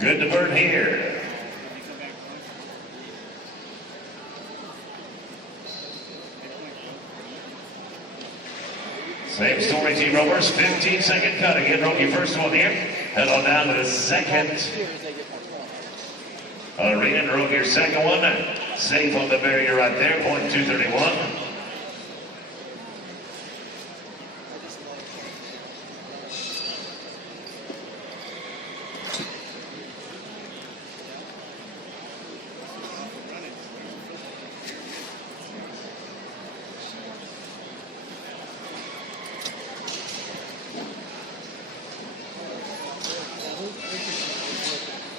Good to burn here. Same story, Team Rovers. 15-second cut. Again, rookie first one here. Head on down to the second arena to rookie your second one. Safe on the barrier right there, .231.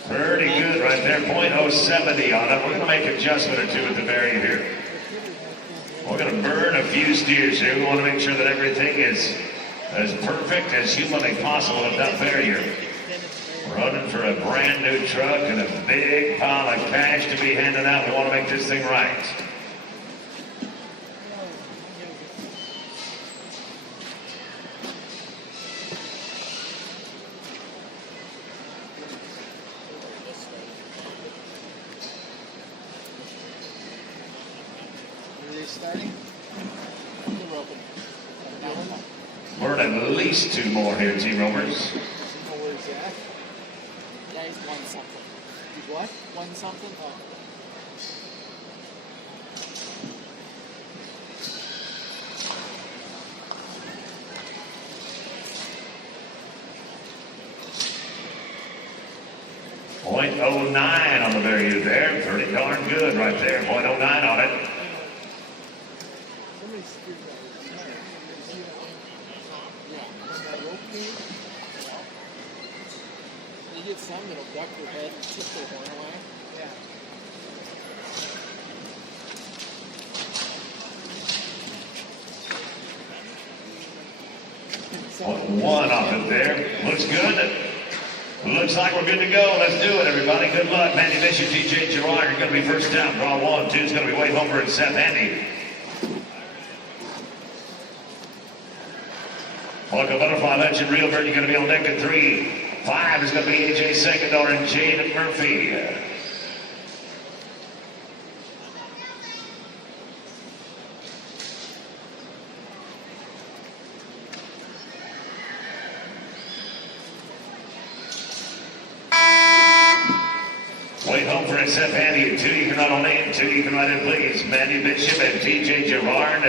Pretty good right there, .070 on it. We're going to make an adjustment or two at the barrier here. We're going to burn a few steers here. We want to make sure that everything is as perfect as humanly possible at that barrier. Running for a brand new truck and a big pile of cash to be handed out. We want to make this thing right. Starting. Burn at least two more here, Team Rovers. Where's that? Yeah, he's won something. He's what? Won something? Oh. .09 on the barrier there. Pretty darn good right there. .09 on it. You get some that'll duck their head and tip their horn away. Yeah. One off it there. Looks good. Looks like we're good to go. Let's do it, everybody. Good luck. Manny Bishop, TJ Gerard, you're going to be first down. Draw 1. 2 is going to be Wade Homer and Seth Handy. Welcome, Butterfly Legend, Real Bird, you're going to be on deck at 3. 5 is going to be AJ Secondor and Jade Murphy. Wait home for Seth Handy at 2. You can run on in. 2, you can run in, please. Manny Bishop and TJ Gerard.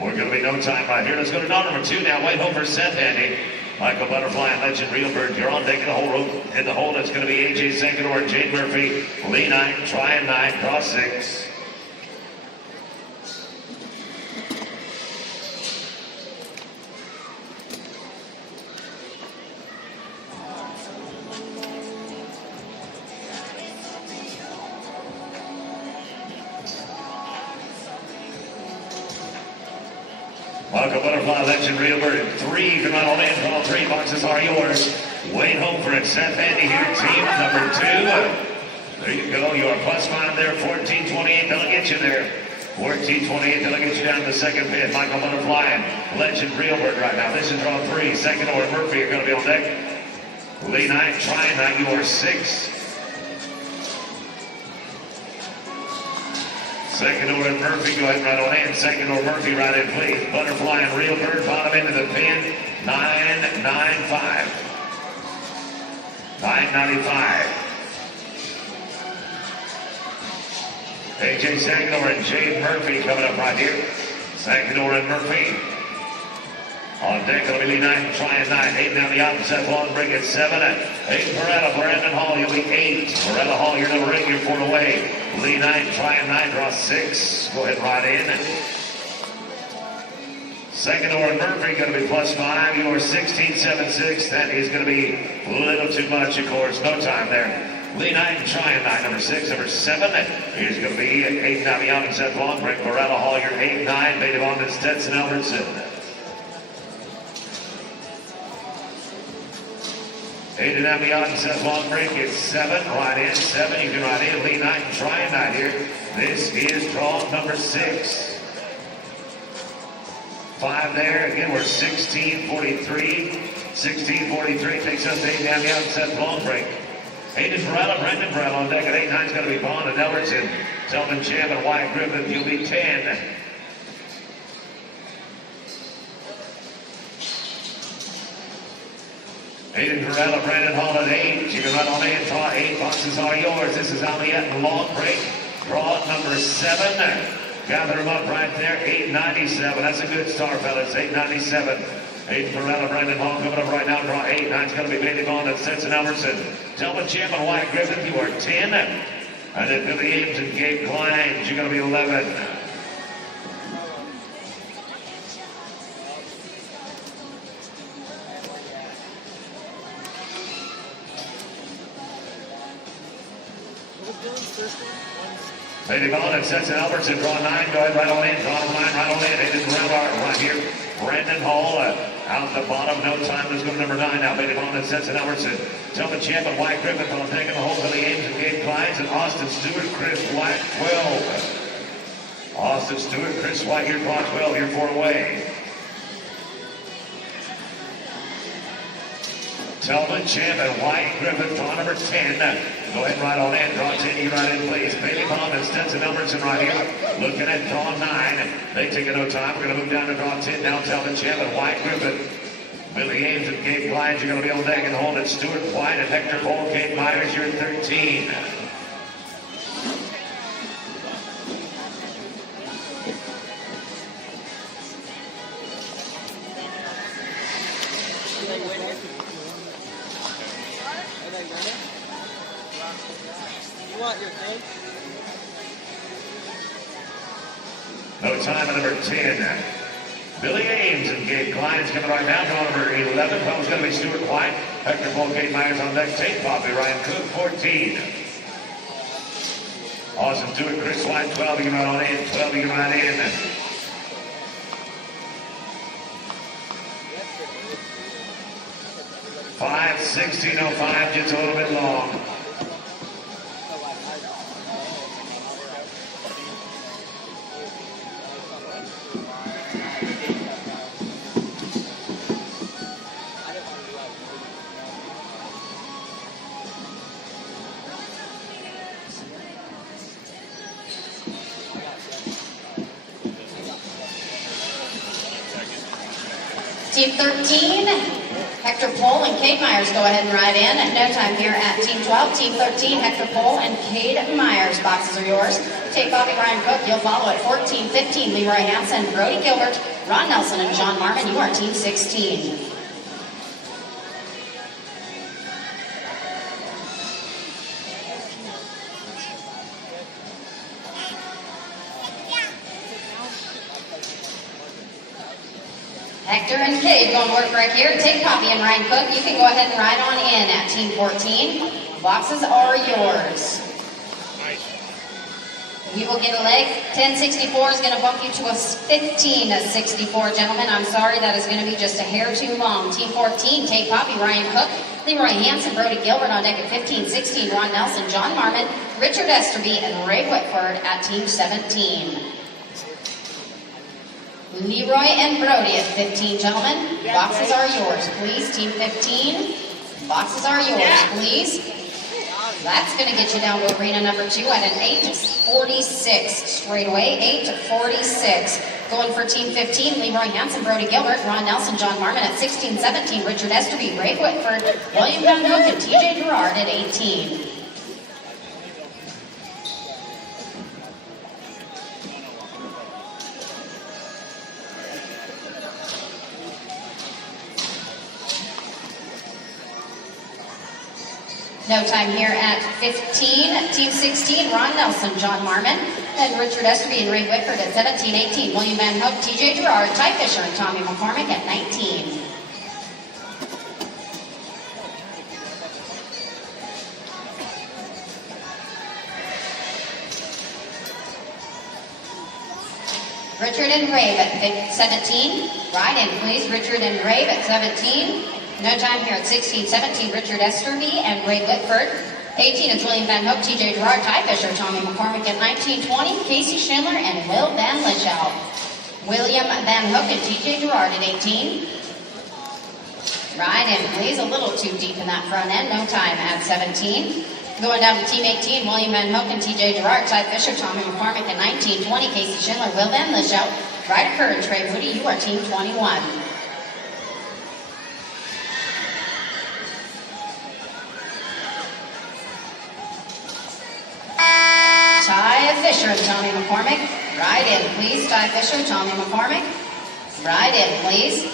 We're going to be no time right here. Let's go to door number 2 now. Wait home for Seth Handy. Michael Butterfly and Legend Real Bird, you're on deck in the whole room. In the hole, it's going to be AJ Secondor and Jade Murphy. Lee 9, try 9, cross 6. Michael Butterfly, Legend Real Bird, 3, you can run on in. All 3 boxes are yours. Wait home for it. Seth Handy here, team number 2. There you go, your +5 there, 1428, that'll get you there. 1428, that'll get you down to the second pit. Michael Butterfly and Legend Real Bird right now. This is draw 3. Second order Murphy are going to be on deck. Lee 9, try 9, you are 6. Second order Murphy, go ahead and run on in. Second order Murphy, right in, please. Butterfly and Real Bird, bottom into the pin. 995. 995. AJ Secondor and Jade Murphy coming up right here. Secondor and Murphy. On deck, it'll be Lee 9, trying 9. 8 down the opposite, long break at 7. 8 Beretta, Brandon Hall, you'll be 8. Beretta Hall, your number 8, you're 4 away. Lee 9, trying 9, draw 6. Go ahead and ride in. Secondor and Murphy going to be +5. You are 1676. That is going to be a little too much, of course. No time there. Lee 9, trying 9, number 6. Number 7 is going to be 8 down the opposite, long break. Beretta Hall, your 8, 9. Beta Von and Stetson Albertson. 8 and down the opposite, long break. It's 7. Right in. 7. You can ride in. Lee 9, trying 9 here. This is draw number 6. 5 there. Again, we're 1643. 1643 takes us 8 down the outside, long break. Hayden Varela, Brendan Varela on deck at 8-9 is going to be Bond and Ellerton. Selman Champ and Wyatt Griffith, you'll be 10. Hayden Varela, Brandon Hall at 8. You can run on 8 and draw 8. Boxes are yours. This is Almiette long break. Draw number 7. Gather them up right there. 897. That's a good start, fellas. 897. Hayden Varela, Brandon Hall coming up right now. Draw 8. 9's going to be Bailey Bond and Stetson Elmerson. Selman Champ and Wyatt Griffith, you are 10. And then Billy Ames and Gabe Klein, you're going to be 11. Bailey Bond and Stetson Elmerson, draw 9. Go ahead, right on in. Draw 9, right on in. Hayden Varela right here. Brandon Hall out the bottom. No time. Let's go to number 9 now. Bailey Bond and Stetson Elmerson. Selman Champ and Wyatt Griffith on taking the hold. Billy Ames and Gabe Kleins and Austin Stewart, Chris White, 12. Austin Stewart, Chris White, here, draw 12, here 4 away. Selman Champ and Wyatt Griffith, draw number 10. Go ahead, right on in. Draw 10, you right in, please. Bailey Bond and Stetson Elmerson right here. Looking at draw 9. They take no time. We're going to move down to draw 10 now. Selman Champ and Wyatt Griffith. Billy Ames and Gabe Kleins, you're going to be on deck and hold it. Stuart White and Hector Paul, Kate Myers, you're at 13. You want your thing? No time at number 10. Billy Ames and Gabe Kleins coming right now. Draw number 11. 12 is going to be Stuart White. Hector Paul, Kate Myers on deck. Tate Poppy, Ryan Cook, 14. Austin Stewart, Chris White, 12. You can run on in. 12, you can run in. $5.16.05, just a little bit long. Team 13, Hector Pohl and Cade Myers go ahead and ride in. At no time here at Team 12. Team 13, Hector Pohl and Cade Myers. Boxes are yours. Tate Bobby, Ryan Cook, you'll follow at 14, 15, Leroy Hansen, Brody Gilbert, Ron Nelson, and John Marmon. You are Team 16. Hector and Cade going to work right here. Tate Poppy and Ryan Cook, you can go ahead and ride on in at Team 14. Boxes are yours. You will get a leg. 1064 is going to bump you to a 1564, gentlemen. I'm sorry, that is going to be just a hair too long. Team 14, Tate Poppy, Ryan Cook, Leroy Hansen, Brody Gilbert on deck at 15, 16, Ron Nelson, John Marmon, Richard Esterby, and Ray Whitford at Team 17. Leroy and Brody at 15, gentlemen. Boxes are yours, please. Team 15, boxes are yours, please. That's going to get you down to arena number 2 at an 8:46 straight away. 8:46. Going for Team 15, Leroy Hansen, Brody Gilbert, Ron Nelson, John Marmon at 16, 17, Richard Esterby, Ray Whitford, William Van Hook, and TJ Gerard at 18. No time here at 15. Team 16, Ron Nelson, John Marmon, and Richard Esterby and Ray Whitford at 17, 18. William Van Hook, TJ Gerard, Ty Fisher, and Tommy McCormick at 19. Richard and Rave at 17. Ride in, please. Richard and Rave at 17. No time here at 16, 17, Richard Esterby and Ray Whitford. 18 is William Van Hook, TJ Gerard, Ty Fisher, Tommy McCormick at 19, 20, Casey Schindler and Will Van Lichow. William Van Hook and TJ Gerard at 18. Right in, please. A little too deep in that front end. No time at 17. Going down to Team 18, William Van Hoeken, TJ Gerard, Ty Fisher, Tommy McCormick at 19, 20, Casey Schindler, Will Van Lishout, Ryder Kerr, and Trey Moody. You are Team 21. Ty Fisher and Tommy McCormick. Right in, please. Ty Fisher, Tommy McCormick. Right in, please.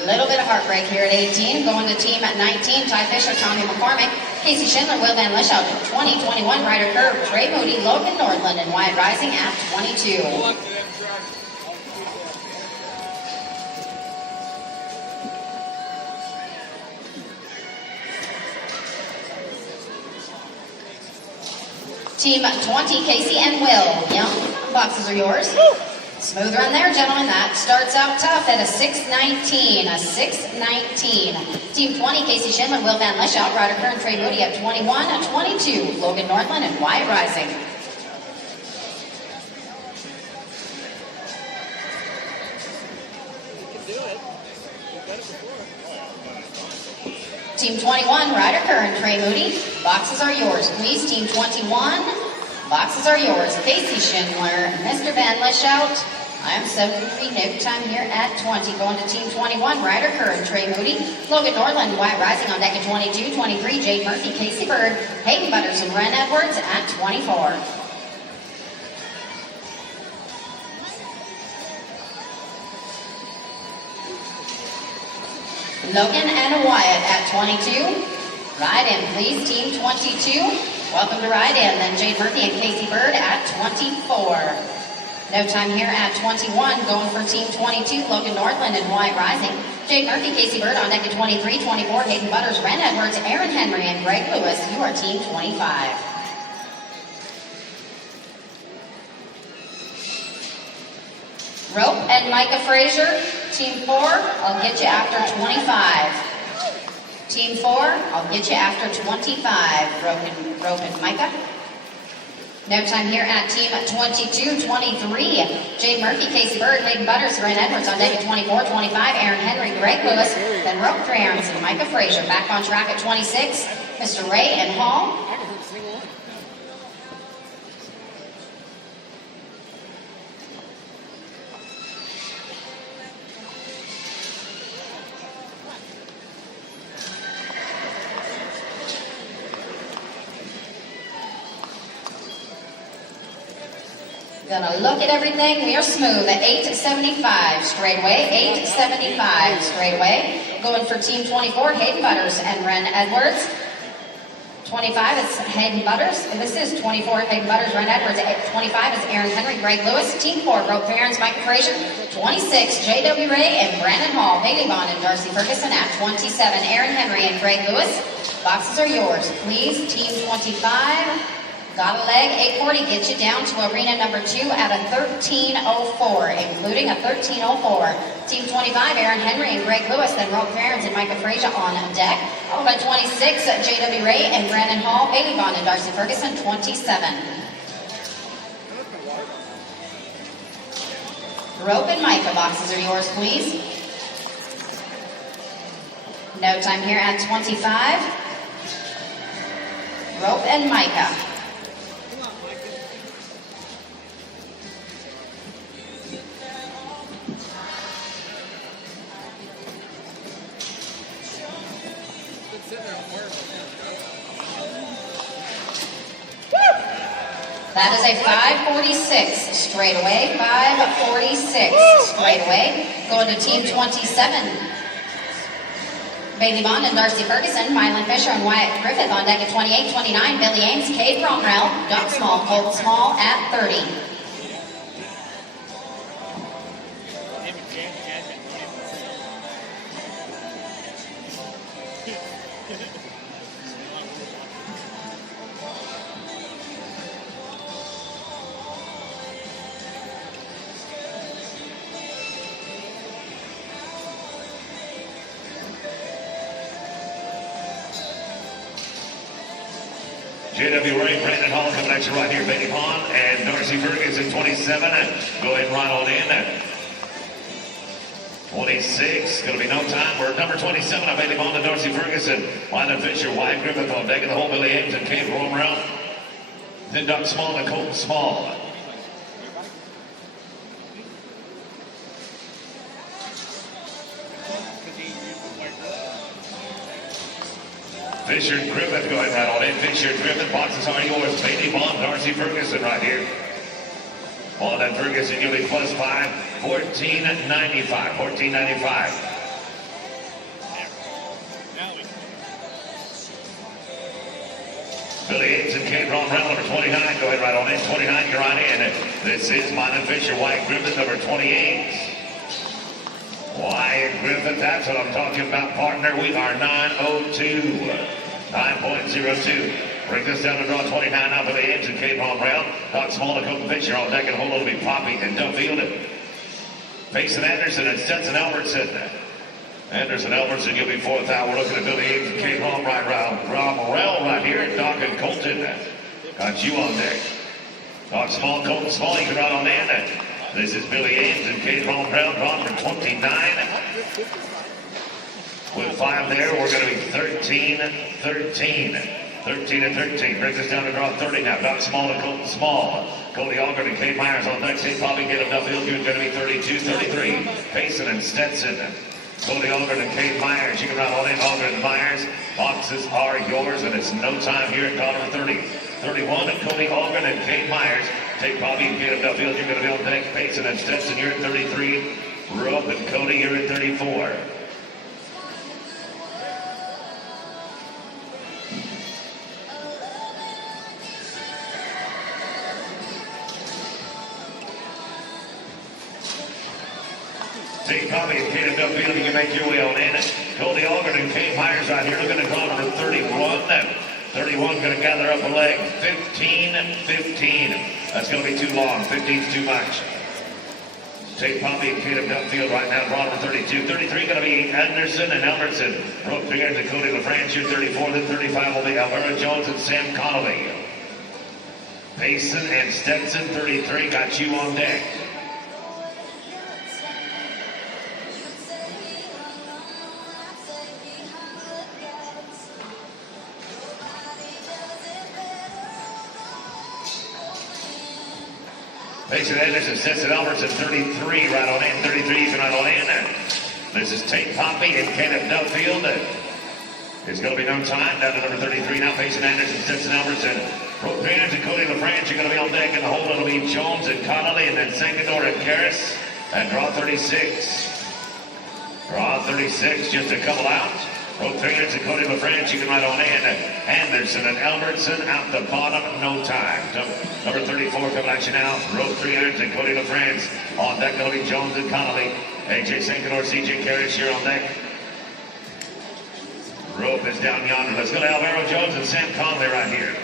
A little bit of heartbreak here at 18. Going to team at 19, Ty Fisher, Tommy McCormick. Casey Schindler, Will Van Lishout, 20, 21, Ryder Kerr, Trey Moody, Logan Nordland, and Wyatt Rising at 22. Team 20, Casey and Will Young, boxes are yours. Smooth run there, gentlemen. That starts out tough at a 6:19, a 6:19. Team 20, Casey Schindler, Will Van Lishout, Ryder Kerr, and Trey Moody at 21, a 22, Logan Nordland, and Wyatt Rising. Team 21, Ryder Kerr and Trey Moody. Boxes are yours, please. Team 21, boxes are yours. Casey Schindler, Mr. Van Lishout. I am 73, no time here at 20. Going to Team 21, Ryder Kerr and Trey Moody. Logan Nordland, Wyatt Rising on deck at 22, 23, Jade Murphy, Casey Bird, Hayden Butters, and Ren Edwards at 24. Logan and Wyatt at 22. Ride in, please, Team 22. Welcome to Ride In. Then Jade Murphy and Casey Bird at 24. No time here at 21. Going for Team 22, Logan Nordland and Wyatt Rising. Jade Murphy, Casey Bird on deck at 23, 24, Hayden Butters, Ren Edwards, Aaron Henry, and Greg Lewis. You are Team 25. Rope and Micah Frazier, Team 4, I'll get you after 25. Team 4, I'll get you after 25. Rope and Micah. No time here at Team 22, 23. Jade Murphy, Casey Bird, Hayden Butters, Ren Edwards on deck at 24, 25. Aaron Henry, Greg Lewis, then Rope for Aaron's and Micah Frazier. Back on track at 26, Mr. Ray and Hall. Gonna look at everything. We are smooth at 875 straightaway. 875 straightaway. Going for Team 24, Hayden Butters and Ren Edwards. 25 is Hayden Butters. This is 24, Hayden Butters, Ren Edwards. 25 is Aaron Henry, Greg Lewis. Team 4, Rope Parents, Micah Frazier. 26, J.W. Ray and Brandon Hall. Bailey Bond and Darcy Ferguson at 27. Aaron Henry and Greg Lewis. Boxes are yours, please. Team 25. Got a leg, 840, gets you down to arena number 2 at a 1304, including a 1304. Team 25, Aaron Henry and Greg Lewis, then Rope Ferens and Micah Frazier on deck. By 26, J.W. Ray and Brandon Hall, Bailey Bond and Darcy Ferguson, 27. Rope and Micah, boxes are yours, please. No time here at 25. Rope and Micah. That is a 546 straightaway. 546 straightaway. Going to Team 27. Bailey Bond and Darcy Ferguson, Mylan Fisher and Wyatt Griffith on deck at 28, 29. Billy Ames, Cade Bromrell, Doug Small, Colt Small at 30. J.W. Ray, Brandon Hall coming at you right here. Bailey Bond and Darcy Ferguson, 27. Go ahead and ride on in. 26, going to be no time. We're number 27, I Bailey Bond and Darcy Ferguson. Lyndon Fisher, Wyatt Griffith on deck of the hole, Billy Ames and Kate Romero. Then Doug Small and Colton Small. Fisher Griffith going right on in. Fisher Griffith, boxes are yours. Bailey Bond, Darcy Ferguson right here. Bond and Ferguson, you'll be plus 5, $14.95. $14.95. Billy Ames and Kate Romero, number 29, go ahead right on in. 29, you're on in. This is Lyndon Fisher, Wyatt Griffith, number 28. Wyatt Griffith, that's what I'm talking about, partner. We are 9.02. 9.02. Brings us down to draw 29 now for the Ames and Kate Romero. Doug Small and Colton Fisher on deck and hold on to be Poppy and Duffield. Mason Anderson and Stetson Albertson. Anderson, Albertson, you'll be fourth out. We're looking at Billy Ames and Kate Home right around. Rob Morrell right here. Doc and Colton. Got you on deck. Doc Small, Colton Small, you can run on in. This is Billy Ames and Kate Home drawn for 29. With 5 there, we're going to be 13-13. 13-13. Brings us down to draw 30 now. Doc Small and Colton Small. Cody Algren and Kate Myers on deck. St. Bobby, get him Duffield. You're going to be 32-33. Payson and Stetson. Cody Algren and Kate Myers. You can run on in. Algren and Myers. Boxes are yours, and it's no time here at $1.30. 31 and Cody Algren and Kate Myers. Take Bobby and get him Duffield. You're going to be on deck. Payson and Stetson. You're at 33. Rope and Cody. You're at 34. Take Bobby and Kate Duffield, you can make your way on in. Cody Algren and Kate Myers out here looking at draw number 31. 31 going to gather up a leg. 15-15. That's going to be too long. 15's too much. Take Bobby and Kate Duffield right now, draw number 32. 33 going to be Anderson and Albertson. Brooke Beard and Cody LaFrance, 34. Then 35 will be Alvaro Jones and Sam Connolly. Payson and Stetson, 33. Got you on deck. Mason Anderson, Stetson Albertson, 33, right on in. 33, you can right on in. This is Tate Poppy and Kenneth Duffield. It's going to be no time. Down to number 33 now. Mason Anderson, Stetson Albertson. Brooke Beard and Cody LaFrance, you're going to be on deck. And the hold will be Jones and Connolly, and then Sankador and Karras. And draw 36. Draw 36, just a couple out. Brooke Beard and Cody LaFrance, you can right on in. Anderson and Albertson out the bottom, no time. Number 34 coming at you now. Rope 3 irons and Cody LaFrance. On deck, it'll be Jones and Connolly. AJ Sankador, CJ Karras here on deck. Rope is down yonder. Let's go to Alvaro Jones and Sam Connolly right here.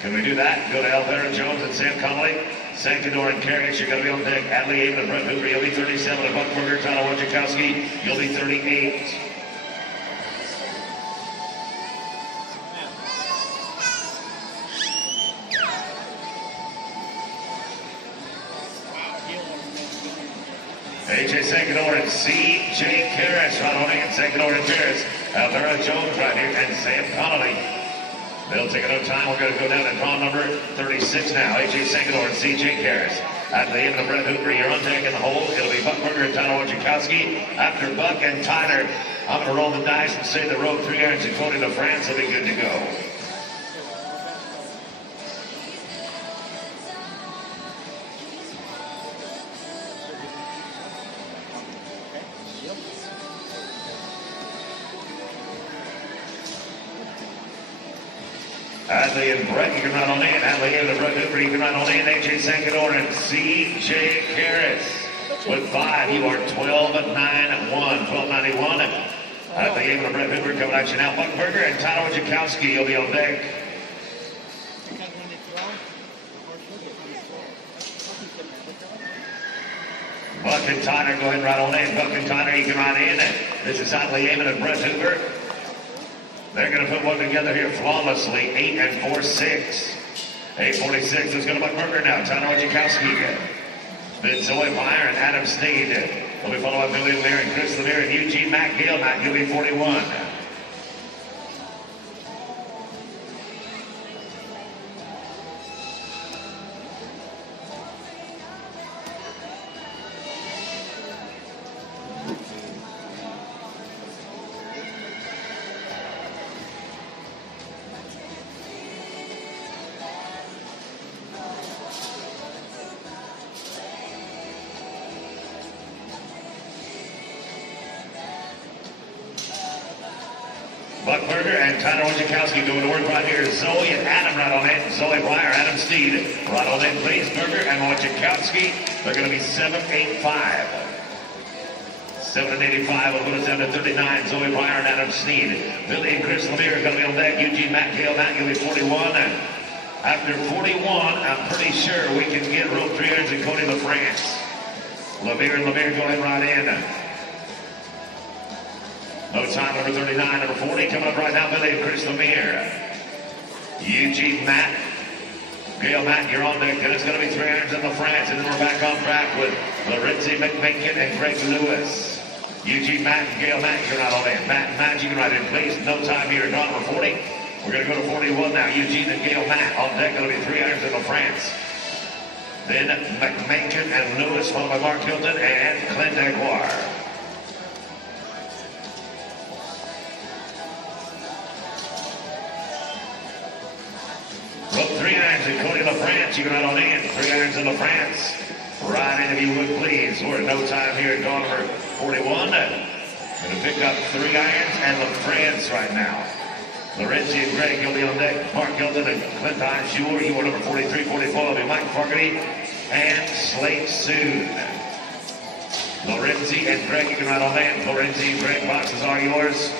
Can we do that? Go to Alvaro Jones and Sam Connolly. Sankador and Karras, you're going to be on deck. Adley Aben and Brett Hoover, you'll be 37. And Buckberger, Tyler Wojciechowski, you'll be 38. AJ Sankador and CJ Karras right on in. Sankador and Karras. Alvaro Jones right here and Sam Connolly. They'll take no time. We're going to go down to draw number 36 now. AJ Sankador and CJ Karras. At the end of Brett Hoover, you're on deck in the hole. It'll be Buckberger and Tyler Wojciechowski. After Buck and Tyler, I'm going to roll the dice and say the rope 3 irons and Cody LaFrance will be good to go. Adley and Brett, you can run on in. Adley and Brett Hoover, you can run on in. AJ Sankador and CJ Karras. With 5, you are 12-9-1. 12-91. Adley and Brett Hoover coming at you now. Buckberger and Tyler Wojciechowski, you'll be on deck. Buck and Tyler, go ahead and run on in. Buck and Tyler, you can run in. This is Adley Amen and Brett Hoover. They're going to put one together here flawlessly. 8 and 4-6. 8:46. Let's go to Buckberger now. Tyler Wojciechowski. Then Zoe Meyer and Adam Sneed. We'll be followed by Billy Lemire and Chris Lemire and Eugene Mack. Gale Mack, you'll be 41. Buck Berger and Tyler Wojciechowski doing the work right here. Zoe and Adam right on it. Zoe Breyer, Adam Steed right on it, please. Berger and Wojciechowski, they're going to be 7.85. 7.85 will put us down to 39. Zoe Breyer and Adam Steed. Billy and Chris Lemire are going to be on deck. Eugene Mack, Gale Mack, you'll be 41. And after 41, I'm pretty sure we can get rope 300s and Cody LaFrance. Lemire and Lemire going right in. No time, number 39, number 40, coming up right now, Billy and Chris Lemire. Eugene Mack, Gale Mack, you're on deck, and it's going to be 300s in the France, and then we're back on track with Lorenzi McMakin and Greg Lewis. Eugene Mack and Gale Mack, you're not on in. Matt, you can ride in, please. No time here, draw number 40. We're going to go to 41 now. Eugene and Gale Mack on deck, going to be 300s in the France. Then McMakin and Lewis, followed by Mark Hilton and Clint Aguirre. Rope 300s and Cody LaFrance, you can ride on in. 300s in LaFrance. Ride in if you would, please. We're at no time here at draw number 41. Going to pick up 3 irons and LaFrance right now. Lorenzi and Greg, you'll be on deck. Mark Hilton and Clint Aguirre, you are number 43, 44. Will be Mike Fogarty and Slate Soon. Lorenzi and Greg, you can ride on in. Lorenzi and Greg, boxes are yours.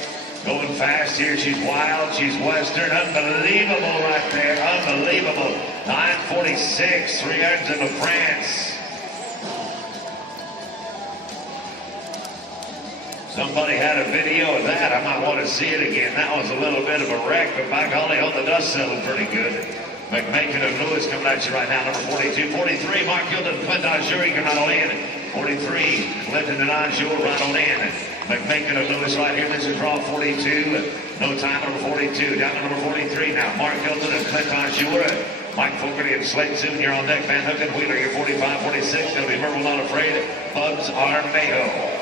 Going fast here. She's wild. She's Western. Unbelievable right there. Unbelievable. 9:46. 300s into France. Somebody had a video of that. I might want to see it again. That was a little bit of a wreck, but by golly, oh, the dust settled pretty good. McMakin and Lewis coming at you right now. Number 42. 43. Mark Hilton, Clint Aguirre, you can ride on in. 43. Clinton and Aguirre right on in. McMakin and Lewis right here. This is draw 42. No time, number 42. Down to number 43 now. Mark Hilton and Clint Aguirre. Mike Fogarty and Slate Soon, you're on deck. Van Hook and Wheeler, you're 45, 46. Going to be Merville Not Afraid. Bugs Armejo.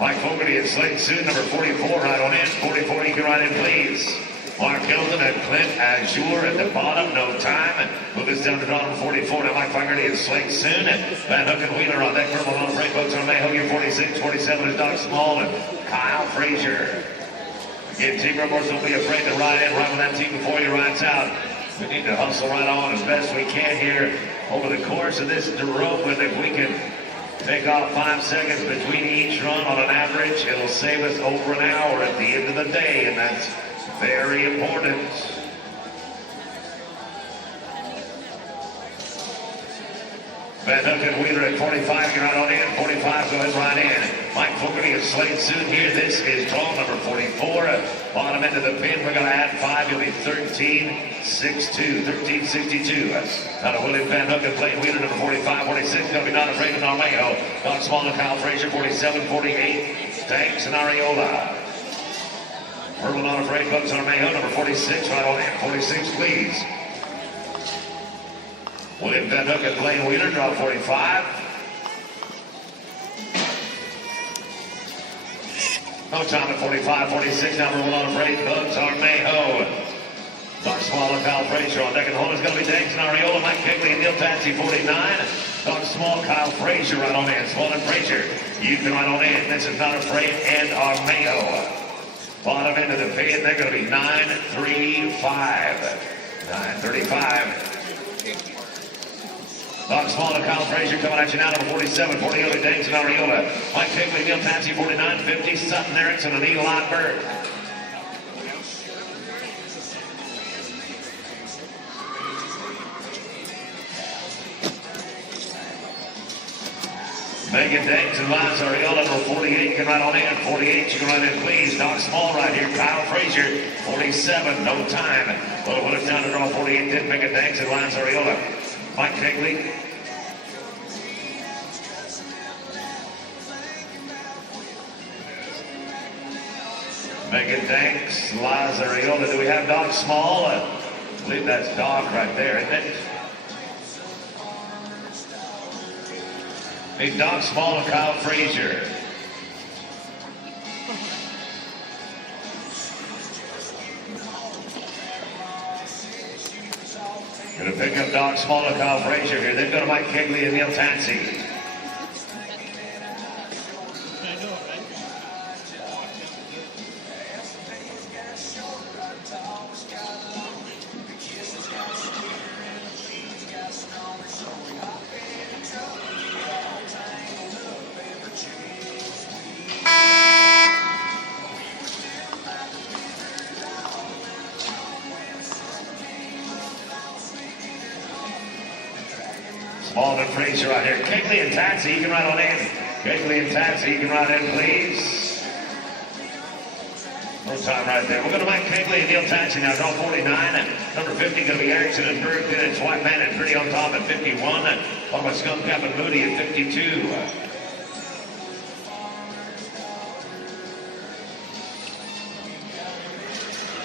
Mike Fogarty and Slate Soon, number 44, right on in. 44, you can ride in, please. Mark Hilton and Clint Aguirre at the bottom, no time. Move this down to draw number 44. Now Mike Fogarty and Slate Soon. Van Hook and Wheeler on deck. Purple on break. Boats on Mayho, you're 46. 47 is Doc Small and Kyle Frazier. Again, Team Reports, don't be afraid to ride in. Ride with that team before you rides out. We need to hustle right on as best we can here over the course of this rope. And if we can take off 5 seconds between each run on an average, it'll save us over an hour at the end of the day, and that's very important. Van Hook and Wheeler at 45, you're right on in. 45, go ahead and ride in. Mike Fogarty and Slate Soon here. This is draw number 44. Bottom end of the pin, we're going to add 5. You'll be 13.62. 13.62. Now to William Van Hook and Blake Wheeler, number 45, 46. Going to be Not Afraid of Armejo. Doc Small and Kyle Frazier, 47, 48. Tanks and Areola. Purple Not Afraid, Bugs Armejo, number 46, right on in. 46, please. William Van Hook and Blaine Wheeler, draw 45. No time at 45, 46. Now we're on afraid. Bugs Armejo. Doc Small and Kyle Frazier on deck. And the home is going to be Danks and Areola, Mike Kigley and Neil Tatsy, 49. Doc Small, Kyle Frazier right on in. Small and Frazier, you can right on in. This is Not Afraid and Armejo. Bottom end of the pin, they're going to be 9.35. 9.35. Doc Small and Kyle Frazier coming at you now, number 47, 48, Danks and Areola. Mike Kigley, Neil Tatsy, 49, 50, Sutton Erickson and Eli Burke. Megan Dames and Lance Ariola, number 48, you can ride on in. 48, you can ride in, please. Doc Small right here. Kyle Frazier, 47, no time. Well, when it's down to draw 48, then Megan Dames and Lance Ariola. Mike Kegley. Megan Danks, Lance Ariola. Do we have Doc Small? I believe that's Doc right there, isn't it? Big Doc Small and Kyle Frazier. Gonna pick up Doc Small and Kyle Frazier here. Then go to Mike Kegley and Neil Tansey. Small and Frazier right here. Kegley and Tansey, you can ride on in. Kegley and Tansey, you can ride in, please. No time right there. We're going to Mike Kegley and Neil Tansey now. Draw 49. And number 50 going to be Erickson and Berg. Then it's White Man and Pretty on top at 51. And followed by Skunk Cap and Moody at 52.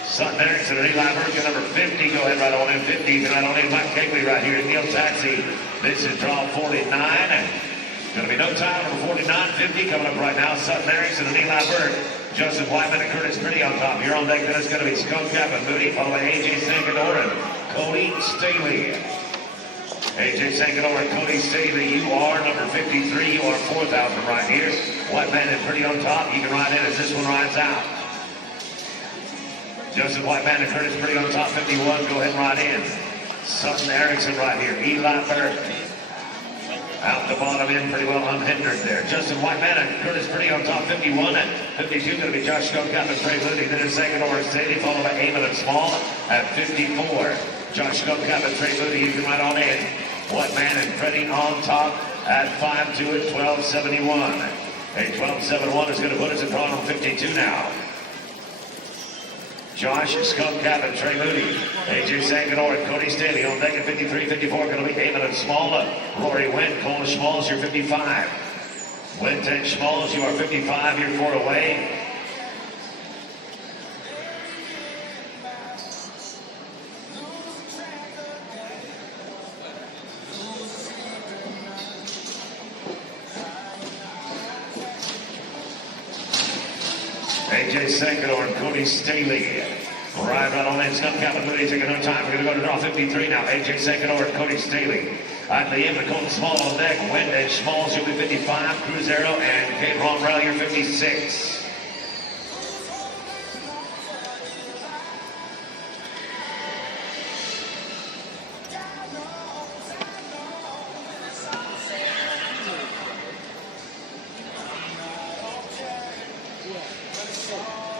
Sutton Erickson and Eli Berg, number 50. Go ahead, right on in. 50. You can ride on in. Mike Kegley right here. Neil Tansey. This is draw 49. Going to be no time. Number 49, 50 coming up right now. Sutton Erickson and Eli Berg. Justin Whiteman and Curtis Pretty on top. Here on deck, then it's going to be Skunk Cap and Moody, followed by AJ Sankador and Cody Staley. AJ Sankador and Cody Staley, you are number 53. You are 4,000 right here. Whiteman and Pretty on top. You can ride in as this one rides out. Justin Whiteman and Curtis Pretty on top, 51. Go ahead and ride in. Sutton Erickson right here. Eli Berg. Out the bottom end pretty well unhindered there. Justin Whiteman and Curtis Pretty on top, 51. And 52 going to be Josh Skunk Cap and Trey Moody. Then it's second over Sadie, followed by Eamon and Small at 54. Josh Skunk Cap and Trey Moody, you can ride on in. Whiteman and Freddie on top at 5-2 at 12.71. A 12.71 is going to put us in draw on 52 now. Josh Skunk Cap and Trey Moody, AJ Sankador and Cody Staley on deck at 53, 54. Going to be Eamon and Small. Rory Wynn, Cole Schmalls, you're 55. Wynn 10 Schmalls, you are 55. You're 4 away. AJ Sankador and Cody Staley. Right on in. Skunk Cap and Moody taking no time. We're going to go to draw 53 now. AJ Sankador and Cody Staley. Idly in, Colton Small on deck. Wynn and Smalls, you'll be 55. Cruzeiro and Kate Ron Rowell, you're 56.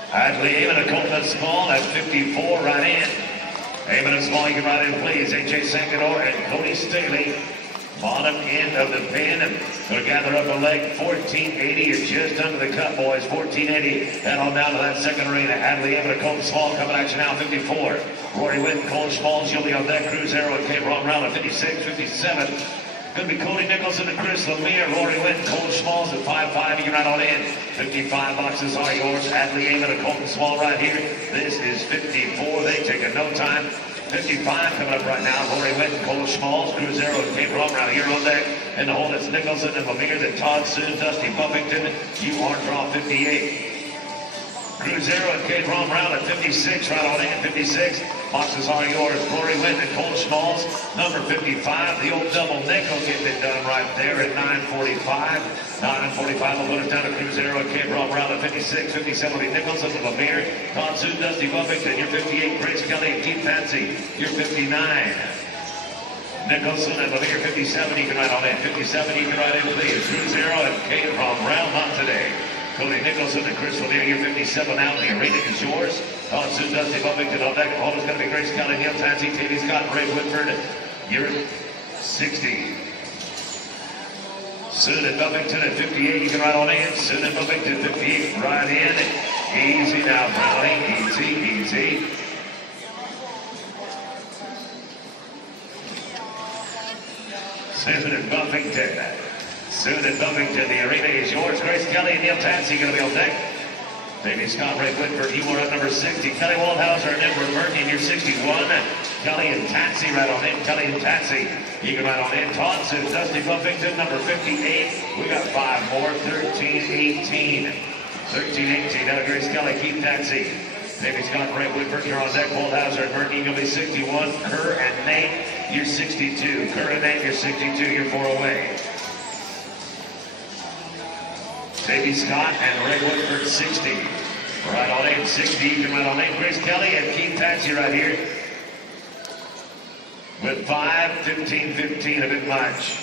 Idly Eamon and Colton Small at 54, right in. Eamon and Small, you can ride in, please. AJ Sankador and Cody Staley. Bottom end of the pin. And going to gather up a leg. 1480. You're just under the cut, boys. 1480. Head on down to that second arena. Idly Eamon and Colton Small coming at you now, 54. Rory Wynn, Cole Smalls, you'll be on deck. Cruzeiro and Kate Ron Rowell at 56, 57. Going to be Cody Nicholson and Chris Lemire. Rory Wynn, Cole Smalls at 5-5. You can ride on in. 55 boxes are yours. Idly Eamon and Colton Small right here. This is 54. They take a no time. 55 coming up right now. Rory Wynn, Cole Smalls, Cruzeiro and Kate Ron Rowell here on deck. In the hole, it's Nicholson and Lemire. Then Todd Soon, Dusty Buffington. You are draw 58. Cruzeiro and Kate Ron Rowell at 56, right on in, 56. Boxes are yours. Rory Wynn and Cole Smalls, number 55. The old double nickel getting it done right there at 9:45. 9:45 will put us down to Cruzeiro and Kate Ron Rowell at 56. 57 will be Nicholson and Lemire. Todd Soon, Dusty Buffington, you're 58. Grace Kelly and Keith Pansy, you're 59. Nicholson and Lemire, 57. You can ride on in. 57, you can ride in, please. Cruzeiro and Kate Ron Rowell, not today. Cody Nicholson and Chris Lemire, you're 57 out. The arena is yours. Todd Soon, Dusty Buffington on deck. Home is going to be Grace Kelly, Neil Tansey, Davey Scott, and Ray Whitford. You're 60. Soon at Buffington at 58, you can ride on in. Soon at Buffington 58, right in. Easy now, Brownie. Easy, easy. Soon at Buffington. Soon at Buffington, the arena is yours. Grace Kelly and Neil Tansey going to be on deck. Davey Scott, Ray Whitford, you are at number 60. Kelly Waldhauser and Edward Murphy in your 61. Kelly and Tansey right on in. Kelly and Tansey, you can ride on in. Thompson, Dusty Buffington, number 58. We got 5 more, 13-18. 13-18, now Grace Kelly, Keith Tansey. Davey Scott, Ray Whitford, you're on deck. Waldhauser and Murphy, you'll be 61. Kerr and Nate, you're 62. Kerr and Nate, you're 62. You're 4 away. Davey Scott and Ray Woodford, 60. Right on 8, 60. You can ride on 8. Grace Kelly and Keith Tansey right here. With 5, 15, 15, a bit much.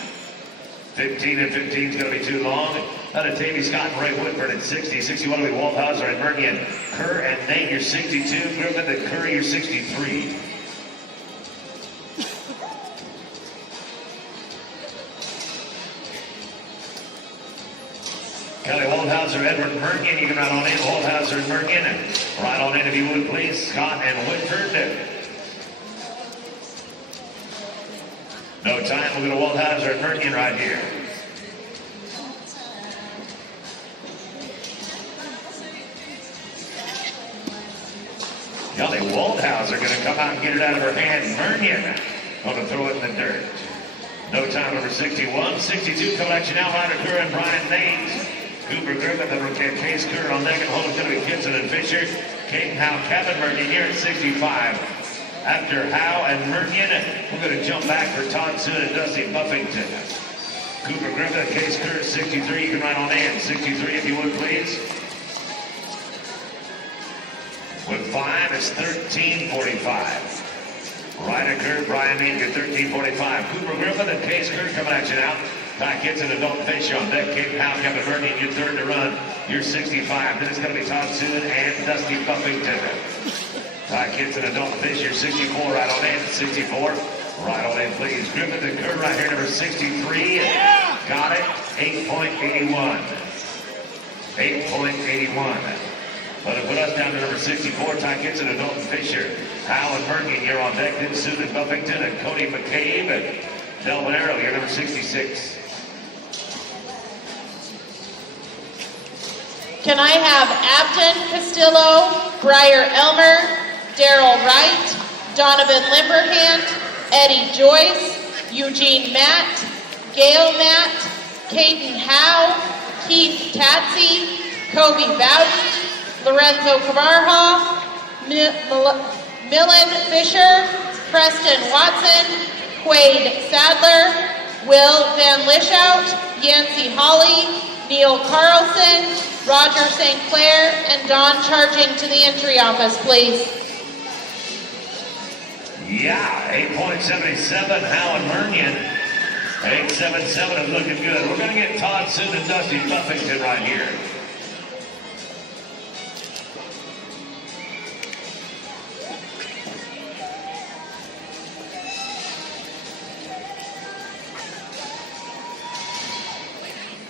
15 and 15 is going to be too long. Out of Davey Scott and Ray Woodford at 60. 61 will be Waldhauser and Murphy and Kerr and Nate, you're 62. Griffin and Curry, you're 63. Kelly Waldhauser, Edward Mergen, you can ride on in. Waldhauser and Mergen, ride on in if you would please. Scott and Whitford. No time, we'll go to Waldhauser and Mergen right here. Kelly Waldhauser going to come out and get it out of her hand. Mergen going to throw it in the dirt. No time, number 61. 62 collection out, Ryder Kerr and Brian Nate. Cooper Griffin, the Case Kerr on deck, and home is going to be Kitson and Fisher. Caden Howe, Kevin Mergen here at 65. After Howe and Mergen, we're going to jump back for Todd Soon and Dusty Buffington. Cooper Griffin, Case Kerr at 63. You can ride on in. 63 if you would, please. With 5, it's 13:45. Ryder Kerr, Brian Nate, you're 13:45. Cooper Griffin and Case Kerr coming at you now. Ty Kitson and Dalton Fisher on deck. Caden Howe, Kevin Mergen, you're third to run. You're 65. Then it's going to be Todd Soon and Dusty Buffington. Ty Kitson and Dalton Fisher, 64, right on in. 64, right on in, please. Griffin and Kerr right here, number 63. Got it. 8.81. 8.81. But it put us down to number 64, Ty Kitson and Dalton Fisher. Howe and Mergen, you're on deck. Then Soon and Buffington and Cody McCabe and Delvin Arrow, you're number 66. Can I have Abden Castillo, Breyer Elmer, Daryl Wright, Donovan Limberhand, Eddie Joyce, Eugene Matt, Gail Matt, Caden Howe, Keith Tatsey, Kobe Bowden, Lorenzo Cavarha, Millen Fisher, Preston Watson, Quade Sadler, Will Van Lishout, Yancey Hawley, Neil Carlson, Roger St. Clair, and Don charging to the entry office, please. Yeah, 8.77, Howe and Mergen. 8.77 is looking good. We're going to get Todd Soon and Dusty Buffington right here.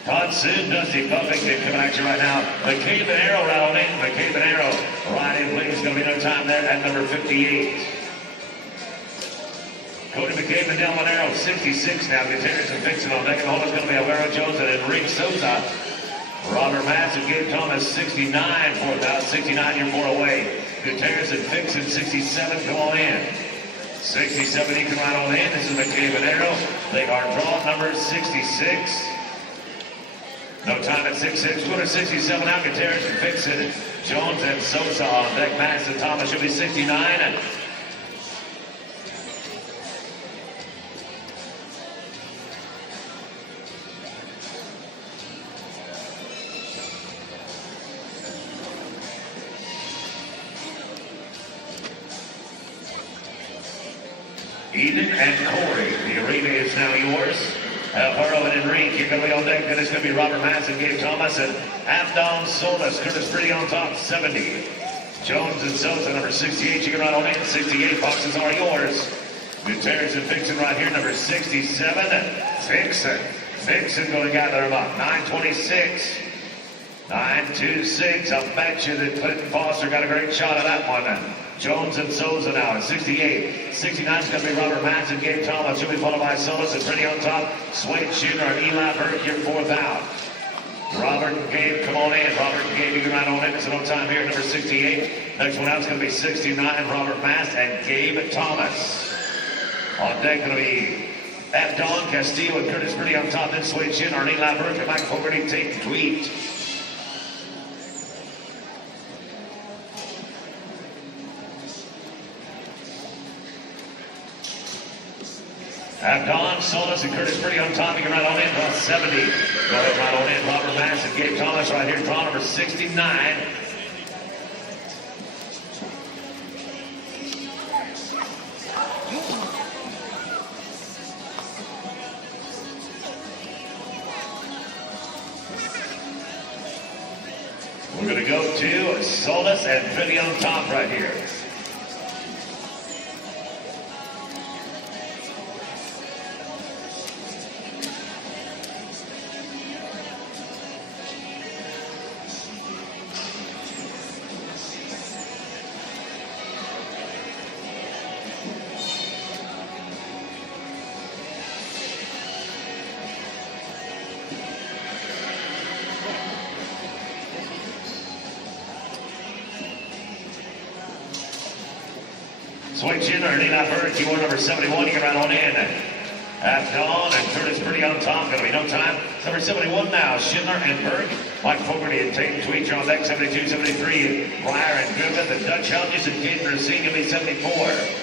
Todd Soon, Dusty Buffington coming at you right now. McCabe and Arrow right on in. McCabe and Arrow right in, please. Going to be no time there at number 58. Cody McCabe and Delvin Arrow, 66 now. Gutierrez and Fixon on deck. And the hole is going to be Alvaro Jones and Enrique Sosa. Robert Matz and Gabe Thomas, 69, fourth out. 69, you're 4 away. Gutierrez and Fixon, 67, come on in. 67, you can ride on in. This is McCabe and Arrow. They are draw number 66. No time at 6-6. Go to 67 out. Gutierrez and Fixon. Jones and Sosa on deck. Matz and Thomas should be 69. Eden and Corey, the arena is now yours. Alvaro and Enrique, you're going to be on deck. Then it's going to be Robert Matz and Gabe Thomas and Abdon Solis. Curtis Pretty on top, 70. Jones and Sosa, number 68. You can ride on in. 68 boxes are yours. Gutierrez and Fixon right here, number 67. Fixon. Vixen going to gather him up. 926. 926. I'll bet you that Clinton Foster got a great shot of that one. Jones and Souza now at 68. 69 is going to be Robert Matz and Gabe Thomas. She'll be followed by Solis and pretty on top. Swade Shooter and Eli Burke, your fourth out. Robert and Gabe, come on in. Robert and Gabe, you can ride on in. It's no time here, number 68. Next one out is going to be 69, Robert Mast and Gabe Thomas. On deck going to be Don Castillo and Curtis Pretty on top. Then Swade Shooter and Eli Burke and Mike Fogarty take Tweet. Don, Solis, and Curtis Pretty on top. You can ride on in, draw 70. Go ahead, ride on in. Robert Mass and Gabe Thomas right here, draw number 69. We're going to go to Solis and Pretty on top right here. Swade Schindler and Eli Burke, you wore number 71, you can ride on in. Don and Curtis Pretty on top, gonna be no time. Number 71 now, Schindler and Burke. Mike Fogarty and Tate Tweet on deck, 72, 73. Pryor and Griffith, the Dutch Helges and Kate Racine, gonna be 74.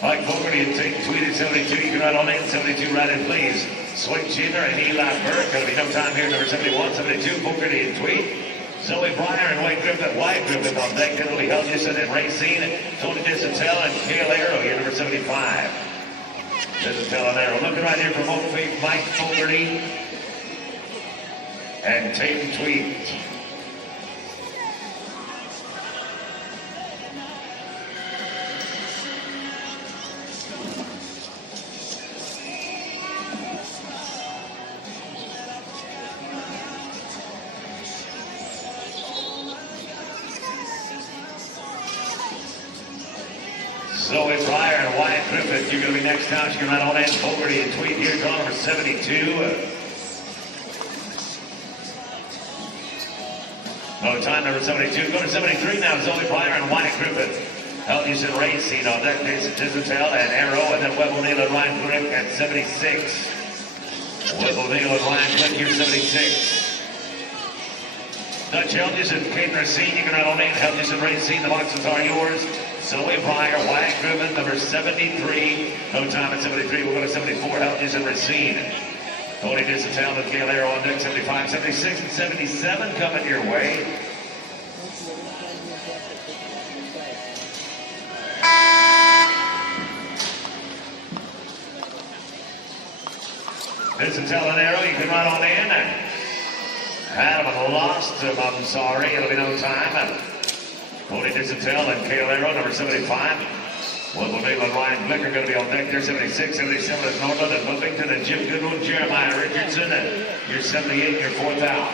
Mike Fogarty and Tate Tweet at 72. You can ride on in. 72, ride in, please. Swade Schindler and Eli Burke. Going to be no time here. Number 71, 72. Fogarty and Tweet. Zoe Pryor and Wade Griffith. White Griffith on deck. Then Lee Helgeson and Racine. Tony Disentel and Cale Arrow here, number 75. Disentel and Arrow. Looking right here from Oakville, Mike Fogarty and Tate Tweet. Zoe Pryor and Wyatt Griffith, you're going to be next out. You can ride on in. Fogarty and Tweet here, draw number 72. No time, number 72. Go to 73 now. Zoe Pryor and Wyatt Griffith. Helges and Racine on deck. Disentel and Arrow, and then Webb O'Neill and Ryan Glick at 76. Webb O'Neill and Ryan Glick here, 76. Dutch Helges and Kate Racine, you can ride on in. Helges and Racine, the boxes are yours. Zoe Pryor, Wyatt Griffith, number 73. No time at 73. We'll go to 74. Helges and Racine. Tony Disentel and Cale Arrow on deck. 75, 76, and 77 coming your way. Disentel and Arrow, you can ride on in. Adam lost him, I'm sorry. It'll be no time. Tony Disentel and Cale Arrow, number 75. Webb O'Neill and Ryan Glick are going to be on deck there. 76, 77 is Norland and Buffington and Jim Goodwin, Jeremiah Richardson, and your 78, your fourth out.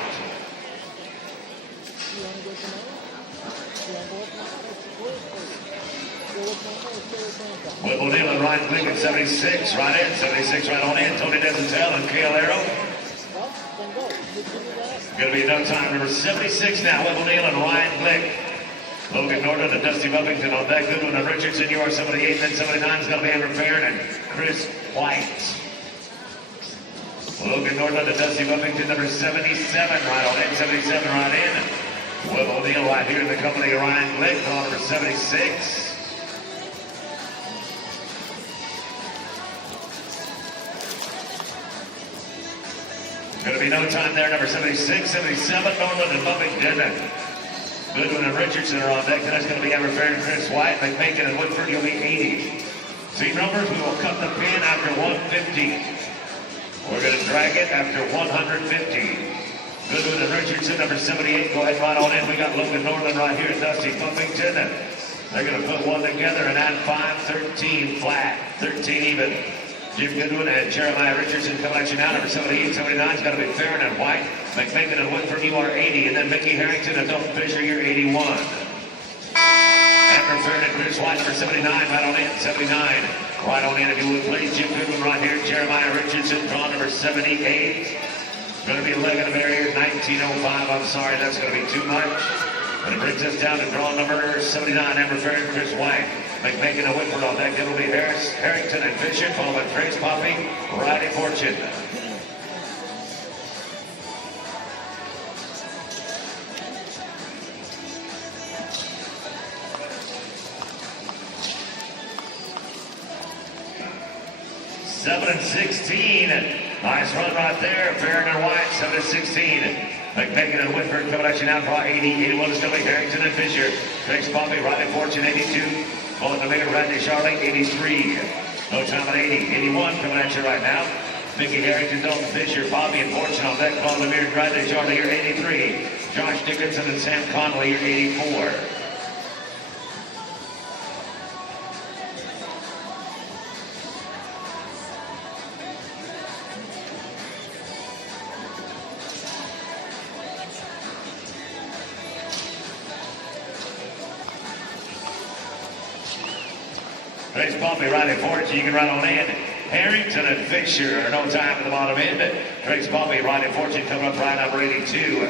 Webb O'Neill and Ryan Glick at 76, right in. 76 right on in. Tony Disentel and Cale Arrow. Going to be no time. Number 76 now. Webb O'Neill and Ryan Glick. Logan Norton and Dusty Buffington on deck. Goodwin and Richardson. You are 78. Then 79 is going to be Andrew Farron and Chris White. Logan Norton and Dusty Buffington. Number 77 right on in. 77 right in. Webb O'Neill right here in the company of Ryan Glick on number 76. Going to be no time there, number 76, 77, Norland and Buffington. Goodwin and Richardson are on deck. That's going to be Everfair and Chris White. McMakin and Woodford, you'll be 80. Team numbers, we will cut the pin after 150. We're going to drag it after 150. Goodwin and Richardson, number 78. Go ahead right on in. We got Logan Norland right here at Dusty Pumpington. They're going to put one together and add 5, 13 flat, 13 even. Jim Goodwin and Jeremiah Richardson coming at you now. Number 78, 79 is going to be Farron and White. McMakin and Woodford, you are 80. And then Mickey Harrington and Dalton Fisher, you're 81. After Farron and Chris White, number 79, right on in, 79. Right on in, if you would please. Jim Goodwin right here. Jeremiah Richardson, draw number 78. Going to be a leg of the barrier, 1905. I'm sorry, that's going to be too much. But it brings us down to draw number 79, Amber Fair and Chris White. McMakin and Whitford on deck. It'll be Harris, Harrington, and Fisher, followed by Grace Poppy, Riding Fortune. Seven and 16. Nice run right there. Farron and White, 7 and 16. McMakin and Whitford coming at you now. Draw 80. 81 is going to be Harrington and Fisher. Grace Poppy, Riding Fortune, 82. Followed to Mayor Randy Charlie, 83. No time at 80. 81 coming at you right now. Mickey Harrington, Dalton Fisher, Bobby and Fortune on deck. Followed to Mayor Randy Charlie, you're 83. Josh Dickinson and Sam Connolly, you're 84. Grace Poppy riding forward, so you can ride on in. Harrington and Fisher are no time at the bottom end. Grace Poppy riding fortune coming up right number 82.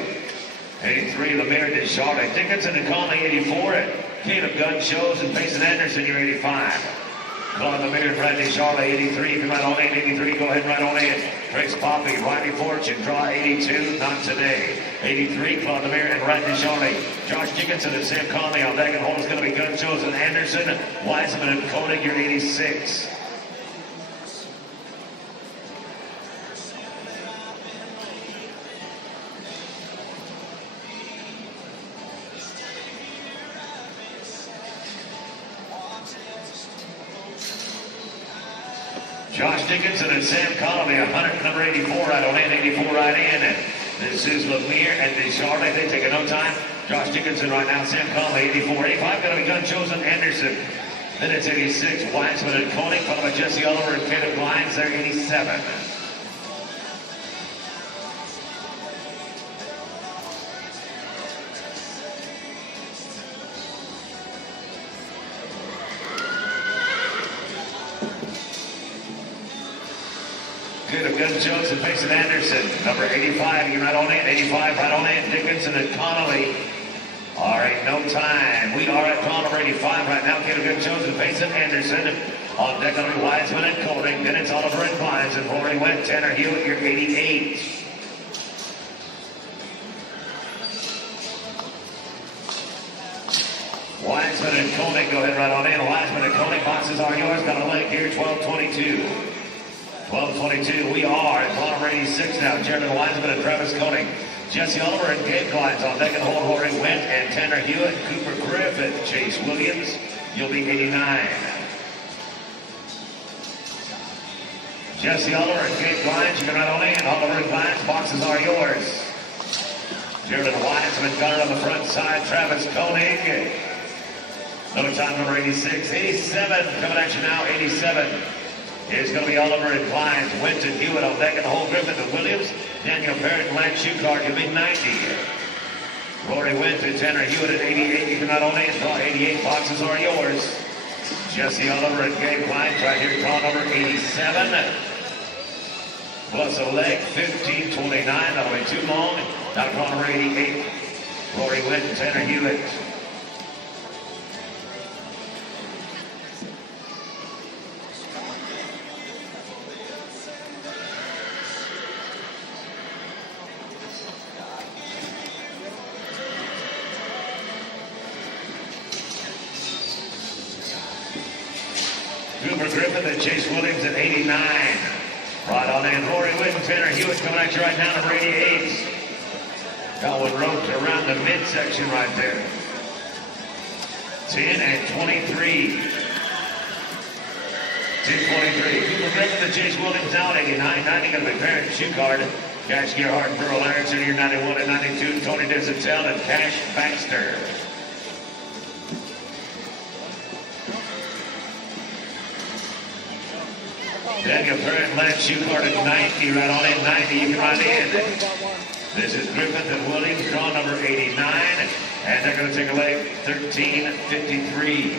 83, Lemire Deschardes. Dickinson and Conley, 84. Caleb Gunn shows and Payson Anderson, you're 85. Claude Lemire and Brad Deschardes, 83. If you ride on in, 83, go ahead and ride on in. Grace Poppy riding fortune, draw 82, not today. 83, Claude Lemire and Brad Deschardes. Josh Dickinson and Sam Conley on deck and hold is going to be Gunn shows and Anderson. Wiseman and Koenig, you're 86. Josh Dickinson and Sam Connolly, 100, number 84 right on in, 84 right in. This is Lemire and Deschardes. They take a no time. Josh Dickinson right now, Sam Connolly, 84. 85 going to be Gunn Chosen Anderson. Then it's 86. Wiseman and Koenig, followed by Jesse Oliver and Caleb Lyons. They're 87. Caleb Gunn Jones and Payson Anderson. Number 85, you right on in. 85 right on in. Dickinson and Connolly. All right, no time. We are at draw number 85 right now. Caleb Gunn Jones and Payson Anderson. On deck will be Wiseman and Koenig. Then it's Oliver and Lyons. And Rory Went, Tanner Hewitt, you're 88. Wiseman and Koenig, go ahead right on in. Wiseman and Koenig, boxes are yours. Got a leg here, 12:22. 12:22, we are at draw number 86 now. Jeremy Wiseman and Travis Koenig. Jesse Oliver and Gabe Glines on deck and hold. Rory Went and Tanner Hewitt, Cooper Griffith, Chase Williams. You'll be 89. Jesse Oliver and Gabe Glines, you can ride on in. Oliver and Glines, boxes are yours. Jared Wiseman got it on the front side. Travis Koenig. No time number 86. 87 coming at you now. 87. Here's going to be Oliver and Glines. Went and Hewitt on deck and hold. Griffith and Williams. Daniel Parrott and Lance Shucard. You'll be 90. Rory Went and Tanner Hewitt at 88. You can ride on in. Draw 88. Boxes are yours. Jesse Oliver and Gabe Glines right here. Draw number 87. Plus a leg, 15:29. That'll be too long. Now draw number 88. Rory Went and Tanner Hewitt. Cooper Griffith and Chase Williams at 89. Right on in. Rory Witt and Tanner Hewitt coming at you right now, number 88. Going ropes around the midsection right there. 10 and 23. 10-23. Cooper Griffin, the Chase Williams out. 89-90. Going to be Parent Shoe Card. Cash Gerhardt and Burl Erickson here. 91 and 92. Tony Dizentel and Cash Baxter. Daniel Parent, Lance Shoe Card at 90. Right on in 90. You can run in. This is Griffith and Williams, draw number 89, and they're going to take away 13-53.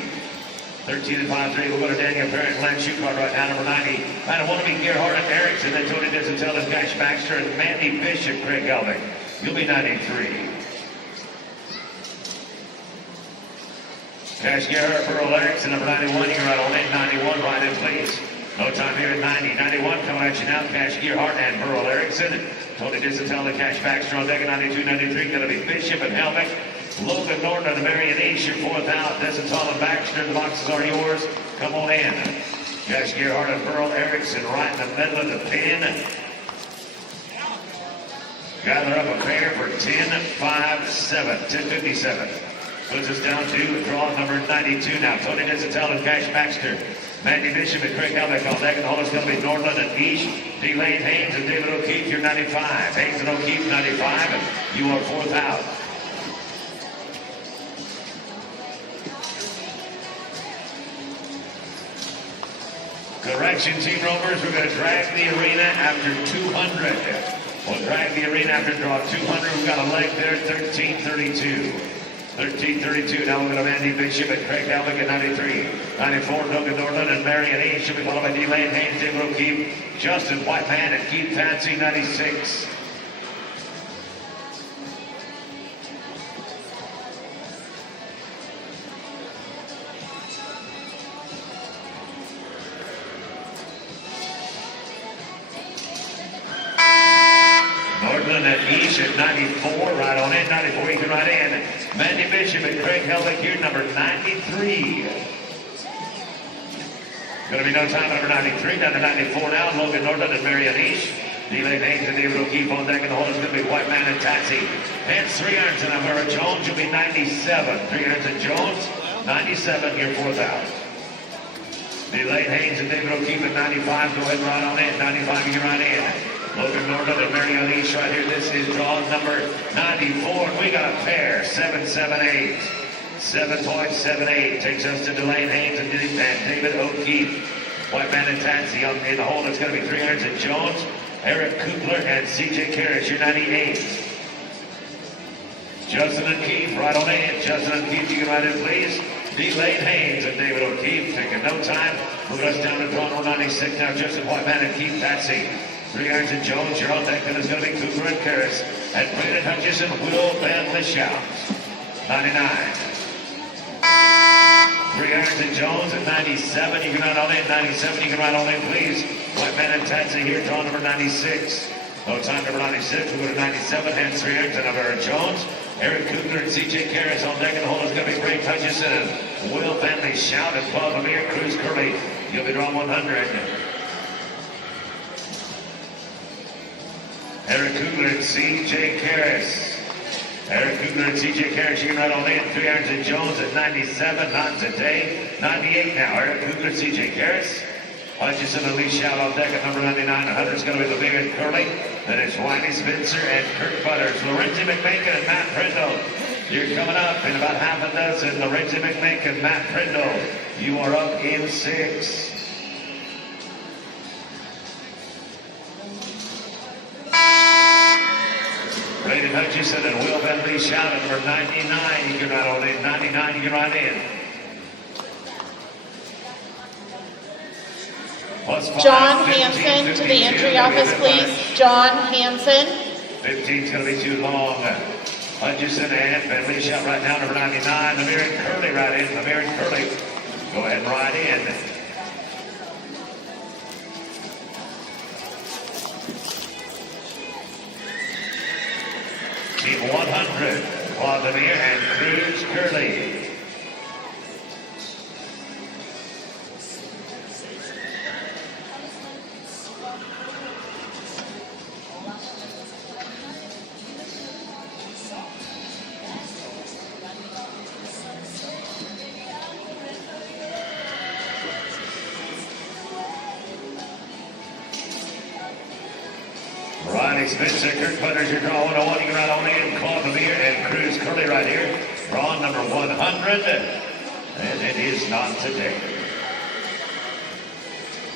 13-53. We'll go to Daniel Parent, Lance Shoe Card right now, number 90. I want to be Gerhardt and Erickson, then Tony Dizentel and Cash Baxter, and Mandy Bishop, Craig Helvig. You'll be 93. Cash Gerhardt, Burl Erickson, number 91. You can ride on in 91, right in, please. No time here at 90. 91 coming at you now. Cash Gerhardt and Burl Erickson. Tony Dizentel and Cash Baxter on deck at 92, 93. Going to be Bishop and Helvig. Logan Norton and Marion East, your fourth out. Dizentel and Baxter. The boxes are yours. Come on in. Cash Gerhardt and Burl Erickson right in the middle of the pin. Gather up a pair for 10-5-7. 10-57. Puts us down to draw number 92 now. Tony Dizentel and Cash Baxter. Mandy Bishop and Craig Helvig on deck. And all is going to be Norland and East. D-Lane Haynes and David O'Keefe, you're 95. Haynes and O'Keefe, 95. And you are fourth out. Correction, Team Rovers, we're going to drag the arena after 200. We'll drag the arena after draw 200. We've got a leg there, 13-32. 13-32. Now we're going to Mandy Bishop and Craig Helvig at 93. 94, Logan Norland and Marion East. Should be followed by D-Lane Haynes, David O'Keefe, Justin Whiteman, and Keith Patsy, 96. Norland and East at 94, right on in, 94, you can ride in. Mandy Bishop and Craig Helvig here, number 93. Going to be no time at number 93, down to 94 now. Logan Norton and Marion East. D-Lane Haynes and David O'Keefe on deck, and the hole is going to be Whiteman and Tatsy. And 3 irons and Amara Jones, you'll be 97. 3 irons and Jones, 97, your fourth out. D-Lane Haynes and David O'Keefe at 95, go ahead and ride on in. 95, you can ride in. Logan Norton and Marion East right here. This is draw number 94. And we got a pair, 7-7-8. 7.78 takes us to D-Lane Haynes and David O'Keefe. Whiteman and Tatsy in the hole. It's going to be 3 irons and Jones, Eric Kugler, and C.J. Karras, your 98. Justin and Keefe, right on in. Justin and Keefe, you can ride in, please. D-Lane Haynes and David O'Keefe taking no time. Moving us down to draw number 96 now. Justin Whiteman and Keith Patsy. 3 irons and Jones, your on deck. Then it's going to be Kugler and Karras. And Brandon Hutchison, Will Van Lishout. 99. 3 irons and Jones at 97. You can ride on in. 97. You can ride on in, please. Whiteman and Tatsy here, draw number 96. No time, number 96. We'll go to 97. Hands 3 irons and number Jones. Eric Kugler and C.J. Karras on deck, and the hole is going to be Brandon Hutchison and Will Van Lishout and Paul Lemire, Cruz Curley. You'll be drawn 100. Eric Kugler and C.J. Karras. Eric Kugler and C.J. Karras, you can ride on in. 3 irons and Jones at 97, not today. 98 now. Eric Kugler, C.J. Karras. Hutchison and Lishout on deck at number 99. 100 is going to be Lemire and Curley. Then it's Wiley Spencer and Kirk Butters. Lorenzi McMakin and Matt Prindle. You're coming up in about half a dozen. Lorenzi McMakin, Matt Prindle. You are up in 6. Brandon Hutchison and Will Van Lishout at number 99. You can ride on in. 99, you can ride in. John Hanson to the entry office, please. John Hanson. 15 is going to be too long. Hutchison and Van Lishout right now, number 99. Lemire and Curley right in. Lemire and Curley. Go ahead and ride in. Team 100, Claude Lemire and Cruz Curley. Riley Spencer, Kirk Butters, your draw 101. You can ride on in. Claw Beer and Cruz Curly right here. Draw number 100. And it is not today.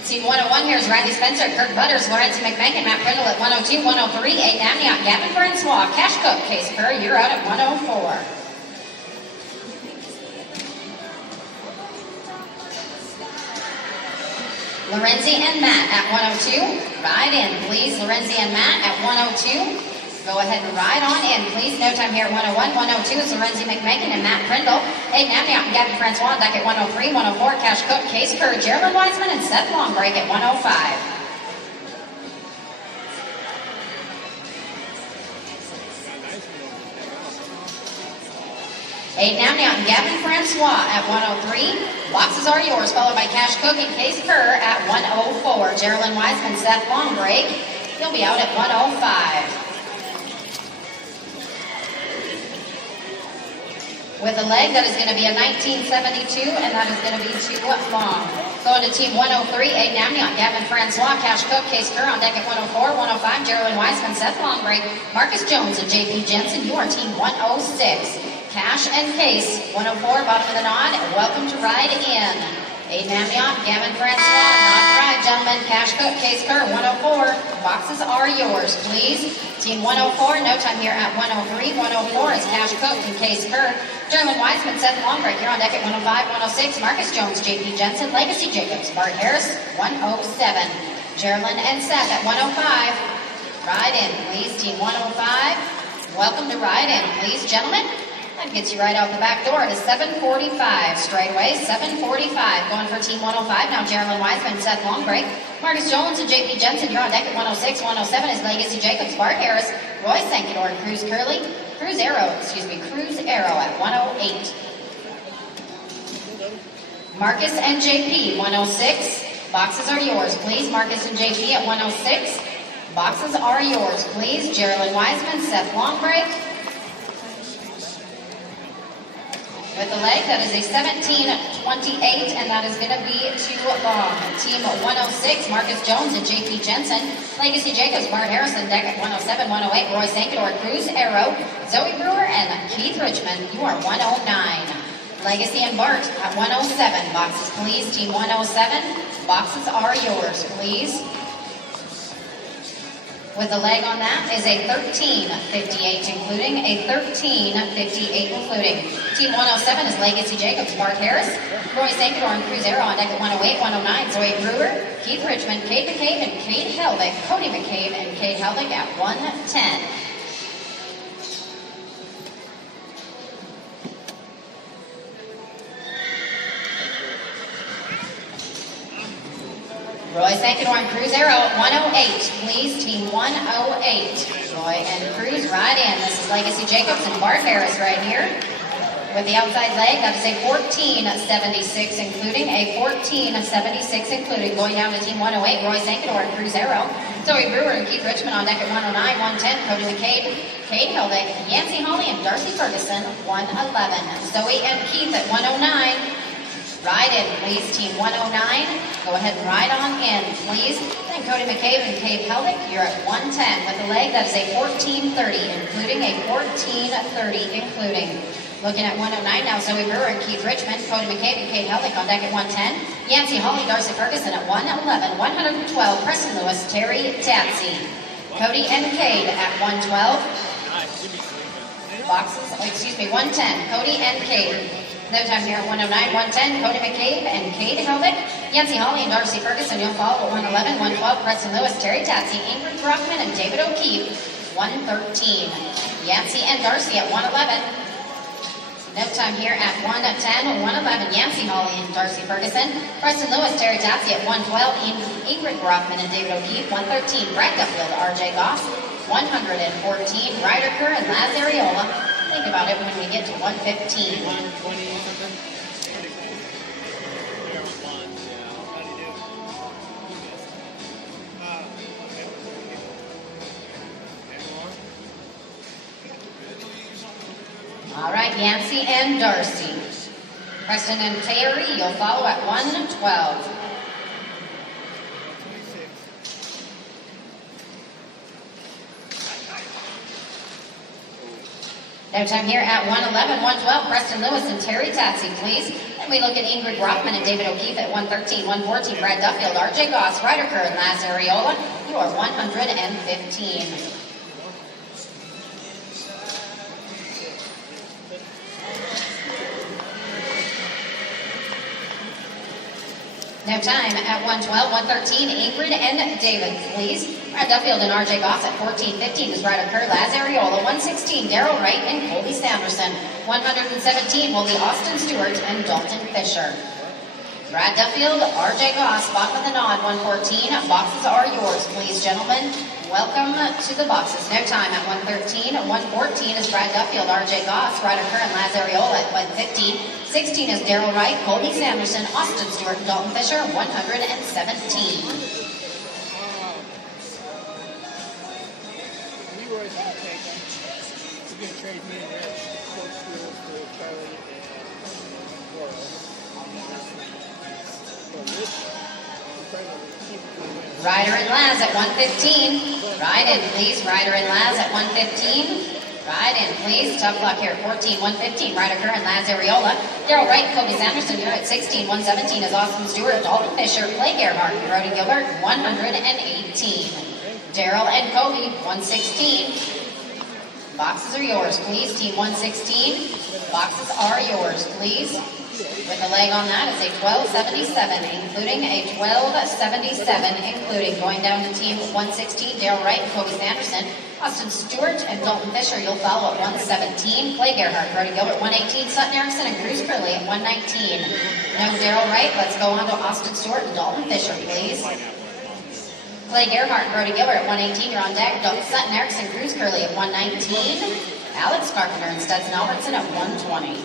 Team 101, here's Riley Spencer, Kirk Butters, Lorenzo McMahon, Matt Prindle at 102, 103, Aiden Amniot, Gavin Francois, Cash Cook, Case Kerr, you're out at 104. Lorenzi and Matt at 102. Ride in, please. Lorenzi and Matt at 102. Go ahead and ride on in, please. No time here at 101. 102 is Lorenzi McMakin and Matt Prindle. Aiden Amniot and Gavin Francois back at 103. 104, Cash Cook, Case Kerr, Gerald Weisman, and Seth Longbreak at 105. Aiden Amniot and Gavin Francois at 103. Boxes are yours, followed by Cash Cook and Case Kerr at 104. Geraldine Wiseman, Seth Longbreak. He'll be out at 105. With a leg that is going to be a 1972, and that is going to be too long. Going to team 103, Aiden Amniot, Gavin Francois, Cash Cook, Case Kerr on deck at 104. 105, Geraldine Wiseman, Seth Longbreak, Marcus Jones, and JP Jensen. You are team 106. Cash and Case, 104, bottom of the nod. Welcome to ride in. Aiden Amniot, Gavin Francois, nod to ride, gentlemen. Cash Cook, Case Kerr, 104. Boxes are yours, please. Team 104, no time here at 103. 104 is Cash Cook and Case Kerr. German Wiseman, Seth Longbreak, you're on deck at 105. 106, Marcus Jones, JP Jensen, Legacy Jacobs, Bart Harris, 107. Geraldine and Seth at 105. Ride in, please, team 105. Welcome to ride in, please, gentlemen. That gets you right out the back door to 745. Straightaway, 745. Going for team 105 now, Geraldine Wiseman, Seth Longbreak. Marcus Jones and JP Jensen, you're on deck at 106. 107 is Legacy Jacobs, Bart Harris, Roy Sankador, Cruz Arrow at 108. Marcus and JP, 106. Boxes are yours, please. Marcus and JP at 106. Boxes are yours, please. Geraldine Wiseman, Seth Longbreak. With a leg that is a 1728, and that is going to be too long. Team 106, Marcus Jones and JP Jensen. Legacy Jacobs, Bart Harrison, deck at 107, 108. Roy Sankador, Cruz Arrow, Zoe Brewer, and Keith Richmond. You are 109. Legacy and Bart at 107. Boxes, please. Team 107. Boxes are yours, please. With a leg on that is a 1358 including, a 1358 including. Team 107 is Legacy Jacobs, Bart Harris, Roy Sankador, and Cruz Arrow on deck at 108, 109, Zoe Brewer, Keith Richmond, Kate McCabe, and Kate Helvick, Cody McCabe, and Kate Helvick at 110. Roy Sankador and Cruz Arrow at 108. Please, team 108. Roy and Cruz ride in. This is Legacy Jacobs and Bart Harris right here. With the outside leg, that is a 1476 including, a 1476 including. Going down to team 108, Roy Sankador and Cruz Arrow. Zoe Brewer and Keith Richmond on deck at 109, 110, Cody McCabe, Kate Helvick, Yancey Holly, and Darcy Ferguson, 111. Zoe and Keith at 109. Ride in, please, team 109. Go ahead and ride on in, please. Then Cody McCabe and Kate Helvick, you're at 110. With a leg, that is a 1430, including, a 1430, including. Looking at 109 now, Zoe Brewer and Keith Richmond, Cody McCabe and Kate Helvick on deck at 110. Yancey Holly, Darcy Ferguson at 111. 112, Preston Lewis, Terry Tatsy. Cody and Cade at 112. Boxes, 110, Cody and Cade. No time here at 109, 110, Cody McCabe and Kate Helvick. Yancey Holly and Darcy Ferguson, you'll follow at 111, 112, Preston Lewis, Terry Tatsy, Ingrid Brockman, and David O'Keefe, 113. Yancey and Darcy at 111. No time here at 110, 111, Yancey Holly and Darcy Ferguson. Preston Lewis, Terry Tatsy at 112, Ingrid Brockman and David O'Keefe, 113. Brad Duffield, RJ Goss, 114. Ryder Kerr and Laz Ariola. Think about it when we get to 115. All right, Yancey and Darcy. Preston and Terry, you'll follow at 112. No time here at 111, 112, Preston Lewis and Terry Tatsy, please. And we look at Ingrid Brockman and David O'Keefe at 113, 114, Brad Duffield, RJ Goss, Ryder Kerr, and Laz Ariola. You are 115. No time at 112, 113, Ingrid and David, please. Brad Duffield and RJ Goss at 14, 15 is Ryder Kerr, Laz Ariola, 116, Daryl Wright and Colby Sanderson. 117 will be Austin Stewart and Dalton Fisher. Brad Duffield, RJ Goss, bottom of the nod, 114. Boxes are yours, please, gentlemen. Welcome to the boxes. No time at 113. 114 is Brad Duffield, RJ Goss, Ryder Kerr, and Laz Ariola at 115. 16 is Daryl Wright, Colby Sanderson, Austin Stewart, and Dalton Fisher, 117. Leroy's going to take them. He's going to trade me and Rich. Coach Steele for Charlie and Laura. So Rich, Ryder and Laz at 115. Ride in, please. Ryder and Laz at 115. Ride in, please. Tough luck here at 14, 115. Ryder Kerr and Laz Ariola. Daryl Wright, Colby Sanderson, you're at 16. 117 is Austin Stewart, Dalton Fisher, Clay Gerhardt, and Brody Gilbert, 118. Daryl and Colby, 116. Boxes are yours, please. Team 116. Boxes are yours, please. With a leg on that is a 1277, including a 1277, including going down to team 116, Daryl Wright and Colby Sanderson, Austin Stewart and Dalton Fisher. You'll follow at 117, Clay Gerhardt, Brody Gilbert, 118, Sutton Erickson and Cruz Curley at 119. No Daryl Wright. Let's go on to Austin Stewart and Dalton Fisher, please. Clay Gerhardt and Brody Gilbert at 118. You're on deck. Sutton Erickson, Cruz Curley at 119. Alex Carpenter and Stetson Albertson at 120.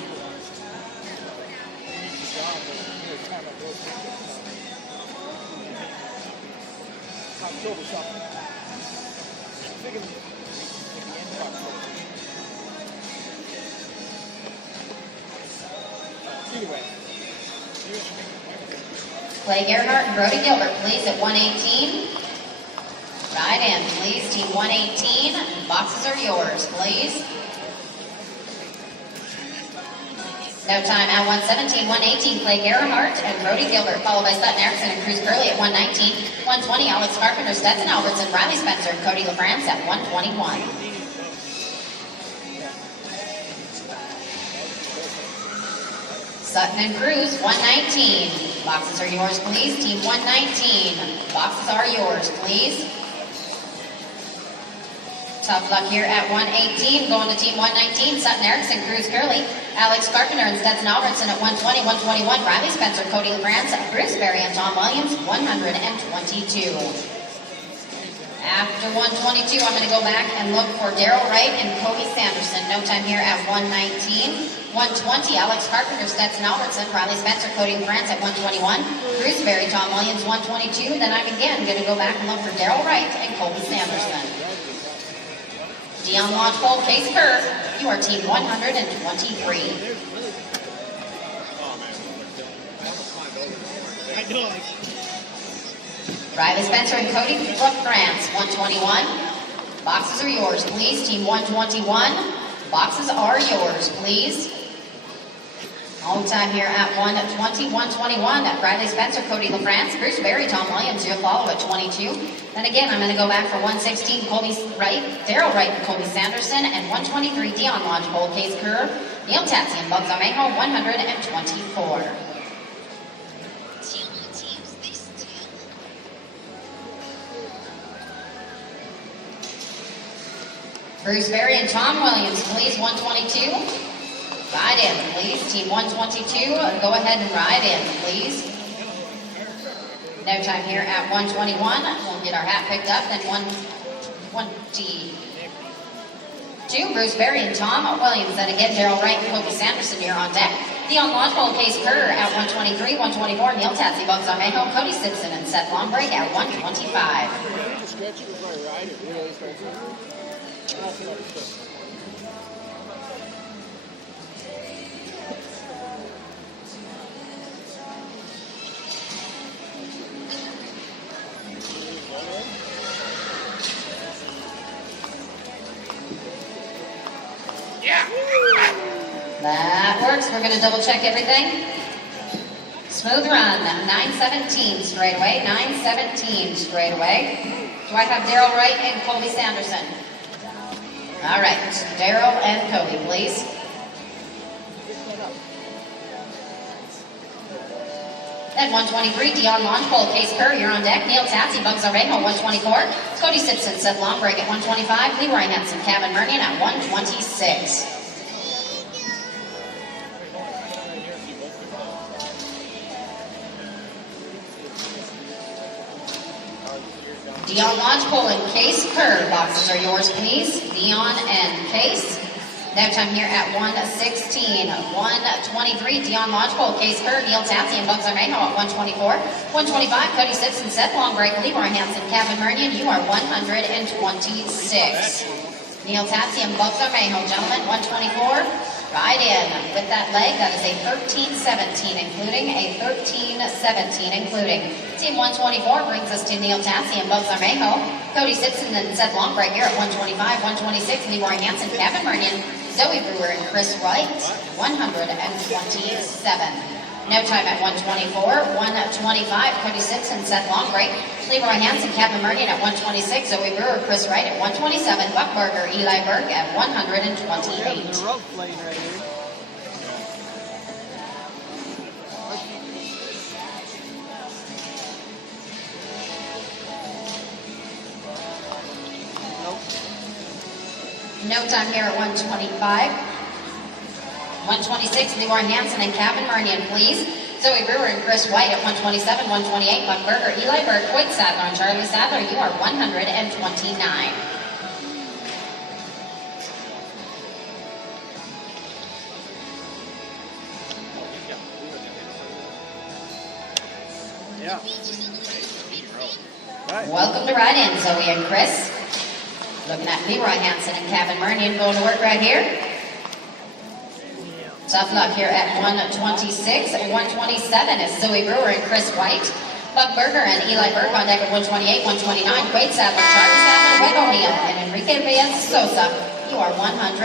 October something. Anyway. Clay Gerhardt and Brody Gilbert, please, at 118. Ride in, please, team 118. Boxes are yours, please. No time at 117, 118, Clay Gerhardt and Brody Gilbert, followed by Sutton Erickson and Cruz Curley at 119. 120, Alex Carpenter, Stetson Albertson, Riley Spencer, and Cody LaFrance at 121. Sutton and Cruz, 119. Boxes are yours, please. Team 119. Boxes are yours, please. Tough luck here at 118. Going to team 119. Sutton Erickson, Cruz Curley, Alex Carpenter, and Stetson Albertson at 120. 121. Riley Spencer, Cody LaFrance, Bruce Berry, and Tom Williams, 122. After 122, I'm going to go back and look for Daryl Wright and Colby Sanderson. No time here at 119. 120, Alex Carpenter, Stetson Albertson, Riley Spencer, Cody LaFrance at 121. Bruce Berry, Tom Williams, 122. Then I'm again going to go back and look for Daryl Wright and Colby Sanderson. Dion Lodge, Paul Case Kerr, you are team 123. Riley Spencer and Cody LaFrance, 121. Boxes are yours, please. Team 121. Boxes are yours, please. All time here at 120, 121. Riley Spencer, Cody LaFrance, Bruce Berry, Tom Williams, you'll follow at 22. Then again, I'm going to go back for 116, Colby Wright, Daryl Wright, and Colby Sanderson, and 123, Dion Lodge, Bold Case Kerr, Neil Tatsy, and Bugs Armejo, 124. Bruce Berry and Tom Williams, please, 122. Ride in, please. Team 122, go ahead and ride in, please. No time here at 121. We'll get our hat picked up. Then 122, Bruce Berry and Tom Williams. Then again, Daryl Wright and Colby Sanderson here on deck. Dion Lodgepole, Case Kerr at 123, 124. Neil Tatsy, Bugs Armejo, Cody Simpson, and Seth Lombrick at 125. Yeah! That works. We're going to double check everything. Smooth run, 9:17 straight away, 9:17 straight away. Do I have Daryl Wright and Colby Sanderson? All right, Daryl and Colby, please. At 123, Dion Longpole, Case Kerr, you're on deck. Neil Tatsy, Bugs Arejo, 124. Cody Simpson, Seth Longbreak at 125. Leroy Hansen, Kevin Mernion at 126. Dion Longpole and Case Kerr, boxes are yours, please. Dion and Case. Now time here at 116, 123, Dion Lodgepole, Case Kerr, Neil Tatsy, and Bugs Armejo at 124. 125, Cody Simpson, Seth Longbreak, Leroy Hansen, Kevin Mernion, you are 126. Neil Tatsy and Bugs Armejo, gentlemen, 124. Right in with that leg, that is a 13-17, including a 13-17, including. Team 124 brings us to Neil Tatsy and Bugs Armejo. Cody Simpson and Seth Longbreak here at 125, 126, Leroy Hansen, Kevin Mernion, Zoe Brewer and Chris Wright, 127. No time at 124, 125, Cody Simpson, Seth Longbreak, Leroy Hansen, Kevin Mernion at 126, Zoe Brewer, Chris Wright at 127, Buck Berger, Eli Berg at 128. No time here at 125. 126, Leroy Hansen and Kevin Mernion, please. Zoe Brewer and Chris White at 127, 128, Buck Berger, Eli Berg, Coit Sadler, and Charlie Sadler, you are 129. Yeah. Right. Welcome to Ride In, Zoe and Chris. Looking at Leroy Hansen and Kevin Mernion going to work right here. Tough luck here at 126. At 127 is Zoe Brewer and Chris White. Buck Berger and Eli Berg on deck at 128, 129. Quade Sadler, Charlie Sadler, Webb O'Neill, and Enrique Reyes Sosa. You are 130.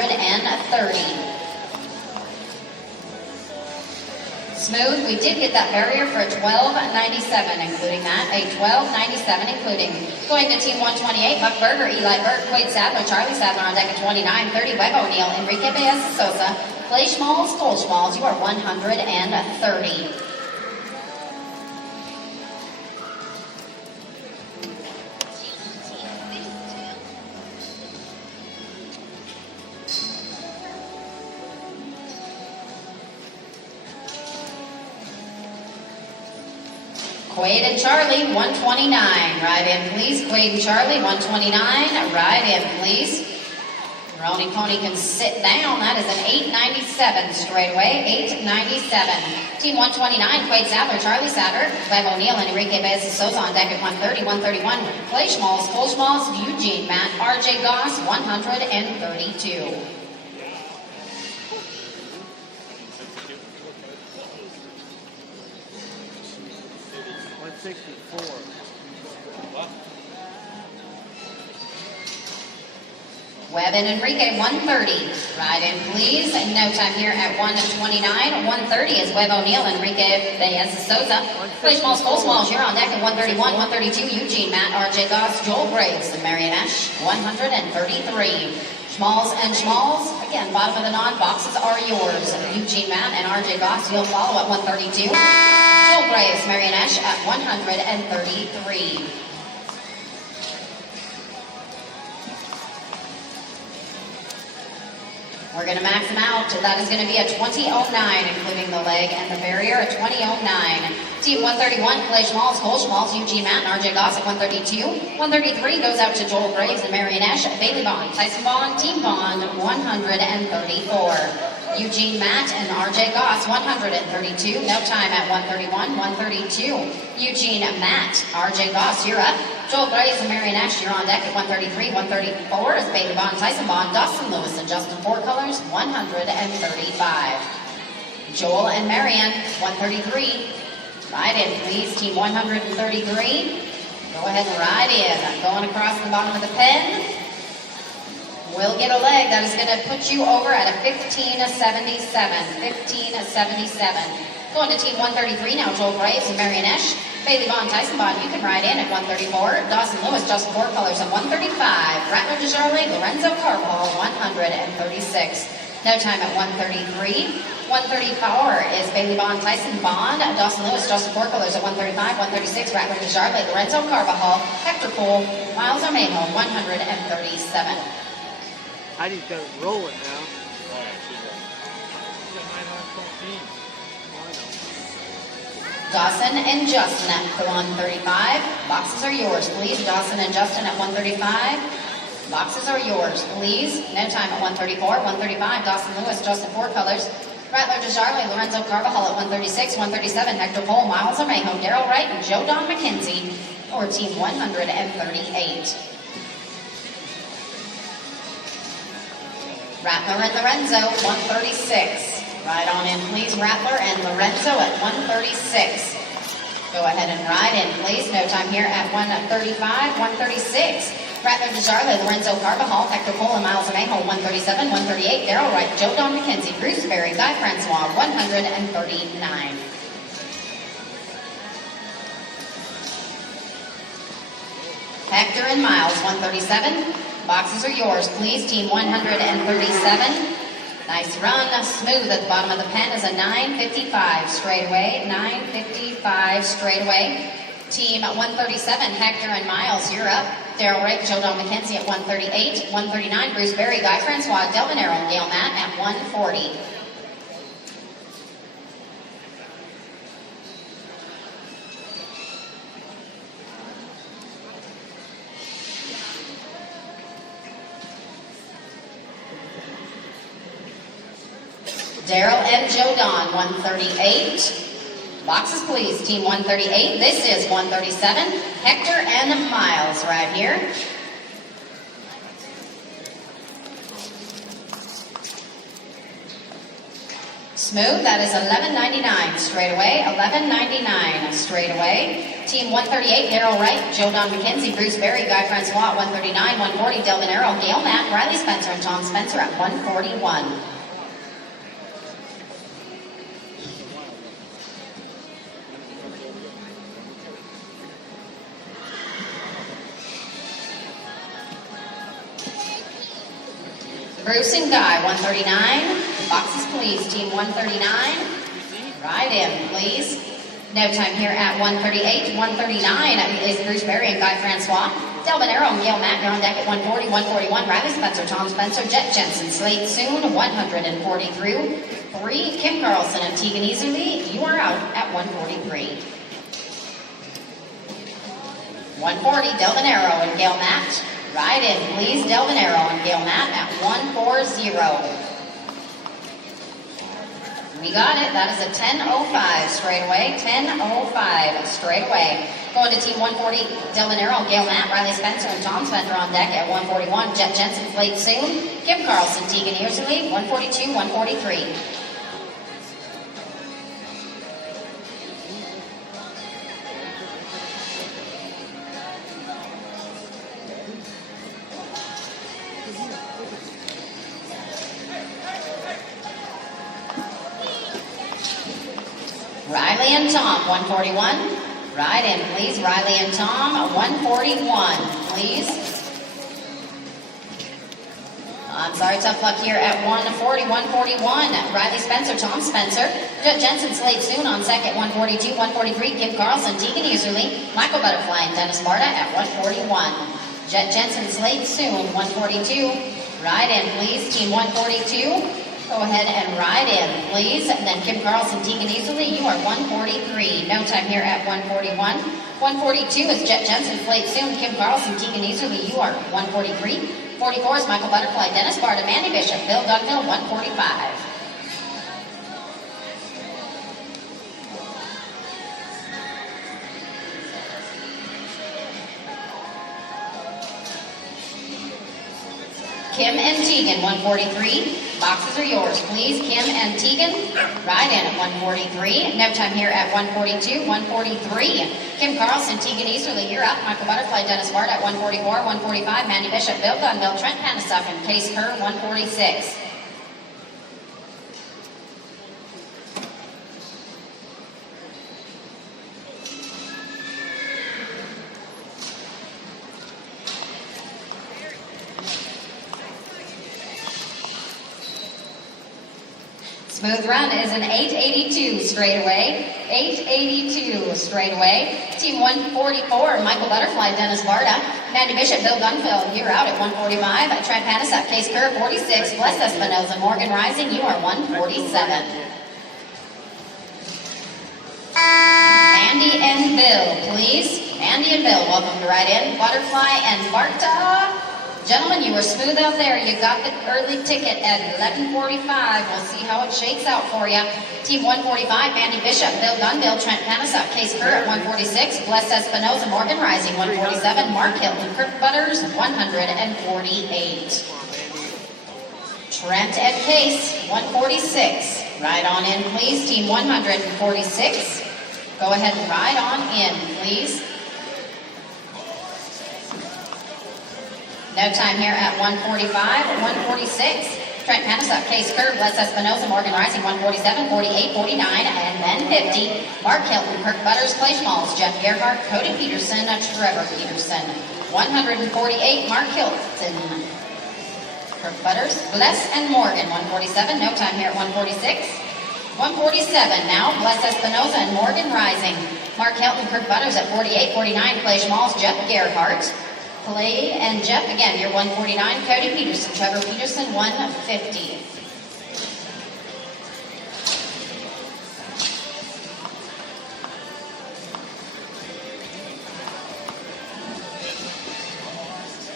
Smooth, we did get that barrier for a 12.97, including that. A 12.97, including. Going to team 128, Buck Berger, Eli Berg, Quade Sadler, Charlie Sadler on deck at 29, 30, Webb O'Neill, Enrique Reyes Sosa. Clay Schmalls, Cole Schmalls, you are 130. Quade and Charlie, 129. Ride in, please. Quade and Charlie, 129. Ride in, please. Rony Pony can sit down. That is an 8.97 straight away. 8.97. Team 129, Quade Sadler, Charlie Sadler, Webb O'Neill, and Enrique Reyes Sosa on deck at 130, 131. Clay Schmalls, Cole Schmalls, Eugene Matt, RJ Goss, 132. Webb and Enrique, 130. Ride in, please. No time here at 129. 130 is Webb O'Neill and Enrique Reyes Sosa. Clay Schmalls, Cole Schmalls, you're on deck at 131. 132, Eugene Matt, RJ Goss, Joel Graves, and Marion Ash, 133. Schmalls and Schmalls, again, bottom of the non, boxes are yours. Eugene Matt and RJ Goss, you'll follow at 132. Joel Graves, Marion Ash at 133. We're going to max them out. That is going to be a 20.09, including the leg and the barrier, a 20.09. Team 131, Clay Schmalls, Cole Schmalls, Eugene Matt, and RJ Goss at 132. 133 goes out to Joel Graves and Marion Ash, Bailey Bond, Tyson Bond, Team Bond, 134. Eugene Matt and RJ Goss, 132. No time at 131, 132. Eugene Matt, RJ Goss, you're up. Joel Graves and Marion Ash, you're on deck at 133. 134 is Bailey Bond, Tyson Bond, Dustin Lewis, and Justin Four Colors, 135. Joel and Marion, 133. Ride in, please. Team 133. Go ahead and ride in. Going across the bottom of the pen. will get a leg. That is going to put you over at a 15.77. 15.77. Going to team 133 now, Joel Graves and Marion Esch. Bailey Bond, Tyson Bond, you can ride in at 134. Dawson Lewis, Justin Four Colors at 135. Rattler DeJarle, Lorenzo Carvajal, 136. No time at 133. 134 is Bailey Bond, Tyson Bond, Dawson Lewis, Justin Four Colors at 135. 136, Rattler DeJarle, Lorenzo Carvajal, Hector Poole, Miles Armejo, 137. Heidi's got it rolling now. Dawson and Justin at 135. Boxes are yours, please. Dawson and Justin at 135. Boxes are yours, please. No time at 134. 135, Dawson Lewis, Justin Four Colors. Rattler DeJarle, Lorenzo Carvajal at 136. 137, Hector Poole, Miles Armejo, Daryl Wright, and Joe Don McKenzie for team 138. Rattler and Lorenzo, 136. Ride on in, please, Rattler and Lorenzo at 136. Go ahead and ride in, please. No time here at 135, 136. Rattler DeJarle, Lorenzo Carvajal, Hector Poole, and Miles Armejo, 137, 138. Daryl Wright, Joe Don McKenzie, Bruce Berry, Guy Francois, 139. Hector and Miles, 137. Boxes are yours, please. Team 137. Nice run, smooth at the bottom of the pen is a 9.55 straightaway. 9.55 straightaway. Team 137, Hector and Miles, you're up. Daryl Wright, Joe Don McKenzie at 138. 139, Bruce Berry, Guy Francois, Delvinero, and Gail Matt at 140. Daryl and Joe Don, 138. Boxes, please. Team 138. This is 137. Hector and Miles right here. Smooth, that is 11.99 straight away. 11.99 straight away. Team 138, Daryl Wright, Joe Don McKenzie, Bruce Berry, Guy Francois, 139, 140, Delvinero, Gail Matt, Riley Spencer, and Tom Spencer at 141. Bruce and Guy, 139. Boxes, please. Team 139. Ride in, please. No time here at 138. 139 is Bruce Berry and Guy Francois. Delvinero and Gail Matt, you're on deck at 140. 141, Riley Spencer, Tom Spencer, Jet Jensen, Slate Soon, 143. 3, Kim Carlson and Tegan Easerly, you are out at 143. 140, Delvinero and Gail Matt. Ride in, please, Delvinero and Gail Matt at 140. We got it. That is a 10.05 straight away. 10.05 straight away. Going to team 140, Delvinero, Gail Matt, Riley Spencer, and Tom Spencer on deck at 141. Jet Jensen, Slate Soon, Kim Carlson, Tegan Easerly, 142, 143. Riley and Tom, 141. Ride in, please. Riley and Tom, 141, please. I'm sorry, tough luck here at 140, 141. Riley Spencer, Tom Spencer. Jet Jensen, Slate Soon on second, 142, 143. Kim Carlson, Tegan Easerly, Michael Butterfly, and Dennis Barta at 141. Jet Jensen, Slate Soon, 142. Ride in, please. Team 142. Go ahead and ride in, please. And then Kim Carlson, Tegan Easerly, you are 143. No time here at 141. 142 is Jet Jensen, Slate Soon, Kim Carlson, Tegan Easerly, you are 143. 44 is Michael Butterfly, Dennis Barta, Mandy Bishop, Bill Dugville, 145. Kim and Tegan, 143. Boxes are yours, please. Kim and Tegan, ride in at 143. No time here at 142, 143. Kim Carlson, Tegan Easterly, you're up. Michael Butterfly, Dennis Bart at 144, 145. Mandy Bishop, Bill Gunn, Bill Trent Panasuk, and Case Kerr, 146. Smooth run is an 882 straightaway. 882 straightaway. Team 144, Michael Butterfly, Dennis Barta. Mandy Bishop, Bill Gunfield, you're out at 145. Trent Panasuk, Case Kerr, 46. Bless Espinoza, Morgan Rising, you are 147. Andy and Bill, please. Andy and Bill, welcome to ride in. Butterfly and Barta. Gentlemen, you were smooth out there. You got the early ticket at 11:45. We'll see how it shakes out for you. Team 145, Mandy Bishop, Bill Gunville, Trent Panasuk, Case Kerr at 146, Bless Espinoza, Morgan Rising, 147, Mark Hilton, Kirk Butters, 148. Trent and Case, 146. Ride on in, please. Team 146. Go ahead and ride on in, please. No time here at 145, 146. Trent Panasuk, Case Kerr, Bless Espinoza, Morgan Rising, 147, 48, 49, and then 50. Mark Hilton, Kirk Butters, Clay Schmalls, Jeff Gerhardt, Cody Peterson, Trevor Peterson. 148, Mark Hilton. Kirk Butters, Bless and Morgan, 147. No time here at 146. 147 now, Bless Espinoza and Morgan Rising. Mark Hilton, Kirk Butters at 48, 49, Clay Schmalls, Jeff Gerhardt. Clay and Jeff, again, you're 149. Cody Peterson, Trevor Peterson, 150.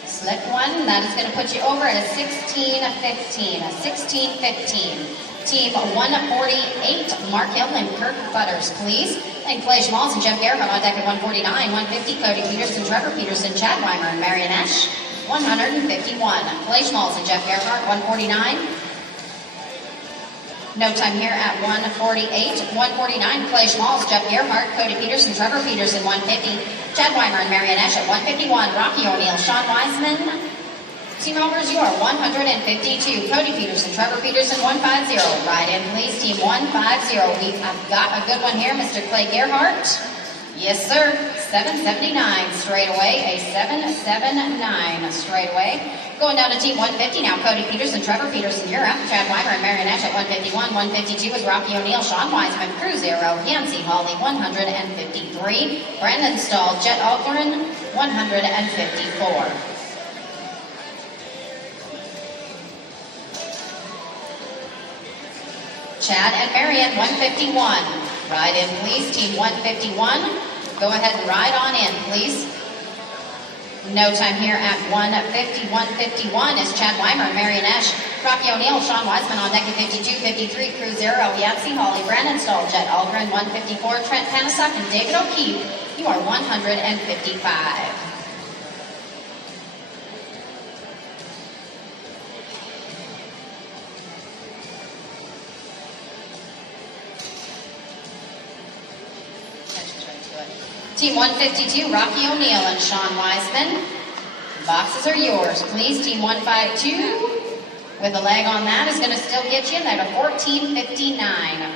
Slick one, that is going to put you over at a 16-15. A 16-15. Team 148, Mark Hill and Kirk Butters, please. And Clay Schmalls and Jeff Gerhardt on deck at 149, 150, Cody Peterson, Trevor Peterson, Chad Weimer, and Marion Esch, 151. Clay Schmalls and Jeff Gerhardt, 149. No time here at 148, 149, Clay Schmalls, Jeff Gerhardt, Cody Peterson, Trevor Peterson, 150, Chad Weimer and Marion Esch at 151, Rocky O'Neill, Sean Wiseman. Team members, you are 152. Cody Peterson, Trevor Peterson, 150. Ride in, please. Team 150. I've got a good one here, Mr. Clay Gerhardt. Yes, sir. 779 straight away. A 779 straight away. Going down to Team 150 now. Cody Peterson, Trevor Peterson, you're up. Chad Weimer and Marion Esch at 151. 152 is Rocky O'Neill, Sean Wiseman, Crew Zero, Yancey Hawley, 153. Brandon Stahl, Jet Algren, 154. Chad and Marion, 151. Ride in, please. Team 151. Go ahead and ride on in, please. No time here at 150. 151 is Chad Weimer and Marion Esch. Rocky O'Neill, Sean Wiseman on deck at 52, 53. Crew Zero, Yancey Hawley, Brandon Stahl, Jet Algren, 154. Trent Panasuk and David O'Keefe, you are 155. Team 152, Rocky O'Neill and Sean Wiseman. Boxes are yours, please. Team 152, with a leg on that, is going to still get you in there to 1459.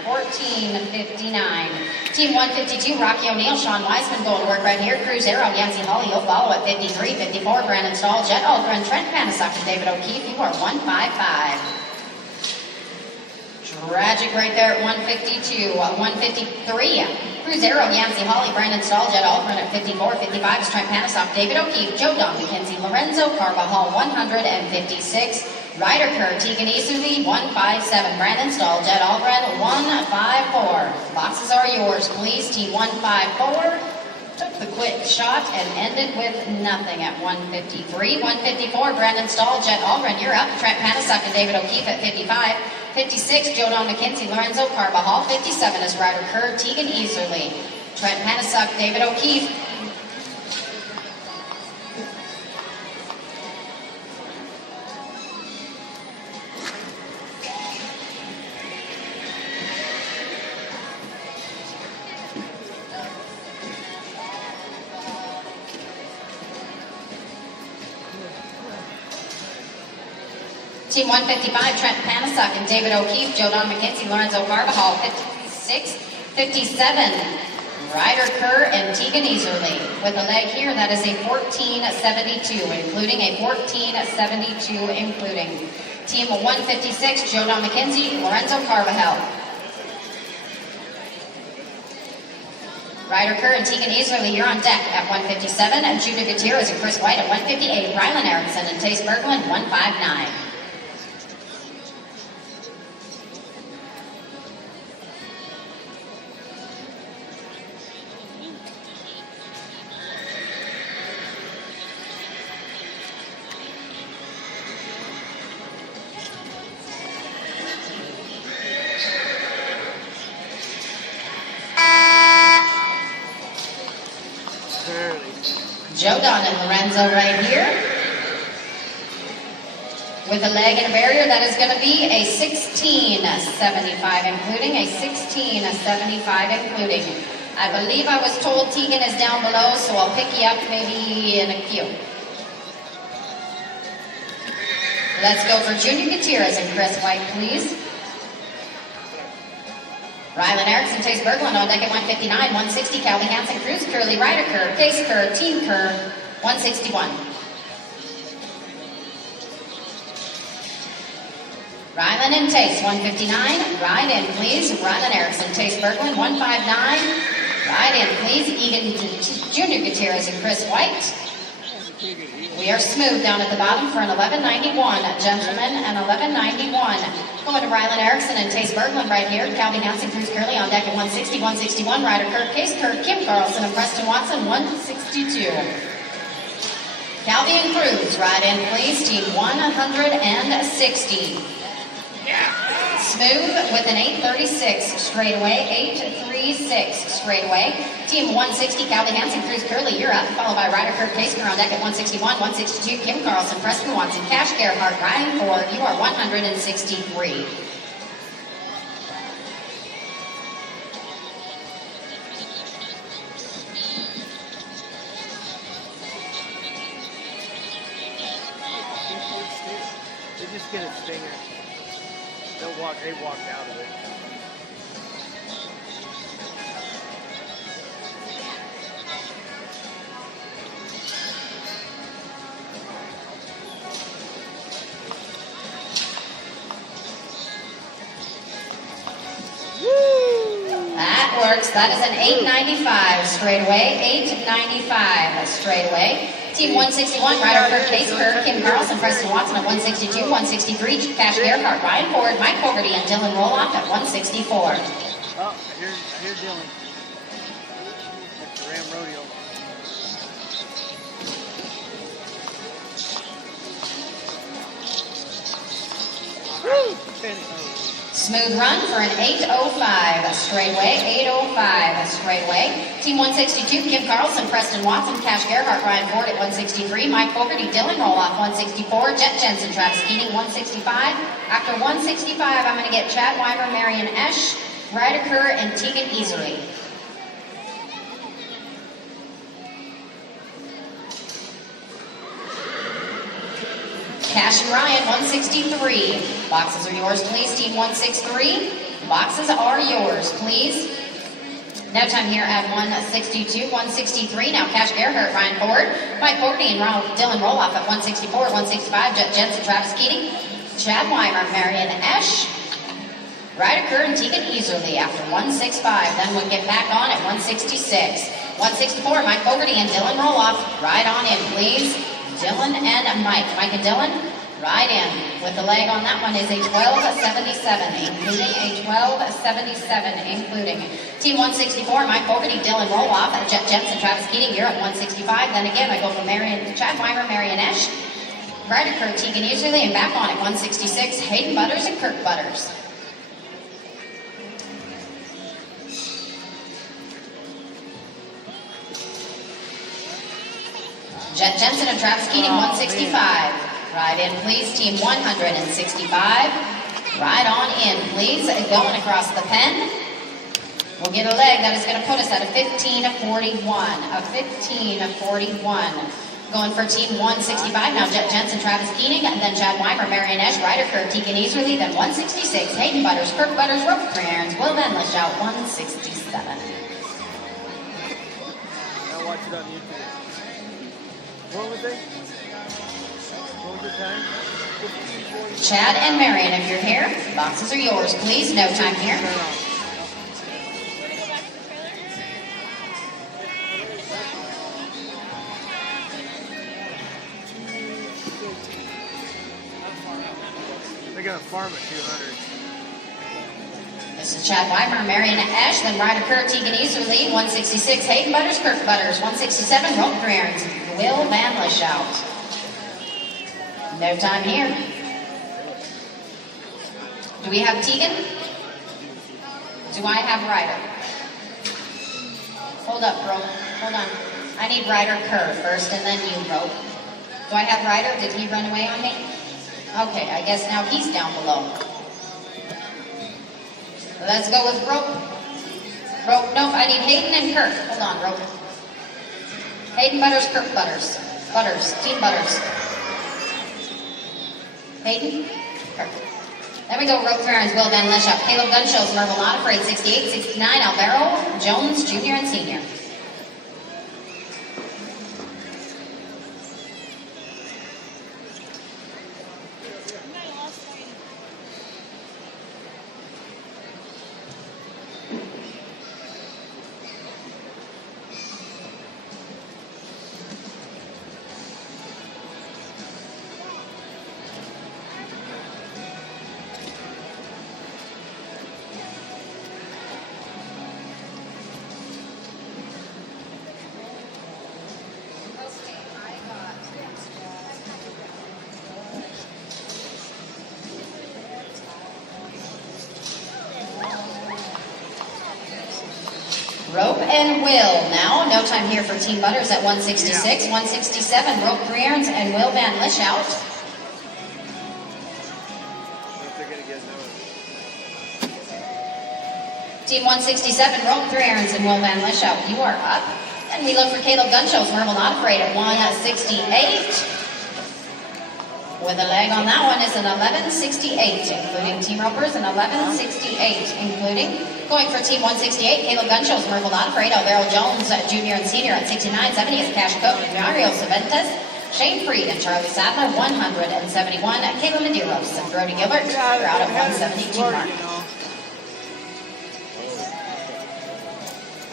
1459. Team 152, Rocky O'Neill, Sean Wiseman going to work right here. Crew Zero, Yancey Hawley, you'll follow at 53, 54. Brandon Stahl, Jet Algren, Trent Panasuk, and David O'Keefe, you are 155. Tragic right there at 152. 153. Crew Zero, Yancey Hawley, Brandon Stahl, Jet Algren at 54. 55 is Trent Panasuk, David O'Keefe, Joe Don, Mackenzie Lorenzo, Carvajal, 156. Ryder Kerr, Tegan Easterly, 157. Brandon Stahl, Jet Algren, 154. Boxes are yours, please. Team 154. Took the quick shot and ended with nothing at 153. 154, Brandon Stahl, Jet Algren, you're up. Trent Panasuk and David O'Keefe at 55. 56, Joe Don McKenzie, Lorenzo Carvajal. 57 is Ryder Kerr, Tegan Easterly. Trent Panasuk, David O'Keefe. Team 155, Trent Panasock and David O'Keefe, Joe Don McKenzie, Lorenzo Carvajal, 56, 57, Ryder Kerr and Tegan Easerly. With a leg here, that is a 14.72, including a 14.72, including. Team 156, Joe Don McKenzie, Lorenzo Carvajal. Ryder Kerr and Tegan Easerly, you're on deck at 157, and Judah Gutierrez and Chris White at 158, Rylan Erickson and Tace Berglund, 159. Joe Don and Lorenzo right here. With a leg and a barrier, that is going to be a 16.75, including a 16.75, including. I believe I was told Tegan is down below, so I'll pick you up maybe in a few. Let's go for Junior Gutierrez and Chris White, please. Rylan Erickson, Tace Berglund on deck at 159, 160, Calvin Hansen, Cruz, Curly, Ryder Kerr, Case Kerr, Team Kerr, 161. Rylan and Tace, 159, ride in please. Rylan Erickson, Tace Berglund, 159, ride in please. Egan, Junior Gutierrez and Chris White. We are smooth down at the bottom for an 11.91, gentlemen, an 11.91. Going to Rylan Erickson and Tace Berglund right here. Calvin Hansen, Cruz Curley on deck at 160, 161. Ryder Kerr, Case Kerr, Kim Carlson, and Preston Watson, 162. Calvi and Cruz, ride in please. Team 160. Smooth with an 8.36 straightaway, 8.36 straightaway. Team 160, Calvin Hansen, Cruz Curley, you're up. Followed by Ryder Kerr, Case Kerr on deck at 161, 162. Kim Carlson, Preston Watson, Cash Gerhardt, Ryan Ford, you are 163. They just get a stinger. They walked out of it. That works. That is an 8.95 straightaway. 8.95 straightaway. Team 161, Ryder Kerr, Case Kerr, Kim Carlson, Preston Watson at 162, 163, Cash Gerhardt, Ryan Ford, Mike Fogarty, and Dylan Roloff at 164. Oh, I hear Dylan. That's the Ram Rodeo. Smooth run for an 8.05 straightaway. 8.05 straightaway. Team 162, Kim Carlson, Preston Watson, Cash Gerhardt, Ryan Ford at 163, Mike Fogarty, Dylan Roloff 164, Jet Jensen, Travis Keating 165. After 165, I'm going to get Chad Weimer, Marion Esch, Ryder Kerr, and Tegan Easerly. Cash and Ryan, 163. Boxes are yours, please. Team 163. Boxes are yours, please. Now time here at 162, 163. Now Cash Gerhardt, Ryan Ford, Mike Fogarty, and Dylan Roloff at 164, 165. Jet Jensen, Travis Keating, Chad Weimer, Marion Esch, Ryder Kerr, and Tegan Easerly after 165. Then we'll get back on at 166. 164, Mike Fogarty and Dylan Roloff. Ride on in, please. Dylan and Mike. Mike and Dylan, ride in. With the leg on that one is a 12.77, including a 12.77, including. Team 164, Mike Fogarty, Dylan Roloff, Jet Jensen, Travis Keating, you're at 165. Then again, I go for Chad Weimer, Marion Esch, Ryder Kerr, Tegan Easerly, and back on at 166, Hayden Butters and Kirk Butters. Jet Jensen and Travis Keating, 165. Ride in, please. Team 165. Ride on in, please. Going across the pen. We'll get a leg that is going to put us at a 15.41. A 15.41. Going for team 165, now Jet Jensen, Travis Keening, and then Chad Weimer, Marion Esch, Ryder Kerr, Tegan Easterly, then 166, Hayden Butters, Kirk Butters, Rope Cairns, Will Van Lishout, 167. Now watch it on YouTube. What was it? What was the time? 15:40. Chad and Marion, if you're here, boxes are yours, please. No time here. They're gonna farm at 200. This is Chad Weimer, Marion Esch, then Ryder Kerr, Tegan Easterly, 166, Hayden Butters, Kirk Butters, 167, Rope Cairns, Will Van Lishout. No time here. Do we have Tegan? Do I have Ryder? Hold up, Rope. Hold on. I need Ryder Kerr first and then you, Rope. Do I have Ryder? Did he run away on me? Okay, I guess now he's down below. Let's go with Rope. Rope, nope, I need Hayden and Kirk. Hold on, Rope. Hayden Butters, Kirk Butters. Butters, Team Butters. Hayden, Kirk. There we go, Rope Cairns, Will Van Lishout, Caleb Gunshows, Marvel Not Afraid, 68, 69, Alvaro Jones, Jr. and Senior. Rope and Will now. No time here for Team Butters at 166, 167, Rope Cairns and Will Van Lishout. Team 167, Rope Cairns and Will Van Lishout, you are up. And we look for Caleb Gunshows, Marvel Not Afraid at 168. With a leg on that one is an 1168, including Team Ropers, an 1168, including going for Team 168, Caleb Gunshows, Marvel Not Afraid, Alvaro Jones, Jr. and Senior at 6970 is Cash Cook, Mario Cervantes, Shane Freed and Charlie Sadler, 171, Kayla Medeiros and Brody Gilbert, you're out at 172 mark.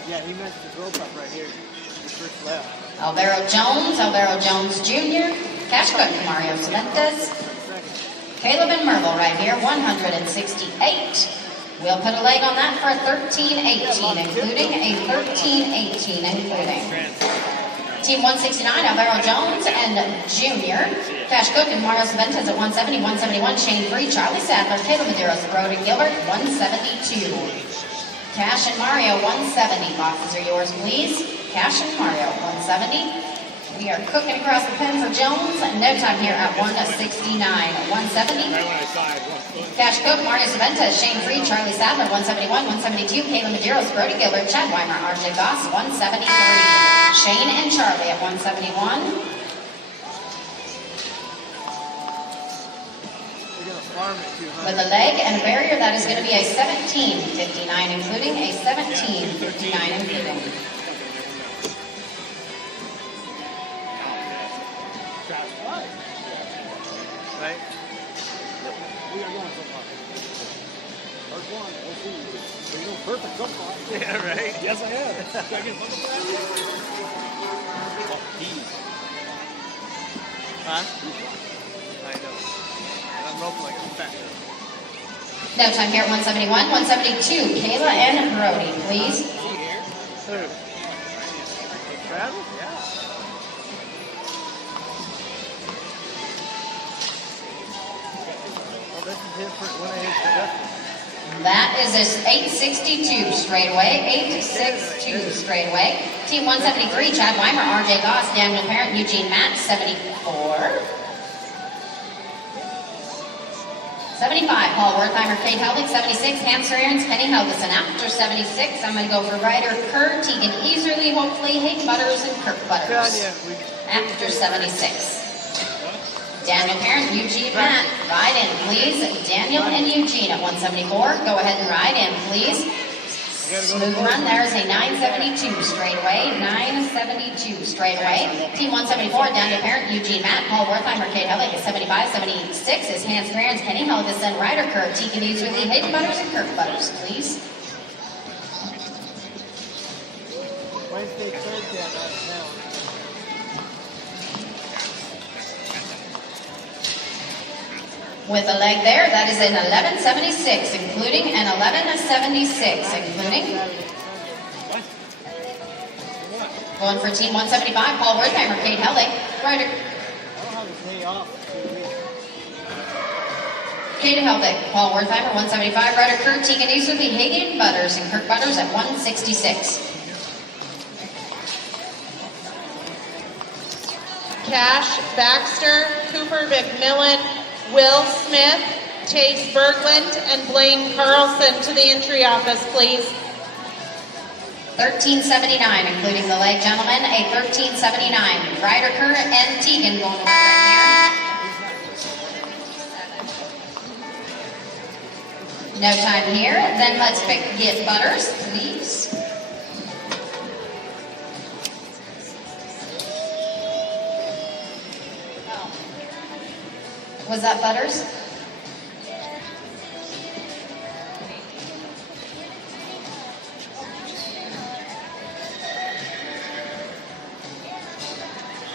Yeah, he messed his rope up right here. He first left. Alvaro Jones Jr., Cash Cook, Mario Cervantes, Caleb and Merville right here, 168. We'll put a leg on that for a 1318, including a 1318, including Team 169, Alvaro Jones and Jr., Cash Cook and Mario Cervantes at 170, 171, Shane Freed, Charlie Sadler, Caleb Medeiros, Brody Gilbert, 172. Cash and Mario, 170. Boxes are yours, please. Cash and Mario, 170. We are cooking across the pen for Jones. No time here at 169. 170. Cash Cook, Mario Cervantes, Shane Freed, Charlie Sadler, 171, 172. Kayla Medeiros, Brody Gilbert, Chad Weimer, RJ Goss, 173. Shane and Charlie at 171. With a leg and a barrier, that is going to be a 1759, including a 1759, including. Right? We are going so far. First one, we'll see. So you know perfect so far. Yeah, right? Yes, I have. Can I get one of Huh? I know. I'm roped like a fat. No time here at 171, 172. Kayla and Brody, please. Who? Travis? Yeah. Well, this is different when I hit the dust. That is this 862 straightaway, 862 straightaway. Team 173, Chad Weimer, RJ Goss, Daniel Parent, Eugene Matt, 74. 75, Paul Wertheimer, Kate Helbig, 76, Hamster Aarons, Kenny Helgeson. After 76, I'm going to go for Ryder Kerr, Tegan Easterly, hopefully, Hayden Butters, and Kirk Butters. God, yeah, after 76. Daniel Parent, Eugene Matt, ride in, please. Daniel and Eugene at 174. Go ahead and ride in, please. Smooth run. There's a 972 straightaway. 972 straightaway. Team 174, Daniel Parent, Eugene Matt, Paul Wertheimer, Kate Hellick is 75. 76 is Hans Grans, Kenny Helgeson, Ryder Kurt, Tegan Easterly, Hayden Butters, and Kirk Butters, please. Wednesday, Thursday, I'm out of town. With a leg there, that is an 1176, including an 1176, including. Going for team 175, Paul Wertheimer, Kate Hellick, Ryder. I don't have a day off for 2 weeks. Kate Hellick, Paul Wertheimer, 175, Ryder Kurt, Tegan Easterly, Hayden Butters, and Kirk Butters at 166. Cash Baxter, Cooper McMillan, Will Smith, Chase Berglund, and Blaine Carlson to the entry office, please. 1379, including the leg, gentlemen. A 1379. Ryder Kurt and Tegan going over right here. No time here. Then let's get Butters, please. Was that Butters?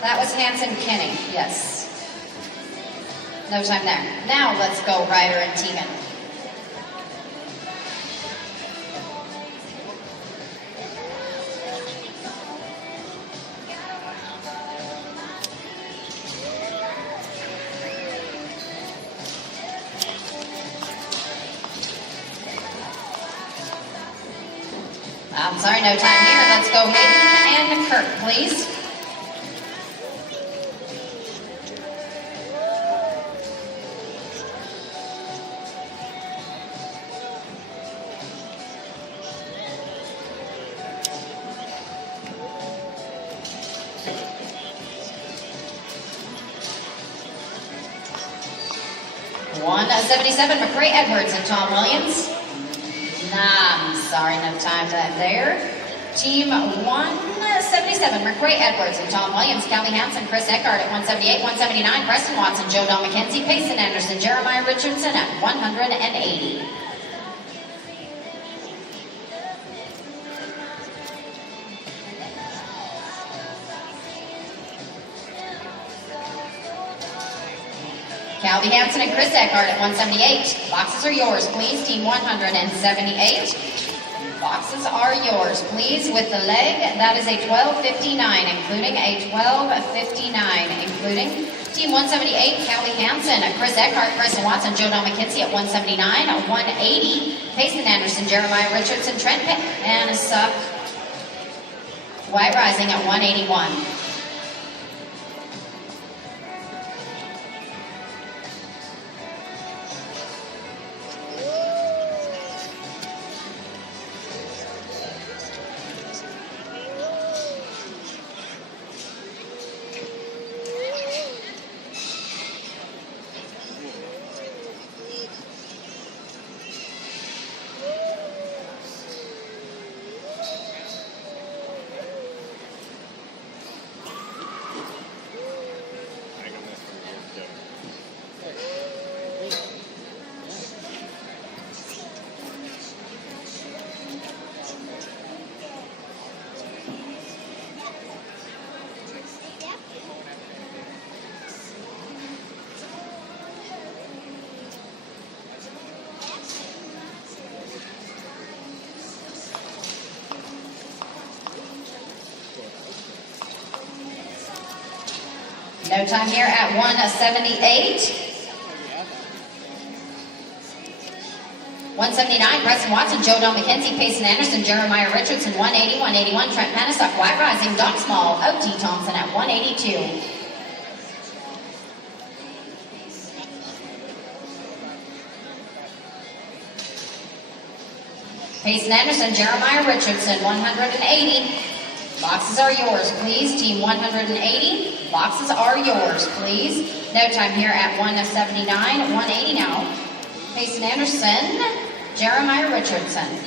That was Hanson Kenny, yes. No time there. Now let's go Ryder and Tegan. I'm sorry, no time here. Let's go Hayden and Kirk, please. One 77, McRae Edwards and Tom Williams. I'm sorry, no time there. Team 177, McRae Edwards and Tom Williams, Callie Hansen, Chris Eckhart at 178, 179, Preston Watson, Joe Don McKenzie, Payson Anderson, Jeremiah Richardson at 180. Calvin Hansen and Chris Eckhart at 178. Boxes are yours, please. Team 178. Boxes are yours, please. With the leg, that is a 1259, including a 1259, including Team 178, Callie Hansen, Chris Eckhart, Preston Watson, Joe Don McKenzie at 179, 180. Payson Anderson, Jeremiah Richardson, Trent and Suck. White Rising at 181. No time here at 178. 179, Preston Watson, Joe Don McKenzie, Payson Anderson, Jeremiah Richardson, 180, 181, Trent Manisock, White Rising, Doc Small, O.T. Thompson at 182. Payson Anderson, Jeremiah Richardson, 180. Boxes are yours, please. Team 180. Boxes are yours, please. No time here at 179. 180 now. Mason Anderson, Jeremiah Richardson.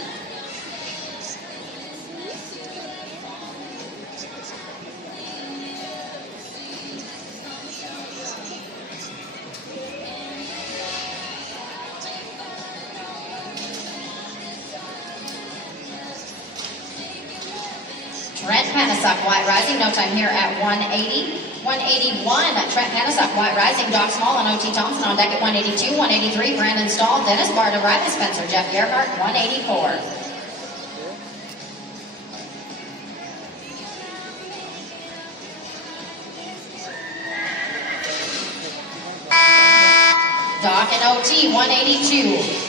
Trent Panasuk, White Rising, no time here at 180. 181, Trent Panasuk, White Rising, Doc Small and O.T. Thompson on deck at 182. 183, Brandon Stahl, Dennis Barta, Riley Spencer, Jeff Gerhardt, 184. Doc and O.T., 182.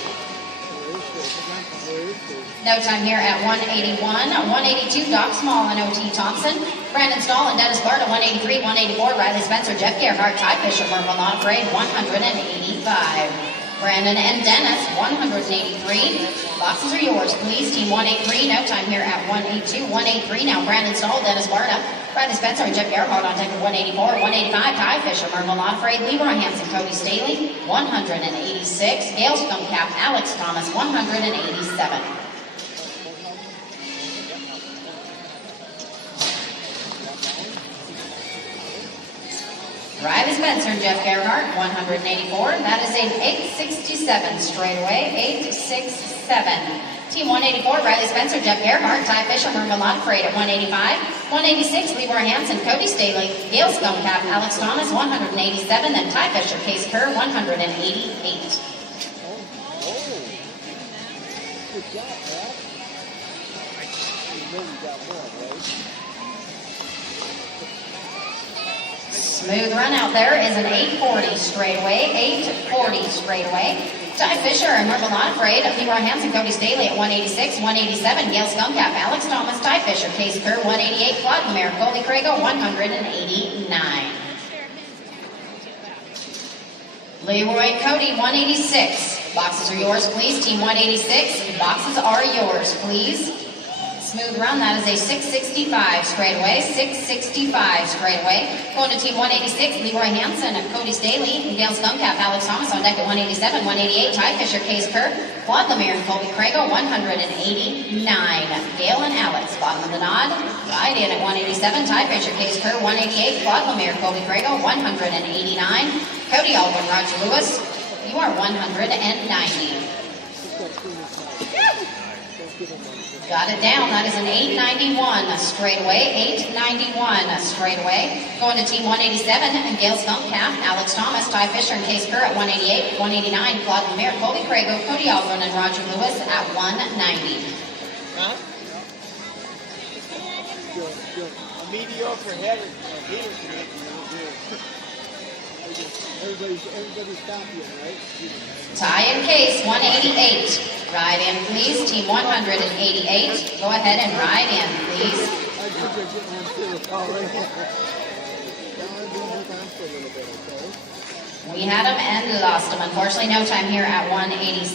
No time here at 181. 182, Doc Small and O.T. Thompson. Brandon Stahl and Dennis Barta, 183. 184, Riley Spencer, Jeff Gerhardt, Ty Fisher, Merville Not Afraid, 185. Brandon and Dennis, 183. Boxes are yours, please. Team 183, no time here at 182. 183 now, Brandon Stahl, Dennis Barta, Riley Spencer, and Jeff Gerhardt on deck at 184. 185, Ty Fisher, Merville Not Afraid, Leroy Hansen, Cody Staley, 186. Gail Skunkcap, Alex Thomas, 187. Riley Spencer and Jeff Gerhardt, 184. That is an 867 straightaway, 867. Team 184, Riley Spencer, Jeff Gerhardt, Ty Fisher, Merville Not Afraid at 185. 186, Leroy Hansen, Cody Staley, Gail Skunkcap, Alex Thomas, 187. Then Ty Fisher, Case Kerr, 188. Good job, Pat. You know you got more, right? Smooth run out there is an 840 straightaway, 840 straightaway. Ty Fisher and Merville Not Afraid, Leroy Hansen, Cody Staley at 186, 187. Gail Skunkcap, Alex Thomas, Ty Fisher, Case Kerr, 188. Claude Lemire, Colby Crago, 189. Leroy and Cody, 186. Boxes are yours, please. Team 186. Boxes are yours, please. Smooth run, that is a 665 straightaway, 665 straightaway. Going to team 186, Leroy Hansen, Cody Staley, Gail Skunkcap, Alex Thomas on deck at 187, 188, Ty Fisher, Case Kerr, Claude Lemire, and Colby Crago, 189. Gail and Alex, bottom of the nod, right in at 187, Ty Fisher, Case Kerr, 188, Claude Lemire, Colby Crago, 189. Cody Aldwin, Roger Lewis, you are 190. Got it down. That is an 891 straightaway. 891 straightaway. Going to team 187, Gail Skunkcap, Alex Thomas, Ty Fisher, and Case Kerr at 188. 189, Claude Lemire, Colby Crago, Cody Aldrin, and Roger Lewis at 190. Huh? A mediocre header can make you do. Everybody's champion, right? Ty and Case, 188. Ride in, please. Team 188. Go ahead and ride in, please. I think you're getting on to it already. We had him and lost him. Unfortunately, no time here at 187.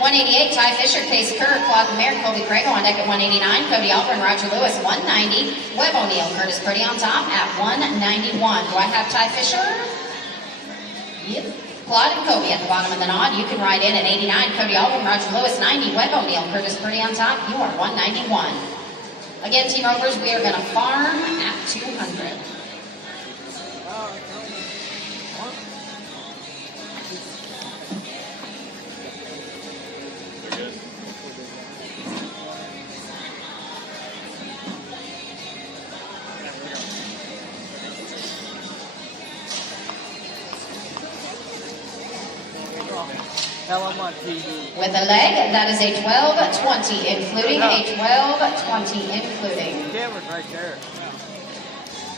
188, Ty Fisher, Case Kerr, Claude Lemire, Colby Crago on deck at 189. Cody Aldrin, Roger Lewis, 190. Webb O'Neill, Curtis Purdy on top at 191. Do I have Ty Fisher? Yep. Claude and Cody at the bottom of the nod. You can ride in at 89. Cody Aldrin, Roger Lewis, 90. Webb O'Neill, Curtis Purdy on top. You are 191. Again, Team Rovers, we are going to farm at 200. Hell, I'm on TV. With a leg, that is a 12-20, including a 12-20, including. The camera's right there.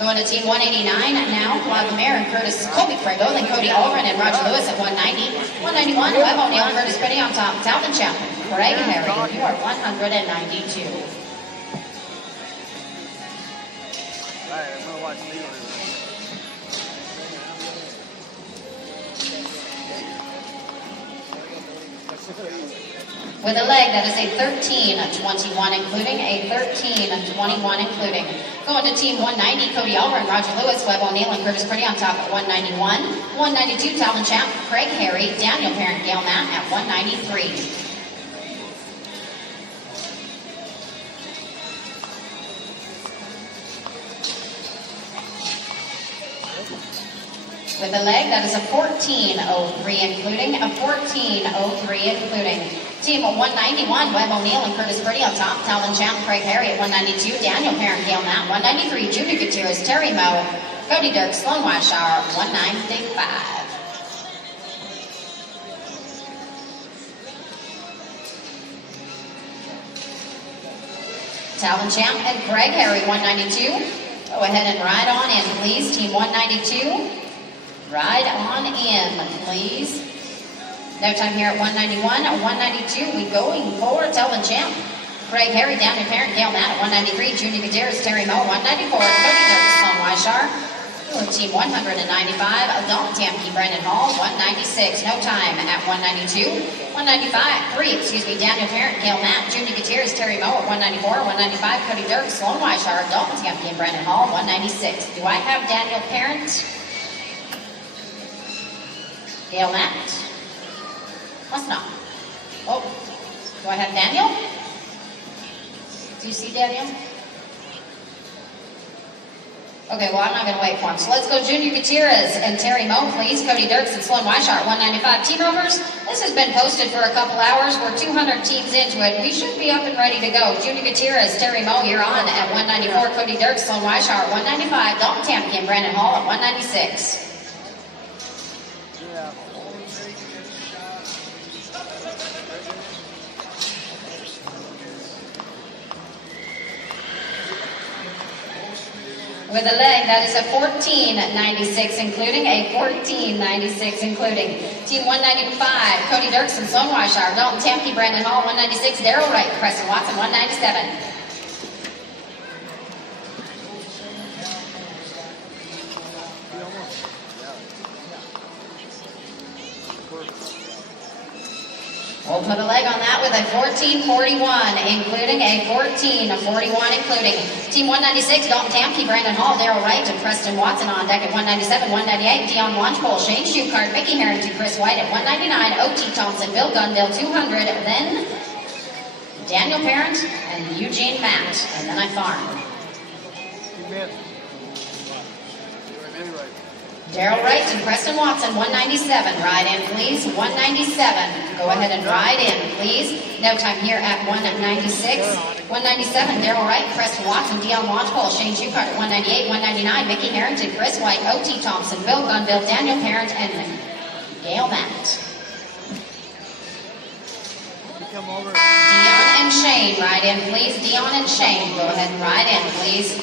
Going to team 189 now, Claude Lemire and Curtis Colby Crago, then Cody Aldrin and Roger Lewis at 190. 191, Webb O'Neill and Curtis Purdy on top. Talvin Chapman, Craig Harry, you are 192. Alright, I'm gonna watch Leroy. With a leg, that is a 13-21 including, a 13-21 including. Going to team 190, Cody Albert, Roger Lewis, Webb O'Neill, and Curtis Purdy on top at 191. 192, Talon Champ, Craig Harry, Daniel Parent, Gail Matt at 193. With a leg, that is a 14-03 including, a 14-03 including. Team 191, Webb O'Neill and Curtis Purdy on top. Talon Champ, Craig Harry at 192. Daniel Parent, Gail Matt, 193. Judy Gutierrez, Terry Moe, Cody Dirk, Sloan Weishauer, 195. Talon Champ and Craig Harry, 192. Go ahead and ride on in, please. Team 192. Ride on in, please. No time here at 191. 192, we going for Talon Champ. Craig Harry, Daniel Parent, Gail Matt at 193. Judy Gutierrez, Terry Moe, 194. Cody Dirk, Sloan Weishauer. Team 195. Dalton Tamke, Brandon Hall, 196. No time at 192. 195, Daniel Parent, Gail Matt, Judy Gutierrez, Terry Moe at 194. 195, Cody Dirk, Sloan Weishauer, Dalton Tamke, and Brandon Hall, 196. Do I have Daniel Parent? Gail Matt? Must not. Oh, do I have Daniel? Do you see Daniel? Okay, well, I'm not going to wait for him. So let's go Junior Gutierrez and Terry Moe, please. Cody Dirks and Sloan Weishauer, 195. Team Rovers, this has been posted for a couple hours. We're 200 teams into it. We should be up and ready to go. Junior Gutierrez, Terry Moe, you're on at 194. Cody Dirks, Sloan Weishauer, 195. Dalton Tamke and Brandon Hall at 196. With a leg, that is a 14.96 including, a 14.96 including. Team 195, Cody Dirks and Sloan Weishauer, Dalton Tamke, Brandon Hall, 196, Daryl Wright, Preston Watson, 197. We'll put a leg on that with a 14.41 including, a 14.41 including. Team 196, Dalton Tamke, Brandon Hall, Daryl Wright, and Preston Watson on deck at 197. 198, Dion Launchpole, Shane Schuchart, Mickey Harrington, Chris White at 199. O.T. Thompson, Bill Gunville, 200. Then Daniel Parent and Eugene Matt. And then I farm. Daryl Wright and Preston Watson, 197. Ride in, please. 197. Go ahead and ride in, please. No time here at 196. 197, Daryl Wright, Preston Watson, Dion Launchpole, Shane Schuchart at 198. 199, Mickey Harrington, Chris White, O.T. Thompson, Bill Gunville, Daniel Parent, and Gail Matt. Dion and Shane, ride in, please. Dion and Shane, go ahead and ride in, please.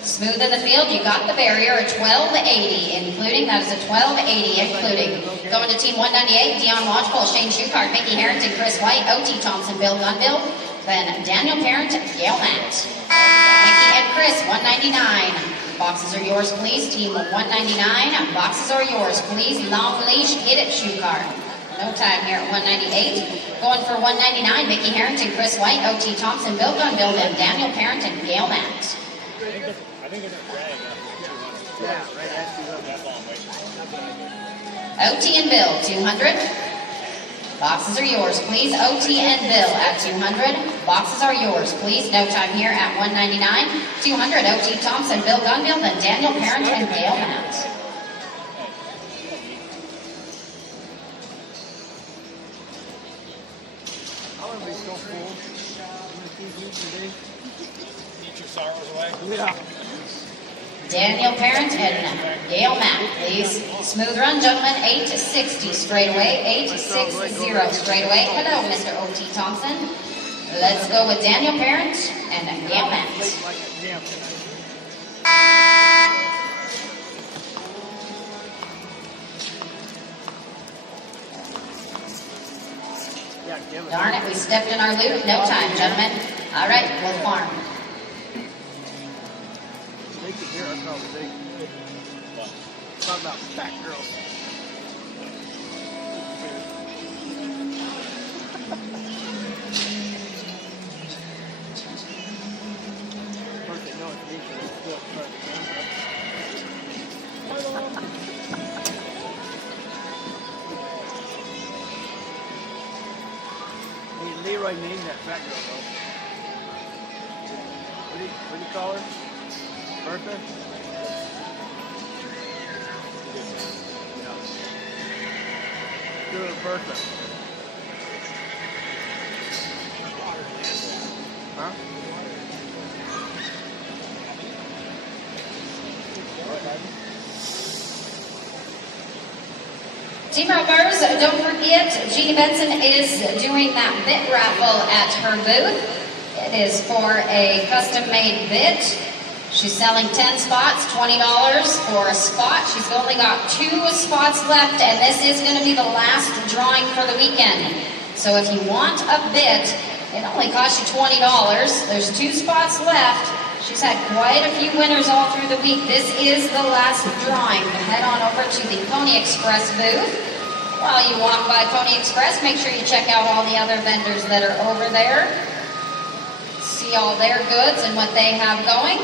Smooth in the field, you got the barrier, a 12.80 including, that is a 12.80 including. Going to team 198, Dion Launchpole, Shane Schuchart, Mickey Harrington, Chris White, O.T. Thompson, Bill Gunville, then Daniel Parent, Gail Matt. Mickey and Chris, 199. Boxes are yours, please. Team 199, boxes are yours, please. Long leash, hit it, Schuchart. No time here at 198. Going for 199, Mickey Harrington, Chris White, O.T. Thompson, Bill Gunville, then Daniel Parent, and Gail Matt. O.T. and Bill, 200. Boxes are yours, please. O.T. and Bill at 200. Boxes are yours, please. No time here at 199. 200, O.T. Thompson, Bill Gunville, then Daniel Parent and Gail Matt. Yeah. Daniel Parent and Gail Matt, please. Smooth run, gentlemen. 860 straight away. 860 straight away. Hello, Mr. O.T. Thompson. Let's go with Daniel Parent and Gail Matt. Darn it, we stepped in our loop. No time, gentlemen. All right, we'll farm. Talk about fat girls. they know it's me, so it's still starting. Hey, Leroy named that fat girl, though. What do you call her? Bertha? Do it, Bertha. Huh? Team members, don't forget, Jeannie Benson is doing that bit raffle at her booth. It is for a custom-made bit. She's selling 10 spots, $20 for a spot. She's only got 2 spots left, and this is going to be the last drawing for the weekend. So if you want a bit, it only costs you $20. There's 2 spots left. She's had quite a few winners all through the week. This is the last drawing. Head on over to the Pony Express booth. While you walk by Pony Express, make sure you check out all the other vendors that are over there. See all their goods and what they have going.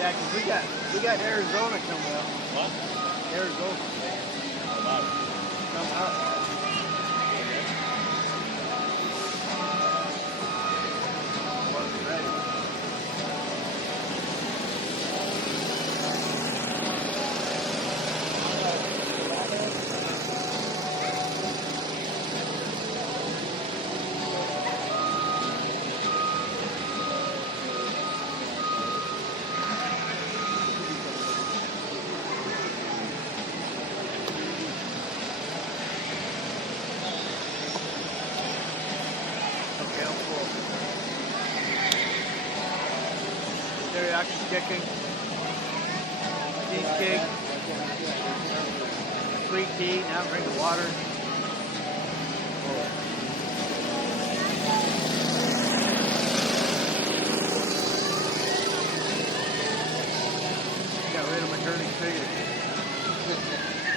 Yeah, because we got Arizona coming up. What? Arizona. How about it? Coming up. Wasn't ready. Okay, I'm full. Teriyaki chicken, cheesecake, sweet tea, now drink of water. Got rid of my turning figure.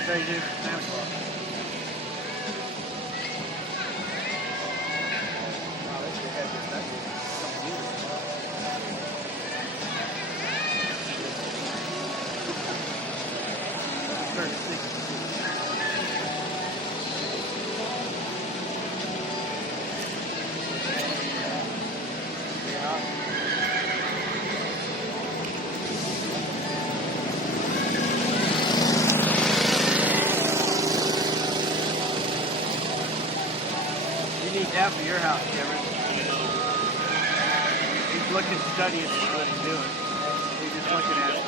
Trade in for Santa Claus. Wow, they should have this back a couple years ago. Turned 60. Yeah. You need that for your house, Cameron. He's looking, studying what he's doing. He's just looking at it.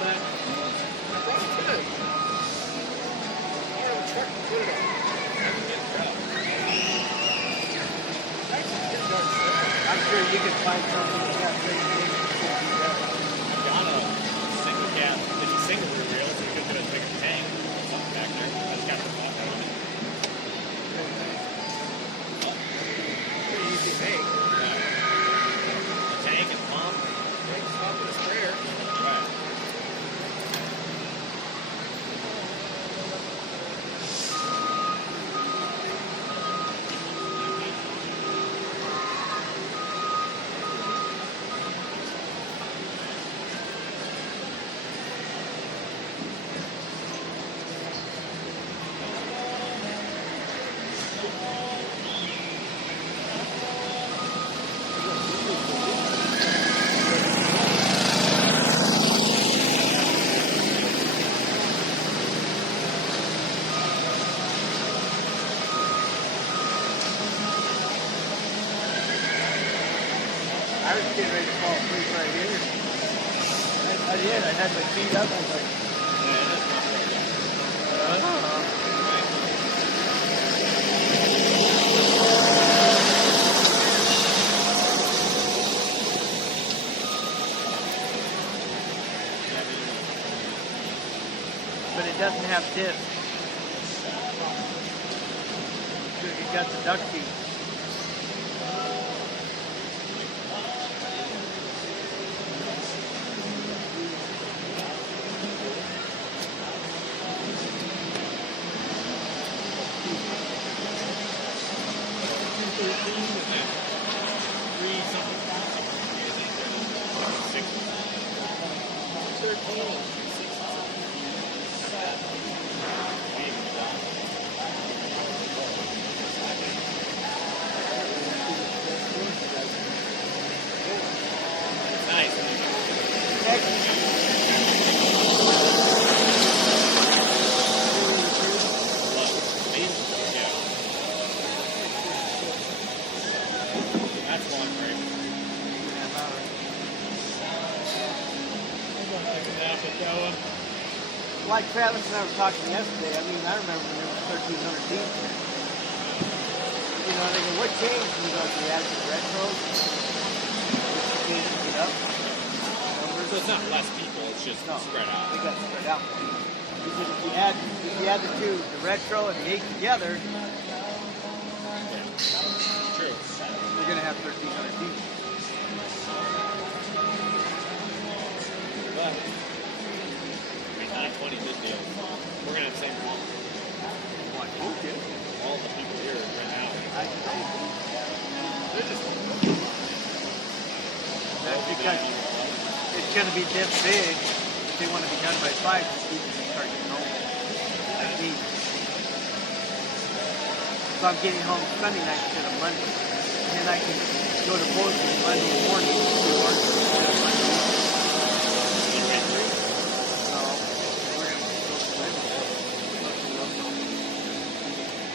I'm sure you can find something that's got great things. Got a single cap. It's a single rear wheel, so we could put a bigger tank or something back there. That's got the block on it. Pretty easy to make. A tank and pump. Take pump and a sprayer. Right. I was getting ready to fall asleep right here. I did. I had my feet up. I was like, but it doesn't have discs. It got the duck feet. Like Travis and I were talking yesterday, I mean, I remember when there was 1,300 deep. You know, they go, what changed? And he goes, we added the retro. Changed it up. So it's not less people, it's just spread out. They got spread out. He said if you add the two, the retro and the 8 together, True. you're going to have 1,300 deep. But 920 this deal. We're gonna have the same problem. Like, okay. All the people here right now. They're just that's because it's gonna be this big. If they want to be done by 5, people can start getting home. Like me. So I'm getting home Sunday night instead of Monday. And then I can go to Boise Monday morning to work instead of Monday.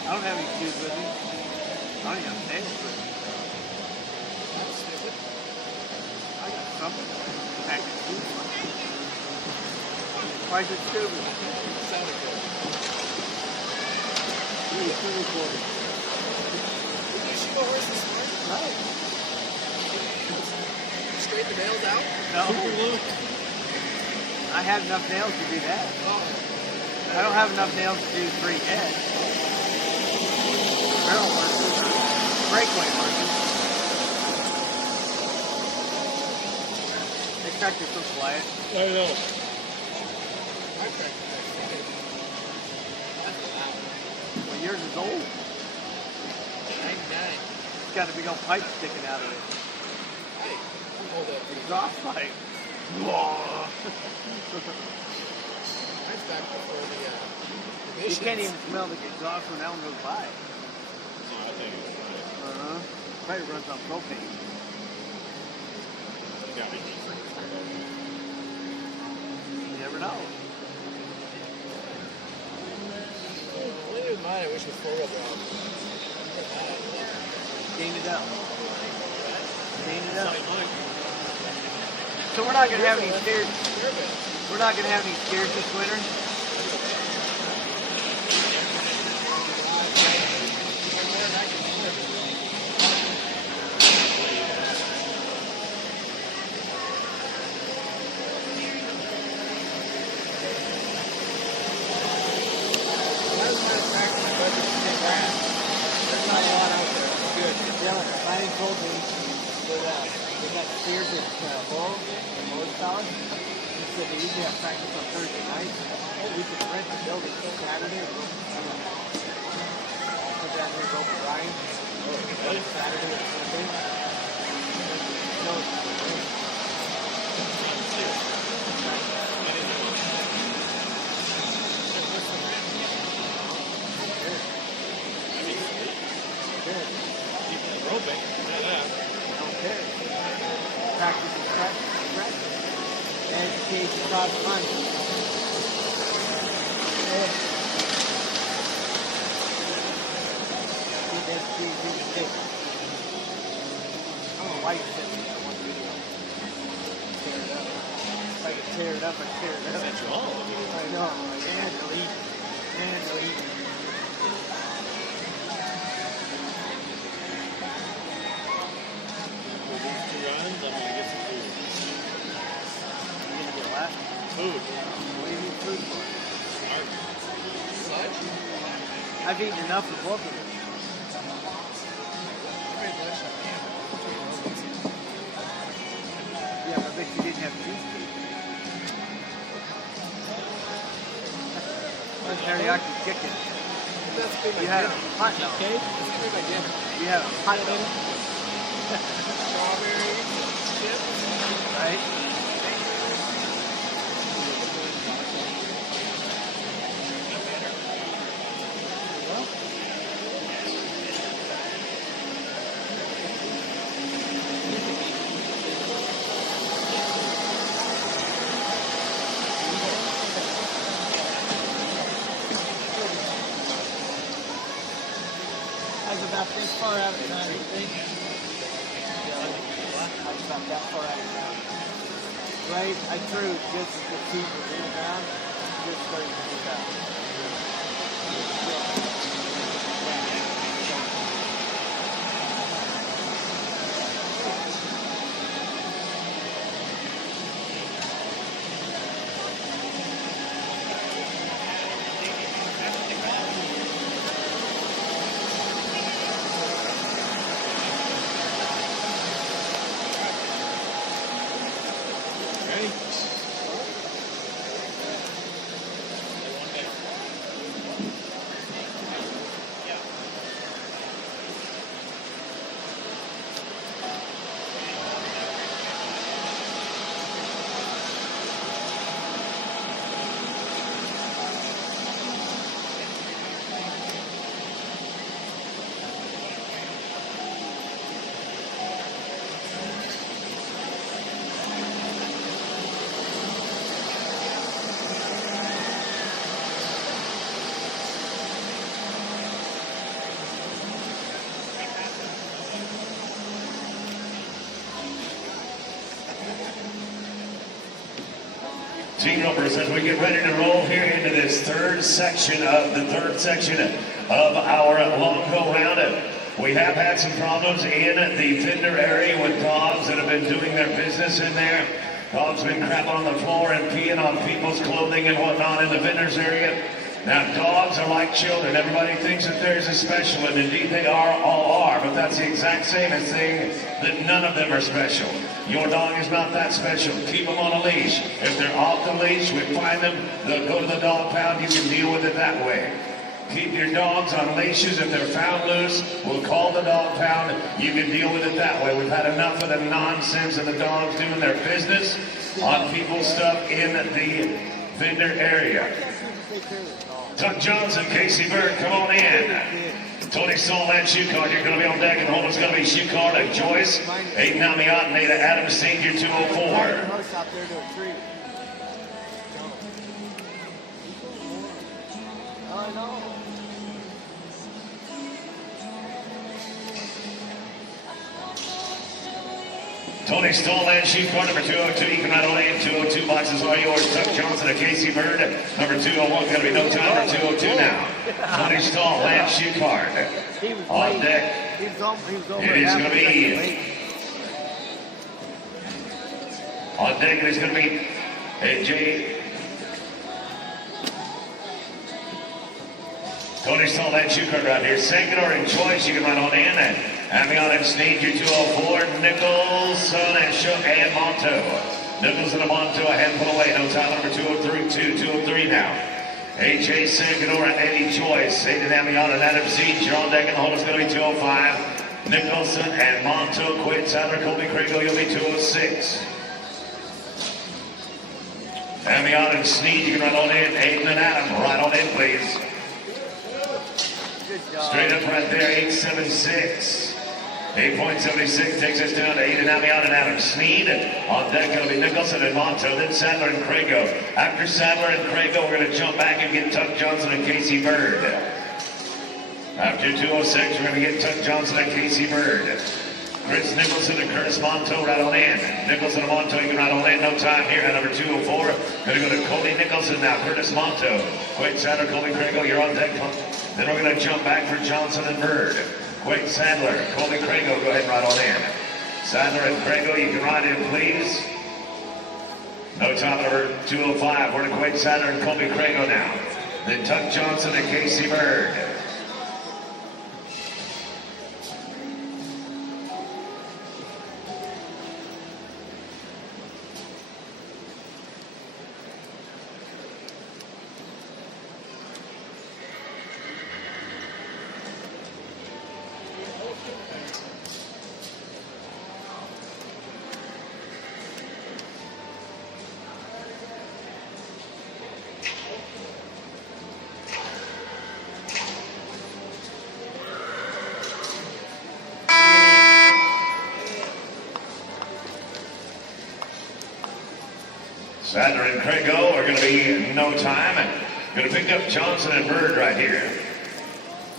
I don't have any shoes with me. I don't even have nails with me. That's stupid. I got something. Pack of shoes. Why is it stupid? It sounded good. Really too recorded. Did you shoot a horse this morning? Right. Straight the nails out? No. I have enough nails to do that. Oh. I don't have enough nails to do 3 heads. Barrel horses, breakaway horses. They tractor so quiet. I know. My tractor. That's loud. Well, yours is old. 99. It's got a big old pipe sticking out of it. Hey, hold up. Exhaust pipe. Mine's back before the You emissions. can't even smell the exhaust when that one goes by. No, I think it's fine. Probably runs on propane. It's gotta be decent. You never know. Only with mine, I wish it was 4-wheel drive. Gain it up. Gain it up. So we're not going to have any steers. We're not going to have any steers this winter. Told me that they got steers at Laurel and Morristown. He said they usually have practice on Thursday night. We could rent the building Saturday and come down here and go for Ryan. Saturday or Sunday. No, Roping. practice is practice. Education costs money. Good education. I don't know why you said that one video. Tear it up. If I could tear it up, I'd tear it up. Sent you all of it. I know. And delete. And delete. Runs, I'm gonna get some food. You're gonna get what? Food. What do you need food for? Smart. Lunch? I've eaten enough for both of us. I made lunch on camera. Yeah, but I bet you didn't have cheese cake. Or teriyaki chicken. That's been my You had a dinner. hot dog. Cake? That's been my dinner. You had a hot dog, Strawberries, chips. right? think far out of time, you think? Yeah, I'm about that far out of time. Right, I threw just as the teeth was in the ground, just starting to move out. Team numbers as we get ready to roll here into this third section of our long go round. We have had some problems in the vendor area with dogs that have been doing their business in there. Dogs have been crapping on the floor and peeing on people's clothing and whatnot in the vendors area. Now, dogs are like children. Everybody thinks that theirs is special, and indeed they all are, but that's the exact same as saying that none of them are special. Your dog is not that special. Keep them on a leash. If they're off the leash, we find them, they'll go to the dog pound. You can deal with it that way. Keep your dogs on leashes. If they're found loose, we'll call the dog pound. You can deal with it that way. We've had enough of the nonsense of the dogs doing their business on people's stuff in the vendor area. Tuck Johnson, Casey Bird, come on in. Tony Saul and shoe card, you're going to be on deck, and Holden's going to be shoe card of Joyce. Aiden Amiot, Nada Adams, Senior 204. I know. Tony Stoll and shoe card number 202. You can ride on in. 202 boxes are yours. Tuck Johnson and Casey Bird. Number 201 going to be no time. Number 202 now. Tony Stoll and shoe card. On deck. It is going to be. On deck it is going to be AJ. Tony Stoll and shoe card right here. Second or in choice. You can ride on in. Amiot and Sneed, your 204, Nicholson and Shook and Monto. Nicholson and Monto, a handful away. No time, number 203 now. A.J. Sangador and Eddie Joyce. Aiden Amiot and Adam Seed. You're on deck, and the hold is going to be 205. Nicholson and Monto. Quinn Sadler, Colby Craigo, you'll be 206. Amiot and Sneed, you can run on in. Aiden and Adam, right on in, please. Straight up right there, 876. 8.76 takes us down to Aiden Amiot and Adam Sneed. On deck, it'll be Nicholson and Monto, then Sadler and Craigo. After Sadler and Craigo, we're going to jump back and get Tuck Johnson and Casey Bird. After 206, we're going to get Tuck Johnson and Casey Bird. Chris Nicholson and Curtis Monto right on in. Nicholson and Monto, you can ride on in. No time here at number 204. Going to go to Colby Nicholson now. Curtis Monto. Quade Sadler, Colby Craigo, you're on deck. Then we're going to jump back for Johnson and Bird. Quade Sadler, Colby Craigo, go ahead and ride on in. Sadler and Craigo, you can ride in, please. No time, number 205. We're to Quade Sadler and Colby Craigo now. Then Tuck Johnson and Casey Bird. Sadler and Craigo are going to be in no time. Going to pick up Johnson and Bird right here.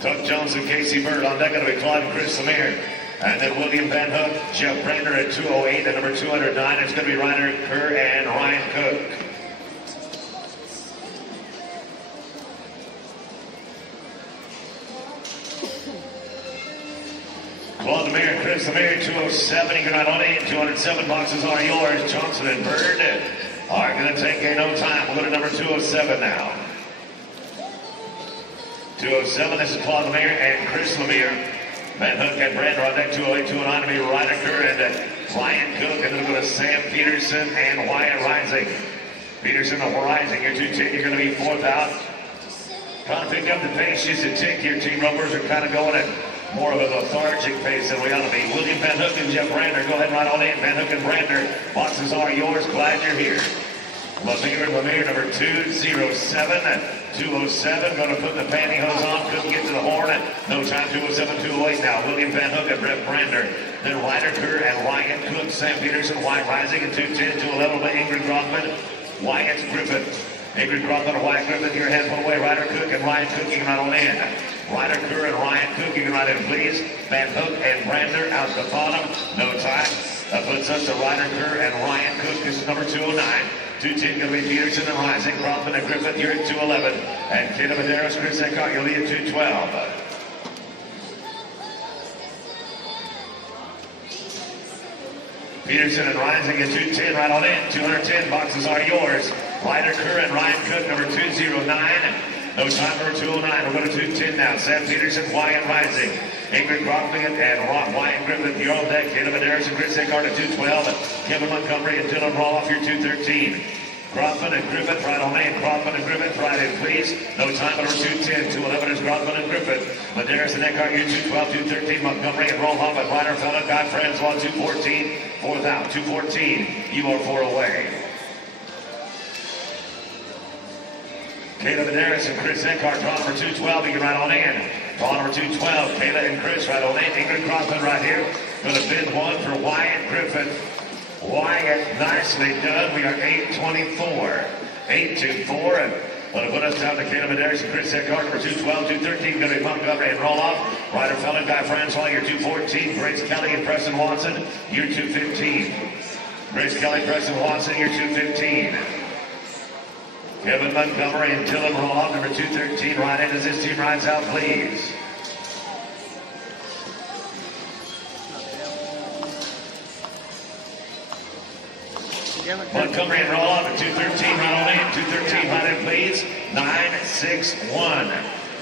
Tuck Jones and Casey Bird. On deck, going to be Claude and Chris Lemire. And then William Van Hook, Jeff Brander at 208. And number 209 is going to be Ryder Kerr and Ryan Cook. Claude Lemire and Chris Lemire, 207. You can ride on 8. 207 boxes are yours. Johnson and Bird are going to take a no time. We'll go to number 207 now. 207, this is Claude Lemire and Chris Lemire. Van Hook and Brander on deck. 208, 209 to be Ryder Kerr and Ryan Cook. And then we'll go to Sam Peterson and Wyatt Rising. Peterson and Rising, your 210. You're going to be fourth out. Trying to pick up the pace just a tick. Your team ropers are kind of going at more of a lethargic pace than we ought to be. William Van Hook and Jeff Brander, go ahead and ride on in. Van Hook and Brander, boxes are yours. Glad you're here. Lemire, number 207. 207, going to put the pantyhose on, couldn't get to the horn. No time, 207, 208 now. William Van Hook and Brett Brander. Then Ryder Kerr and Ryan Cook. Sam Peterson, Wyatt Rising at 210, 211 by Ingrid Grothman. Wyatt Griffin. Ingrid Grothman and Wyatt Griffin, your hands one way. Ryder Cook and Ryan Cook, you can ride on in. Ryder Kerr and Ryan Cook, you can ride in, please. Van Hook and Brander out the bottom. No time. That puts us to Ryder Kerr and Ryan Cook. This is number 209. 210 going to be Peterson and Rising. Grothman and Griffith, you're at 211. And Kid Maderas, Chris Eckhart, you'll be at 212. Peterson and Rising at 210, right on in. 210 boxes are yours. Ryder Kerr and Ryan Cook, number 209. No time, number 209. We're going to 210 now. Sam Peterson, Wyatt Rising. Ingrid Grothman and Wyatt Griffith, you're on deck. Kid Maderas and Chris Eckhart at 212. Kevin Montgomery and Dylan Roloff, you're 213. Grothman and Griffith, right on in. Grothman and Griffith, right in, please. No time, number 210. 211 is Grothman and Griffith. Maderas and Eckhart, you're 212, 213. Montgomery and Roloff and Ryder Fella, Guy Francois, 214. Fourth out, 214. You are 4 away. Kayla Maderas and Chris Eckhart, draw number 212, you can ride on in. Draw number 212, Kayla and Chris right on in. Ingrid Grothman right here. Going to bid one for Wyatt Griffith. Wyatt, nicely done. We are 824. 824. And going to put us down to Kayla Maderas and Chris Eckhart, number 212, 213. Going to be Montgomery and Roloff. Ryder Fella, Guy Francois, you're 214. Grace Kelly and Preston Watson, you're 215. Grace Kelly, Preston Watson, you're 215. Kevin Montgomery and Dylan Roloff, number 213, right in as this team rides out, please. Montgomery and Roloff at 213, right on in. 213, right in, please. 961.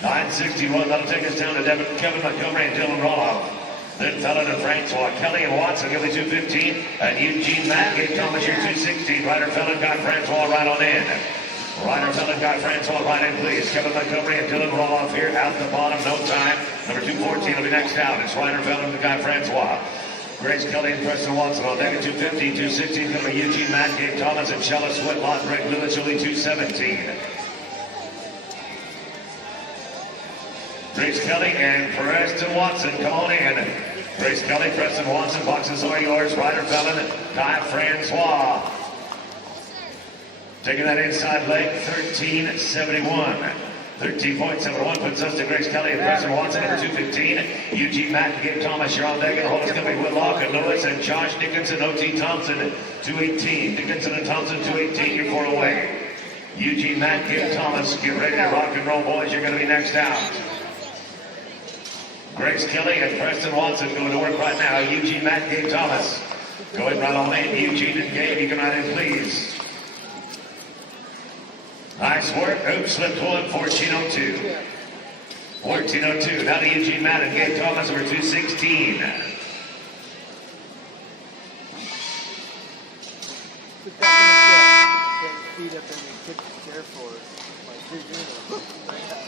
961, that'll take us down to Kevin Montgomery and Dylan Roloff. Then Fallon and Francois. Kelly and Watson, give me 215. And Eugene Matt, Gabe Thomas, you're 216. Ryder Fallon, Guy Francois, right on in. Ryder Fallon, Guy Francois, right in, please. Kevin Montgomery and Dylan Roloff here out the bottom, no time. Number 214 will be next out. It's Ryder Fallon and Guy Francois. Grace Kelly and Preston Watson on deck at 215. 216 going to be Eugene Matt, Gabe Thomas, and Shellis Whitlock. Greg Lewis, only 217. Grace Kelly and Preston Watson, come on in. Grace Kelly, Preston Watson, boxes are yours. Ryder Fallon, Guy Francois. Taking that inside leg, 1371. 13.71 puts us to Grace Kelly and Preston Watson, number 215. Eugene Matt and Gabe Thomas, you're on deck. And hold, it's going to be Whitlock and Lewis and Josh Dickinson, O.T. Thompson, 218. Dickinson and Thompson, 218. You're 4 away. Eugene Matt, Gabe Thomas, get ready to rock and roll, boys. You're going to be next out. Grace Kelly and Preston Watson going to work right now. Eugene Matt, Gabe Thomas. Go ahead and ride on in. Eugene and Gabe, you can ride in, please. Nice work. Oops, slipped one. 1402. 1402. Now to Eugene Matt and Gabe Thomas, number 216.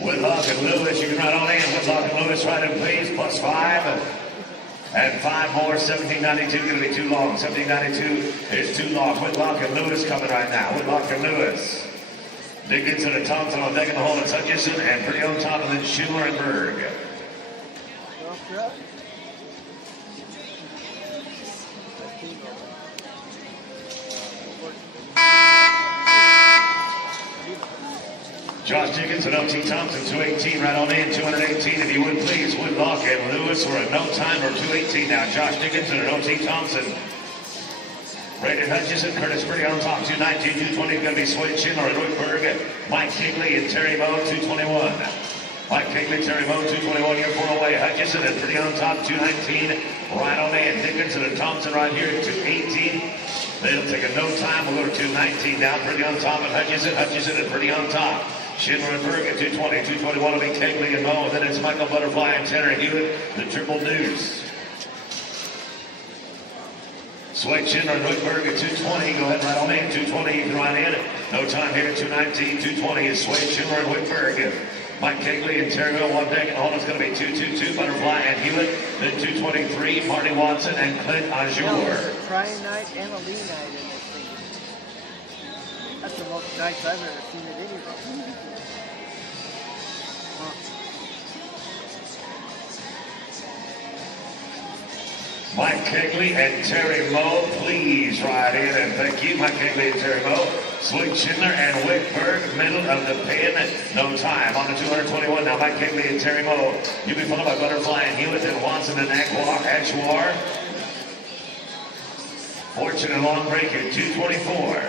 Whitlock and Lewis, you can ride on in. Whitlock and Lewis, ride in, please. Plus 5. And 5 more. 1792 going to be too long. 1792 is too long. Whitlock and Lewis coming right now. Whitlock and Lewis. Dickinson and Thompson on deck in the hole. It's Hutchison and pretty on top, and then Schuler and Berg. Josh Dickens and O.T. Thompson, 218, right on in, 218. If you would please, Woodlock and Lewis for a no time or 218 now. Josh Dickens and O.T. Thompson. Brandon Hutchison, Curtis Pretty on top, 219, 220 is going to be Swade Schindler and Rickberg. Mike Kigley and Terry Moe, 221. Mike Kigley, Terry Moe, 221, you're 4 away. Hutchison and Pretty on top, 219. Right on in, Dickinson and Thompson right here at 218. They'll take a no time, we'll go to 219 now. Pretty on top and Hutchison and Pretty on top. Schindler and Berg at 220, 221 will be Kigley and Moe. And then it's Michael Butterfly and Tanner Hewitt, the triple deuce. Swade Schindler and Rickberg at 220. Go ahead right on in. 220, you can ride in. No time here at 219. 220 is Swade Schindler and Rickberg. Mike Kigley and Terry Moe, one deck, and hold is going to be 222. Butterfly and Hewitt. Then 223, Marty Watson and Clint Azure. No, trying night and a lean night in this thing. That's the most nights I've ever seen it anywhere. Mike Kigley and Terry Moe, please ride in, and thank you, Mike Kigley and Terry Moe. Swade Schindler and Whitberg, middle of the pin, no time on the 221. Now Mike Kigley and Terry Moe. You'll be followed by Butterfly and Hewitt and Watson and Ashwar. Fortune and Long Break at 224.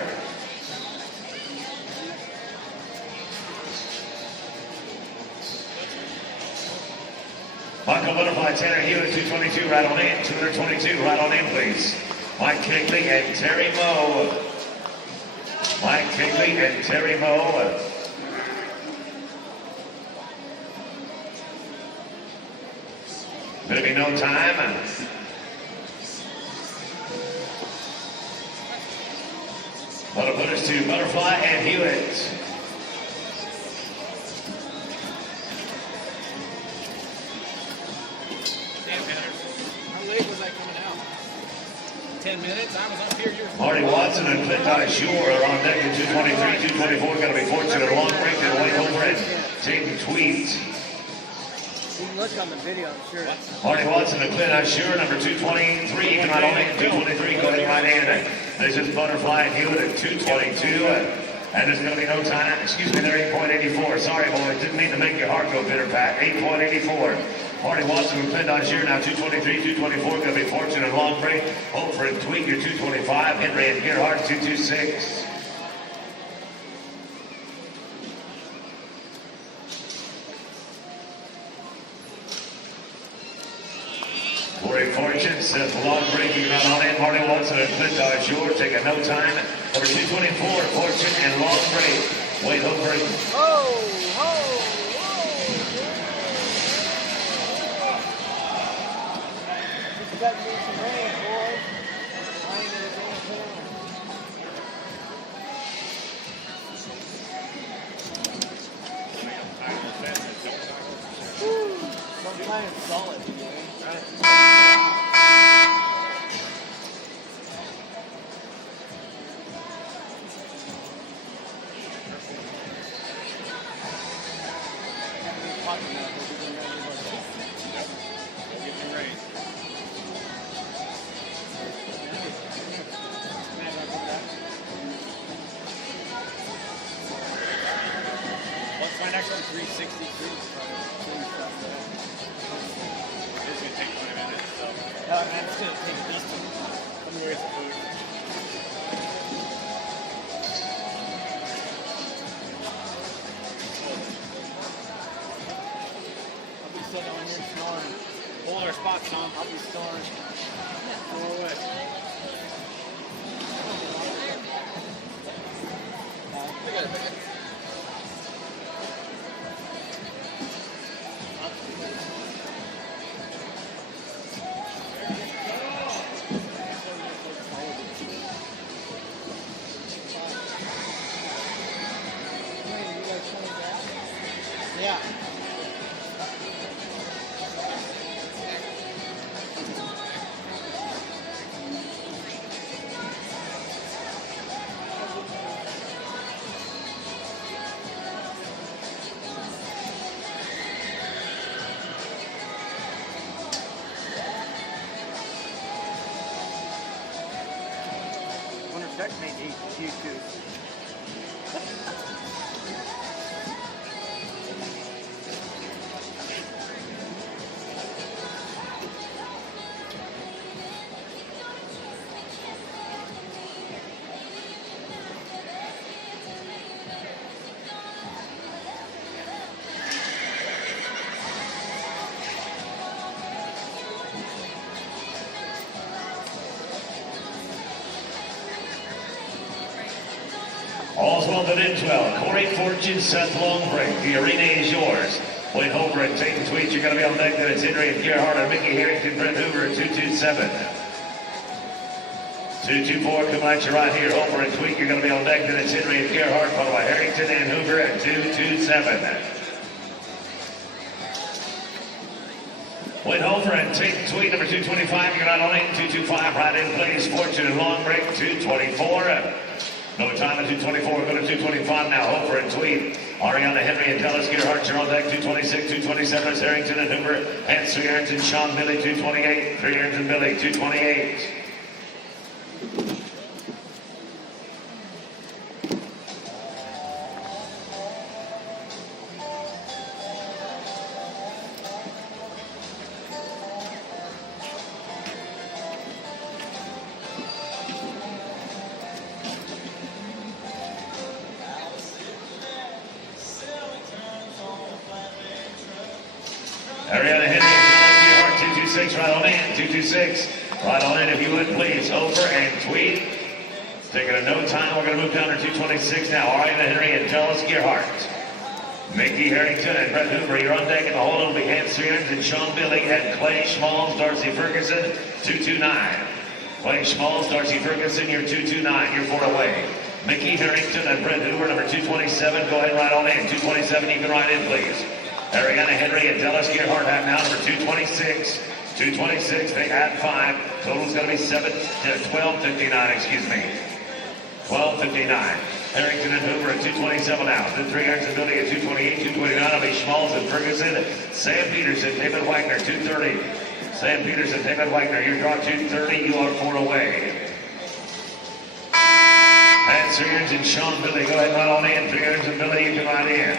Michael Butterfly, Tanner Hewitt, 222, right on in. 222, right on in, please. Mike Kigley and Terry Moe. Mike Kigley and Terry Moe. There'll be no time. That'll put us to Butterfly and Hewitt. How late was I coming out? 10 minutes? I was up here. Marty Watson and Clint Shore are on deck at 223, 224. Going to be Fortune and Long Break. They're way over it. Taking tweets. You can look on the video, I'm sure. Marty Watson and Clint Shore, number 223. You can ride on in 223. Go ahead and ride in. This is Butterfly and Hewitt at 222. And there's going to be no time. Excuse me, they're 8.84. Sorry, boys. Didn't mean to make your heart go bitter, Pat. 8.84. Marty Watson and Clint Azure now 223, 224. Going to be Fortune and Long Break. Hofer and Tweet, your 225. Henry and Gerhardt, 226. Corey Fortune, Seth Long Break, you run on in. Marty Watson and Clint Azure take a no time. Number 224, Fortune and Long Break. Wade Hofer. Got me some rain, boys. Lying in the damn corner. Sometimes it's solid, right? What's my next one? 363. It's gonna take 20 minutes. So. Man, it's gonna take at least some years of food. I'll be sitting on here snoring. Hold our spot, Tom. I'll be snoring. Go away. Yeah. Wonder if that made YouTube. All's well that ends well. Corey Fortune, Seth Longbreak. The arena is yours. Wayne Hoover and Tate Tweet, you're going to be on deck. Then it's Henry and Gerhardt and Mickey Harrington, Brent Hoover at 227. 224 coming at you right here. Hoover and Tweet, you're going to be on deck. Then it's Henry and Gerhardt, followed by Harrington and Hoover at 227. Wayne Hoover and Tate Tweet, number 225, you're not on 8. 225, right in place. Fortune and Longbreak, 224. No time at 224, go to 225 now. Hoover and Tweed. Ariana Henry and Dallas Gerhardt, you're on deck. 226, 227 is Harrington and Hoover. And 3 irons and Sean Billy, 228. 3 irons and Billy, 228. Ariana Henry and Dallas Gerhardt, 226, right on in. 226, right on in if you would please. Hoover and Tweed. Taking a no time, we're going to move down to 226 now. Ariana Henry and Dallas Gerhardt. Mickey Harrington and Brett Hoover, you're on deck in the hold will be Hans Sears and Sean Billy and Clay Schmalls, Darcy Ferguson, 229. Clay Schmalls, Darcy Ferguson, you're 229, you're 4 away. Mickey Harrington and Brett Hoover, number 227, go ahead and ride on in. 227, you can ride in, please. Ariana Henry and Dallas Gerhardt have now number 226. 226, they add 5. Total's going to be 1259, excuse me. 1259. Harrington and Hoover at 227 now. The 3 irons and Billy at 228, 229 will be Schmalls and Ferguson. Sam Peterson, David Wagner, 230. Sam Peterson, David Wagner, you draw 230, you are 4 away. And 3 irons and Sean Billy, go ahead and ride on in. 3 irons and Billy, you can ride in.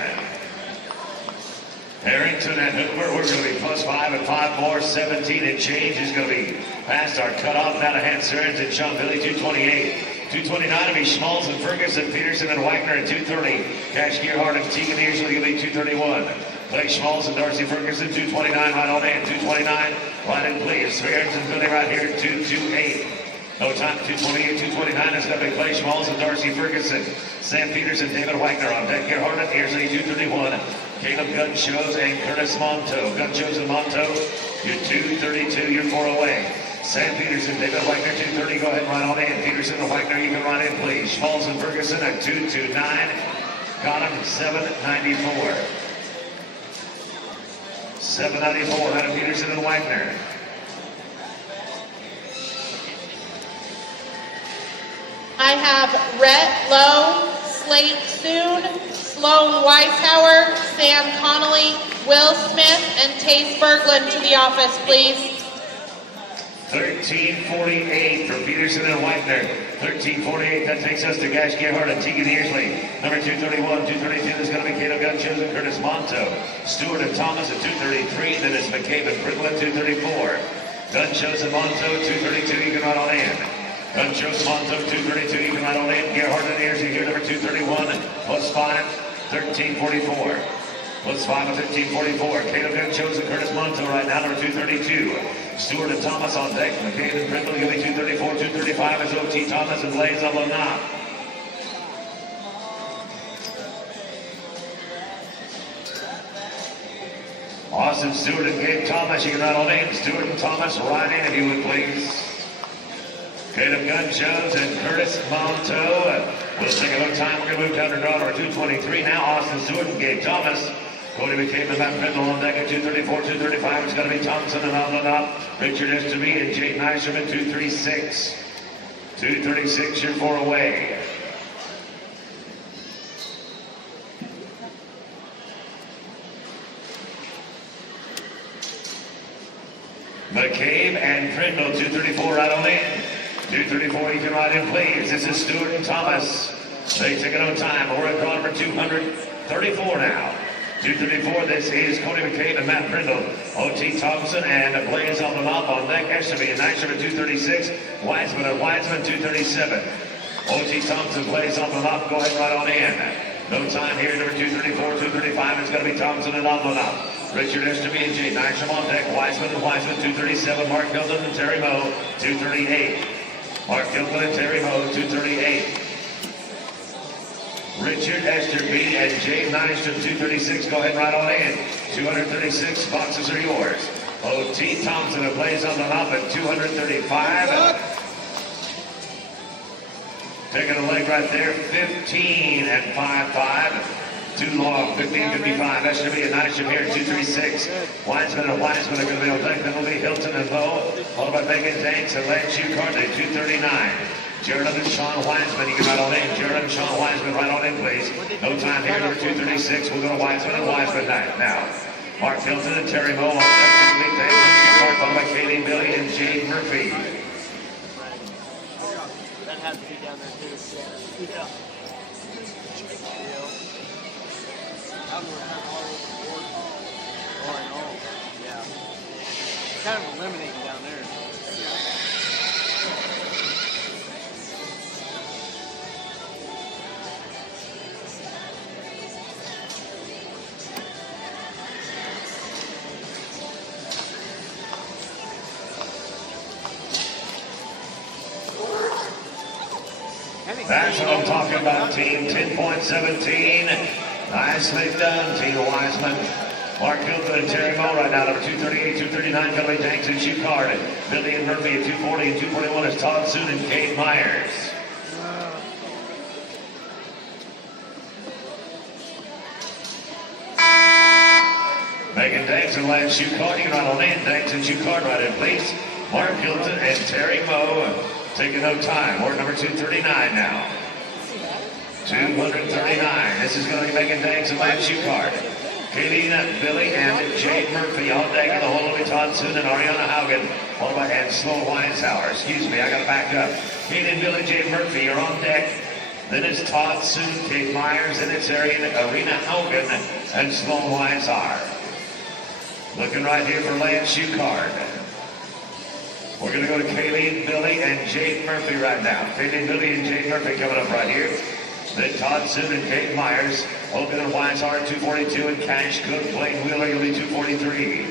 Harrington and Hoover, we're going to be +5 and 5 more. 17 and change is going to be past our cutoff. Now to Hans Searns and Sean Billy, 228. 229 to be Schmalls and Ferguson, Peterson and Wagner at 230. Cash Gerhardt and Tegan usually going to be 231. Clay Schmalls and Darcy Ferguson, 229, right on in. 229, right in please. Searns and Billy right here at 228. No time, 228, 229 is going to be Clay Schmalls and Darcy Ferguson. Sam Peterson, David Wagner on deck. Gerhardt at Earsley, 231. Caleb Gun Shows and Curtis Monto. Gun Shows and Monto, you're 232, you're 4 away. Sam Peterson, David Wagner, 230, go ahead and ride on in. Peterson and Wagner, you can ride in, please. Schmalls and Ferguson at 229. Got him, 794. 794, out of Peterson and Wagner. I have Rhett Lowe, Slate Soon, Sloan Weishauer, Sam Connolly, Will Smith, and Tace Berglund to the office, please. 1348 for Peterson and Wagner. 1348, that takes us to Gash Gerhardt and Tegan Earsley. Number 231, 232 is going to be Caleb Gun Shows and Curtis Monto. Stewart and Thomas at 233, then it's McCabe and Brittle at 234. Gun Shows and Monto, 232, you can ride on in. Gun Shows Monto, 232, you can ride on in. Gerhardt and Earsley here, number 231, +5, 1344. +5 of 1544. Caleb Gun Shows and Curtis Monto right now, number 232. Stewart and Thomas on deck. McCabe and Brindle, you'll be 234, 235 is O.T. Thomas and Blaze on the knob. Austin Stewart and Gabe Thomas, you can ride on in. Stewart and Thomas, ride in if you would please. Caleb Gun Shows and Curtis Monto. We'll take a little time. We're going to move down to draw number 223 now. Austin Stewart and Gabe Thomas. Cody McCabe and Matt Brindle on deck at 234, 235. It's going to be Thompson and on the knob. Richard Esteby and Jake Neiserman, 236. 236, you're 4 away. McCabe and Brindle, 234 right on in. 234, you can ride in, please. This is Stewart and Thomas. They take it on time. We're at draw number 234 now. 234, this is Cody McCabe and Matt Brindle. O.T. Thompson and Blaze on the knob on deck. Esteby and Neiserman, 236. Weisman and Weisman, 237. O.T. Thompson, Blaze on the knob. Go ahead and ride on in. No time here, number 234, 235 is going to be Thompson and on the knob. Richard Esteby and Jay Neiserman on deck. Weisman and Weisman, 237. Mark Hilton and Terry Moe, 238. Mark Hilton and Terry Moe, 238. Richard Esterby and Jay Nystrom, 236. Go ahead and ride on in. 236 boxes are yours. O.T. Thompson who plays on the hop at 235. Taking a leg right there, 15 and 5.5. Too long, 15.55. Esterby and Nystrom here, 236. Wiseman and Wiseman are going to be able to take penalty. Hilton and Lowe, followed by Megan Danks and Lance Schuchart at 239. Jared and Sean Wiseman, you can ride on in. Jared and Sean Wiseman, right on in, please. No time here, number 236. We'll go to Wiseman and Wiseman now. Mark Hilton and Terry Moe on that penalty. Danks and Schuchart, followed by Katie Billy and Jade Murphy. That has to be down there too. Yeah. We're kind of all over the board. Oh, I know. Yeah. Kind of eliminating down there. That's what I'm talking about, team 10.17. Nicely done, Team Wiseman. Mark Hilton and Terry Moe right now, number 238, 239, Billy Danks and Schuchart. Billy and Murphy at 240 and 241 is Todd Soon and Kate Myers. Megan Danks and Lance Schuchart, you can ride on in. Danks and Schuchart right in, please. Mark Hilton and Terry Moe taking no time. We're at number 239 now. 239. This is going to be Megan Danks and Lance Schuchart. Kayleen, Billy, and Jade Murphy on deck. The whole will be Todd Soon and Ariana Haugen. Followed by and Sloan Weinshauer. Excuse me, I got to back up. Kayleen, Billy, Jade Murphy are on deck. Then it's Todd Soon, Kate Myers, and it's Arena Haugen and Sloan Weinshauer. Looking right here for Lance Schuchart. We're going to go to Kayleen, Billy, and Jade Murphy right now. Kayleen, Billy, and Jade Murphy coming up right here. Then Todd Soon and Kate Myers. Hogan and Weinshauer 242 and Cash Cook. Blaine Wheeler, you'll be 243.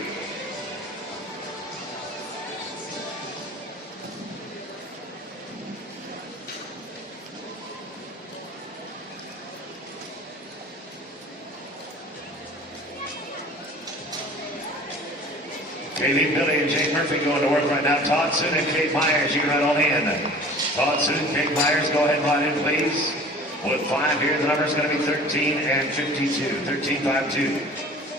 Kaylee, Billy, and Jade Murphy going to work right now. Todd Soon and Kate Myers, you can ride on in. Todd Soon, Kate Myers, go ahead and ride in, please. With 5 here, the number is going to be 13 and 52. 13.52.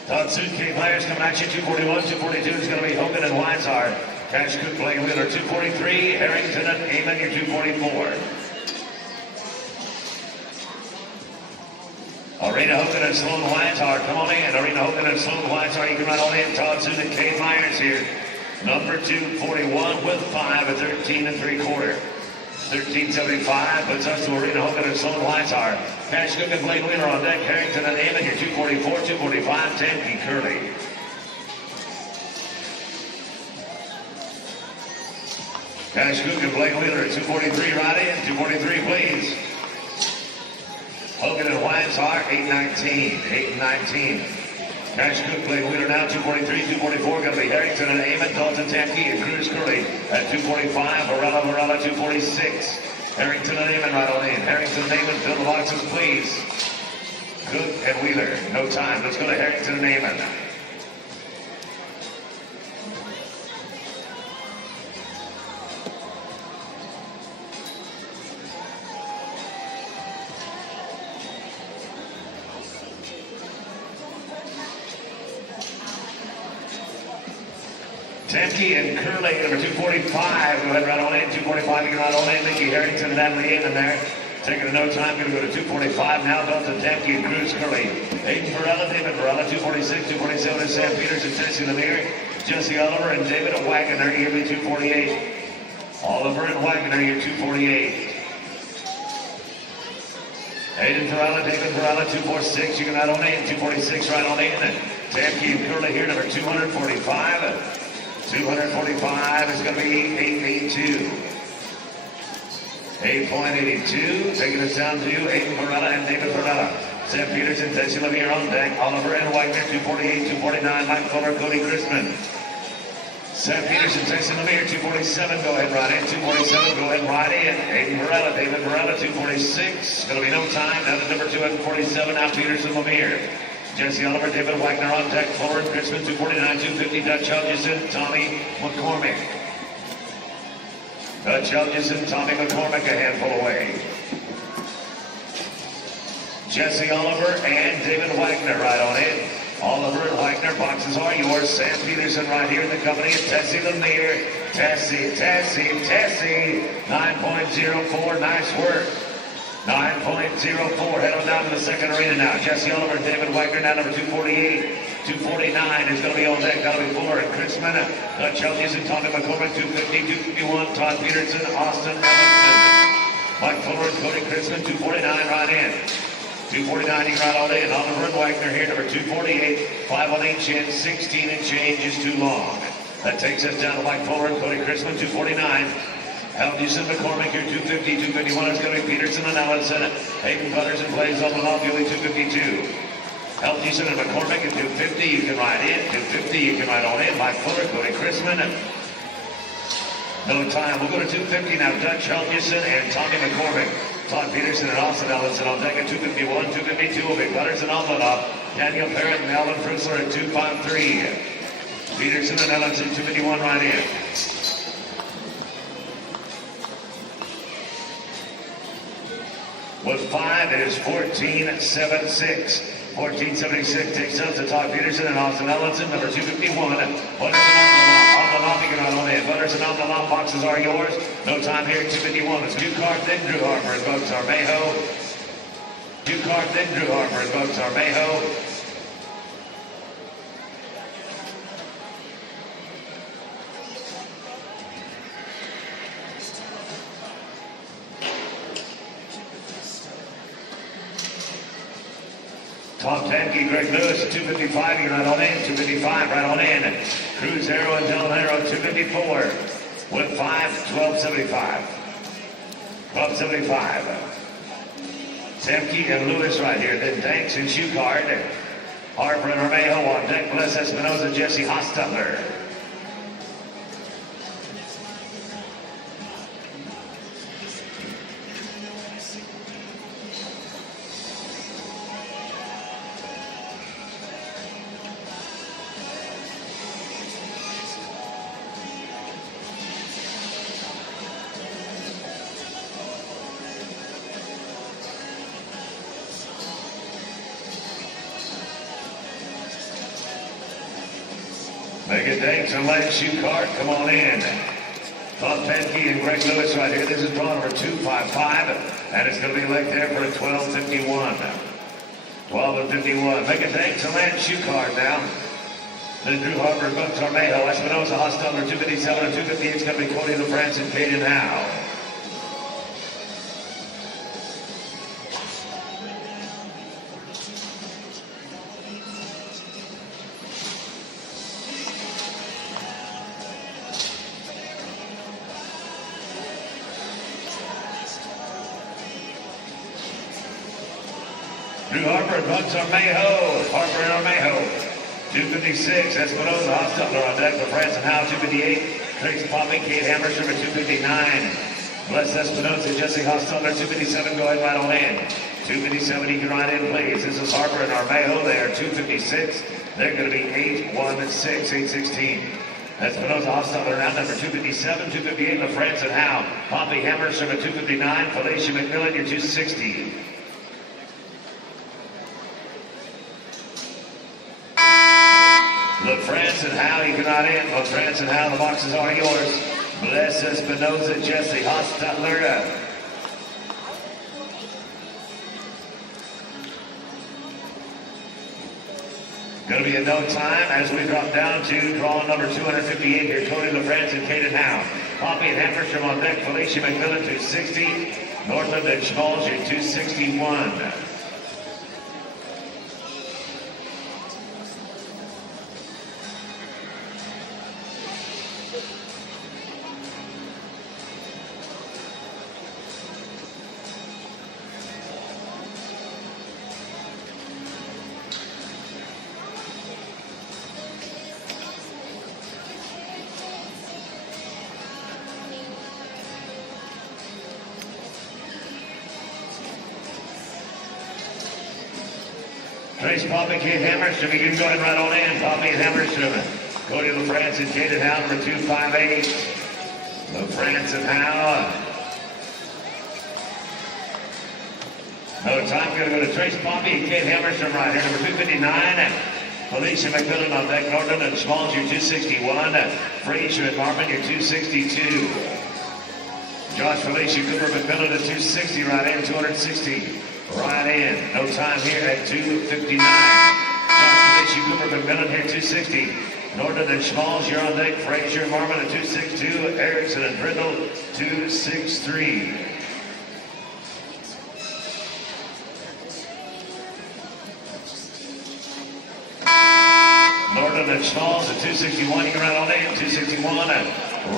Todd Soon, Kate Myers coming at you. 241, 242 is going to be Hogan and Weinshauer. Cash Cook, Blaine Wheeler, 243. Harrington and Amon, you're 244. Arena Hogan and Sloan Weinshauer, come on in. Arena Hogan and Sloan Weinshauer, you can ride on in. Todd Soon and Kate Myers here. Number 241 with 5 at 13 and 3/4. 13.75 puts us to Arena Hogan and Sloan Weinshauer. Cash Cook and Blaine Wheeler on deck. Harrington and Amon here. 244, 245. Tamke Curley. Cash Cook and Blaine Wheeler at 243 right in. 243, please. Hogan and Weinshauer, 819. 819. Cash Cook, Blaine Wheeler now, 243, 244. Going to be Harrington and Amon, Dalton Tamke, and Cruz Curley at 245. Varela, 246. Harrington and Amon right on in. Harrington and Amon, fill the boxes, please. Cook and Wheeler, no time. Let's go to Harrington and Amon. Tamke and Curley, number 245. Go ahead, right on in. 245, you can ride on in. Mickey Harrington and Natalie Amon there. Taking a no time, going to go to 245 now. Dalton Tamke and Cruz Curley. Aiden Varela, David Varela, 246, 247 is Sam Peters and Tessie Lemire. Jesse Oliver and David Wagner, here be 248. Oliver and Wagner, here 248. Aiden Varela, David Varela, 246. You can ride on in. 246, right on in. Tamke and Curley here, number 245. 245 is going to be 882. 8.82, taking us down to Aiden Varela and David Varela. Sam Peters and Tessie Lemire on deck. Oliver and Wagner, 248, 249. Mike Fuller, Cody Chrisman. Sam Peterson takes in the mirror, 247, go ahead, ride in. 247, go ahead, ride in. David Morella, 246. Going to be no time. Down to number 247, now Peterson, Lemire. Jesse Oliver, David Wagner on deck, forward. Christmas, 249, 250. Dutch Helgeson, Tommy McCormick. Dutch Helgeson, Tommy McCormick, a handful away. Jesse Oliver and David Wagner right on in. Oliver and Wagner, boxes are yours. Sam Peterson right here in the company of Tessie Lemire. Tessie, 9.04, nice work. 9.04, head on down to the second arena now. Jesse Oliver and David Wagner now number 248. 249 is going to be on deck. That'll be Fuller and Chrisman. Dutch Helgeson, Tommy McCormick, 250, 251. Todd Peterson, Austin Evans. Mike Fuller and Cody Chrisman, 249 right in. 249, you ride all day, and Oliver and Wagner here, number 248, 518 chin, 16 and change is too long. That takes us down to Mike Fuller and Cody Chrisman, 249. Helgeson, McCormick here, 250, 251 is going to be Peterson and Allison. Hayden Butters and plays on the long 252. Helgeson and McCormick at 250, you can ride in. 250, you can ride on in. Mike Fuller, Cody Chrisman. No time, we'll go to 250 now. Dutch Helgeson and Tommy McCormick. Todd Peterson and Austin Ellison on deck at 251, 252 will be Butters and Almanov. Daniel Parrott and Alvin Fritzler at 253. Peterson and Ellison 251 right in. With 5 is 1476. 1476 takes us to Todd Peterson and Austin Ellison, number 251. Butters and Almanov, you can ride on in. Butters and Almanov, boxes are yours. No time here, 251. It's Ducard, then Drew Harper, and boats are Mayho. Ducard, then Drew Harper, and boats are Mayho. Tom Tanke, Greg Lewis, 255, you right on in. 255, right on in. Cruz Arrow and Del Nero, 254. With 5, 1275. 1275. Samke and Lewis right here. Then Danks and Shoecard. Harper and Armejo on deck. Bless Espinoza, Jesse Hostetler. Megan Danks and Lance Shoecard, come on in. Todd Penke and Greg Lewis right here. This is draw number 255, and it's going to be late there for a 1251. 12-51. Megan Danks and Lance Shoecard now. Then Drew Harper and Bucks Armejo. Espinoza, Hostel number 257 and 258 is going to be Cody LaFrance and Caden Howe. Drew Harper and Bucks Armejo. Harper and Armejo. 256. Espinoza, Hostetler on deck. LaFrance and Howe, 258. Trace Poppy, Kate Hammerstrom at 259. Bless Espinoza, Jesse Hostetler, 257. Go ahead, right on in. 257, you can ride in, please. This is Harper and Armejo. They are 256. They're going to be 816, 816. Espinoza, Hostetler now number 257, 258. LaFrance and Howe. Poppy Hammerstrom at 259. Felicia McMillan, you're 260. LaFrance and Howe, you can ride in. LaFrance and Howe, the boxes are yours. Bless Espinoza, Jesse Hostetler. Going to be a no time as we drop down to draw number 258 here. Cody LaFrance and Caden Howe. Poppy and Hammerstrom on deck. Felicia McMillan, 260. Northland and Schmalz, you're 261. Trace Poppy, Kate Hammerstrom, you can go ahead and right on in. Poppy and Hammerstrom. Cody LaFrance and Kate and Howe, number 258. LaFrance and Howe. No time, going to go to Trace Poppy and Kate Hammerstrom right here, number 259. Felicia McMillan on deck, Norton and Smalls, your 261. Frazier and Marvin, your 262. Josh Felicia Cooper McMillan at 260, right in, 260. Right in, no time here at 259. Josh Felicia Cooper McMillan here, 260. Norton and Smalls, you're on deck. Frazier and Marvin at 262. Erickson and Brindle, 263. Norton and Smalls at 261. You can ride on in, 261.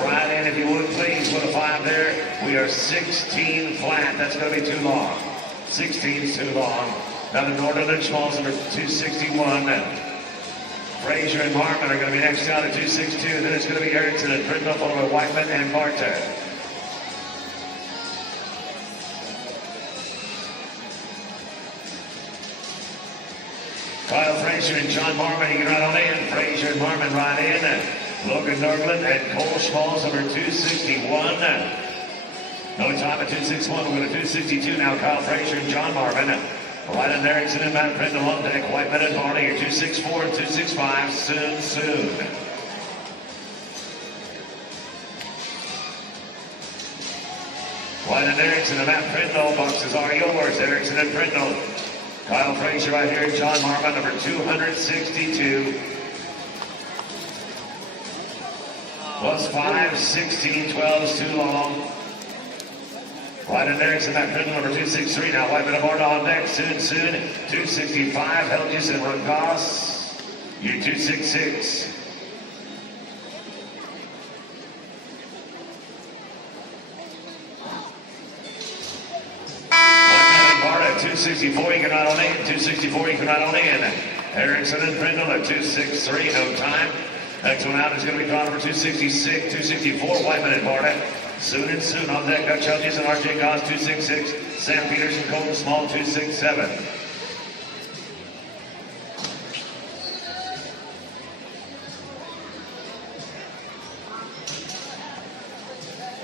Right in, if you would, please. Put a 5 there. We are 16 flat. That's going to be too long. 16 is too long. Now the Norton and Smalls number 261. Frazier and Harmon are going to be next down at 262. Then it's going to be Erickson and Brindle, followed by Whiteman and Barta. Kyle Frazier and John Marmon, you can ride on in. Frazier and Marmon ride in. Logan Norgland and Cole Smalls, number 261. No time at 261. We're going to 262 now. Kyle Frazier and John Marmon. Right in Erickson and Matt Brindle on deck. Whiteman and Barney, your 264 and 265. Soon. White and Erickson and Matt Brindle. Boxes are yours. Erickson and Brindle. Kyle Frazier right here, John Marmon, number 262. Plus 5, 16, 12 is too long. White and Erickson, Matt Brindle, number 263. Now Whiteman and Barta on deck, soon. 265, Helgis and Rogas, you 266. Whiteman and Barta at 264, you can ride on in. 264, you can ride on in. Erickson and Brindle at 263, no time. Next one out is going to be draw number 266, 264, Whiteman and Barta. Soon on deck, Dutch Helgis and RJ Goss, 266. Sam Peterson, Colton Small, 267.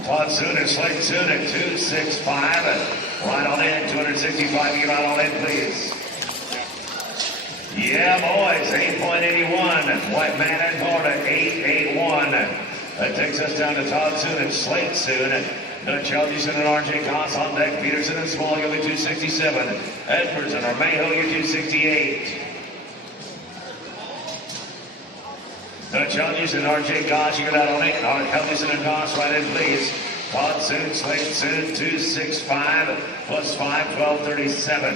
Todd Soon and Slade Soon at 265. Right on in, 265. You right on in, please. Yeah, boys, 8.81. White Man and Barta, 881. That takes us down to Todd Soon and Slate Soon. Dutch Helgison and RJ Goss on deck. Peterson and Small, you'll be 267. Edwards and Armejo, you're 268. Dutch Helgison and RJ Goss, you got out on 8. Helgison and Goss, right in, please. Todd Soon, Slate Soon, 265. Plus 5, 1237.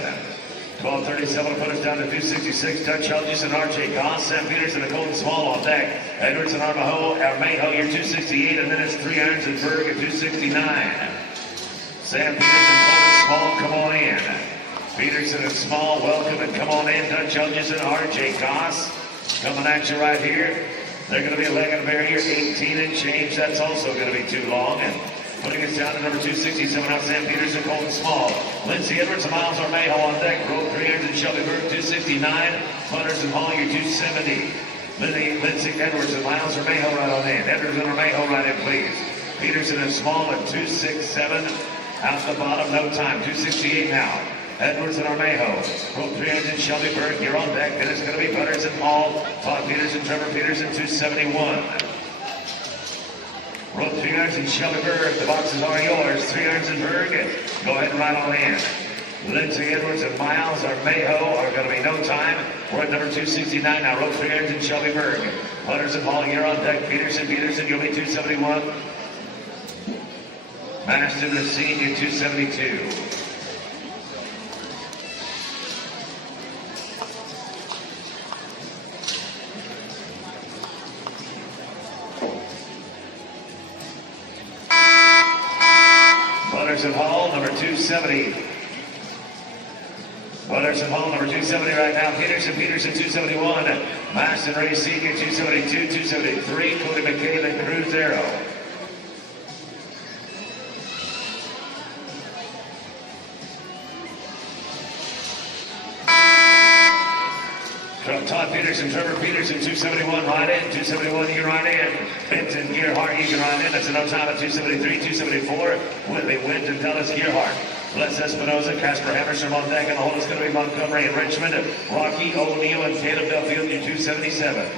1237 will put us down to 266. Dutch Helgis and RJ Goss, Sam Peterson and Colton Small on deck. Edwards and Armejo, you're 268, and then it's 3 irons and Berg at 269. Sam Peterson, Colton Small, come on in. Peterson and Small, welcome and come on in. Dutch Helgis and RJ Goss coming at you right here. They're going to be a leg and a barrier, 18 and change. That's also going to be too long. And putting us down to number 267 out, Sam Peterson, Colton Small. Lindsay Edwards and Miles Armejo on deck. Road 3 irons and Shelby Berg, 269. Putters and Hall, you're 270. Lindsay Edwards and Miles Armejo right on in. Edwards and Armejo right in, please. Peterson and Small at 267. Out the bottom, no time. 268 now. Edwards and Armejo. Road 3 irons and Shelby Berg, you're on deck. Then it's going to be Putters and Hall. Todd Peterson, Trevor Peterson, 271. Road 3 irons and Shelby Berg. The boxes are yours. 3 irons and Berg. Go ahead and ride on in. Lindsay Edwards and Miles Armejo are going to be no time. We're at number 269 now. Road 3 irons and Shelby Berg. Putters and Hall, you're on deck. Peterson, you'll be 271. Master the Senior, 272. Butters and Hall, number 270. Butters and Hall, number 270 right now. Peterson, 271. Maston Ray Senior, 272, 273. Cody McCabe and Cruzero. Todd Peterson, Trevor Peterson, 271 right in, 271 you can ride in. Benton Gearhart, you can ride in. That's an time at 273, 274. Whitley, Winton, Dallas, Gearhart. Les Espinoza, Casper Hammerstrom on deck, and the hold is going to be Montgomery and Richmond. Rocky O'Neill and Caleb Duffield, you 277.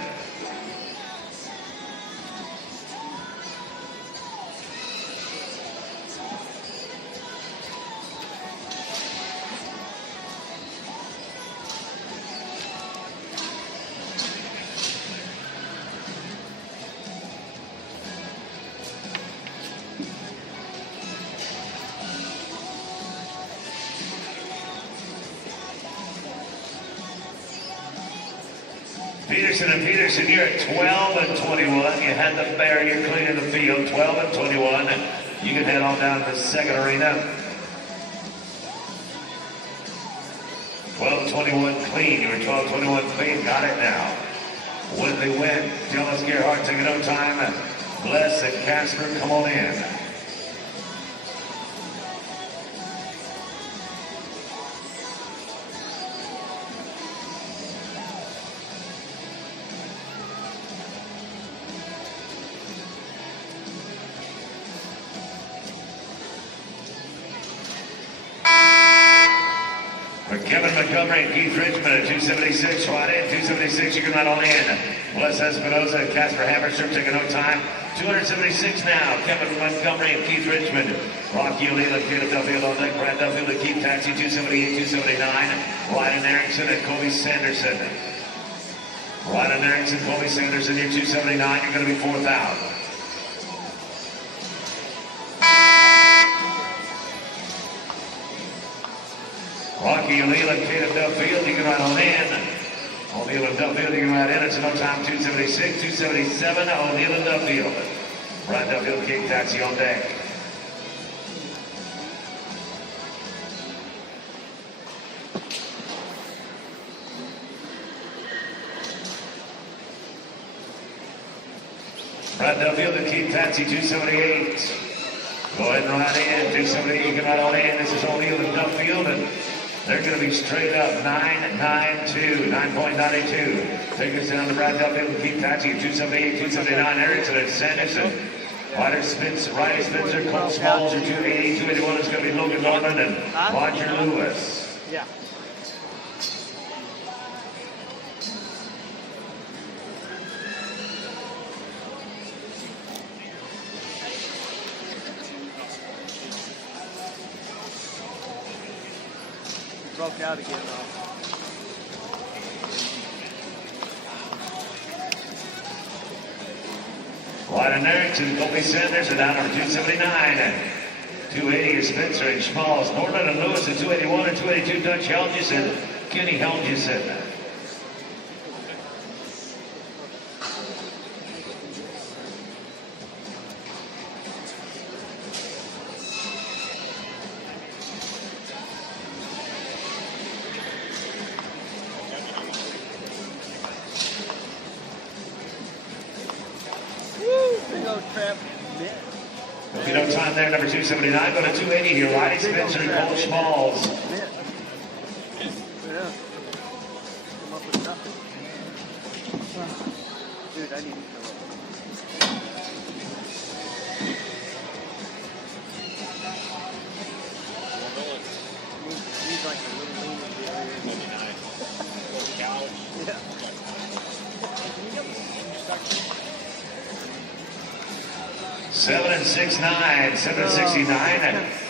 Peterson and Peterson, you're at 12 and 21. You had the barrier clean in the field, 12 and 21. You can head on down to the second arena. 12-21 clean. You were 12-21 clean. Got it now. Whitley win. Dallas Gearhart taking no time. Bless and Casper, come on in. Kevin Montgomery and Keith Richmond at 276, right in, 276, you can ride on in. Bless Espinoza and Casper Hammerstrom taking no time. 276 now, Kevin Montgomery and Keith Richmond. Rocky O'Neill and Caleb Duffield on deck. Brad Duffield and Keith Taxi, 278, 279. Ryan Erickson and Colby Sanderson. Ryan Erickson, Colby Sanderson, you're 279, you're going to be 4,000. Rocky O'Neill and Caleb Duffield, you can ride on in. O'Neill and Duffield, you can ride in. It's no time, 276, 277, O'Neill and Duffield. Brad Duffield, King Taxi on deck. Brad Duffield and Keith Taxi, 278. Go ahead and ride in, 278, you can ride on in. This is O'Neill and Duffield, and they're going to be straight up 9.92, 9.92. Take us down to Brad Duffield and Keith Taxi at 278, 279. Erickson and Sanderson. Ryder Spencer, Cole Smalls are 280, 281 is going to be Logan Norman and Roger Lewis. Yeah. Broke out again though. Ryder Erickson, Colby Sanders are down over 279. 280 is Spencer and Smalls. Norman and Lewis at 281 and 282. Dutch Helgeson, Kenny Helgeson. If you know time there, number 279, go to 280 here, Riding Spencer and Cole Smalls. Yeah. Come up with nothing. Dude, I need to go. He's like a little lean with the area. That'd be nice. Little couch. Yeah. 7 and 6'9", 7 and 69.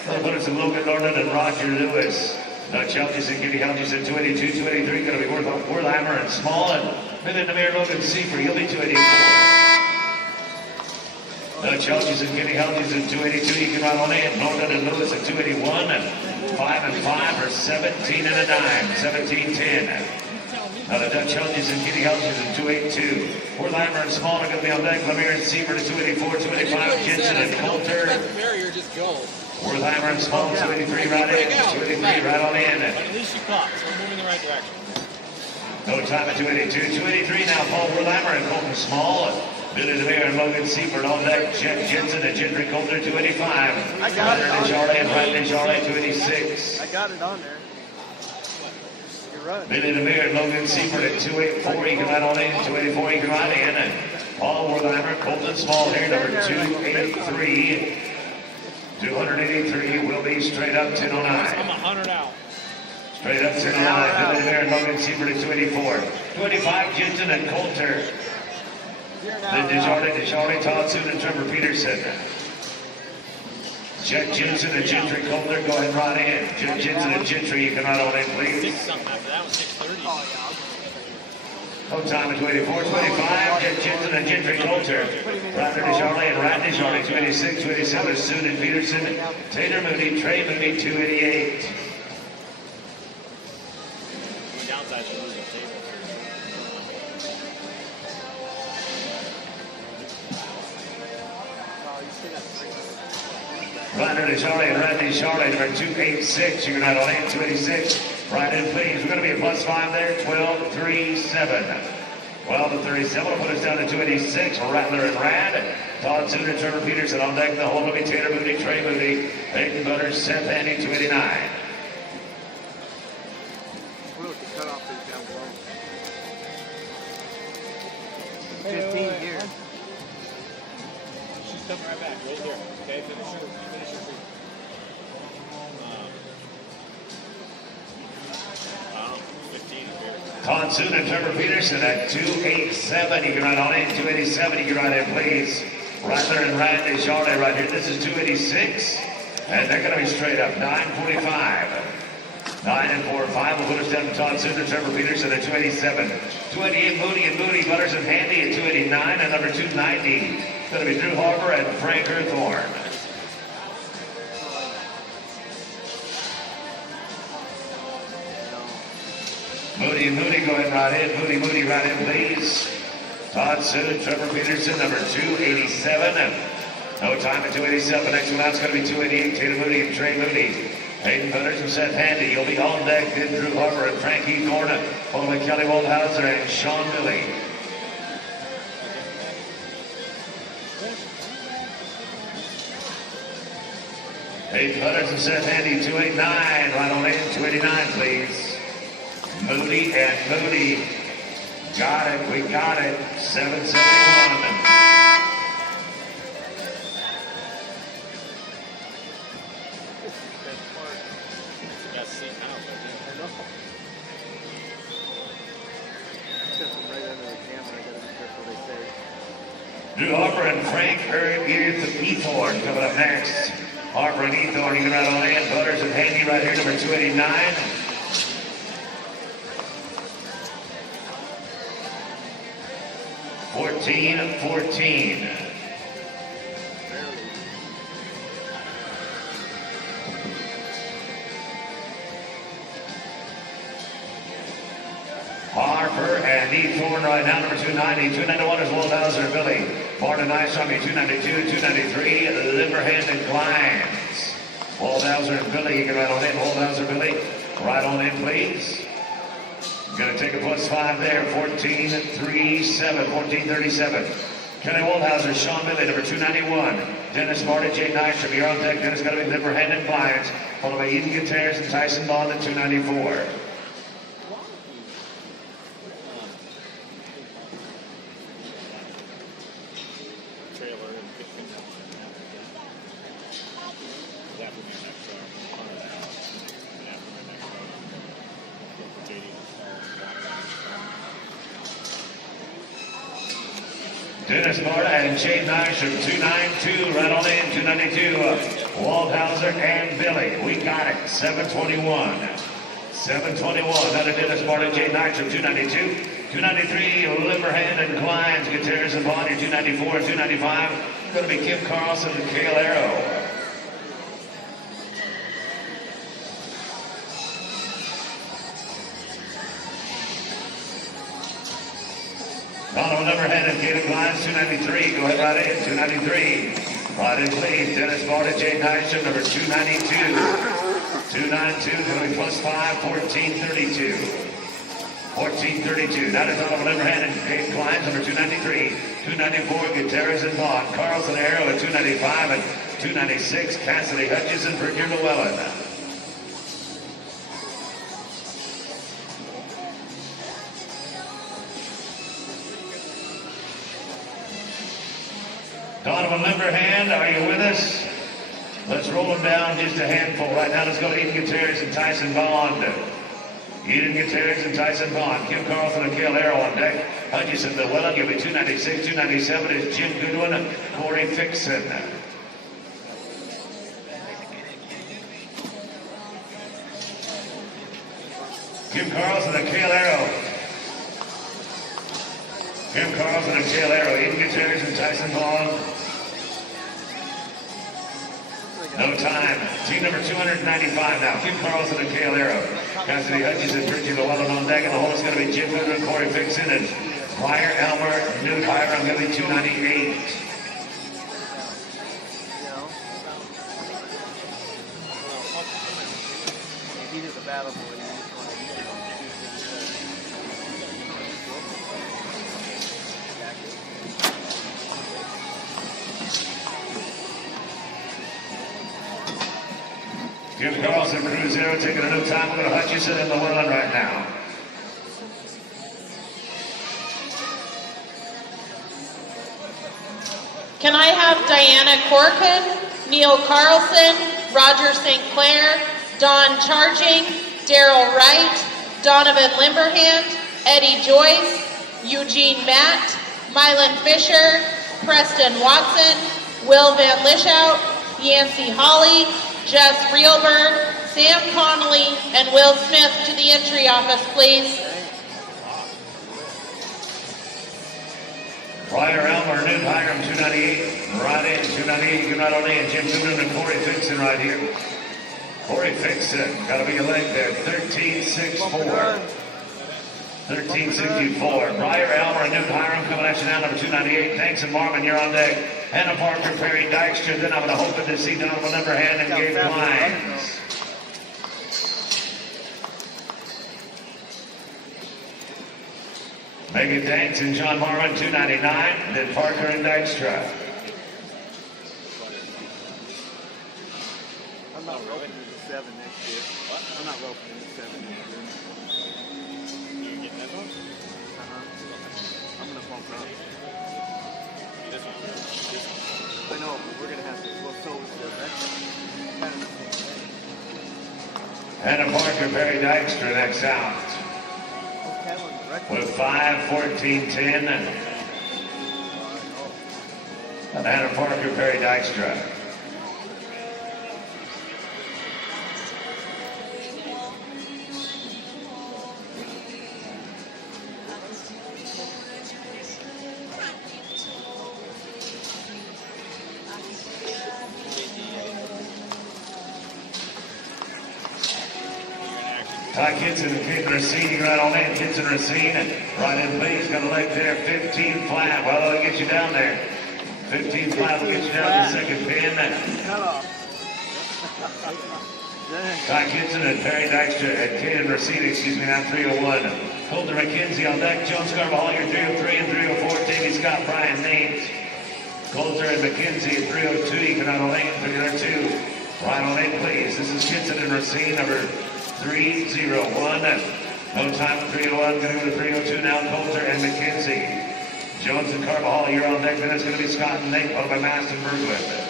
They'll put us in Logan Norton and Roger Lewis. Dutch Helgeson, Kenny Helgeson, 282, 283. Going to be Wertheimer and Small. And then Namir Logan Seifert, he'll be 284. Dutch Helgeson, Kenny Helgeson, 282. You can ride on in. Norton and Lewis at 281. And 5 and 5 are 17 and a dime, 17-10. Now the Dutch Helgeson, Kenny Helgeson, 282. Wertheimer and Small are going to be on deck. Lemire and Seifert at 284, 285. Jensen and Coulter. Barrier, just go. Wertheimer and Small, 283 right in. 283 right on in. But at least you caught, so we're moving in the right direction. No time at 282. 283 now, Paul Wertheimer and Colton Small. Billy Lemire and Logan Seifert on deck. Jeff Jensen and Gendry Coulter, 285. I got it. Desjardins and Brad Desjardins, 286. I got it on there. You're run. Billy DeMere and Logan Seifert at 284. You can ride on in. 284, you can ride in. And Paul Wertheimer, Colton Small here, number 283. 283 will be straight up 1009. I'm 100 out. Straight up 1009. Billy DeMere and Logan Seifert at 284. 25, Jensen and Coulter. Then Desjardins, Todd Soon, and Trevor Peterson. Jack Jensen and Gentry Coulter, go ahead and ride in. Jack Jensen and Gentry, you can ride on in, please. 6 something after that was 6:30. No time at 24, 25, Jack Jensen and Gentry Coulter. Ryder Desjardins and Ryan Desjardins, 26, 27, Soon and Peterson. Taylor Moody, Trey Moody, 288. The downside is you lose the table. Ryder Desjardins and Ryan Desjardins, number 286, you can ride on in, 286. Right in, please. We're going to be a +5 there, 12-3-7. 12-37 will put us down to 286. Rattler and Rad. Todd Soon and Trevor Peterson on deck. The whole will be Taylor Moody, Trey Moody, Hayden Butters, Seth Handy, 289. We'll have to cut off these down below. 15 here. She's coming right back, right here. Okay, finish your feet. I don't know, 15 here. Todd Soon and Trevor Peterson at 287. You can ride on in. 287, you can ride in, please. Rattler and Ryan Desjardins right here. This is 286. And they're going to be straight up. 945. 9 and 4, 5 will put us down to Todd Soon and Trevor Peterson at 287. 288, Moody and Moody, Butters and Handy at 289. And number 290, it's going to be Drew Harper and Frank Earthorn. Moody and Moody, go ahead and ride in. Moody, ride in, please. Todd Soon, Trevor Peterson, number 287. No time at 287. Next one out is going to be 288. Taylor Moody and Trey Moody. Hayden Butters and Seth Handy. You'll be on deck. Then Drew Harper and Frankie Thorne. Followed by Kelly Waldhauser and Sean Billy. Hayden Butters and Seth Handy, 289. Right on in, 289, please. Moody and Moody. Got it. We got it. 771. Best seat out. Drew Harper and Frank Eathorn coming up next. Harper and Eathorn, you can ride on in. Butters and Handy right here, number 289. $14. Harper and Eathorn right now, number 290. 291 is Waldhauser and Billy. Martin Ice-Army, 292, 293, Liverhand and Glines. Waldhauser and Billy, you can ride on in. Waldhauser, Billy, ride on in, please. Going to take a +5 there, 1437, 1437. Kelly Waldhauser, Sean Billy, number 291. Dennis Martin, Jay Nystrom, you're on deck. Dennis got to be Liverhand and Glines. Followed by Eden Gutierrez and Tyson Bond at 294. Dennis Marta and Jay Nystrom, 292, right on in, 292. Waldhauser and Billy, we got it, 721. 721, another Dennis Marta, Jay Nystrom, 292. 293, Liverhand and Glines, Gutierrez and Bonnie, 294, 295. Going to be Kim Carlson and Cale Arrow. Donovan Liverhand and Caleb Glines, 293. Go ahead, right in, 293. Right in, please. Dennis Marta, Jay Nystrom, number 292. 292, going to be +5, 1432. 1432. That is Donovan Liverhand and Caleb Glines, number 293. 294, Gutierrez and Vaughn. Carlson Arrow at 295 and 296. Cassidy Hutchison for Llewellyn. you with us? Let's roll them down just a handful. Right now, let's go to Eden Gutierrez and Tyson Bond. Eden Gutierrez and Tyson Bond. Kim Carlson and Cale Arrow on deck. Hutchison, the Welland, you'll be 296. 297 is Jim Goodwin, Corey Fixon. Kim Carlson and Cale Arrow. Kim Carlson and Cale Arrow. Eden Gutierrez and Tyson Bond. No time. Team number 295 now. Kim Carlson and Cale Arrow. Cassidy Hutchison, Richie Llewellyn on deck, and the whole is going to be Jim Goodwin, Corey Fixon, and Pryor, Elmer, Newt Hiram, going to be 298. He did the battle boy. Kim Carlson, Crew Zero, taking a new time. We're going to Hutchison in the Welland right now. Can I have Diana Corcoran, Neil Carlson, Roger St. Clair, Don Charging, Daryl Wright, Donovan Limberhand, Eddie Joyce, Eugene Matt, Mylan Fisher, Preston Watson, Will Van Lishout, Yancey Holly, Jess Reelberg, Sam Connolly, and Will Smith to the entry office, please. Pryor, Elmer, Newt Hiram, 298. Right in, 298. You can not only and Jim Goodwin and Corey Fixon right here. Corey Fixon, got to be a leg there. 13.64. 13.64. Pryor, Elmer, and Newt Hiram coming at you now, number 298. Thanks and Marvin, you're on deck. Hannah Parker, Perry Dykstra, then I'm going to hope to see Donovan Limberhand and Gabe Kleins. Megan Danks and John Marvin, 299. Then Parker and Dykstra. I'm not roping in the 7 next year. What? I'm not roping in the 7 next year. You getting this one? I'm gonna bump up. This one. I know, but we're gonna have to. Well, so is the next one. Hannah Parker, Perry Dykstra next out. With 5:14:10. And Hannah Parker, Perry Dykstra. Ty Kitson and Kate Racine right on in. Kitson Racine right in please. Got a leg there. 15 flat. Well, that'll get you down there. 15 flat will get you down to the second pin. Ty Kitson and Perry Dykstra and Kate Racine, excuse me, now 301. Colter McKenzie on deck. Jones Carvajal, 303 and 304. Davey Scott, Brian Nate. Coulter and McKenzie at 302. You can on lane for the other two. Right on in, please. This is Kitson and Racine, number 301. No time for 301. Going to go to 302 now. Coulter and McKenzie. Jones and Carvajal, you're on deck. Then it's going to be Scott and Nate, followed by Mast and Berglund.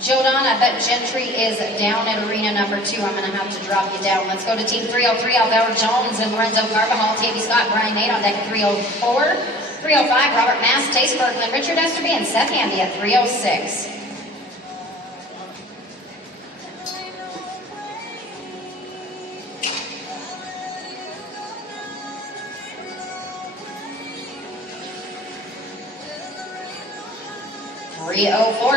Jodan, I bet Gentry is down at arena number 2. I'm going to have to drop you down. Let's go to team 303. Alvaro Jones and Lorenzo Carvajal, Tavy Scott, Brian Nate on deck at 304. 305, Robert Mast, Tace Berglund, Richard Esterby, and Seth Handy at 306.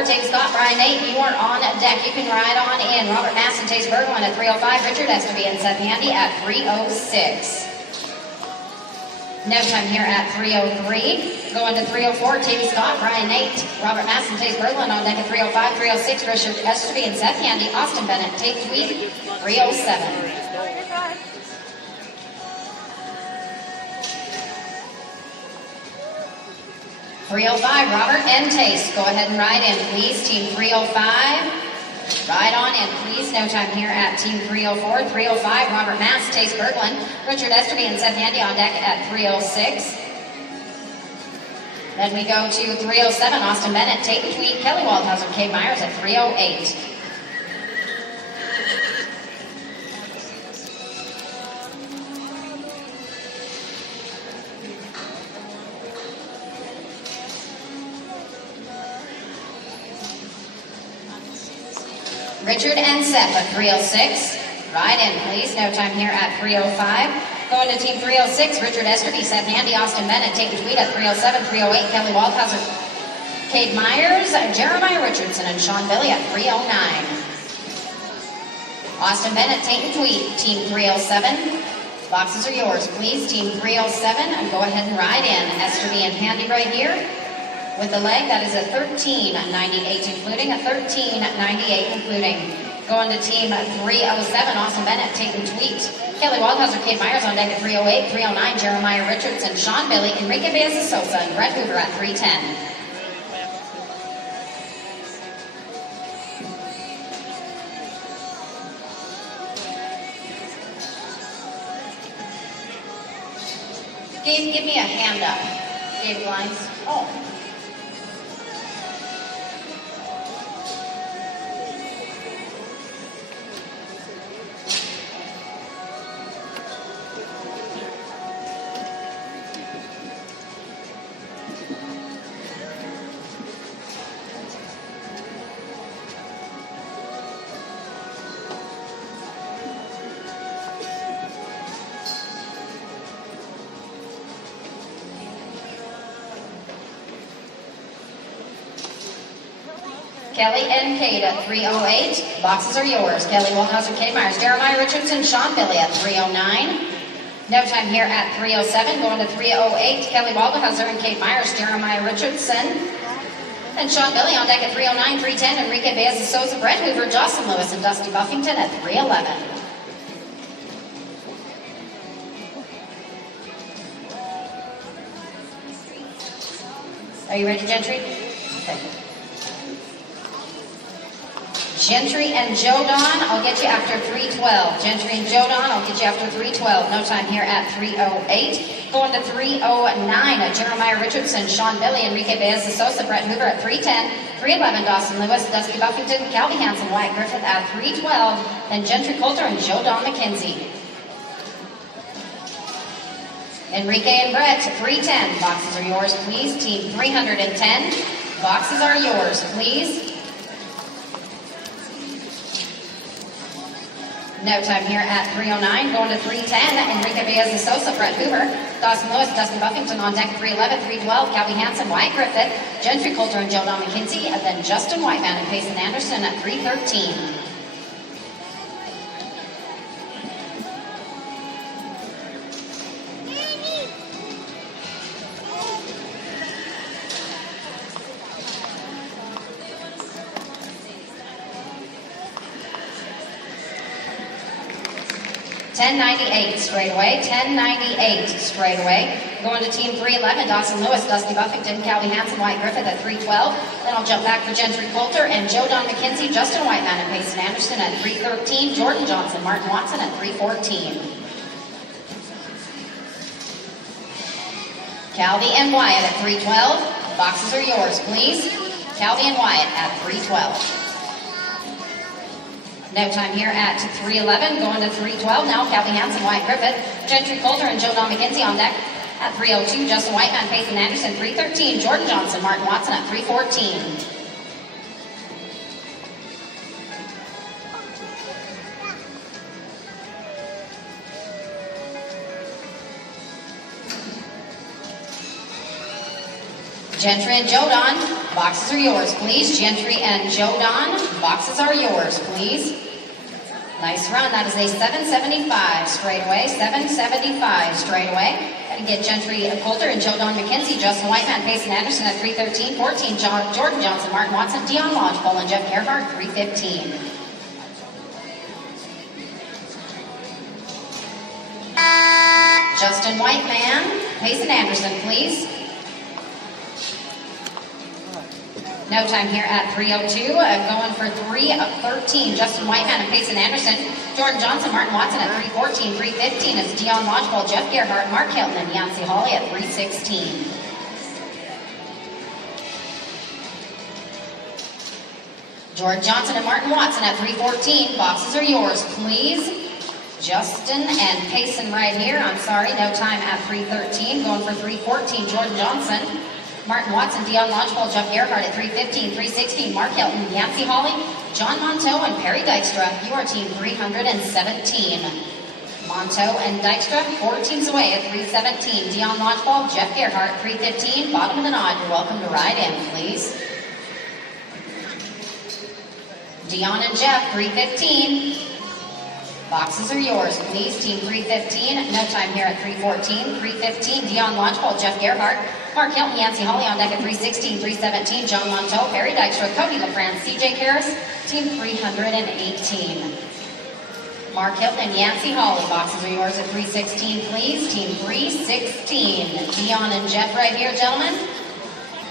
Tavy Scott, Brian Nate, you are on deck. You can ride on in. Robert Mast and Tace Berglund at 305. Richard Esterby and Seth Handy at 306. No time here at 303. Going to 304, Tavy Scott, Brian Nate, Robert Mast and Tace Berglund on deck at 305. 306, Richard Esterby and Seth Handy. Austin Bennett, Tate Tweed, 307. 305, Robert and Tace. Go ahead and ride in, please. Team 305. Ride on in, please. No time here at team 304. 305, Robert Mass, Tace Berglund, Richard Esterby, and Seth Handy on deck at 306. Then we go to 307, Austin Bennett, Tate Tweed, Kelly Waldhauser, Kate Myers at 308. Richard and Seth at 306. Ride in, please. No time here at 305. Going to team 306, Richard Esterby, Seth Handy, Austin Bennett, Tate Tweed at 307, 308, Kelly Waldhauser, Cade Myers, Jeremiah Richardson, and Sean Billy at 309. Austin Bennett, Tate Tweed, team 307. Boxes are yours, please. Team 307, and go ahead and ride in. Esterby and Handy right here. With the leg, that is a 13.98 including, a 13.98 including. Going to team 307, Austin Bennett, Tate Tweet. Kelly Waldhauser, Kate Myers on deck at 308, 309, Jeremiah Richardson, Sean Billy, Enrique Baeza-Sosa, and Brett Hoover at 310. Gabe, give me a hand up. Gabe Lines. Oh. Kelly and Kate at 308. Boxes are yours. Kelly Waldhauser, Kate Myers, Jeremiah Richardson, Sean Billy at 309. No time here at 307. Going to 308. Kelly Waldhauser and Kate Myers, Jeremiah Richardson, and Sean Billy on deck at 309, 310. Enrique Baeza-Sosa, Brett Hoover, Jocelyn Lewis, and Dusty Buffington at 311. Are you ready, Gentry? Okay. Gentry and Joe Don, I'll get you after 312. Gentry and Joe Don, I'll get you after 312. No time here at 308. Going to 309, Jeremiah Richardson, Sean Billy, Enrique Baeza-Sosa, Brett Hoover at 310. 311, Dawson Lewis, Dusty Buffington, Calby Hansen, Wyatt Griffith at 312. Then Gentry Coulter and Joe Don McKenzie. Enrique and Brett, 310. Boxes are yours, please. Team 310. Boxes are yours, please. No time here at 309. Going to 310. Enrique Baeza-Sosa, Brett Hoover, Dawson Lewis, Dustin Buffington on deck 311, 312. Calby Hansen, Wyatt Griffith, Gentry Coulter, and Joe Don McKenzie. And then Justin Whiteman and Payson Anderson at 313. $10.98 straight away. $10.98 straight away. Going to team 311, Dawson Lewis, Dusty Buffington, Calby Hansen, Wyatt Griffith at 312. Then I'll jump back for Gentry Coulter and Joe Don McKenzie, Justin Whiteman, and Payson Anderson at 313. Jordan Johnson, Martin Watson at 314. Calby and Wyatt at 312. Boxes are yours, please. Calby and Wyatt at 312. No time here at 311. Going to 312 now. Calby Hansen, Wyatt Griffith, Gentry Coulter, and Joe Don McKenzie on deck at 302. Justin Whiteman, Payson Anderson, 313. Jordan Johnson, Martin Watson at 314. Gentry and Joe Don, boxes are yours, please. Gentry and Joe Don, boxes are yours, please. Nice run. That is a 775 straight away. 775 straight away. Got to get Gentry Coulter and Joe Don McKenzie, Justin Whiteman, Payson Anderson at 313. 14, Jordan Johnson, Martin Watson, Dion Lodgepole, and Jeff Gerhardt, 315. Justin Whiteman, Payson Anderson, please. No time here at 3:02. Going for 3:13. Justin Whiteman and Payson Anderson. Jordan Johnson, Martin Watson at 3:14. 3:15 is Dion Lodgepole, Jeff Gerhardt, Mark Hilton, and Yancey Hawley at 3:16. Jordan Johnson and Martin Watson at 3:14. Boxes are yours, please. Justin and Payson right here. I'm sorry, no time at 3:13. Going for 3:14, Jordan Johnson. Martin Watson, Dion Lodgepole, Jeff Gerhardt at 3:15. 3:16, Mark Hilton, Yancey Hawley, John Monteau, and Perry Dykstra. You are team 317. Monteau and Dykstra, 4 teams away at 3:17. Dion Lodgepole, Jeff Gerhardt, 3:15. Bottom of the nod, you're welcome to ride in, please. Dion and Jeff, 3:15. Boxes are yours, please. Team 315. No time here at 3:14. 3:15. Dion Lodgepole, Jeff Gerhardt, Mark Hilton, Yancey Hawley on deck at 3:16. 3:17. John Monteau, Perry Dykstra, Cody LaFrance, CJ Karras. Team 318. Mark Hilton and Yancey Hawley. Boxes are yours at 3:16, please. Team 316. Dion and Jeff right here, gentlemen.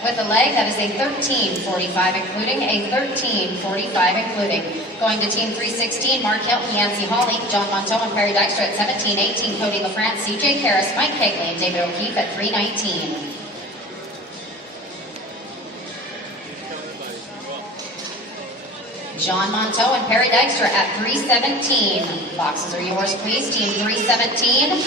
With a leg, that is a 13:45 including, a 13:45 including. Going to team 316, Mark Hilton, Yancey Hawley, John Monteau, and Perry Dykstra at 17:18. Cody LaFrance, CJ Karras, Mike Kegley, and David O'Keefe at 3:19. John Monteau and Perry Dykstra at 3:17. Boxes are yours, please. Team 317.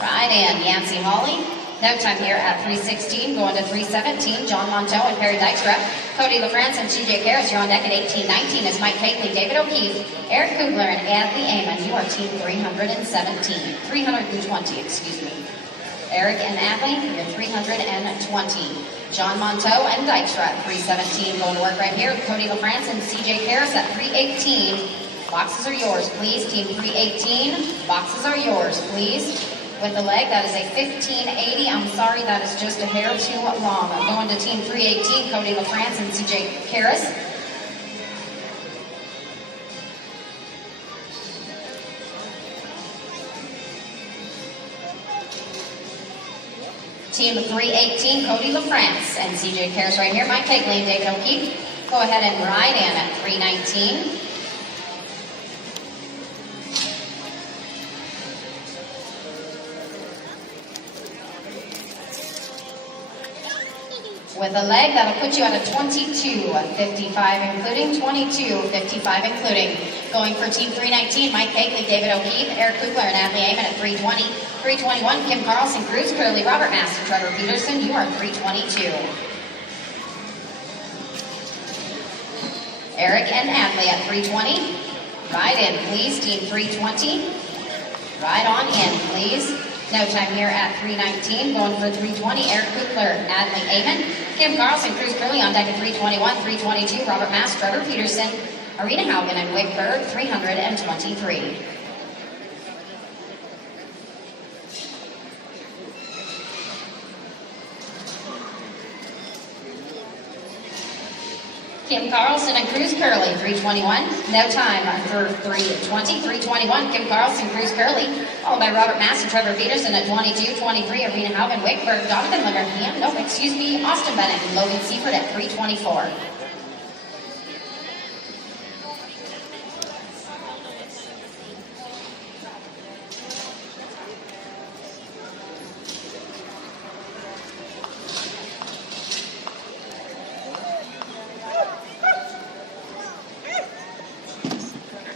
Right in, Yancey Hawley. No time here at 3:16. Going to 3:17. John Monteau and Perry Dykstra. Cody LaFrance and CJ Karras. You're on deck at 18:19. Is Mike Kegley, David O'Keefe, Eric Kugler, and Adley Amon. You are team 317. 320, excuse me. Eric and Adley, you're 320. John Monteau and Dykstra at 3:17. Going to work right here. Cody LaFrance and CJ Karras at 3:18. Boxes are yours, please. Team 318. Boxes are yours, please. With the leg, that is a 1580. I'm sorry, that is just a hair too long. I'm going to team 318, Cody LaFrance and CJ Karras. Team 318, Cody LaFrance and CJ Karras right here. Mike Kegley and David O'Keefe. Go ahead and ride in at 319. With a leg, that'll put you at a 22:55 including, 22:55 including. Going for team 319, Mike Kegley, David O'Keefe, Eric Kugler, and Adley Amon at 320. 321, Kim Carlson, Cruz Curley, Robert Master, Trevor Peterson. You are 322. Eric and Adley at 320. Ride in, please, team 320. Ride on in, please. No time here at 319. Going for 320, Eric Kugler, Adley Amon, Kim Carlson, Cruz Curley on deck at 321, 322, Robert Mass, Trevor Peterson, Arena Haugen, and Wickberg, 323. Kim Carlson and Cruz Curley, 321. No time for 320, 321. Kim Carlson, Cruz Curley, followed by Robert Mass and Trevor Peterson at 22, 23. Arena Haugen, Wickberg, Jonathan Linger, Austin Bennett, and Logan Seifert at 324.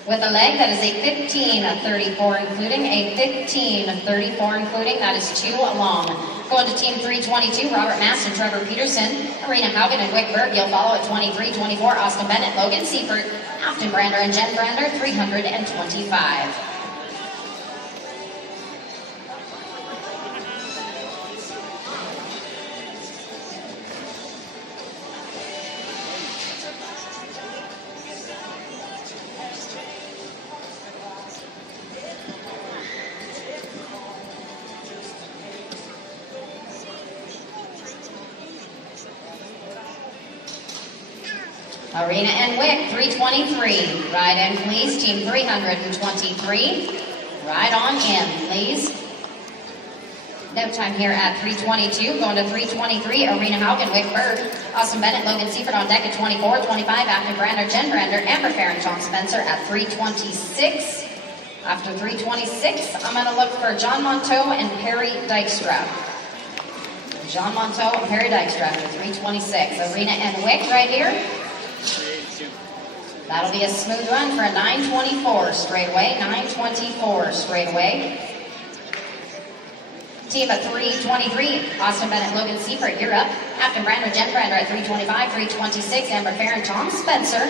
With a leg, that is a 15:34 including, a 15:34 including, that is too long. Going to team 322, Robert Mass and Trevor Peterson, Arena Haugen and Wickberg. You'll follow at 23, 24, Austin Bennett, Logan Seifert, Afton Brander, and Jen Brander, 325. Arena and Wick, 323. Ride in, please. Team 323. Ride on in, please. No time here at 3:22. Going to 3:23, Arena Haugen, Wick Bird, Austin Bennett, Logan Seifert on deck at 24, 25, Afton Brander, Jen Brander, Amber Farron, Tom Spencer at 3:26. After 3:26, I'm going to look for John Monteau and Perry Dykstra. John Monteau and Perry Dykstra after 3:26. Arena and Wick right here. That'll be a smooth run for a 9:24 straightaway. 9:24 straightaway. Team at 3:23, Austin Bennett, Logan Seifert, you're up. Afton Brander, Jen Brander at 3:25, 3:26, Amber Farron, Tom Spencer.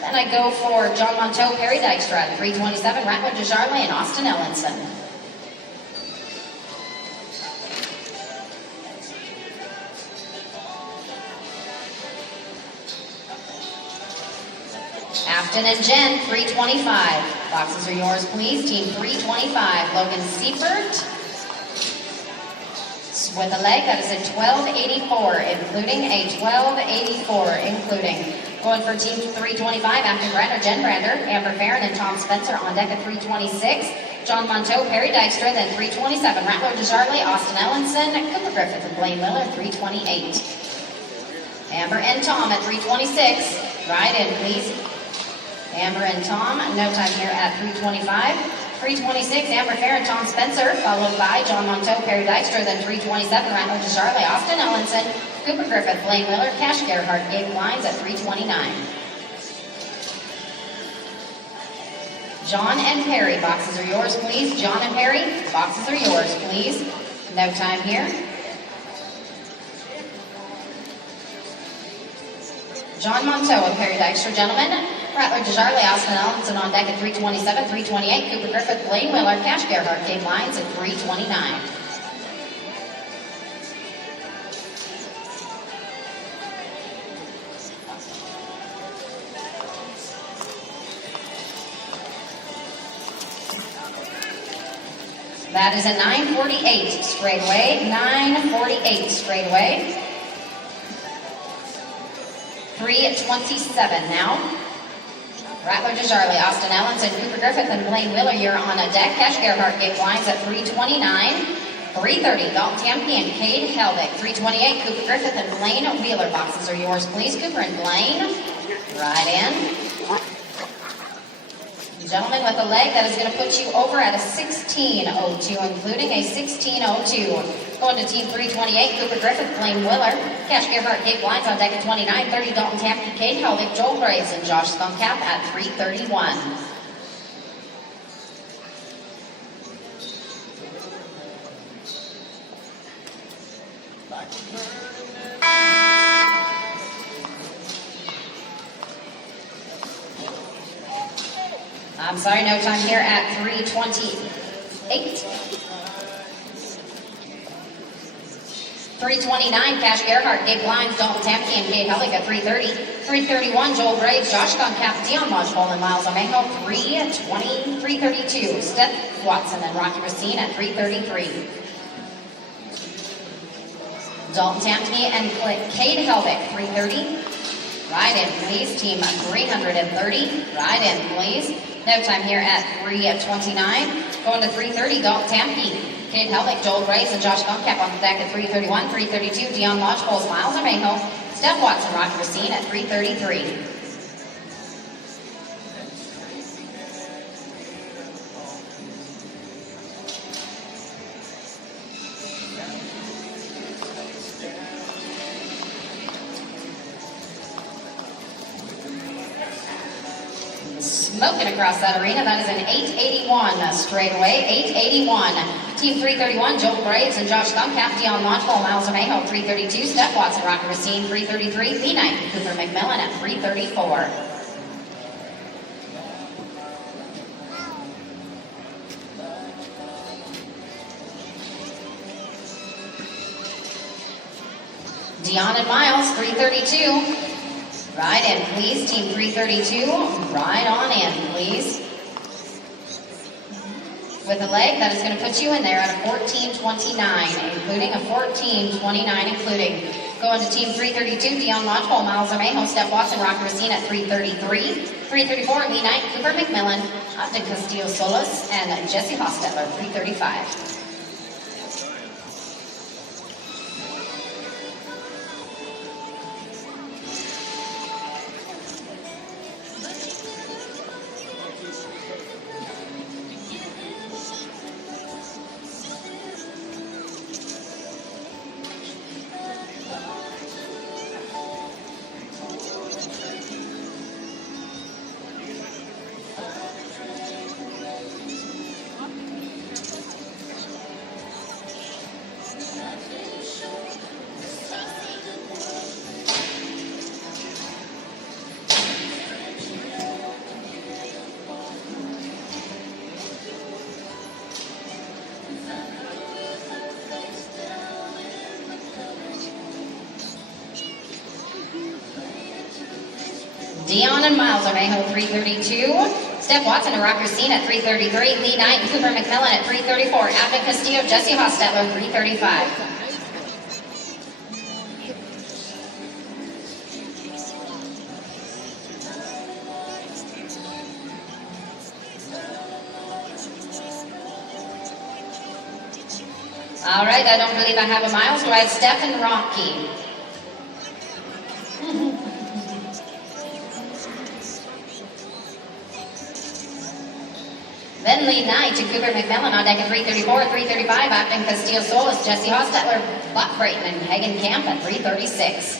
Then I go for John Monteau, Perry Dykstra at 3:27, Rattler DeJarle, and Austin Ellenson. Afton and Jen, 3:25. Boxes are yours, please. Team 3:25, Logan Seifert. With a leg, that is a 12.84, including a 12.84, including. Going for team 3:25, Afton Brander, Jen Brander, Amber Farron, and Tom Spencer on deck at 3:26. John Monteau, Perry Dykstra, then 3:27, Rattler DeJarle, Austin Ellenson, Cooper Griffith, and Blaine Miller, 3:28. Amber and Tom at 3:26. Ride in, please. Amber and Tom, no time here at 3:25. 3:26, Amber Farron, Tom Spencer, followed by John Monteau, Perry Dykstra, then 3:27, Rattler DeJarle, Austin Ellenson, Cooper Griffith, Blaine Miller, Cash Gerhardt, Gabe Lines at 3:29. John and Perry, boxes are yours, please. John and Perry, boxes are yours, please. No time here. John Monteau and Perry Dykstra, gentlemen. Rattler DeJarle, Austin Ellenson on deck at 3:27, 3:28. Cooper Griffith, Blaine Miller, Cash Gerhardt, Gabe Lines at 3:29. That is a 9:48 straightaway. 9:48 straightaway. 3:27 now. Rattler DeJarle, Austin Ellenson, Cooper Griffith, and Blaine Miller, you're on a deck. Cash Gerhardt, Gabe Lines at 3:29. 3:30, Dalton Tamke and Cade Helbig. 3:28, Cooper Griffith and Blaine Wheeler. Boxes are yours, please. Cooper and Blaine. Right in. Gentlemen, with a leg, that is going to put you over at a 16.02, including a 16.02. Going to team 3:28, Cooper Griffith, Blaine Wheeler, Cash Gerhardt, Gabe Lines on deck at 29, 30, Dalton Tamke, Cade Helbig, Joel Graves, and Josh Skunkcap at 3:31. I'm sorry, no time here at 3:28. 3:29, Cash Gerhardt, Gabe Lines, Dalton Tamke, and Cade Helbig at 3:30. 3:31, Joel Graves, Josh Skunkcap, Dion Lodgepole, and Miles Amejo. 3:20, 3:32, Steph Watson and Rocky Racine at 3:33. Dalton Tamke and Cade Helbig, 3:30. Ride in, please. Team 330. Ride in, please. No time here at 3:29. Going to 3:30, Dalton Tamke, Cade Helbig, Joel Graves, and Josh Skunkcap on the deck at 3:31. 3:32, Dion Lodgepole, Miles Amejo, Steph Watson, Rocky Racine at 3:33. Smoking across that arena, that is an 881 straightaway, 881. Team 331, Joel Graves and Josh Skunkcap, Dion Lodgepole, Miles Amejo, 332, Steph Watson, Rocky Racine, 333, Lee Knight, and Cooper McMillan at 334. Dion and Miles, 332. Ride in, please. Team 332, ride on in, please. With a leg, that is going to put you in there at a 14:29, including a 14:29, including. Going to team 332, Dion Lodgepole, Miles Amejo, Steph Watson, Rocky Racine at 333. 334, Lee Knight, Cooper McMillan, Upton Castillo Solis, and Jesse Hostetler, 335. Dion and Miles Armejo, 332. Steph Watson and Rocker Scene at 333. Lee Knight and Cooper McMillan at 334. Abden Castillo, Jesse Hostetler, 335. All right, I don't believe I have a Miles. Do I have Steph and Rocky? Then Lee Knight to Cooper McMillan on deck at 334, 335. Abden Castillo Solis, Jesse Hostetler, Buck Brayton, and Hagen Camp at 336.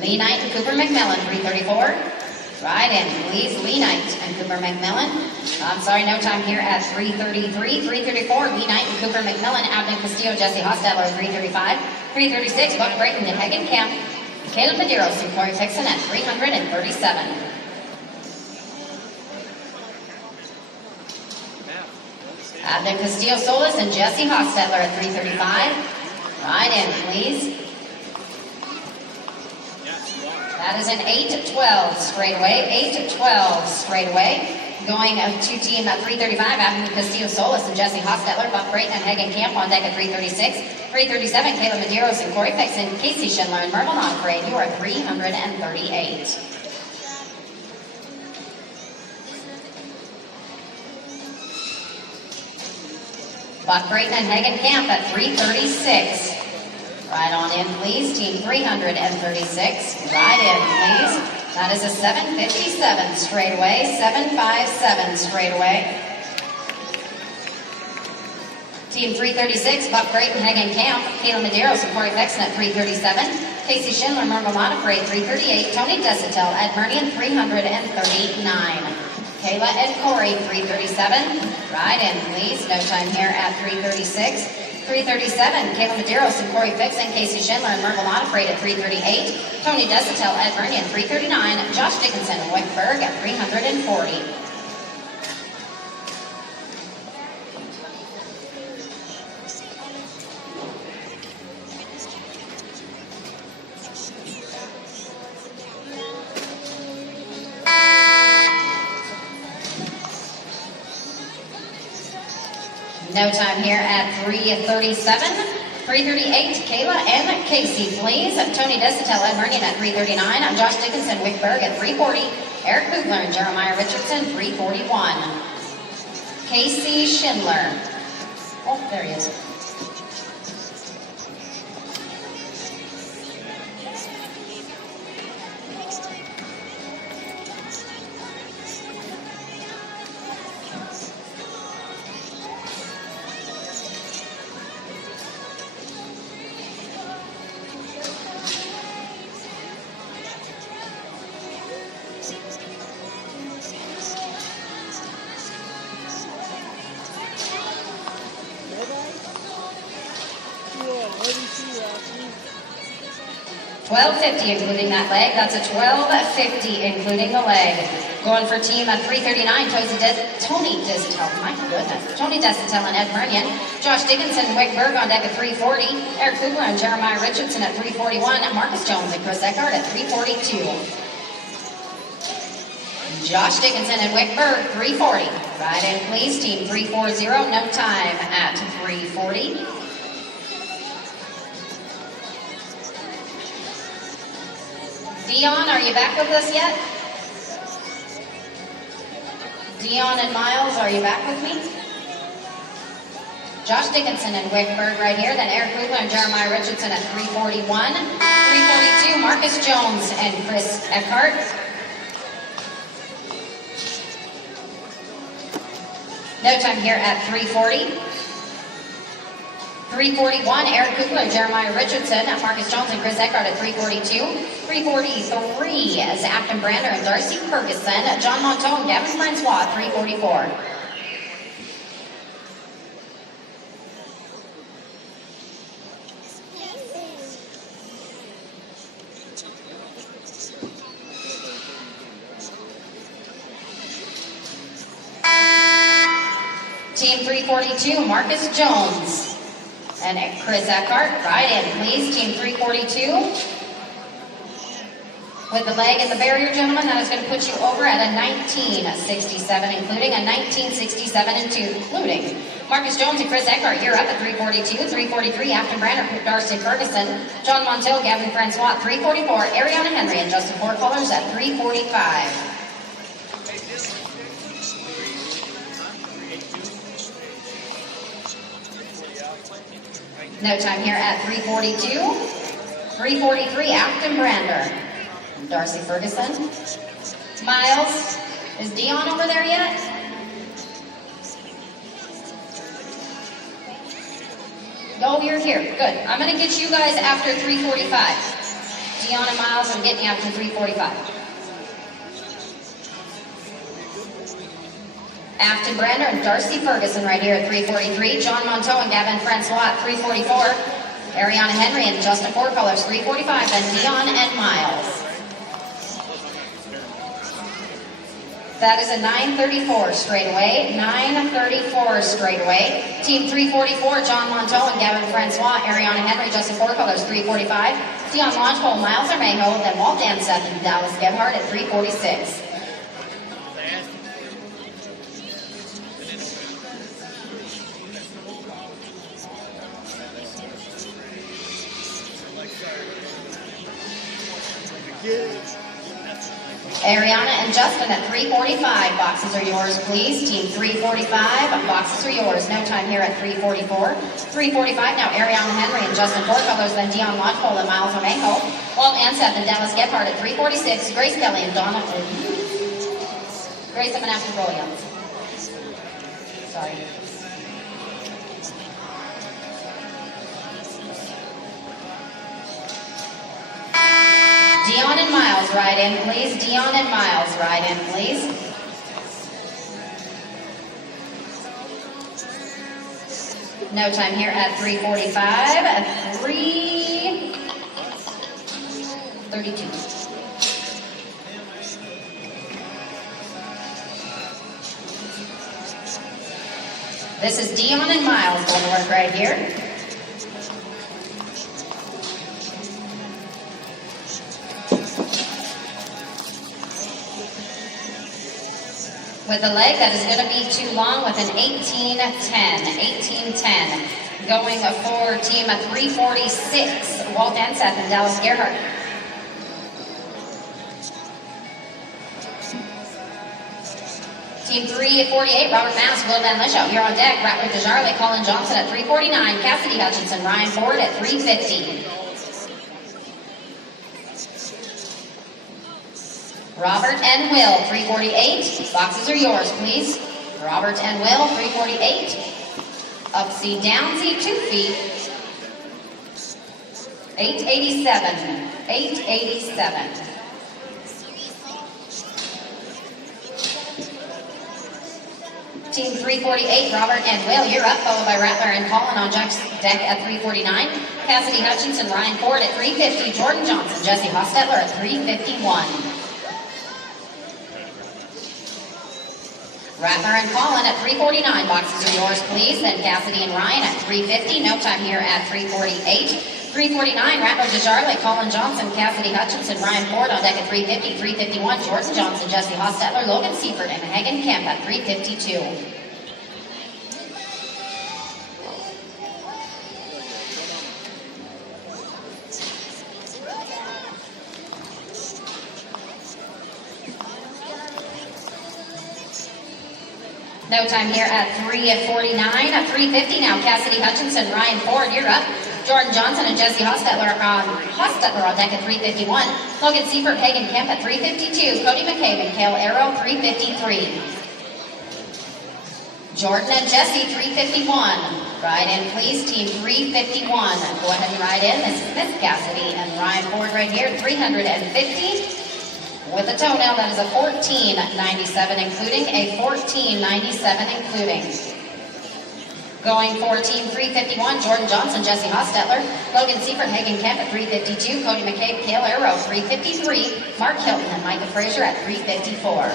Lee Knight and Cooper McMillan, 334. Right in, please, Lee Knight and Cooper McMillan. I'm sorry, no time here at 333, 334. Lee Knight and Cooper McMillan, Abden Castillo, Jesse Hostetler, 335. 336, Buck Brayton and Hagen Camp. Caleb Medeiros and Corey Fixon at 337. Abden Castillo Solis and Jesse Hostetler at 335. Right in, please. That is an 8-12 straightaway, 8-12 straightaway. Going to team at 335, Abden Castillo Solis and Jesse Hostetler, Buck Brayton and Hagen Camp on deck at 336. 337, Caleb Medeiros and Corey Fixon, Casey Schindler and Merville Nonparade. You are 338. Buck Brayton and Hagen Camp at 336. Right on in, please. Team 336. Right in, please. That is a 757 straightaway. 757 straightaway. Team 336, Buck Brayton, Hagen Camp. Caleb Medeiros and Corey Fixon at 337. Casey Schindler, Merville Nonparade, 338. Tony Desitel at Mernian, 339. Kayla and Corey, 337. Right in, please. No time here at 336. 337, Caleb Medeiros and Corey Fixon, Casey Schindler and Merville Nonparade at 338. Tony Desitel at Vernian, 339. Josh Dickinson and Wickberg at 340. No time here at 337. 338, Kayla and Casey, please. Tony Desitel at Mernian at 339. I'm Josh Dickinson, Wickberg at 340. Eric Kugler and Jeremiah Richardson, 341. Casey Schindler. Oh, there he is. $12.50 including that leg. That's a $12.50 including the leg. Going for team at 339, Tony Desitel, my goodness. Tony Desitel and Ed Mernian. Josh Dickinson and Wickberg on deck at 340. Eric Kugler and Jeremiah Richardson at 341. Marcus Jones and Chris Eckhart at 342. Josh Dickinson and Wickberg, 340. Right in, please. Team 340, no time at 340. Dion, are you back with us yet? Dion and Miles, are you back with me? Josh Dickinson and Wickberg right here. Then Eric Kugler and Jeremiah Richardson at 341. 342, Marcus Jones and Chris Eckhart. No time here at 340. 341, Eric Kugler, Jeremiah Richardson, Marcus Jones and Chris Eckhart at 342. 343, Zach and Brander and Darcy Ferguson, John Montone, Gavin Francois, 344. Team 342, Marcus Jones. And Chris Eckhart, right in, please. Team 342. With the leg and the barrier, gentlemen, that is going to put you over at a 1967, including a 1967 and 2, including Marcus Jones and Chris Eckhart. You're up at 342, 343, Afton Brander, Darcy Ferguson, John Montel, Gavin Francois, 344, Ariana Henry, and Justin Fourcolors at 345. No time here at 342. 343, Afton Brander. Darcy Ferguson. Miles, is Dion over there yet? Oh, you're here. Good. I'm going to get you guys after 345. Dion and Miles, I'm getting you after 345. Afton Brander and Darcy Ferguson right here at 343. John Monteau and Gavin Francois at 344. Ariana Henry and Justin Fourcolors, 345. Then Dion and Miles. That is a 934 straightaway. 934 straightaway. Team 344, John Monteau and Gavin Francois. Ariana Henry, Justin Fourcolors, 345. Dion Lodgepole, Miles Armejo. Then Walt Danseth and Dallas Gebhardt at 346. Ariana and Justin at 345. Boxes are yours, please. Team 345. Boxes are yours. No time here at 344. 345 now. Ariana Henry and Justin Fourcolors. Then Dion Lodgepole and Miles Armejo. Walt Anseth and Dallas Gebhardt at 346. Grace Kelly and Donna. Grace, I'm gonna have to roll you. Sorry. Dion and Miles, right in, please. Dion and Miles, right in, please. No time here at 345. At 332. This is Dion and Miles going to work right here. With a leg that is going to be too long with an 18-10. 18-10. Going for team 346, Walt Anseth and Dallas Gebhardt. Team 348, Robert Mass, Will Van Lishow. Here on deck, Rattler Desjardins, Colin Johnson at 349. Cassidy Hutchinson, Ryan Ford at 350. Robert and Will, 348. Boxes are yours, please. Robert and Will, 348. Up seat, down seat, 2 feet. 887. 887. Team 348, Robert and Will, you're up, followed by Rattler and Colin on deck at 349. Cassidy Hutchinson, Ryan Ford at 350. Jordan Johnson, Jesse Hostetler at 351. Rattler and Colin at 349. Boxes are yours, please. Then Cassidy and Ryan at 350. No time here at 348. 349, Rattler Desjardins, Colin Johnson, Cassidy Hutchinson, Ryan Ford on deck at 350. 351, Jordan Johnson, Jesse Hostetler, Logan Seifert, and Hagen Kemp at 352. No time here at 349. At 350 now, Cassidy Hutchinson, Ryan Ford, you're up. Jordan Johnson and Jesse Hostetler on deck at 351. Logan Seifert, Hagen Kemp at 352. Cody McCabe and Cale Arrow, 353. Jordan and Jesse, 351. Ride in, please, team 351. Go ahead and ride in. This is Miss Cassidy and Ryan Ford right here, 350. With a toenail, that is a 1497, including a 1497, including. Going for team 351, Jordan Johnson, Jesse Hostetler, Logan Seifert, Hagen Kemp at 352, Cody McCabe, Cale Arrow, 353, Mark Hilton and Micah Frazier at 354.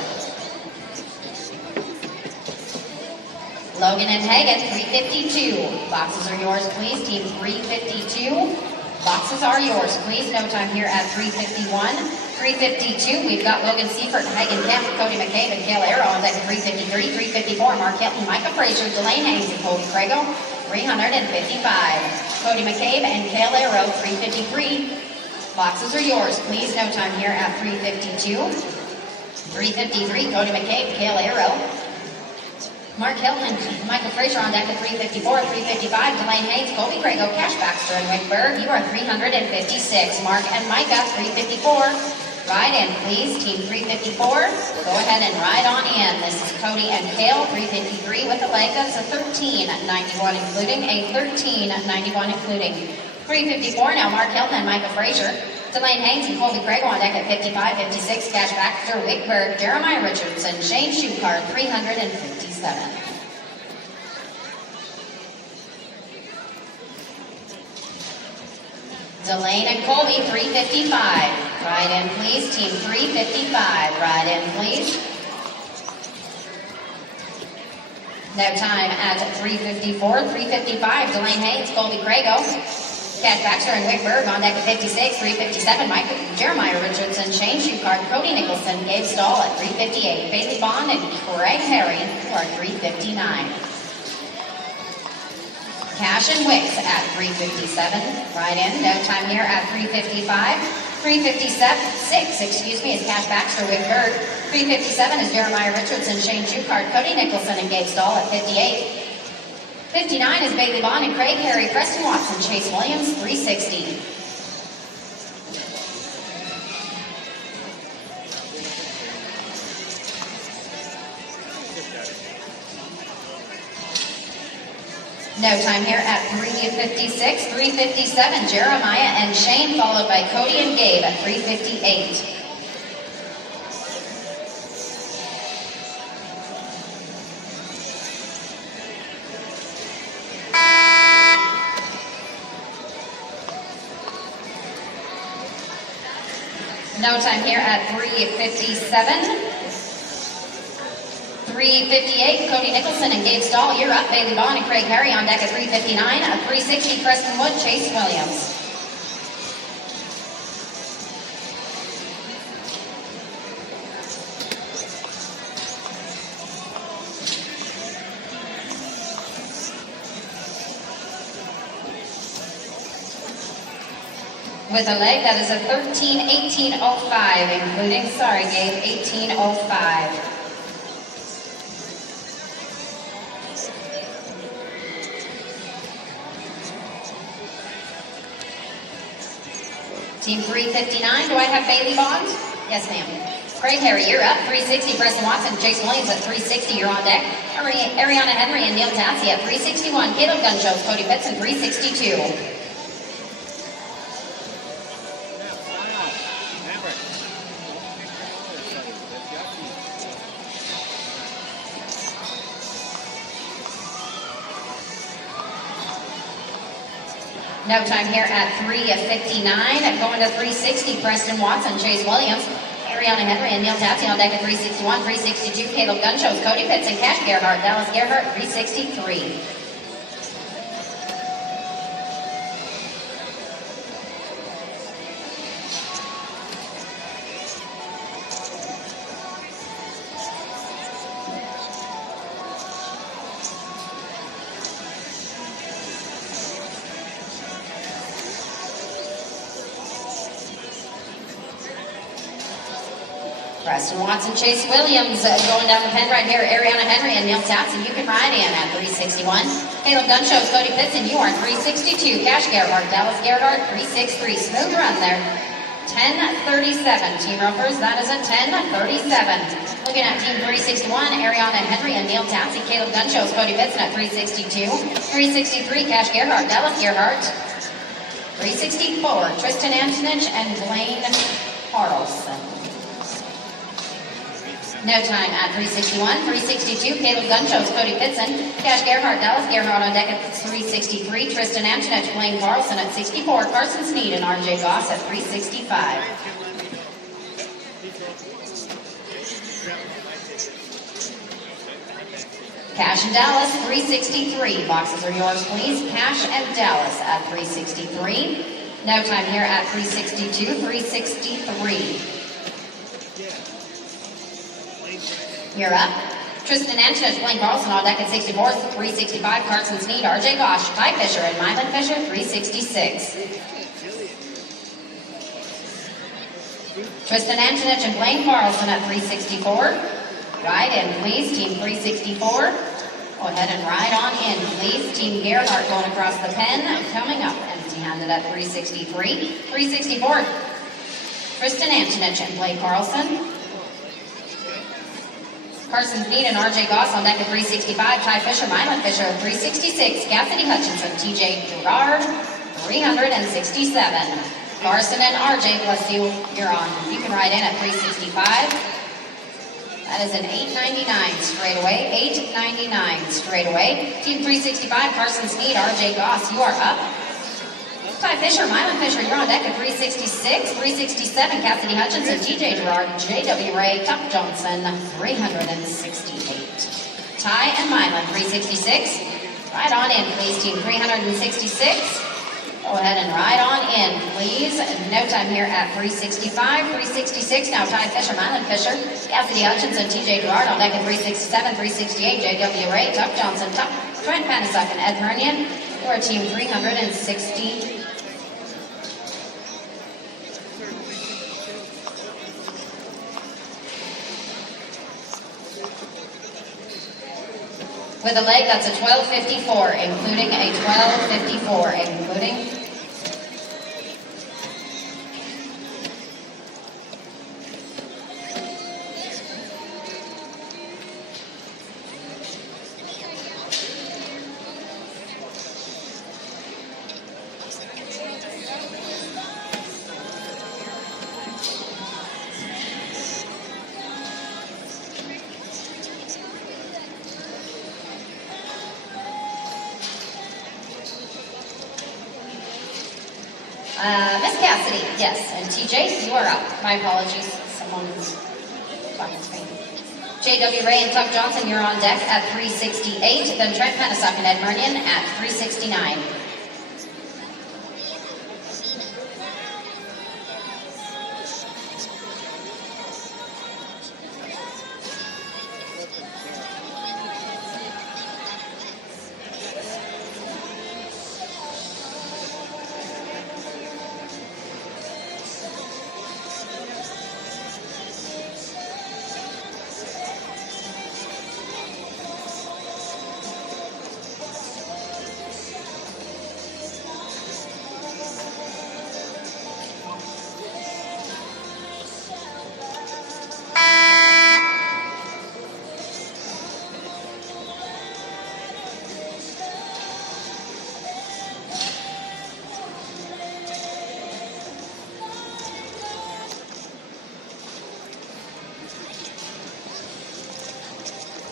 Logan and Hagan, 352. Boxes are yours, please. Team 352. Boxes are yours, please. No time here at 351. 352, we've got Logan Seifert, Hagen Kemp, Cody McCabe, and Kale Arrow on deck at 353. 354, Mark Hilton, Micah Frazier, Delane Haynes, and Colby Crago, 355. Cody McCabe and Kale Arrow, 353. Boxes are yours, please. No time here at 352. 353, Cody McCabe, Kale Arrow. Mark Hilton and Michael Frazier on deck at 354, 355, Delane Haynes, Colby Crago, Cash Baxter, and Wickberg. You are 356. Mark and Micah, 354. Ride in, please. Team 354. Go ahead and ride on in. This is Cody and Kale, 353 with a leg. That's a 1391 including, a 1391 including. 354 now, Mark Hilton and Micah Frazier. Delane Haynes and Colby Crago on deck at 55, 56, Cash Baxter, Wickberg, Jeremiah Richardson, Shane Shukard, 357. Delane and Colby, 355. Ride in, please. Team 355. Ride in, please. No time at 354. 355. Delane Haynes, Colby Crago. Cash Baxter and Wickberg on deck at 56, 357, Jeremiah Richardson, Shane Shukard, Cody Nicholson, Gabe Stahl at 358, Bailey Bond and Craig Harry are 359. Cash and Wicks at 357, right in, no time here at 355. 356, is Cash Baxter, Wickberg. 357 is Jeremiah Richardson, Shane Shukard, Cody Nicholson, and Gabe Stahl at 58. 59 is Bailey Bond and Craig Harry, Preston Watson, Chase Williams, 360. No time here at 356. 357, Jeremiah and Shane, followed by Cody and Gabe at 358. No time here at 357. 358, Cody Nicholson and Gabe Stahl. You're up. Bailey Bond and Craig Harry on deck at 359. A 360, Preston Wood, Chase Williams. With a leg, that is a 13-18-05, including, sorry Gabe, 18-05. Team 359, do I have Bailey Bond? Yes, ma'am. Craig Harry, you're up. 360, Preston Watson, Jason Williams at 360, you're on deck. Ariana Henry and Neil Tassi at 361. Caleb Gunshows, Cody Pitson, 362. No time here at 359. Going to 360, Preston Watson, Chase Williams, Ariana Henry, and Neil Tassi on deck at 361, 362. Caleb Gunshows, Cody Pitts, and Cash Gerhardt, Dallas Gerhardt, 363. Preston Watson, Chase Williams going down the pen right here. Ariana Henry and Neil Tassi, you can ride in at 361. Caleb Gunshows, Cody Pitson, you are 362. Cash Gerhardt, Dallas Gerhardt, 363. Smooth run there. 10:37. Team Ropers, that is a 10:37. Looking at Team 361, Ariana Henry and Neil Tassi. Caleb Gunshows, Cody Pitson at 362. 363, Cash Gerhardt, Dallas Gerhardt. 364, Tristan Antonich and Blaine Carlson. No time at 361. 362, Caleb Gunshows, Cody Pitson. Cash Gerhardt, Dallas Gerhardt on deck at 363. Tristan Antonich, Blaine Carlson at 64. Carson Sneed and RJ Goss at 365. Cash and Dallas, 363. Boxes are yours, please. Cash and Dallas at 363. No time here at 362, 363. You're up. Tristan Antonich, Blaine Carlson on deck at 64, 365. Carson Sneed, RJ Gosh, Ty Fisher, and Mylan Fisher, 366. Tristan Antonich and Blaine Carlson at 364. Ride in, please. Team 364. Go ahead and ride on in, please. Team Gerhardt going across the pen. Coming up empty-handed at 363. 364. Tristan Antonich and Blaine Carlson. Carson Sneed and RJ Goss on deck at 365. Ty Fisher, Mylan Fisher at 366. Cassidy Hutchinson, TJ Gerard, 367. Carson and RJ, bless you, you're on. You can ride in at 365. That is an 899 straight away. 899 straight away. Team 365, Carson Sneed, RJ Goss, you are up. Ty Fisher, Mylan Fisher, you're on deck at 366. 367, Cassidy Hutchinson, TJ Gerard, JW Ray, Tuck Johnson, 368. Ty and Mylan, 366. Ride on in, please, team 366. Go ahead and ride on in, please. No time here at 365, 366. Now Ty Fisher, Mylan Fisher, Cassidy Hutchinson, TJ Gerard on deck at 367, 368. JW Ray, Tuck Johnson, Tuck, Trent Panisak, and Ed Hernian. We're team 360. With a leg, that's a 1254, including a 1254, including. Miss Cassidy, yes, and TJ, you are up. My apologies, someone's talking to me. JW Ray and Tuck Johnson, you're on deck at 368. Then Trent Panisak and Ed Mernion at 369.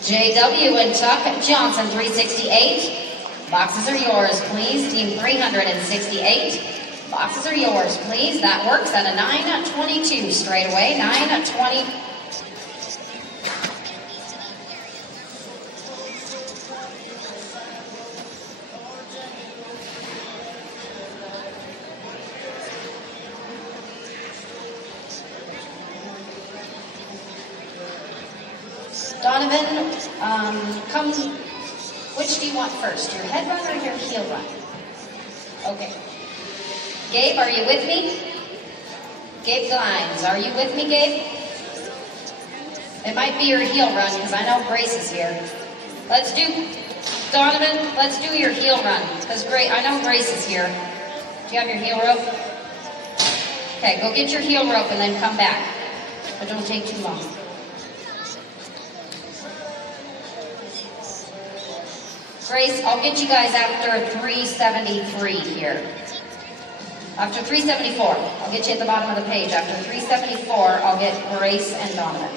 JW and Tuck Johnson, 368. Boxes are yours, please. Team 368. Boxes are yours, please. That works at a 922 straight away. 920. Donovan, which do you want first? Your head run or your heel run? Okay. Gabe, are you with me? Gabe Glines, are you with me, Gabe? It might be your heel run because I know Grace is here. Let's do, Donovan, let's do your heel run because I know Grace is here. Do you have your heel rope? Okay, go get your heel rope and then come back. But don't take too long. Grace, I'll get you guys after 373 here. After 374, I'll get you at the bottom of the page. After 374, I'll get Grace and Donovan.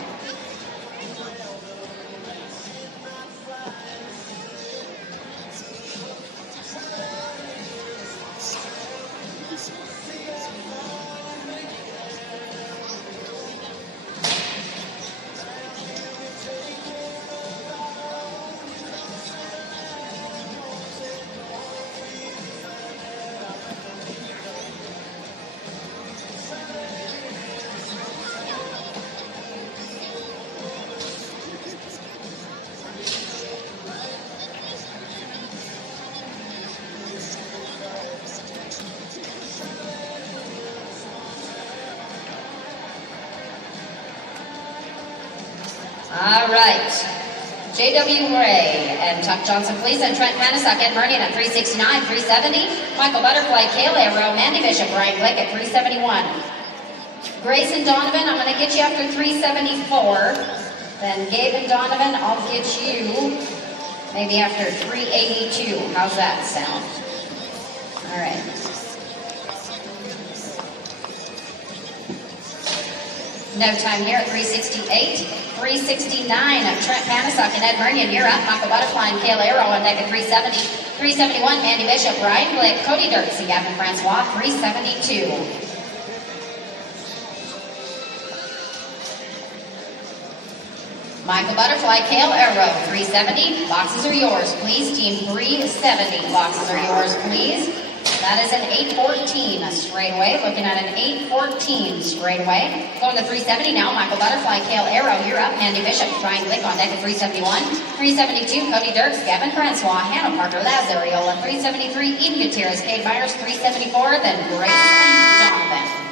All right. J.W. Ray and Tuck Johnson, please, and Trent Panasock, Ed Murnian at 369, 370. Michael Butterfly, Kale Arrow, Mandy Bishop, Brian Glick at 371. Grace and Donovan, I'm going to get you after 374. Then Gabe and Donovan, I'll get you maybe after 382. How's that sound? All right. No time here at 368. 369, Trent Panasock and Ed Murnian, you're up. Michael Butterfly and Kale Arrow on deck at 370. 371, Mandy Bishop, Brian Glick, Cody Dirks, and Gavin Francois, 372. Michael Butterfly, Kale Arrow, 370. Boxes are yours, please. Team 370. Boxes are yours, please. That is an 814 straightaway. Looking at an 814 straightaway. Going to 370 now. Michael Butterfly, Kale Arrow, you're up. Mandy Bishop, Brian Glick on deck at 371. 372, Cody Dirks, Gavin Francois, Hannah Parker, Laz Ariola, 373. Eden Gutierrez, Cade Myers, 374. Then Grace and Donovan.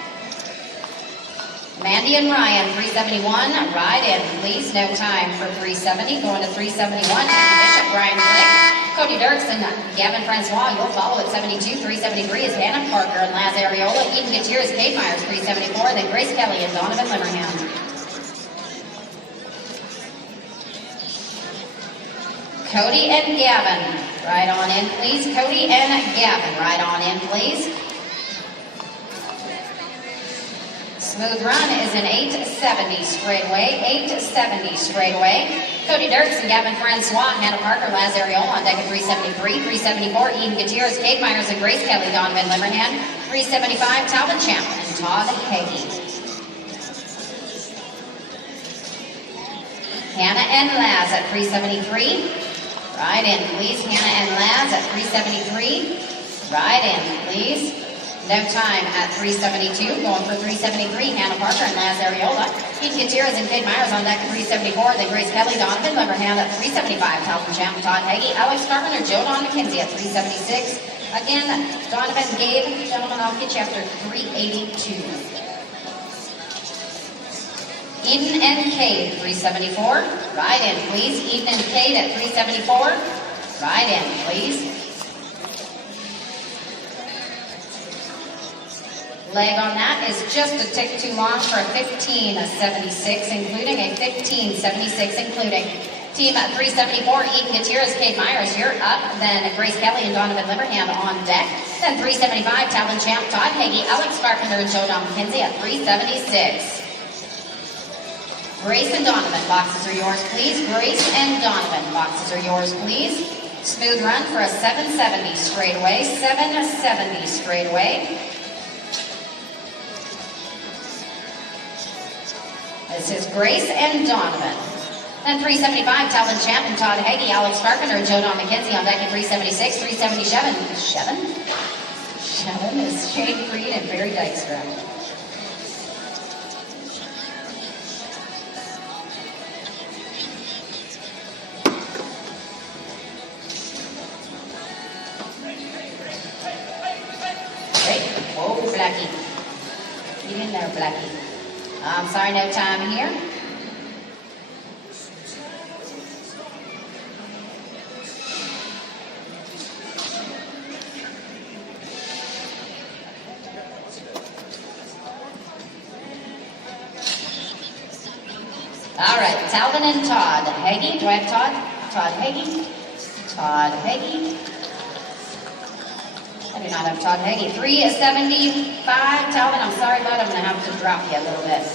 Mandy and Ryan, 371. Ride in, please. No time for 370. Going to 371. Mandy Bishop, Brian Glick, Cody Dirks, and Gavin Francois. You'll follow at 72. 373 is Hannah Parker and Laz Ariola. Eden Gutierrez, Cade Myers, 374. Then Grace Kelly and Donovan Limerham. Cody and Gavin, right on in, please. Cody and Gavin, right on in, please. Smooth run is an 870 straightaway. 870 straightaway. Cody Dirks and Gavin Francois, Hannah Parker, Laz Ariola on deck at 373. 374, Eden Gutierrez, Cade Myers, and Grace Kelly, Donovan Limerham. 375, Talbot Champ and Todd Hagee. Hannah and Laz at 373. Ride in, please. Hannah and Laz at 373. Ride in, please. No time at 372. Going for 373, Hannah Parker and Laz Ariola. Eden Gutierrez and Cade Myers on deck at 374. Then Grace Kelly, Donovan Limerham at 375. Talbot Champ, Todd Hagee. Alex Carpenter, Joe Don McKenzie at 376. Again, Donovan, Gabe, gentlemen, I'll get you after 382. Eden and Cade, 374. Ride in, please. Eden and Cade at 374. Ride in, please. Leg on that is just a tick too long for a 1576, including a 1576, including. Team at 374, Eden Gutierrez, Cade Myers, you're up. Then Grace Kelly and Donovan Limerham on deck. Then 375, Talbot Champ, Todd Hagee, Alex Carpenter, and Joe Don McKenzie at 376. Grace and Donovan, boxes are yours, please. Grace and Donovan, boxes are yours, please. Smooth run for a 770 straightaway. 770 straightaway. This is Grace and Donovan. Then 375, Talbot Champ and Todd Hagee, Alex Carpenter, and Joe Don McKenzie on deck at 376. 377, Shevin is Shane Freed and Barry Dykstra. Great. Whoa, Blackie. Get in there, Blackie. I'm sorry, no time here. All right, Talvin and Todd Hagee. Do I have Todd? Todd Hagee. Todd Hagee. I do not have Todd Hagee. 375. Talvin, I'm sorry, bud. I'm going to have to drop you a little bit.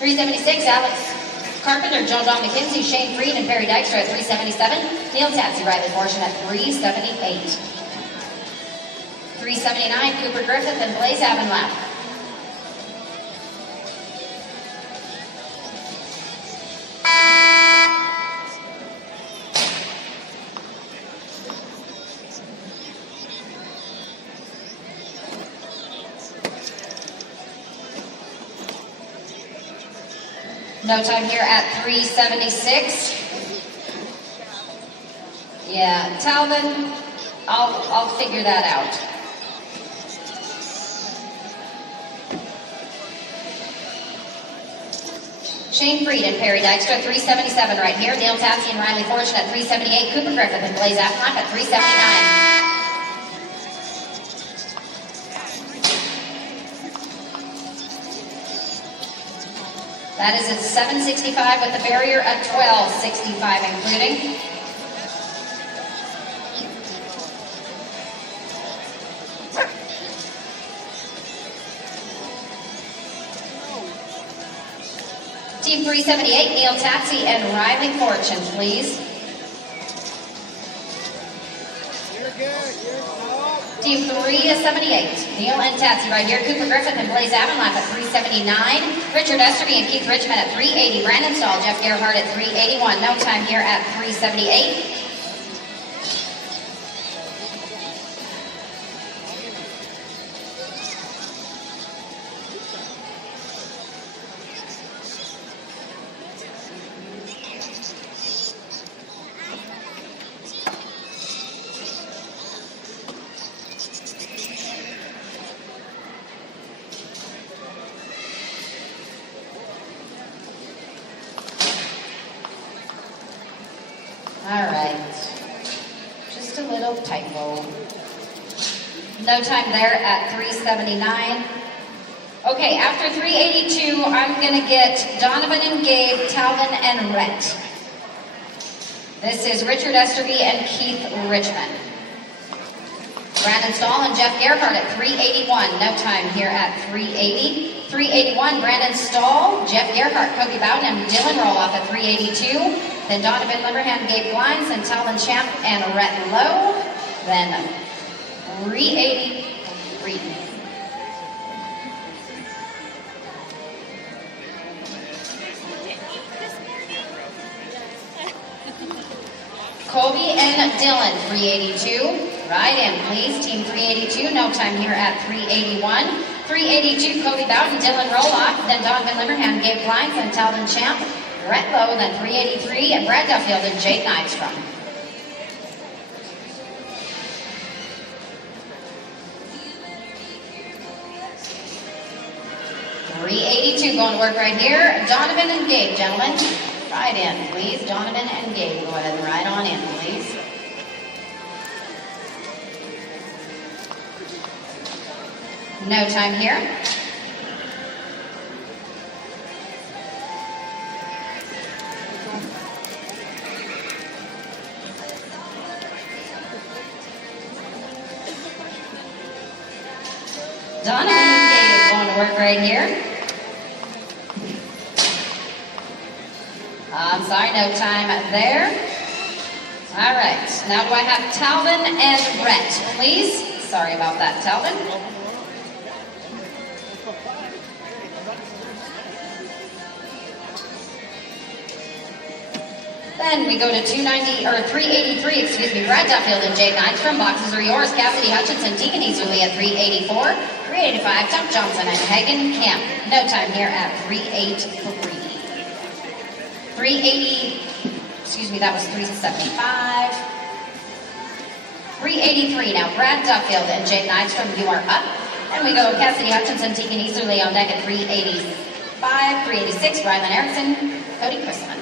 $376, Alex Carpenter, Joe Don McKenzie, Shane Freed, and Barry Dykstra at 377. Neil Tatsy, Riley Portion at 378. 379, Cooper Griffith and Blaze Avenlap. No time here at 376. Yeah, Talvin, I'll figure that out. Shane Freed and Perry Dykstra, 377 right here. Neil Tassi and Riley Fortune at 378. Cooper Griffith and Blaze Affleck at 379. That is at 765 with the barrier at 1265 including. Team 378, Neil Tatsy and Riley Fortune, please. Team 378, Neil and Tatsy right here. Cooper Griffith and Blaze Avonlap at 379. Richard Esterby and Keith Richmond at 380. Brandon Stahl, Jeff Gerhardt at 381. No time here at 378. All right, just a little typo. No time there at 379. Okay, after 382, I'm gonna get Donovan and Gabe, Talvin and Rhett. This is Richard Esterby and Keith Richmond. Brandon Stahl and Jeff Gerhardt at 381. No time here at 380. 381, Brandon Stahl, Jeff Gerhardt, Cody Bowden, and Dylan Roloff at 382. Then Donovan Limmerhand, Gabe Glines, and Talvin Champ and Rhett Lowe. Then 383. Colby and Dylan, 382. Right in, please. Team 382, no time here at 381. 382, Cody Bowden, Dylan Roloff, then Donovan Limmerhand, Gabe Glines, and Talvin Champ, Rhett Lowe, then 383, and Brad Duffield and Jake Nystrom. .382 going to work right here. Donovan and Gabe, gentlemen. Right in, please. Donovan and Gabe, go ahead and ride on in, please. No time here. Donovan and Gabe going to work right here. I'm sorry, no time there. All right, now do I have Talvin and Rhett, please? Sorry about that, Talvin. Then we go to 383, excuse me, Brad Duffield and Jake Nystrom. Boxes are yours. Cassidy Hutchinson, Tegan Easterly at 384. 385, Tuck Johnson and Hagen Camp. No time here at 383. 380, excuse me, that was 375. 383 now, Brad Duffield and Jake Nystrom, you are up. And we go Cassidy Hutchinson, Tegan Easterly on deck at 385. 386, Rylan Erickson, Cody Chrisman.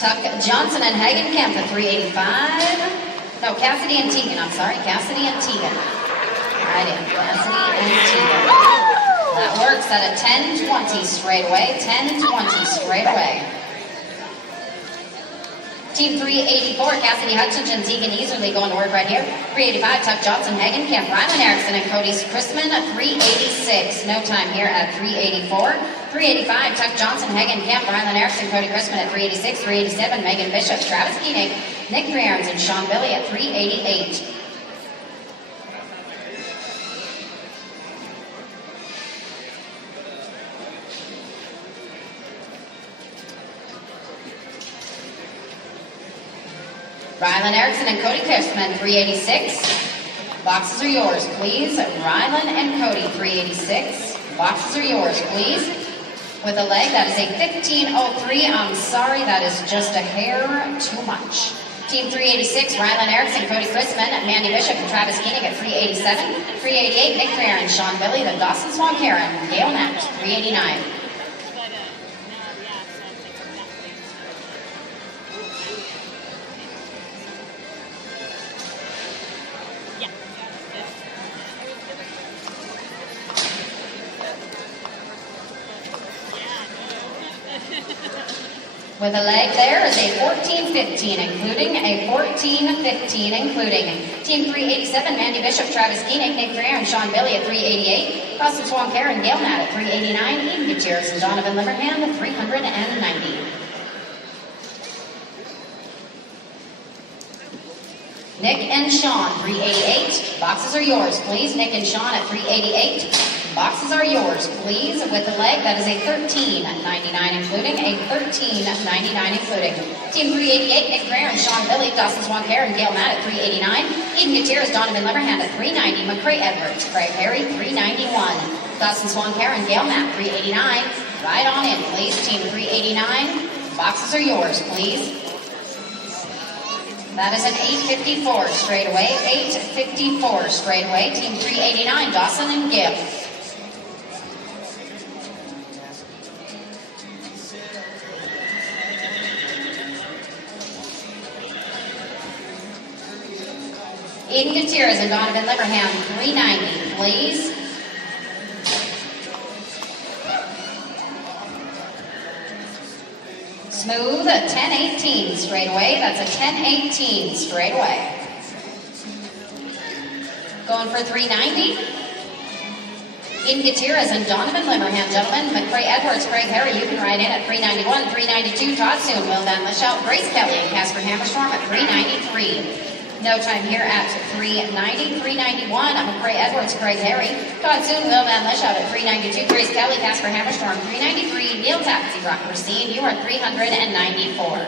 Tuck Johnson and Hagen Camp at 385. No, Cassidy and Tegan, I'm sorry. Cassidy and Tegan. Right in, Cassidy and Tegan. That works at a 10-20 straight away. 10-20 straight away. Team 384, Cassidy Hutchinson, Tegan Easterly going to work right here. 385, Tuck Johnson, Hagen Camp, Rylan Erickson, and Cody Chrisman at 386. No time here at 384. 385, Tuck Johnson, Hagen Camp, Rylan Erickson, Cody Chrisman at 386. 387, Megan Bishop, Travis Koenig, Nick Prearns, and Sean Billy at 388. Rylan Erickson and Cody Chrisman, 386. Boxes are yours, please. Rylan and Cody, 386. Boxes are yours, please. With a leg, that is a 15.03. I'm sorry, that is just a hair too much. Team 386, Rylan Erickson, Cody Chrisman, Mandy Bishop, and Travis Koenig at 387. 388, Nick Farron, Sean Billy, the Dawson Swan Karen, Gail Knapp, 389. With a leg there is a 14.15, including a 14.15, including Team 387, Mandy Bishop, Travis Koenig, Nick Greer, and Sean Billy at 388. Dawson Swan Karen, Gail Nat at 389. Eden Gutierrez and Donovan Limerhand at 390. Nick and Sean, 388. Boxes are yours, please. Nick and Sean at 388. Boxes are yours, please. With the leg, that is a 13.99, including a 13.99, including Team 388, Nick Greer and Sean Billy, Dawson Swan Karen, Gail Matt at 389. Eden Gutierrez, Donovan Limerhand at 390. McCrae Edwards, Craig Harry, 391. Dawson Swan Karen, Gail Matt, 389. Right on in, please. Team 389. Boxes are yours, please. That is an 8.54 straightaway. 8.54 straightaway. Team 389, Dawson and Gail. Eden Gutierrez and Donovan Limerhand, 390, please. Smooth, a 10.18 straightaway. That's a 10.18 straightaway. Going for 390. Eden Gutierrez and Donovan Limerhand, gentlemen. McCrae Edwards, Craig Harry, you can ride in at 391, 392. Todd Soon, Will Van Lischelt, Grace Kelly, and Casper Hammerstorm at 393. No time here at 390, 391. McCrae Edwards, Craig Harry. Todd Soon, Will Van Lischelt at 392. Grace Kelly, Casper Hammerstorm, 393. Neil Tapsy, Brock Racine, you are 394.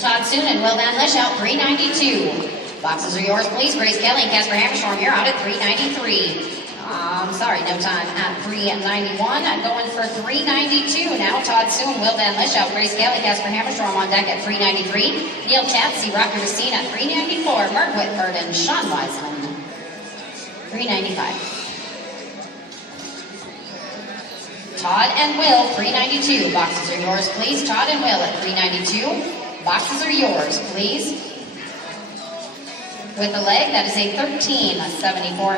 Todd Soon and Will Van Lischelt, 392. Boxes are yours, please. Grace Kelly and Casper Hammerstorm, you're out at 393. Sorry, no time at 391. Going for 392 now. Todd Soon, Will Van Lischelt, Grace Kelly, Casper Hammerstorm on deck at 393. Neil Chatsey, Rocky Racine at 394. Mark Whitford and Sean Wiseman, 395. Todd and Will, 392. Boxes are yours, please. Todd and Will at 392. Boxes are yours, please. With the leg, that is a 13.74,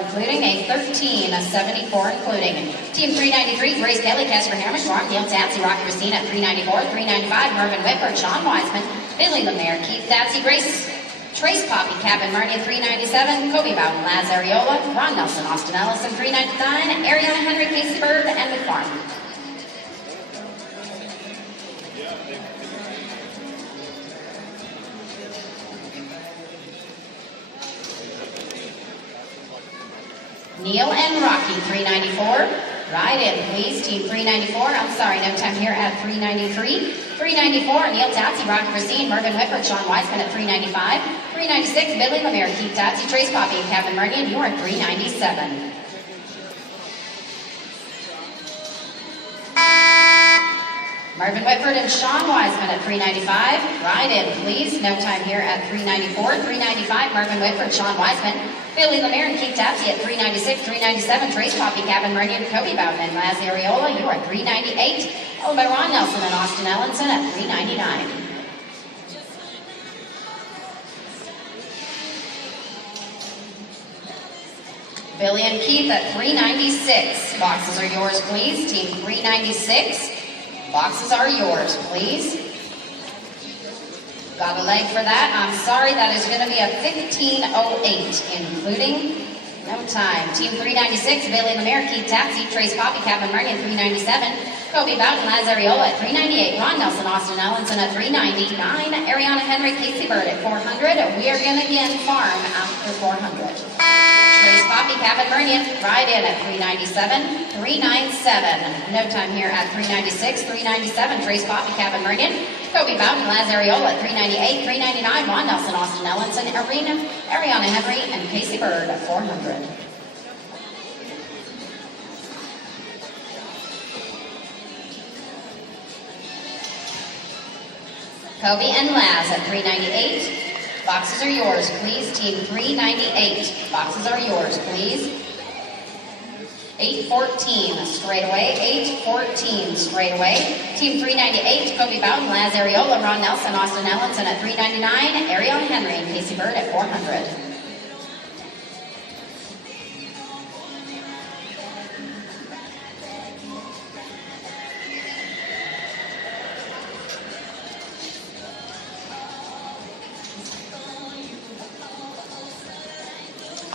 including a 13.74, including Team 393, Grace Kelly, Casper Hammerstorm, Neil Tatsy, Rocky Racine at 394, 395, Mervyn Whitford, Sean Wiseman, Billy Lemaire, Keith Tatsy, Grace, Trace Poppy, Captain Marty at 397, Kobe Bowden, Laz Ariola, Ron Nelson, Austin Ellison, 399, Ariana Henry, Casey Bird, and McFarland. Neil and Rocky, 394. Ride in, please. Team 394. I'm sorry, no time here at 393. 394, Neil Tatsy, Rocky Racine, Mervyn Whitford, Sean Wiseman at 395. 396, Billy Lemaire, Keith Tatsy, Trace Poppy, and Captain Marty, and you are at 397. Mervyn Whitford and Sean Wiseman at 395. Ride in, please. No time here at 394. 395, Mervyn Whitford, Sean Wiseman. Billy Lemaire and Keith Tapsy at 396. 397, Trace Poppy, Captain Marty, and Kobe Bowden. And Laz Ariola, you are at 398. Followed by Ron Nelson and Austin Ellenson at 399. Billy and Keith at 396. Boxes are yours, please. Team 396. Boxes are yours, please. Got a leg for that. I'm sorry, that is going to be a 15.08, including No time. Team 396, Bailey Lemaire, Keith Taxi, Trace Poppy, Kevin Murray at 397. Kobe Bowden, Laz Ariola at 398. Ron Nelson, Austin Ellenson at 399. Ariana Henry, Casey Bird at 400. We are going to again farm after 400. Trace Poppy, Kevin Murray right in at 397. 397. No time here at 396. 397. Trace Poppy, Kevin Murray. Kobe Bowden, Laz Ariola at 398. 399. Ron Nelson, Austin Ellenson, Ariana Henry, and Casey Bird at 400. Kobe and Laz at 398. Boxes are yours, please. Team 398. Boxes are yours, please. 814 straight away. 814 straight away. Team 398. Kobe Bowden, Laz Ariola, Ron Nelson, Austin Ellenson at 399. Ariana Henry and Casey Bird at 400.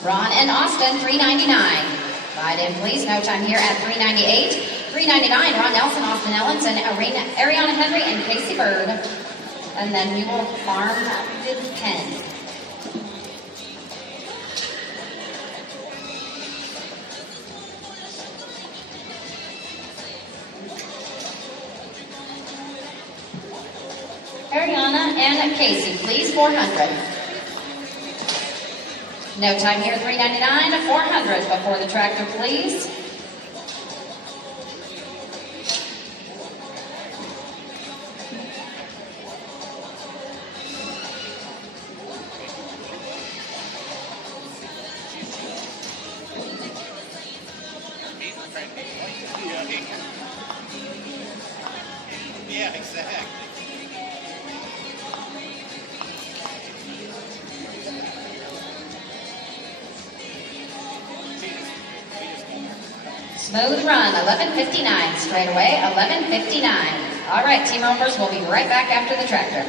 Ron and Austin, 399. Ride in, please. No time here at 398. 399, Ron Nelson, Austin Ellenson, Ariana Henry, and Casey Bird. And then we will farm with 10. Ariana and Casey, please, 400. No time here, 399, 400 before the tractor, please. Yeah, exactly. Smooth run, 11:59 straight away, 11:59. All right, Team Ropers, we'll be right back after the tractor.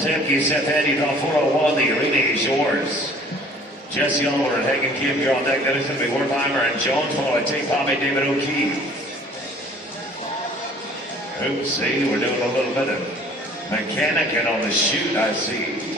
Temke, Seth Handy, draw 401. The arena is yours. Jesse Oliver and Hagen Kim, you're on deck. Then it's going to be Wertheimer and Jones, followed by Tate Poppy, David O'Keefe. Oops, see, we're doing a little bit of mechanicking on the chute, I see.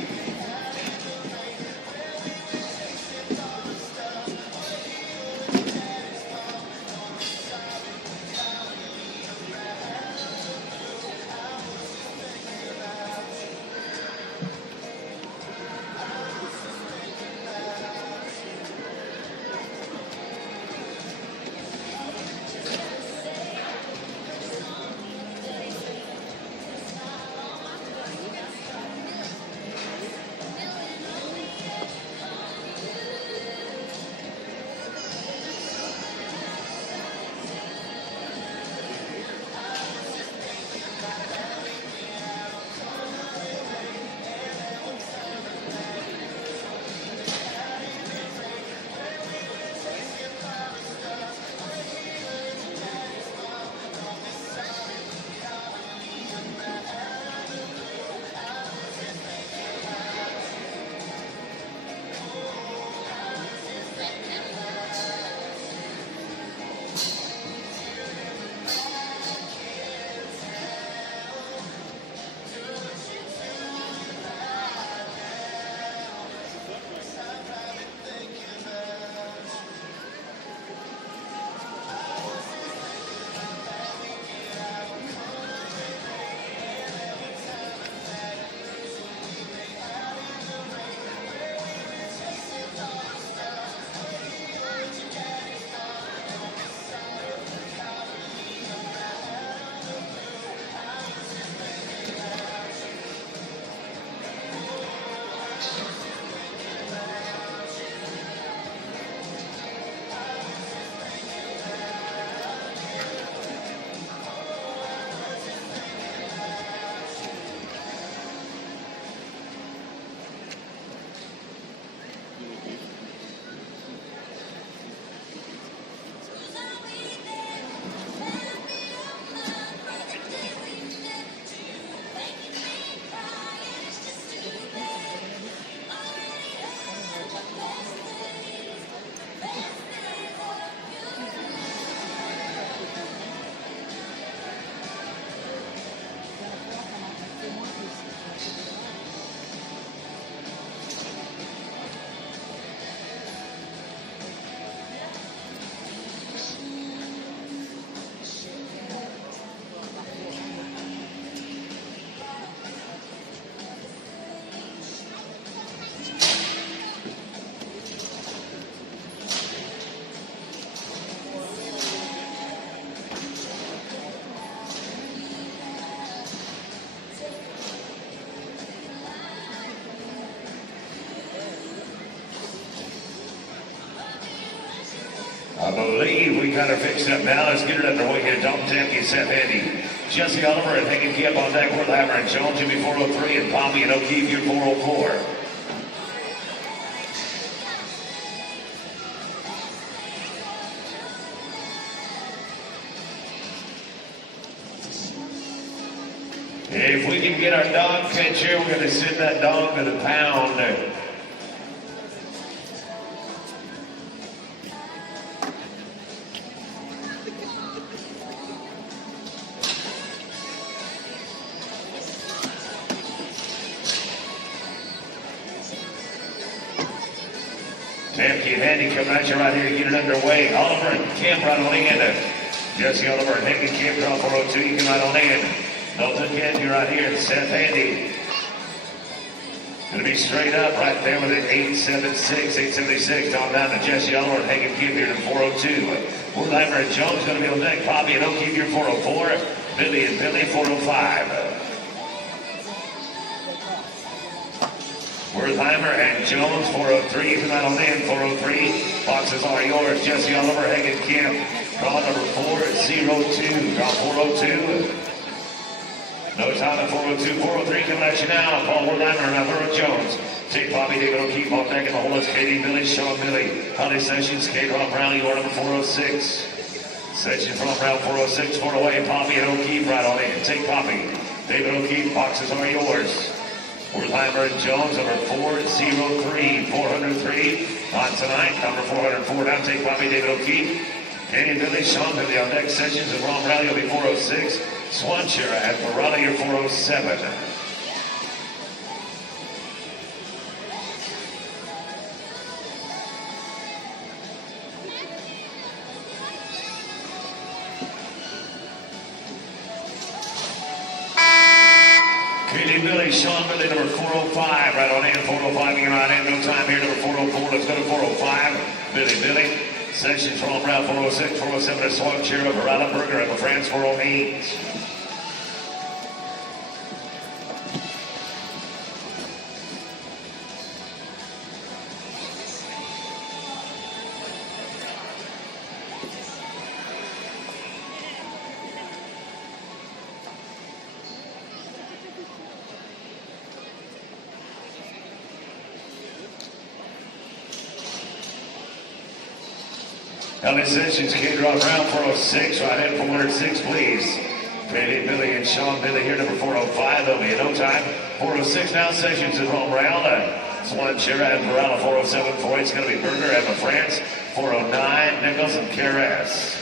I believe we got her fixed up now. Let's get it underway here. Tom Temke, Seth Handy, Jesse Oliver, and Hagen Kim on deck. Wertheimer and Jones, Jimmy 403, and Poppy and O'Keefe, your 404. If we can get our dog catcher, we're going to send that dog to the pound. Temke and Handy coming at you right here to get it underway. Oliver and Kim right on in. Jesse Oliver and Hagen Kim draw 402. You can right on in. Milton Kennedy right here. Seth Handy. Going to be straight up right there with it. 876, 876. On down to Jesse Oliver and Hagen Kim here to 402. Wertheimer and Jones going to be on deck. Poppy and O'Keefe your 404. Billy and Billy 405. Wertheimer and Jones, 403. Tonight on in, 403. Boxes are yours. Jesse Oliver, Hagen Kim. Draw number 402. Draw 402. No time at 402. 403 coming at you now. Paul Wertheimer and Alvaro Jones. Tate Poppy, David O'Keefe on deck in the hole. It's Katie, Billy, Sean, Billy. Holly Sessions, Kate Rob Brown, your number 406. Sessions from round 406. 408. Poppy and O'Keefe right on in. Tate Poppy, David O'Keefe. Boxes are yours. Wertheimer and Jones, number 403, 403 on tonight. Number 404, down take Bobby David O'Keefe. Canyon Billy, Sean Billy on deck. Sessions and Ron Rally will be 406. Swanshire at Barada, you're 407. Canyon Billy, Sean Billy, number 405, right on in, 405, you're right in, no time here, number 404, let's go to 405. Billy. Sessions from round 406, 407 at Swanshire, Barada Burger at LaFrance 408. Ellie Sessions, cater on round 406, right in 406, please. Canadian Billy and Sean Billy here, number 405. They'll be in no time. 406 now, Sessions in home round. Swanshire and Barada 407. 408's going to be Berger and LaFrance. 409, Nichols and Carras.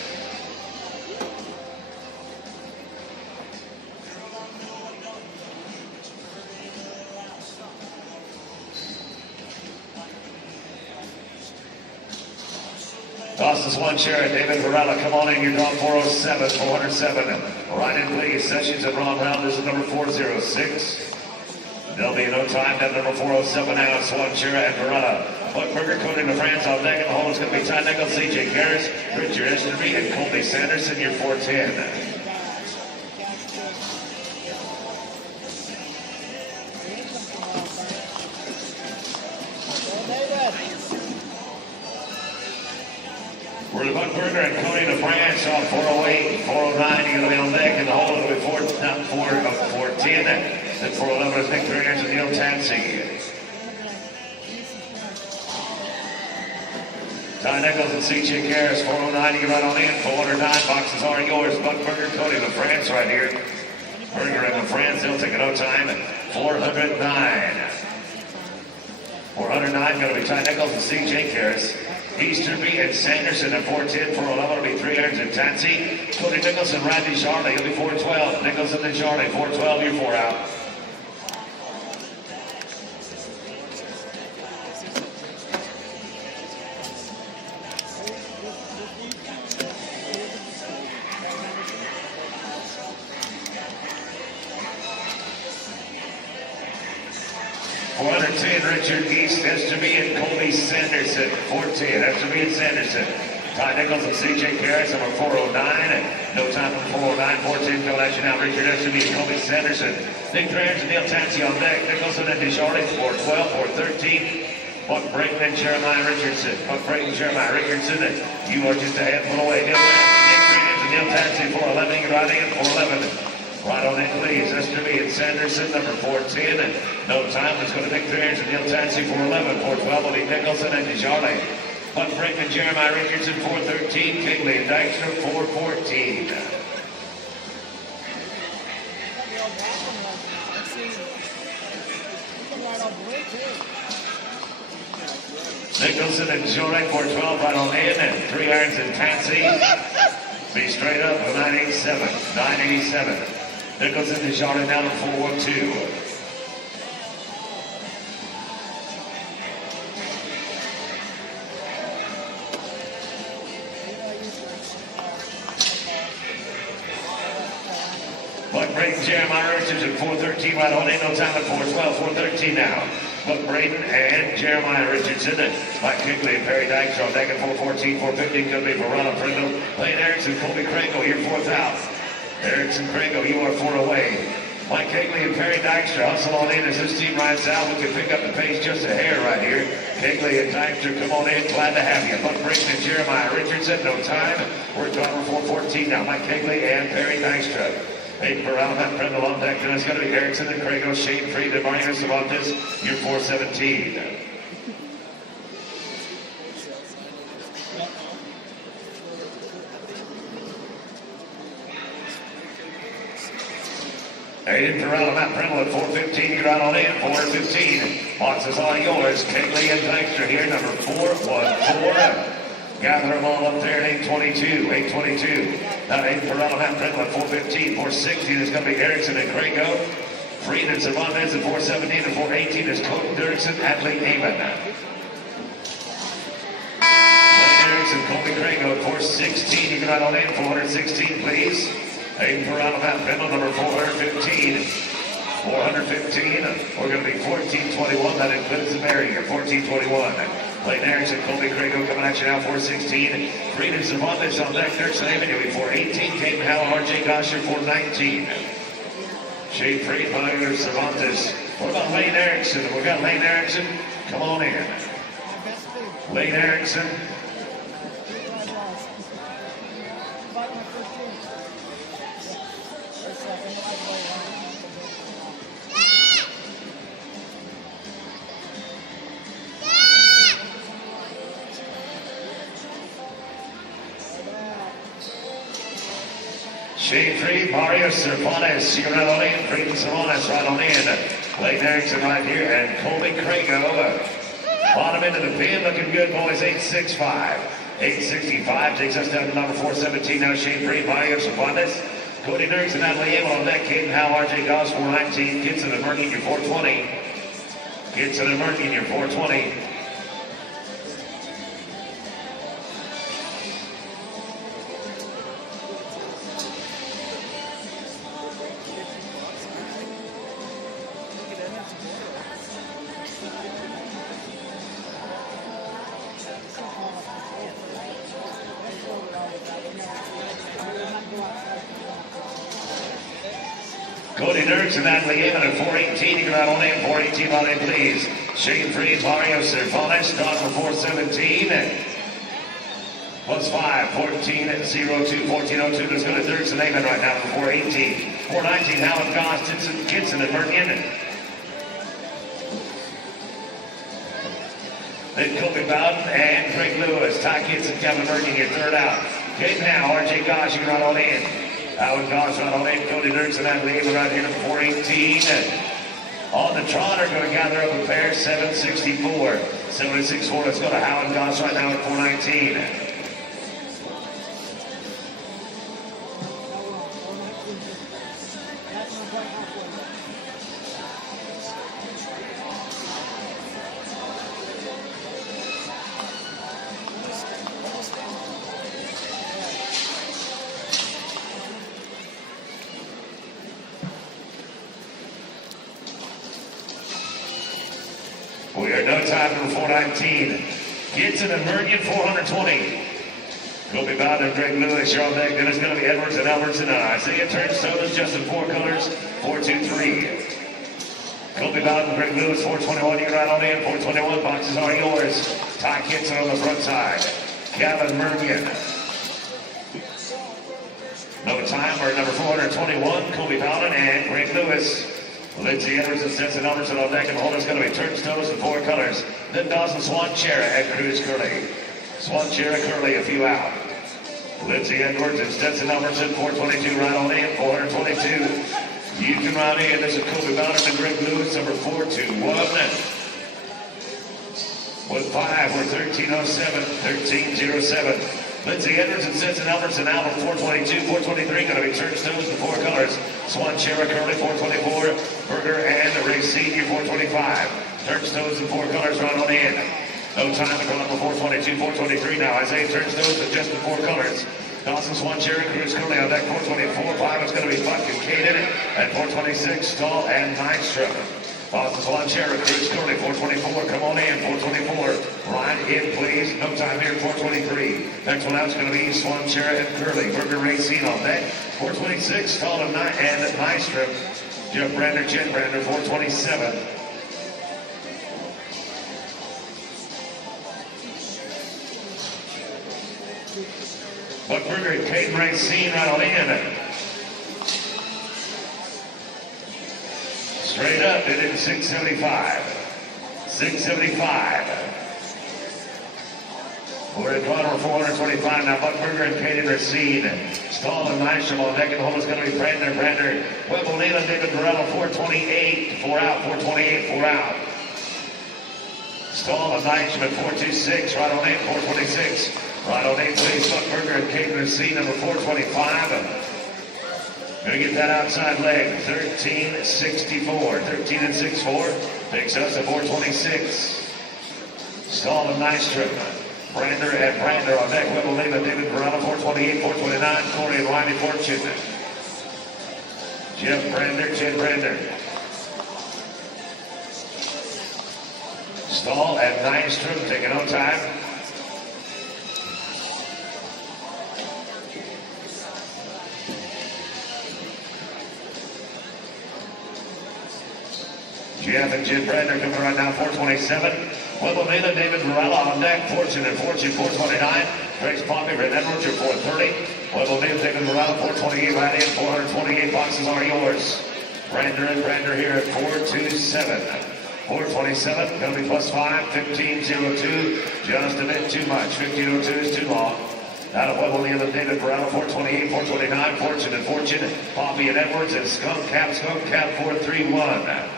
Tosses Swanshire, David Varela, come on in, you're down 407, 407. Right in, please. Sessions and Ron Round, this is number 406. There'll be no time, that number 407 now, Swanshire and Varela. Buckburger, Cody LaFrance on deck, and the hole is going to be Ty Nichols, CJ Harris, Richard Esterby, and Colby Sanderson, you're 410. We're the Buckburger and Cody LaFrance on 408, 409. You're going to be on deck in the hole. It'll be 410. Then 411 is Nick Grants and Neil Tansey. Ty Nichols and C.J. Harris, 409. You get right on in. 409 boxes are yours. Buckburger, Cody LaFrance right here. Burger and LaFrance, they'll take it no time. 409. 409 going to be Ty Nichols and C.J. Harris. Easterby and Sanderson at 410. 411 will be 3 irons and Tansey. Cody Nichols and Randy Charlie. He'll be 412. Nicholson and Charlie, 412. You're 4 out. Richard East, Esterby and Colby Sanderson, 410. Esterby and Sanderson. Ty Nichols and C.J. Harris, number 409. No time for 409. 410 coming at you now. Richard Esterby and Colby Sanderson. Nick Trans and Neil Tansey on deck. Nicholson and DeJardy, 412, 413. Buck Brayton and Jeremiah Richardson. Buck Brayton and Jeremiah Richardson. You are just a handful away. Nick Trans and Neil Tansey, 411. You're right in, 411. Right on in, please. Esterby and Sanderson, number 410. And no time. Let's go to Nick Trans and Neil Tansey, 411. 412 will be Nicholson and DeJardy. Buck Brayton and Jeremiah Richardson, 413. Kigley and Dykstra, 414. Nicholson and Jorek, 412, right on in, and 3 irons and Tansey. Be straight up with 987. 987. Nicholson and Jorek down to 412. Buck Brayton, Jeremiah Richardson, 413 right on in, no time at 412, 413 now. Buck Brayton and Jeremiah Richardson, Mike Kigley and Perry Dykstra on deck at 414, 415, could be for Ronald Pringle. Lane Erickson, Colby Krangle, you're 4th out. Erickson, Krangle, you are 4 away. Mike Kigley and Perry Dykstra hustle on in as this team rides out. We can pick up the pace just a hair right here. Kigley and Dykstra, come on in, glad to have you. Buck Brayton and Jeremiah Richardson, no time. We're at 414 now. Mike Kigley and Perry Dykstra. 8 per round, that Prendle on deck. Then it's going to be Erickson and Crago, Shane Freed, and Mario Cervantes. You're 417. Aiden Terrell, Matt Prindle at 415. You're out on in. 415. Boxes all yours. Kaylee and Dykstra here. Number 414. Gather them all up there at 822. 822. Now Aiden Terrell, Matt Prindle at 415. 416 is going to be Erickson and Crago. Freed and Cervantes at 417 and 418 is Cody Dirksen and Lee Amon. Erickson, Colby Crago at 416. You can ride on in. 416, please. Aiden Terrell, Matt Prindle, number 415. 415. We're going to be 1421. That includes the barrier. 1421. Clayton Erickson, Colby Crago coming at you now, 416. Freed and Cervantes on deck. Dirksen Amon, 418. Caden Howell, RJ Gosher, 419. Shane Freed, Meyer, Cervantes. What about Lane Erickson? We've got Lane Erickson. Come on in. Lane Erickson. Shane Freed, Mario Cervantes, you're right on in. Freed and Cervantes right on in. Lane Erickson right here, and Colby Crago. Bottom end of the pin, looking good, boys. 865. 865 takes us down to number 417. Now Shane Freed, Mario Cervantes. Cody Dirksen, Natalie Amon on deck. Caden Howell, RJ Goss, 419. Gibson and Murky in your 420. Gibson and Murky in your 420. Cody Dirksen, Natalie Amon at 418. You can ride on in. 418 on in, please. Shane Freed, Mario Cervantes, dog for 417. Plus 5, 1402, 1402. Let's go to Dirksen Amon right now for 418. 419, Howard Goss, Kitson, and Merkin. Then Kobe Bowden and Craig Lewis. Ty Kitson, Kevin Merkin, your third out. Caden now, RJ Goss, you can ride on in. Howard Goss right on in. Cody Dirksen, Natalie Amon right here at 418. On the trot are going to gather up a pair, 764. 764, let's go to Howard Goss right now at 419. We are no time for 419. Gibson and Murnion, 420. Kobe Bowden and Greg Lewis, you're on deck. Then it's going to be Edwards and Albertson. Isaiah Turnstones, Justin Four Colors, 423. Kobe Bowden and Greg Lewis, 421. You can ride on in. 421 boxes are yours. Ty Kitson on the front side. Kevin Murnion. No time, or number 421, Kobe Bowden and Greg Lewis. Lindsay Edwards and Stetson Albertson on deck, and the holder's going to be Turnstones and Four Colors. Then Dawson Swanchera and Cruz Curley. Swanchera Curley, a few out. Lindsay Edwards and Stetson Albertson, 422, right on in, 422. You can ride in. This is Kobe Bowden and Greg Lewis, number 421. With 5, we're 1307, 1307. Lindsay Edwards and Stetson Albertson now for 422, 423, going to be Turnstones and Four Colors. Swanchera Curley, 424. Berger and Ray Senior, 425. Turnstones and Four Colors right on in. No time to go up for 422, 423 now. Isaiah Turnstones and Justin Four Colors. Dawson Swanchera, Cruz Curley on deck, 424. 5 is going to be Buck and Caden at 426. Stahl and Nystrom. Dawson Swanchera, Cruz Curley, 424. Come on in, 424. Ride in, please. No time here, 423. Next one out is going to be Swanchera and Curley. Berger Racing on deck, 426. Stahl and Nystrom. Jeff Brander, Jen Brander, 427. Buckberger and Caden Racine right on in. Straight up, it is 675. 675. We're in quarter 425 now. Buckberger and Katie Racine. Stahl and Nystrom on deck, and home is going to be Brander, Webble, Nealon, David Varela, 428, 4 out, 428, 4 out. Stahl and Nystrom at 426, right on 8, 426. Right on 8, please. Buckberger and Katie Racine, number 425. Going to get that outside leg, 13.64, 13.64. Takes us to 426. Stahl and Nystrom. Brander on deck. Webble, Nealon, David Varela, 428, 429. Corey and Wiley Fortune. Jeff Brander, Jed Brander. Stahl and Nystrom taking on time. Jeff and Jed Brander coming right now, 427. Webble, Nealon, David Varela on deck. Fortune, 429. Grace Poppy, Red Edwards, you're 430. Webble, Nealon, David Varela, 428. Right in, 428 boxes are yours. Brander here at 427. 427, going to be plus 5, 15.02. Just a bit too much. 15.02 is too long. Out of Webble, Nealon, David Varela, 428, 429. Fortune, Poppy and Edwards, and Skunk Cap, 431.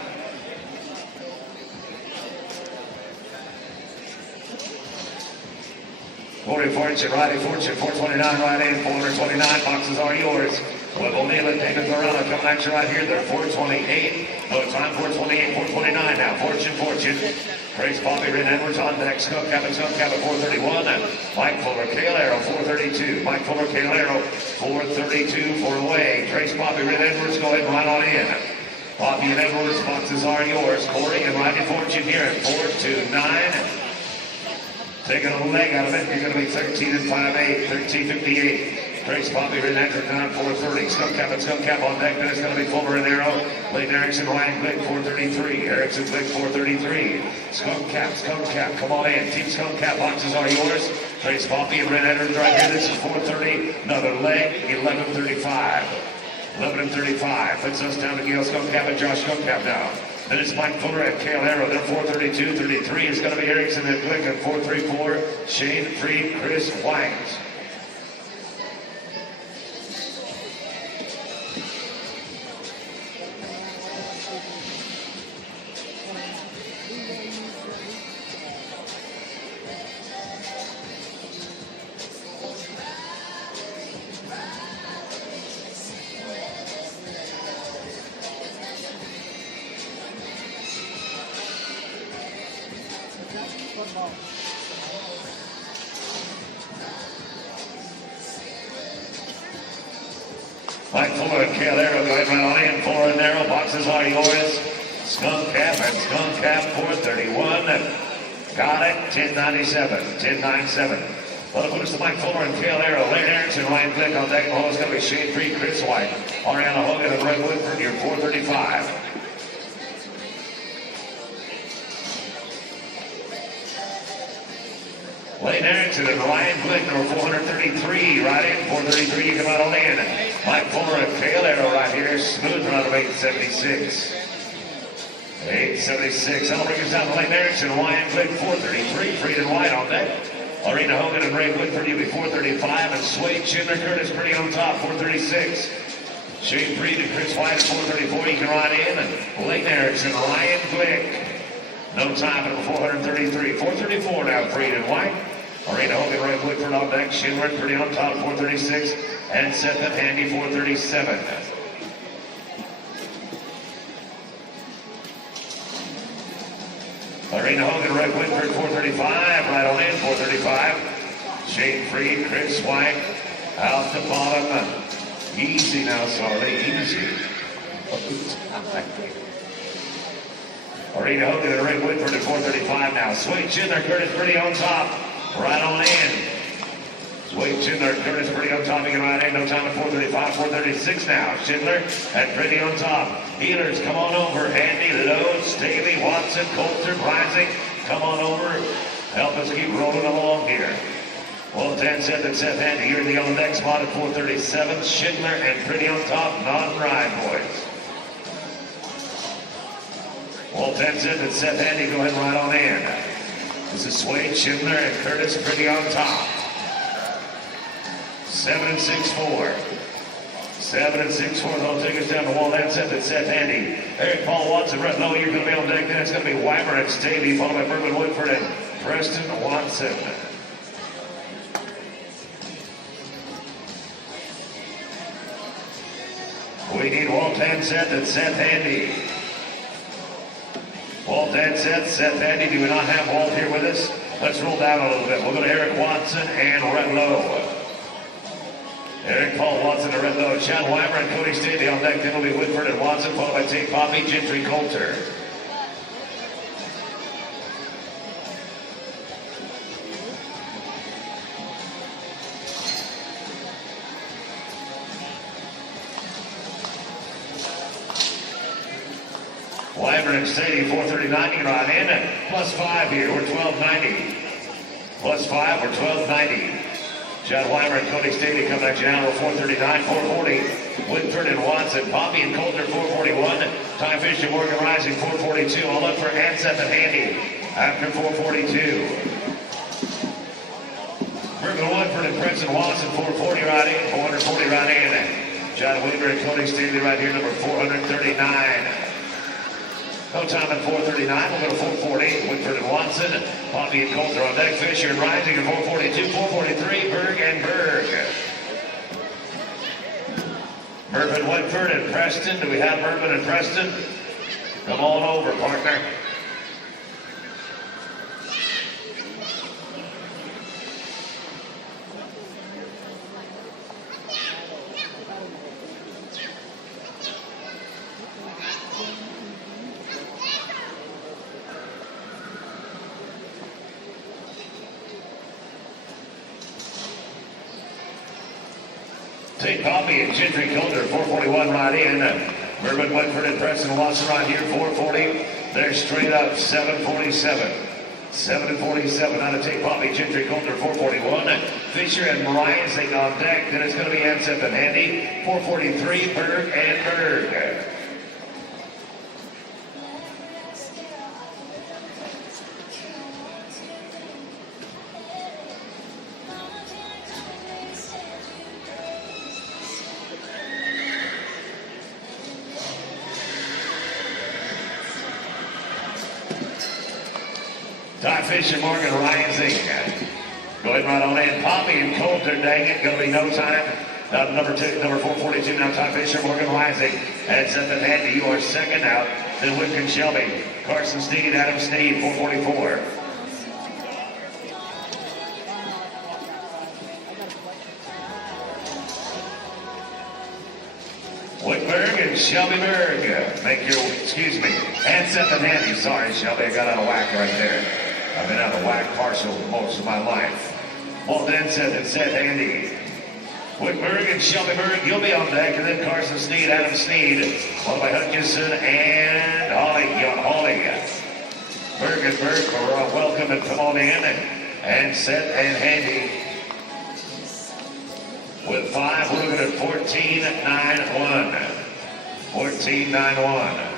44 inch and Riley Fortune, 429 right in, 429 boxes are yours. Webble, Nealon, David Varela coming at you right here. They're 428. No time, 428, 429 now. Fortune. Grace Poppy, Red Edwards on deck. Skunk Cap at 431. Mike Fuller, Cale Arrow, 432. Mike Fuller, Cale Arrow, 432 for away. Grace Poppy, Red Edwards, go ahead and run on in. Poppy and Edwards, boxes are yours. Corey and Riley Fortune here at 429. Taking a leg out of it, you're going to be 13.58, 13.58. Grace Poppy, Red Edwards down 430. Skunk Cap on deck. Then it's going to be Fuller and Arrow. Leighton Erickson, Ryan Glick, 433. Erickson Glick, 433. Skunk Cap, come on in. Team Skunk Cap boxes are yours. Grace Poppy and Red Edwards right here. This is 430. Another leg, 11.35. 11.35. Puts us down to Gail Skunk Cap and Josh Skunk Cap now. Then it's Mike Fuller and Cale Arrow. They're 432. 33 is going to be Erickson and Glick at 434. Shane Freed, Chris White. Mike Fuller and Cale Arrow, go ahead and run on in. Fuller and Arrow, boxes are yours. Skunk Cap and Skunk Cap, 431. Got it, 1097, 1097. Well, it moves to Mike Fuller and Cale Arrow. Leighton Erickson, Ryan Glick on deck. It's going to be Shane Freed, Chris White. Ariana Hogan and Red Woodford, you're 435. Leighton Erickson and Ryan Glick are 433, right in, 433, you come out on in. Mike Fuller and Cale Arrow right here, smooth run of 876. 876, that'll bring us down to Leighton Erickson, Ryan Glick, 433, Freed and White on deck. Arena Hogan and Ray Woodford, you'll be 435, and Swade Schindler, Curtis Pretty on top, 436. Shane Freed and Chris White at 434, you can ride in, and Leighton Erickson, Ryan Glick. No time at 433, 434 now, Freed and White. Arena Hogan, Ray Woodford on deck, Schindler, Pretty on top, 436, and Seth and Handy, 437. Arena Hogan, Red Woodford, 435, right on in, 435. Shane Freed, Chris White, out the bottom. Easy now, sorry, easy. Arena Hogan and Red Woodford at 435 now. Swade Schindler, Curtis Pretty on top, right on in. Swade Schindler, Curtis Pretty on top, you can ride in, no time at 435, 436 now. Schindler and Pretty on top. Healers, come on over. Handy, Lowe, Staley, Watson, Coulter, Rising, come on over. Help us keep rolling along here. Well, 10 said that Seth Handy here in the yellow deck spot at 437. Schindler and Pretty on top, non-ride boys. Well, 10 said that Seth Handy go ahead and ride on in. This is Swade, Schindler, and Curtis Pretty on top. 7 and 6-4. 7 and 6-4. They'll take us down the wall. That's it. That's Seth Handy. Eric Paul Watson, right low. You're going to be on deck. Then it's going to be Weimer and Stavey, followed by Bourbon Woodford and Preston Watson. We need Walt Hanseth and Seth Handy. Walt Hanseth, Seth Handy. Do we not have Walt here with us? Let's roll down a little bit. We'll go to Eric Watson and Redlow. Eric Paul Watson and Redlow. Chad Weimer and Cody Stanley on deck. Then will be Woodford and Watson, followed by Tate Poppy, Gentry Coulter. Weimer and Stady, 439 right in. Plus 5 here, we're 1290. Plus 5, we're 1290. Chad Weimer and Cody Stady coming at you now. We're 439, 440. Woodford and Watson, Poppy and Coulter, 441. Ty Fisher, Morgan Rising, 442. I'll look for Hanseth and Handy after 442. Bourbon Woodford and Preston Watson, 440 right in, 440 right in. John Weaver and Cody Stady right here, number 439. No time at 439. We'll go to 440. Woodford and Watson. Poppy and Coulter on deck. Fisher and Rising at 442. 443. Berg and Berg. Bourbon, Woodford, and Preston. Do we have Bourbon and Preston? Come on over, partner. Tate Poppy and Gentry Coulter, 441 right in. Bourbon, Woodford, and Preston Watson right here, 440. They're straight up, 747. 747 out of Tate Poppy, Gentry Coulter, 441. Fisher and Rising on deck. Then it's going to be Hanseth and Handy, 443. Berg and Berg. Ty Fisher, Morgan Rising. Going right on in. Poppy and Coulter, dang it, going to be no time. Number 442 now, Ty Fisher, Morgan Rising. And Seth and Handy, you are second out. Then Whitcomb Shelby, Carson Sneed, Adam Sneed, 444. Whitberg and Shelby Berg. Excuse me, and Seth and Handy. Sorry, Shelby, I got out of whack right there. I've been out of whack partial most of my life. Walt Hanseth and Seth Handy. Whitberg and Shelby Berg, you'll be on deck, and then Carson Sneed, Adam Sneed, followed by Hutchinson and Holly. Berg and Berg are welcome and come on in, and Seth and Handy. With 5, we're looking at 14.91. 14.91.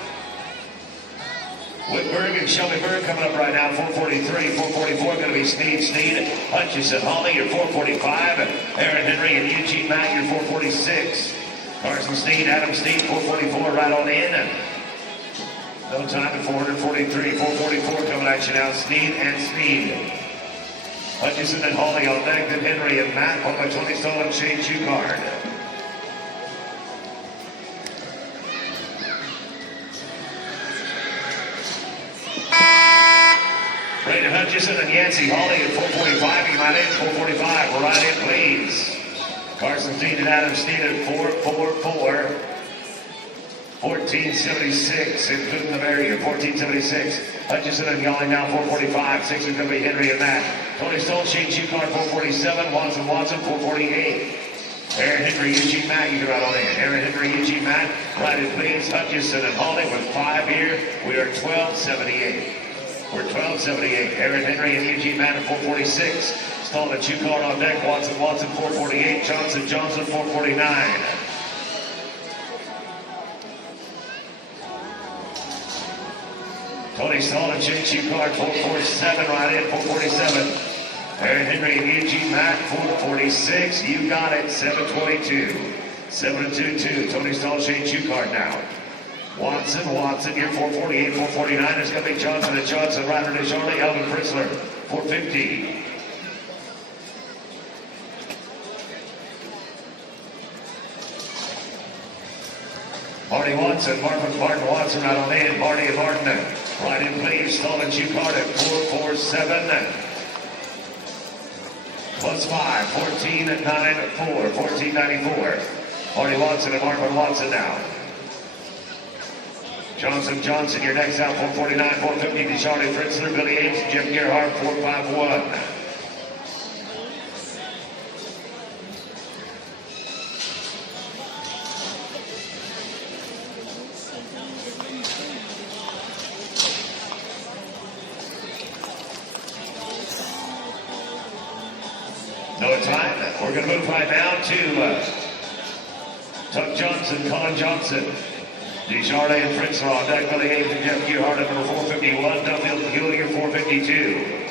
Whitberg and Shelby Berg coming up right now, 443, 444, going to be Sneed, Hutchison, Holly, your 445, Aaron Henry and Eugene Mack, your 446, Carson Sneed, Adam Sneed, 444, right on in. No time at 443, 444 coming at you now, Sneed and Sneed. Hutchison and Holly on deck, then Henry and Matt, followed by Tony Stoll and Shane Shugard. Brandon Hutchison and Yancey Holly at 445. You might in 445. We're right in, please. Carson Sneed and Adam Sneed at 444. 1476, including the barrier, 1476. Hutchison and Yelling now 445. 6 is going to be Henry and Matt. Tony Stoll, Shane Shugard 447. Watson 448. Aaron Henry, Eugene Matt, you can ride on in. Aaron Henry, Eugene Matt, right in, please. Hutchison and Holly with 5 here. We are 1278. We're 1278. Aaron Henry and Eugene Matt at 446. Stoll and Shugard on deck. Watson 448. Johnson 449. Tony Stahl and Shane Shugard, 447, right in, 447. Aaron Henry and Eugene Mack, 446. You got it, 722. 722. Tony Stahl, Shane Shugard now. Watson, you're 448, 449. It's going to be Johnson and Johnson, Ryder to Charlie, Elvin Fritzler, 450. Marty Watson, Martin Watson right on in. Marty and Martin, right in please. Stahl and Shugard at 447. Plus 5, 1494, 1494. Marty Watson and Marvin Watson now. Johnson, you're next out, 449, 450. DeSharlie Fritzler, Billy Ames, Jim Gerhardt, 451. No time. We're going to move right now to Tuck Johnson, Colin Johnson. DeSharlie and Fritzler on deck for the Ames and Jeff Gearhart at number 451. Duffield Peculiar, 452.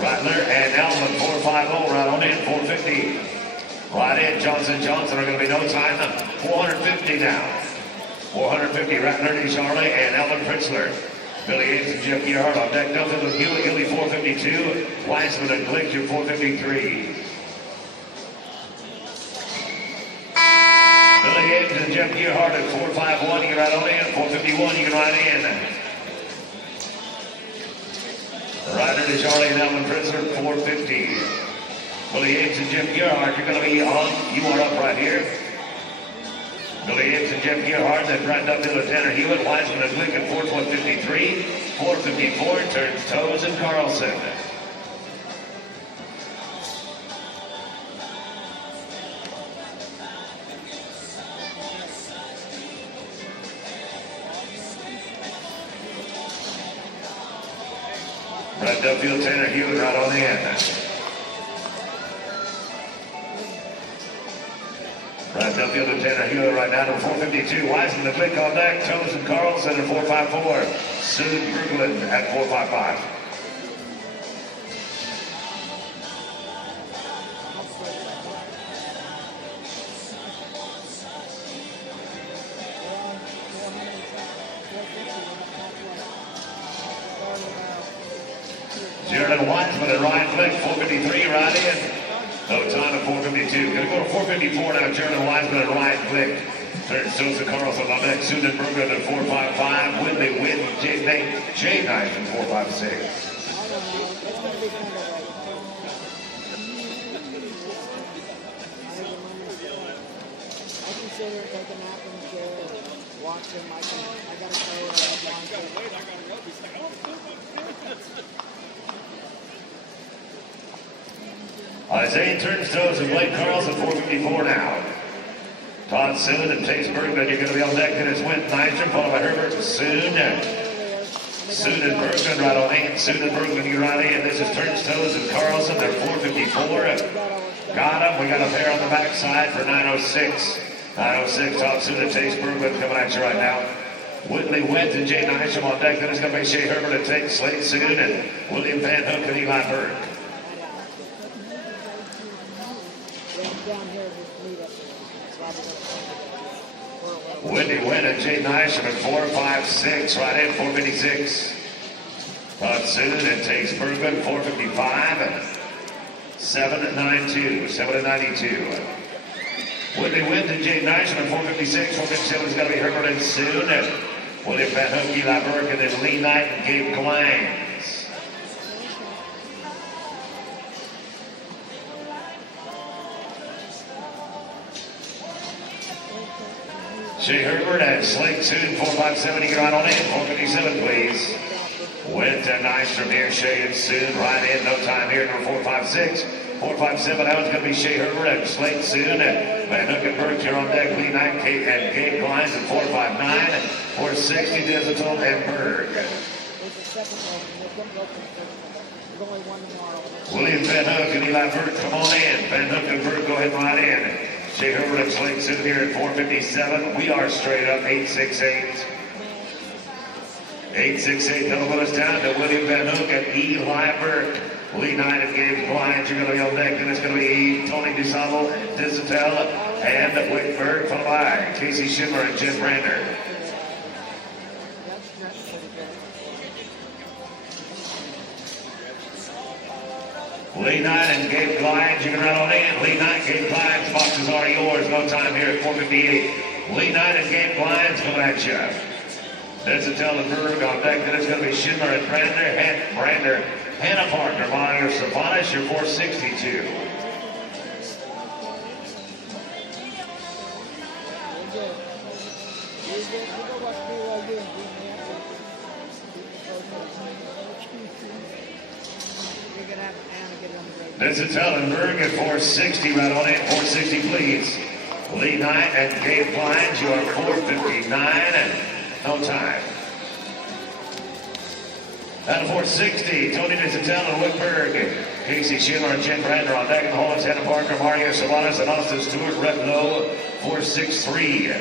Rattler and Elman, 450, right on in, 450. Right in, Johnson are going to be no time. 450 now. 450, Rattler, DeSharlie, and Elman Fritzler. Billy Ames and Jeff Gearhart on deck. Duffield with Healy, 452. Weissman and Glick, 453. Billy Ames and Jeff Gearhart at 451. You can ride on in. 451, you can ride in. Ryder, DeSharlie, and Elman Fritzler, 450. Billy Ames and Jim Gearhart, you're going to be on. You are up right here. Billy Ames and Jim Gearhart, then Brad Duffield and Tanner Hewitt, Wiseman and Glick at 453. 454, turns Toes and Carlson. Brad Duffield, Tanner Hewitt right on the end. Brad Duffield and Tanner Hewitt right now to 452. Wiseman and Glick on deck. Toes and Carlson at 454. Sue Berglund at 455. Jared Wiseman and Ryan Glick, 453 right in. No time at 452. Gonna go to 454 now. Jared Wiseman and Ryan Glick. Turns Joseph Carlson on deck. Susan Berglund at 455. Whitney Wynn, Jay Knight at 456. Watch him. I gotta play it. Isaiah turns Toes and Blake Carlson, 454 now. Todd Soon and Chase Bergman, you're going to be on deck. And it's Wynn Nystrom, followed by Herbert and Soon and Bergman right on in. Soon and Bergman, you right in. This is Turns Toes and Carlson. They're 454. Got him. We got a pair on the backside for 906. 906, Todd Soon and Chase Bergman coming at you right now. Whitley Wentz and Jay Nystrom on deck. Then it's going to be Shea Herbert and Tate Slade Soon and William Van Hook and Eli Berg. Whitney Wynn and Jay Nystrom at 456, right in 456. Todd Soon and Tate Bergman, 455 and 792, 792. Whitney Wynn and Jay Nystrom at 456, 457 is going to be Herbert and Soon and William Van Hook, Eli Berg, and then Lee Knight and Gabe Glangs. Shea Herbert and Slate Soon, 457. You can ride on in, 457, please. Went to Nystrom here, Shea and Soon, right in, no time here, number 456. 457 now is going to be Shea Herbert and Slate soon. Van Hook and Burke here on deck. Lee Knight and Gabe Glines at 459. 460 Digital and Berg. There's a second one, and they're going to go for the first one. There's only one tomorrow. William Van Hook and Eli Burke, come on in. Van Hook and Burke, go ahead and ride in. Shea Herbert and Slate soon here at 457. We are straight up 868. 868, that'll put us down to William Van Hook and Eli Burke. Lee Knight and Gabe Glines, you're going to be on deck. Then it's going to be Tony DeSavo, Dizitel, and Whitberg, followed by Casey Schindler and Jim Brander. Lee Knight and Gabe Glines, you can run on in. Lee Knight, Gabe Glines, boxes are yours. No time here at 458. Lee Knight and Gabe Glines coming at you. Dizitel and Berg on deck. Then it's going to be Schindler and Brander. Hannah Parker, Meyer Savanas, your 462. Dizitel and Berg at 460, right on in. 460, please. Lee Knight and Gabe Glines, you are 459 and no time. At 460, Tony Dizitel and Whitberg, Casey Schindler and Jen Brander on deck. In the hall is Hannah Parker, Mario Savanas, and Austin Stewart. Red low, 463.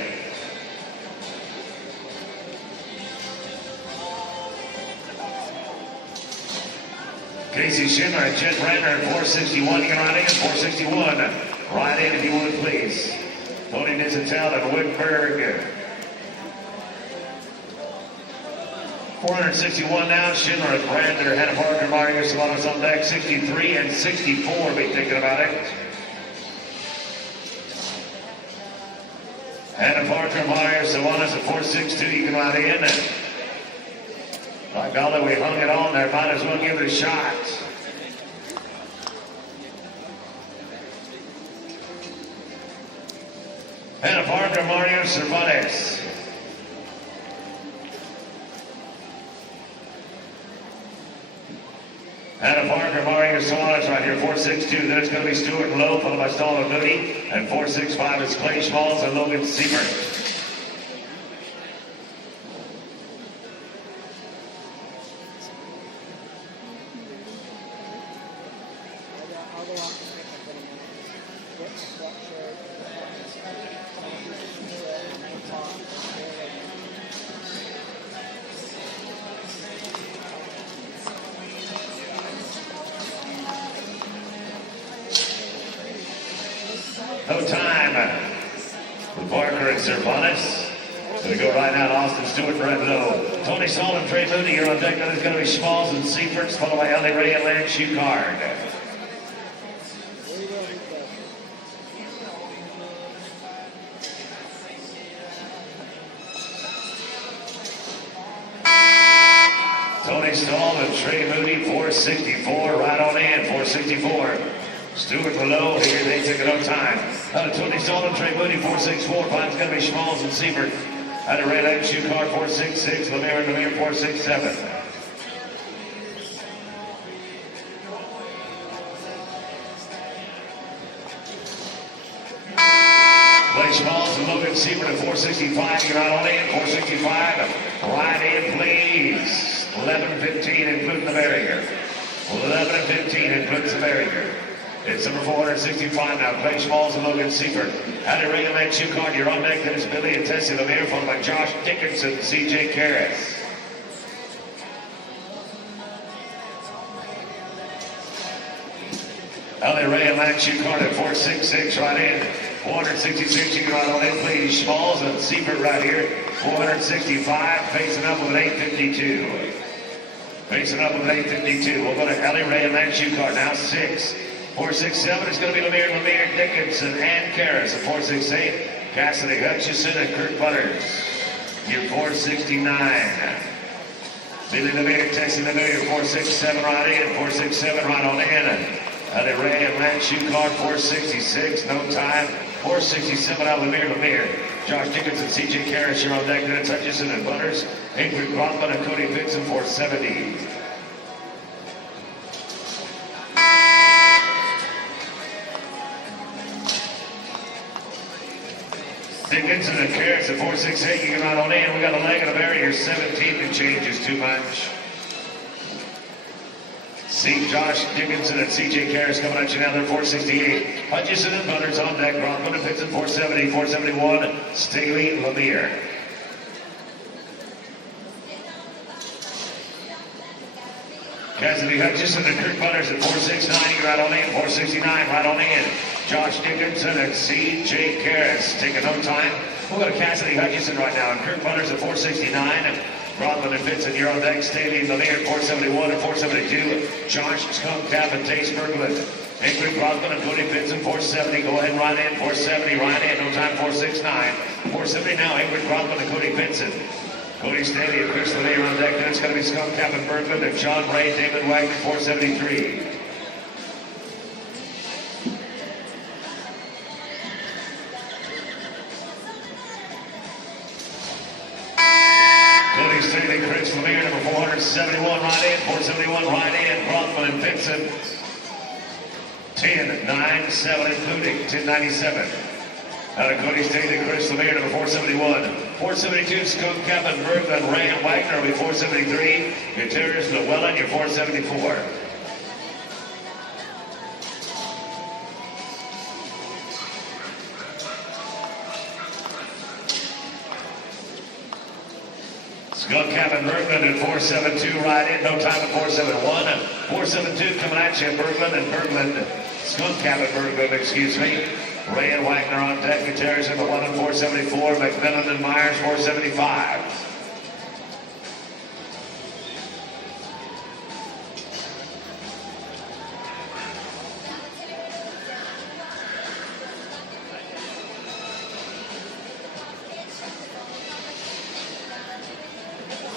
Casey Schindler and Jen Brander at 461. You can ride in 461. Ride in if you would, please. Tony Dizitel and Whitberg. 461 now, Schindler and Brander, Hannah Parker, Mario Savanas on deck. 63 and 64, be thinking about it. Hannah Parker, Mario Savanas at 462, you can ride in. By golly, we hung it on there, might as well give it a shot. Hannah Parker, Mario Savanas. Hannah Parker, Mario Savanas right here, 462. Then it's going to be Stuart Lowe, followed by Stallman Moody. And 465 is Clay Schmalz and Logan Siebert. No time with Parker and Cervantes. We go right now to Austin Stewart, Red Low. Tony Saul and Trey Moody, you're on deck. Then it's going to be Schmalz and Seifert, followed by Ellie Ray and Lance Schucard. Tony Stahl and Trey Moody, 464, right on in, 464. Stuart below here, they took it on time. Tony Stahl and Trey Moody, 464. Fine's going to be Schmalz and Siebert. Out of Ray Lance Schucard, 466. Lemire and Lemire, 467. Clay Schmalz and Logan Siebert at 465. You're out on in, 465. Right in, please. 11:15, including the barrier. 11:15, includes the barrier. It's number 465 now. Clay Schmalz and Logan Siebert. Out of Ray Lance Schucard, you're on deck. Then it's Billy and Tessie Lemire, followed by Josh Dickinson, CJ Karras. Ellie Ray and Lance Schucard at 466, right in. 466, you can ride on in, please. Schmalz and Siebert right here. 465, facing up with an 852. Facing up with an 852. We'll go to Ellie Ray and Lance Schucard now, 6. 467, it's going to be Lemire, Dickinson, and Karras at 468. Cassidy Hutchison and Kurt Butters. You're 469. Billy Lemire, Tessie Lemire, 467 right in. 467 right on in. Ellie Ray and Lance Schucard, 466, no time. 467 out Lemire. Josh Dickinson, CJ Karras, you're on deck. Then it's Hutchison and Butters. Ingrid Groffman and Cody Vixen, 470. Dickinson and Carrots at 468. You can ride on in. We got a leg and a barrier. 17 and change is too much. See Josh Dickinson and CJ Karras coming at you now. They're 468. Hutchison and Butters on deck. Rothman and Pitts at 470. 471. Staley Lemire. Cassidy Hutchison and Kirk Butters at 469. You right on in. 469. Right on in. Josh Dickinson and C.J. Karras taking no time. We'll go to Cassidy Hutchison right now. And Kirk Butters at 469. Rodman and Vincent, you're on deck. Staley Lemire at 471 and 472. Josh Skunk Tap and Tace Berglund. Ingrid Rodman and Cody Vincent, 470. Go ahead and ride in. 470. Ride in. No time. 469. 470 now. Ingrid Rodman and Cody Vincent. Cody Staley and Chris Lemire on deck. Then it's going to be Skunk Tap and Berglund and John Ray, David Wagner, 473. Staley, Chris Lemire, number 471, right in, 471, right in, Rothman and Vincent, 10.97, including 10.97. Out of Cody Staley, Chris Lemire, number 471. 472, Skunk Cap and Bergman, Ray and Wagner will be 473. Gutierrez, Llewellyn, you're 474. Skunk Cap and Bergman at 472, right in, no time at 471. 472 coming at you, Bergman and Bergman. Skunk Cap and Bergman, excuse me. Ray and Wagner on deck, Gutierrez in the 1 and 474, McMillan and Myers 475.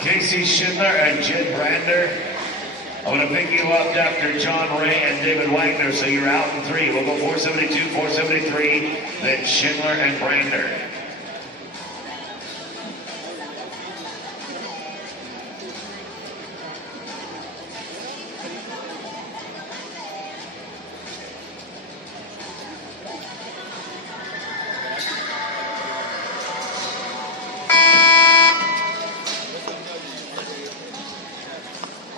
Casey Schindler and Jed Brander. I'm going to pick you up after John Ray and David Wagner, so you're out in 3. We'll go 472, 473, then Schindler and Brander.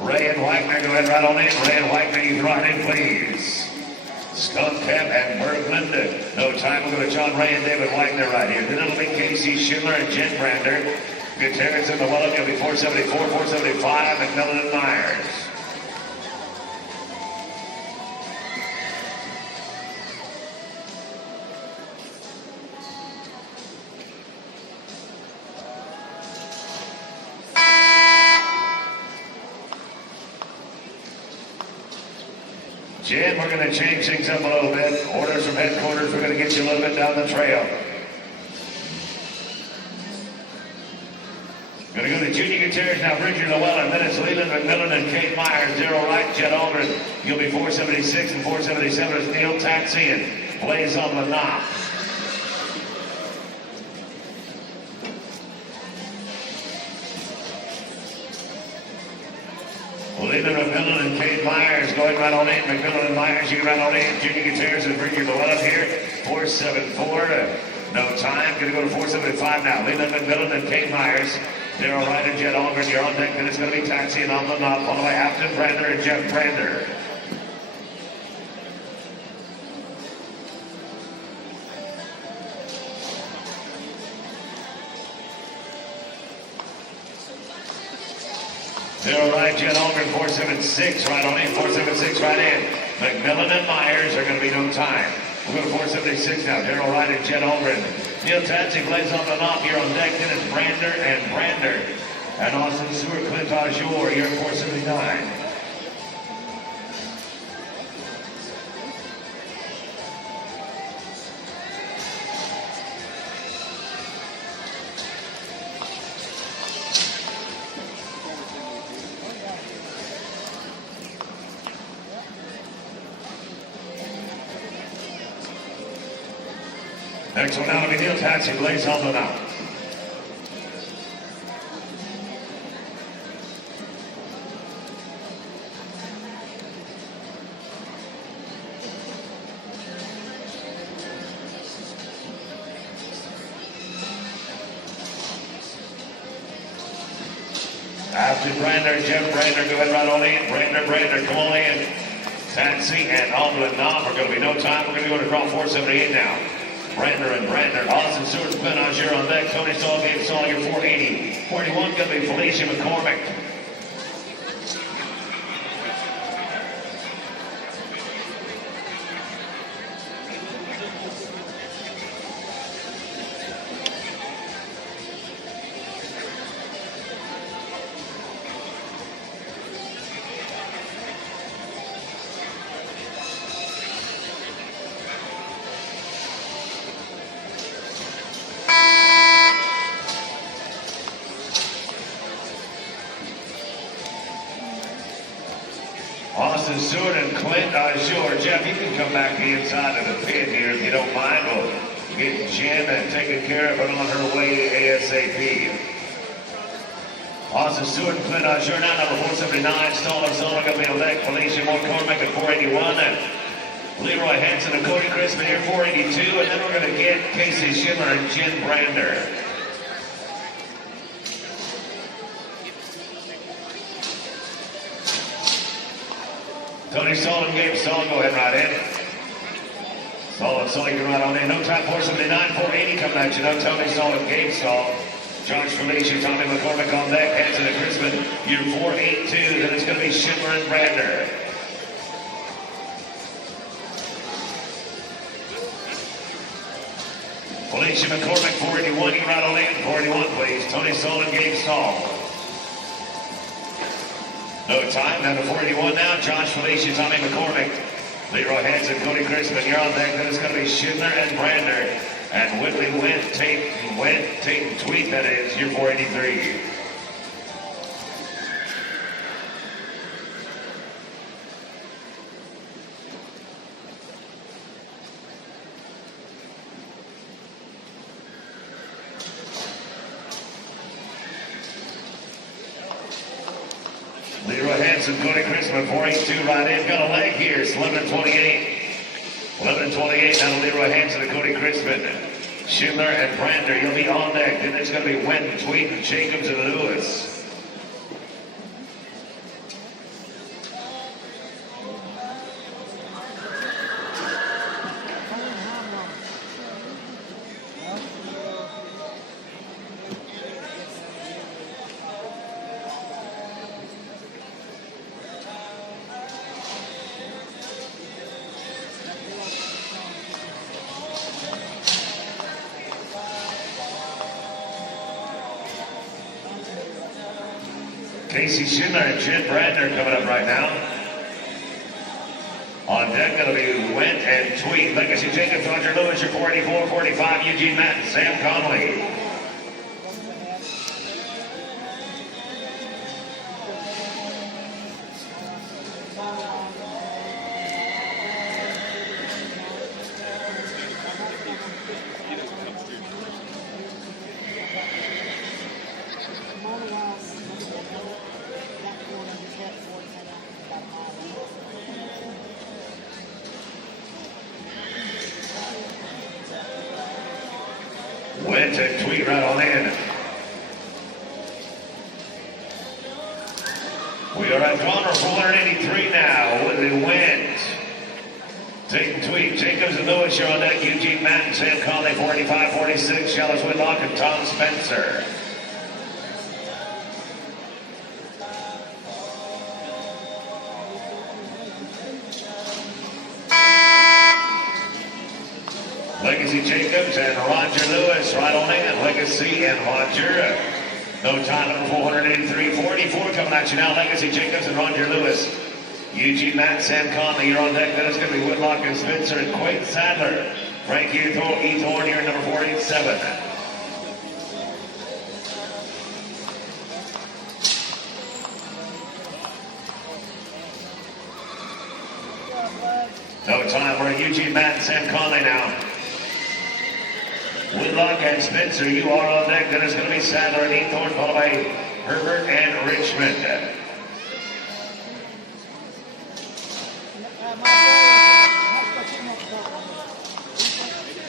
Ray and Wagner, go ahead and ride on in. Ray and Wagner, you can ride in, please. Skunk Cap and Bergman. No time. We'll go to John Ray and David Wagner right here. Then it'll be Casey Schindler and Jen Brander. Gutierrez in the Llewellyn. It'll be 474, 475, McMillan and Myers. Jen, we're going to change things up a little bit. Orders from headquarters, we're going to get you a little bit down the trail. Going to go to Junior Gutierrez, now Bridger Llewellyn, then it's Leland McMillan and Kate Myers, Daryl Wright, Jed Aldrin. You'll be 476 and 477 is Neil Taxi and Blaze on the knob. Leland McMillan and Kate Myers going right on in. McMillan and Myers, you right on in. Junior Gutierrez and Bridger Llewellyn here. 474. No time. Going to go to 475 now. Leland McMillan and Kate Myers. Daryl Wright and Jed Aldrin, you're on deck. Then it's going to be Taxi and on the knob, followed by Afton Brander and Jeff Brander. Daryl Wright, Jed Aldrin, 476, right on in, 476, right in. McMillan and Myers are going to be no time. We'll go to 476 now. Daryl Wright and Jed Aldrin. Neil Tatsy, Blaze on the knob here on deck. Then it's Brander and Brander. And Austin Stewart, Clint Ajor, you're at 479. Next one out will be Neil Tatsy, Blaze on the knob. After Brander, Jeff Brander, go ahead right on in. Brander, come on in. Tansy and Alden Knob are going to be no time. We're going to go to draw 478 now. Brander and Brander. Austin Stewart, Penageur on deck. Tony Saul, Gabe Saul, your 480. 41 going to be Felicia McCormick. Austin Stewart and Clint Azure. Jeff, you can come back to the inside of the pit here if you don't mind. We'll get Jen and taken care of it on her way ASAP. Austin Stewart and Clint Azure now, number 479. Stoller going to be on deck. Felicia McCormick at 481. And Leroy Hansen and Cody Crispin here, 482. And then we're going to get Casey Schindler and Jen Brander. Tony Solon, Gabe Solon, go ahead right in. Solon, you can ride on in. No time, 479, 480 coming at you. No Tony Solon, Gabe Solon. Josh Felicia, Tommy McCormick on deck. Hanson and Crispin, you're 482. Then it's going to be Schindler and Brander. Felicia McCormick, 481, you can ride on in. 481, please. Tony Solon, Gabe Solon. No time, down to 481 now. Josh Felicia, Tommy McCormick, Leroy Hansen, Cody Crispin, you're on deck. Then it's going to be Schindler and Brander. And Whitley Tate and Tweet, that is, your 483. Leroy Hansen, Cody Crispin, 482 right in. Got a leg here. It's 11:28. 11:28 down to Leroy Hansen and Cody Crispin. Schindler and Brander, you'll be on deck. Then it's going to be Wendt, Tweet, and Jacobs and Lewis. Casey Schindler and Jen Brander coming up right now. On deck, going to be Wendt and Tweet. Legacy Jacobs, Roger Lewis, your 484, 45, Eugene Matt, Sam Connolly. Wendt and Tweet right on in. We are at Palmer 483 now with the Wendt. Tate and Tweet, Jacobs and Lewis, you're on deck. Eugene Matt and Sam Conley, 485, 46. Shellis Whitlock and Tom Spencer. Legacy Jacobs and Roger Lewis right on in. Legacy and Roger. No time, number 483, 44 coming at you now. Legacy Jacobs and Roger Lewis. Eugene Matt, Sam Conley, you're on deck. Then it's going to be Whitlock and Spencer and Quaid Sadler. Frank Ethorn here, number 487. No time, we're at Eugene Matt and Sam Conley now. Whitlock and Spencer, you are on deck. Then it's going to be Sadler and Ethorn, followed by Herbert and Richmond.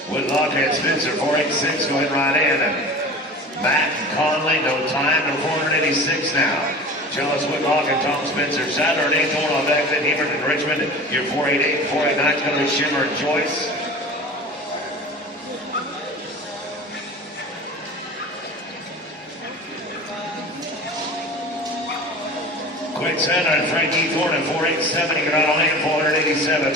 Whitlock and Spencer, 486, going right in. Matt Conley, no time, to 486 now. Jealous Whitlock and Tom Spencer. Sadler and Athorn on deck, then Hebert and Richmond. Your 488 and 489 is going to be Shimmer and Joyce. Quinn Sadler and Frankie Thorne at 487. You got on in 487.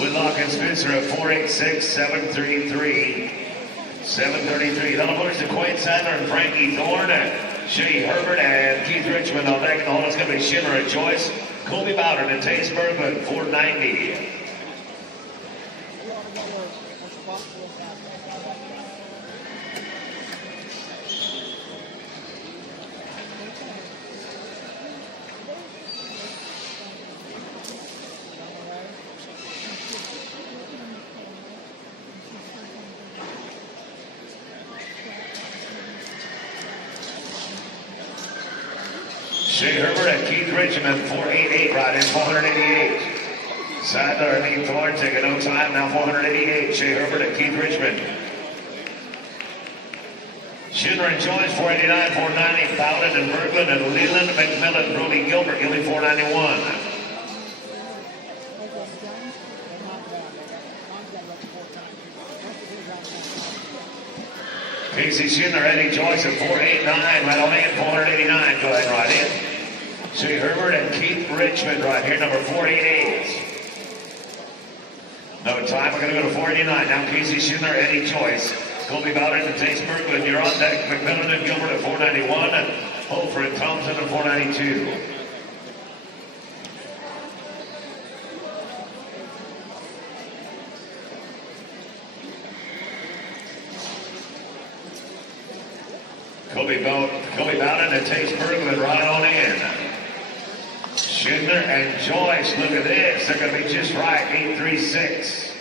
Whitlock and Spencer at 486, 733. 733. That'll push to Quinn Sadler and Frankie Thorne. Shea Herbert and Keith Richmond on deck. The hole is going to be Shimmer and Joyce. Colby Bowden and Tasteberg at 490. Shea Herbert and Keith Richmond, 488, right in 488. Sadler and Keith Thorne taking no time, now 488. Shea Herbert and Keith Richmond. Schindler and Joyce, 489, 490. Bowden and Berglund and Leland, McMillan, Brody Gilbert, you'll be 491. Casey Schindler, Eddie Joyce at 489, right on in, 489. Go ahead, right in. Shea Herbert and Keith Richmond right here, number 488. No time, we're going to go to 489. Now Casey Schindler, Eddie Joyce. Colby Bowden and Tace Berglund, you're on deck. McMillan and Gilbert at 491. Holford and Thompson at 492. Colby Bowden and Tace Berglund right on in. Schindler and Joyce, look at this. They're going to be just right, 836.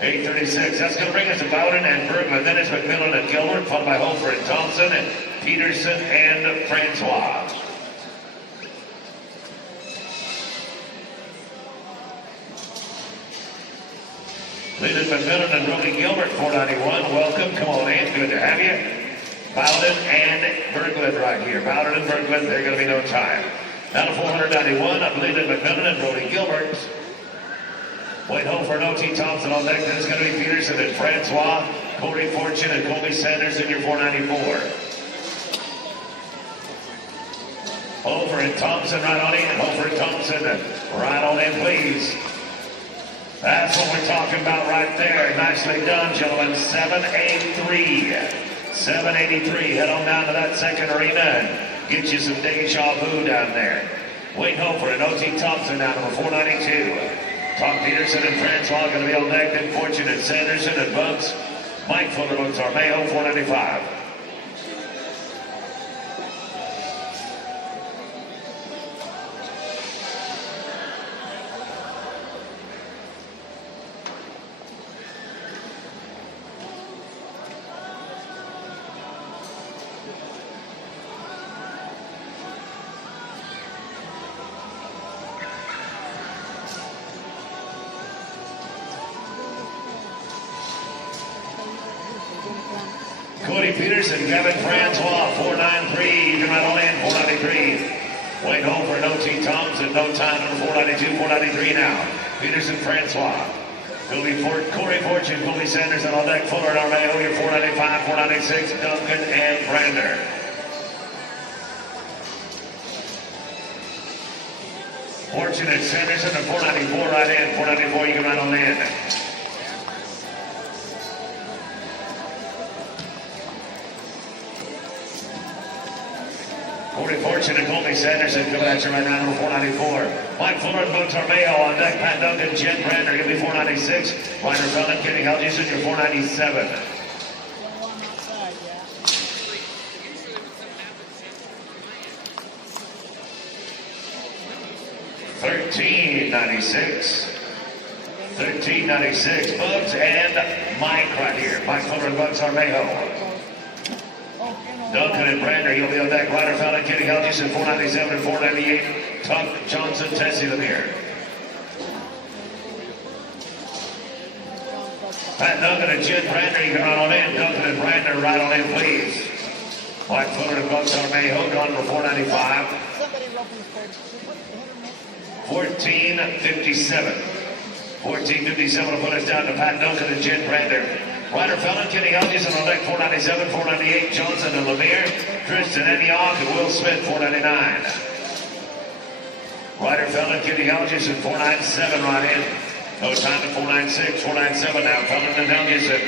836. That's going to bring us to Bowden and Berglund. Then it's McMillan and Gilbert, followed by Holford and Thompson and Peterson and Francois. Leland McMillan and Brody Gilbert, 491. Welcome. Come on in. Good to have you. Bowden and Berglund right here. Bowden and Berglund, they're going to be no time. Now to 491, I believe that McMillan and Brody Gilbert. Wait home for an O.T. Thompson on deck. Then it's going to be Peterson and Francois, Corey Fortune and Colby Sanders in your 494. Hofer and Thompson right on in. Hofer and Thompson right on in, please. That's what we're talking about right there. Nicely done, gentlemen. 783. 783. Head on down to that second arena and get you some deja vu down there. Wayne Hofer and O.T. Thompson down number 492. Tom Peterson and Francois going to be on deck. Then Fortune and Sanderson and Bugs. Mike Fuller, Bugs Armeo, 495. Cody Peterson, Kevin Francois, 493. You can ride on in, 493. Wayne Hofer and O.T. Thompson, no time, number 492, 493 now. Peterson, Francois. Corey Fortune, Colby Sanders, and on deck, Fuller and Armeo, your 495, 496, Duncan and Brander. Fortune and Sanderson, and 494 right in, 494, you can ride on in. Corey Fortune and Colby Sanderson coming at you right now, number 494. Mike Fuller and Bugs Armeo on deck. Pat Duncan, Jen Brander, you'll be 496. Ryder Felton, Kenny Helgeson, you're 497. $13.96, Bugs and Mike right here. Mike Fuller and Bugs Armeo. Duncan and Brander, you'll be on deck. Ryder Felton, Kenny Helgeson, 497 and 498. Tuck Johnson, Tessie Lemire. Pat Duncan and Jed Brander, you can run on in. Duncan and Brander, right on in, please. Blackfoot and Bucks on Mayho, drawn number 495. 1457. 1457 will put us down to Pat Duncan and Jed Brander. Ryder Felon, Kenny Hodges on deck 497, 498, Johnson and Lemire, Tristan Antioch and Will Smith 499. Ryder Felon, Kenny Hodges at 497 right in. No time at 496, 497 now. Felon and Hodges at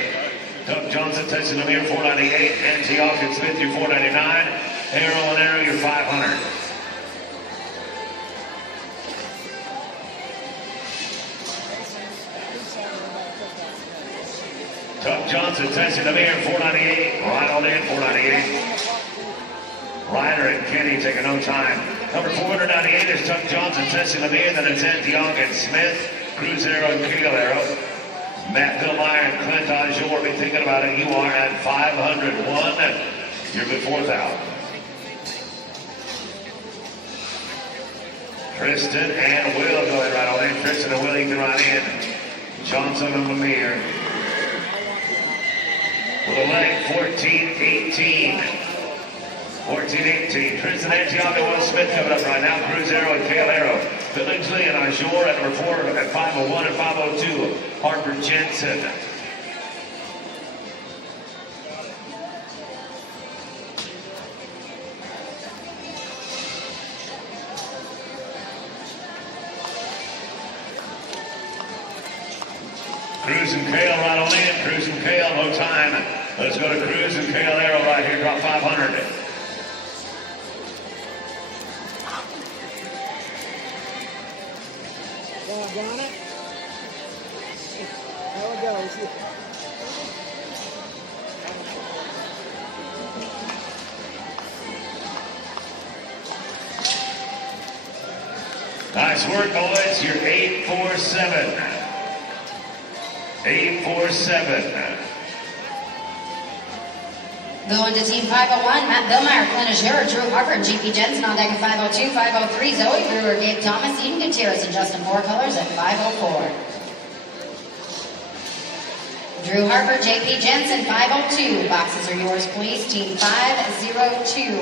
Doug Johnson, Tristan Lemire 498, Antioch and Smith you're 499, Arrow and Arrow you're 500. Doug Johnson, Tyson Lemire, 498. Right on in, 498. Ryder and Kenny taking no time. Number 498 is Doug Johnson, Tyson Lemire. Then it's Antioch and Smith, Cruz Arrow and Kale Arrow. Matt Billmeyer and Clint Ajor, be thinking about it. You are at 501. You're good 4,000. Tristan and Will go ahead right on in. Tristan and Will, you can ride in. Johnson and Lemire. With a leg, 14-18. 14-18. Tristan Antioch and Will Smith coming up right now. Cruz Arrow and Kale Arrow. Billingsley and Ajor at number 4 at 501 and 502. Harper Jensen. Cruz and Kale right on in. Cruz and Kale, no time. Let's go to Cruz and Kale Arrow right here. Drop 500. Got it? There it goes. Nice work, boys. You're 847. 847. Going to team 501, Matt Billmeyer, Clint Azure, Drew Harper, GP Jensen on deck at 502, 503, Zoe Brewer, Gabe Thomas, Eden Gutierrez, and Justin Four Colors at 504. Drew Harper, JP Jensen, 502. Boxes are yours, please. Team 502.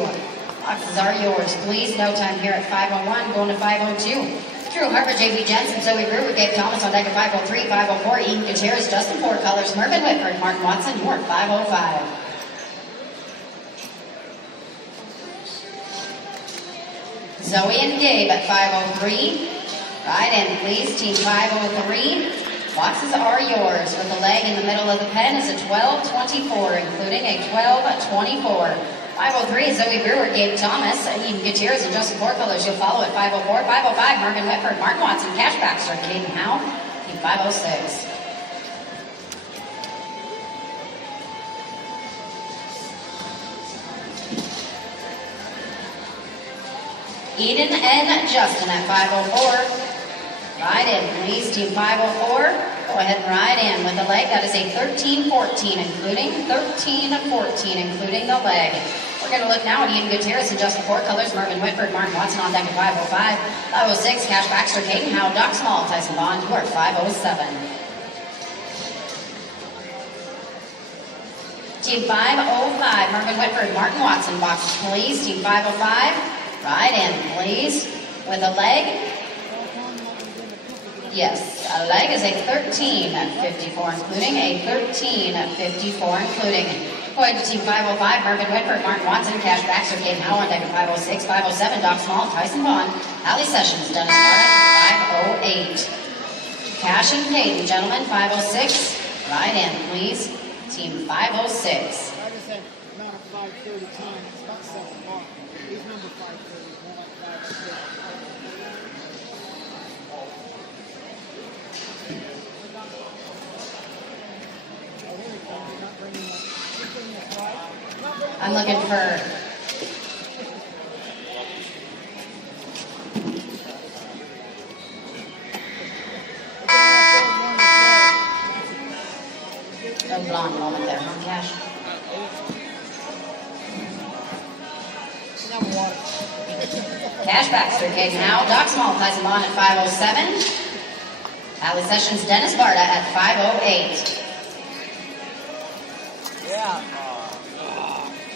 Boxes are yours, please. No time here at 501, going to 502. Drew Harper, JP Jensen, Zoe Brewer, Gabe Thomas on deck at 503, 504, Eden Gutierrez, Justin Four Colors, Mervyn Whitford, Mark Watson, you are 505. Zoe and Gabe at 503. Right in, please. Team 503. Boxes are yours. With the leg in the middle of the pen is a 1224, including a 1224. 503 is Zoe Brewer, Gabe Thomas, Eden Gutierrez, and Justin Four Colors. You'll follow at 504. 505, Mervyn Whitford, Martin Watson, Cash Baxter, Caden Howe. Team 506. Eden and Justin at 504. Ride in, please. Team 504. Go ahead and ride in with the leg. That is a 13-14, including 13-14, including the leg. We're going to look now at Eden Gutierrez and Justin Four Colors, Mervyn Whitford, Martin Watson on deck at 505. 506, Cash Baxter, Caden Howe, Doc Small, Tyson Bond, you are 507. Team 505, Mervyn Whitford, Martin Watson, boxes please. Team 505, ride in, please. With a leg. Yes, a leg is a 13-54, including a 13-54, including. Go ahead to Team 505, Mervyn Whitford, Martin Watson, Cash Baxter, Caden Howe on deck at 506, 507, Doc Small, Tyson Bond, Allie Sessions, Dennis Barnett, 508. Cash and Caden, gentlemen, 506. Ride in, please. Team 506. I just had not a 530 time. It's not 7 o'clock. He's number 530, more like 506. I'm looking for. No blonde moment there, huh, Cash? Cash Baxter, Caden Howe, Doc Small, Tyson Bond at 507. Allie Sessions, Dennis Barta at 508. Yeah.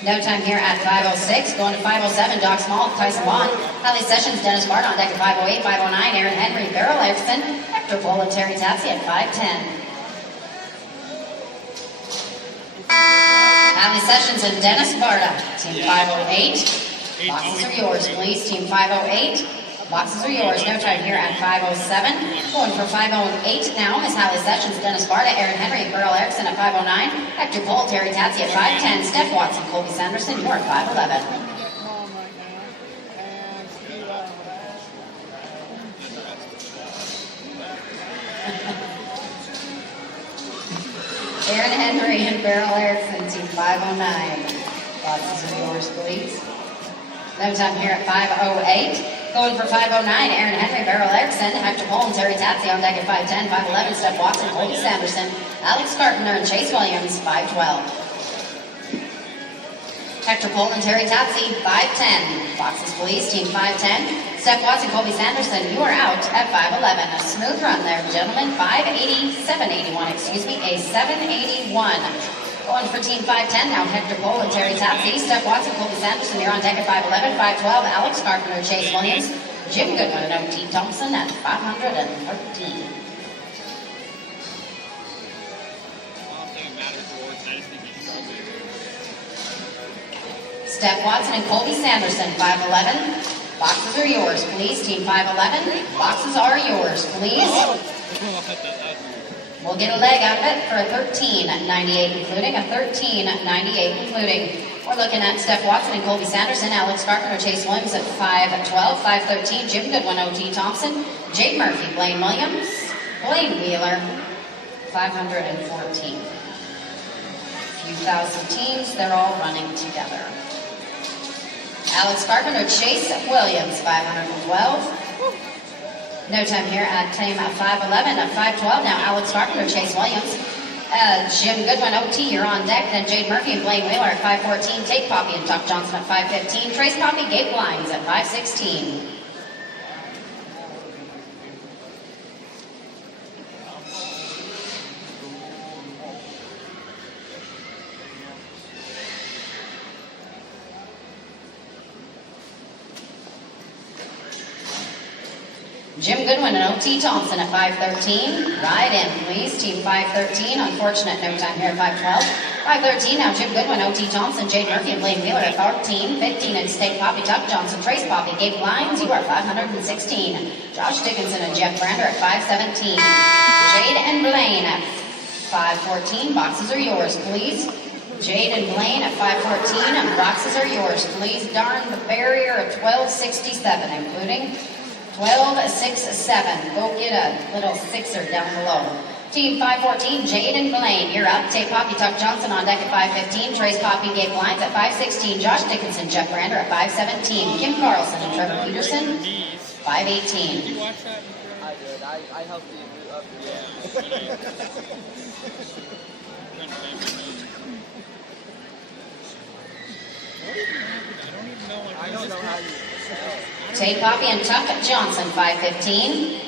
No time here at 5:06. Going to 5:07, Doc Small, Tyson Vaughn, Holly Sessions, Dennis Bart on deck at 5:08, 5:09, Aaron Henry, Beryl Erickson, Hector Bull, and Terry Tatsi at 5:10. Holly Sessions and Dennis Barta, Team 508. Boxes are yours, please. Team 508. Boxes are yours. No time here at 5:07. Going for 5:08 now is Holly Sessions, Dennis Barta, Aaron Henry, Beryl Erickson at 5:09. Hector Bull, Terry Tatsi at 5:10. Steph Watson, Colby Sanderson, you are 5:11. I'm gonna get calm right now. And Steve, Aaron Henry and Beryl Erickson, Team 509. Boxes are yours, please. No time here at 5:08. Going for 5:09, Aaron Henry, Beryl Erickson, Hector Bull, and Terry Tatsi on deck at 5:10, 5:11, Steph Watson, Colby Sanderson, Alex Carpenter, and Chase Williams, 5:12. Hector Bull and Terry Tatsi, 5:10. Boxes, please. Team 5:10. Steph Watson, Colby Sanderson, you are out at 5:11. A smooth run there, gentlemen. 781, excuse me, a 781. Going for Team 510 now, Hector Bull and Terry Tatsi. Steph Watson, Colby Sanderson, you're on deck at 5:11. 5:12, Alex Carpenter, Chase Williams, Jim Goodwin, and O.T. Thompson at 513. Steph Watson and Colby Sanderson, 5:11. Boxes are yours, please. Team 5:11. Boxes are yours, please. We'll get a leg out of it for a 13.98 including, a 13.98 including. We're looking at Steph Watson and Colby Sanderson, Alex Carpenter, Chase Williams at 5:12, 5:13, Jim Goodwin, O.T. Thompson, Jade Murphy, Blaine Williams, Blaine Wheeler, 514. A few thousand teams, they're all running together. Alex Carpenter, Chase Williams, 512. No time here at team 5:11, at 5:12 now, Alex Carpenter, Chase Williams, Jim Goodwin, O.T., you're on deck, then Jade Murphy and Blaine Wheeler at 5:14, Tate Poppy and Tuck Johnson at 5:15, Trace Poppy, Gabe Lyons at 5:16. Jim Goodwin and O.T. Thompson at 5:13. Ride in, please. Team 5:13. Unfortunate no time here at 5:12. 5:13 now, Jim Goodwin, O.T. Thompson, Jade Murphy, and Blaine Wheeler at 14. 15 and State Poppy, Tuck Johnson, Trace Poppy, Gabe Lyons, you are 516. Josh Dickinson and Jeff Brander at 5:17. Jade and Blaine at 5:14. Boxes are yours, please. Jade and Blaine at 5:14. And boxes are yours, please. Darn the barrier at 1267, including 1267. Go get a little sixer down below. Team 514, Jade and Blaine, you're up. Tate Poppy, Tuck Johnson on deck at 5:15. Trace Poppy, Gabe Lyons at 5:16. Josh Dickinson, Jeff Brander at 5:17. Kim Carlson and Trevor Peterson, 5:18. Did you watch that? I did. I helped you up. I don't know how you Tate Poppy and Tuck Johnson, 5:15.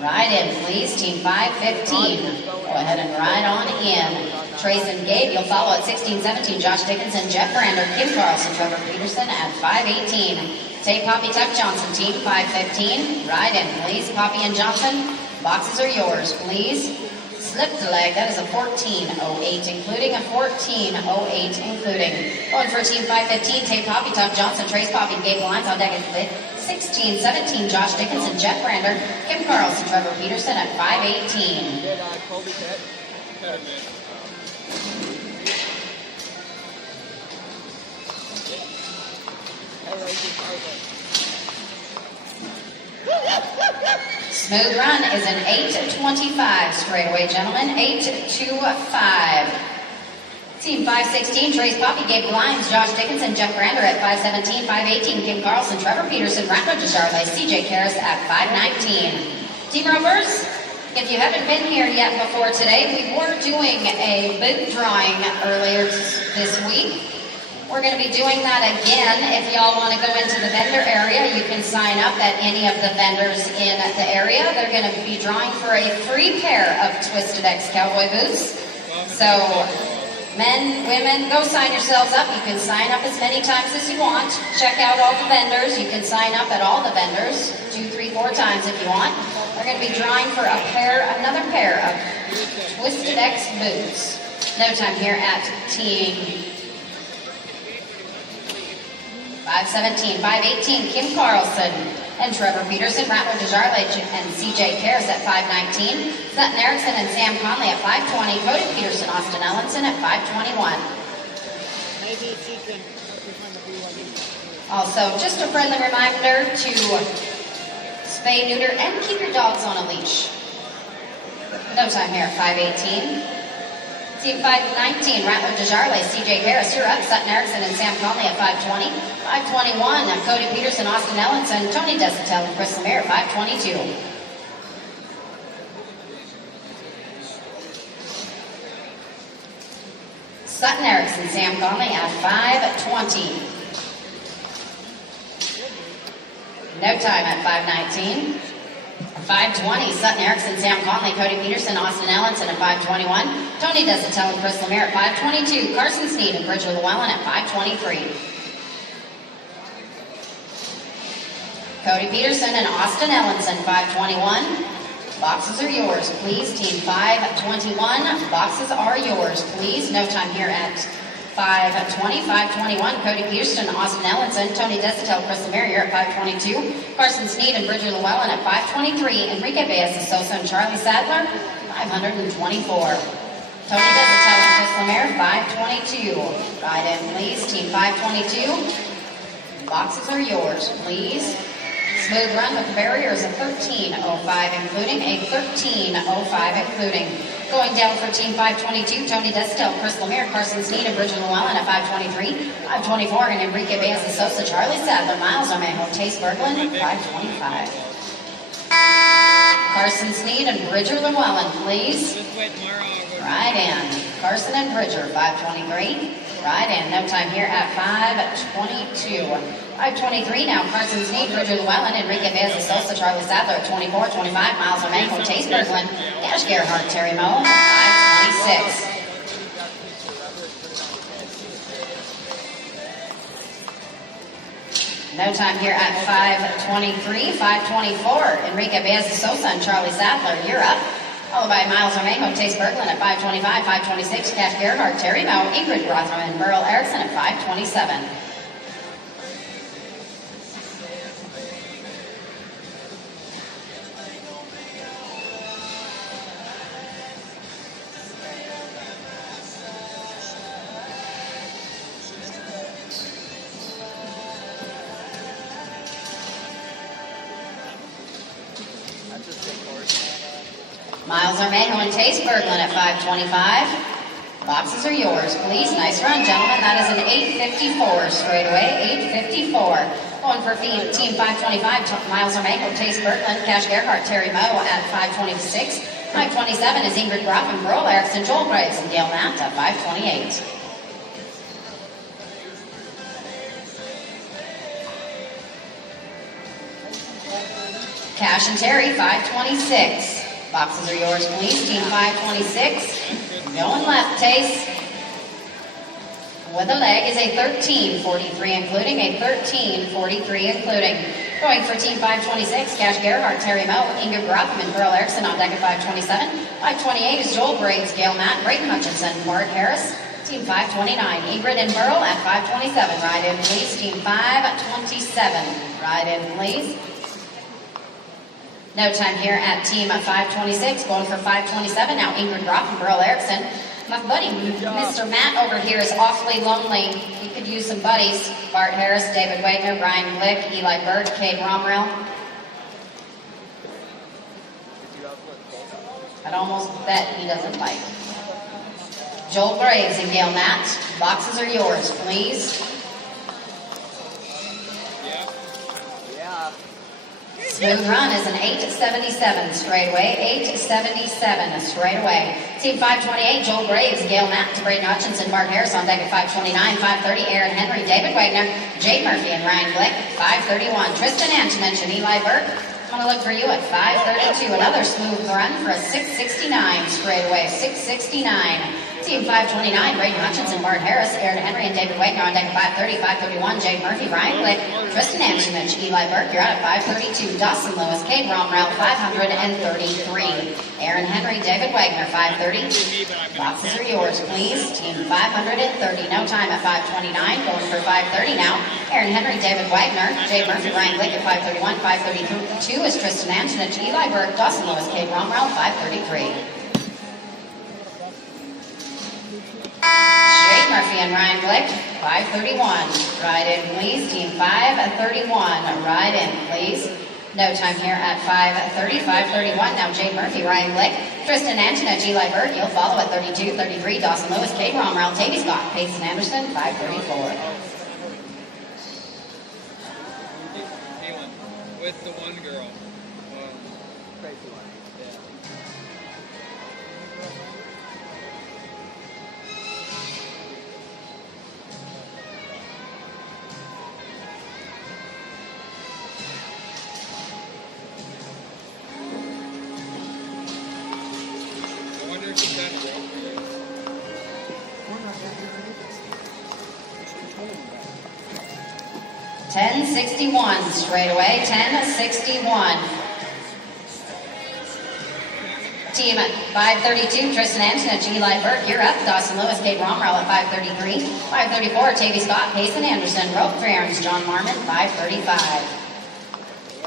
Ride in, please. Team 5:15. Go ahead and ride on in. Trace and Gabe, you'll follow at 16:17. Josh Dickinson, Jeff Brander, Kim Carlson, Trevor Peterson at 5:18. Tate Poppy, Tuck Johnson, Team 5:15. Ride in, please. Poppy and Johnson, boxes are yours, please. Slip the leg, that is a 14.08, including a 14.08, including. Going for Team 5:15, Tate Poppy, Tuck Johnson, Trace Poppy, Gabe Lyons on deck at 16:17, Josh Dickinson, Jeff Brander, Kim Carlson, Trevor Peterson at 5:18. did Colby Pitt. Smooth run is an 8:25 straightaway, gentlemen. 8:25. Team 5:16, Trace Poppy, Gabe Lyons, Josh Dickinson, Jeff Brander at 5:17, 5:18, Kim Carlson, Trevor Peterson, Randall Desjardins, CJ Karras at 5:19. Team Rovers, if you haven't been here yet before today, we were doing a boot drawing earlier this week. We're going to be doing that again. If y'all want to go into the vendor area, you can sign up at any of the vendors in the area. They're going to be drawing for a free pair of Twisted X cowboy boots. So Men, women, go sign yourselves up. You can sign up as many times as you want. Check out all the vendors. You can sign up at all the vendors 2, 3, 4 times if you want. We're going to be drawing for another pair of Twisted X boots. No time here at team 517, 518, Kim Carlson and Trevor Peterson, Rattler DeJarlage and CJ Cares at 519, Sutton Erickson and Sam Conley at 520, Cody Peterson, Austin Ellenson at 521. Maybe she can find the BYU. Also, just a friendly reminder to spay, neuter, and keep your dogs on a leash. No time here at 518. Team 519, Rattler DeJarlage, CJ Harris, you're up. Sutton Erickson and Sam Conley at 520. 521, Cody Peterson, Austin Ellenson, Tony Desitel, and Chris Lemire at 522. Sutton Erickson, Sam Conley at 520. No time at 519. 520, Sutton Erickson, Sam Conley, Cody Peterson, Austin Ellenson at 521. Tony Desitel and Chris Lemire at 522. Carson Sneed and Bridger Llewellyn at 523. Cody Peterson and Austin Ellenson, 521. Boxes are yours, please. Team 521, boxes are yours, please. No time here at 520, 521, Cody Peterson, Austin Ellenson, Tony Desitel, Chris Lemire at 522, Carson Sneed and Bridger Llewellyn at 523, Enrique Baez de Sosa and Charlie Sadler, 524. Tony Desitel and Chris Lemire, 522. Ride in, please. Team 522, boxes are yours, please. Smooth run with barriers of 13.05, including a 13.05, including. Going down for Team 522, Tony Desitel, Chris Lemire, Carson Sneed, and Bridger Llewellyn at 523. 524, and Enrique Baez de Sosa, Charlie Sadler, Miles Armejo, Tace Berglund at 525. Carson Sneed and Bridger Llewellyn, please. Right in. Carson and Bridger, 523. Right in. No time here at 522. 523 now. Carson Sneed, Bridger Llewellyn, Enrique Baez de Sosa, Charlie Sadler at 24, 25. Miles Armejo, Tace Berglund, Cash Gerhardt, Terry Moe, 526. No time here at 523, 524. Enrique Baez de Sosa and Charlie Sadler, you're up. Followed by Miles Armejo, Tace Berglund at 525, 526. Cash Gerhardt, Terry Moe, Ingrid Rothram, and Merle Erickson at 527. Miles Armejo and Tace Berglund at 525. Boxes are yours, please. Nice run, gentlemen. That is an 854 straight away. 854. Going for Team 525, Miles Armejo, Tace Berglund, Cash Gerhardt, Terry Moe at 526. 527 is Ingrid Groff and Burl Erickson, Joel Graves, and Gail Matt at 528. Cash and Terry, 526. Boxes are yours, please. Team 526. Going left, Tace. With a leg is a 1343, including a 1343, including. Going for Team 526, Cash Gerhardt, Terry Moe, Ingrid Grotham, and Burl Erickson on deck at 527. 528 is Joel Graves, Gail Matt, Brayton Hutchinson, Bart Harris. Team 529, Ingrid and Burl at 527. Ride in, please. Team 527. Ride in, please. No time here at Team 526. Going for 527 now. Ingrid Groff and Burl Erickson. My buddy, Mr. Matt over here is awfully lonely. He could use some buddies. Bart Harris, David Wagner, Brian Glick, Eli Bird, Cade Romrell. I'd almost bet he doesn't bite. Joel Graves and Gail Matt. Boxes are yours, please. Smooth run is an 877 straightaway. 877 straightaway. Team 528, Joel Graves, Gail Matt, Brayden Hutchinson, Mark Harris on deck at 529. 530, Aaron Henry, David Wagner, Jade Murphy, and Ryan Glick. 531, Tristan Antonich and Eli Burke. I'm going to look for you at 532. Another smooth run for a 669 straightaway. 669. Team 529, Brayden Hutchinson, Bart Harris, Aaron Henry, and David Wagner on deck at 530. 531, Jade Murphy, Ryan Glick, Tristan Anchimich, Eli Burke, you're out at 532. Dawson Lewis, Cade Romrell, 533. Aaron Henry, David Wagner, 530. Boxes are yours, please. Team 530, no time at 529, going for 530 now. Aaron Henry, David Wagner, Jade Murphy, Ryan Glick at 531. 532 is Tristan Anchimich, Eli Burke, Dawson Lewis, Cade Romrell, 533. Jade Murphy and Ryan Glick, 531. Ride in, please. Team 531. Ride in, please. No time here at 530. 531. Now Jade Murphy, Ryan Glick, Tristan Anchimich, Eli Burke. You'll follow at 32. 33. Dawson Lewis, Cade Romrell, Tavy Scott, Payson Anderson, 534. Kaylin, with the one girl. Crazy one. I wonder if she's done it. 1061 straight away. 1061. Team 532, Tristan Anchimich, Eli Burke, you're up. Dawson Lewis, Cade Romrell at 533. 534, Tavy Scott, Payson Anderson, Rope Farms, John Marmon, 535.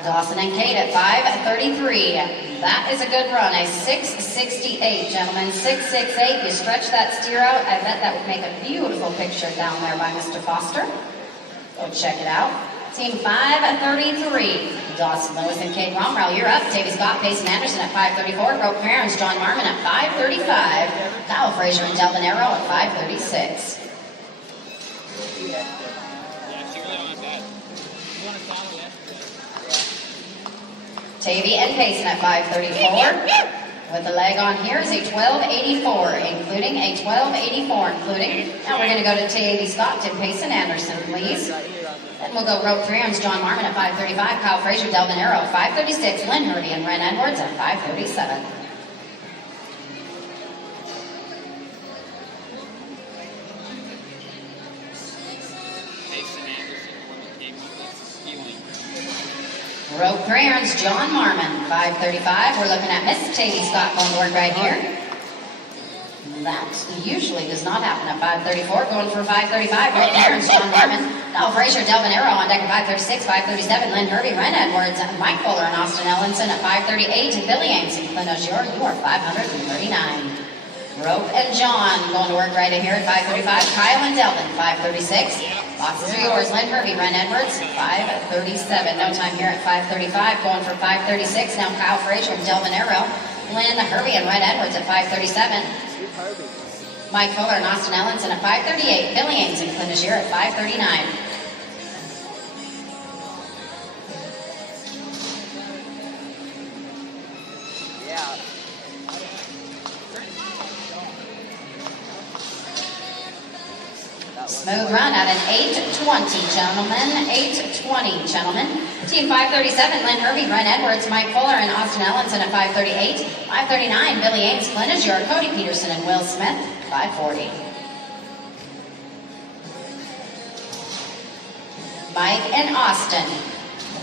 Dawson and Cade at 533. That is a good run, a 668, gentlemen. 668. You stretch that steer out. I bet that would make a beautiful picture down there by Mr. Foster. Go check it out. Team 533. Dawson Lewis and Cade Romrell, you're up. Tavy Scott, Payson Anderson at 534. Rope Parents, John Marmon at 535. Kyle Frazier and Delvin Arrow at 536. Yeah, she really went bad. You want to follow yesterday? Tavy and Payson at 534. With the leg on here is a 1284, including a 1284, including. Now we're going to go to Tavy Scott, Tim Payson Anderson, please. Then we'll go Rope 3 arms, John Marmon at 535, Kyle Frazier, Delvin Arrow at 536, Lynn Hurdy and Ren Edwards at 537. Mason Anderson, one that came up with stealing. Rope 3 arms, John Marmon, 535. We're looking at Miss Tavy Scott on board right here. That usually does not happen at 534. Going for 535. Rope 3 arms, John Marmon. Now Frazier, Delvin Arrow on deck at 536, 537. Lynn Hervey, Ren Edwards, Mike Fuller, and Austin Ellenson at 538. Billy Ames and Clint Ozior, you are 539. Rope and John going to work right in here at 535. Kyle and Delvin, 536. Boxes are yours. Lynn Hervey, Ren Edwards, 537. No time here at 535. Going for 536. Now Kyle Frazier and Delvin Arrow. Lynn Hervey and Ren Edwards at 537. Mike Fuller and Austin Ellenson at 538. Billy Ames and Clint Ozier at 539. Yeah. Smooth run at an 820, gentlemen. 820, gentlemen. Team 537, Lynn Hervey, Ren Edwards, Mike Fuller, and Austin Ellenson at 538. 539, Billy Ames, Clint Ozier, Cody Peterson, and Will Smith, 540. Mike and Austin,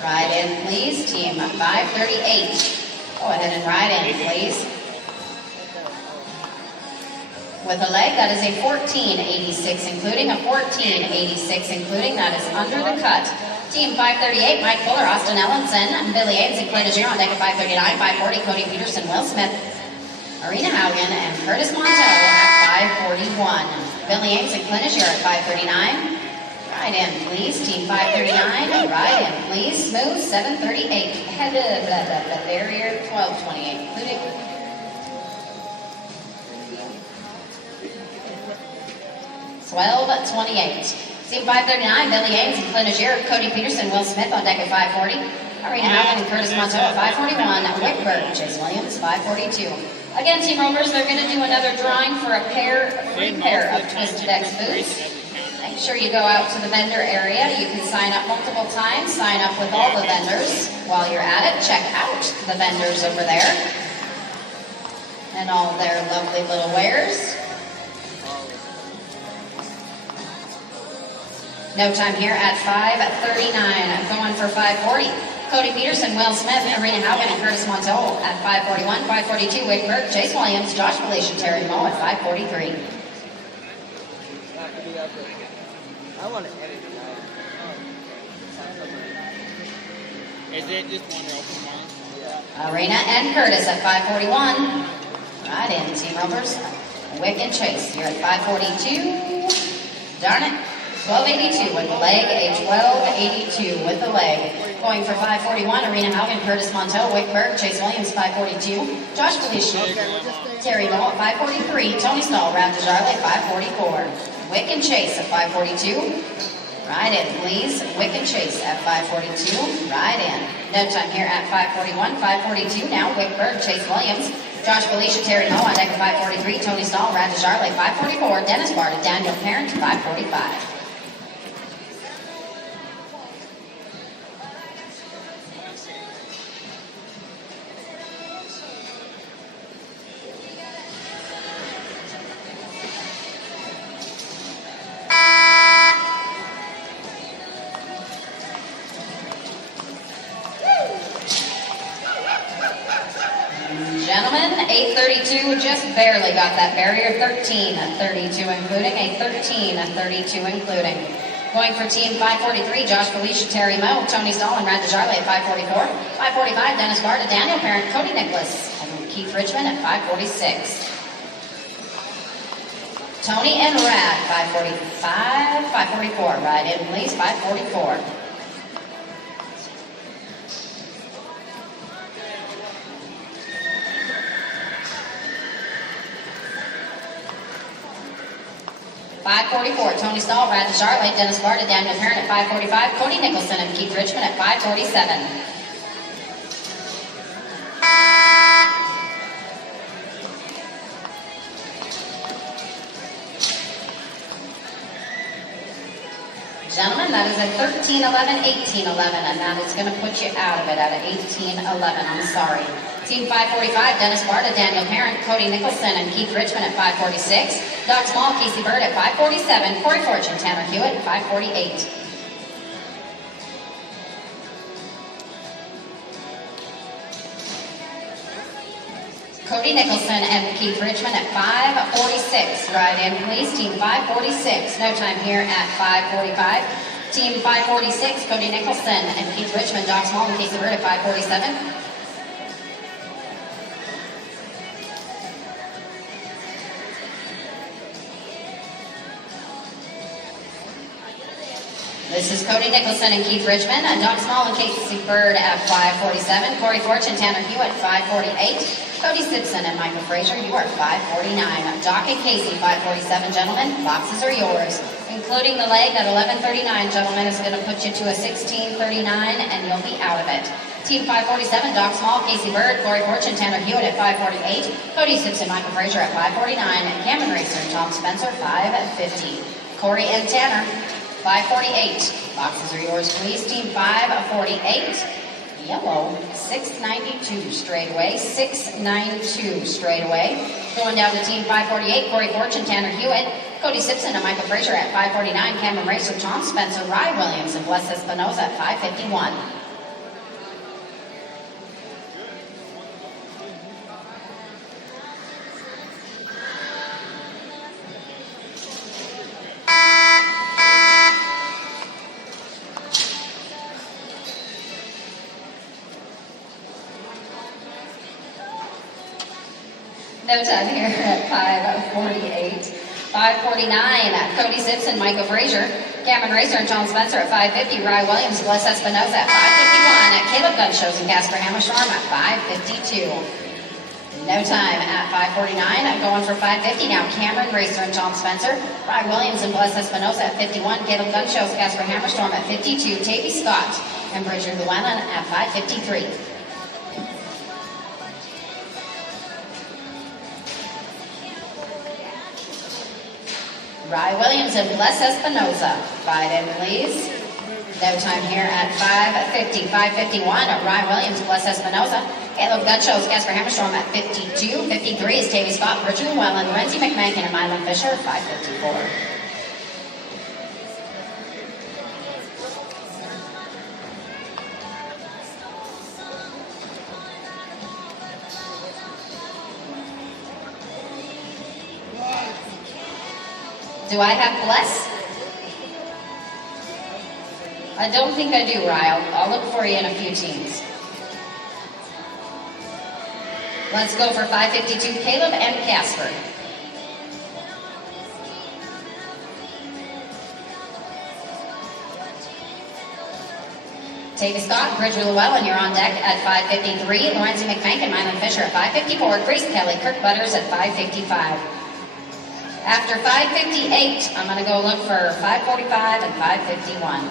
ride in, please. Team 538. Go ahead and ride in, please. With a leg, that is a 1486, including a 1486, including. That is under the cut. Team 538, Mike Fuller, Austin Ellenson, Billy Ames, and Clint Ozier on deck at 539, 540, Cody Peterson, Will Smith, Arena Haugen, and Curtis Monteau at 541. Billy Ames and Clint Ozier at 539. Ride in, please. Team 539, ride in, please. Smooth, 738. Headed barrier, 1228, including. 1228. Team 539, Billy Ames and Clint Ozier, Cody Peterson, Will Smith on deck at 540. Arena Haugen and Curtis Monteau at 541. Whitberg, Chase Williams, 542. Again, Team Rovers, they're going to do another drawing for a free pair of Twisted X boots. Make sure you go out to the vendor area. You can sign up multiple times. Sign up with all the vendors. While you're at it, check out the vendors over there and all their lovely little wares. No time here at 5:39. Going for 5:40. Cody Peterson, Will Smith, Arena Haugen, and Curtis Monteau at 5:41. 5:42. Wickenburg, Chase Williams, Josh Felicia, Terry Moe at 5:43. I want to edit it out. Is it just one rope tomorrow? Arena and Curtis at 5:41. Right in, Team Ropers. Wick and Chase, you're at 5:42. Darn it. 12:82 with the leg, a 12:82 with the leg. Going for 5:41, Arena Haugen, Curtis Monteau, Wickenburg, Chase Williams, 5:42. Josh Felicia, Terry Moe at 5:43. Tony Stahl, Raptor Jarley, 5:44. Wick and Chase at 5:42. Right in, please. Wick and Chase at 5:42. Right in. No time here at 5:41. 5:42 now. Wickenburg, Chase Williams, Josh Felicia, Terry Moe on deck at 5:43. Tony Stahl, Raptor Jarley, 5:44. Dennis Barta, Daniel Parent, 5:45. Gentlemen, 8:32 just barely got that barrier. 13:32 including, a 13:32 including. Going for team 5:43, Josh Felicia, Terry Moe, Tony Stahl, and Raptor Jarley at 5:44. 5:45, Dennis Barta, Daniel Parent, Cody Nicholas, and Keith Richmond at 5:46. Tony and Rad, 5:45, 5:44. Right in, please, 5:44. Tony Stahl, Brad Charlotte, Dennis Barta, Daniel Parent at 5:45, Cody Nicholson and Keith Richmond at 5:47. Gentlemen, that is a 13:11, 18:11, and that is going to put you out of it at an 18:11. I'm sorry. Team 5:45, Dennis Barta, Daniel Parent, Cody Nicholson, and Keith Richmond at 5:46. Doc Small, Casey Bird at 5:47. Corey Fortune, Tanner Hewitt at 5:48. Cody Nicholson and Keith Richmond at 5:46. Right in, please. Team 5:46. No time here at 5:45. Team 5:46, Cody Nicholson and Keith Richmond, Doc Small, and Casey Bird at 5:47. This is Cody Nicholson and Keith Richmond, and Doc Small and Casey Bird at 5:47. Corey Fortune, Tanner Hewitt, 5:48. Cody Simpson and Michael Frazier, you are 5:49. Doc and Casey, 5:47, gentlemen. Boxes are yours. Including the leg, that 11:39, gentlemen, is going to put you to a 16:39, and you'll be out of it. Team 5:47, Doc Small, Casey Bird, Corey Fortune, Tanner Hewitt at 5:48. Cody Simpson, Michael Frazier at 5:49. And Cameron Racer and Tom Spencer, 5:50. Corey and Tanner, 5:48. Boxes are yours, please. Team 5:48. Yellow, 692 straight away. 692 straight away. Going down to team 5:48, Corey Fortune, Tanner Hewitt, Cody Simpson, and Michael Frazier at 5:49. Cameron Racer, Tom Spencer, Rye Williams, and Bless Espinoza at 5:51. No time here at 5:48. 5:49, Cody Simpson, Michael Frazier, Cameron Racer, and John Spencer at 5:50. Rye Williams, Bless Espinoza at 5:51. Caleb Gun Shows and Casper Hammerstorm at 5:52. No time at 5:49. Going for 5:50 now. Cameron Racer and John Spencer, Rye Williams and Bless Espinoza at 51. Caleb Gun Shows, Casper Hammerstorm at 52. Tavy Scott and Bridger Llewellyn at 5:53. Rye Williams and Bless Espinoza. Right in, please. No time here at 5:50. 5:51. Rye Williams, Bless Espinoza. Caleb Gun Shows, Casper Hammerstorm at 52. 53 is Tavy Scott, Bridger Llewellyn, Renzi McMankin, and Mylan Fisher at 5:54. Do I have Bless? I don't think I do, Ryle. I'll look for you in a few teams. Let's go for 552, Caleb and Casper. Tavy Scott, Bridger Llewellyn, you're on deck at 553. Lorenzi McMank and Mylan Fisher at 554. Grace Kelly, Kirk Butters at 555. After 558, I'm going to go look for 545 and 551.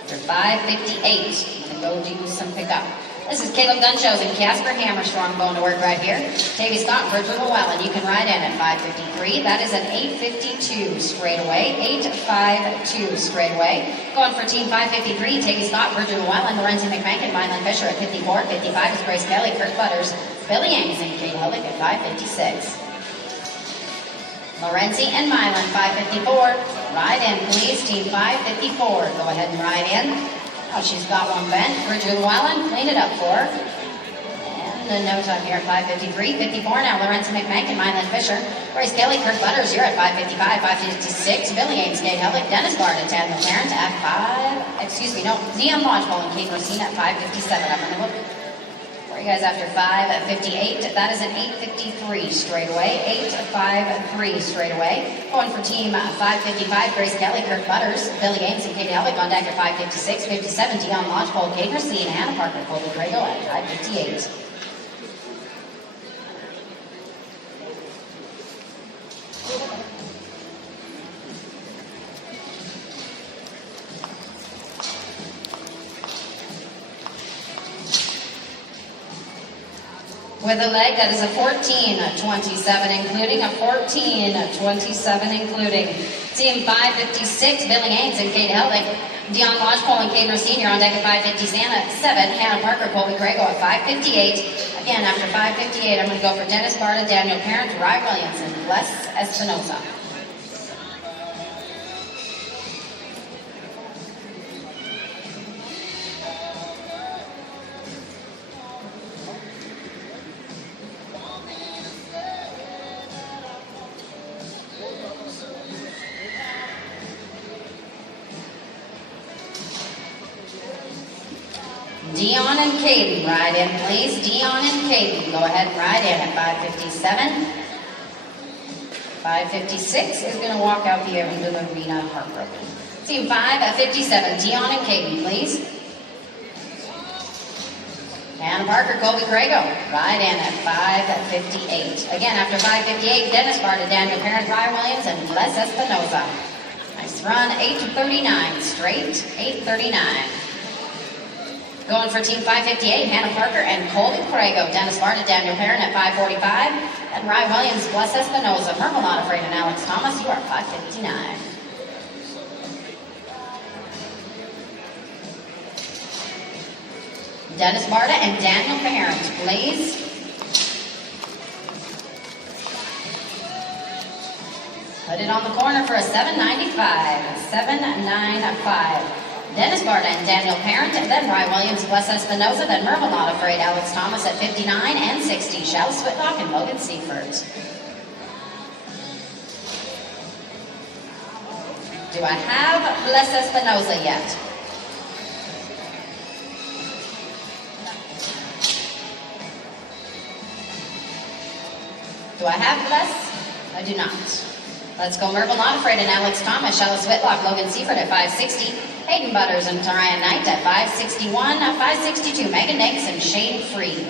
After 558, I'm going to go do some pickup. This is Caleb Gunshows and Casper Hammerstrong going to work right here. Tavy Scott, Bridger Llewellyn, you can ride in at 553. That is an 852 straightaway, 852 straightaway. Going for team 553, Tavy Scott, Bridger Llewellyn, Lorenzi McMank and Mylan Fisher at 54. 55 is Grace Kelly, Kirk Butters, Billy Yanks and Kate Hellick at 556. Lorenzi and Mylan, 554. Ride in, please, team 554. Go ahead and ride in. Oh, she's got one bent. Bridger Llewellyn, clean it up for her. And no time here at 553. 54 now, Lorenzi McMank and Mylan Fisher. Grace Kelly, Kirk Butters, you're at 555. 556, Billy Ames, Kate Hellick, Dennis Bard and Daniel Parent at Dion Lodgepole and Kate Racine at 557. I'm going to look for you guys after 558. That is an 853 straightaway, 853 straightaway. Going for team 555, Grace Kelly, Kirk Butters, Billy Ames and Kate Hellick on deck at 556. 57, Dion Lodgepole, Kate Racine, Hannah Parker, Colby Grego at 558. With a leg, that is a 14-27 including, a 14-27 including. Team 556, Billy Ames and Kate Heldick. Dion Lodgepole and Kate Racine on deck at 557. Hannah Parker, Colby Grego at 558. Again, after 558, I'm going to go for Dennis Barta, Daniel Parent, Rye Williams, and Les Espinosa. Dion and Caden, ride in please. Dion and Caden, go ahead and ride in at 557. 556 is going to walk out the arena heartbroken. Team 557, Dion and Caden, please. Hannah Parker, Colby Grego, ride in at 558. Again, after 558, Dennis Barta, Daniel Parent, Rye Williams, and Les Espinosa. Nice run, 8:39 straight, 8:39. Going for team 558, Hannah Parker and Colby Grego, Dennis Barta, Daniel Parent at 545, and Rye Williams, Les Espinosa, Purple Not Afraid, and Alex Thomas, you are 559. Dennis Barta and Daniel Parent, please. Put it on the corner for a 795. 795. Dennis Barta and Daniel Parent, then Rye Williams, Les Espinosa, then Merville Not Afraid, Alex Thomas at 59 and 60. Shallis Whitlock and Logan Seifert. Do I have Les Espinosa yet? Do I have Les? I do not. Let's go Merville Not Afraid and Alex Thomas, Shallis Whitlock, Logan Seifert at 560. Hayden Butters and Tarian Knight at 561, 562, Megan Nix and Shane Freed.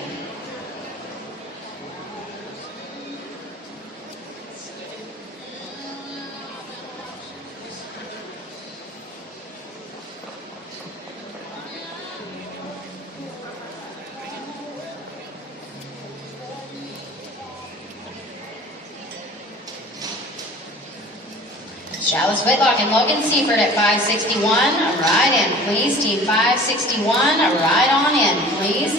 Shallis Whitlock and Logan Seifert at 561. Ride in, please. Team 561, ride on in, please.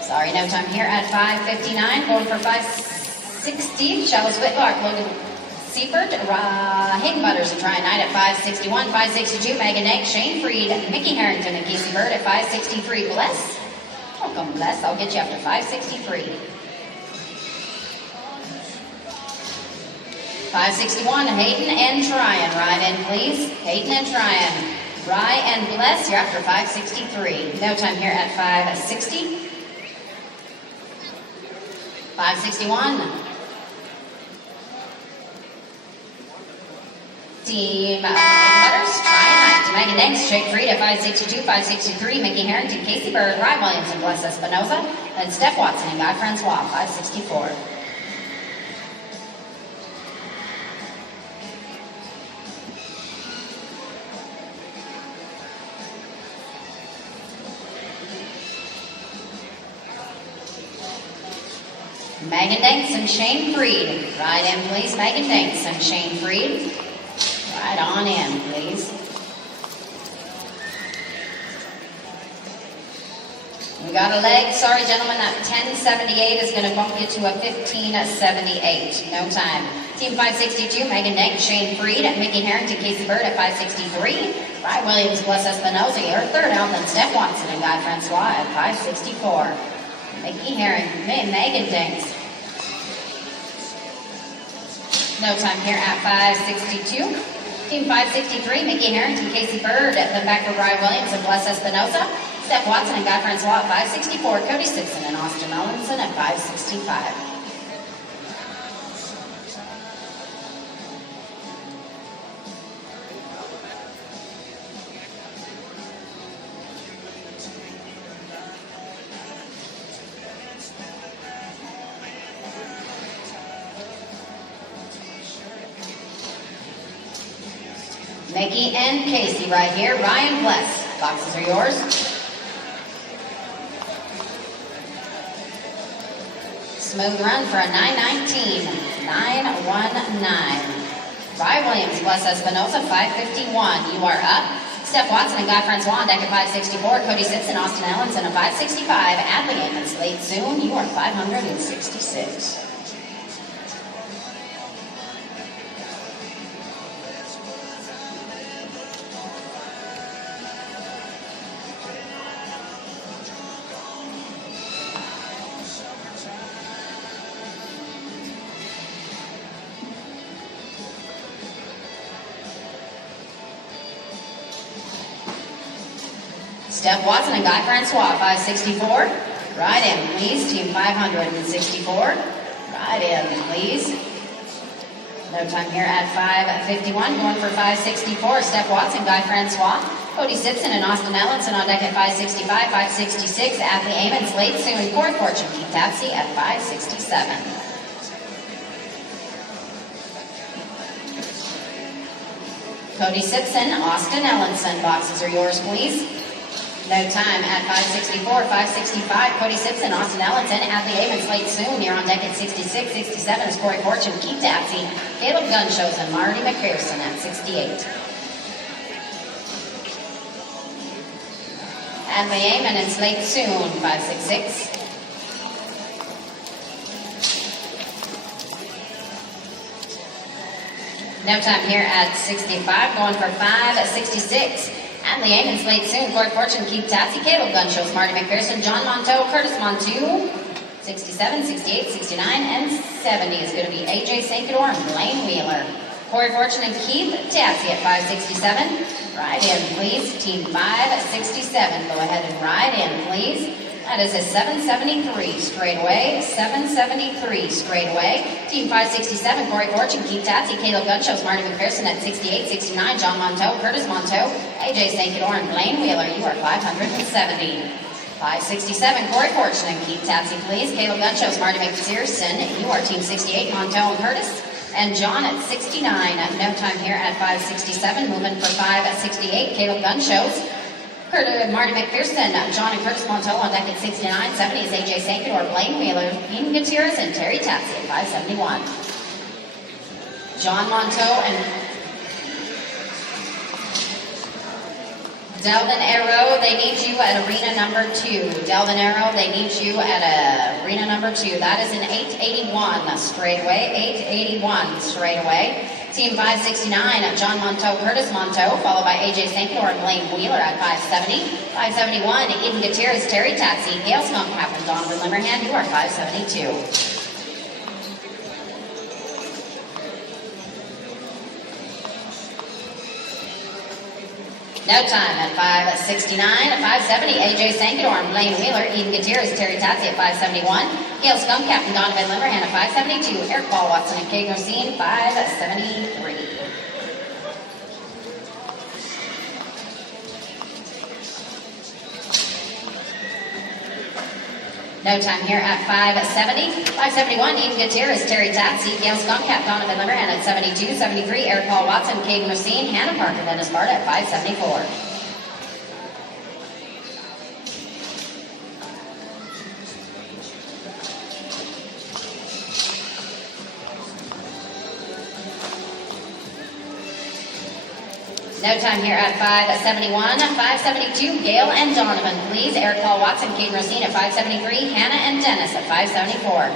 Sorry, no time here at 559. Going for 560. Shallis Whitlock, Logan Seifert, Hayden Butters and Try Night at 561. 562, Megan Egg, Shane Freed, Mickey Harrington and Casey Bird at 563. Bless. Welcome, Bless. I'll get you after 563. 561, Hayden and Tryon. Right in, please. Hayden and Tryon. Rye and Bless, you're after 563. No time here at 560. 561. Team Butters, Tryon Knight. Megan Danks, Jake Freed at 562, 563. Mickey Harrington, Casey Bird, Rye Williams, and Bless Espinoza. And Steph Watson and Guy Francois, 564. Megan Danks and Shane Freed. Right in, please. Megan Danks and Shane Freed. Right on in, please. We got a leg. Sorry, gentlemen, that 1078 is going to bump you to a 1578. No time. Team 562, Megan Danks, Shane Freed, Mickey Harrington, Casey Bird at 563. Rye Williams, Bless Espinoza, your third out, then Steph Watson and Guy Francois at 564. Mickey Harrington, Megan Danks. No time here at 562. Team 563, Mickey Harrington, Casey Bird, then back for Rye Williams and Bless Espinoza. Steph Watson and Guy Francois at 564. Cody Simpson and Austin Ellenson at 565. Mickey and Casey right here. Ryan Bless. Boxes are yours. Smooth run for a 919. 919. Rye Williams, Bless Espinoza, 551. You are up. Steph Watson and Guy Francois on deck at 564. Cody Simpson, Austin Ellenson at 565. Adley Ammons, late soon. You are 566. Steph Watson and Guy Francois, 564. Right in, please. Team 564. Right in, please. No time here at 551. Going for 564. Steph Watson, Guy Francois. Cody Simpson and Austin Ellenson on deck at 565, 566. Adley Ammons, late soon. Fourth Fortune, Keith Tapsy at 567. Cody Simpson, Austin Ellenson. Boxes are yours, please. No time at 564, 565. Cody Simpson, Austin Ellenson. Adley Ammons, late soon. You're on deck at 66, 67 is Corey Fortune, Keith Tapsy, Caleb Gunshows, and Marty McPherson at 68. Adley Ammons, late soon, 566. No time here at 65, going for 566. Adley Ammons, late soon. Corey Fortune, Keith Tapsy, Caleb Gunshows, Marty McPherson, John Monteau, Curtis Monteau. 67, 68, 69, and 70 is going to be AJ St. Cador and Blaine Wheeler. Corey Fortune and Keith Tapsy at 567. Ride in, please. Team 567. Go ahead and ride in, please. That is a 773 straight away. 773 straight away. Team 567, Corey Fortune, Keith Tapsy, Caleb Gunshows, Marty McPherson at 68, 69, John Monteau, Curtis Monteau, AJ St. Cador, and Blaine Wheeler. You are 570. 567, Corey Fortune and Keith Tapsy, please. Caleb Gunshows, Marty McPherson. You are Team 68, Monteau and Curtis. And John at 69. No time here at 567. Moving for 568, Caleb Gunshows. Marty McPherson, John and Curtis Monteau on deck at 69. 70 is AJ St. Cador, Blaine Wheeler, Ian Gutierrez, and Terry Tapsy at 571. John Monteau and Delvin Arrow, they need you at arena number 2. Delvin Arrow, they need you at arena number 2. That is an 881 straight away. 881 straight away. Team 569, John Monteau, Curtis Monteau, followed by AJ St. Cador and Blaine Wheeler at 570. 571, Eden Gutierrez, Terry Tapsy, Gail Skunkhap, and Donovan Limmerhand. You are 572. No time at 5:69. At 5:70, AJ Sangadorn, Blaine Wheeler, Eden Gutierrez, Terry Tatsi at 5:71. Gail Scum, Captain Donovan Limmerhand at 5:72. Eric Paul Watson and Kate Racine, 5:73. No time here at 5:70. 5:71, Eden Gutierrez, Terry Tatsi, Gail Scumcap, Donovan Limmerhand at 72. 73, Eric Paul Watson, Caden Racine, Hannah Parker, Dennis Bart at 5:74. No time here at 5:71. 5:72, Gail and Donovan, please. Eric Paul Watson, Caden Racine at 5:73. Hannah and Dennis at 5:74.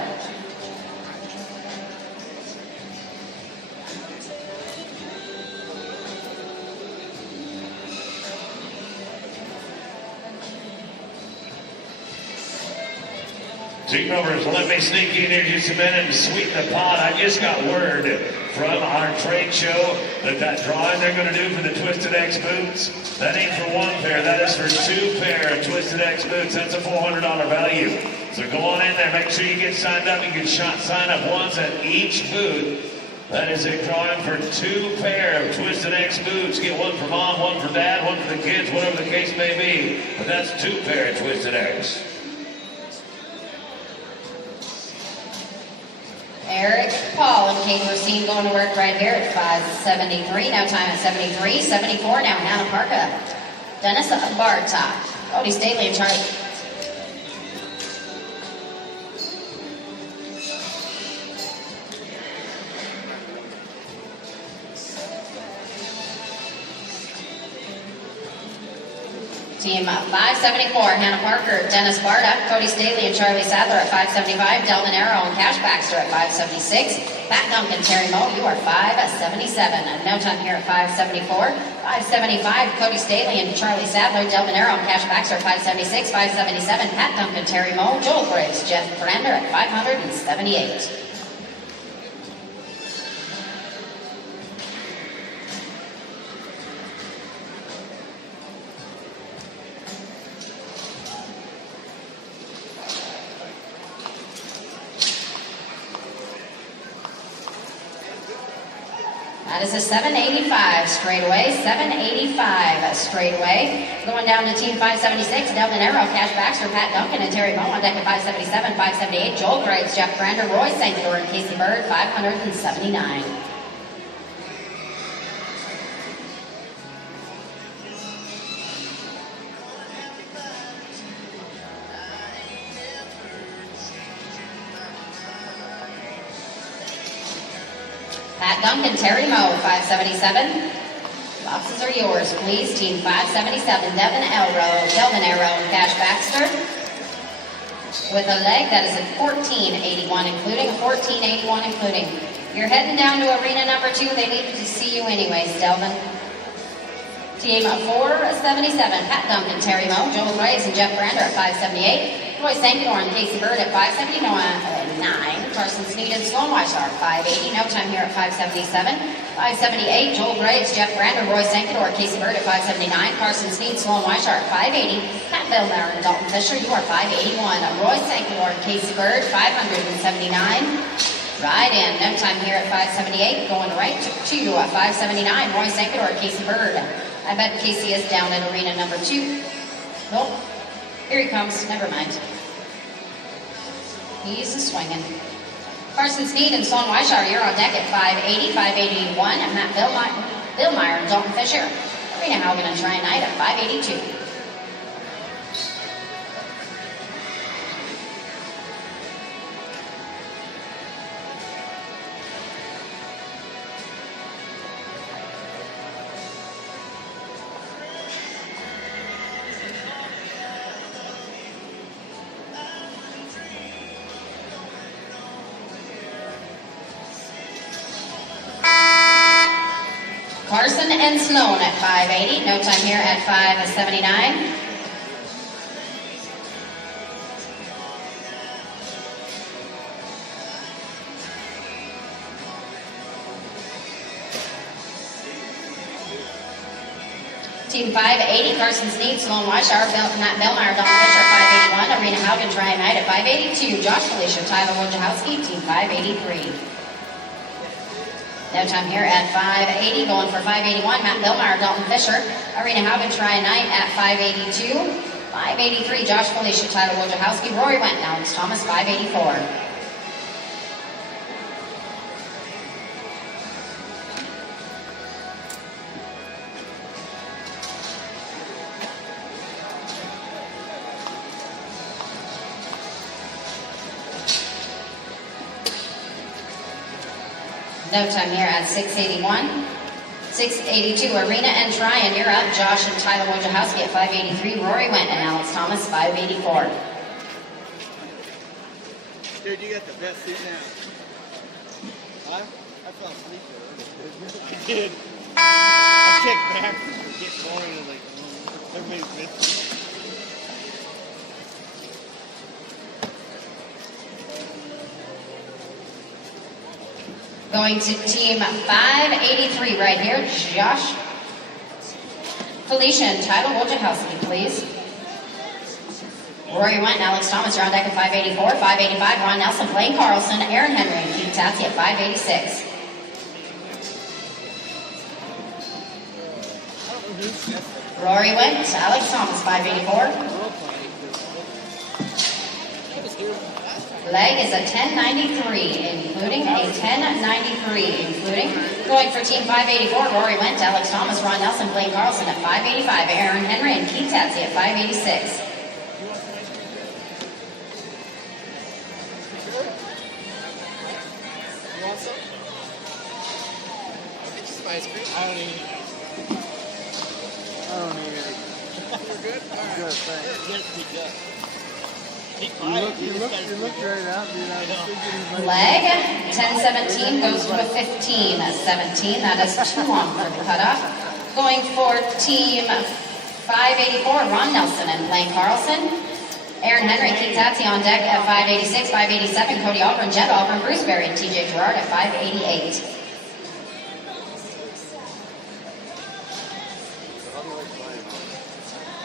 Team members, let me sneak in here just a minute and sweeten the pot. I just got word from our trade show that drawing they're going to do for the Twisted X boots, that ain't for one pair, that is for 2 pair of Twisted X boots. That's a $400 value. So go on in there, make sure you get signed up. You can sign up once at each booth. That is a drawing for 2 pair of Twisted X boots. Get one for mom, one for dad, one for the kids, whatever the case may be. But that's 2 pair of Twisted X. Eric Paul and Kate Racine going to work right here at 5:73. Now time at 73. 74 now, Hannah Parka. Dennis Bartok. Cody Staley and Charlie. Team 574, Hannah Parker, Dennis Barta, Cody Staley and Charlie Sadler at 5:75, Delvin Arrow and Cash Baxter at 5:76, Pat Duncan, Terry Moe, you are 5:77. And no time here at 5:74. 5:75, Cody Staley and Charlie Sadler, Delvin Arrow and Cash Baxter at 5:76, 5:77, Pat Duncan, Terry Moe, Joel Graves, Jeff Brander at 578. That is a 785 straightaway, 785 straightaway. Going down to team 576, Delvin Arrow, Cash Baxter, Pat Duncan, and Terry Moe on deck at 577, 578, Joel Graves, Jeff Brander, Roy Sankador, and Casey Bird, 579. Pat Duncan, Terry Moe, 577. Boxes are yours, please. Team 577, Delvin Arrow, and Cash Baxter. With a leg that is a 1481 including, 1481 including. You're heading down to arena number 2. They needed to see you anyways, Delvin. Team 477, Pat Duncan, Terry Moe, Joel Graves, and Jeff Brander at 578. Roy Sankador and Casey Bird at 579. Carson Sneed and Sloan Weishar, 580. No time here at 577. 578, Joel Graves, Jeff Brander, Roy Sankador, Casey Bird at 579. Carson Sneed, Sloan Weishar at 580. Pat Bellmauer and Dalton Fisher, you are 581. Roy Sankador and Casey Bird, 579. Right in. No time here at 578. Going right to 579. Roy Sankador, Casey Bird. I bet Casey is down at arena number 2. Nope. Here he comes. Never mind. He's a swinging. Carson Sneed and Sloan Weishar, you're on deck at 580, 581. And Matt Billmeyer and Dalton Fisher. Arena Haugen and Tryon Knight at 582. Carson and Sloan at 580. No time here at 579. Team 580, Carson Sneed, Sloan Weishauer, Matt Bellmeyer, Dalton Fisher at 581, Arena Haugen, Tryon Knight at 582, Josh Felicia, Tyler Wojciechowski, Team 583. No time here at 580, going for 581, Matt Bellmeyer, Dalton Fisher, Arena Haugen, Tryon Knight at 582, 583, Josh Felicia, Tyler Wojciechowski, Rory Went, Alex Thomas, 584. No time here at 681. 682, Arena and Tryon, you're up. Josh and Tyler Wojciechowski at 583. Rory Went and Alex Thomas, 584. Dude, you got the best seat now. Huh? I fell asleep there. Dude, I checked back. It gets boring. I was like, everybody's missing. Going to team 583 right here, Josh Felicia and Tyler Wojciechowski, please. Rory Went and Alex Thomas are on deck at 584, 585, Ron Nelson, Blaine Carlson, Aaron Henry, and Keith Tassie at 586. Rory Went, Alex Thomas, 584. Leg is a 1093, including a 1093, including going for team 584, Rory Went, Alex Thomas, Ron Nelson, Blaine Carlson at 585, Aaron Henry and Keith Tassie at 586. You want some? I'll get you some ice cream. I don't even. You're good? Alright. Good, thanks. Get good. You look right out, dude. I was thinking Leg, 1017 goes to a 15-17. That is too long for the cutoff. Going for team 584, Ron Nelson and Blaine Carlson. Aaron Henry, Keith Tassie on deck at 586, 587. Cody Albrin, Jed Albrin, Bruce Berry, and TJ Gerard at 588.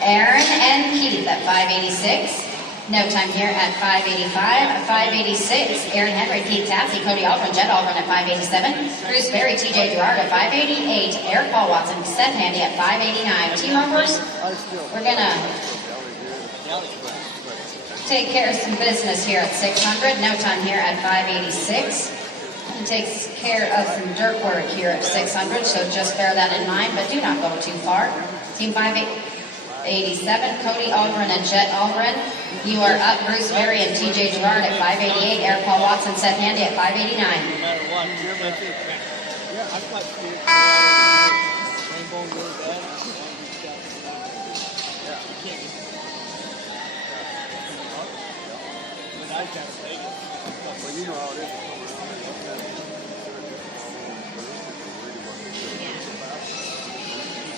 Aaron and Keith at 586. No time here at 585. 586, Aaron Henry, Keith Tassie, Cody Albrin, Jed Albrin at 587. Bruce Berry, TJ Gerard at 588. Eric Paul Watson, Seth Handy at 589. Team members, we're gonna take care of some business here at 600. No time here at 586. It takes care of some dirt work here at 600, so just bear that in mind, but do not go too far. Team 587, Cody Albrin and Jet Albrin. You are up, Bruce Berry and TJ Gerard at 588. Eric Paul Watson, Seth Handy at 589. No matter what, you're my too. Yeah, I thought you rainbow really bad. Yeah, you can't get but I got to take it. well, you know how it is.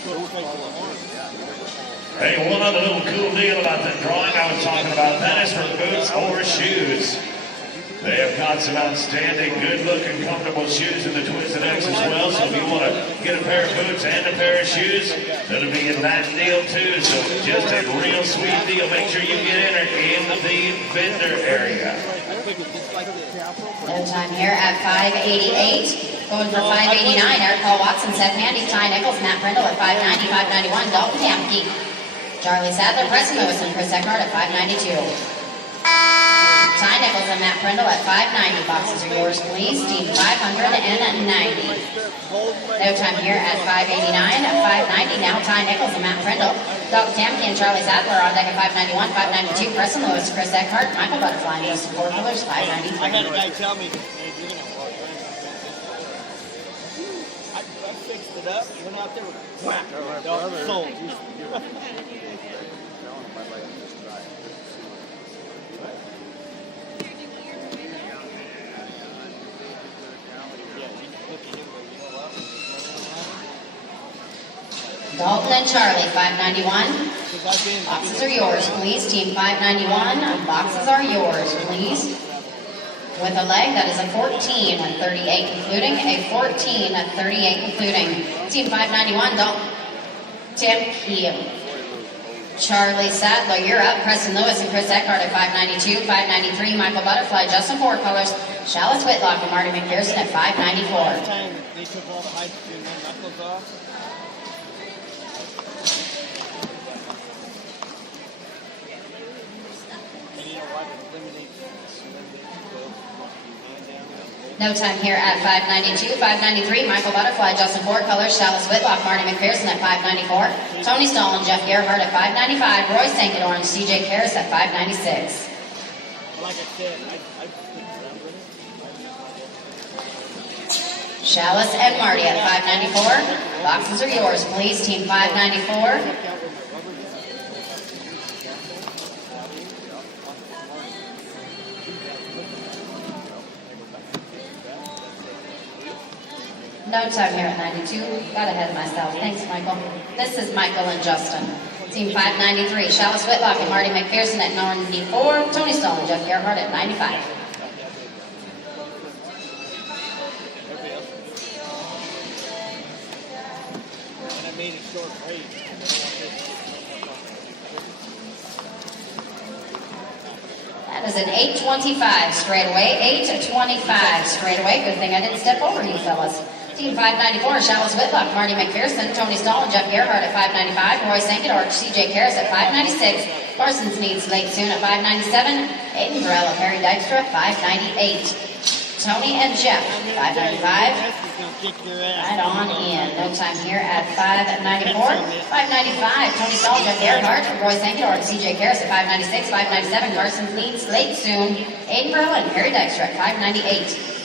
Don't take the horn. Hey, one other little cool deal about that drawing I was talking about, that is for boots or shoes. They have got some outstanding, good-looking, comfortable shoes in the Twisted X as well, so if you want to get a pair of boots and a pair of shoes, that'll be in that deal too, so just a real sweet deal. Make sure you get entered in the vendor area. No time here at 588. Going for 589, Eric Paul Watson, Seth Handy, Ty Nichols, Matt Brindle at 590, 591, Dalton Tamke, Charlie Sadler, Preston Lewis, and Chris Eckhart at 592. Ty Nichols and Matt Brindle at 590. Boxes are yours, please. Team 590. No time here at 589. At 590 now, Ty Nichols and Matt Brindle. Dalton Tamke and Charlie Sadler on deck at 591, 592. Preston Lewis, Chris Eckhart, Michael Butterfly, and Justin Portmillers, 593. I had a guy tell me, hey, you're gonna walk around. I fixed it up, went out there with whack. Sold. Dalton and Charlie, 591. Boxes are yours, please. Team 591. Boxes are yours, please. With a leg, that is a 14 and 38 including, a 14 and 38 including. Team 591, Dalton. Tim Keel. Charlie Sadler, you're up. Preston Lewis and Chris Eckhart at 592. 593, Michael Butterfly. Justin Four Colors. Chalice Whitlock and Marty McPherson at 594. Last time they took all the hydrogen and knuckles off. And you know what? Eliminate the No time here at 592. 593, Michael Butterfly. Justin Four Colors. Chalice Whitlock. Marty McPherson at 594. Tony Stahl and Jeff Gerhardt at 595. Roy Stankin Orange. CJ Karras at 596. like I said, I couldn't remember it. Chalice and Marty at 594. Boxes are yours, please. Team 594. No time here at 92. Got ahead of myself. Thanks, Michael. This is Michael and Justin. Team 593. Chalice Whitlock and Marty McPherson at 94. Tony Stahl and Jeff Gerhardt at 95. And I made a short break. That is an 825 straightaway. 825 straightaway. Good thing I didn't step over you fellas. Team 594, Chalice Whitlock, Marty McPherson, Tony Stahl, and Jeff Gerhardt at 595, Roy Stankin CJ Karras at 596, Parsons needs late soon at 597, Aiden Burrell and Harry Dykstra at 598. Tony and Jeff, 595. Right on in. No time here at 594. 595, Tony Stahl, Jeff Gerhardt, Roy Stankin CJ Karras at 596, 597, Parsons needs late soon, Aiden Burrell and Harry Dykstra at 598.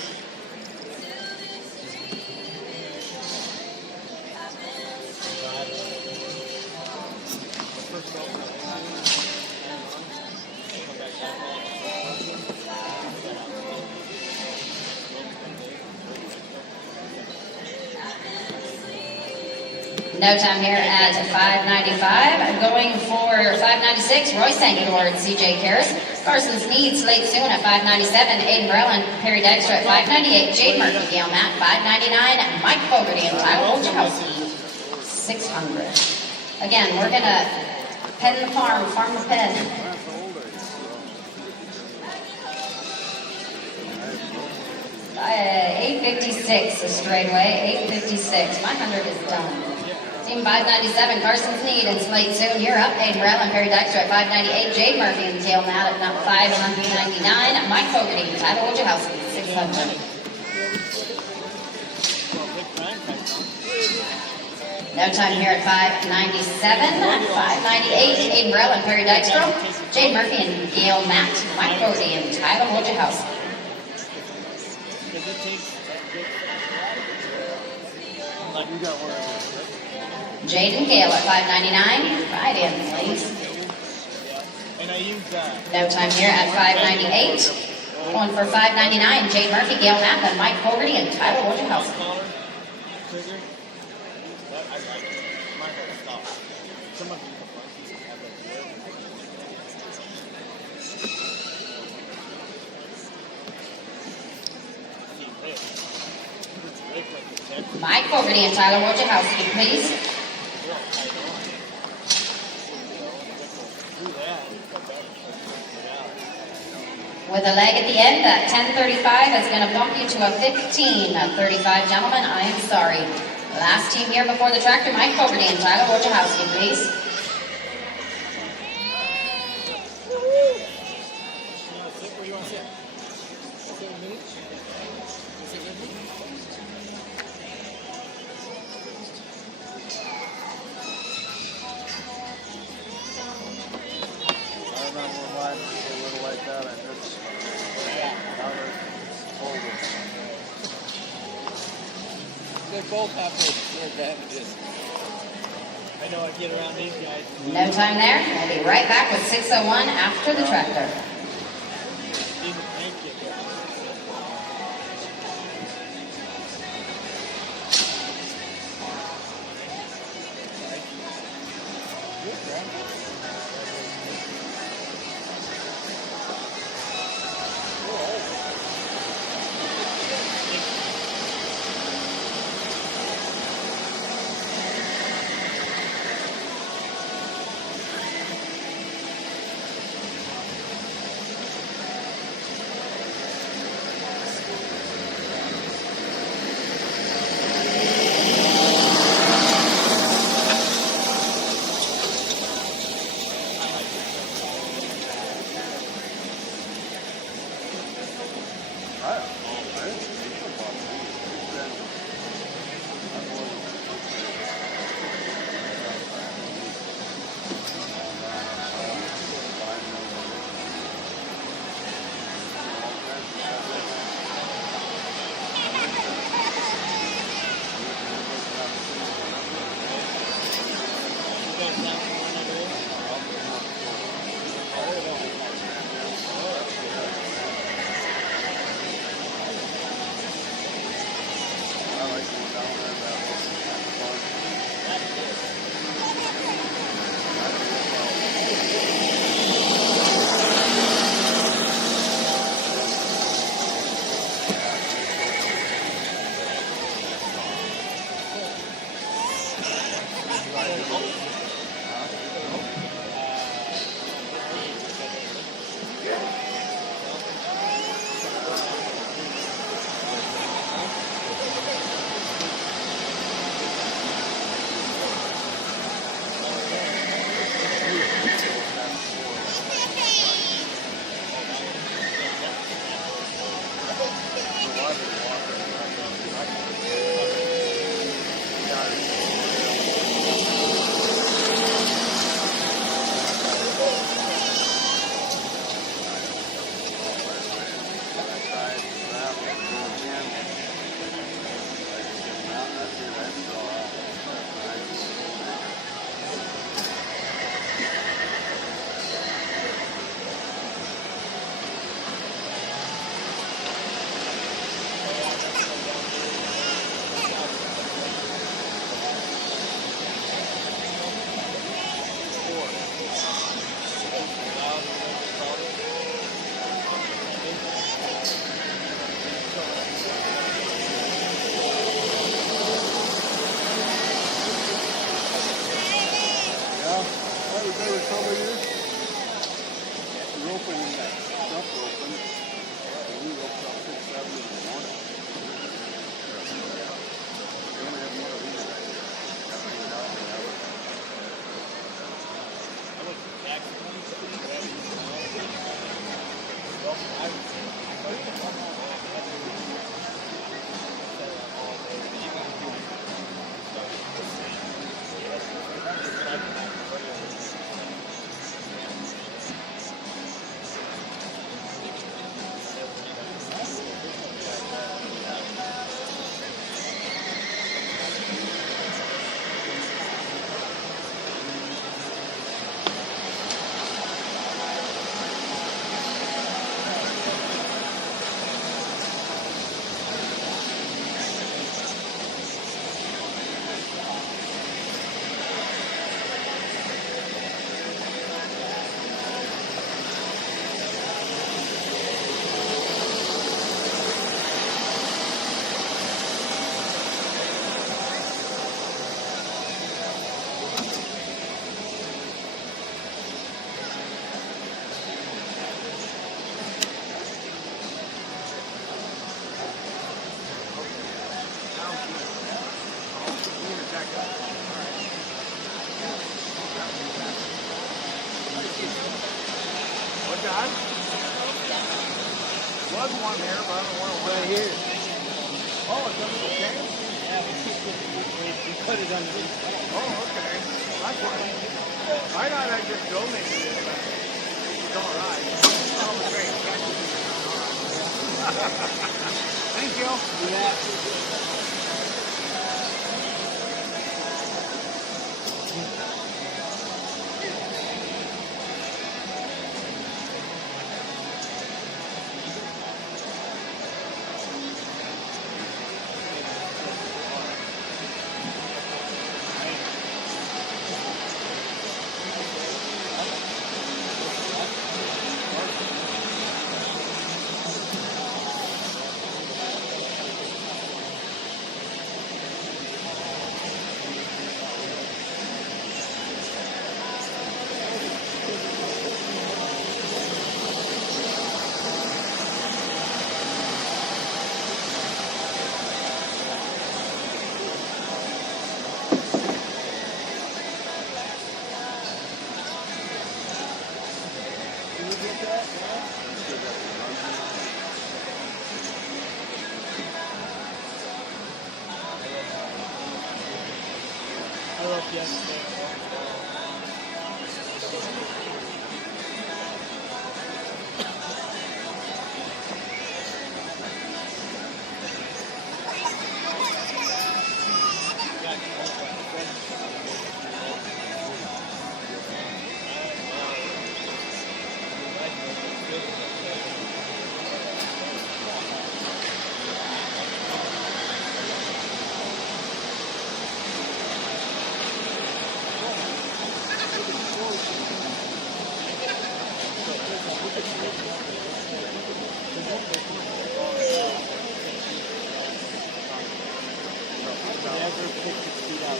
No time here at 595. I'm going for 596. Roy Stankin CJ Karras. Parsons needs late soon at 597. Aiden Burrell and Perry Dykstra at 598. Jade Murphy, Gail Matt, 599. Mike Fogarty and Tyler Wojciechowski, 600. Again, we're going to pen the farm the pen. $856 a straightaway. $856. My 100 is done. Team 597, Carson's Need and Slate soon. You're up. Aiden Burrell and Perry Dykstra at 598. Jade Murphy and Gail Matt at 599. Mike Fogarty and Tyler Wojciechowski, 600. No time here at 597. 598, Aiden Burrell and Perry Dykstra. Jade Murphy and Gail Matt. Mike Fogarty and Tyler Wojciechowski. Jade and Gail at 599. Right in, please. And I use that. No time here at 598. Going for 599. Jade Murphy, Gail Matt, and Mike Fogarty and Tyler Wojciechowski. Trigger. That I like it. My whole stop. Some of these have that word. Mike Fogarty and Tyler Wojciechowski, please. With a leg at the end, that 1035 is going to bump you to a 1535, gentlemen. I am sorry. Last team here before the tractor, Mike Fogarty and Tyler Wojciechowski, please. They both have their advantages. I know I get around these guys. No time there. We'll be right back with 601 after the tractor. Was one here, but I don't know where Right here. Oh, it's under the can? Yeah, we put it underneath. Oh, okay. That's fine. I thought I just donated it, but it's all right. Oh, great. Thank you. Do that. I left yesterday. guys are 6 feet out.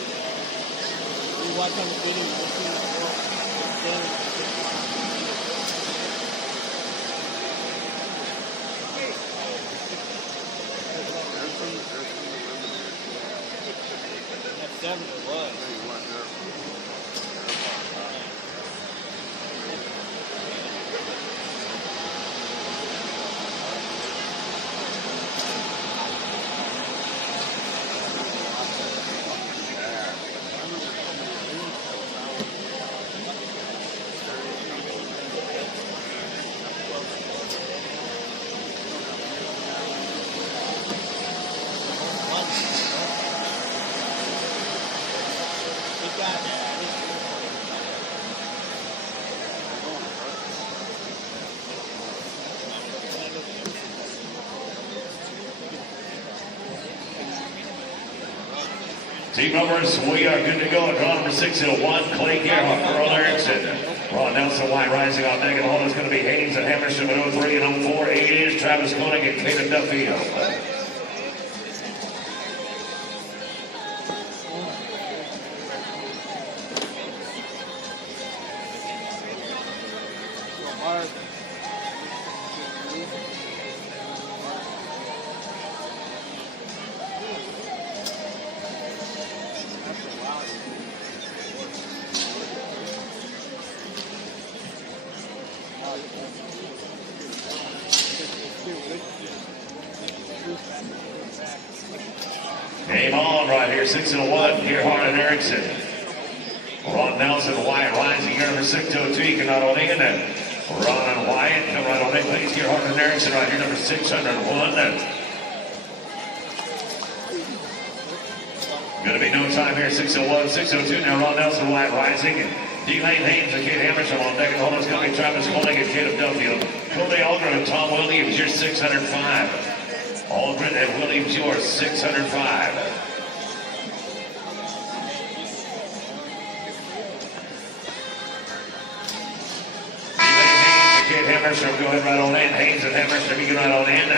When you watch on the video, you see the girl standing 6 feet. That's 7 it was. Team numbers, we are good to go. Draw number 601, Clay Gerhardt, Earl Erickson. Ron Nelson, White rising on deck, and all is going to be Haynes and Hammerstrom at 03 and 04. 8 is Travis Koenig and Caleb Duffield. Game on right here, 601, Gerhardt and Erickson. Ron Nelson, Wyatt rising here, number 602, come right on in. Ron and Wyatt come right on in, please. Gerhardt and Erickson right here, number 601. Going to be no time here, 601, 602. Now Ron Nelson, Wyatt rising. D-Lane Haynes and Kate Hammerstrom on deck. Hold on, it's going to be Travis Koenig and Caleb Duffield. Cody Aldrin and Tom Williams, you're 605. Aldrin and Williams, you're 605. Kate Hammerstrom, go ahead right on in. Haynes and Hammerstrom, you get right on in.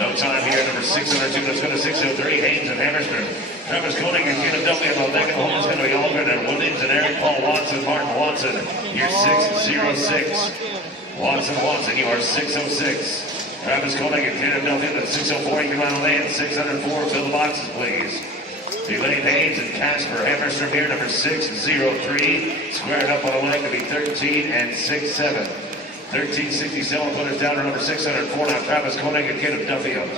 No time here, number 602. Let's go to 603. Haynes and Hammerstrom. Travis Koenig and Caleb Duffield on deck. Hold on, it's going to be Aldrin and Williams and Eric Paul Watson, Martin Watson. You're 606. Watson, you are 606. Travis Koenig and Caleb Duffield at 604. You can run on in. 604. Fill the boxes, please. Elaine Haynes and Casper Hammerstrom here, number 603. Squared up on a leg to be 13 and 6-7. 1367 put us down to number 604. Now Travis Koenig and Caleb Duffield.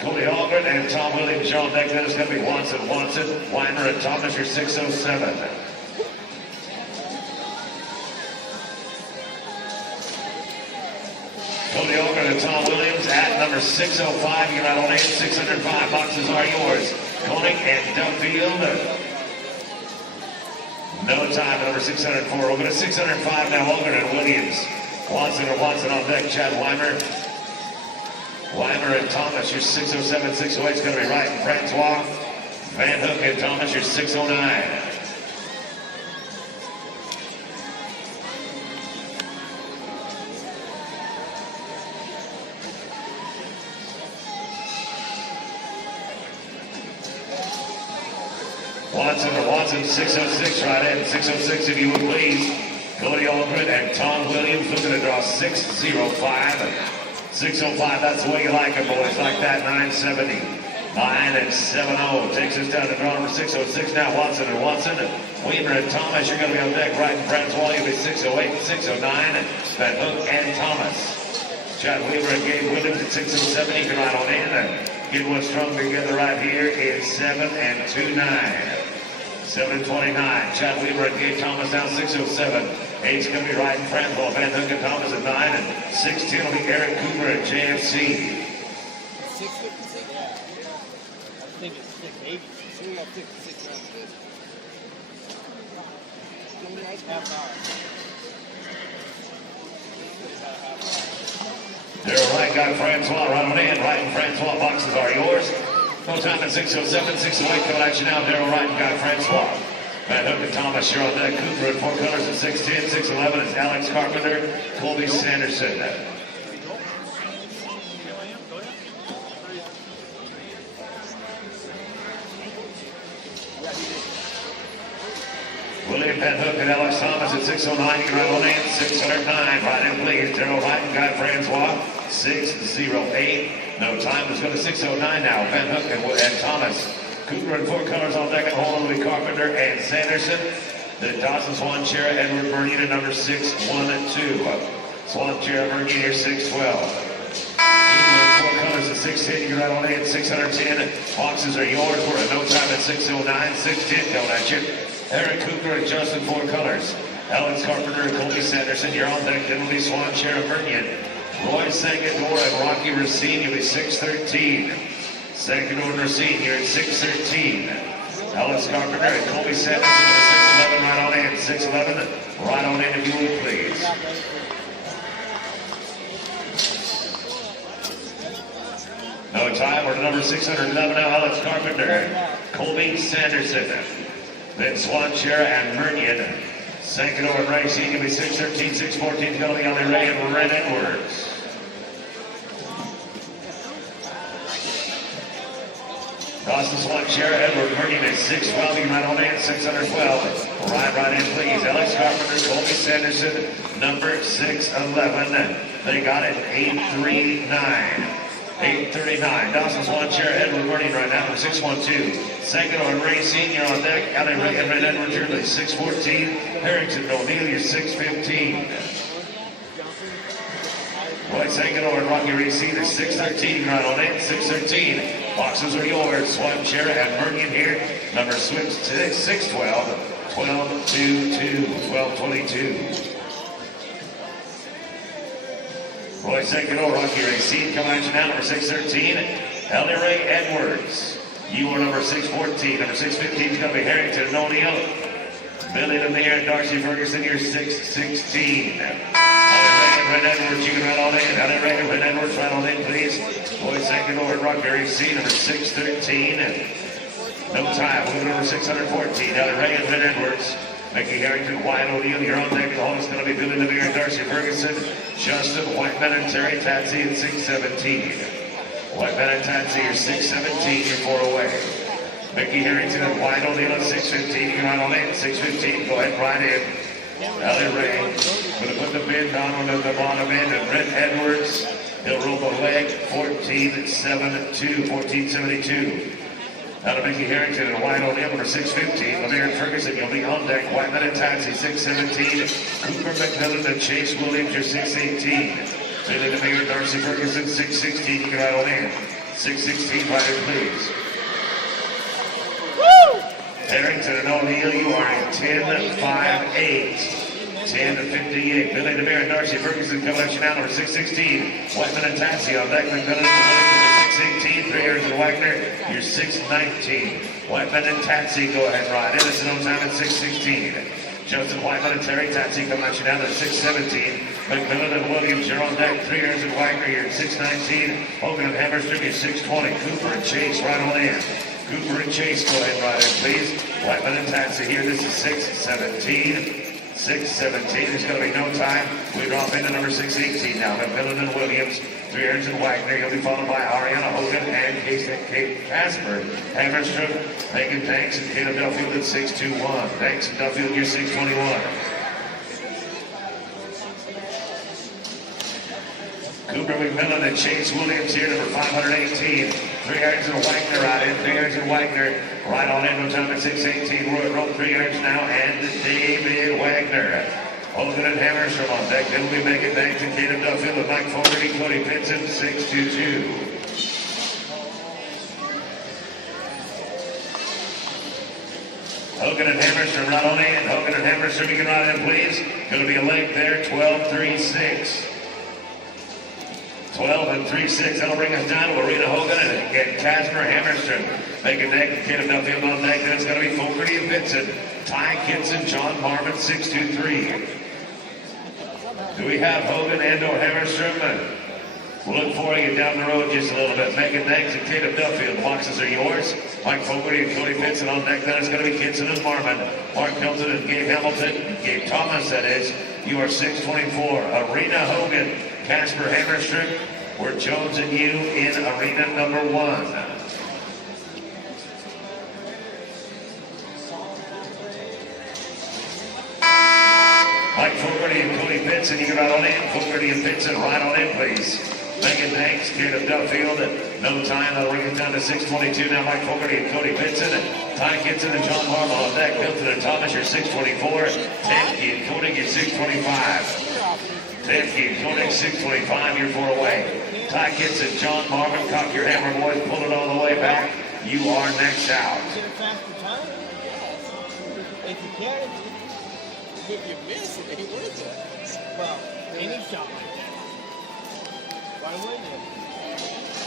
Cody Aldrin and Tom Williams. John Beck. Then it's going to be Watson, Weimer and Thomas. You're 607. Cody Aldrin and Tom Williams at number 605. You're not on 8. 605 boxes are yours. Koenig and Duffield. No time, number 604. We're going to 605 now. Aldrin and Williams. Watson on deck. Chad Weimer and Thomas. You're 607. 608 is going to be Wright and Francois. Van Hook and Thomas. You're 609. Watson, 606 right in. 606 if you would please. Cody Aldrin and Tom Williams looking to draw 605. 605, that's the way you like it, boys. Like that, 970. 9 and 70 takes us down to draw number 606 now. Watson. Weaver and Thomas, you're going to be on deck. Right in Francois, you'll be 608, 609. Van Hook and Thomas. Chad Weaver and Gabe Williams at 607. You can ride on in. Get one strung together right here is 7 and 29. 729. Chad Weaver and Gabe Thomas down 607. 8's going to be Ryan Francois, Van Hook and Thomas at 9. And 16 will be Eric Cooper at JFC. 656? Yeah. I think it's 680. We got 56 rounds. How many ice? Half hour. They're right, got Francois right on in. Ryan Francois boxes are yours. No time at 607, 608 coming at you now. Daryl Wright and Guy Francois. Van Hook and Thomas, you're on deck. Cooper at 4 colors at 610, 611 is Alex Carpenter, Colby Sanderson. Van Hook and Alex Thomas at 609. You can ride on in 609. Right in, please. Daryl Hyde and Guy Francois, 608. No time. Let's go to 609 now. Van Hook and Thomas. Cooper in 4 colors on deck and hold on to Carpenter and Sanderson. The Dawson Swan Chair, Edward Bernier, number 612. Swan Chair, Bernier here, 612. Cooper in 4 colors at 610. You can ride on in 610. Boxes are yours. We're at no time at 609. 610 going at you. Eric Cooper and Justin 4 colors. Alex Carpenter and Colby Sanderson. You're on deck. Then will be Swan Chair and Bernier. Roy Sangador and Rocky Racine. You'll be 613. Sangador and Racine, you're at 613. Alex Carpenter and Colby Sanderson at 611. Right on in. 611. Right on in if you would, please. No time. We're to number 611 now. Alex Carpenter. Colby Sanderson. Then Swan Chair and Murnion. Sangador and Racine, you'll be 613. 614 going on the Ray and Red Edwards. Dawson Swan Chair, Edward Murnion at 612. You can ride on in 612. Right in, please. Alex Carpenter, Colby Sanderson, number 611. They got it 839. 839. Dawson Swan Chair, Edward Murnion right now, number 612. Sangador and Racine, you're on deck. Alley Ray and Red Edwards, you're at 614. Harrington O'Neill, you're 615. Roy Sangador and Rocky Racine is 613. Right on in 613. Boxes are yours. Swan Chair and Murnion here. Number 612. 1222. 1222. Roy Sangador, Rocky Racine coming at you now. Number 613. Ellie Ray Edwards. You are number 614. Number 615 is going to be Harrington O'Neill. Billy Lemire and Darcy Ferguson, you're 616. Red Edwards, you can ride on in. Red Edwards, ride on in, please. Roy Sangador and Rocky Racine, number 613. No time. We'll go to number 614. Red Edwards. Mickey Harrington, Wyatt O'Neill, you're on deck. The home is going to be Billy Lemire and Darcy Ferguson. Justin Whiteman and Terry Tatsy at 617. Whiteman and Tatsy, you're 617. You're 4 away. Mickey Harrington and Wyatt O'Neill at 615. You can ride on in. 615. Go ahead and ride in. Ellie Ray going to put the bid down on the bottom end, and Brent Edwards, he'll roll the leg, 1472, 1472. Out of Mickey Harrington and Wyatt O'Neill, number 615. Lemire and Ferguson, you'll be on deck. Whiteman and Tatsy, 617. Cooper McMillan and Chase Williams, you're 618. Billy Lemire and Darcy Ferguson, 616. You can ride on in. 616, rider, please. Harrington and O'Neill, you are in 10-5-8. 10-58. Billy Lemire and Darcy Ferguson coming at you now, number 616. Whiteman and Tatsy on deck. McMillan and 618. 3 Harrington Wagner, you're 619. Whiteman and Tatsy, go ahead and ride in. It's no time at 616. Justin Whiteman and Terry Tatsy coming at you now, at 617. McMillan and Williams, you're on deck. 3 Harrington Wagner, you're at 619. Hogan and Hammerstrom, you're 620. Cooper and Chase, right on in. Cooper and Chase, go ahead and ride in, please. Whiteman and Tatsy here. This is 617. 617. There's going to be no time. We drop into number 618 now. McMillan and Williams. 3 Harrington Wagner. He'll be followed by Ariana Hogan and Kate Casper. Hammerstrom, Megan Banks, and Caleb Duffield at 621. Banks and Duffield, you're 621. Cooper McMillan and Chase Williams here, number 518. 3 Harrington Wagner out in. 3 Harrington Wagner right on in. No time at 618. Roy Rowe, 3 Harrington now, and David Wagner. Hogan and Hammerstrom on deck. Then we'll be making Banks and Caleb Duffield with Mike Fogarty, Cody Pinson, 622. Hogan and Hammerstrom right on in. Hogan and Hammerstrom, you can ride in, please. Going to be a leg there, 12-3-6. 12-3-6. That'll bring us down to Arena Hogan and Casper Hammerstrom. Making deck and Caleb Duffield on deck. Then it's going to be Fogarty and Vincent. Ty Kitson, John Marvin, 623. Do we have Hogan and or Hammerstrom? We'll look for you down the road just a little bit. Megan Banks and Caleb Duffield. The boxes are yours. Mike Fogarty and Cody Vincent on deck. Then it's going to be Kitson and Marvin. Mark Hilton and Gabe Hamilton. Gabe Thomas, that is. You are 624. Arena Hogan, Casper Hammerstrom. We're Jones and you in arena number 1. Mike Fogarty and Cody Pinson, you can ride on in. Fogarty and Pinson, ride on in, please. Megan Banks, Caleb Duffield, no time. That'll bring it down to 6:22. Now Mike Fogarty and Cody Pinson, Ty Kitson and John Harmon on deck. Milton and Thomas, you're 6:24. Tamke and Koenig, you're 6:25. Tamke and Koenig, 6:25. You're 4 away. Ty Kitson, John Marvin, cock your hammer, boys. Pull it all the way back. You are next out. Get a faster time? If you can. If you miss it, ain't worth it. Well, any shot like that. Why wouldn't you?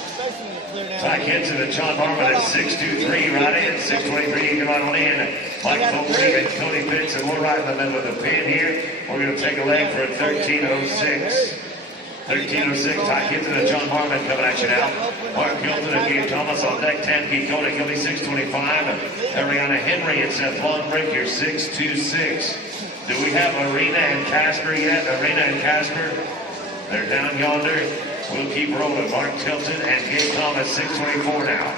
Especially when you clear down. Ty Kitson and John Marvin at 6:23, right in. 6:23, you can ride on in. Mike Fogarty and Cody Pinson, we're right in the middle of the pin here. We're going to take a leg for a 13:06. 13:06, Ty Kitson and John Marvin coming at you now. Mark Hilton and Gabe Thomas on deck. Tamke Koenig, he'll be 6:25. Ariana Henry and Seth Longbrick, you're 6:26. Do we have Arena and Casper yet? Arena and Casper, they're down yonder. We'll keep rolling. Mark Tilton and Gabe Thomas, 6:24 now.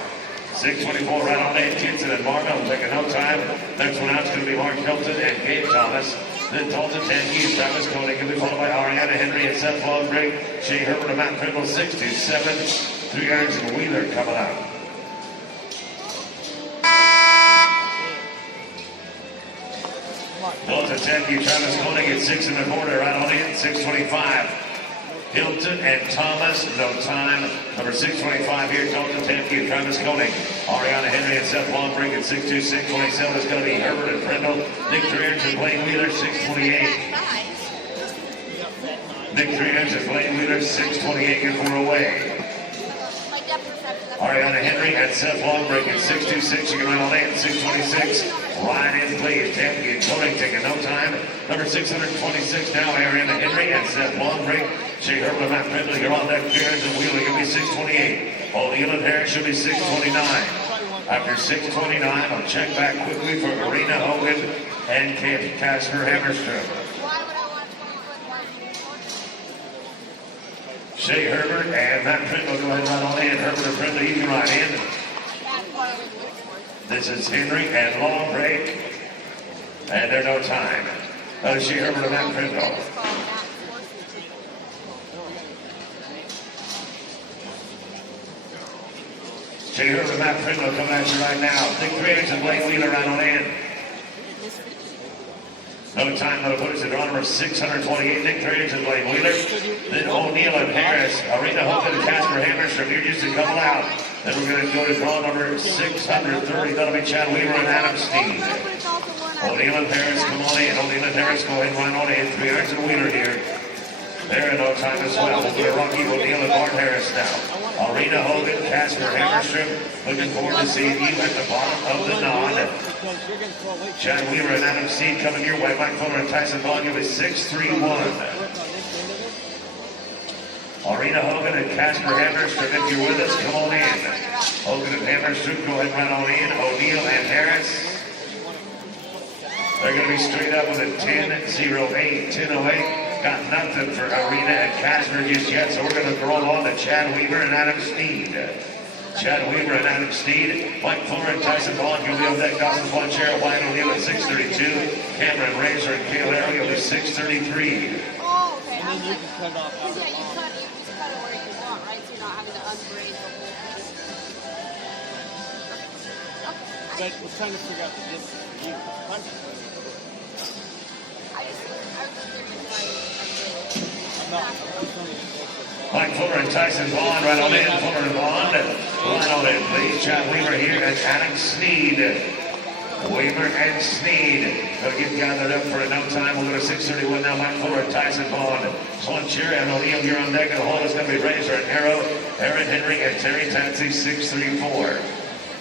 6:24 right on in. Kitson and Marvin will take a no time. Next one out is going to be Mark Hilton and Gabe Thomas. Then Dalton Tamke and Travis Koenig will be followed by Ariana Henry and Seth Longbrick. Shea Herbert and Matt Pringle, 6-7. 3 yards and Wheeler coming up. Dalton Tamke, Travis Koenig at 6 1/4 right on in. 6:25. Hilton and Thomas, no time. Number 6:25 here, Dalton Tamke and Travis Koenig. Ariana Henry and Seth Longbrick at 6'2", 6'27 is going to be Herbert and Prindle. Nick Triers and Blaine Wheeler, 6'28". Nick Triers and Blaine Wheeler, 6'28", you're 4 away. Ariana Henry and Seth Longbrick at 6'2", you can run on in, 6'26". Ride in, please. Tamke and Koenig taking no time. Number 626 now, Ariana Henry and Seth Longbrick. Shea Herbert and Matt Prindle, you're on deck. Triers and Wheeler, you'll be 6'28". O'Neill and Harris should be 6'29". After 6:29, I'll check back quickly for Arena Hogan and Casper Hammerstrom. Shea Herbert and Matt Prindle go ahead and run on in. Herbert and Prindle, you can ride in. This is Henry and Long Break. And there's no time. That is Shea Herbert and Matt Prindle. Shea Herbert and Matt Prindle coming at you right now. Nick Triers and Blaine Wheeler right on in. No time, that'll put us at draw number 628. Nick Triers and Blaine Wheeler. Then O'Neill and Harris. Arena Hogan and Casper Hammerstrom. You're just a couple out. Then we're going to go to draw number 630. That'll be Chad Weaver and Adam Steen. O'Neill and Harris, come on in. O'Neill and Harris, go ahead and run on in. 3 yards and Wheeler here. They're in no time as well. We'll go to Rocky O'Neill and Bart Harris now. Arena Hogan, Casper Hammerstrom, looking forward to seeing you at the bottom of the nod. Chad Weaver and Adam Steen coming your way. Mike Fuller and Tyson Vaughn, you with 6-3-1. Arena Hogan and Casper Hammerstrom, if you're with us, come on in. Hogan and Hammerstrom, go ahead and run on in. O'Neill and Harris. They're going to be straight up with a 10-0-8, 10-08. Got nothing for Arena and Casper just yet, so we're going to roll on to Chad Weaver and Adam Sneed. Chad Weaver and Adam Sneed. Mike Fuller and Tyson Vaughn, you'll be on deck. Dawson Swan, Cheryl White O'Neill at 6:32. Cameron Razor and Cale Arrow, you'll be 6:33. Oh, okay. And then you can cut off. Yeah, you cut it where you want, right? So you're not having to unbraid the whole thing. But we're trying to figure out the distance for you. Mike Fuller and Tyson Vaughn, right on in. Fuller and Vaughn, right on in, please. Chad Weaver here and Adam Sneed. Weaver and Sneed. They'll get gathered up for no time. We'll go to 6:31 now. Mike Fuller and Tyson Vaughn. Swan Cheer and O'Neill here on deck. And the hold is going to be Razor and Arrow. Aaron Henry and Terry Tatsy, 6:34.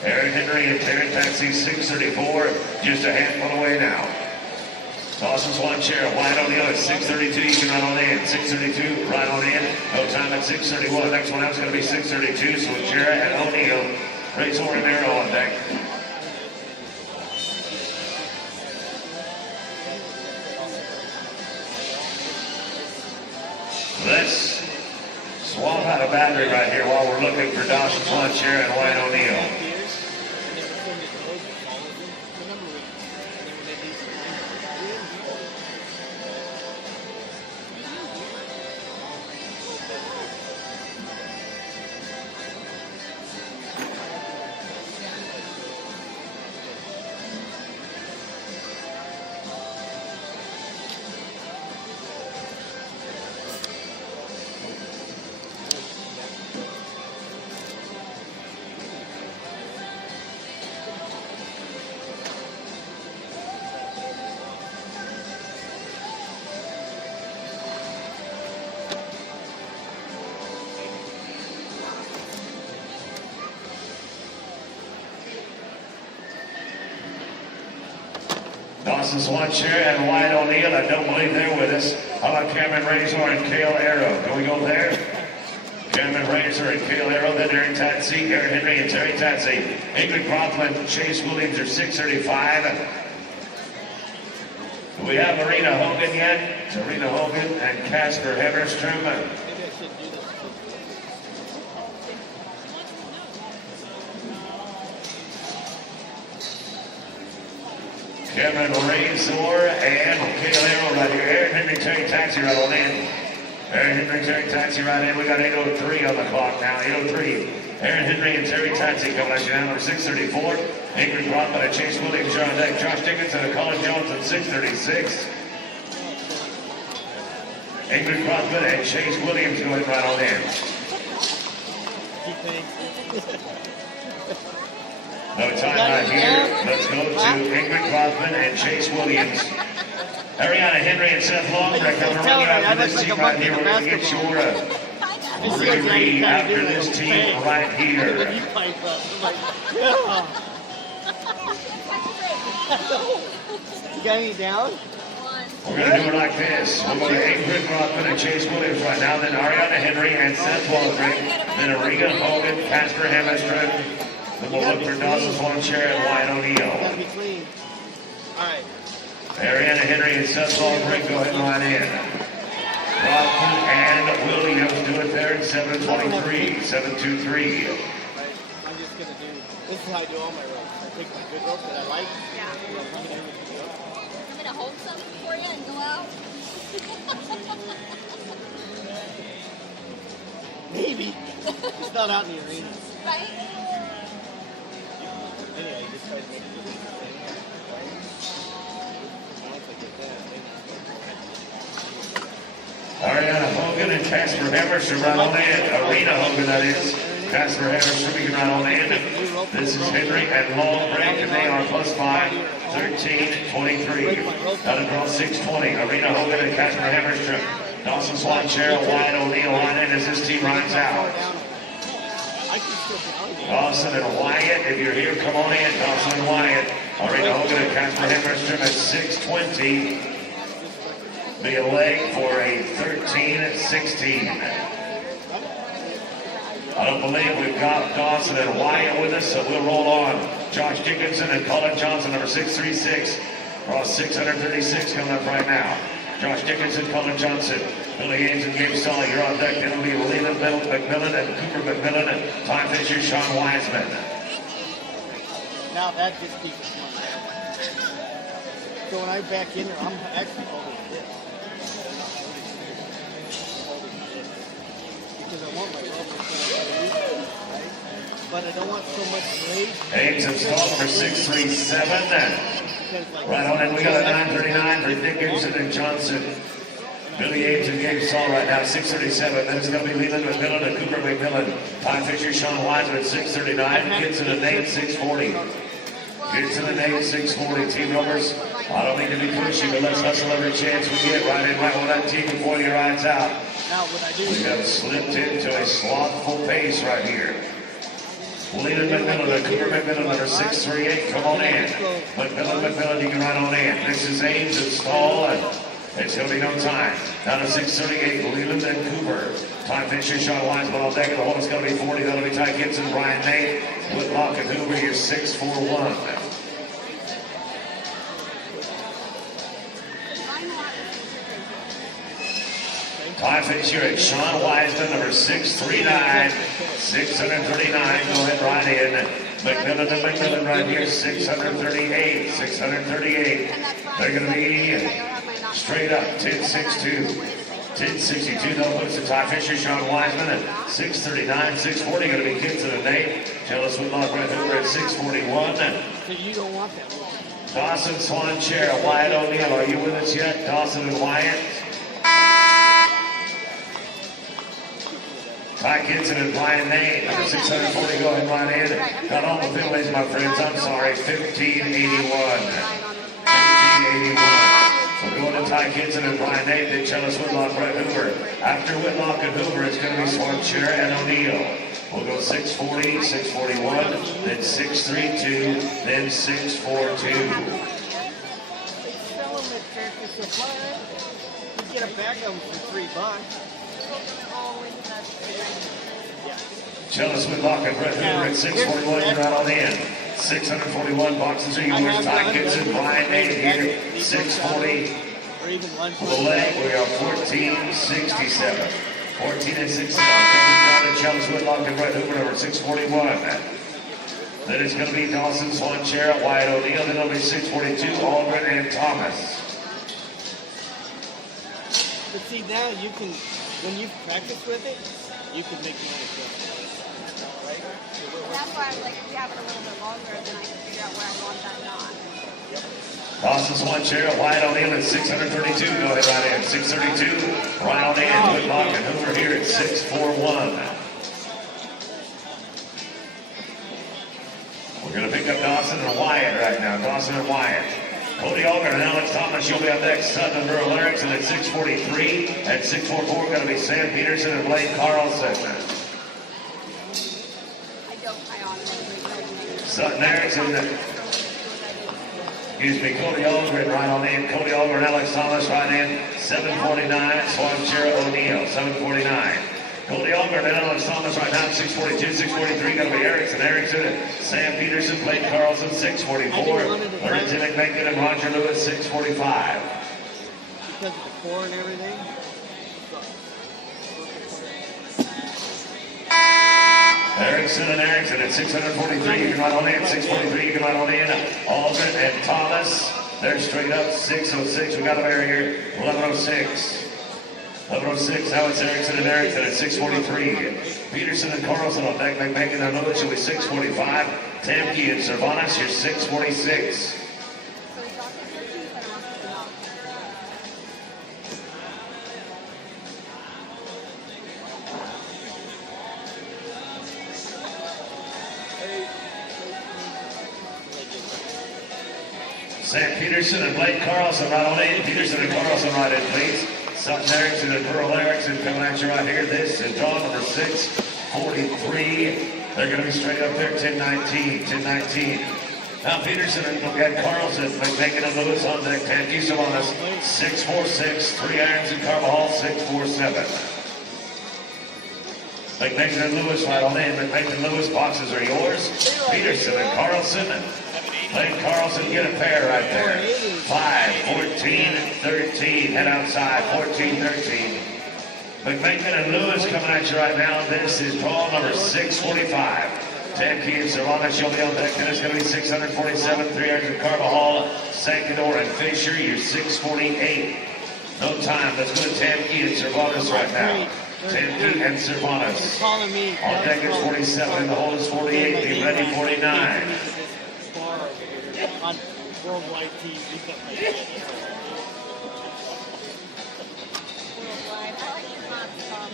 Aaron Henry and Terry Tatsy, 6:34. Just a handful away now. Dawson Swan Chair, White O'Neill at 6:32. You can run on in. 6:32, right on in. No time at 6:31. Next one out is going to be 6:32. So Chera and O'Neill. Razor and Arrow on deck. Let's swap out a battery right here while we're looking for Dawson Swan Chair and White O'Neill. Dawson Swanshire and Wyatt O'Neill. I don't believe they're with us. How about Cameron Razor and Cale Arrow? Can we go there? Cameron Razor and Cale Arrow, then Aaron Tatsy, Aaron Henry and Terry Tatsy. Ingrid Croftman, Chase Williams are 635. Do we have Marina Hogan yet? It's Marina Hogan and Casper Heverstrom. Cameron Razor and Cale Arrow right here. Aaron Henry, Terry Tatsy right on in. Aaron Henry, Terry Tatsy right in. We got 8:03 on the clock now. 8:03. Aaron Henry and Terry Tatsy coming at you now. Number 634. Ingrid Croftman and Chase Williams are on deck. Josh Dickinson and Colin Johnson, 636. Ingrid Croftman and Chase Williams going right on in. No time right here. Let's go to Ingrid Croftman and Chase Williams. Ariana Henry and Seth Longbrecht. Now we're running after this team right here. We're going to get your referee after this team right here. You got any down? We're going to do it like this. We'll go to Ingrid Croftman and Chase Williams right now. Then Ariana Henry and Seth Longbrecht. Then Ariga Hogan, Casper Hammerstrom. Then we'll look for Dawson Swanshire and Wyatt O'Neill. Gotta be clean. All right. Ariana Henry and Seth Longbrecht go ahead and line in. Croftman and Williams do it there in 7:23, 7:23. I'm just gonna do. This is how I do all my ropes. I take my good ropes that I like. Yeah. I'm gonna hold some for you and go out. Maybe. It's not out in the arena. Right? Anyway, just try to make it easy. Once I get that, Ariana Hogan and Casper Hammerstrom right on in. Arena Hogan, that is. Casper Hammerstrom, you can right on in. This is Henry and Longbrecht, and they are +5, 13-23. Out of draw 620. Arena Hogan and Casper Hammerstrom. Dawson Swanshire, Wyatt O'Neill line in as this team rides out. Dawson and Wyatt, if you're here, come on in. Dawson and Wyatt. Arena Hogan and Casper Hammerstrom at 620. Be a leg for a 13-16. I don't believe we've got Dawson and Wyatt with us, so we'll roll on. Josh Dickinson and Colin Johnson, number 636. Cross 636 coming up right now. Josh Dickinson, Colin Johnson, Billy Haynes and Gabe Sully. You're on deck. It'll be Leland McMillan and Cooper McMillan and time finisher Sean Wiseman. now that just keeps it fun. So when I back in there, I'm actually holding this. Because I want my rubber to right? But I don't want so much weight. Haynes installed for 637. Right on in, we got a 939 for Dickinson and Johnson. Billy Ames and Gabe Saul right now, 637. Then it's going to be Leland McMillan and Cooper McMillan. Time Fisher, Sean Wiseman at 639. Gibson and Nate, 640. Gibson and Nate, 640. Team numbers, I don't need to be pushy, but let's hustle every chance we get. Right in, right with that team before he rides out. Now what I do We have slipped into a slothful pace right here. Leland McMillan and Cooper McMillan, number 638. Come on in. McMillan, you can ride on in. This is Ames and Stahl, and it's going to be no time. Down to 638, Leland and Cooper. Time finisher, Sean Wiseman on deck, and the hole is going to be 40. That'll be Ty Gibson, Brian Nate, Whitlock, and Hoover. You're 641. Time finisher at Sean Wiseman, number 639. 639. Go ahead, right in. McMillan and McMillan right here, 638. 638. They're going to be straight up, 1062. 1062, they'll put us to Ty Fisher, Sean Wiseman at 639, 640. Going to be Gibson and Nate. Jealous Whitlock, Brett Hoover at 641. so you don't want that. Dawson, Swanshire, Wyatt O'Neill. Are you with us yet? Dawson and Wyatt. Ty Gibson and Brian Nate, number 640, go ahead and run in. Got all the penalties, my friends. I'm sorry, 1581. 1581. We're going to Ty Gibson and Brian Nate, then Jealous Whitlock, Brett Hoover. After Whitlock and Hoover, it's going to be Swanshire and O'Neill. We'll go 640, 641, then 632, then 642. a flyer. You get a bag of them for $3. Chelsea Whitlock and Brett Hoover at 641. You're right on the end. 641 boxes are yours. Ty Gibson, Brian Nate here. 640. Or even lunch. For the leg, we are 1467. 14 and 67. Down to Chelsea Whitlock and Brett Hoover, number 641. Then it's going to be Dawson, Swan, Shara, Wyatt O'Neal. Then it'll be 642, Aldrin, and Thomas. But see, now you can, when you practice with it, you can make money with it. That's why I'm like, if you have it a little bit longer, then I can figure out where I want that knot. Dawson, Swan, Shara, Wyatt O'Neal at 632. Go ahead right in. 632. Ryan O'Neal, Whitlock, and Hoover here at 641. We're going to pick up Dawson and Wyatt right now. Dawson and Wyatt. Cody Alger and Alex Thomas, you'll be up next. Sutton and Burl Erickson at 643. At 644, going to be Sam Peterson and Blake Carlson. Sutton Erickson. Excuse me, Cody Alger right on in. Cody Alger and Alex Thomas right in. 749. Swan Shara O'Neal, 749. Cody Alger and Alex Thomas right now, 642, 643, going to be Erickson, Sam Peterson, Blake Carlson, 644, Lindsay McMakin and Roger Lewis, 645. Because of the core and everything. Erickson at 643, you can ride on in, 643, you can ride on in. Aldrin and Thomas, they're straight up, 606, we got them here, 1106. 1106, now it's Erickson and Erickson at 643. Peterson and Carlson on deck, McMakin and Lewis, you'll be 645. Tamke and Cervantes, you're 646. Sam Peterson and Blake Carlson right on in. Peterson and Carlson right in, please. Sutton Erickson and Pearl Erickson coming at you right here. This is draw number 643. They're going to be straight up there, 1019, 1019. Now Peterson and Carlson, McMakin and Lewis on deck. Tamke on us, 646. 3 irons and Carvajal, 647. McMakin and Lewis right on in. McMakin and Lewis, boxes are yours. Peterson and Carlson. Blake Carlson, get a pair right there. 5, 14, 13. Head outside, 14, 13. McMakin and Lewis coming at you right now. This is draw number 645. Tamke and Cervantes, you'll be on deck. Then it's going to be 647. 3 irons and Carvajal, Sankador and Fisher, you're 648. No time. Let's go to Tamke and Cervantes right now. Tamke and Cervantes. On deck is 47. In the hole is 48. Be ready, 49. On worldwide TV. Worldwide. I like your mods, Tom.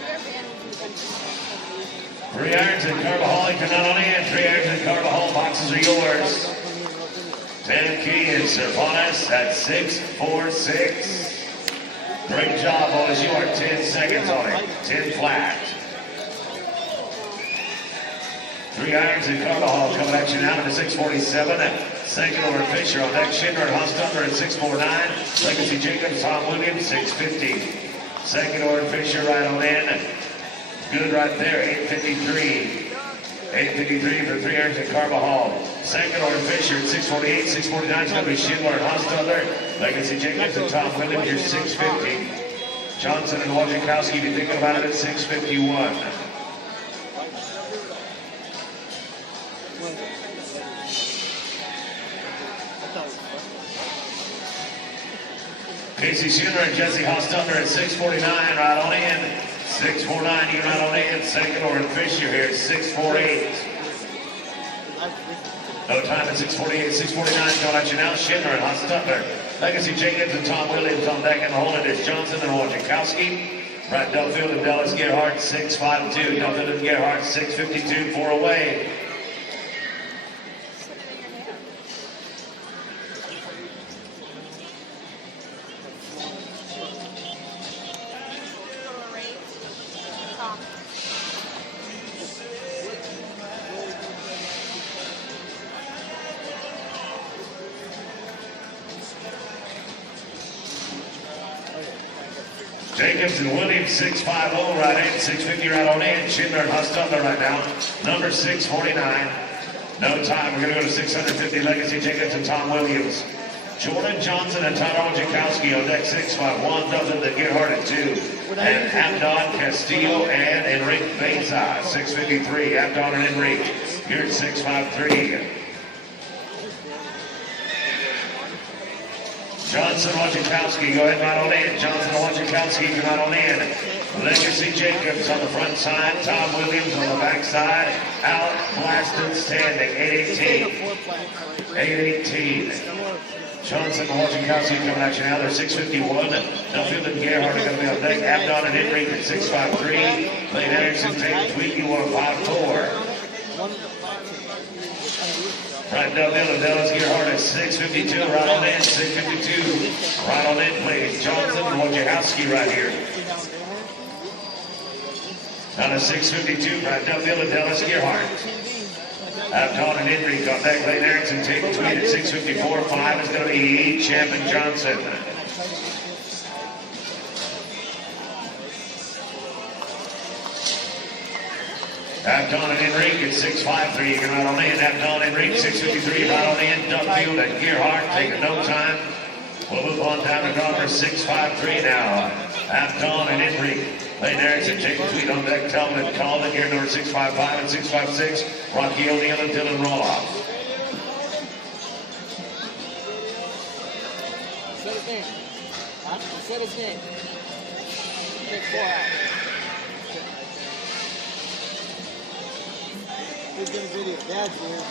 Their band will do them. 3 irons and Carvajal, you come out on in. 3 irons and Carvajal, boxes are yours. Tamke and Cervantes at 646. Great job, boys. You are 10 seconds on it. 10 flat. 3 irons and Carvajal coming at you now, number 647. Sankador and Fisher on deck. Schindler and Hostunder at 649. Legacy Jacobs, Tom Williams, 650. Sankador and Fisher right on in. Good right there, 853. 853 for 3 irons and Carvajal. Sankador and Fisher at 648. 649 is going to be Schindler and Hostunder. Legacy Jacobs and Tom Williams, you're 650. Johnson and Wojciechowski, be thinking about it at 651. Casey Schindler and Jesse Hostunder at 649, right on in. 649, you right on in. Sankador and Fisher here at 648. No time at 648, 649. Going at you now, Schindler and Hostunder. Legacy Jacobs and Tom Williams on deck in the hole. It is Johnson and Wojciechowski. Brett Duffield and Dallas Gerhardt, 652. Duffield and Gerhardt, 652, 4 away. Jacobs and Williams, 650 right in, 650 right on in. Schindler and Hustler right now, number 649. No time, we're going to go to 650, Legacy Jacobs and Tom Williams. Jordan Johnson and Tyler Wojciechowski on deck 651, Dustin the Gerhardt at 2. And Abdon Castillo and Enrique Beza, 653. Abdon and Enrique here at 653. Johnson, Wojciechowski, go ahead right on in. Johnson, Wojciechowski, go right on in. Legacy Jacobs on the front side. Tom Williams on the back side. Out, blasted, standing, 818. 818. Johnson, Wojciechowski coming at you now. They're 651. Duffield and Gerhardt are going to be on deck. Abdon and Enrique at 653. Lane Anderson, Tate Tweedy, 154. Right now, Dylan Dallas Gerhardt at 652, right on in, 652. Right on in, please. Johnson, Wojciechowski right here. Down to 652, right now, Dylan Dallas Gerhardt. Abdon and Enrique on deck. Lane Erickson, Tate Tweed at 654. 5 is going to be Champ and Johnson. Abdon and Enrique at 653. You can right on in. Abdon and Enrique 653. Right on in. Duffield and Gerhardt taking no time. We'll move on down to number 653 now. Abdon and Enrique. Lane Erickson, Jacob Tweed on deck. Telvin and Calvin here, number 655 and 656. Rocky O'Neill and Dylan Roloff. Set it game. Set it game. Take 4 out. Who's going to video? Dad's here.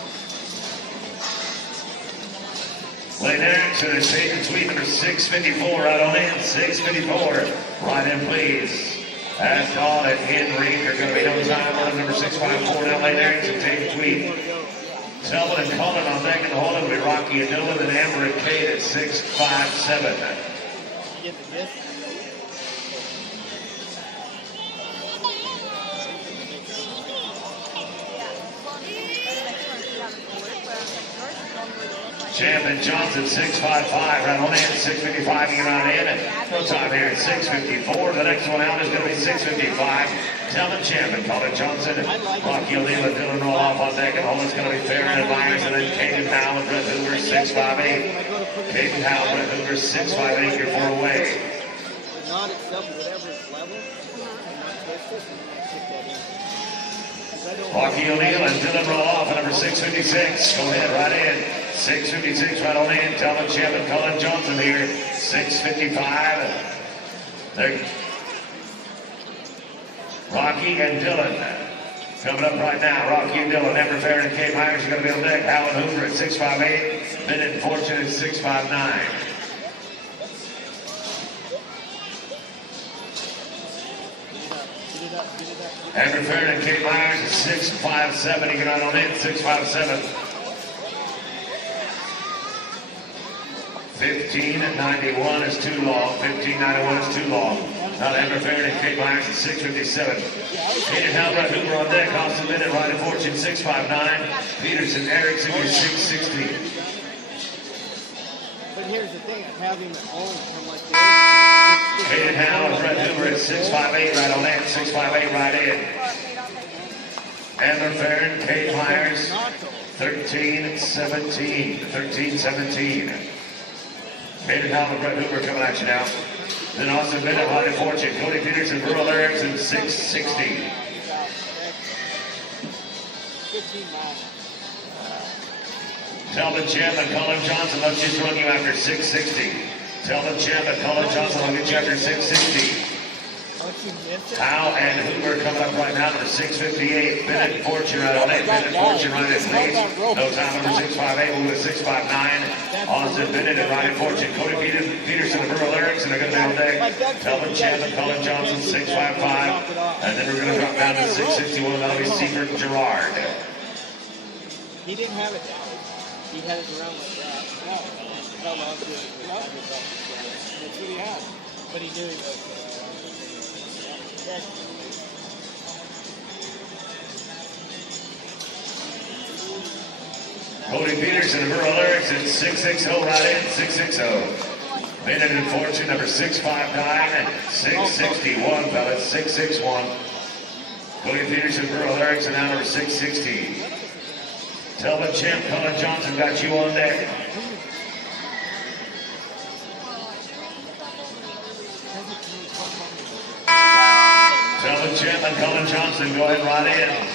Lane Erickson and Jacob Tweed, number 654, right on in. 654. Right in, please. Abdon and Enrique are going to be no time on number 654. Now Lane Erickson, Jacob Tweed. Telvin and Cullen on deck in the hole. It'll be Rocky and Dylan and Amber and Kate at 657. You get the gift? Champ and Johnson, 655, right on in, 655, you right in. No time here at 654. The next one out is going to be 655. Telvin Champ and Colin Johnson. Rocky O'Neill and Dylan Roloff on deck. And all is going to be Farron and Myers. And then Caden Howell and Brett Hoover, 658. Caden Howell, Brett Hoover, 658. You're 4 away. Not accept whatever is level. And not twist it. And not stick that in. Rocky O'Neill and Dylan Roloff at number 656. Go ahead, right in. 656 right on in. Telvin Champ and Colin Johnson here. 655. There. Rocky and Dylan coming up right now. Rocky and Dylan. Amber Farron and Kate Myers are going to be on deck. Howard Hoover at 658. Bennett and Fortune at 659. Amber Farron and Kate Myers at 657. You can run on in. 657. 1591 is too long. 1591 is too long. Now Amber Farron and Kate Myers at 657. Kaden Halbert Hoover on deck. Austin Bennett, Ryan Fortune 659. Peterson Erickson is 660. But here's the thing, having the home come like this. Kaden Howell and Brett Hoover at 658 right on in. 658 right in. Amber Farron, Kate Myers, 1317. 1317. Kaden Howell and Brett Hoover coming at you now. Then Austin Bennett, Ryan Fortune, Cody Peterson, Burl Erickson, 660. 15 miles. Telvin Champ and Colin Johnson, let's just run you after 660. Telvin Champ and Colin Johnson, I'll get you after 660. Howe and Hoover coming up right now, number 658. Bennett and Fortune right on it. Bennett and Fortune right at lead. No time, number 658. We'll go to 659. Austin Bennett and Ryan Fortune. Cody Peterson and Burl Erickson are going to be on deck. Telvin Champ and Colin Johnson, 655. And then we're going to drop down to 661. That'll be Seifert and Gerard. He didn't have it down. He had it around like that. No, fell onto it. That's what he had. But he knew he was. Cody Peterson and Burl Erickson, 660 right in, 660. Minute and fortune number 659, 661, fellas, 661. Cody Peterson, Burl Erickson, now number 660. Telvin Champ, Colin Johnson got you on deck. Telvin Champ and Colin Johnson, go ahead right in.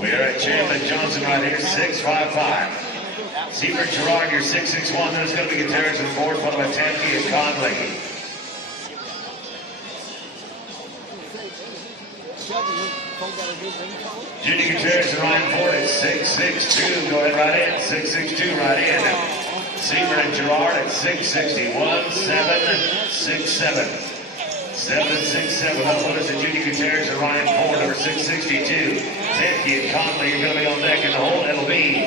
We are at Champ and Johnson right here, 655. Seabird Gerard, your 661. Then it's going to be Gutierrez and Ford, followed by Tanke and Conley. Junior Gutierrez and Ryan Ford at 662. Go ahead right in. 662 right in. Seaver and Gerard at 661. 767. 767. Up with us at Junior Gutierrez and Ryan Ford, number 662. Tanke and Conley are going to be on deck in the hole. It'll be.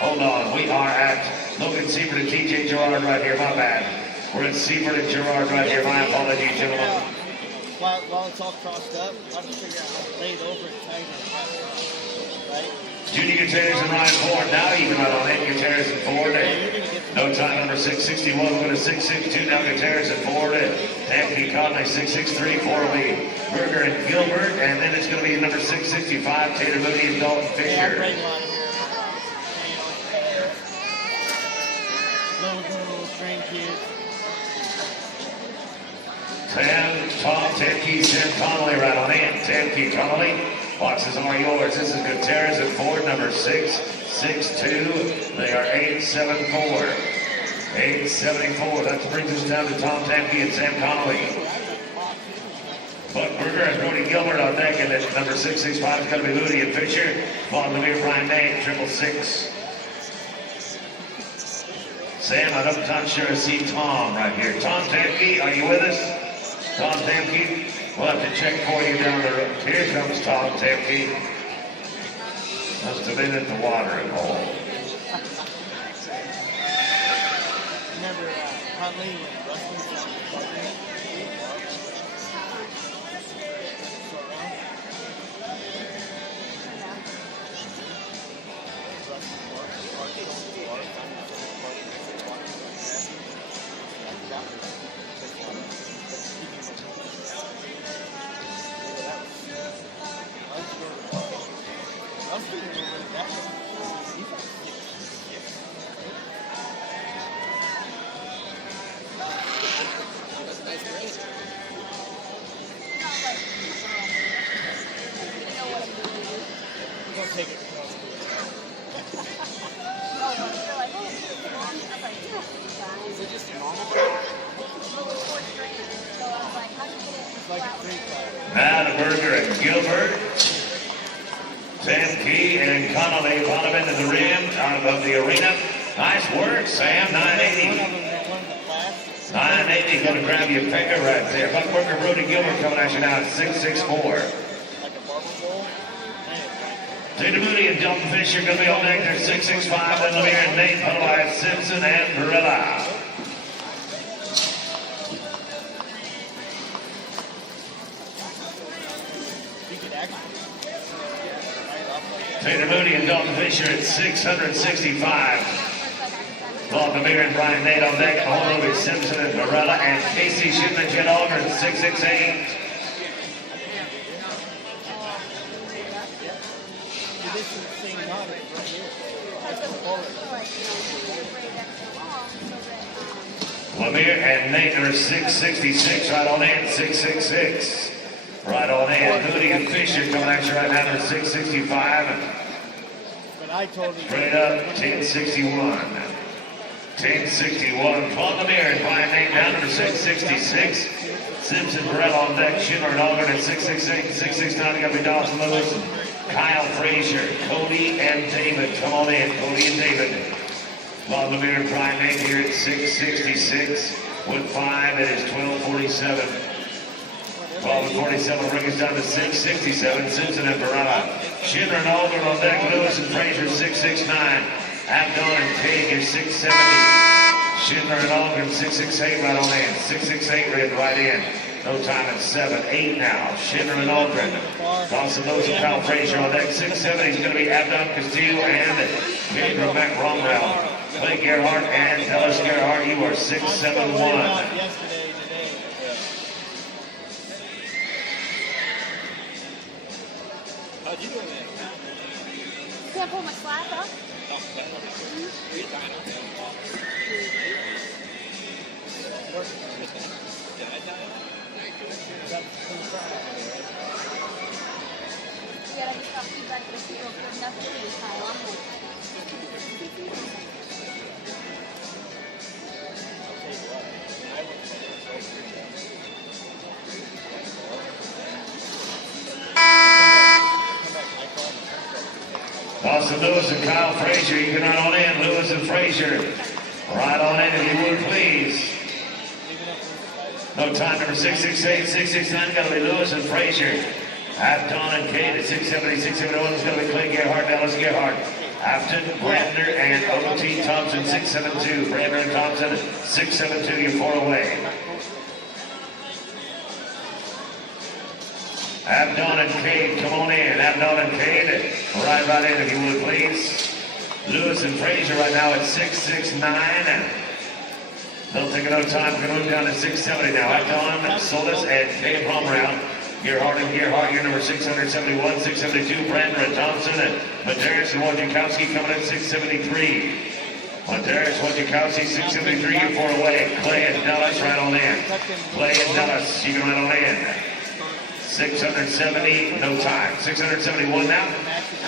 Hold on. We are at Logan Seaver and TJ Gerard right here. My bad. We're at Seaver and Gerard right here. My apologies, gentlemen. While it's all crossed up, I have to figure out how to lay it over and tighten it right? Junior Gutierrez and Ryan Ford, now even right on it, Gutierrez and Ford. No time, number 661, we'll go to 662, now Gutierrez and Ford. Tanke Conley, 663, Ford will be Berger and Gilbert, and then it's going to be number 665, Tater Moody and Dalton Fisher. Tom Tanke, Sam Connolly right on in. Tanke Connolly, boxes are yours. This is Gutierrez and Ford, number 662. They are 874. 874. That brings us down to Tom Tanke and Sam Connolly. Buck Berger and Brody Gilbert on deck, and at number 665 is going to be Moody and Fisher. Von Lemire, Brian Nate, 666. Sam, I'm not sure I see Tom right here. Tom Tanke, are you with us? Tom Tanke, we'll have to check for you down the road. Here comes Tom Tanke. Must have been at the watering hole. Remember Huntley and Rustin? Berger and Gilbert, Tanke and Connolly brought him into the rim, out of the arena. Nice work, Sam. 980. 980, going to grab your finger right there. Buck Berger, Brody Gilbert coming at you now at 664. Tater Moody and Dalton Fisher going to be on deck. They're 665. Then Lemire and Nate, followed by Simpson and Barilla. Tater Moody and Dalton Fisher at 665. Von Lemire and Brian Nate on deck. Home with Simpson and Barella and Casey Shipman, Jet Alger at 668. Lemire and Nate are 666 right on in, 666. Right on in. Moody and Fisher coming at you right now to 665. Straight up, 1061. 1061. Von Lemire and Brian Nate down to 666. Simpson, Barrett on deck. Schindler and Algren at 668. 669 going to be Dawson Lewis. Kyle Frazier, Cody and David. Come on in, Cody and David. Von Lemire and Brian Nate here at 666. With 5, it is 1247. 1247 will bring us down to 667. Simpson and Barella. Schindler and Algren on deck. Lewis and Frazier 669. Abdon and Teague is 670. Schindler and Algren 668 right on in. 668 red right in. No time at 7-8 now. Shinner and Aldrin. Dawson Lewis and Kyle Frazier on deck. 6-7 is going to be Abdon Castillo and Gabriel McRomrell. Clay Gerhardt and Ellis Gerhardt, you are 6-7-1. Yesterday, today. How'd you do that? Can't pull my slack up. Yeah, I just got feedback to see real good enough to be high on Dawson Lewis and Kyle Frazier, you can run on in. Lewis and Frazier, right on in if you would, please. No time, number 668, 669, got to be Lewis and Frazier. Abdon and Kate at 670, 671 is going to be Clay Gerhardt, Dallas Gerhardt. Afton, Brandner, and O.T. Thompson, 672. Brandner and Thompson, 672, you're 4 away. Abdon and Cade, come on in. Abdon and Cade, right in if you would, please. Lewis and Frazier right now at 669. They'll take no time. We're going to move down to 670 now. Abdon, Solis, and Cade Romround. Gerhardt and Gerhardt, your number 671, 672. Brandner and Thompson, and Medeiros and Wojciechowski coming in 673. Medeiros, Wojciechowski, 673, you're 4 away. Clay and Dallas right on in. Clay and Dallas, you can right on in. 670, no time. 671 now.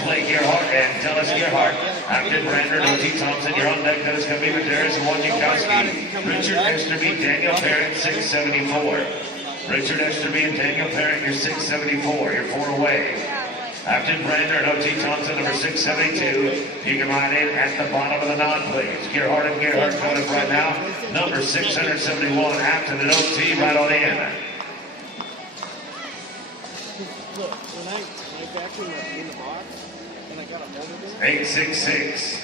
Clay Gerhardt and Dallas Gerhardt. Active Brandner, O.T. Thompson, you're on deck. That is going to be Medeiros and Wojciechowski. Richard Esterby, Daniel Parent, 674. Richard Esterby and Daniel Parent, you're 674. You're 4 away. Active Brandner and O.T. Thompson, number 672. You can ride in at the bottom of the knot, please. Gerhardt and Gerhardt coming up right now. Number 671, Active and O.T. right on in. Look, when I back in the box, and I got a hold of it, 866.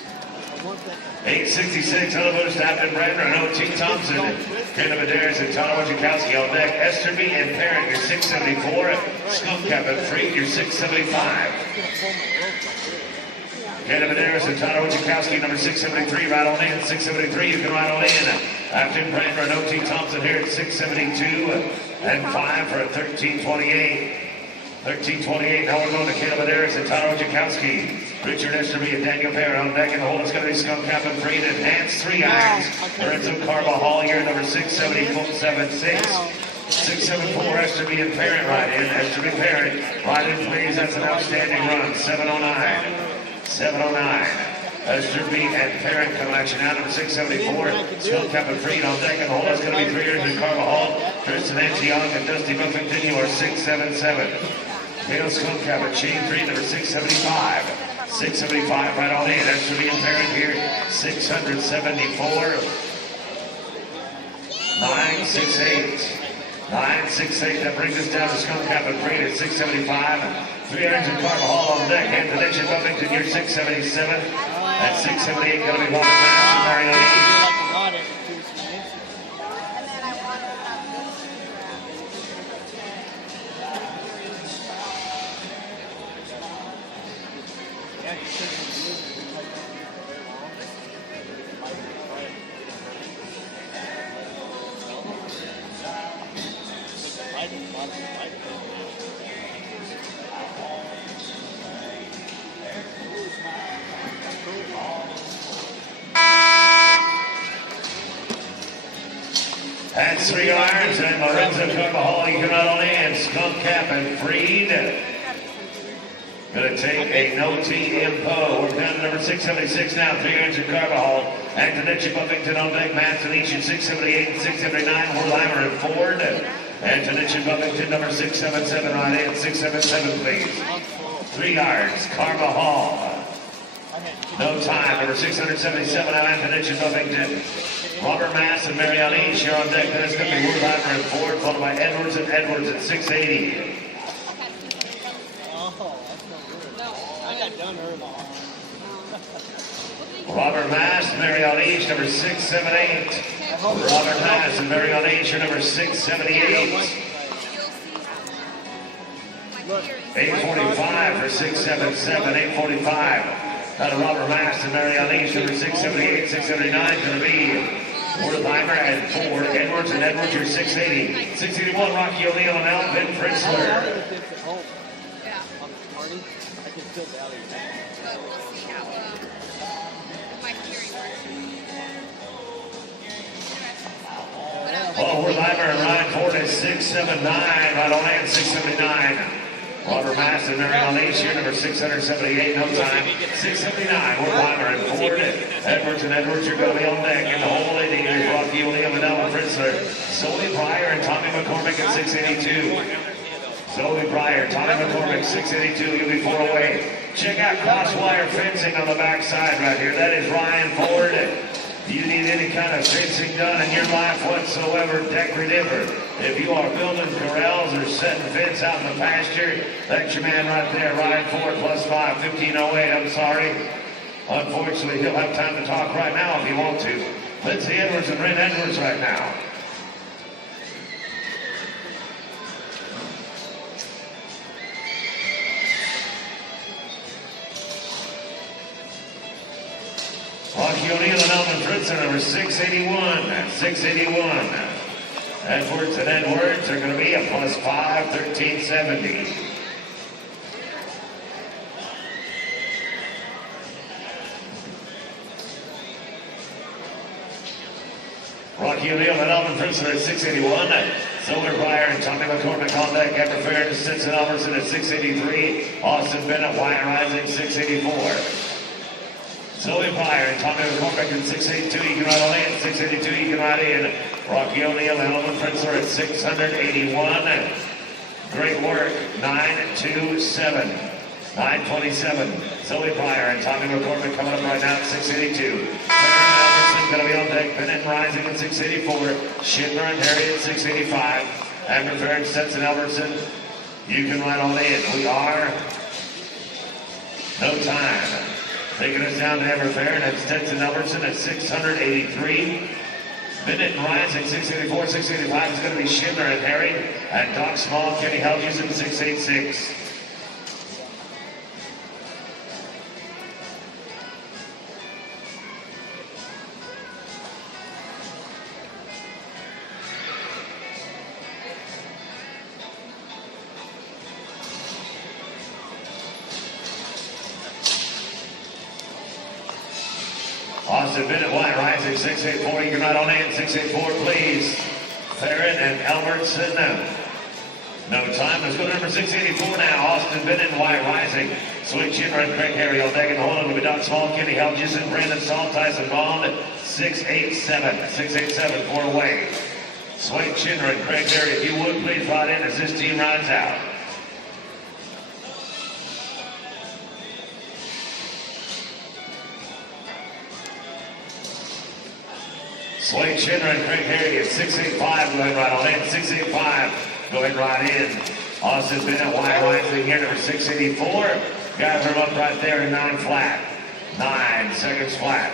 I want that. 866, Elevator Stafford, Brandner, and O.T. Thompson, Brandon Medeiros, and Tyler Wojciechowski on deck. Esterby and Parent, you're 674. Skunk Cap and Freed, you're 675. Brandon Medeiros and Tyler Wojciechowski, number 673, right on in. 673, you can ride on in. After Brandner and O.T. Thompson here at 672 and 5 for a 1328. 1328, now we're going to Caleb Medeiros and Tyler Wojciechowski. Richard Esterby and Daniel Parent on deck in the hole. It's going to be Skunk Cap and Freed and Nance 3 irons. Lorenzo Carvajal here, number 670.76. 674, Esterby and Parent right in. Esterby Parent, right in please. That's an outstanding run. 709. 709. Esterby and Parent coming at you now, number 674. Skunk Cap and Freed on deck in the hole. It's going to be 300 and Carvajal. Tristan Anchiong and Dusty Buffington, you are 677. Dale Skunk Cap and Chain 3, number 675. 675 right on in. Esterby and Parent here, 674. 968. 968. That brings us down to Skunk Cap and Freed at 675. 300 and Carvajal on deck. Antonin Buffington, you're 677. At 678, going to be Robert Mass and Mario Lee. And then I wanted to have this That's 3 irons, and Lorenzo Carvajal, you can run on in. Skunk Cap and Freed. Going to take a no-tee impo. We're down to number 676 now. 3 irons and Carvajal. Antonin Buffington on deck. Matson each at 678 and 679. Werleimer and Ford. Antonin Buffington, number 677 right in. 677, please. 3 irons. Carvajal. No time. Number 677 now. Antonin Buffington. Robert Mass and Marion Each here on deck. Then it's going to be Werleimer and Ford, followed by Edwards and Edwards at 680. I got done early. Robert Mass, Marion Each, number 678. Robert Madison, very on age, number 678. 845 for 677, 845. Out of Robert Madison, very on age, number 678, 679, going to be Wertheimer at 4. Edwards and Edwards, you're 680. 681, Rocky O'Neill and Alvin Fritzler. Yeah. On the party, I can still value that. But we'll see how my hearing works. Well, Wertheimer and Ryan Ford is 679, right on in 679. Robert Madison, very on age here, number 678, no time. 679, Wertheimer and Ford. Edwards and Edwards, you're going to be on deck. In the whole lady, here's Rocky O'Neill and Ellen Fritzler. Zoe Pryor and Tommy McCormick at 682. Zoe Pryor, Tommy McCormick, 682. You'll be 4 away. Check out crosswire fencing on the backside right here. That is Ryan Ford. If you need any kind of fencing done in your life whatsoever, decorative, or if you are building corrals or setting fence out in the pasture, that's your man right there, Ryan Ford, +5, 1508. I'm sorry. Unfortunately, he'll have time to talk right now if you want to. Lindsay Edwards and Brent Edwards right now. Rocky O'Neill and Alvin Fritzler, number 681. 681. Edwards and Edwards are going to be a +5, 1370. Rocky O'Neill and Alvin Fritzler at 681. Zoe Pryor and Tommy McCormick on deck. Amber Fair and Stinson Alverson at 683. Austin Bennett, Wyatt Rising, 684. Zoe Pryor and Tommy McCormick at 682, you can ride on in. 682, you can ride in. Rocky O'Neill and Alvin Fritzler at 681. Great work. 927. 927. Zoe Pryor and Tommy McCormick coming up right now at 682. Alverson going to be on deck. Bennett Rising at 684. Schindler and Harry at 685. Amber Fair and Stetson Alverson, you can ride on in. We are no time. Taking us down to Amber Fair, and that's Stetson Alverson at 683. Bennett and Rising, 684, 685 is going to be Schindler and Harry. And Doc Small, Kenny Helgeson, 686. Austin Bennett, Wyatt Rising, 684. You can ride on in. 684, please. Farron and Albertson. No time. Let's go to number 684 now. Austin Bennett and Wyatt Rising. Sweet Schindler and Craig Harry on deck in the hole. It'll be Doc Small, Kenny Helgeson, Brandon Stahl, Tyson Bond. 687. 687, 4 away. Sweet Schindler and Craig Harry, if you would, please ride in as this team rides out. Slade Schindler and Craig Harry at 685. Go ahead and ride on in. 685. Go ahead and ride in. Austin Bennett, Wyatt Rising here, number 684. Guys are up right there in 9 flat. 9 seconds flat.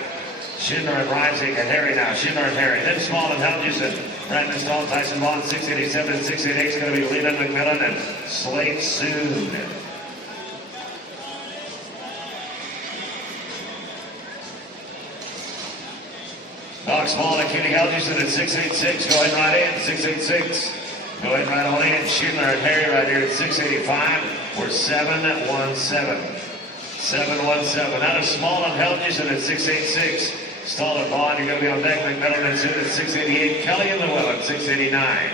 Schindler and Rising and Harry now. Schindler and Harry. Then Small and Helgeson. Brandon Stahl, Tyson Bond, 687 and 688 is going to be Leland McMillan and Slade Soon. Doc Small and Kenny Helgeson at 686. Go ahead and ride in. 686. Go ahead and ride on in. Schindler and Harry right here at 685. We're 717. 717. Out of Small and Helgeson at 686. Stahl and Bond, you're going to be on deck. McMillan and Soon at 688. Kelly and Llewellyn, 689.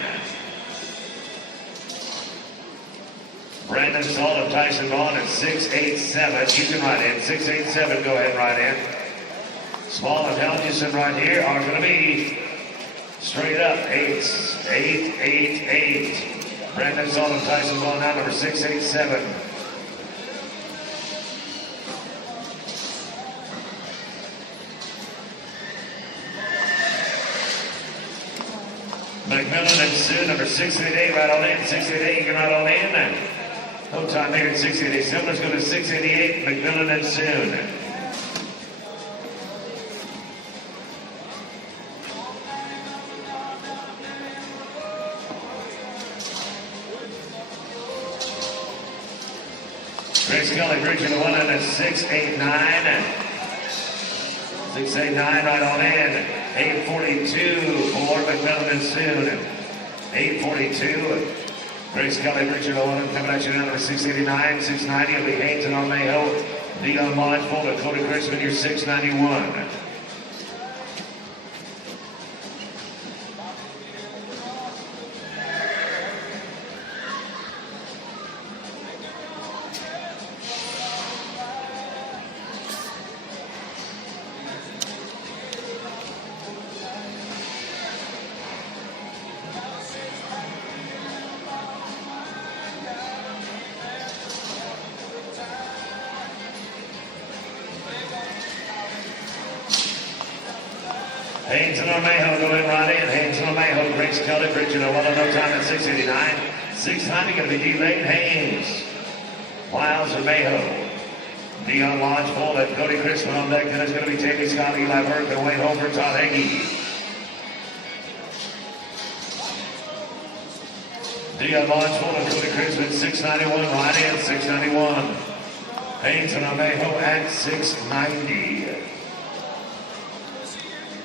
Brandon Stahl and Tyson Bond at 687. You can ride in. 687. Go ahead and ride in. Small and Helgeson right here are going to be straight up 888. Brandon Stahl and Tyson Bond now number 687. McMillan and Sue, number 688, right on in. 688, you can ride on in. No time here at 687. Let's go to 688, McMillan and Sue. Grace Kelly Bridger, the one on a 689. 689 right on in. 842 for McMillan and Soon. 842. Grace Kelly Bridger, the one coming at you now, number 689. 690 will be Haynes and Armejo. Dion Lodgepole to Cody Crispin, your 691. Haynes and Armejo go in right in. Haynes and Armejo, Grace Kelly Bridger, the one on no time at 689. 690 going to be D-Lane Haynes. Miles Armejo. Dion Lodgepole and Cody Crispin on deck. Then it's going to be Tammy Scott, Eli Burke, and Wayne Hofer, Todd Hagee. Dion Lodgepole and Cody Crispin, 691, right in, 691. Haynes and Armejo at 690.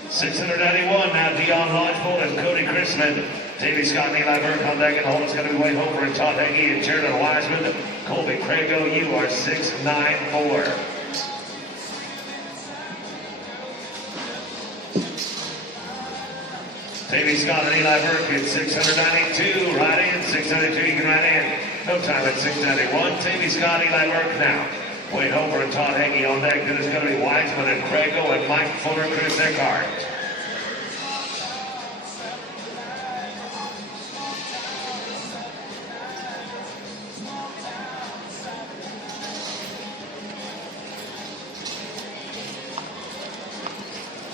691 now, Dion Lodgepole and Cody Crispin. Davey Scott and Eli Burke on deck, and the hole is going to be Wayne Hofer and Todd Hagee and Sheridan Wiseman. Colby Crago, you are 694. Davey Scott and Eli Burke at 692, right in, 692, you can right in. No time at 691. Davey Scott, Eli Burke now. Wayne Hofer and Todd Hagee on deck. Then it's going to be Wiseman and Crago and Mike Fuller, Chris Eckhart.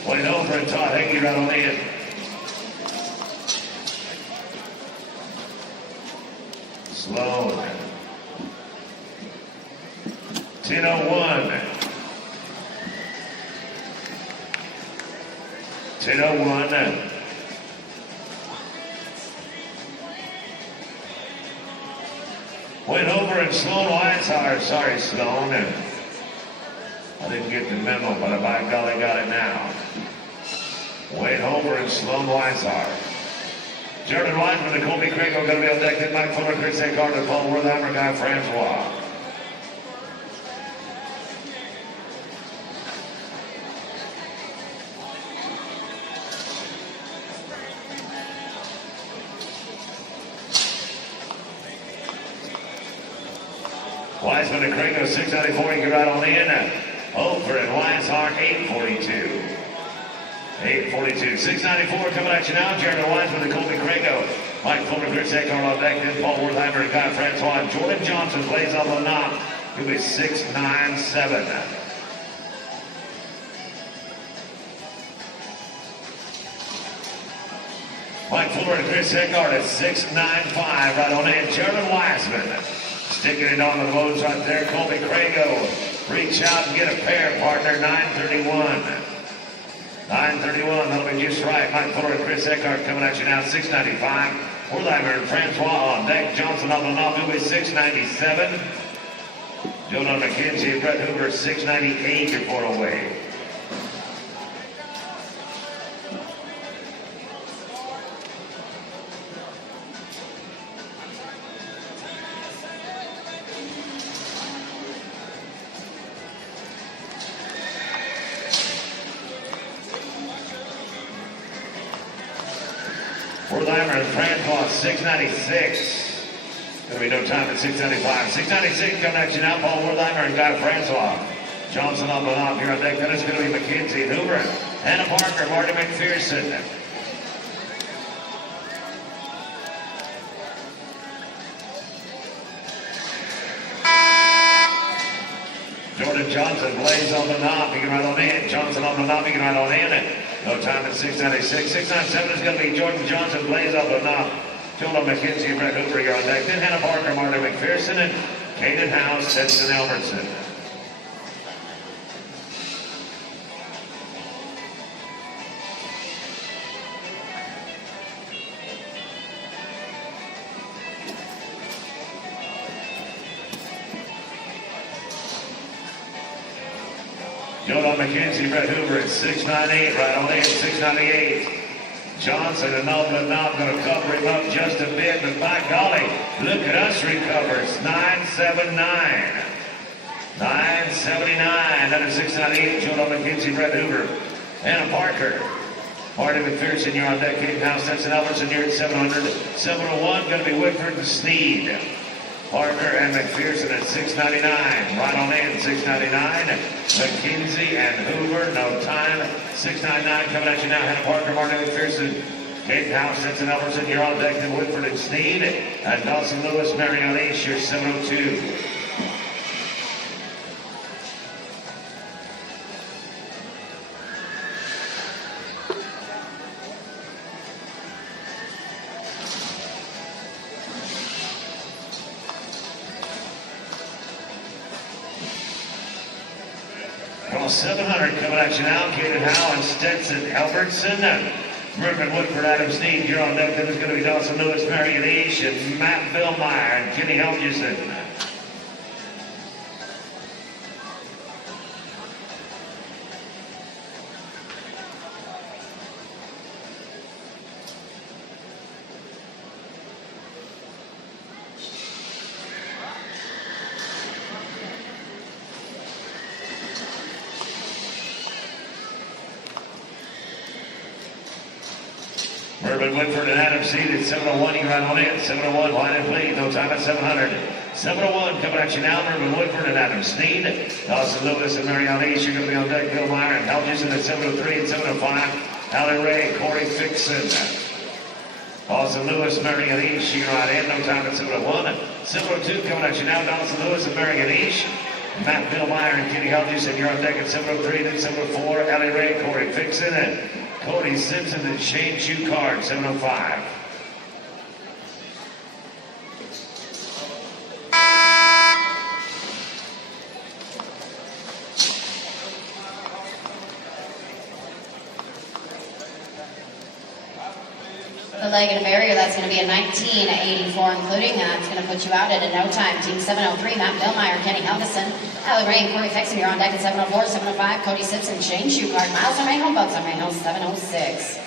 Wayne Hofer and Todd Hagee right on in. Sloan. 10:01. 10:01. Went over and Sloan Weishauer. Sorry, Sloan. I didn't get the memo, but by golly, got it now. Wayne Hofer and Sloan Weishauer. Jordan Wiseman and Colby Crago going to be on deck. Then Mike Fuller, Chris Eckhart, and Paul Wertheimer, Guy Francois. Wiseman and Crago, 694, you can ride on in. Hofer and Weishauer, 842. 842. 694 coming at you now. Jeremy Wiseman and Colby Crago. Mike Fuller, Chris Eckhart on deck. Then Paul Wertheimer and Guy Francois. And Jordan Johnson plays on the knob. He'll be 697. Mike Fuller and Chris Eckhart at 695. Right on in. Jeremy Wiseman. Sticking it on the loads right there. Colby Crago. Reach out and get a pair, partner. 931. 931, that'll be just right. Mike Fuller and Chris Eckhart coming at you now, 695. Wertheimer and Francois on deck. Johnson on the knob, he'll be 697. Jonah McKenzie and Brett Hoover, 698, you're 4 away. Wertheimer and Francois, 696. Gonna be no time at 695. 696 coming at you now. Paul Wertheimer and Guy Francois. Johnson on the knob here on deck. Then it's gonna be McKenzie and Hoover. Hannah Parker, Marty McPherson. Jordan Johnson plays on the knob. He can ride on in. Johnson on the knob. He can ride on in. No time at 696. 697 is going to be Jordan Johnson plays on the knob. Jonah McKenzie and Brett Hoover here on deck. Then Hannah Parker, Marty McPherson, and Kaden House, Stetson Elmerson. Jordan McKenzie, Brett Hoover at 698, right on in, 698. Johnson and Nolan not going to cover him up just a bit, but by golly, look at us recovers, 979. 979, that is 698, Jordan McKenzie, Brett Hoover, Anna Parker. Marty McPherson, you're on deck. Caden House, Stetson Elverson, you're at 700. 701, going to be Whitford and Sneed. Parker and McPherson at 699. Right on in, 699. McKenzie and Hoover, no time. 699 coming at you now. Hannah Parker, Marty McPherson, Caden House, Stetson Elverson, you're on deck. Then Whitford and Sneed. And Dawson Lewis, Marion East, you're 702. Well, 700 coming at you now. Caden Howe and Stetson Albertson. Mervyn Woodford, Adam Sneed, you're on deck. Then it's going to be Dawson Lewis, Marion East, and Matt Billmeyer and Kenny Helgeson. Mervyn Woodford and Adam Sneed at 701. You right on in. 701, line and bleed. No time at 700. 701 coming at you now. Mervyn Woodford and Adam Sneed. Dawson Lewis and Marion East. You're going to be on deck. Bill Meyer and Helgeson at 703 and 705. Allie Ray, Corey Fixon. Dawson Lewis, Marion East. You're right in. No time at 701. 702 coming at you now. Dawson Lewis and Marion East. Matt Bill Meyer and Kenny Helgeson. You're on deck at 703 and 704. Allie Ray, Corey Fixon, and Cody Simpson and Shane Shoecard, 705. The leg and a barrier, that's going to be a 1984 including, and that's going to put you out at a no time. Team 703, Matt Billmeyer, Kenny Helgeson, Allie Ray, and Corey Fixon, you're on deck at 704, 705, Cody Simpson, Shane Shoecard, Miles Armejo, Bugs Armejo, 706.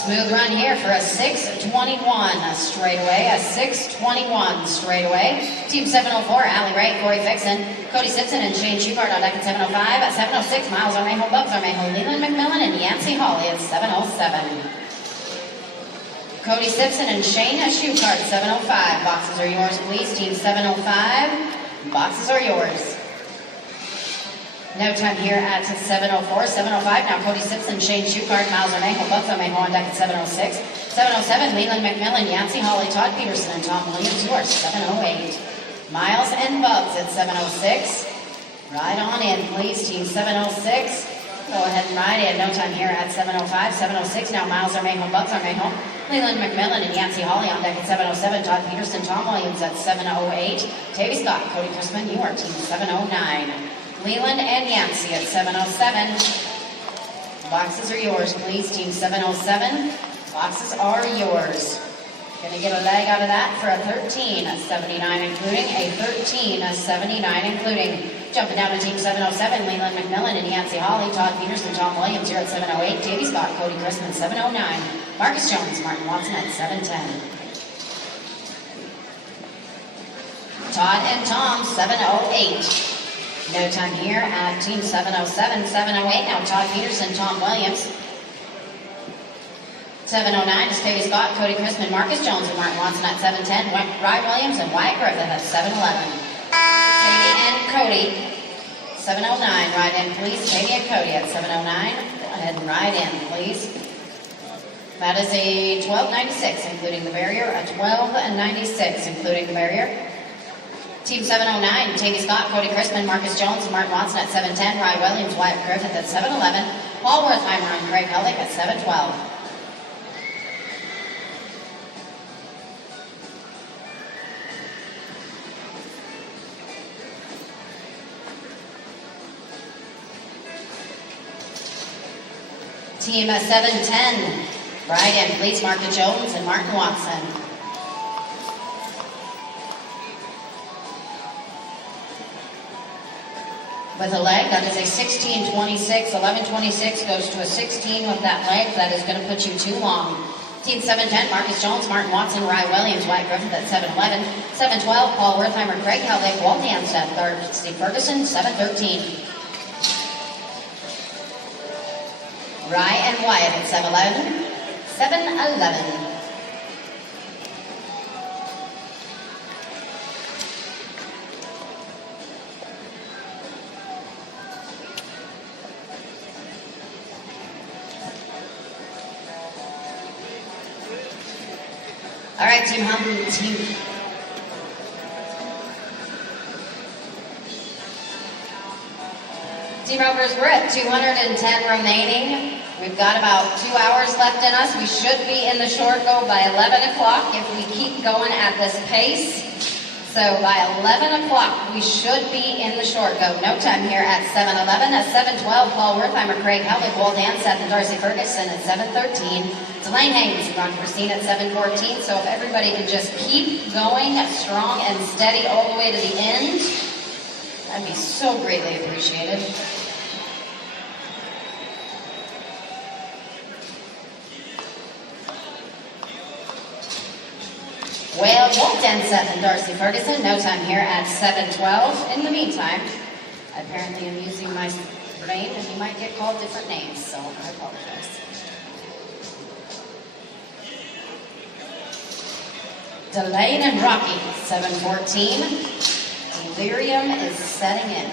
Smooth run here for a 621 straightaway, a 621 straightaway. Team 704, Allie Ray, Corey Fixon, Cody Simpson, and Shane Shoecard on deck at 705. At 706, Miles Armejo, Bugs Armejo, Leland McMillan, and Yancey Hawley at 707. Cody Simpson and Shane Shoecard, 705. Boxes are yours, please. Team 705, boxes are yours. No time here at 704, 705. Now Cody Simpson, Shane Shoecard, Miles Armejo, Bugs Armejo on deck at 706. 707, Leland McMillan, Yancey Hawley, Todd Peterson, and Tom Williams, yours, 708. Miles and Bugs at 706. Ride on in, please, team 706. Go ahead and ride in. No time here at 705, 706. Now Miles Armejo, Bugs Armejo, Leland McMillan, and Yancey Hawley on deck at 707. Todd Peterson, Tom Williams at 708. Tavy Scott, Cody Chrisman, you are team 709. Leland and Yancey at 707. Boxes are yours, please. Team 707. Boxes are yours. Gonna get a leg out of that for a 13.79 including, a 13.79 including. Jumping down to team 707, Leland McMillan and Yancey Hawley, Todd Peterson, Tom Williams, you're at 708. Davey Scott, Cody Chrisman, 709. Marcus Jones, Martin Watson at 710. Todd and Tom, 708. No time here at team 707, 708. Now Todd Peterson, Tom Williams. 709 is Davey Scott, Cody Chrisman, Marcus Jones, and Martin Watson at 710. Ryan Williams and Wyatt Griffith at 711. Davey and Cody, 709. Ride in, please. Davey and Cody at 709. Go ahead and ride in, please. That is a 12.96, including the barrier. A 12.96, including the barrier. Team 709, Tavy Scott, Cody Chrisman, Marcus Jones, and Martin Watson at 710. Ryan Williams, Wyatt Griffith at 711. Paul Wertheimer and Craig Hellick at 712. Team 710, ride in, please. Marcus Jones and Martin Watson. with a leg. That is a 16.26. 11.26 goes to a 16 with that leg. That is going to put you too long. Team 710, Marcus Jones, Martin Watson, Rye Williams, Wyatt Griffith at 7:11. 7:12, Paul Wertheimer, Craig Heldick, Walt Danstedt, Darcy Ferguson, 7:13. Rye and Wyatt at 7:11. 7:11. All right, Team Rovers, we're at 210 remaining. We've got about 2 hours left in us. We should be in the short go by 11 o'clock if we keep going at this pace. So by 11 o'clock, we should be in the short go. No time here at 7:11. At 7:12, Paul Wertheimer, Craig Heldick, Walt Danstedt, and Darcy Ferguson at 7:13. Delane Haynes, Ron Christine at 7:14. So if everybody can just keep going strong and steady all the way to the end, that'd be so greatly appreciated. Well, Walt Danstedt and Darcy Ferguson, no time here at 7:12. In the meantime, apparently I'm using my brain and you might get called different names, so I apologize. Delane and Rocky, 7:14. Delirium is setting in.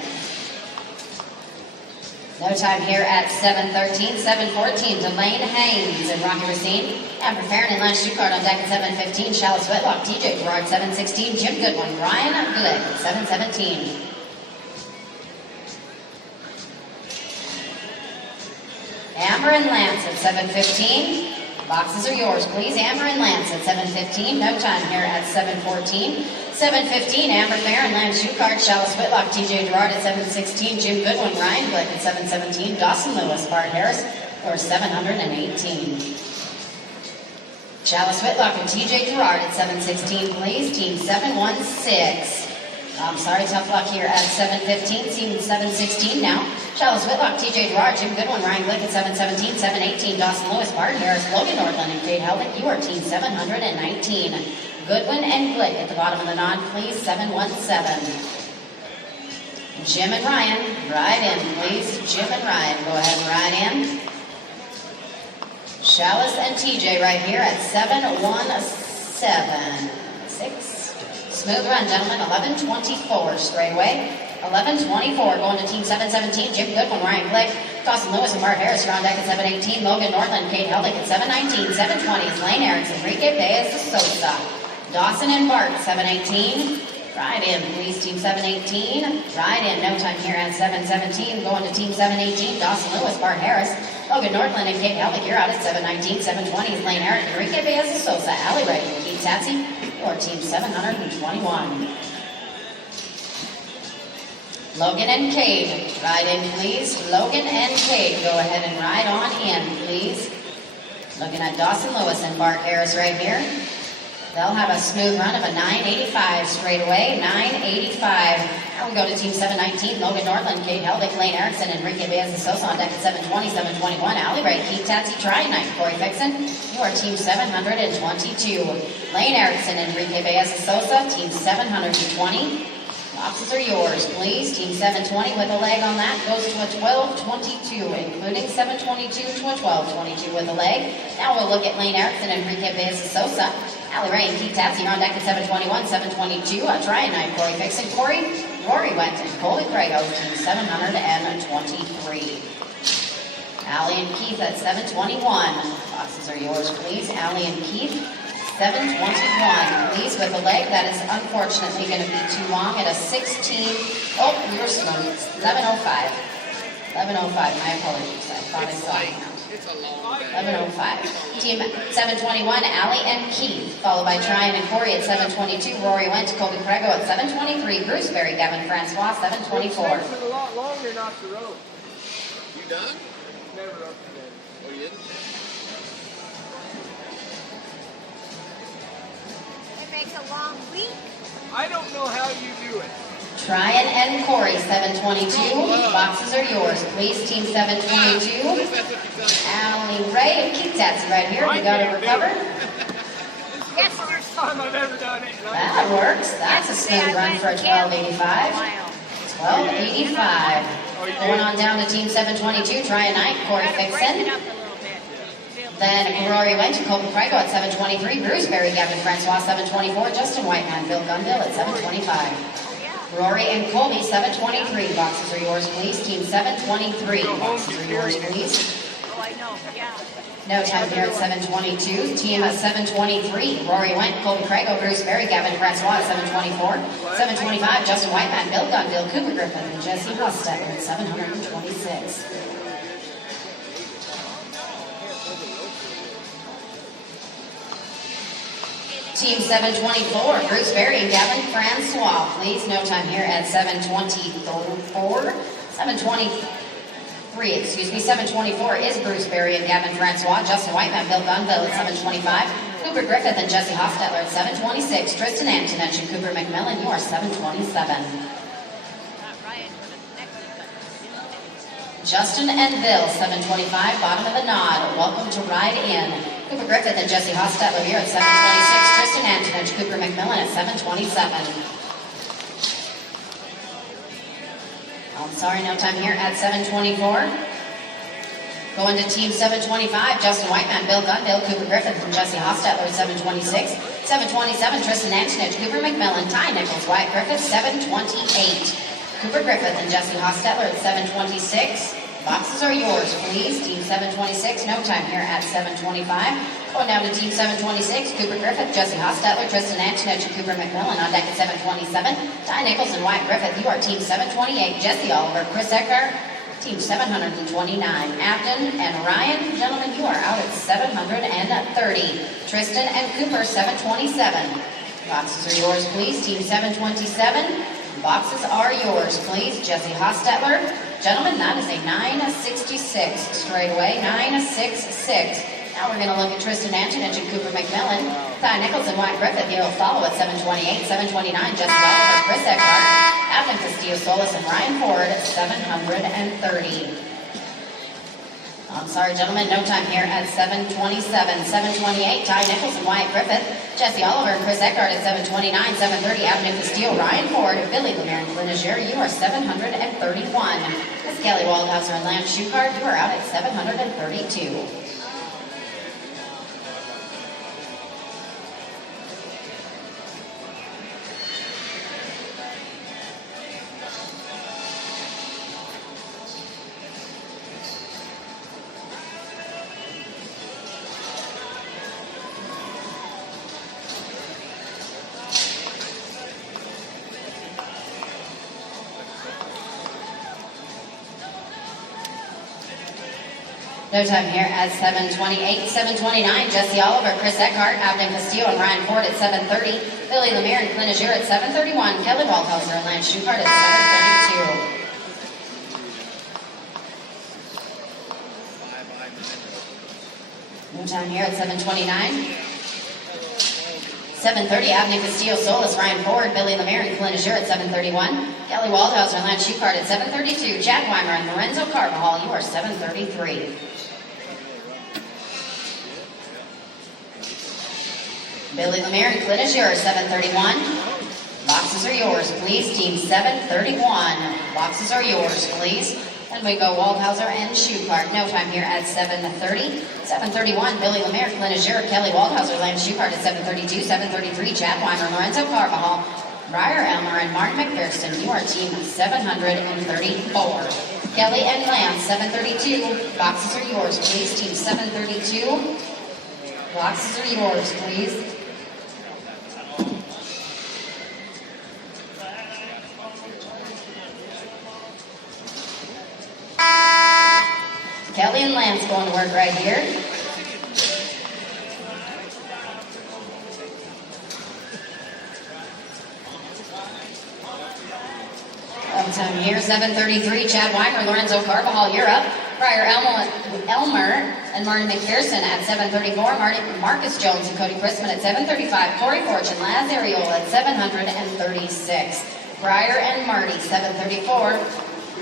No time here at 7:13. 7:14, Delane Haynes and Rocky Racine. Amber Farron and Lance Schuchard on deck at 7:15. Chalice Whitlock, TJ Gerard, 7:16. Jim Goodwin, Ryan Glick, 7:17. Amber and Lance at 7:15. Boxes are yours, please. Amber and Lance at 7:15. No time here at 7:14. 7:15, Amber Farron, Lance Schuchard, Chalice Whitlock, TJ Gerard at 7:16. Jim Goodwin, Ryan Glick at 7:17. Dawson Lewis, Bart Harris, or 718. Chalice Whitlock and TJ Gerard at 7:16, please. Team 716. I'm sorry, tough luck here at 7:15. Team 716 now. Chalice Whitlock, TJ Gerard, Jim Goodwin, Ryan Glick at 7:17. 7:18, Dawson Lewis, Bart Harris, Logan Nordland, and Kate Heldick. You are Team 719. Goodwin and Glick at the bottom of the nod, please. 717. Jim and Ryan, ride in, please. Jim and Ryan, go ahead and ride in. Chalice and TJ right here at 717. 6. Smooth run, gentlemen. 11:24 straightaway. 11:24 going to Team 717. Jim Goodwin, Ryan Glick, Dawson Lewis, and Bart Harris are on deck at 7:18. Logan Nordland, Kate Heldick at 7:19. 7:20 is Lane Erickson, Enrique Baez de Sosa. Dawson and Bart, 7:18. Ride in, please, Team 718. Ride in, no time here at 7:17. Going to Team 718, Dawson Lewis, Bart Harris, Logan Nordland, and Kate Heldick. You're out at 7:19. 7:20 is Lane Erick, Enrique Baez de Sosa, Allie Ray, Keith Tatsy, or Team 721. Logan and Cade, ride in, please. Logan and Cade, go ahead and ride on in, please. Looking at Dawson Lewis and Bart Harris right here. They'll have a smooth run of a 985 straight away. 985. Now we go to Team 719. Logan Nordland, Kate Heldick, Lane Erickson, Enrique Baez de Sosa on deck at 7:20. 7:21. Allie Ray, Keith Tatsy, Try Night, Corey Fixon. You are Team 722. Lane Erickson, Enrique Baez de Sosa, Team 720. Boxes are yours, please. Team 720 with a leg on that goes to a 12:22, including 7:22 to a 12:22 with a leg. Now we'll look at Lane Erickson and Enrique Baez de Sosa. Allie Ray and Keith Tatsy on deck at 7:21, 7:22. Try night, Corey Fixon, Rory went and Colby Crago, Team 723. Allie and Keith at 7:21. Boxes are yours, please. Allie and Keith. 7:21, please, with a leg that is unfortunately going to be too long at a 16. Oh, we were slow. 11:05. 11:05. My apologies. I thought I saw it now. 11:05. Team 721, Allie and Keith, followed by Tryon and Corey at 7:22. Rory went to Colby Crago at 7:23. Bruce Berry, Gavin Francois, 7:24. It's a lot longer than off the road. You done? Never up to bed. Oh, you didn't? It makes a long week. I don't know how you do it. Tryon and Corey, 722. Boxes are yours, please. Team 722. Allie Ray, keep that right here. We got to recover. Yes, First time I've ever done it. That works. That's a smooth run for a 1285. 1285. Going on down to Team 722. Tryon Knight, Corey Fixon. Then Rory went to Colton Prego at 723. Bruce Berry, Gavin Francois, 724. Justin Whiteman, Bill Gunville at 725. Rory and Colby, 723. Boxes are yours, please. Team 723. Boxes are yours, please. Oh, I know, yeah. No time here at 722. Team 723. Rory went, Colby Prego, Bruce Berry, Gavin Francois at 724. 725. Justin Whiteman, Bill Gunville, Cooper Griffin, and Jesse Hostetler at 726. Team 724, Bruce Berry and Gavin Francois, please. No time here at 724. 723, excuse me. 724 is Bruce Berry and Gavin Francois. Justin Whiteman, Bill Gunville at 725. Cooper Griffith and Jesse Hostetler at 726. Tristan Antonich and Cooper McMillan, you are 727. Justin and Bill, 725, bottom of the nod. Welcome to Ride In. Cooper Griffith and Jesse Hostetler here at 726. Tristan Antonich, Cooper McMillan at 727. I'm sorry, no time here at 724. Going to Team 725, Justin Whiteman, Bill Gunville, Cooper Griffith and Jesse Hostetler at 726. 727, Tristan Antonich, Cooper McMillan, Ty Nichols, Wyatt Griffith, 728. Cooper Griffith and Jesse Hostetler at 726. Boxes are yours, please. Team 726, no time here at 725. Going down to Team 726, Cooper Griffith, Jesse Hostetler, Tristan Antonich, and Cooper McMillan on deck at 727. Ty Nichols and Wyatt Griffith, you are Team 728. Jesse Oliver, Chris Eckhart, Team 729. Afton and Ryan, gentlemen, you are out at 730. Tristan and Cooper, 727. Boxes are yours, please. Team 727. Boxes are yours, please. Jesse Hostetler. Gentlemen, that is a 966 straight away. 966. Now we're going to look at Tristan Antonich and Cooper McMillan. Ty Nichols and Wyatt Griffith here will follow at 728, 729. Jesse Oliver, Chris Eckhart, Abden Castillo Solis, and Ryan Ford at 730. I'm sorry, gentlemen, no time here at 727. 728, Ty Nichols and Wyatt Griffith. Jesse Oliver and Chris Eckhart at 729. 730, Abden Castillo, Ryan Ford, Billy Lemire, and Glenn Ager, you are 731. Miss Kelly Waldhauser and Lance Schuchart, you are out at 732. No time here at 728, 729. Jesse Oliver, Chris Eckhart, Abden Castillo, and Ryan Ford at 730. Billy Lemire and Glenn Ager at 731. Kelly Waldhauser and Lance Schuchart at 732. No time here at 729. 730, Abden Castillo Solis, Ryan Ford, Billy Lemire, and Glenn Ager at 731. Kelly Waldhauser and Lance Schuchart at 732. Chad Weimer and Lorenzo Carvajal, you are 733. Billy Lemire and Glenn Ager, 731. Boxes are yours, please. Team 731. Boxes are yours, please. And we go Waldhauser and Schuchart. No time here at 730. 731, Billy Lemire, Glenn Ager, Kelly Waldhauser, Lance Schuchart at 732. 733, Chad Weimer, Lorenzo Carvajal, Briar Elmer, and Martin McPherson. You are Team 734. Kelly and Lance, 732. Boxes are yours, please. Team 732. Boxes are yours, please. Kelly and Lance going to work right here. Time here, 733, Chad Weimer, Lorenzo Carvajal, you're up. Briar Elmer and Martin McPherson at 734. Marcus Jones and Cody Chrisman at 735. Corey Fortune, Laz Ariel at 736. Briar and Marty, 734.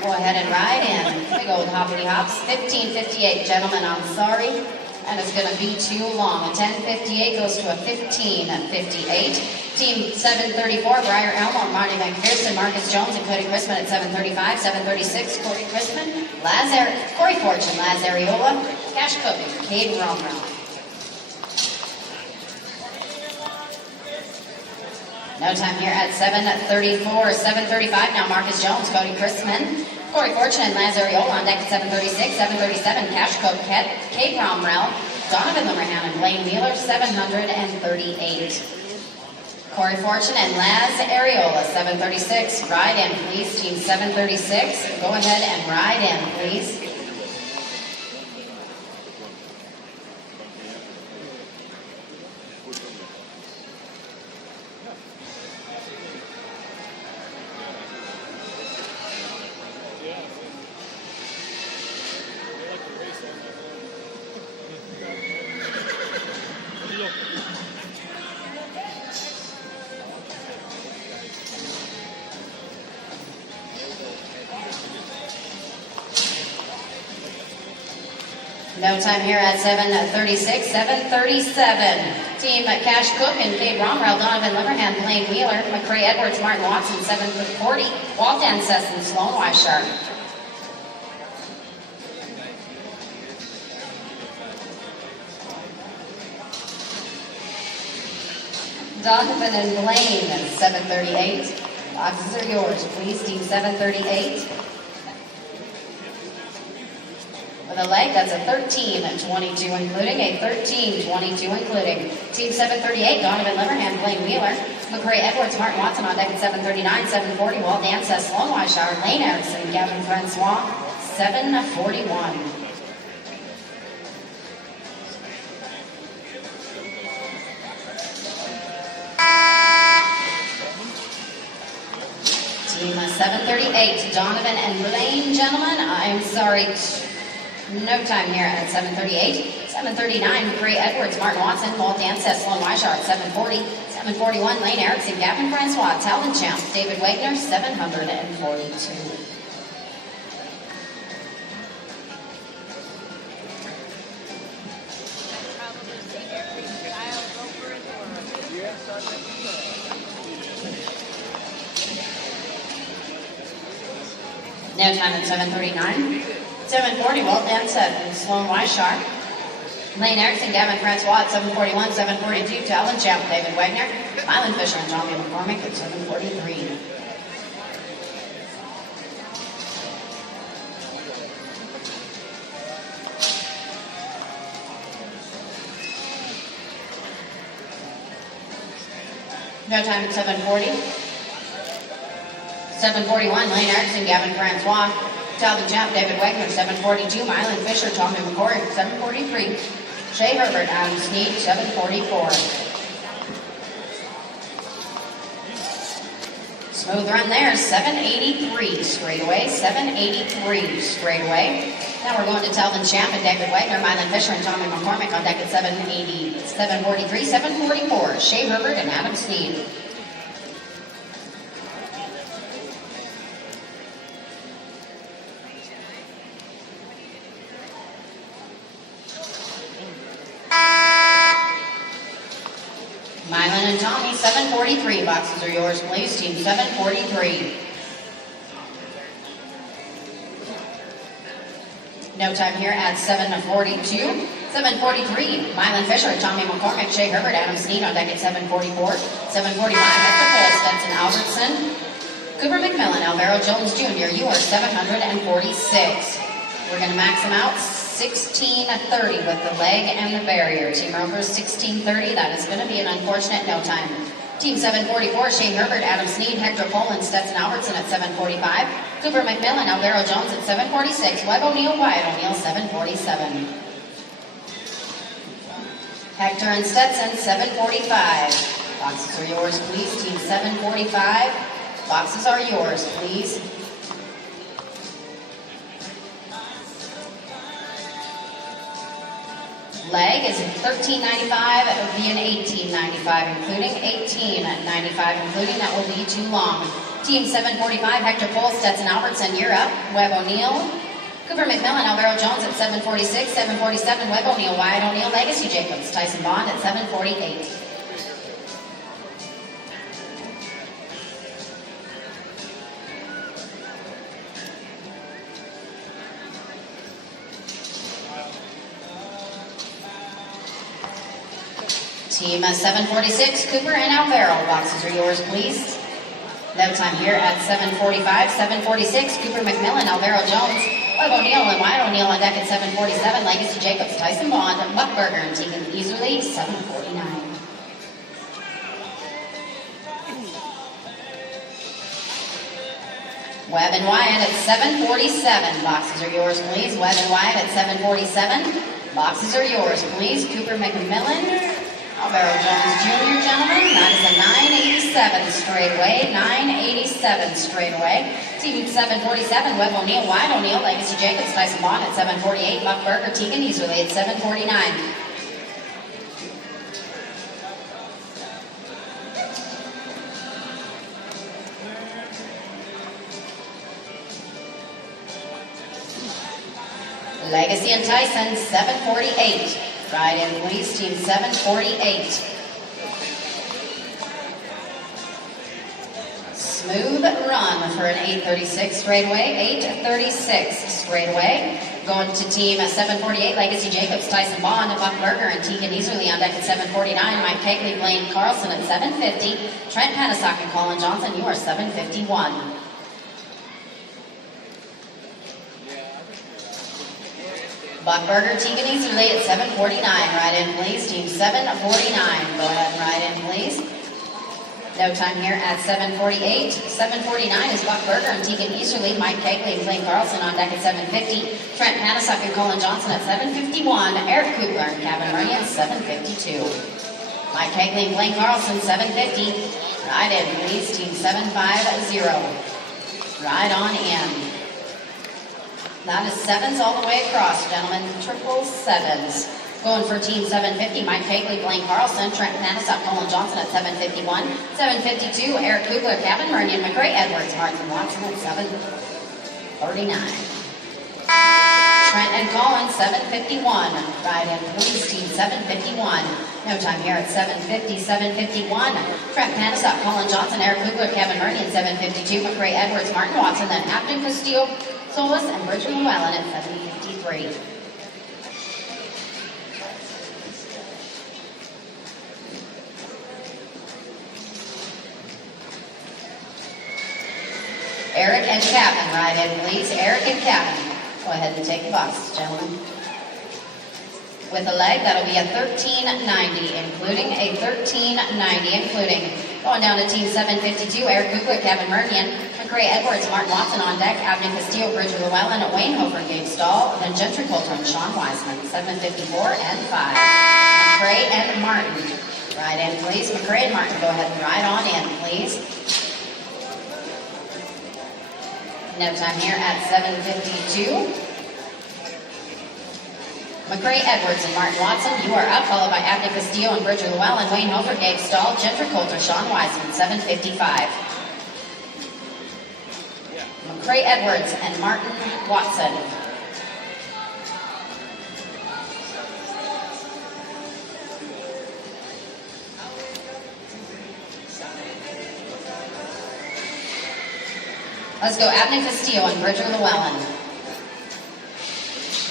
Go ahead and ride in. Big old hoppity hops. 15:58, gentlemen, I'm sorry. And it's going to be too long. A 10:58 goes to a 15:58. Team 734, Briar Elmore, Marty McPherson, Marcus Jones, and Cody Chrisman at 735. 736, Corey Chrisman, Corey Fortune, Laz Ariola, Cash Cook, and Cade Romero. No time here at 7:34, 7:35 now. Marcus Jones, Cody Chrisman, Corey Fortune, and Laz Ariola on deck at 7:36, 7:37. Cash Cook, Cade Romero, Donovan Limerhan, and Blaine Wheeler, 738. Corey Fortune and Laz Ariola, 736. Ride in, please. Team 736, go ahead and ride in, please. No time here at 7:36, 7:37. Team Cash Cook and Cade Romero, Donovan Limerhan, Blaine Wheeler, McCray Edwards, Martin Watson, 7:40. Walt Anceston, Sloan Weishart. Donovan and Blaine, 7:38. Boxes are yours, please. Team 738. With a leg, that's a 13:22 including, a 13:22 including. Team 738, Donovan Limerhan, Blaine Wheeler, McCray Edwards, Martin Watson on deck at 7:39, 7:40, Walt Anceston, Sloan Weishart, Lane Erickson, Gavin Francois, 7:41. Team 738, Donovan and Blaine, gentlemen, I'm sorry. No time here at 7:38. 7:39, McCray Edwards, Martin Watson, Walt Anceston, Sloan Weishart, 7:40. 7:41, Lane Erickson, Gavin Francois, Talon Champ, David Wagner, 742. No time at 7:39. 7:40, Walt Anceston, Sloan Weishart, Lane Erickson, Gavin Francois at 7:41, 7:42, Talon Champ, David Wagner, Mylan Fisher, and Tommy McCormick at 7:43. No time at 7:40. 7:41, Lane Erickson, Gavin Francois, Talbot Champ, David Wagner, 7:42, Mylan Fisher, Tommy McCoy, 7:43, Shea Herbert, Adam Snead, 7:44. Smooth run there, 783 straightaway, 783 straightaway. Now we're going to Talbot Champ and David Wagner, Mylan Fisher, and Tommy McCormick on deck at 780, 743, 744, Shea Herbert and Adam Snead. Mylan and Tommy, 743. Boxes are yours, please. Team 743. No time here at 7:42. 7:43. Mylan Fisher and Tommy McCormick, Shea Herbert, Adam Snead on deck at 7:44. 7:45. Hector Cole, Stetson Albertson, Cooper McMillan, Alvaro Jones Jr. You are 746. We're going to max them out 16:30 with the leg and the barrier. Team Rovers 16:30. That is going to be an unfortunate no time. Team 744, Shane Herbert, Adam Snead, Hector Cole, and Stetson Albertson at 7:45. Cooper McMillan, Alvaro Jones at 7:46. Webb O'Neill, Wyatt O'Neill, 7:47. Hector and Stetson, 7:45. Boxes are yours, please. Team 745. Boxes are yours, please. Leg is $13.95, it will be an $18.95, including $18.95, including that will be too long. Team 745, Hector Cole, Stetson Albertson, you're up. Webb O'Neill. Cooper McMillan, Alvaro Jones at 746, 747, Webb O'Neill, Wyatt O'Neill, Legacy Jacobs, Tyson Bond at 748. Team 746, Cooper and Alvaro, boxes are yours, please. No time here at 745, 746, Cooper McMillan, Alvaro Jones, Webb O'Neill and Wyatt O'Neill on deck at 747, Legacy Jacobs, Tyson Bond, Buck Berger and Tegan Easerly, 749. Webb and Wyatt at 747, boxes are yours, please. Webb and Wyatt at 747, boxes are yours, please. Cooper McMillan, Alvaro Jones Jr., gentlemen, that is a 987 straightaway, 987 straightaway. Team 747, Webb O'Neill, Wyatt O'Neill, Legacy Jacobs, Tyson Bond at 748, Buck Berger, Tegan Easerly at 749. Legacy and Tyson, 748. Ride in, please, team 748. Smooth run for an 836 straightaway, 836 straightaway. Going to team 748, Legacy Jacobs, Tyson Bond, Buck Berger, and Tegan Easerly on deck at 749. Mike Kegley, Blaine Carlson at 750. Trent Panasock and Colin Johnson, you are 751. Buck Berger, Tegan Easerly at 749. Ride in, please. Team 749. Go ahead and ride in, please. No time here at 748. 749 is Buck Berger and Tegan Easerly. Mike Kegley and Blaine Carlson on deck at 750. Trent Panasock and Colin Johnson at 751. Eric Kugler and Kevin Murray at 752. Mike Kegley and Blaine Carlson, 750. Ride in, please. Team 750. Ride on in. That is sevens all the way across, gentlemen. Triple sevens. Going for team 750, Mike Kegley, Blaine Carlson, Trent Panasock, Colin Johnson at 751. 752, Eric Kugler, Kevin Murray, and McRae Edwards, Martin Watson at 739. Trent and Colin, 751. Ride in, please, team 751. No time here at 750, 751. Trent Panasock, Colin Johnson, Eric Kugler, Kevin Murray, and 752. McRae Edwards, Martin Watson, then Captain Castillo, Solis, and Bridget Llewellyn at 753. Eric and Kevin, ride in, please. Eric and Kevin. Go ahead and take the box, gentlemen. With a leg, that'll be a 1390, including a 1390, including going down to team 752, Eric Kugler, Kevin Murnian, McRae Edwards, Martin Watson on deck, Abney Castillo, Bridget Llewellyn, Wayne Hofer, Gabe Stahl, then Gentry Coulter and Sean Wiseman, 754 and 5. McRae and Martin. Ride in, please. McRae and Martin, go ahead and ride on in, please. No time here at 752. McRae Edwards and Martin Watson, you are up, followed by Abney Castillo and Bridget Llewellyn, Wayne Hofer, Gabe Stahl, Gentry Coulter, Sean Wiseman, 755. McRae Edwards and Martin Watson. Let's go Abney Castillo and Bridget Llewellyn.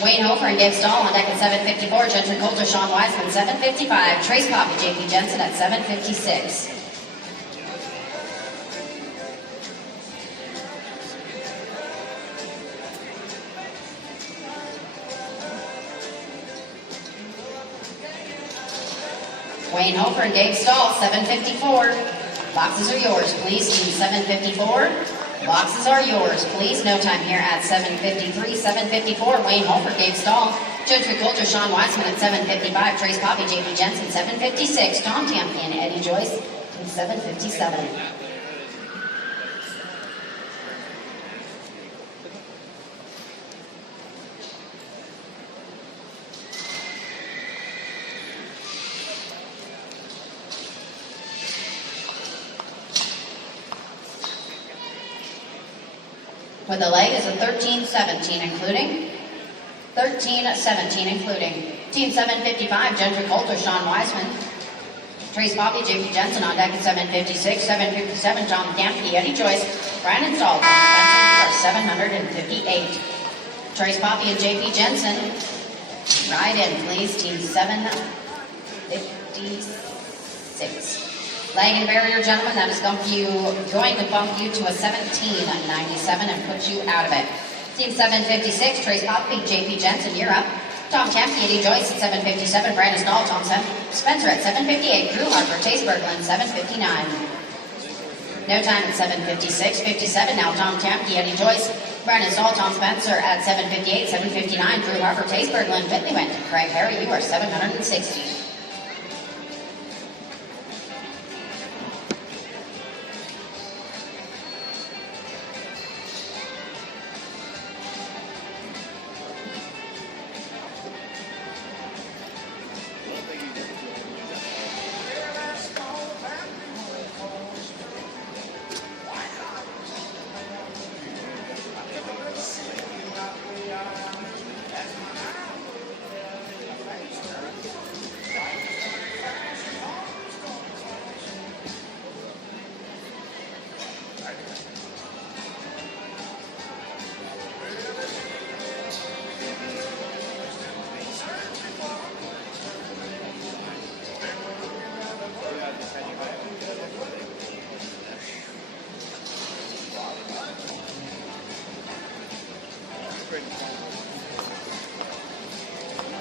Wayne Hofer and Gabe Stahl on deck at 754. Gentry Coulter, Sean Wiseman, 755. Trace Poppy, JP Jensen at 756. Wayne Hofer and Gabe Stahl, 754. Boxes are yours, please. Team 754. Boxes are yours, please. No time here at 753, 754. Wayne Hofer, Gabe Stahl, Gentry Coulter, Sean Wiseman at 755. Trace Poppy, JP Jensen, 756. Tom Tampian, Eddie Joyce, and 757. With the leg is a 13-17 including. 13-17 including. Team 755, Gentry Coulter, Sean Wiseman. Trace Poppy, JP Jensen on deck at 756. 757, John Campy, Eddie Joyce. Brandon Stahl, Benson for 758. Trace Poppy and JP Jensen. Ride in, please. Team 756. Leg and barrier, gentlemen, that is going to bump you to a 17.97 and put you out of it. Team 756, Trace Poppy, JP Jensen, you're up. Tom Campy, Eddie Joyce at 757, Brandon Stahl, Tom Spencer at 758, Drew Harper, Chase Berglund, 759. No time at 756, 57 now, Tom Campy, Eddie Joyce, Brandon Stahl, Tom Spencer at 758, 759, Drew Harper, Chase Berglund, Whitley went. Craig Harry, you are 760.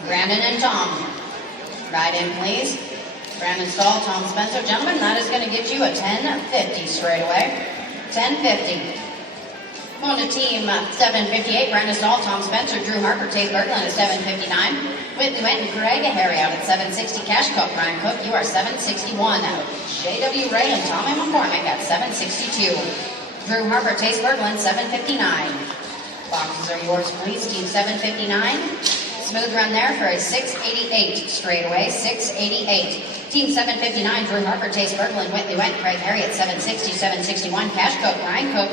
Brandon and Tom, ride in please. Brandon Stahl, Tom Spencer. Gentlemen, that is going to get you a 10.50 straight away. 10.50. On to team 758, Brandon Stahl, Tom Spencer, Drew Harper, Chase Berglund at 759. Whitley Went and Craig Harry out at 760. Cash Cook, Ryan Cook, you are 761. J.W. Ray and Tommy McCormick at 762. Drew Harper, Chase Berglund, 759. Boxes are yours, please. Team 759. Smooth run there for a 688 straight away, 688. Team 759, Drew Harper, Chase Berglund, Whitley Went, Craig Harry at 760, 761. Cash Cook, Ryan Cook,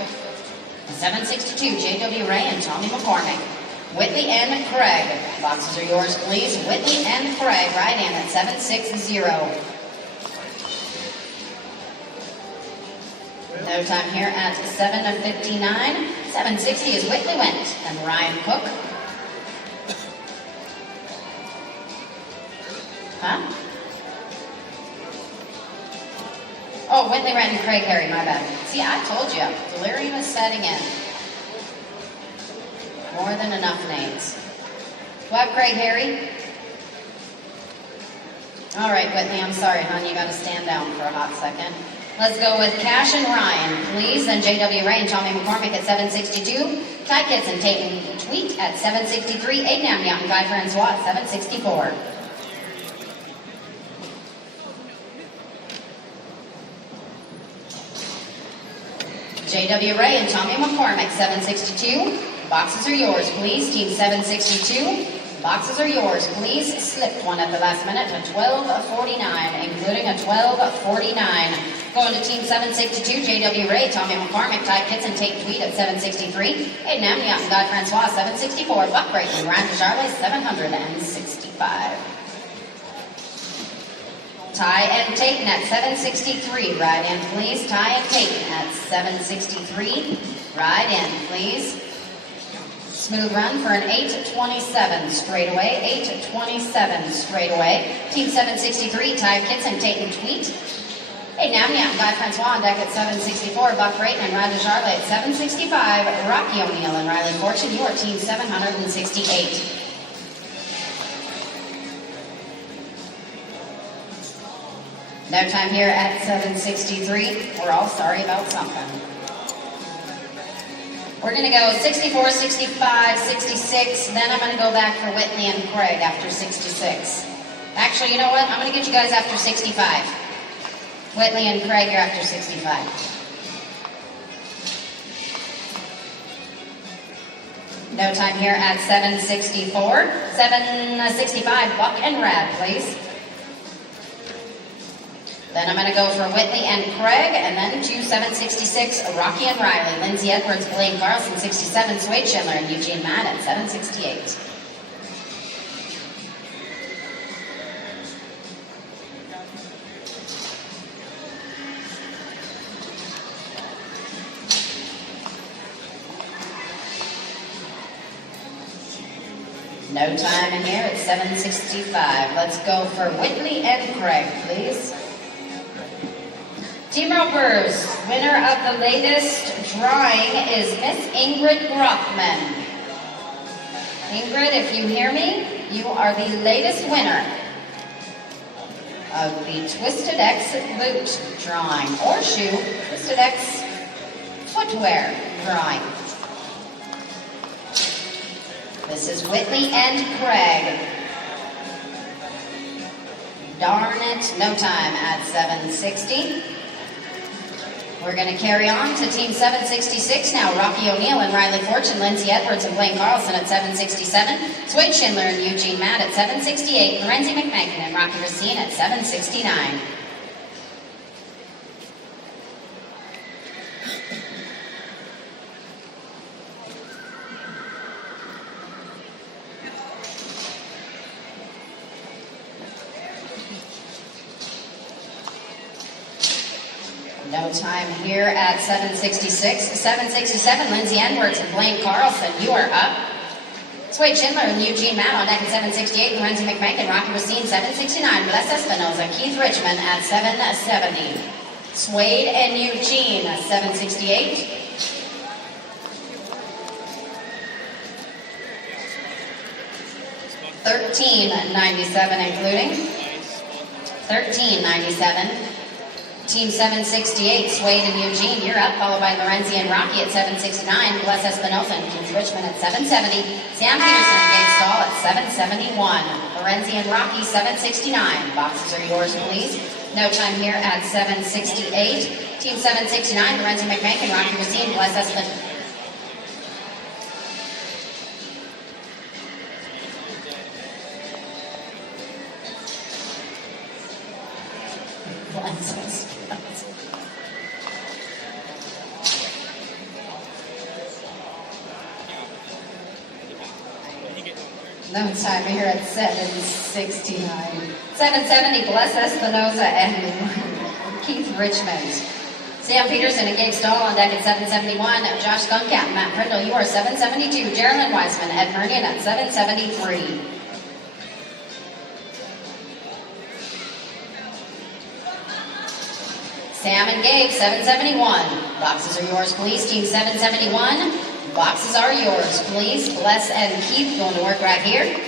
762. J.W. Ray and Tommy McCormick. Whitley and Craig. Boxes are yours, please. Whitley and Craig, right in at 760. No time here at 7:59. 760 is Whitley Went and Ryan Cook. Huh? Oh, Whitley Went and Craig Harry, my bad. See, I told you, delirium is setting in. More than enough names. What, Craig Harry? All right, Whitley, I'm sorry, hon. You got to stand down for a hot second. Let's go with Cash and Ryan, please. Then J.W. Ray and Tommy McCormick at 762. Ty Kitts and Tayton Tweet at 763. Aiden Amniot and Guy Francois at 764. J.W. Ray and Tommy McCormick, 762. Boxes are yours, please. Team 762. Boxes are yours, please. Slipped one at the last minute to 12:49, including a 12:49. Going to Team 762, J.W. Ray, Tommy McCormick, Ty Kitts and Tate Tweed at 763. Aiden Amniot and Guy Francois, 764. Buck Brayton, Ryan Desjardins, 765. Ty and Tayton at 763. Ride in, please. Ty and Tayton at 763. Ride in, please. Smooth run for an 8:27 straight away. 8:27 straight away. Team 763, Ty Kitts and Tayton Tweet. Aiden Amniot and Guy Francois on deck at 764. Buck Brayton and Ryan Desjardins at 765. Rocky O'Neill and Riley Fortune, your team 768. No time here at 763. We're all sorry about something. We're going to go 64, 65, 66. Then I'm going to go back for Whitley and Craig after 66. Actually, you know what? I'm going to get you guys after 65. Whitley and Craig, you're after 65. No time here at 764. 765, Buck and Rad, please. Then I'm going to go for Whitley and Craig, and then 766, Rocky and Riley. Lindsay Edwards, Blaine Carlson, 67, Swade Schindler, and Eugene Matt at 768. No time in here, it's 7:65. Let's go for Whitley and Craig, please. Team Ropers, winner of the latest drawing is Miss Ingrid Grothman. Ingrid, if you hear me, you are the latest winner of the Twisted X boot drawing, or shoe, Twisted X footwear drawing. This is Whitley and Craig. Darn it, no time at 7:60. We're going to carry on to Team 766 now. Rocky O'Neill and Riley Fortune, Lindsay Edwards and Blaine Carlson at 767. Swade Schindler and Eugene Matt at 768. Lorenzi McMakin and Rocky Racine at 769. No time here at 766. 767, Lindsay Edwards and Blaine Carlson, you are up. Swade Schindler and Eugene Matt on deck at 768. Lorenzi McMakin, Rocky Racine, 769. Bless Espinoza, Keith Richmond at 770. Swade and Eugene at 768. $13.97 including. $13.97. Team 768, Swade and Eugene, you're up, followed by Lorenzi and Rocky at 769, Bless Espinoza and Keith Richmond at 770, Sam Peterson and Gabe Stahl at 771, Lorenzi and Rocky 769. Boxes are yours, please. No time here at 768. Team 769, Lorenzi McMakin, Rocky Racine, Bless Espinoza. No time here at 769. 770, Bless Espinoza and Keith Richmond. Sam Peterson and Gabe Stahl on deck at 771. Josh Guncap and Matt Prindle, you are 772. Geraldine Wiseman, Ed Murnian at 773. Sam and Gabe, 771. Boxes are yours, please. Team 771. Boxes are yours, please. Bless and Keith going to work right here.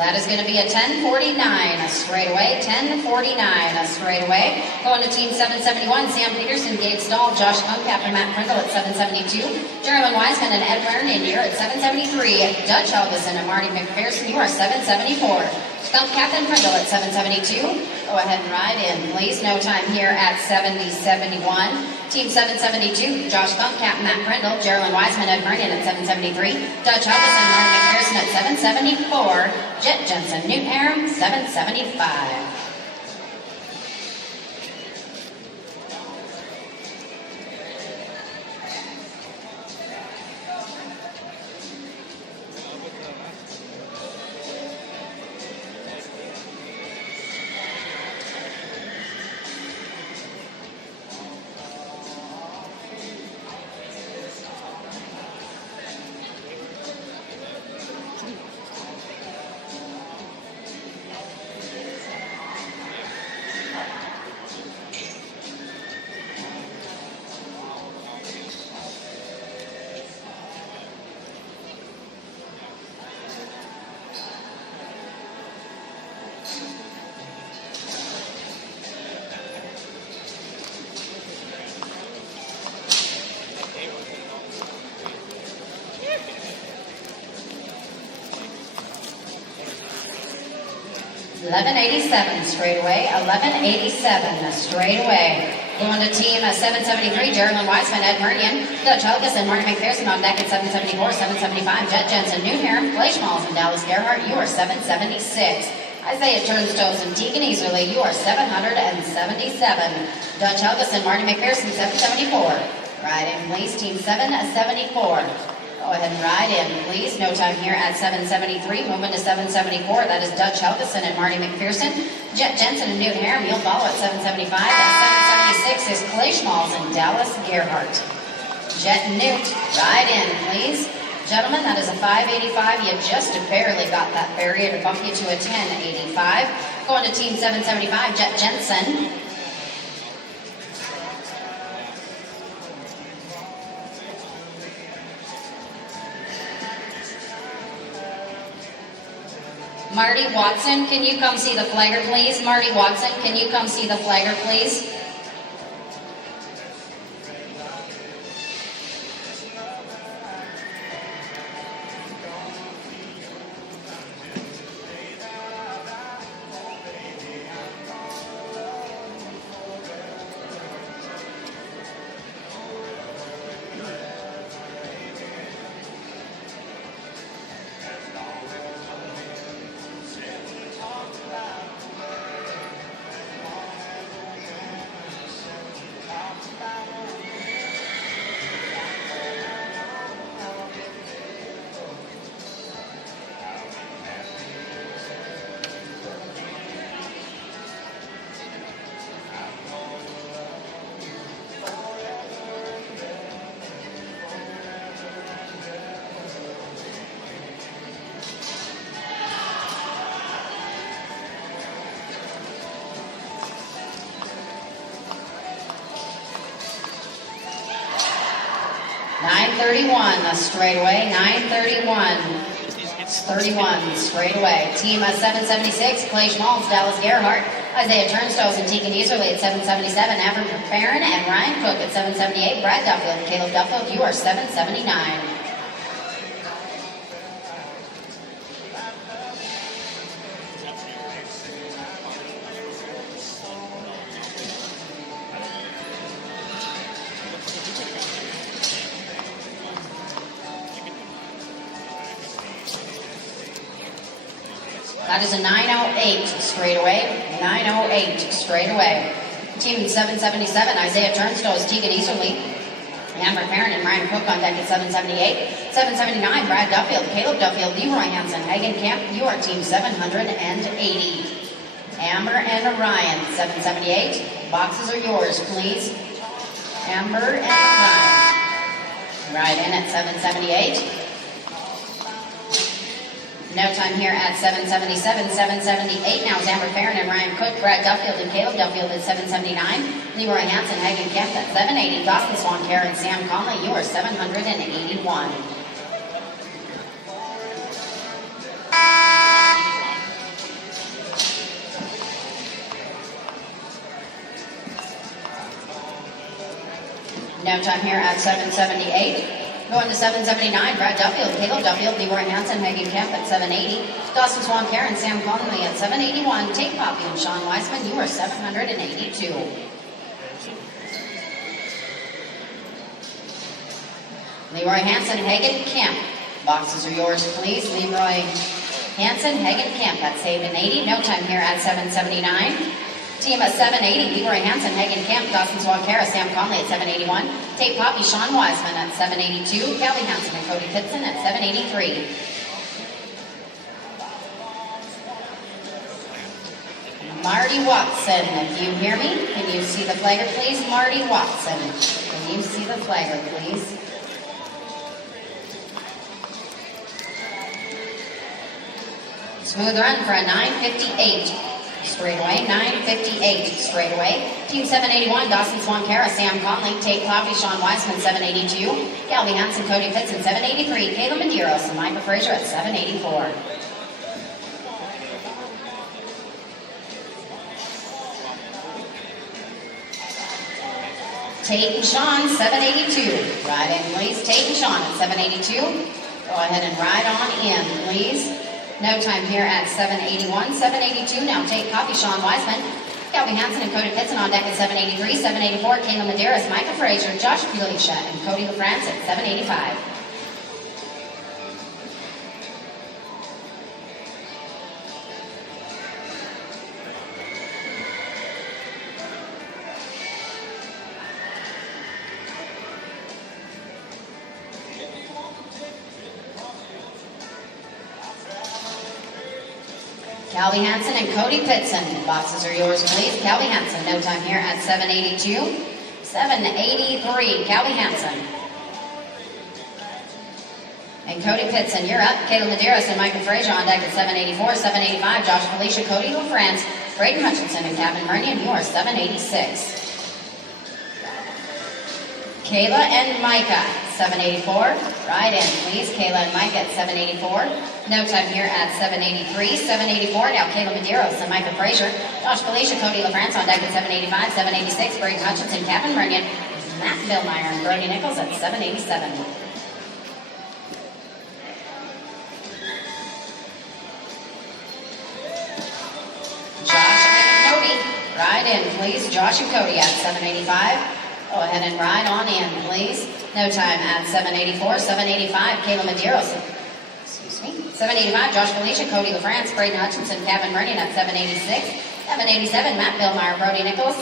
That is going to be a 1049 straight away. 1049 straight away. Going to Team 771, Sam Peterson, Gabe Stahl, Josh Guncap, and Matt Prindle at 772. Geraldine Wiseman and Ed Vernon, you're at 773. Dutch Helgeson and Marty McPherson, you are 774. Guncap and Prindle at 772. Go ahead and ride in, please. No time here at 7071. Team 772, Josh Guncap, Matt Prindle, Geraldine Wiseman, Ed Vernon at 773. Dutch Helgeson, Marty McPherson at 774. Jet Jensen, Newton Aram, 775. $11.87 straight away. $11.87 straight away. Going to Team 773, Geraldine Wiseman, Ed Murnian, Dutch Helgeson, Marty McPherson on deck at 774, 775. Jet Jensen, Newton Aram, Blake Schmalls, and Dallas Gerhardt, you are 776. Isaiah Turnstows and Tegan Easerly, you are 777. Dutch Helgeson, Marty McPherson, 774. Ride in, please, team 774. Go ahead and ride in, please. No time here at 773. Moving to 774. That is Dutch Helgeson and Marty McPherson. Jet Jensen and Newt Harum, you'll follow at 775. At 776 is Clay Schmalz and Dallas Gerhardt. Jet and Newt, ride in, please. Gentlemen, that is a 585. You just barely got that barrier to bump you to a 1085. Going to team 775, Jet Jensen. Marty Watson, can you come see the flagger, please? Marty Watson, can you come see the flagger, please? A straightaway, 931. 31 straightaway. Team 776, Clay Schmalz, Dallas Gerhardt, Isaiah Turnstows and Tegan Easerly at 777, Avram Farron and Ryan Cook at 778, Brad Duffield and Caleb Duffield, you are 779. That is a 908 straightaway. 908 straightaway. Team 777, Isaiah Turnstows, Tegan Easerly, Amber Farron and Ryan Cook on deck at 778. 779, Brad Duffield, Caleb Duffield, Leroy Hansen, Hagen Camp, you are team 780. Amber and Ryan, 778. Boxes are yours, please. Amber and Ryan. Ride in at 778. No time here at 777, 778 now is Amber Farron and Ryan Cook, Brad Duffield and Caleb Duffield at 779. Leroy Hansen, Hagen Kemp at 780. Dawson Swan, Karen, Sam Conley, you are 781. No time here at 778. Going to 779, Brad Duffield, Caleb Duffield, Leroy Hansen, Hagen Kemp at 780. Dawson Swan, Karen, Sam Conley at 781. Tate Poppy and Sean Weisman, you are 782. Leroy Hansen, Hagen Kemp. Boxes are yours, please. Leroy Hansen, Hagen Kemp at 780. No time here at 779. Team at 780, Leroy Hansen, Hagen Kemp, Dawson Swankara, Sam Conley at 781. Tate Poppy, Sean Weisman at 782. Callie Hansen and Cody Pitson at 783. Marty Watson, if you hear me, can you see the flagger, please? Marty Watson, can you see the flagger, please? Smooth run for a 958. Straightaway, 958 straightaway. Team 781, Dawson Swankara, Sam Conley, Tate Poppy, Sean Weisman, 782. Calvin Hansen, Cody Pitson, 783. Caleb Medeiros and Micah Frazier at 784. Tate and Sean, 782. Ride in, please. Tate and Sean at 782. Go ahead and ride on in, please. No time here at 781, 782. Now Tate Poppy, Sean Weisman, Calvin Hansen and Cody Pitson on deck at 783, 784. Caleb Medeiros, Micah Frazier, Josh Pulisha, and Cody LaFrance at 785. Calby Hansen and Cody Pitson. Boxes are yours, please. Calby Hansen, no time here at 782. 783, Calby Hansen. And Cody Pitson, you're up. Caleb Medeiros and Michael Frazier on deck at 784, 785. Josh Felicia, Cody LaFrance, Braden Hutchinson, and Kevin Murnian, you are 786. Kayla and Micah, 784. Right in, please. Kayla and Micah at 784. No time here at 783, 784. Now Kayla Medeiros and Micah Frazier. Josh Felicia, Cody LaFrance on deck at 785, 786. Braden Hutchinson, Kevin Murnian, Matt Billmeyer, and Brody Nichols at 787. Josh and Cody, ride in, please. Josh and Cody at 785. Go ahead and ride on in, please. No time at 784, 785. Kayla Medeiros, 785. Josh Felicia, Cody LaFrance, Braden Hutchinson, Kevin Murnian at 786. 787. Matt Billmeyer, Brody Nichols,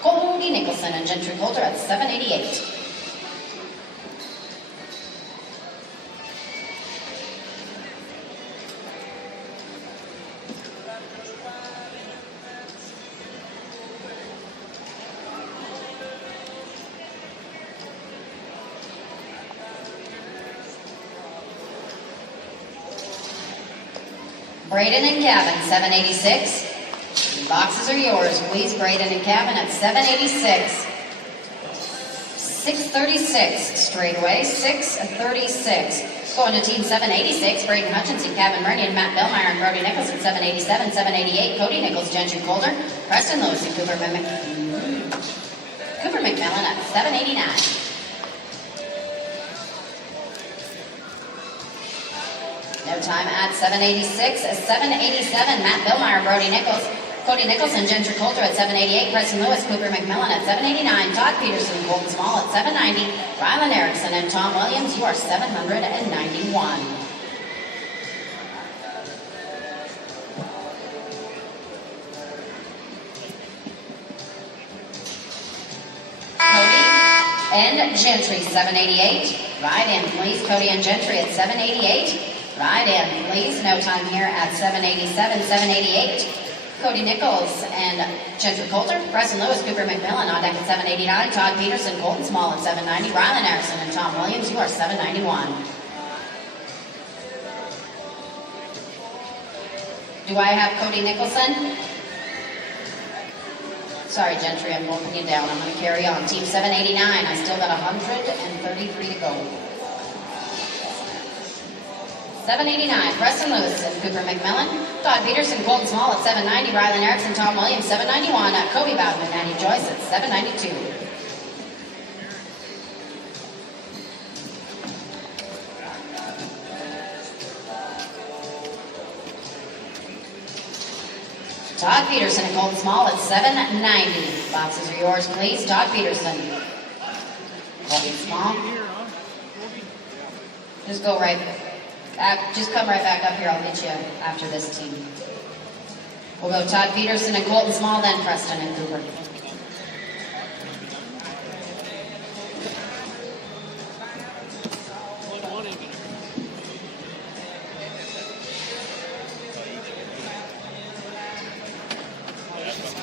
Cody Nicholson, and Gentry Coulter at 788. Braden and Kevin, 786. Boxes are yours, please. Braden and Kevin at 786. 636 straightaway, 636. Going to team 786, Braden Hutchinson, Kevin Murnian, Matt Billmeyer, and Brody Nichols at 787, 788. Cody Nichols, Gentry Coulter, Preston Lewis, and Cooper McMillan at 789. No time at 786, 787, Matt Billmeyer, Brody Nichols, Cody Nichols, and Gentry Coulter at 788, Preston Lewis, Cooper McMillan at 789, Todd Peterson, Colton Small at 790, Rylan Erickson, and Tom Williams, you are 791. Cody and Gentry, 788. Ride in, please. Cody and Gentry at 788. Ride in, please. No time here at 787, 788. Cody Nichols and Gentry Coulter, Preston Lewis, Cooper McMillan on deck at 789. Todd Peterson, Colton Small at 790. Rylan Erickson and Tom Williams, you are 791. Do I have Cody Nicholson? Sorry, Gentry, I'm bumping you down. I'm going to carry on. Team 789, I still got 133 to go. 789, Preston Lewis and Cooper McMillan. Todd Peterson, Colton Small at 790. Rylan Erickson, Tom Williams, 791. Cody Bowden and Maddie Joyce at 792. Todd Peterson and Colton Small at 790. Boxes are yours, please. Todd Peterson. Colton Small. Just go right back. Just come right back up here. I'll get you after this team. We'll go Todd Peterson and Colton Small, then Preston and Cooper.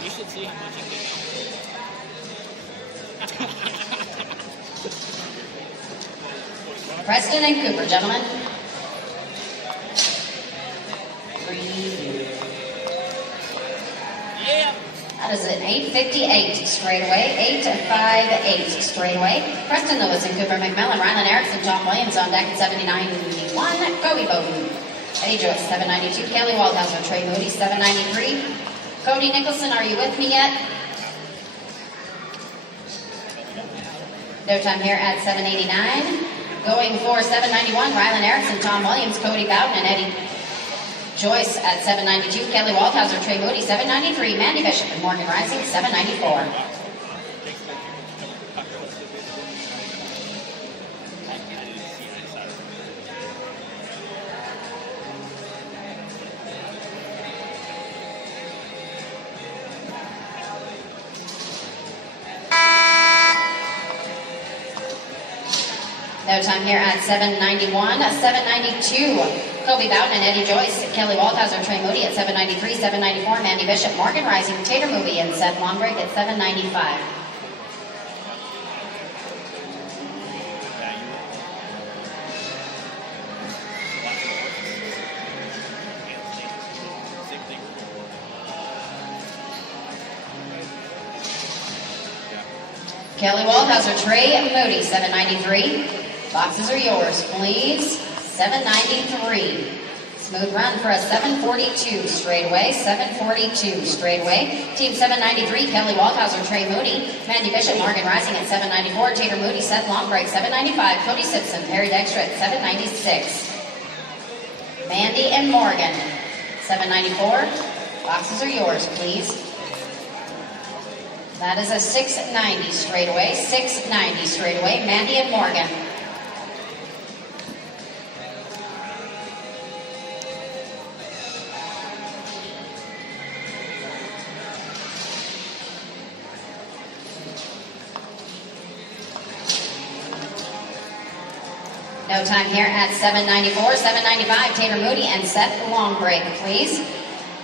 You should see how much you get. Preston and Cooper, gentlemen. Yeah. That is an 858 straightaway, 858 straightaway. Preston Lewis and Cooper McMillan, Rylan Erickson, Tom Williams on deck at 791. Cody Bowden, Eddie Joyce, 792. Kelly Waldhauser, Trey Moody, 793. Cody Nicholson, are you with me yet? No time here at 789. Going for 791, Rylan Erickson, Tom Williams, Cody Bowden, and Eddie Joyce at 792. Kelly Waldhauser, Trey Moody, 793. Mandy Bishop and Morgan Rising, 794. No time here at 791, 792. Kobe Bowden and Eddie Joyce, Kelly Waldhauser, Trey Moody at 793, 794, Mandy Bishop, Morgan Rising, Tater Movie, and Seth Longbreak at 795. Kelly Waldhauser, Trey Moody, 793. Boxes are yours, please. 793. Smooth run for a 742 straightaway. 742 straightaway. Team 793, Kelly Waldhauser, Trey Moody. Mandy Bishop, Morgan Rising at 794. Tater Moody, Seth Longbreak, 795. Cody Simpson, Perry Dexter at 796. Mandy and Morgan, 794. Boxes are yours, please. That is a 690 straightaway. 690 straightaway. Mandy and Morgan. No time here at 794, 795, Tater Moody and Seth Longbreak, please.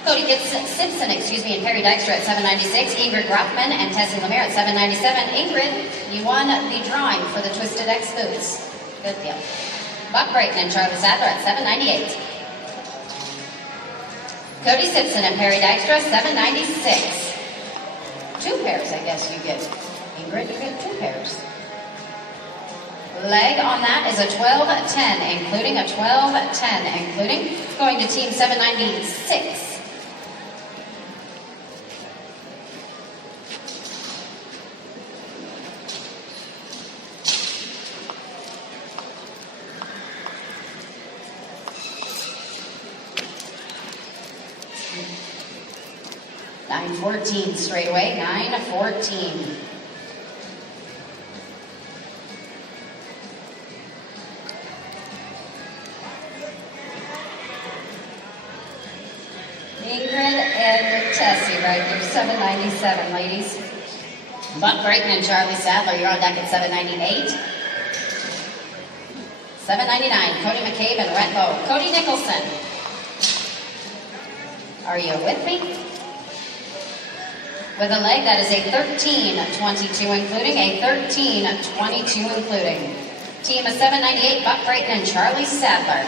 Cody Simpson, and Perry Dykstra at 796, Ingrid Rothman and Tessie Lemire at 797. Ingrid, you won the drawing for the Twisted X boots. Good deal. Buck Brayton and Charlie Sadler at 798. Cody Simpson and Perry Dykstra, 796. 2 pairs, I guess you get. Ingrid, you get 2 pairs. Leg on that is a 12-10, including a 12-10, including. It's going to team 796. $9.14 straight away, $9.14. Ingrid and Tessie right there, 797, ladies. Buck Brayton and Charlie Sadler, you're on deck at 798. 799, Cody McCabe and Rhett Lowe. Cody Nicholson. Are you with me? With a leg, that is a 13.22 including, a 13.22 including. Team of 798, Buck Brayton and Charlie Sadler.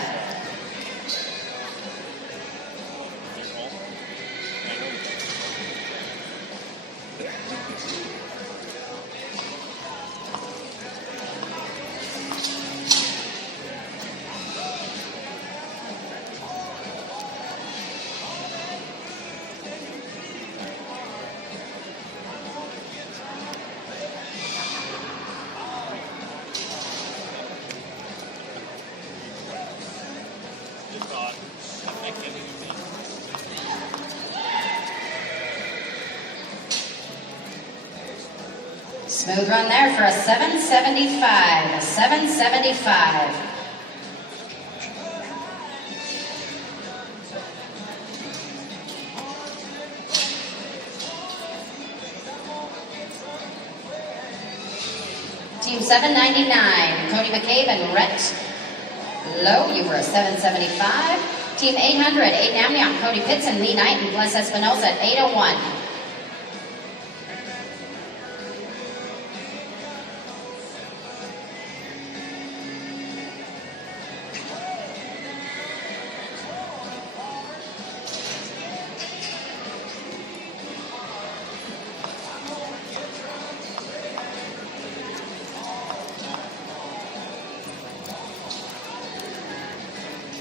Smooth run there for a 775. A 775. Team 799, Cody McCabe and Rhett Lowe, you were a 775. Team 800, Aiden Amnion, Cody Pitts and Lee Knight and Bless Espinosa at 801.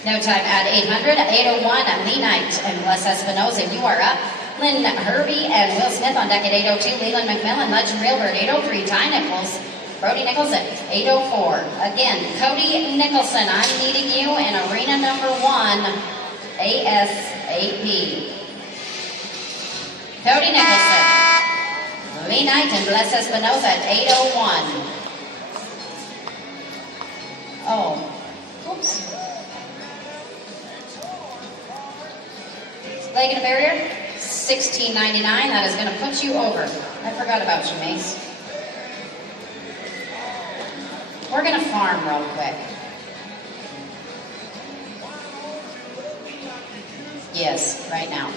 No time at 800, 801, Lee Knight and Bless Espinosa, you are up. Lynn Herbie and Will Smith on deck at 802, Leland McMillan, Legend Realbird, 803, Ty Nichols, Brody Nichols at 804. Again, Cody Nicholson, I'm needing you in arena number 1, ASAP. Cody Nicholson, Lee Knight and Bless Espinosa at 801. Oh, oops. Leg and a barrier, $16.99. That is going to put you over. I forgot about you, Mace. We're going to farm real quick. Yes, right now.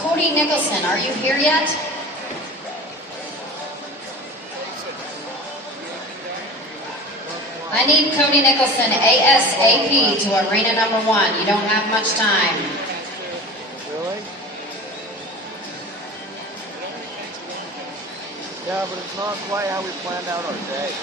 Cody Nicholson, are you here yet? I need Cody Nicholson ASAP to arena number 1. You don't have much time. Really? Yeah, but it's not quite how we planned out our day.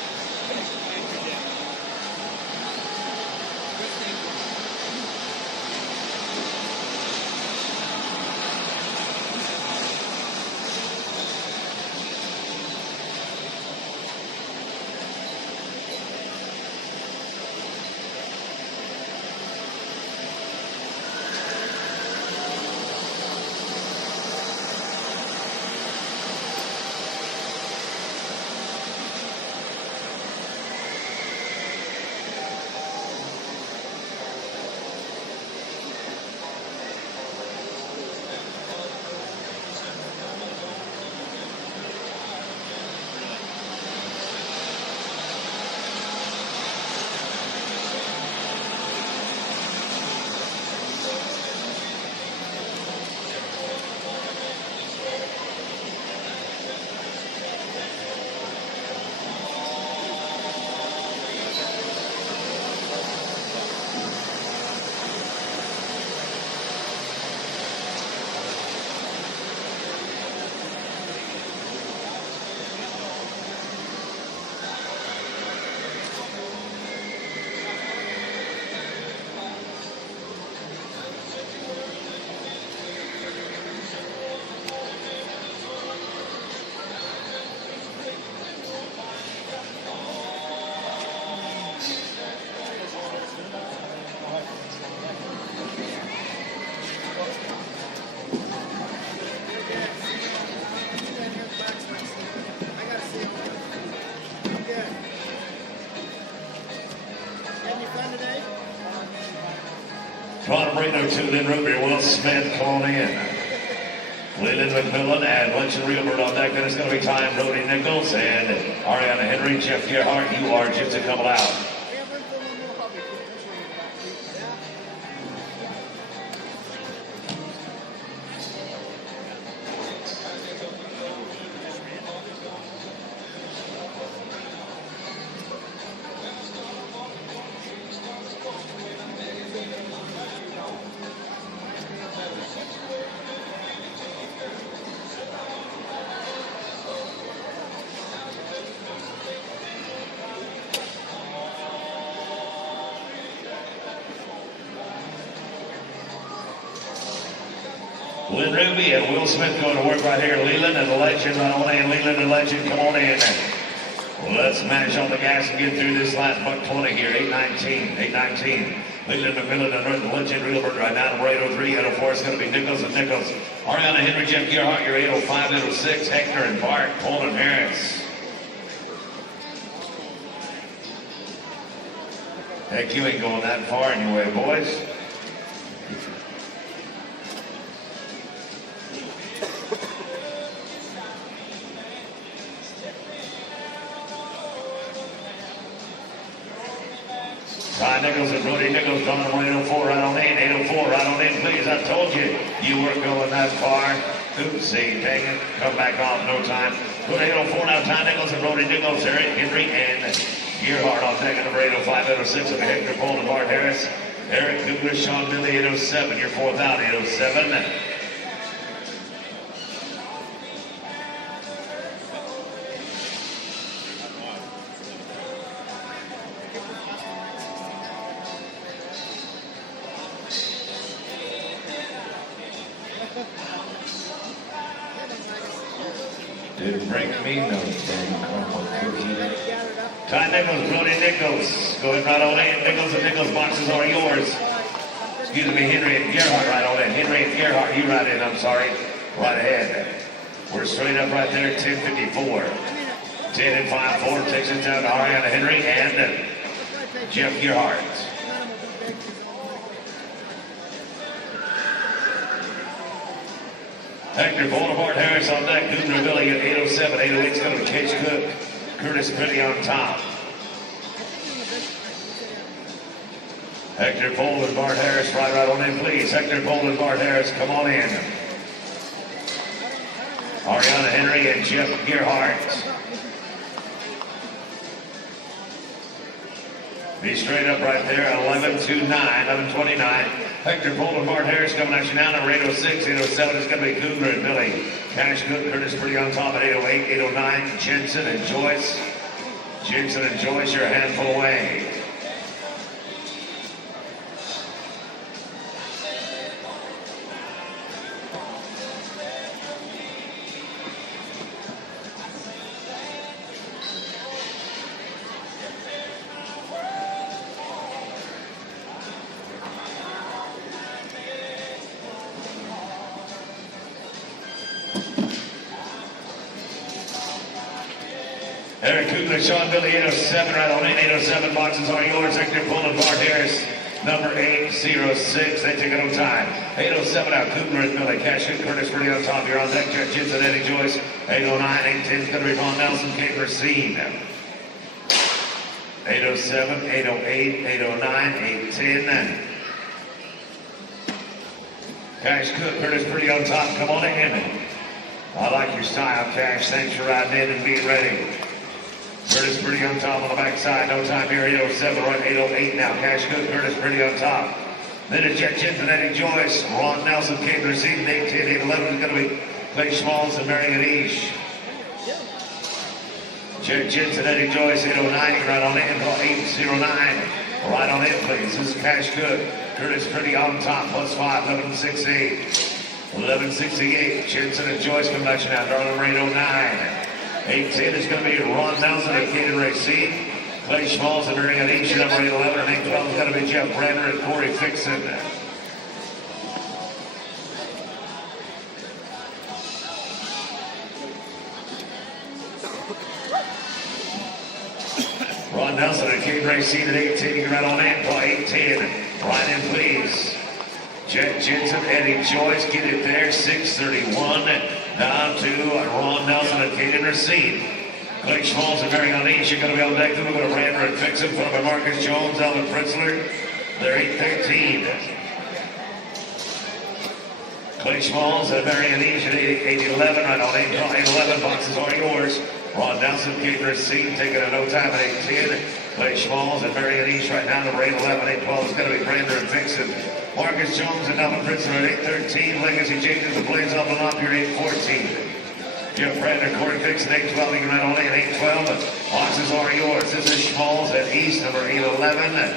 Toronto Marino 2, Lynn Ruby, Will Smith, come on in. Leland McMillan and Lynch and Reelbert on deck. Then it's going to be time. Brody Nichols and Ariana Henry, Jeff Gerhardt, you are just to come out. Lynn Ruby and Will Smith going to work right here. Leland and the Legend right on in. Leland and Legend, come on in. Let's mash on the gas and get through this last buck 20 here. 8:19. Leland McMillan and the Legend Reelbert right now. Number 803, 804 is going to be Nichols and Nichols. Ariana Henry, Jeff Gerhardt, your 805, 806. Hector and Bart, Colin Harris. Heck, you ain't going that far anyway, boys. Ty Nichols and Brody Nichols coming from 804 right on in. 804 right on in, please. I told you you weren't going that far. Oopsie, dang it. Come back off, no time. We're going to hit on 4 now. Ty Nichols and Brody Nichols, Eric Henry, and Gearhart on deck at number 805, 806 of Hector Paul and Bart Harris. Eric Kugler, Sean Billy, 807. Your 4th out, 807. Didn't bring me no dang caramel cookie. Ty Nichols, Brody Nichols. Go ahead right on in. Nichols and Nichols boxes are yours. Excuse me, Henry and Gerhardt right on in. Henry and Gerhardt, you right in, I'm sorry. Right ahead. We're straight up right there, 10:54. 10 and 5-4 takes it down to Ariana Henry and Jeff Gerhardt. Hector Boulevard Harris on deck. Goodner Billy at 807. 808 is going to be Case Cook. Curtis Pretty on top. Hector Boulevard and Bart Harris right on in, please. Hector Boulevard and Bart Harris, come on in. Ariana Henry and Jeff Gerhardt. Be straight up right there, 11-29, 11-29. Hector Boulevard and Bart Harris coming at you now, number 806, 807 is going to be Cougar and Billy. Cash Cook, Curtis Pretty on top at 808, 809, Jensen and Joyce. Jensen and Joyce, you're a handful away. Eric Kugler, Sean Billy, 807, right on in. 807 boxes are yours. Hector Bull and Bart Harris, number 806. They take it on time. 807 out, Kugler and Billy. Cash Cook, Curtis Pretty on top. You're on deck. Jeff Jensen, Eddie Joyce. 809, 810 is going to be Ron Nelson, Kate Racine. 807, 808, 809, 810. Cash Cook, Curtis Pretty on top. Come on in. I like your style, Cash. Thanks for riding in and being ready. Curtis Pretty on top on the backside. No time here. 807, right 808 now. Cash Cook, Curtis Pretty on top. Then it's Jeff Jensen, Eddie Joyce. Ron Nelson, Kate Racine. 810, 811 is going to be Clay Schmalls and Marion East. Jeff Jensen, Eddie Joyce, 809. Right on in. 809. Right on in, please. This is Cash Cook. Curtis Pretty on top. +5, 1168. 1168. Jensen and Joyce come back now. Darling Ray 09. 810 is going to be Ron Nelson and Kate Racine. Clay Schmalls and Marion East, number 811. And 812 is going to be Jeff Brenner and Corey Fixon. Ron Nelson and Kate Racine at 810. You can right on in. 810. Right in, please. Jeff Jensen, Eddie Joyce, get it there, 631. Down to Ron Nelson and Kate Racine. Clay Schmalls and Marion East, you're going to be on deck. Then we're going to Rander and Fixon, followed by Marcus Jones, Alvin Pritzler. They're 813. Clay Schmalls and Marion East at 811. Right on 811. Boxes are yours. Ron Nelson, Kate Racine, taking a no time at 810. Clay Schmalls and Marion East right now, number 811. 812 is going to be Rander and Fixon. Marcus Jones and Alvin Pritzler at 813. Legacy changes the blades up and up here at 814. Jeff Brandner, Corey Fixon, 812. You can run only at 812. Boxes are yours. This is Schmalls at East, number 811.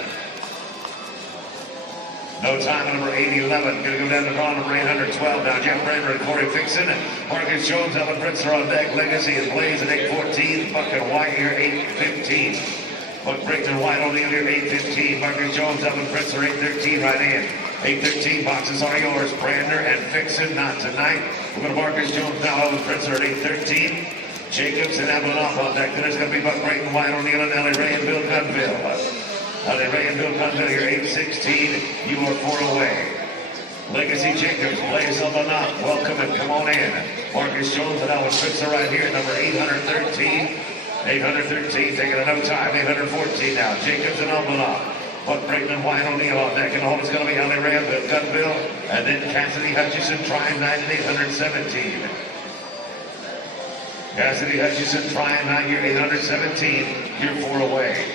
No time, number 811. Going to go down to draw number 812. Now Jeff Brandner and Corey Fixon. Marcus Jones, Alvin Pritzler on deck. Legacy is Blaze at 814. Buck and White here, 815. Buck Brickner, White O'Neill here, 815. Marcus Jones, Alvin Pritzler, 813 right in. 813 boxes are yours. Brandner and Fixon, not tonight. We're going to Marcus Jones now, Alvin Pritzler at 813. Jacobs and Abeloff on deck. Then it's going to be Buck Brayton, White O'Neill, and Ellie Ray and Bill Gunville. Ellie Ray and Bill Gunville, you're 816. You are 4 away. Legacy Jacobs, Blaze up and up. Welcome and come on in. Marcus Jones and Alvin Pritzler right here, number 813. 813, taking a no time. 814 now. Jacobs and Abeloff. Buck Brayton and Wyatt O'Neal on deck. And home is going to be Ellie Rand, Gunville, and then Cassidy Hutchison trying 9 and 817. Cassidy Hutchison trying 9 year 817. Year 4 away.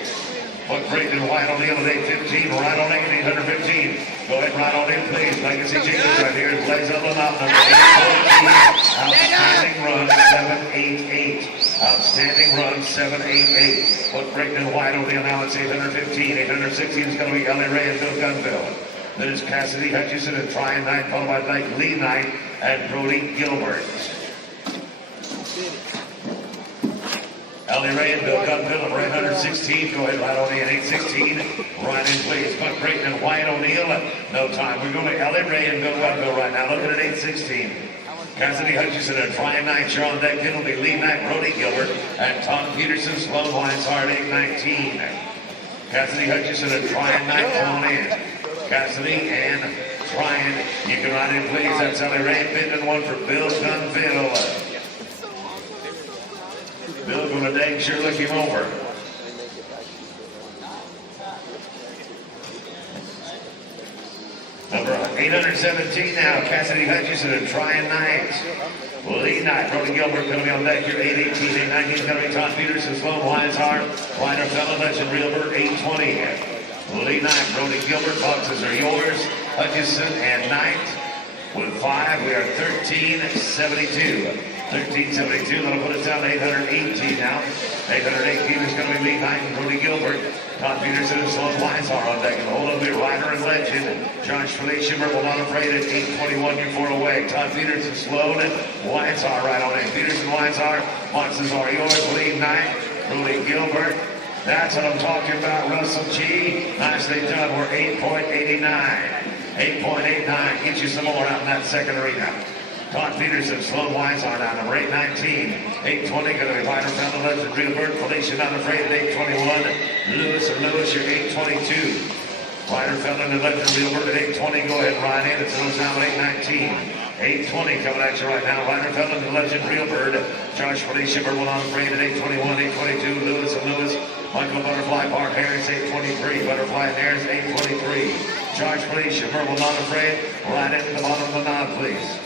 Buck Brayton and Wyatt O'Neal at 815. Right on 8, 815. Go ahead, right on in, please. Legacy Jenkins right here. Plays up and out. Number 814. Outstanding run 788. Outstanding run 788. Buck Brayton and Wyatt O'Neal now it's 815. 816 is going to be Ellie Ray and Bill Gunville. Then it's Cassidy Hutchison and trying 9, followed by Lee Knight and Brody Gilbert. Ellie Ray and Bill Gunville at 816. Go ahead, right on in 816. Right in, please. Buck Brayton and Wyatt O'Neal. No time. We're going to Ellie Ray and Bill Gunville right now. Looking at 816. Cassidy Hutchison and trying 9. Sharon Deck. It'll be Lee Knight, Brody Gilbert, and Tom Peterson. Sloan Lines hard 819. Cassidy Hutchison and trying 9. Come on in. Cassidy and trying. You can ride in, please. That's Ellie Ray. Bitten one for Bill Gunville. Bill going to dang sure look him over. Number 817 now, Cassidy Hutchison and trying 9. Lee Knight, Brody Gilbert going to be on deck here, 818, 819 is going to be Tom Peterson, Sloan Lines hard. Ryder Fellow, Legend Realbert, 820. Lee Knight, Brody Gilbert, boxes are yours. Hutchison and Knight with 5, we are 1372. 1372, that'll put us down to 818 now. 818 is going to be Lee Knight and Brody Gilbert. Tom Peterson and Sloan Lines are on deck. And hold on to be Ryder and Legend. Josh Felicia Merkel not afraid at 821, you're 4 away. Tom Peterson, Sloan, and Lines are right on in. Peterson, Lines are, boxes are yours. Lee Knight, Brody Gilbert. That's what I'm talking about, Russell G. Nicely done, we're 8.89. 8.89, get you some more out in that second arena. Todd Peterson, Sloan Lines are now, number 819. 820, going to be Ryder Fellow, Legend Realbert, Felicia not afraid at 821. Lewis, you're 822. Ryder Fellow and Legend Realbert at 820, go ahead and ride in. It's those now at 819. 820 coming at you right now. Ryder Fellow and Legend Realbert. Josh Felicia, Merkel not afraid at 821, 822. Lewis. Michael Butterfly, Bart Harris, 823. Butterfly and Harris, 823. Josh Felicia, Merkel not afraid. Right into the bottom of the nod, please.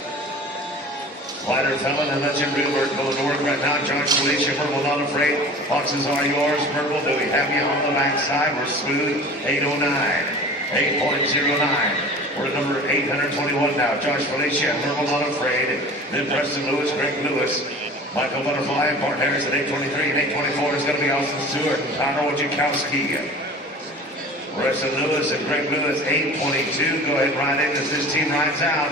Ryder Fellow and Legend Realbert going to work right now. Josh Felicia, Merkel not afraid. Boxes are yours. Merkel, do we have you on the backside? We're smooth. 809. 8.09. We're at number 821 now. Josh Felicia, Merkel not afraid. Then Preston Lewis, Greg Lewis. Michael Butterfly and Bart Harris at 823 and 824 is going to be Austin Stewart and Connor Wojciechowski. Preston Lewis and Greg Lewis, 822. Go ahead and ride in as this team rides out.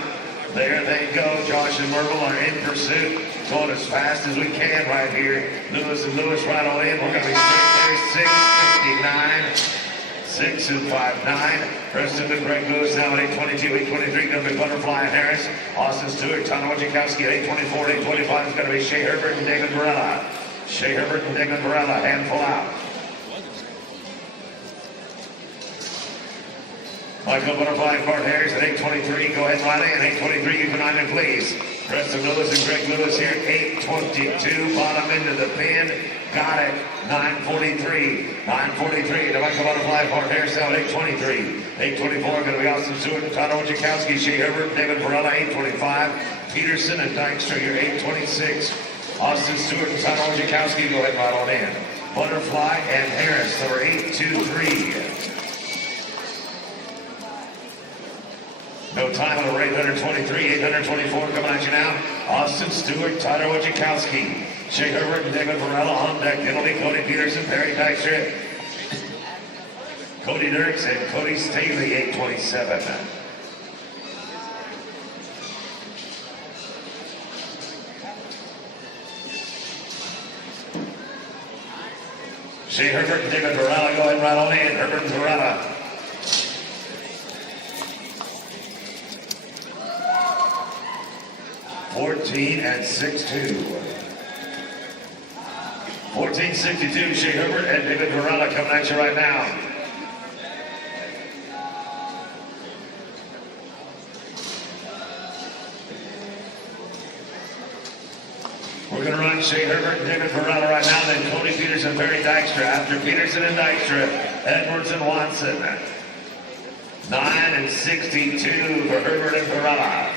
There they go. Josh and Merkel are in pursuit, going as fast as we can right here. Lewis and Lewis right on in. We're going to be straight there, 6:59. 6 and 5-9. Preston and Greg Lewis now at 822, 823. Going to be Butterfly and Harris. Austin Stewart, Connor Wojciechowski at 824, 825 is going to be Shea Herbert and David Varela. Shea Herbert and David Varela, handful out. Michael Butterfly and Bart Harris at 823. Go ahead and ride in. 823, you can ride in, please. Preston Lewis and Greg Lewis here, 822. Bottom into the pin. Got it. 943. 943. The Michael Butterfly and Bart Harris now at 823. 824 going to be Austin Stewart and Connor Wojciechowski. Shea Herbert, David Varela, 825. Peterson and Dykstra, you're 826. Austin Stewart and Connor Wojciechowski, go ahead and ride on in. Butterfly and Harris, number 823. No time on over 823, 824 coming at you now. Austin Stewart, Tyler Wojciechowski, Shea Herbert and David Varela on deck. It'll be Cody Peterson, Perry Dykstra, Cody Dirks, and Cody Staley, 827. Shea Herbert and David Varela, go ahead and ride on in. Herbert and Varela. 14 and 6-2. 14-62, Shea Herbert and David Varela coming at you right now. We're going to run Shea Herbert and David Varela right now, then Cody Peterson, Barry Dykstra. After Peterson and Dykstra, Edwards and Watson. 9 and 62 for Herbert and Perella.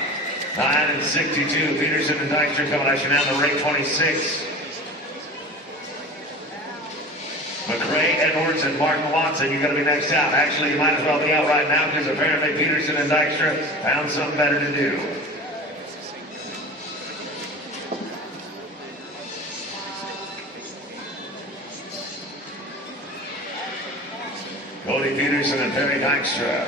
9 and 62, Peterson and Dykstra coming at you now to rate 26. McRae, Edwards, and Martin Watson, you're going to be next out. Actually, you might as well be out right now because apparently Peterson and Dykstra found something better to do. Cody Peterson and Perry Dykstra.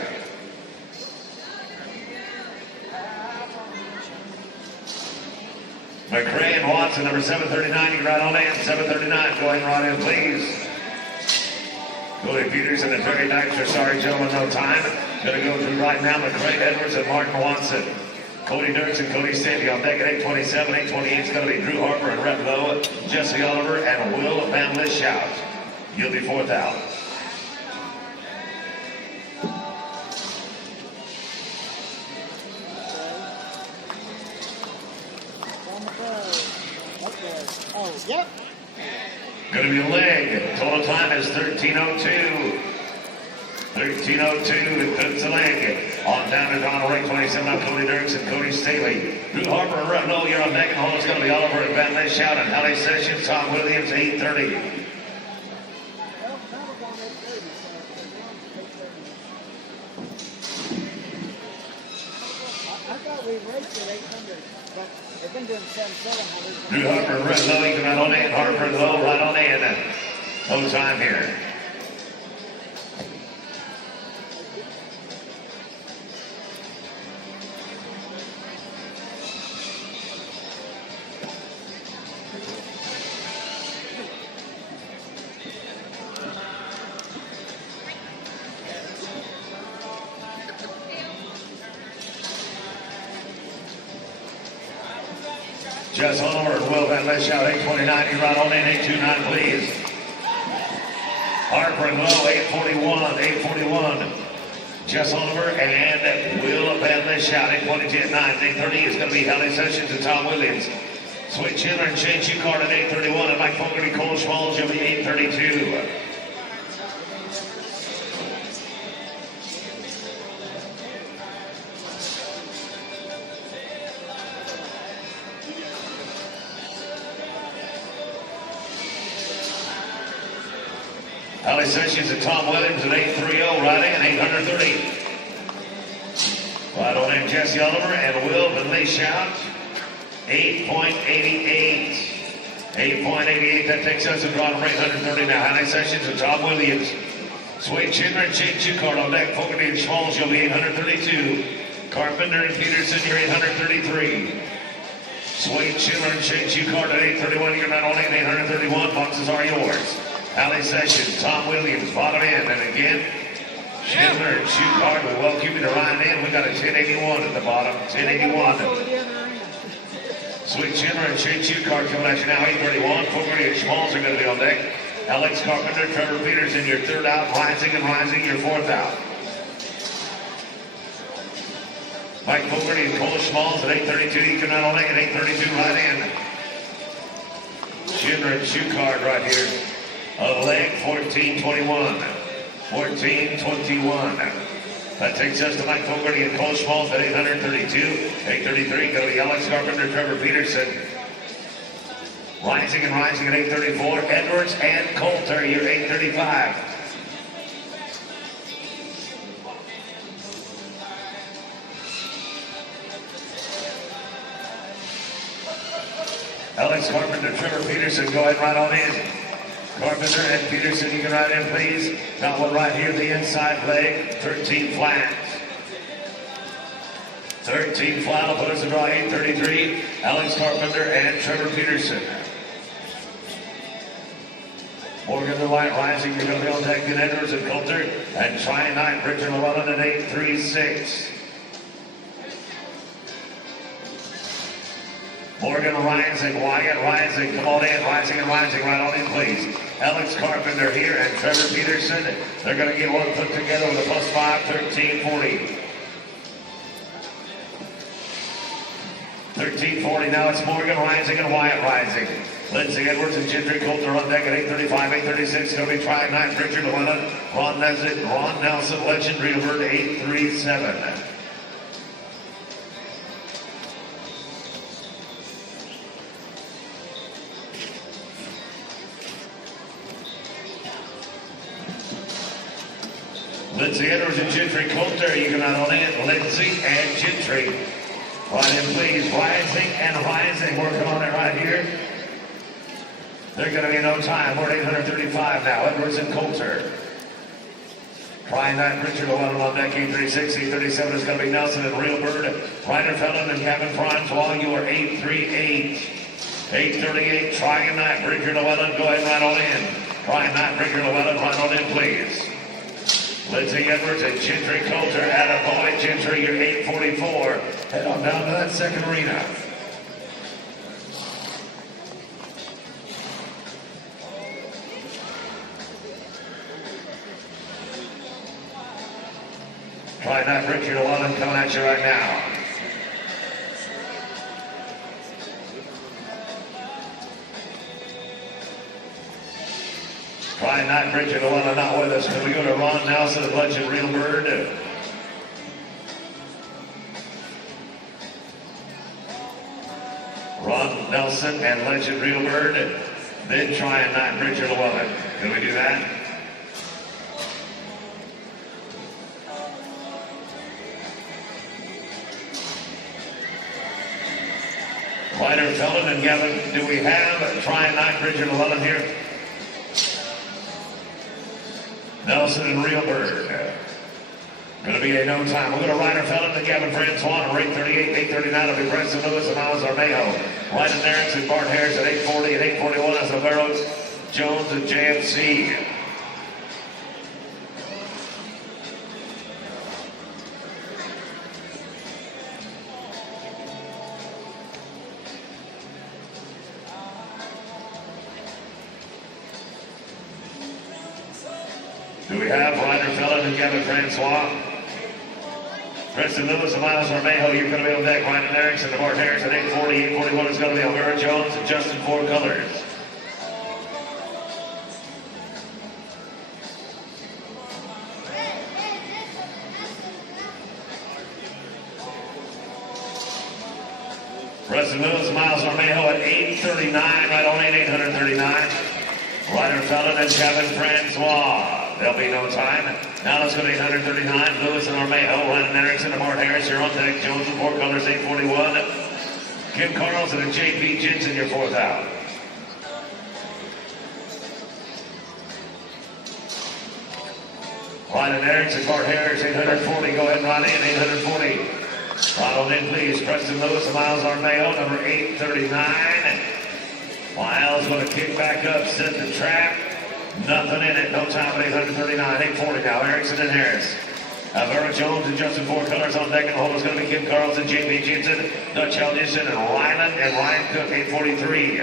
McRae and Watson, number 739, you can ride on in. 739, go ahead and ride in, please. Cody Peterson and Perry Dykstra, sorry gentlemen, no time. Going to go through right now, McRae, Edwards, and Martin Watson. Cody Dirks and Cody Stanley on deck at 827. 828 is going to be Drew Harper and Rhett Lowe, Jesse Oliver, and Will Van Lishout. You'll be fourth out. Oh, yep. Going to be a leg. Total time is 13:02. 13:02. It puts a leg. On down to Donald Ray, 27 out Cody Dirks and Cody Staley. Drew Harper and Rhett Lowe, you're on deck. And home is going to be Oliver and Van Lishout and Hallie Sessions. Tom Williams, 8:30. I thought we raced at 800, but they've been doing 700. Drew Harper and Rhett Lowe, you can ride on in. Harper and Lowe, right on in. No time here. Jess Oliver and Will Van Lishout, 829. You ride on in, 829, please. Harper and Lowe, 841, 841. Jess Oliver and Will Van Lishout, 822 at 9. 830 is going to be Hallie Sessions and Tom Williams. Sweet Chandler and Shane Schuchard at 831. And Mike Fogarty, Cole Schmalz, you'll be 832. Hallie Sessions and Tom Williams at 830, right in, 830. Right on in, Jesse Oliver and Will Van Lishout, 8.88. 8.88, that takes us to draw rate 130 now. Hallie Sessions and Tom Williams. Sweet Chandler and Shane Schuchard on deck. Fogarty and Schmalz, you'll be 832. Carpenter and Peterson, you're 833. Sweet Chandler and Shane Schuchard at 831, you're not only at 831, boxes are yours. Hallie Sessions, Tom Williams, bottom end, and again, Schindler and Schuchard, we welcome you to ride in. We got a 1081 at the bottom, 1081. Sweet Schindler and Shane Schuchard coming at you now, 831. Fogarty and Schmalz are going to be on deck. Alex Carpenter, Trevor Peterson, your third out, rising, your fourth out. Mike Fogarty and Cole Schmalz at 832, you can ride on deck at 832, right in. Schindler and Schuchard right here. A leg 1421. 1421. That takes us to Mike Fogarty and Cole Schmalz at 832. 833 going to be Alex Carpenter, Trevor Peterson. Rising at 834. Edwards and Coulter, you're 835. Alex Carpenter, Trevor Peterson, go ahead and ride on in. Carpenter and Peterson, you can ride in, please. Got one right here, the inside leg, 13 flat. 13 flat will put us in draw 833. Alex Carpenter and Trevor Peterson. Morgan the White rising, you're going to be on deck in Edwards and Coulter. And trying night, Richard Llewellyn at 836. Morgan rising, Wyatt rising, come on in, rising and rising, right on in, please. Alex Carpenter here and Trevor Peterson. They're going to get one put together with a +5, 1340. 13:40 now, it's Morgan Rising and Wyatt Rising. Lindsay Edwards and Gentry Coulter on deck at 8:35, 8:36. Going to be trying 9, Richard Llewellyn, Ron Nelson, Legend, Reelbird, 8:37. Lindsay Edwards and Gentry Coulter, you can not on in, Lindsay and Gentry. Right in, please. Rising and Rising, working on it right here. They're going to be no time. We're at 835 now. Edwards and Coulter. Trying 9, Richard Llewellyn on deck, 836, 837 is going to be Nelson and Reelbird. Ryder Felon and Kevin Francois, you are 838. 838, trying 9, Richard Llewellyn, go ahead and right on in. Trying 9, Richard Llewellyn, right on in, please. Lindsay Edwards and Gentry Coulter at a point. Gentry, you're 844. Head on down to that second arena. Try not Richard Llewellyn coming at you right now. Try not Richard Llewellyn not with us. Can we go to Ron Nelson and Legend Reelbird? Ron Nelson and Legend Reelbird. Then try not Richard Llewellyn. Can we do that? Ryder Felon and Gavin, do we have try and knock Richard Llewellyn here? Nelson and Reelbird. Going to be a no time. We'll go to Ryder Felon and Gavin Francois. 8:38, 8:39 will be Preston Lewis and Miles Armejo. Ryan Erickson and Bart Harris at 8:40 and 8:41 as Alvaro Jones and JMC. Do we have Ryder Felon and Gavin Francois? Preston Lewis and Miles Armejo, you're going to be on deck. Ryan Erickson and Bart Harris at 8:40, 8:41 is going to be Alvaro Jones and Justin Four Colors. Preston Lewis and Miles Armejo at 8:39, right on 839. Ryder Felon and Gavin Francois. There'll be no time. Now let's go to 839. Lewis and Armejo, Ryan Erickson and Bart Harris, you're on deck. Jones and Four Colors, 841. Kim Carlson and J.P. Jensen, your fourth out. Ryan Erickson, Bart Harris, 840. Go ahead and run in, 840. Run on in, please. Preston Lewis and Miles Armejo, number 839. Miles going to kick back up, set the trap. Nothing in it. No time at 839. 840 now. Erickson and Harris. Alvaro Jones and Justin Four Colors on deck, and the hold is going to be Kim Carlson, J.P. Jensen, Dutch Helgeson, and Ryan Cook. 843.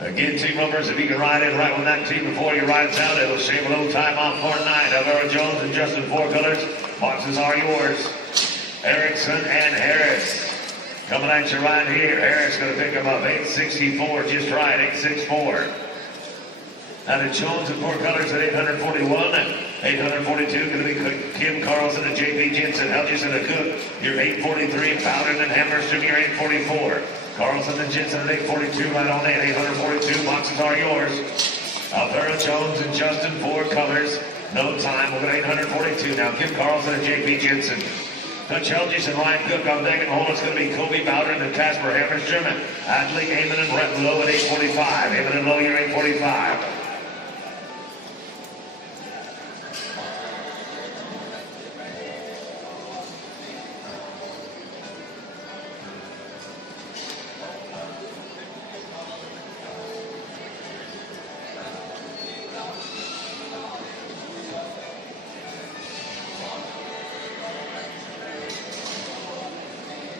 Again, team members, if you can ride in right with that team before you ride out, it'll save a little time off for tonight. Alvaro Jones and Justin Four Colors. Boxes are yours. Erickson and Harris. Coming at you right here. Harris going to pick him up. 864, just right. 864. Now to Jones and Four Colors at 841. 842 going to be Kim Carlson and J.P. Jensen. Helgeson and Cook. You're 843. Bowden and Hammerstrom, you're 844. Carlson and Jensen at 842, right on in. 842. Boxes are yours. Alvaro Jones and Justin Four Colors. No time. We'll go to 842 now. Kim Carlson and J.P. Jensen. Dutch Helgeson and Ryan Cook on deck, and hold it's going to be Kobe Bowden and Casper Hammerstrom, Adley, Eamon, and Brett Lowe at 845. Eamon and Lowe, you're 845.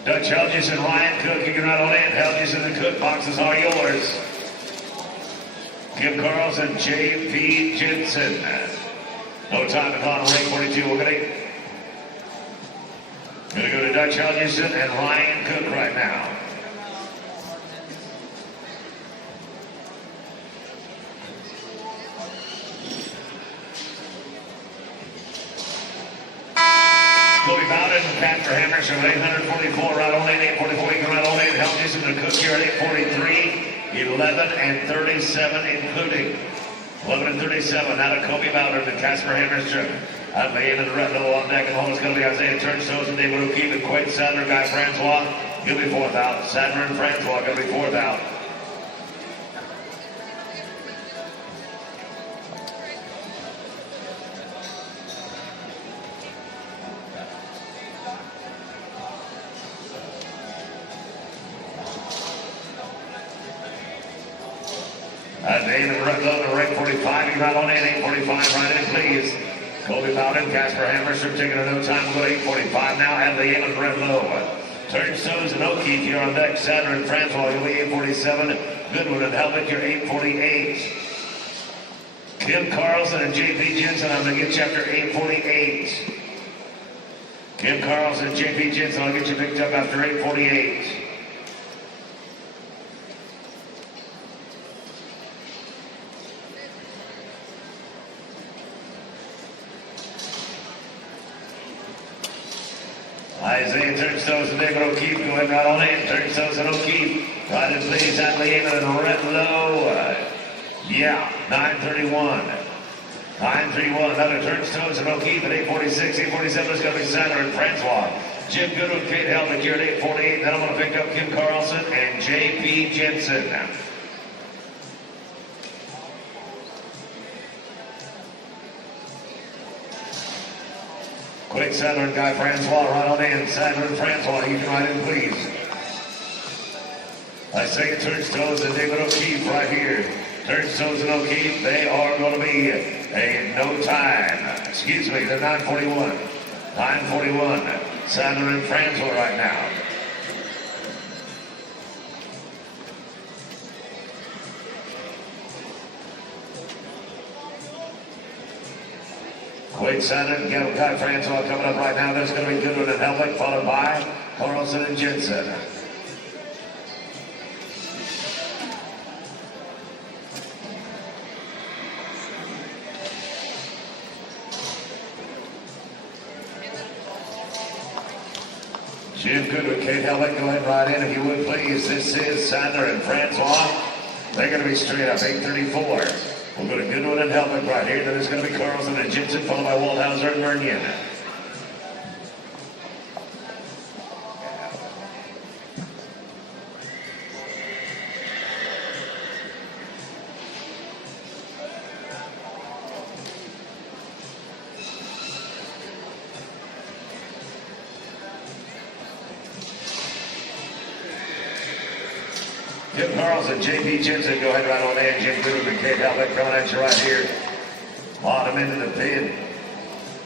Dutch Helgeson and Ryan Cook, you can ride on in. Helgeson and Cook, boxes are yours. Kim Carlson, J.P. Jensen. No time to call on lane 42. We're gonna go to Dutch Helgeson and Ryan Cook right now. Kobe Bowden and Casper Hammers are 844, right on lane 844. You can ride on lane Helgeson to Cook here at 843, 11 and 37 including. 11 and 37 out of Kobe Bowden and Casper Hammers trip. Out the end of the red level on deck, and home is going to be Isaiah Turnstones and David O'Keefe and Quaid Sadler, Guy Francois. He'll be fourth out. Sadler and Francois going to be fourth out. At the end of the red level, rank 45, you got on in 845, right in, please. Kobe Bowden, Casper Hammerstrom taking a no time, go 845 now at the end of the red low. Turnstones and O'Keefe here on deck. Sadler and Francois, you'll be 847. Goodwin and Helmet, you're 848. Kim Carlson and JP Jensen, I'm going to get you after 848. Kim Carlson and JP Jensen, I'll get you picked up after 848. Isaiah Turnstones and David O'Keefe going right on in. Turnstones and O'Keefe. Right in please, at Lehman and red low. 931. 931. Another Turnstones and O'Keefe at 846. 847 is going to be Sadler and Francois. Jim Goodwin, Kate Helmick here at 848. Then I'm going to pick up Kim Carlson and JP Jensen. Quick Sadler and Guy Francois right on in. Sadler and Francois, you can ride in, please. Isaiah Turnstones and David O'Keefe right here. Turnstones and O'Keefe, they are going to be a no time. Excuse me, they're 941. 941. Sadler and Francois right now. Quaid Sadler and Guy Francois coming up right now. There's going to be Goodwin and Helmick, followed by Carlson and Jensen. Jim Goodwin, Kate Helmick, go ahead right in if you would please. This is Sadler and Francois. They're going to be straight up 834. We'll go to Goodwin and Helmick right here. Then it's going to be Carlson and Jensen, followed by Waldhauser and Mernion. Kim Carlson, JP Jensen, go ahead right on in. Jim Goodwin and Kate Helmick coming at you right here. Bottom into the pin.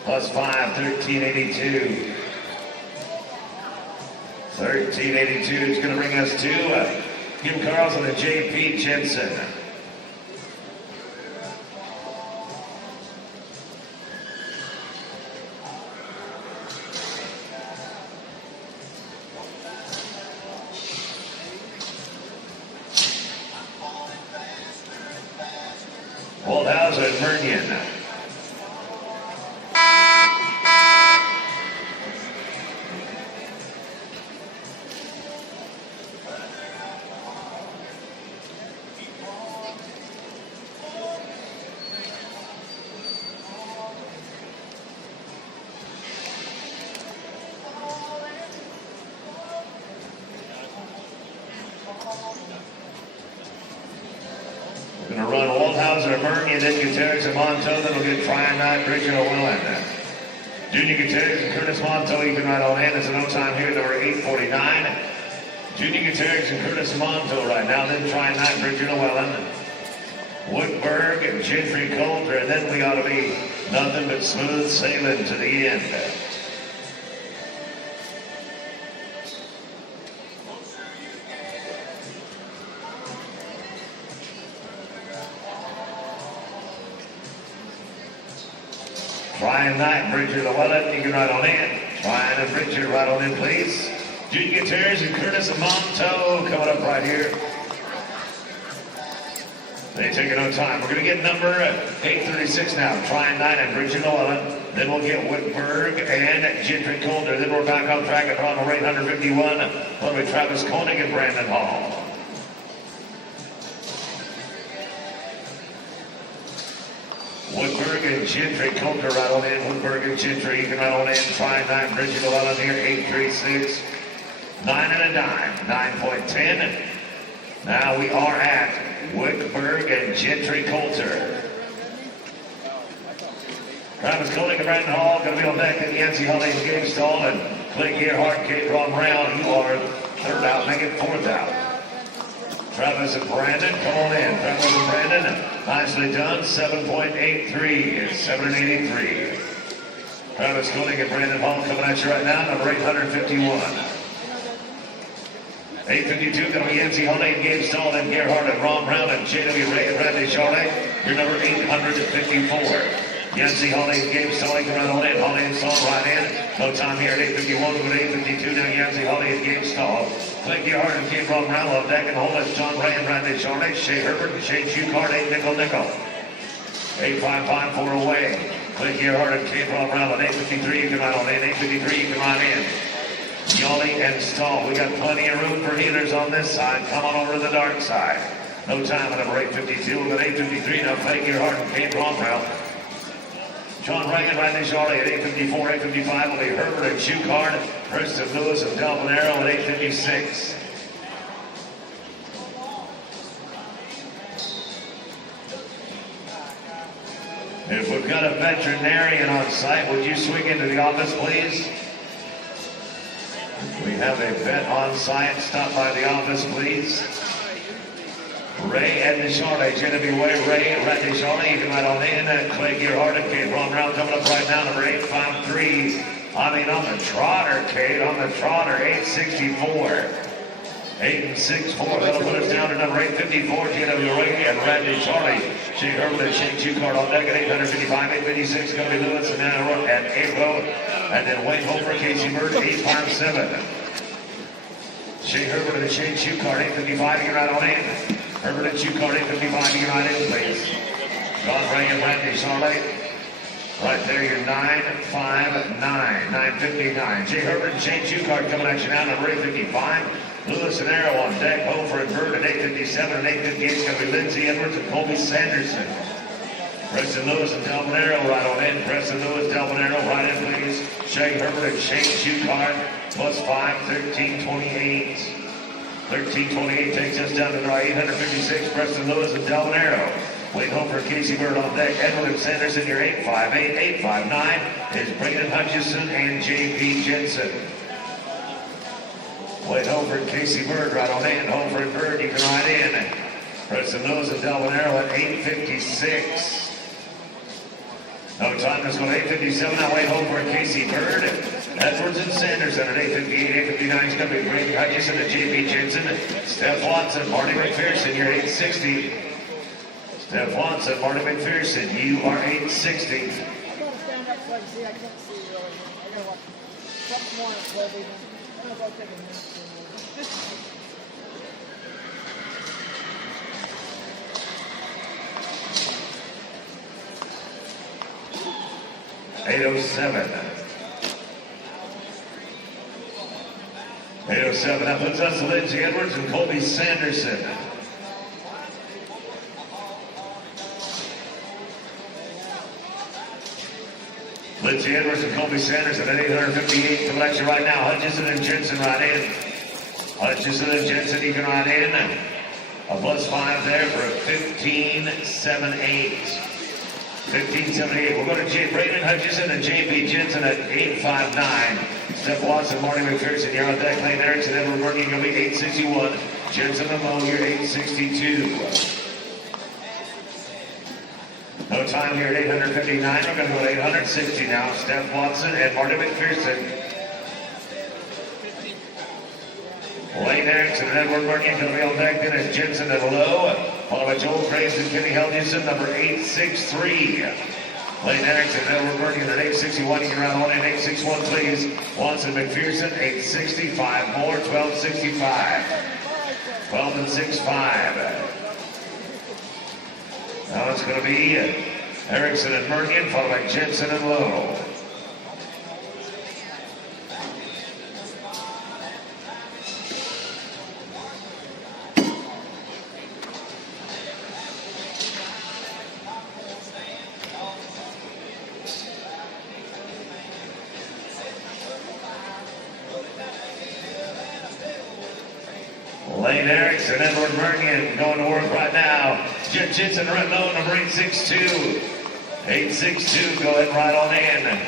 +5, 1382. 1382 is going to bring us to Kim Carlson and JP Jensen. Waldhauser and Mernion. Going to run Waldhauser and Mernion, then Gutierrez and Monteau, then we'll get Tryon Knight, Bridger Llewellyn. Junior Gutierrez and Curtis Monteau, you can ride on in. There's a no time here, number 849. Junior Gutierrez and Curtis Monteau right now, then Tryon Knight, Bridger Llewellyn. Woodberg and Jeffrey Coulter, and then we ought to be nothing but smooth sailing to the end. Ryan Knight, Bridger Llewellyn, you can ride on in. Ryan and Bridger, ride on in, please. Jude Gutierrez and Curtis Monto coming up right here. They take it on time. We're going to get number 836 now. Ryan Knight and Bridger Llewellyn. Then we'll get Whitberg and Gentry Coulter. Then we're back on track at Ronald 851. Then we Travis Koenig and Brandon Hall. Woodburg and Gentry, Coulter right on in. Woodburg and Gentry, you can right on in. Try 9, Bridget Llewellyn here, 836. 9 and a dime, 9.10. Now we are at Woodburg and Gentry, Coulter. Travis Koenig and Brandon Hall going to be on deck in Yancey Holly and Gabe Stahl and Clint Gerhardt, Kate Ron Brown. You are third out, make it fourth out. Travis and Brandon, come on in. Travis and Brandon, nicely done. 7.83, 7.83. Travis Koenig and Brandon Hall coming at you right now, number 851. 852 going to be Yancey Holly and Gabe Stahl and Gerhardt and Ron Brown and J.W. Ray and Randy Charlotte. You're number 854. Yancey Holly and Gabe Stahl, can run on in. Holly and Stahl right in. No time here at 851, but 852 now Yancey Holly and Gabe Stahl. Clint Gerhardt and Kate Ron Brown on deck and hold us. John Ray and Randy Charlotte. Shea Herbert and Shane Schuchart, 8 nickel. 855 4 away. Clint Gerhardt and Kate Ron Brown at 853, you can run on in. 853, you can run in. Yawley and Stahl. We got plenty of room for healers on this side. Come on over to the dark side. No time at number 852. We've got 853 now. Clint Gerhardt and Kate Ron Brown. John Ray and Randy Charlie at 854, 855 will be Herbert and Schuchart, Preston Lewis and Del Bonero at 856. If we've got a veterinarian on site, would you swing into the office, please? We have a vet on site. Stop by the office, please. Ray and Descharnay, Genevieve Way, Ray, Randy Descharnay, you can ride on in. Clay Gerhardt and Kate Ron Brown coming up right now, number 853. On the trotter, Kate, on the trotter, 864. 864, that'll put us down to number 854, Genevieve Ray and Randy Descharnay. Shane Herbert and Shane Schuchart on deck at 855, 856, going to be Lewis and Anna and April. And then Wayne Hofer, Casey Bird, 857. Shane Herbert and Shane Schuchart, 855, you can ride on in. Herbert and Schuchart, 855, you can ride in, please. John Ray and Randy Charlotte. Right there, you're 959, 959. Jay Herbert and Shane Schuchart coming at you now, number 855. Lewis and Arrow on deck, Hofer and Bird at 857 and 858 is going to be Lindsay Edwards and Colby Sanderson. Preston Lewis and Del Bonero right on in. Preston Lewis, Del Bonero right in, please. Shea Herbert and Shane Schuchart, plus 5, 1328. 1328 takes us down to 856. Preston Lewis and Del Bonero. Wayne Hofer and Casey Bird on deck. Edward and Sanderson, your 858. 859 is Braden Hutchison and J.P. Jensen. Wayne Hofer and Casey Bird right on in. Hofer and Bird, you can ride in. Preston Lewis and Del Bonero at 856. No time, let's go to 857. Now Wayne Hofer and Casey Bird. Edwards and Sanderson at 858, 859 is going to be Braden Hutchison and J.P. Jensen. Steph Watson, Marty McPherson, you're 860. Steph Watson, Marty McPherson, you are 860. I gotta stand up so I can see. I can't see really. I gotta watch something more on the TV. I don't know if I'll take a minute. $807. That puts us Lindsay Edwards and Colby Sanderson. Lindsay Edwards and Colby Sanderson at 858. Coming at you right now. Hutchison and Jensen right in. Hutchison and Jensen, you can ride in. A plus 5 there for a 1578. 1578. We'll go to Braden Hutchison and J.P. Jensen at 859. Steph Watson, Marty McPherson, you're on deck. Clayton Erickson, Edward Murphy, going to be 861. Jensen and Lowe, you're 862. No time here at 859. We're going to go to 860 now. Steph Watson and Marty McPherson. Wayne Erickson and Edward Murphy going to be on deck. Then is Jensen and Lowe. Followed by Joel Grace and Kenny Helgeson, number 863. Lane Erickson, Edward Bergen at 861. You can ride on in 861, please. Watson McPherson, 865 more, 1265. 12 and 65. Now it's going to be Erickson and Bergen, followed by Jensen and Lowe. Lane Erickson, Edward Bergen going to work right now. Jim Jensen, red low, number 862. 862, go ahead and ride on in.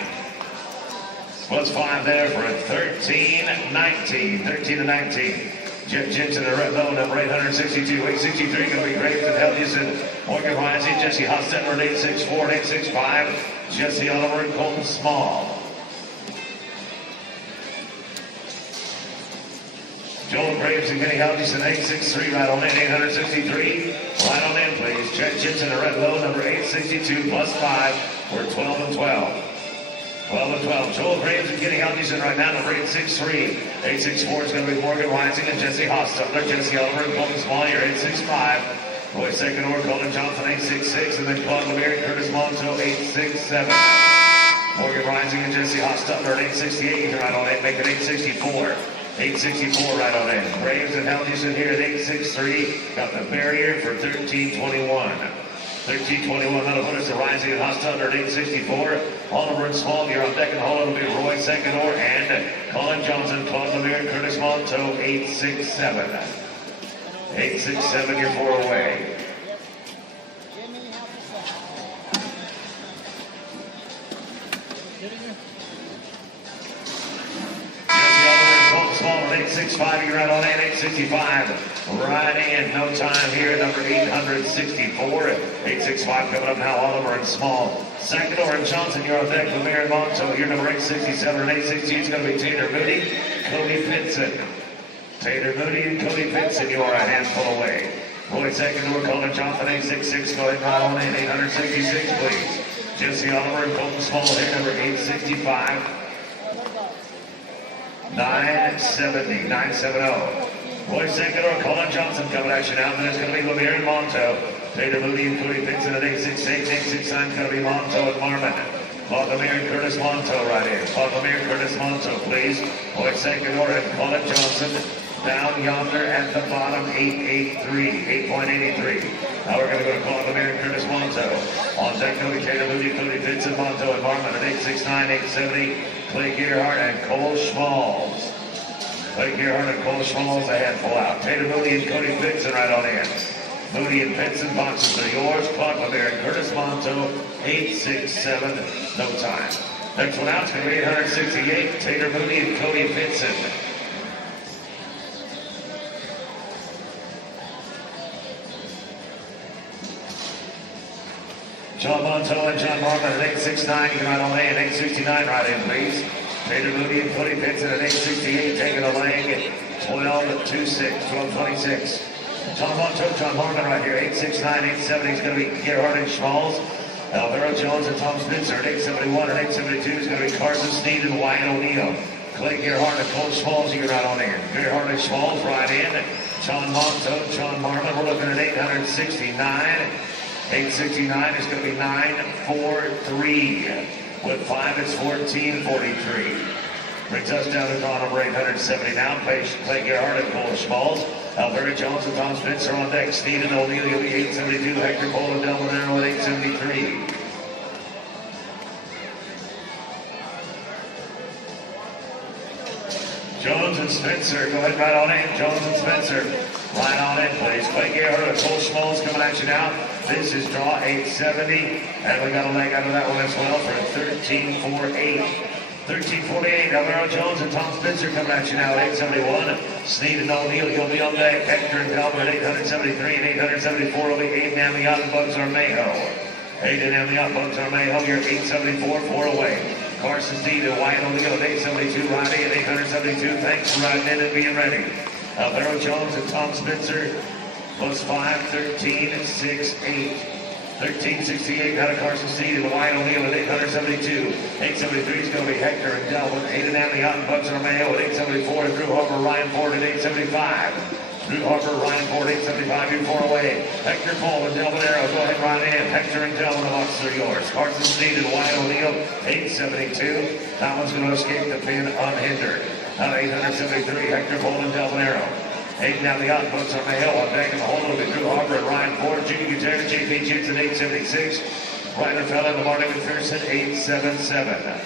+5 there for a 13-19. 13-19. Jim Jensen, the red low, number 862. 863 going to be Graves and Helgeson. Morgan Rising, Jesse Hostetler at 864 and 865. Jesse Oliver and Colton Small. Joel Graves and Kenny Helgeson, 863, right on in, 863. Right on in, please. Chet Jensen, the red low, number 862, +5. We're 12 and 12. 12 and 12. Joel Graves and Kenny Helgeson right now, number 863. 864 is going to be Morgan Rising and Jesse Hostetler. Jesse Oliver and Colton Small, you're 865. Boy, second order, Colton Johnson, 866. And then Claude Lemire and Curtis Monto, 867. Morgan Rising and Jesse Hostetler at 868. You can ride on in, make it 864. 864 right on in. Graves and Helgeson here at 863. Got the barrier for 1321. 1321. That'll put us to Rising and Hostetler at 864. Oliver and Small, you're on deck and hold. It'll be Roy Secondor and Colin Johnson, Claude Lemire, and Curtis Monto, 867. 867, you're 4 away. Small at 865, you're right on in, 865. Right in, no time here, number 864. 865 coming up now, Oliver and Small. Secondor and Johnson, you're on deck. Lemire and Monto, you're number 867 and 868. It's going to be Tater Moody, Cody Pinson. Tater Moody and Cody Pinson, you are a handful away. Roy Secondor, Colin Johnson, 866. Go ahead and ride on in, 866, please. Jesse Oliver and Colton Small here, number 865. 970, 970. Roy Secondor, Colin Johnson coming at you now. Then it's going to be Lemire and Monto. Tater Moody and Cody Pinson at 868. 869 is going to be Monto and Marmon. Claude Lemire and Curtis Monto right here. Claude Lemire and Curtis Monto, please. Roy Secondor and Colin Johnson down yonder at the bottom, 883, 8.83. Now we're going to go to Claude Lemire and Curtis Monto. On deck, going to be Tater Moody, Cody Pinson, Monto and Marmon at 869, 870. Clay Gearhart and Cole Schmalls. Clay Gearhart and Cole Schmalls a handful out. Tater Moody and Cody Pinson right on in. Moody and Pinson, boxes are yours. Claude Lemire and Curtis Monto, 867, no time. Next one out is going to be 868. Tater Moody and Cody Pinson. John Monto and John Marmon at 869. You can ride on in. 869, right in, please. Tater Moody and Cody Pinson at 868. Taking a leg. 12-26, 12-26. John Monto, John Marmon right here. 869, 870 is going to be Gerhard and Schmalls. Alvaro Jones and Tom Spitzer at 871 and 872 is going to be Carson Sneed and Wyatt O'Neill. Clay Gerhard and Cole Schmalls, you can ride on in. Gerhard and Schmalls right in. John Monto, John Marmon, we're looking at 869. 869 is going to be 943. With 5, it's 1443. Brings us down to draw number 870 now. Clay Gerhard and Cole Schmalls. Alvaro Jones and Tom Spitzer on deck. Sneed and O'Neill, you'll be 872. Hector Polo Del Monero at 873. Jones and Spencer, go ahead, right on in. Jones and Spencer, right on in, please. Clay Gerhard and Cole Schmalls coming at you now. This is draw 870, and we got a leg out of that one as well for 1348. 1348, Alvaro Jones and Tom Spitzer coming at you now at 871. Sneed and O'Neill, you'll be on deck. Hector and Delmer at 873 and 874 will be Aiden Amiot and Bugs Armejo. Aiden Amiot, Bugs Armejo, you're 874, 4 away. Carson Sneed and Wyatt O'Neill at 872, Riley at 872. Thanks for riding in and being ready. Alvaro Jones and Tom Spitzer, +5, 13, 6, 8. 1368 out of Carson City to Wyatt O'Neill at 872. 873 is going to be Hector and Delvin. 8 and Anthony Houghton, Bucks Romeo at 874. Drew Harper, Ryan Ford at 875. Drew Harper, Ryan Ford, 875, you 4 away. Hector Cole and Delvin Arrow, go ahead, run in. Hector and Delvin, the boxes are yours. Carson City to Wyatt O'Neill, 872. That one's going to escape the pin unhindered. Out of 873, Hector Cole and Delvin Arrow. 8 down the out, Bucks on the hill. On deck in the hole will be Drew Harper and Ryan Ford. Junior Gutierrez, JP Jensen, 876. Ryder Fella, the Marty McPherson, 877.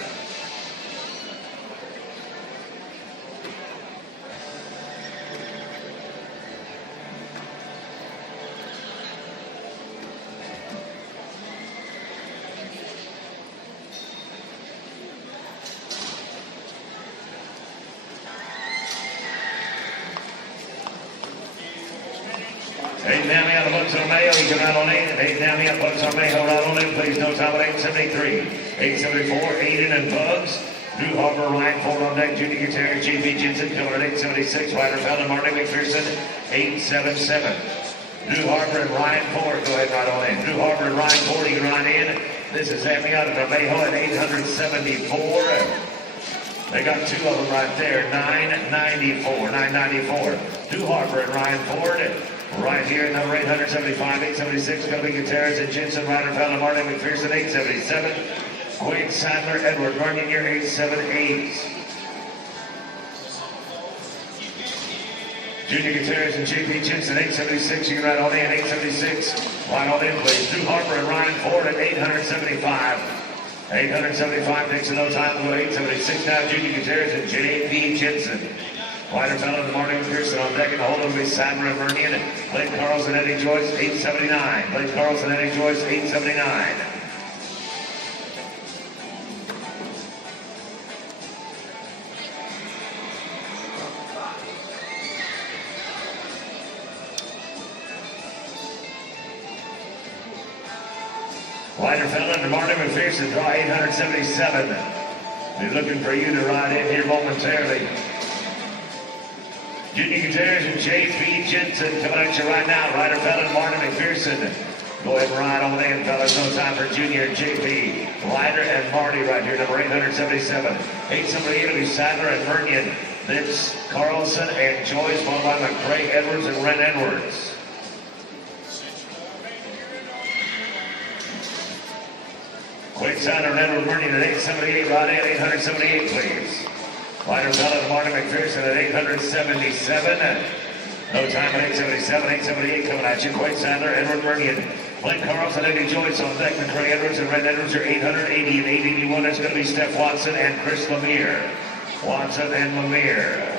Now out of Bucks on Mayo, he can ride on in. 8 down the out, Bucks on Mayo, ride on in, please. No time at 873. 874, Aiden and Bugs. Drew Harper, Ryan Ford on deck. Junior Gutierrez, JP Jensen, coming at 876. Ryder Fella, Marty McPherson, 877. Drew Harper and Ryan Ford, go ahead and ride on in. Drew Harper and Ryan Ford, you can ride in. This is Anthony out of Mayo at 874. They got 2 of them right there, 994. Drew Harper and Ryan Ford. Right here, number 875, 876, going to be Gutierrez and Jensen, Ryder Fella, Marty McPherson, 877. Quaid Sadler, Edward Vernon, your 878. Junior Gutierrez and JP Jensen, 876. You can ride on in, 876. Ride on in, please. Drew Harper and Ryan Ford at 875. 875 takes no time to go to 876 now. Junior Gutierrez and JP Jensen. Ryder Fella and Marty McPherson on deck, and the hold will be Sadler and Vernian. Blake Carlson, Eddie Joyce, 879. Blake Carlson, Eddie Joyce, 879. Ryder Fella and Marty McPherson draw 877. They're looking for you to ride in here momentarily. Junior Gutierrez and J.P. Jensen coming at you right now. Ryder Fella and Marty McPherson. Go ahead and ride on in, fellas. No time for Junior and J.P. Ryder and Marty right here, number 877. 878 will be Sadler and Vernian. That's Carlson and Joyce, followed by McCray, Edwards, and Ren Edwards. Quaid Sadler and Edward Vernian at 878. Ride in, 878, please. Ryder Fella and Marty McPherson at 877. No time at 877, 878 coming at you. Quaid Sadler, Edward Vernian. Blake Carlson, Eddie Joyce on deck. McCray Edwards and Red Edwards are 880 and 881. That's going to be Steph Watson and Chris Lemire. Watson and Lemire.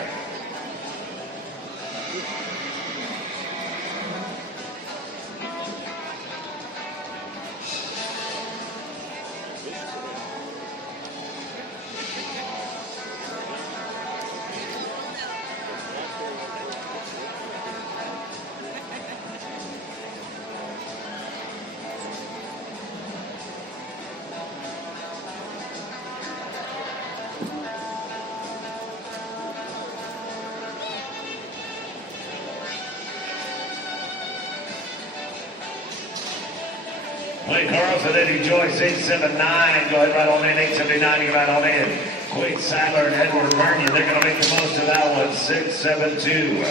Blake Carlson, Eddie Joyce, 879. Go ahead, right on in, 879, you right on in. Quaid Sadler and Edward Vernian, they're going to make the most of that one, 672.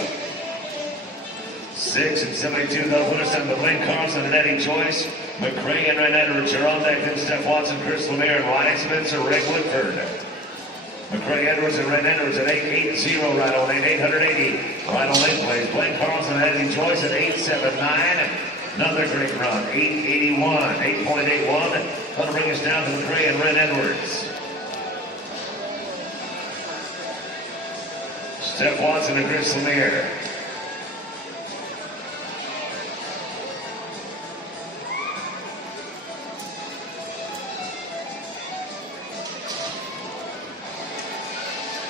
6 and 72, they'll put us on the Blake Carlson and Eddie Joyce. McCray and Ren Edwards are on deck, then Steph Watson, Chris Lemire, and Ryan Spencer, Rick Whitford. McCray Edwards and Ren Edwards at 880, right on in, 880. Right on in, please. Blake Carlson and Eddie Joyce at 879. Another great run, 881, 8.81. That'll bring us down to McCray and Ren Edwards. Steph Watson and Chris Lemire.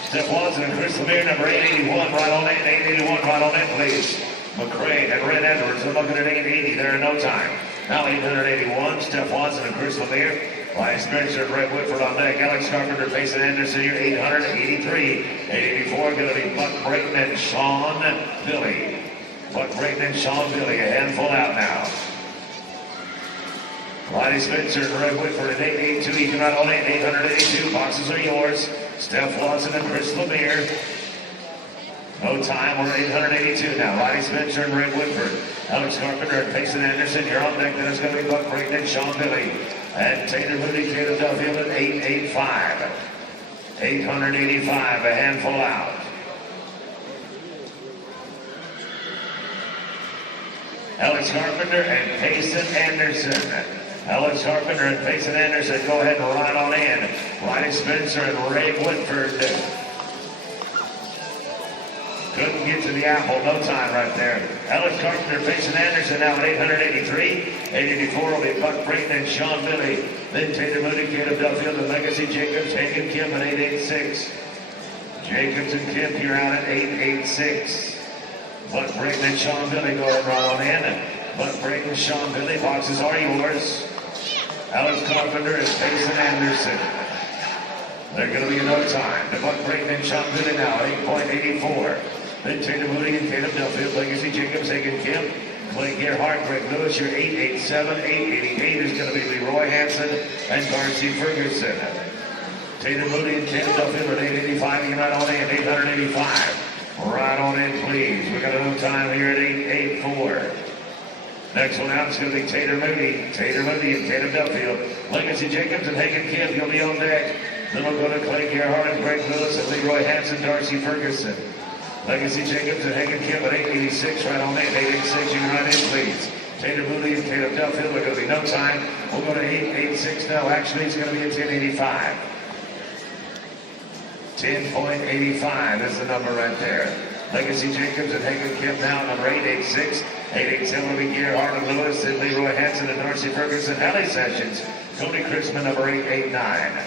Steph Watson and Chris Lemire, number 881, right on in, 881, right on in, please. McCray and Red Edwards are looking at 880 there in no time. Now 881, Steph Watson and Chris Lemire. Ryan Spencer and Rick Whitford on deck. Alex Carpenter facing Anderson here, 883. 884 going to be Buck Brayton and Sean Billy. Buck Brayton and Sean Billy, a handful out now. Ronnie Spencer and Red Whitford at 882. You can ride on in. 882. Boxes are yours. Steph Watson and Chris Lemire. No time. We're 882 now. Ronnie Spencer and Red Whitford. Alex Carpenter and Payson Anderson. You're on deck. Then it's going to be Buck Brayton and Sean Billy. And Taylor Moody, Caleb Duffield at 885. 885. A handful out. Alex Carpenter and Payson Anderson. Alex Carpenter and Payson Anderson, go ahead and ride on in. Ronnie Spencer and Ray Whitford. Couldn't get to the apple, no time right there. Alex Carpenter, Payson Anderson now at 883. 884 will be Buck Brayton and Sean Billy. Then Taylor Moody, Caleb Duffield, and Legacy Jacobs, Hank and Kim at 886. Jacobs and Kim, you're out at 886. Buck Brayton and Sean Billy go ahead and ride on in. Buck Brayton and Sean Billy, boxes are yours. Alex Carpenter and Payson Anderson. They're going to be in no time. To Buck Brayton and Sean Billy now, 8.84. Then Taylor Moody and Caleb Duffield, Legacy Jacobs, Hagen Kim, Clay Gerhardt, Greg Lewis, your 887. 888 is going to be Leroy Hansen and Darcy Ferguson. Taylor Moody and Caleb Duffield at 885. You can ride on in, 885. Right on in, please. We got a little time here at 884. Next one out is going to be Taylor Moody and Caleb Duffield. Legacy Jacobs and Hagen Kim, you'll be on deck. Then we'll go to Clay Gerhardt and Greg Lewis and Leroy Hansen, Darcy Ferguson. Legacy Jacobs and Hagen Kim at 886, right on in. 886, you can ride in, please. Taylor Moody and Caleb Duffield, we're going to be no time. We'll go to 886 now. Actually, it's going to be a 1085. 10.85 is the number right there. Legacy Jacobs and Hagen Kim now, number 886. 887 will be Gerhardt and Lewis, then Leroy Hansen and Darcy Ferguson. Hallie Sessions, Cody Chrisman, number 889.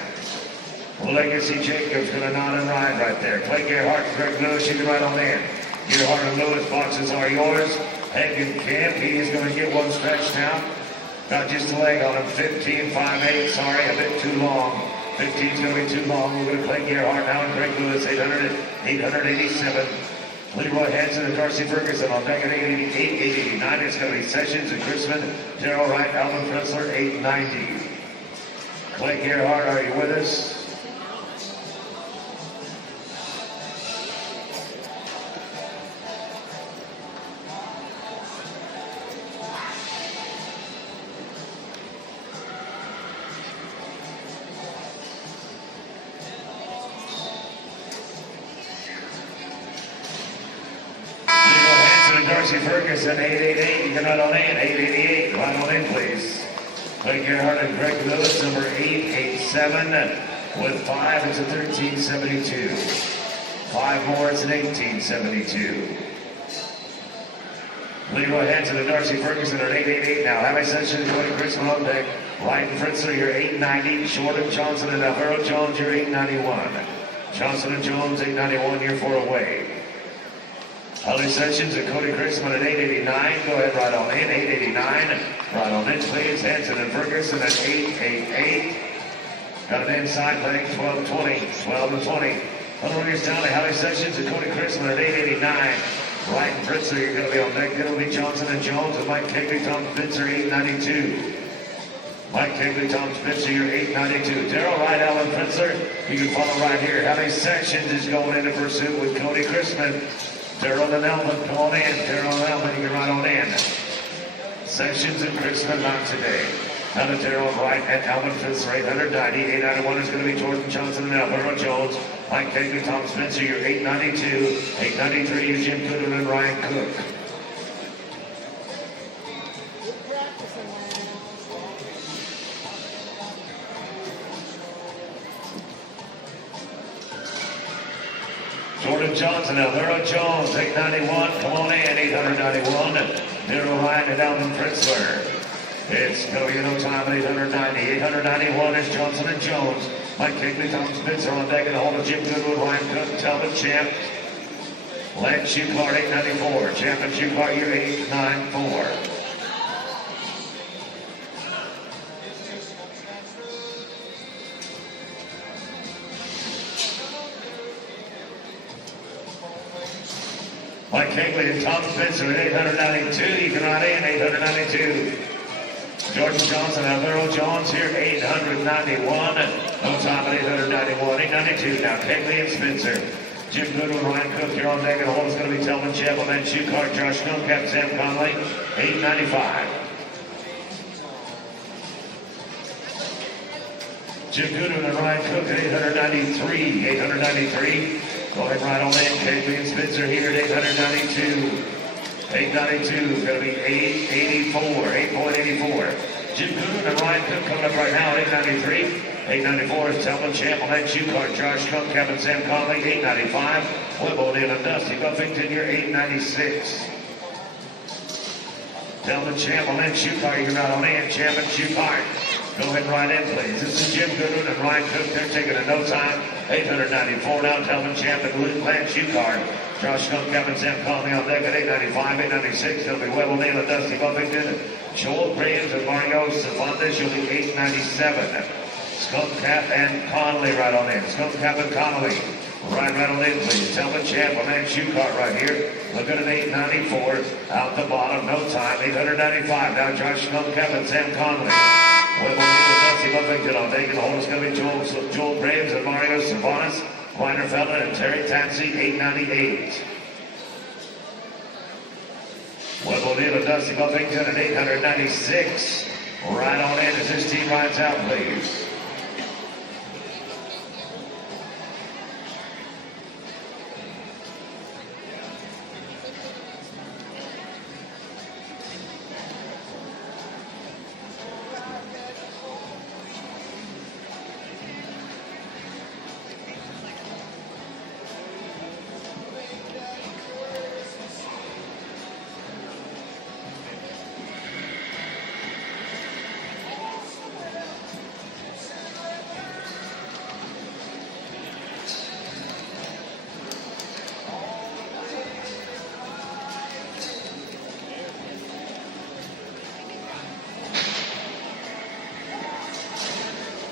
Legacy Jacobs going to nod and ride right there. Clay Gerhardt and Greg Lewis, you can ride on in. Gerhardt and Lewis, boxes are yours. Hagen Kim, he is going to get one stretched out. Got just a leg on him, 15.58, sorry, a bit too long. 15 is going to be too long. We're going to Clay Gerhardt now and Greg Lewis, 887. Leroy Hansen and Darcy Ferguson on deck at 889. It's going to be Sessions and Chrisman, Darrell Wright, Alvin Pressler, 890. Clay Gerhardt, are you with us? Darcy Ferguson, 888. You can ride on in, 888. Ride on in, please. Clay Gerhardt and Greg Lewis, number 887. With 5, it's a 1372. 5 more, it's an 1872. Leroy Hansen and Darcy Ferguson are 888 now. Hallie Sessions, Cody Chrisman on deck. Wright and Fritzler, you're 890. Short and Johnson and Alvaro Jones, you're 891. Johnson and Jones, 891, you're 4 away. Hallie Sessions and Cody Chrisman at 889. Go ahead, right on in, 889. Right on in, please. Hansen and Ferguson at 888. Got an inside leg, 12-20. 12-20. Unrunners down to Hallie Sessions and Cody Chrisman at 889. Wright and Fritzler, you're going to be on deck. Then it'll be Johnson and Jones and Mike Kegley, Tom Spencer, 892. Mike Kegley, Tom Spencer, you're 892. Darrell Wright, Alan Fritzler, you can follow right here. Hallie Sessions is going into pursuit with Cody Chrisman. Darrell and Elman, come on in. Darrell and Elman, you can ride on in. Sessions and Chrisman not today. Now to Darrell Wright and Alvin Fritzler, 890. 891 is going to be Jordan Johnson and Alvaro Jones. Mike Kegley, Tom Spencer, you're 892. 893 is Jim Goodwin and Ryan Cook. Jordan Johnson, Alvaro Jones, 891. Come on in, 891. Darrell Wright and Alvin Fritzler. It's going to be no time at 890. 891 is Johnson and Jones. Mike Kegley, Tom Spencer on deck and hold of Jim Goodwood, Ryan Cook, Talbot Champ. Lance Schuchart, 894. Champ and Schuchart, you're 894. Mike Kegley and Tom Spencer at 892. You can ride in, 892. George Johnson and Earl Jones here, 891. No time at 891. 892 now. Kegley and Spencer. Jim Goodwin, Ryan Cook here on deck. And the hole is going to be Telman Chapel, then Shoecart, Josh Snow, Captain Sam Conley, 895. Jim Goodwin and Ryan Cook at 893. 893. Go ahead right on in. Kegley and Spencer here at 892. 892, going to be 884, 8.84. Jim Goodwin and Ryan Cook coming up right now at 893. 894 is Telman Champ, Lance Shoecart, Josh Cook, Kevin Sam Conley, 895. Webbo, Neal and Dusty Buffington here, 896. Telman Champ, Lance Shoecart, you're not on in. Champ and Shoecart. Go ahead and ride in, please. This is Jim Goodwin and Ryan Cook. They're taking a no time. 894 now. Telman Champ and Lance Shoecart. Josh Cook, Kevin Sam Conley on deck at 895, 896. It'll be Webbo, Neal and Dusty Buffington. Joel Graves and Mario Cervantes. You'll be 897. Skunk Cap and Conley right on in. Skunk Cap and Conley. Right on in, please. Telman Champ and Lance Shoecart right here. Looking at 894. Out the bottom. No time. 895. Now Josh Skunk Cap and Sam Conley. Webbo, Neal and Dusty Buffington on deck. And the hole is going to be Joel Graves and Mario Cervantes. Reiner Feldman and Terry Tansey, 898. Webbo, Neal and Dusty Buffington at 896. Right on in as this team rides out, please.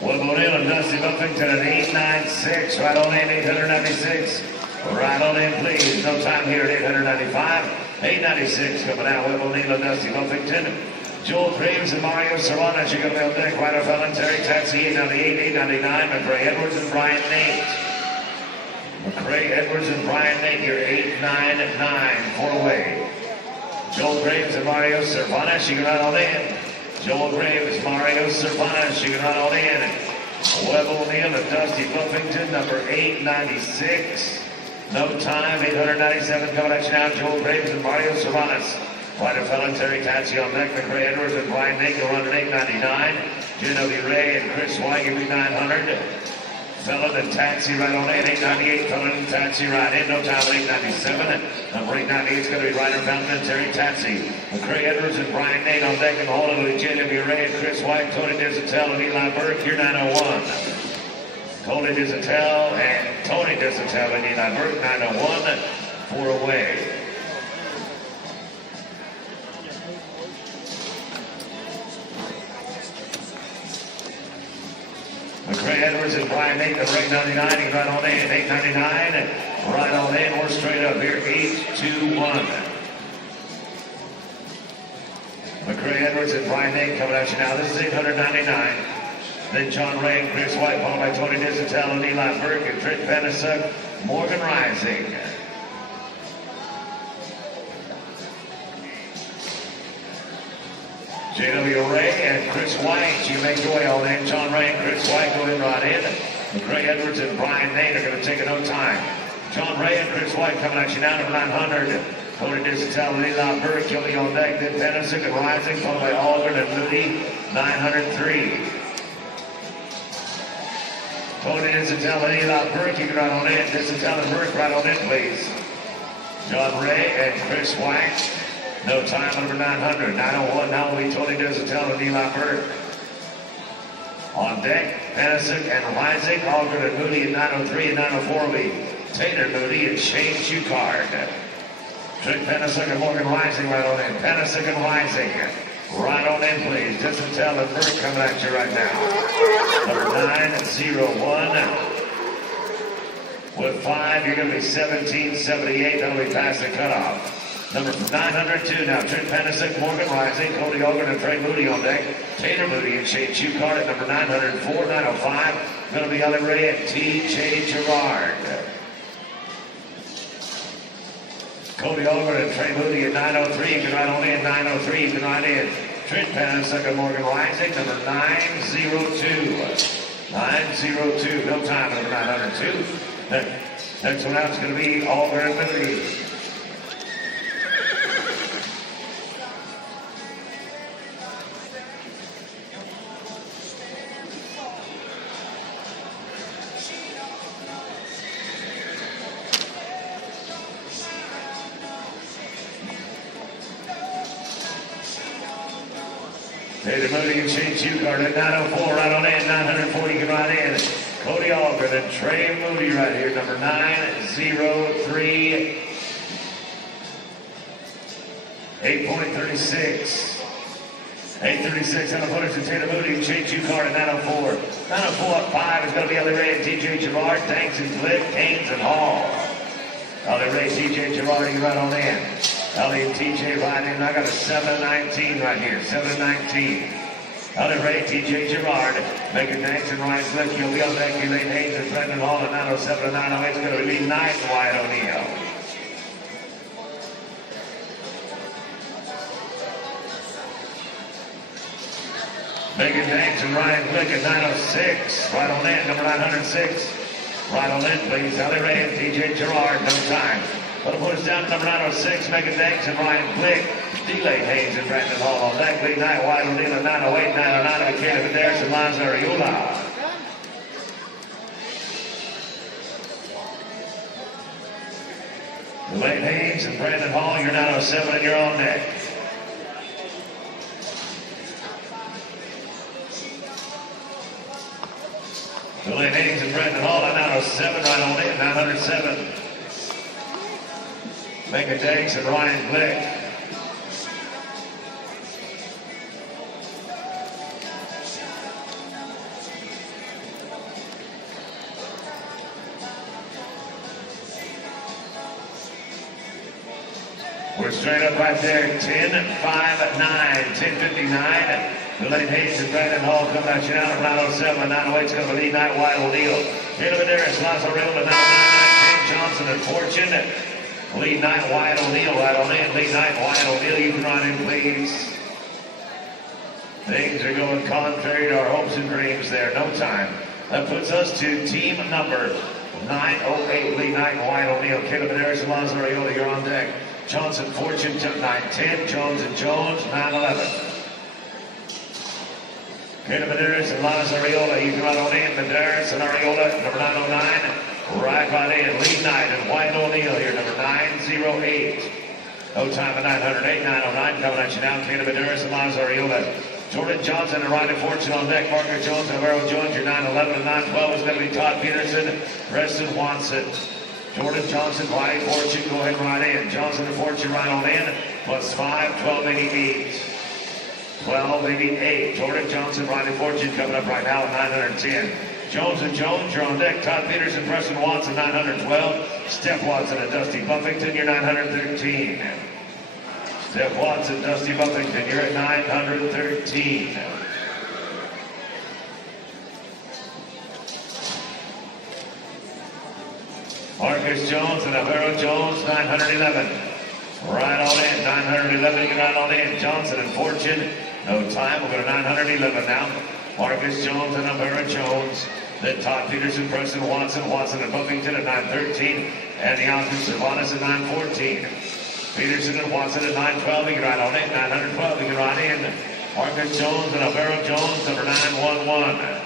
Webbo, Neal and Dusty Buffington at 896. Right on in, 896. Right on in, please. No time here at 895. 896 coming out. Webbo, Neal and Dusty Buffington. Joel Graves and Mario Cervantes. You're going to be on deck. Reiner Feldman, Terry Tansey, 898, 899. McRae Edwards and Brian Nate. McRae Edwards and Brian Nate. You're 899. 4 away. Joel Graves and Mario Cervantes. You're right on in. Joel Graves, Mario Cervantes, you can run on in. Webbo, Neal and Dusty Buffington, number 896. No time, 897 coming at you now. Joel Graves and Mario Cervantes. Reiner Feldman, Terry Tansey on deck. McRae Edwards and Brian Nate will run at 899. J.W. Ray and Chris White give me 900. Feldman and Tansey right on in. 898. Feldman and Tansey right in. No time, 897. Number 898 is going to be Reiner Feldman and Terry Tansey. McRae Edwards and Brian Nate on deck and hold it with J.W. Ray and Chris White, Tony Dizatel and Eli Burke. You're 901. Tony Dizatel and Tony Dizatel and Eli Burke, 901. 4 away. McRae Edwards and Brian Nate, number 899. You can run on in, 899. Right on in. We're straight up here, 821. McRae Edwards and Brian Nate coming at you now. This is 899. Then John Ray and Chris White, followed by Tony Dizatel and Eli Burke and Trent Pennisuk, Morgan Rising. J.W. Ray and Chris White, you make your way on in. John Ray and Chris White go in right in. McRae Edwards and Brian Nate are going to take it no time. John Ray and Chris White coming at you now, number 900. Tony Dizatel and Eli Burke, you'll be on deck. Then Pennisuk and Rising, followed by Aldrin and Moody, 903. Tony Dizatel and Eli Burke, you can run on in. Dizatel and Burke, right on in, please. John Ray and Chris White. No time, number 900. 901 now will be Tony Dizatel and Eli Burke. On deck, Pennisuk and Rising, Aldrin and Moody at 903 and 904 will be Taylor Moody and Shane Shoecart. Trent Pennisuk and Morgan Rising right on in. Pennisuk and Rising. Right on in, please. Dizatel and Burke coming at you right now. Number 901. With 5, you're going to be 1778. That'll be past the cutoff. Number 902 now, Trent Panasic, Morgan Rising, Cody Ogren, and Trey Moody on deck. Taylor Moody and Shane Shucard at number 904, 905. Going to be Ellie Ray and T.J. Gerard. Cody Ogren and Trey Moody at 903. You can ride on in. 903, you can ride in. Trent Panasic and Morgan Rising, number 902. 902, no time, number 902. Next one out is going to be Ogren and Moody. Taylor Moody and Shane Shucard at 904, right on in. 940, you can ride in. Cody Ogren and Trey Moody right here, number 903. 8.36. 8.36 on the footers to Taylor Moody and Shane Shucard at 904. 904 up 5 is going to be Ellie Ray and T.J. Gerard, Tanks and Glick, Haynes and Hall. Ellie Ray, T.J. Gerard, you right on in. Ellie and TJ right in. I got a 7-19 right here. 7-19. Ellie Ray, TJ Gerard, making Tanks and Ryan Glick. You'll be on deck. Elaine Haynes and Brendan Hall at 907 and 908. It's going to be Knight and Wyatt O'Neal. Megan Tanks and Ryan Glick at 906. Right on in. Number 906. Right on in, please. Ellie Ray and TJ Gerard. No time. Gonna put us down to number 906, Megan Danks and Ryan Glick. Delay Haynes and Brandon Hall on deck. Lee Knight, Wyatt O'Neal at 908, 909, Michaela Vidares and Lanza Ariola. Delay Haynes and Brandon Hall, you're 907 and you're on deck. Delay Haynes and Brandon Hall at 907, right on in, 907. Megan Danks and Ryan Glick. We're straight up right there, 10-5-9, 10:59. Delaney Hayes and Brandon Hall coming at you now at 907, 908 is going to be Lee Knight, Wyatt O'Neal. Taylor Vidares, Lazo Rail to 999, James Johnson and Fortune. Lee Knight, Wyatt O'Neal, right on in. Lee Knight, Wyatt O'Neal, you can run in, please. Things are going contrary to our hopes and dreams there. No time. That puts us to team number 908, Lee Knight and Wyatt O'Neal. Caleb Vidares and Lazo Rail, you're on deck. Johnson, Fortune, 910. Jones and Jones, 911. Caleb Vidares and Lazo Rail, you can run on in. Vidares and Ariola, number 909. Right in, Lee Knight and Wyatt O'Neal here, number 908. No time at 908, 909 coming at you now. Caleb Vidares and Lazo Ariola. Jordan Johnson and Ryder Fortune on deck. Marcus Jones and Alvaro Jones, your 911 and 912 is going to be Todd Peterson, Preston Watson. Jordan Johnson, Ryder Fortune, go ahead and ride in. Johnson and Fortune right on in, plus 5, 1288. 1288. Jordan Johnson, Ryder Fortune coming up right now at 910. Jones and Jones, you're on deck. Todd Peterson, Preston Watson, 912. Steph Watson and Dusty Buffington, you're 913. Steph Watson, Dusty Buffington, you're at 913. Marcus Jones and Alvaro Jones, 911. Right on in, 911, you can ride on in. Johnson and Fortune, no time, we'll go to 911 now. Marcus Jones and Alvaro Jones. Then Todd Peterson, Preston Watson, Watson and Buffington at 913. And the Oscar Cervantes at 914. Peterson and Watson at 912. You can ride on in. 912. You can ride in. Marcus Jones and Alvaro Jones, number 911.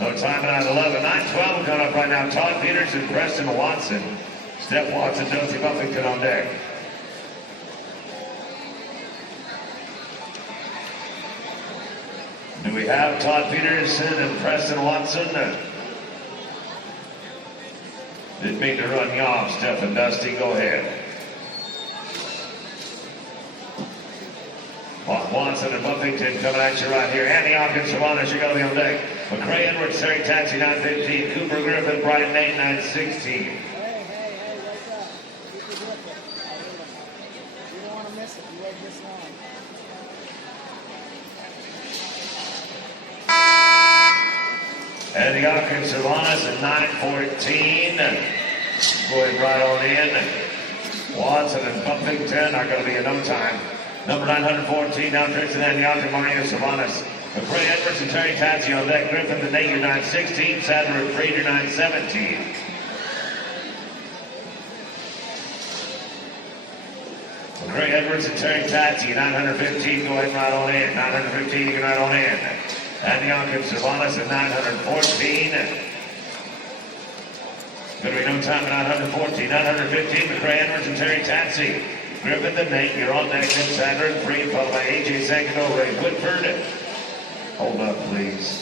No time at 911. 912 coming up right now. Todd Peterson, Preston Watson. Steph Watson, Dusty Buffington on deck. Do we have Todd Peterson and Preston Watson? Didn't mean to run you off, Steph and Dusty. Go ahead. Watson and Buffington coming at you right here. Andy Hawkins, Savanas, you're going to be on deck. McCray, Edwards, Terry Taxi, 915. Cooper Griffin, Brian Nate, 916. Hey, wake up. Keep your grip up. You don't want to miss it. You won't miss long. Andy Hawkins, Savanas at 914. Going right on in. Watson and Buffington are going to be in no time. Number 914, now Tristan Andy Hawkins, Mario Savanas. McCray, Edwards, and Terry Tatsy on deck. Griffin and Nate, 916. Sadler and Freed, 917. McCray, Edwards, and Terry Tatsy, 915, go ahead and right on in. 915, you can right on in. Andy Hawkins, Savanas at 914. Going to be no time at 914. 915, McCray, Edwards, and Terry Tatsy. Griffin and Nate, you're on deck. Then Sadler and Freed, followed by AJ Sankanova, Ray Woodford. Hold up, please.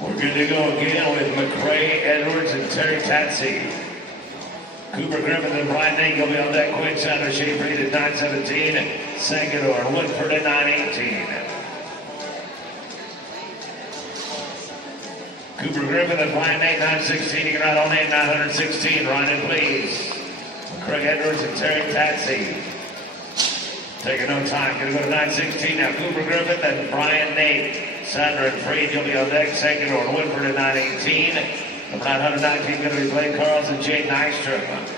We're good to go again with McCray, Edwards, and Terry Tatsy. Cooper Griffin and Brian Nate will be on deck. Quinn Sadler, Shane Reed at 917. Sangador, Woodford at 918. Cooper Griffin and Brian Nate, 916. You can ride on in, 916. Ryan, please. McCray, Edwards, and Terry Tatsy. Taking no time. Going to go to 916 now. Cooper Griffin and Brian Nate. Sadler and Freed, you'll be on deck. Second or Woodford at 918. Number 919 going to be Blake Carls and Jay Nystrom.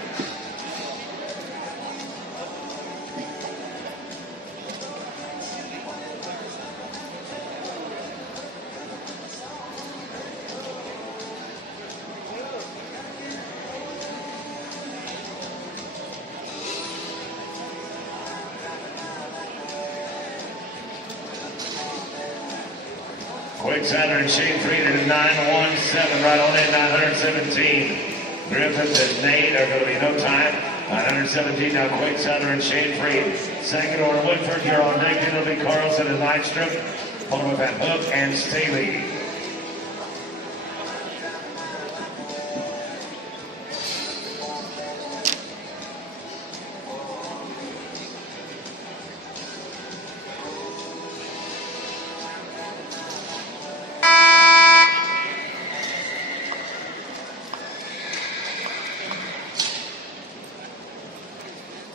Quake Sadler and Shane Freed at 917, right on in, 917. Griffith and Nate are going to be no time. 917 now, Quake Sadler and Shane Freed. Second or Woodford, you're on deck. It'll be Carlson and Nystrom, followed by Van Hook and Staley.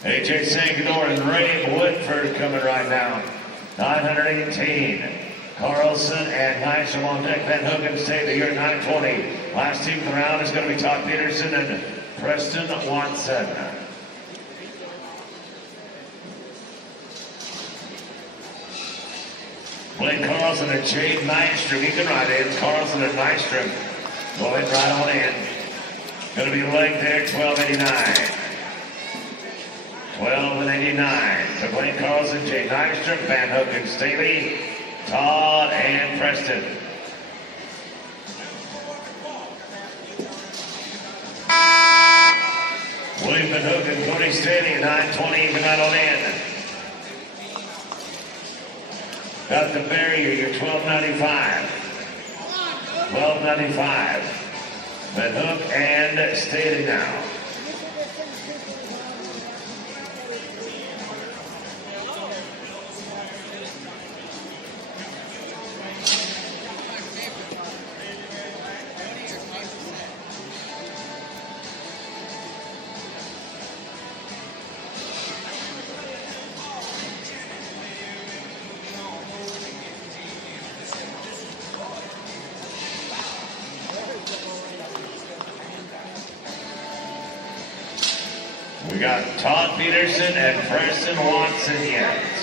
AJ Sangador and Ray Woodford coming right now. 918. Carlson and Nigel on deck. Van Hooken stay the year 920. Last team of the round is going to be Todd Peterson and Preston Watson. Blake Carlson and Jade Nystrom. You can ride in. Carlson and Nystrom. Go ahead and ride on in. Going to be leg there, 1289. 1289. To Blake Carlson, Jade Nystrom, Van Hooken, Staley, Todd, and Preston. William Van Hooken, Cody Staley, 920, even out on in. Got the barrier, you're 1295. 1295. Van Hook and Staley now. We got Todd Peterson and Preston Watson yet.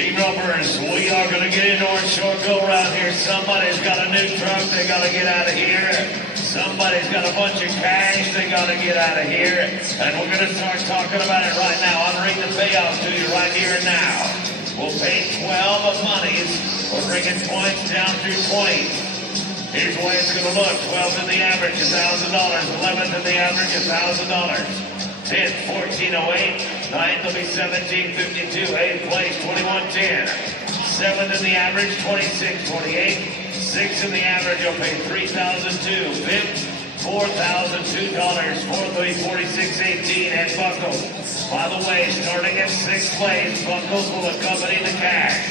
Team ropers, we are going to get into our short go round here. Somebody's got a new truck, they got to get out of here. Somebody's got a bunch of cash, they got to get out of here. And we're going to start talking about it right now. I'm reading the payouts to you right here and now. We'll pay 12 of monies. We're bringing points down through 20. Here's the way it's going to look. 12th in the average, $1,000. 11th in the average, $1,000. 10th, 1408. 9th will be 1752. 8th place, 2110. 7th in the average, 2628. 6th in the average, you'll pay $3,002. 5th, $4,002. 4th will be 4618. And buckles. By the way, starting at 6th place, buckles will accompany the cash.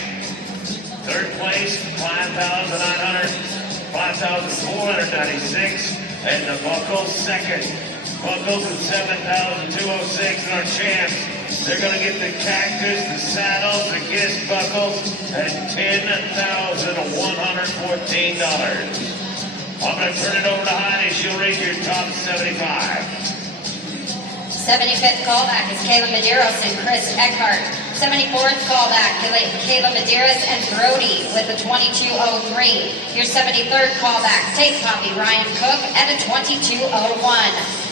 3rd place, 5,496. And the buckles second. Buckles at 7,206, and our champs, they're going to get the cactus, the saddles, the gift buckles at $10,114. I'm going to turn it over to Heidi. She'll read your top 75. 75th callback is Caleb Medeiros and Chris Eckhart. 74th callback, Caleb Medeiros and Brody with a 22:03. Your 73rd callback, tape copy, Ryan Cook at a 22:01.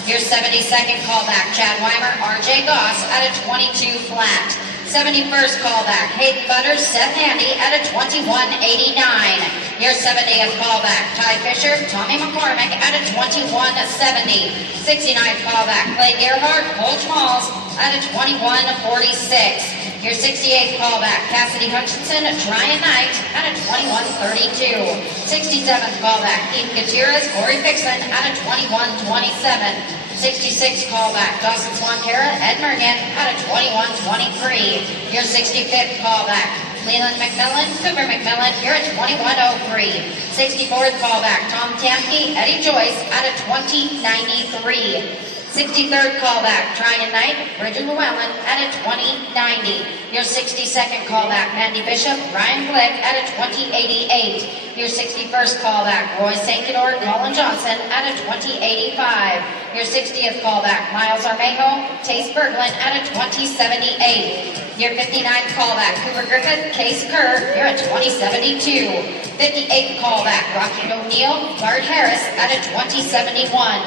Your 72nd callback, Chad Weimer, RJ Goss at a 22 flat. 71st callback, Hayden Butters, Seth Handy at a 21:89. Your 70th callback, Ty Fisher, Tommy McCormick at a 21:70. 69th callback, Clay Gerhardt, Coach Malls at a 21:46. Your 68th callback, Cassidy Hutchinson, Tryon Knight at a 21:32. 67th callback, Ethan Gutierrez, Corey Fixon at a 21:27. 66th callback, Dawson Swankara, Ed Murnian at a 21:23. Your 65th callback, Leland McMillan, Cooper McMillan, you're at 21:03. 64th callback, Tom Tamke, Eddie Joyce at a 20:93. 63rd callback, Tryon Knight, Bridget Llewellyn at a 20:90. Your 62nd callback, Mandy Bishop, Ryan Glick at a 20:88. Your 61st callback, Roy St. Cador, Colin Johnson at a 20:85. Your 60th callback, Miles Armejo, Tace Berglund at a 20:78. Your 59th callback, Cooper Griffith, Case Kerr, you're at 20:72. 58th callback, Rocky O'Neill, Bart Harris at a 20:71.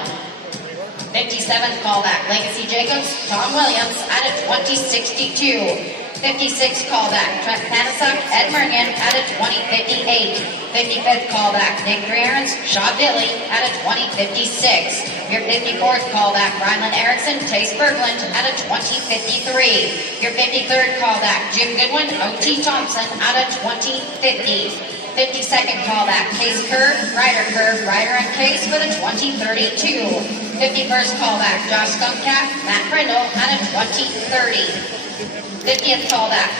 57th callback, Legacy Jacobs, Tom Williams at a 20:62. 56th callback, Trent Panasuk, Ed Murnian at a 20:58. 55th callback, Nick Frearns, Shaw Billy at a 20:56. Your 54th callback, Ryland Erickson, Tace Berglund at a 20:53. Your 53rd callback, Jim Goodwin, O.T. Thompson at a 20:50. 52nd callback, Case Kerr, Ryder and Case with a 20:32. 51st callback, Josh Skunkcap, Matt Brindle at a 20:30. 50th callback,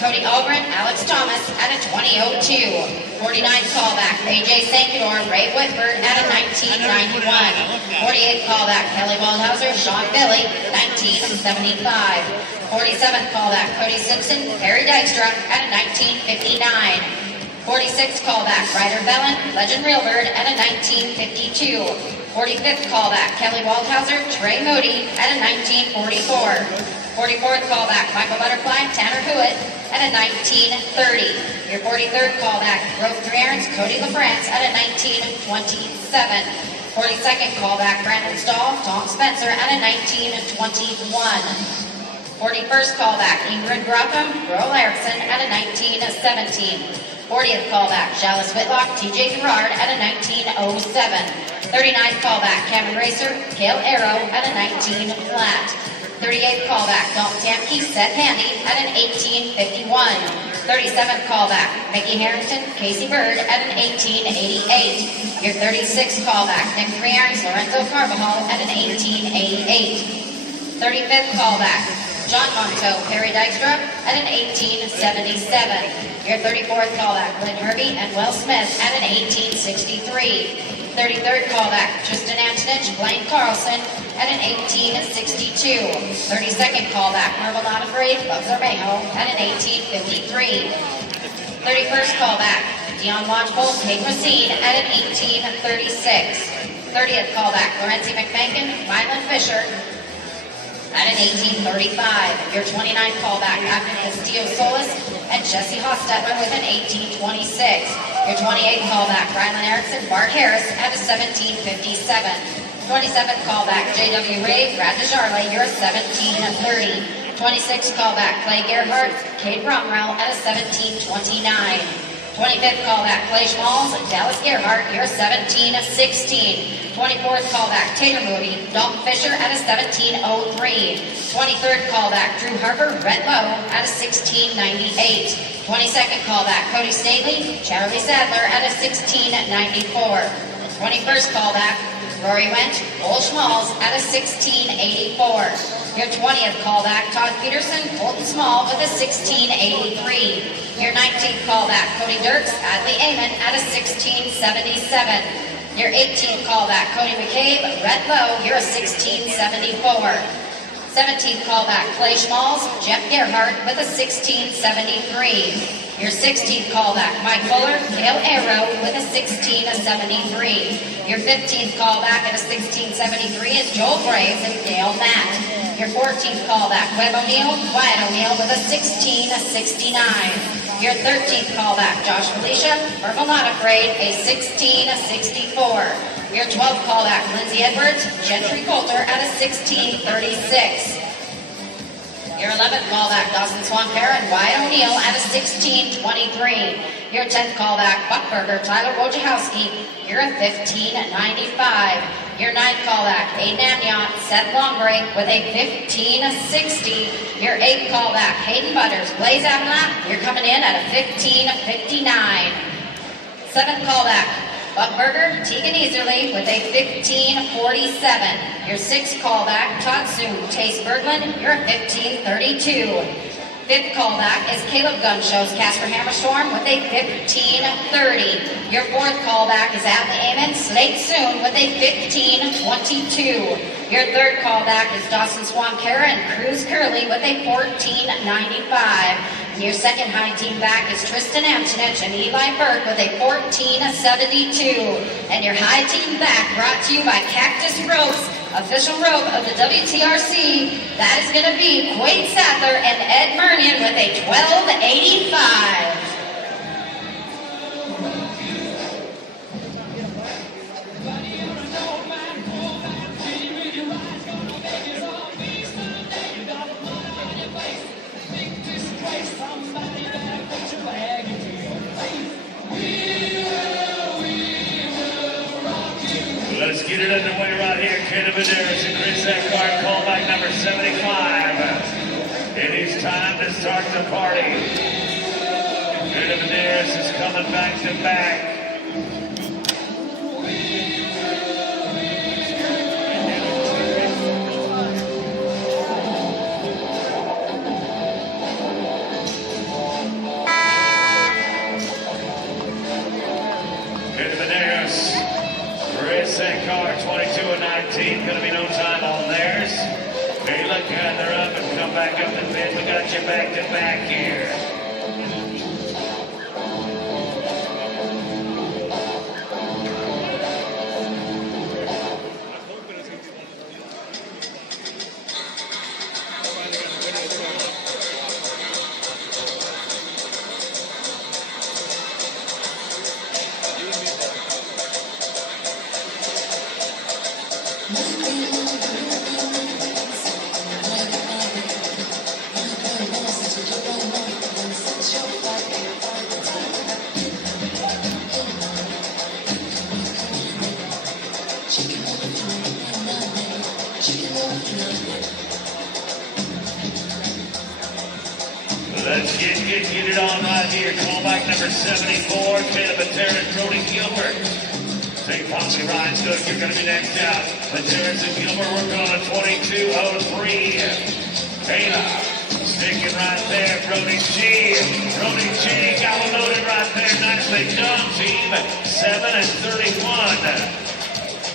Cody Algren, Alex Thomas at a 20:02. 49th callback, AJ St. Cador, Ray Whitford at a 19:91. 48th callback, Kelly Waldhauser, Sean Billy, 19:75. 47th callback, Cody Simpson, Perry Dykstra at a 19:59. 46th callback, Ryder Bellin, Legend Reelbird at a 19:52. 45th callback, Kelly Waldhauser, Trey Moody at a 19:44. 44th callback, Michael Butterfly, Tanner Hewitt at a 19:30. Your 43rd callback, Rope Threarns, Cody LaFrance at a 19:27. 42nd callback, Brandon Stahl, Tom Spencer at a 19:21. 41st callback, Ingrid Grockham, Earl Erickson at a 19:17. 40th callback, Chalice Whitlock, TJ Gerard at a 19:07. 39th callback, Cameron Racer, Cale Arrow at a 19 flat. 38th callback, Dalton Tamke, Seth Handy at an 18:51. 37th callback, Mickey Harrington, Casey Bird at an 18:88. Your 36th callback, Nick Frearns, Lorenzo Carvajal at an 18:88. 35th callback, John Monto, Perry Dykstra at an 18:77. Your 34th callback, Lynn Hervey and Will Smith at an 18:63. 33rd callback, Tristan Antonich, Blaine Carlson at an 18:62. 32nd callback, Marvel Not Afraid, Bugs Armejo at an 18:53. 31st callback, Dion Lodgepole, Kate Racine at an 18:36. 30th callback, Lorenzi McMankin, Mylan Fisher at an 18:35. Your 29th callback, Captain Castillo Solis, and Jesse Hostetler with an 18.26. Your 28th callback, Rylan Erickson, Bart Harris at a 17.57. 27th callback, J.W. Ray, Brad DeJarle, you're a 17.30. 26th callback, Clay Gerhardt, Cade Bromrell at a 17.29. 25th callback, Clay Schmalls, Dallas Gerhardt, you're a 17.16. 24th callback, Tater Moody, Dalton Fisher at a 17.03. 23rd callback, Drew Harper, Rhett Lowe at a 16.98. 22nd callback, Cody Staley, Charlie Sadler at a 16.94. 21st callback, Rory Wendt, Cole Schmalls at a 16.84. Your 20th callback, Todd Peterson, Colton Small with a 16.83. Your 19th callback, Cody Dirks, Adley Amon at a 16.77. Your 18th callback, Cody McCabe, Rhett Lowe, you're a 16.74. 17th callback, Clay Schmalls, Jeff Gerhardt with a 16.73. Your 16th callback, Mike Fuller, Dale Arrow with a 16.73. Your 15th callback at a 16.73 is Joel Graves and Gail Matt. Your 14th callback, Webb O'Neill, Wyatt O'Neill with a 16.69. Your 13th callback, Josh Felicia, Purple Not Afraid, a 16.64. Your 12th callback, Lindsay Edwards, Gentry Coulter at a 16.36. Your 11th callback, Dawson Swampera and Wyatt O'Neill at a 16.23. Your 10th callback, Buckberger, Tyler Wojciechowski, you're a 15.95. Your 9th callback, Aiden Amniot, Seth Longbreak with a 15.60. Your 8th callback, Hayden Butters, Blaze Avalon, you're coming in at a 15.59. 7th callback, Buckberger, Tegan Easerly with a 15.47. Your 6th callback, Todd Soon, Tace Berglund, you're a 15.32. 5th callback is Caleb Gunshow's Casper Hammerstorm with a 15.30. Your 4th callback is Adley Amon, Slate Soon with a 15.22. Your 3rd callback is Dawson Swampera and Cruz Curley with a 14.95. And your 2nd high team back is Tristan Amchinich and Eli Burke with a 14.72. And your high team back brought to you by Cactus Ropes, official rope of the WTRC. That is going to be Quade Sadler and Ed Murnion with a 12.85. Let's get it underway right here. Kenny Medeiros and Chris Eckhart, callback number 75. It is time to start the party. Kenny Medeiros is coming back to back. Kenny Medeiros, Chris Eckhart, 22-19, gonna be no time on theirs. Kayla gather up and come back up the pit. We got you back to back here. Let's get it on right here. Callback number 74, Caleb Materas, Brody Gilbert. St. Pompey Ryan's good. You're going to be next out. Materas and Gilbert working on a 22.03. Kayla sticking right there. Brody G. Got one loaded right there. Nicely done, team. 7-31.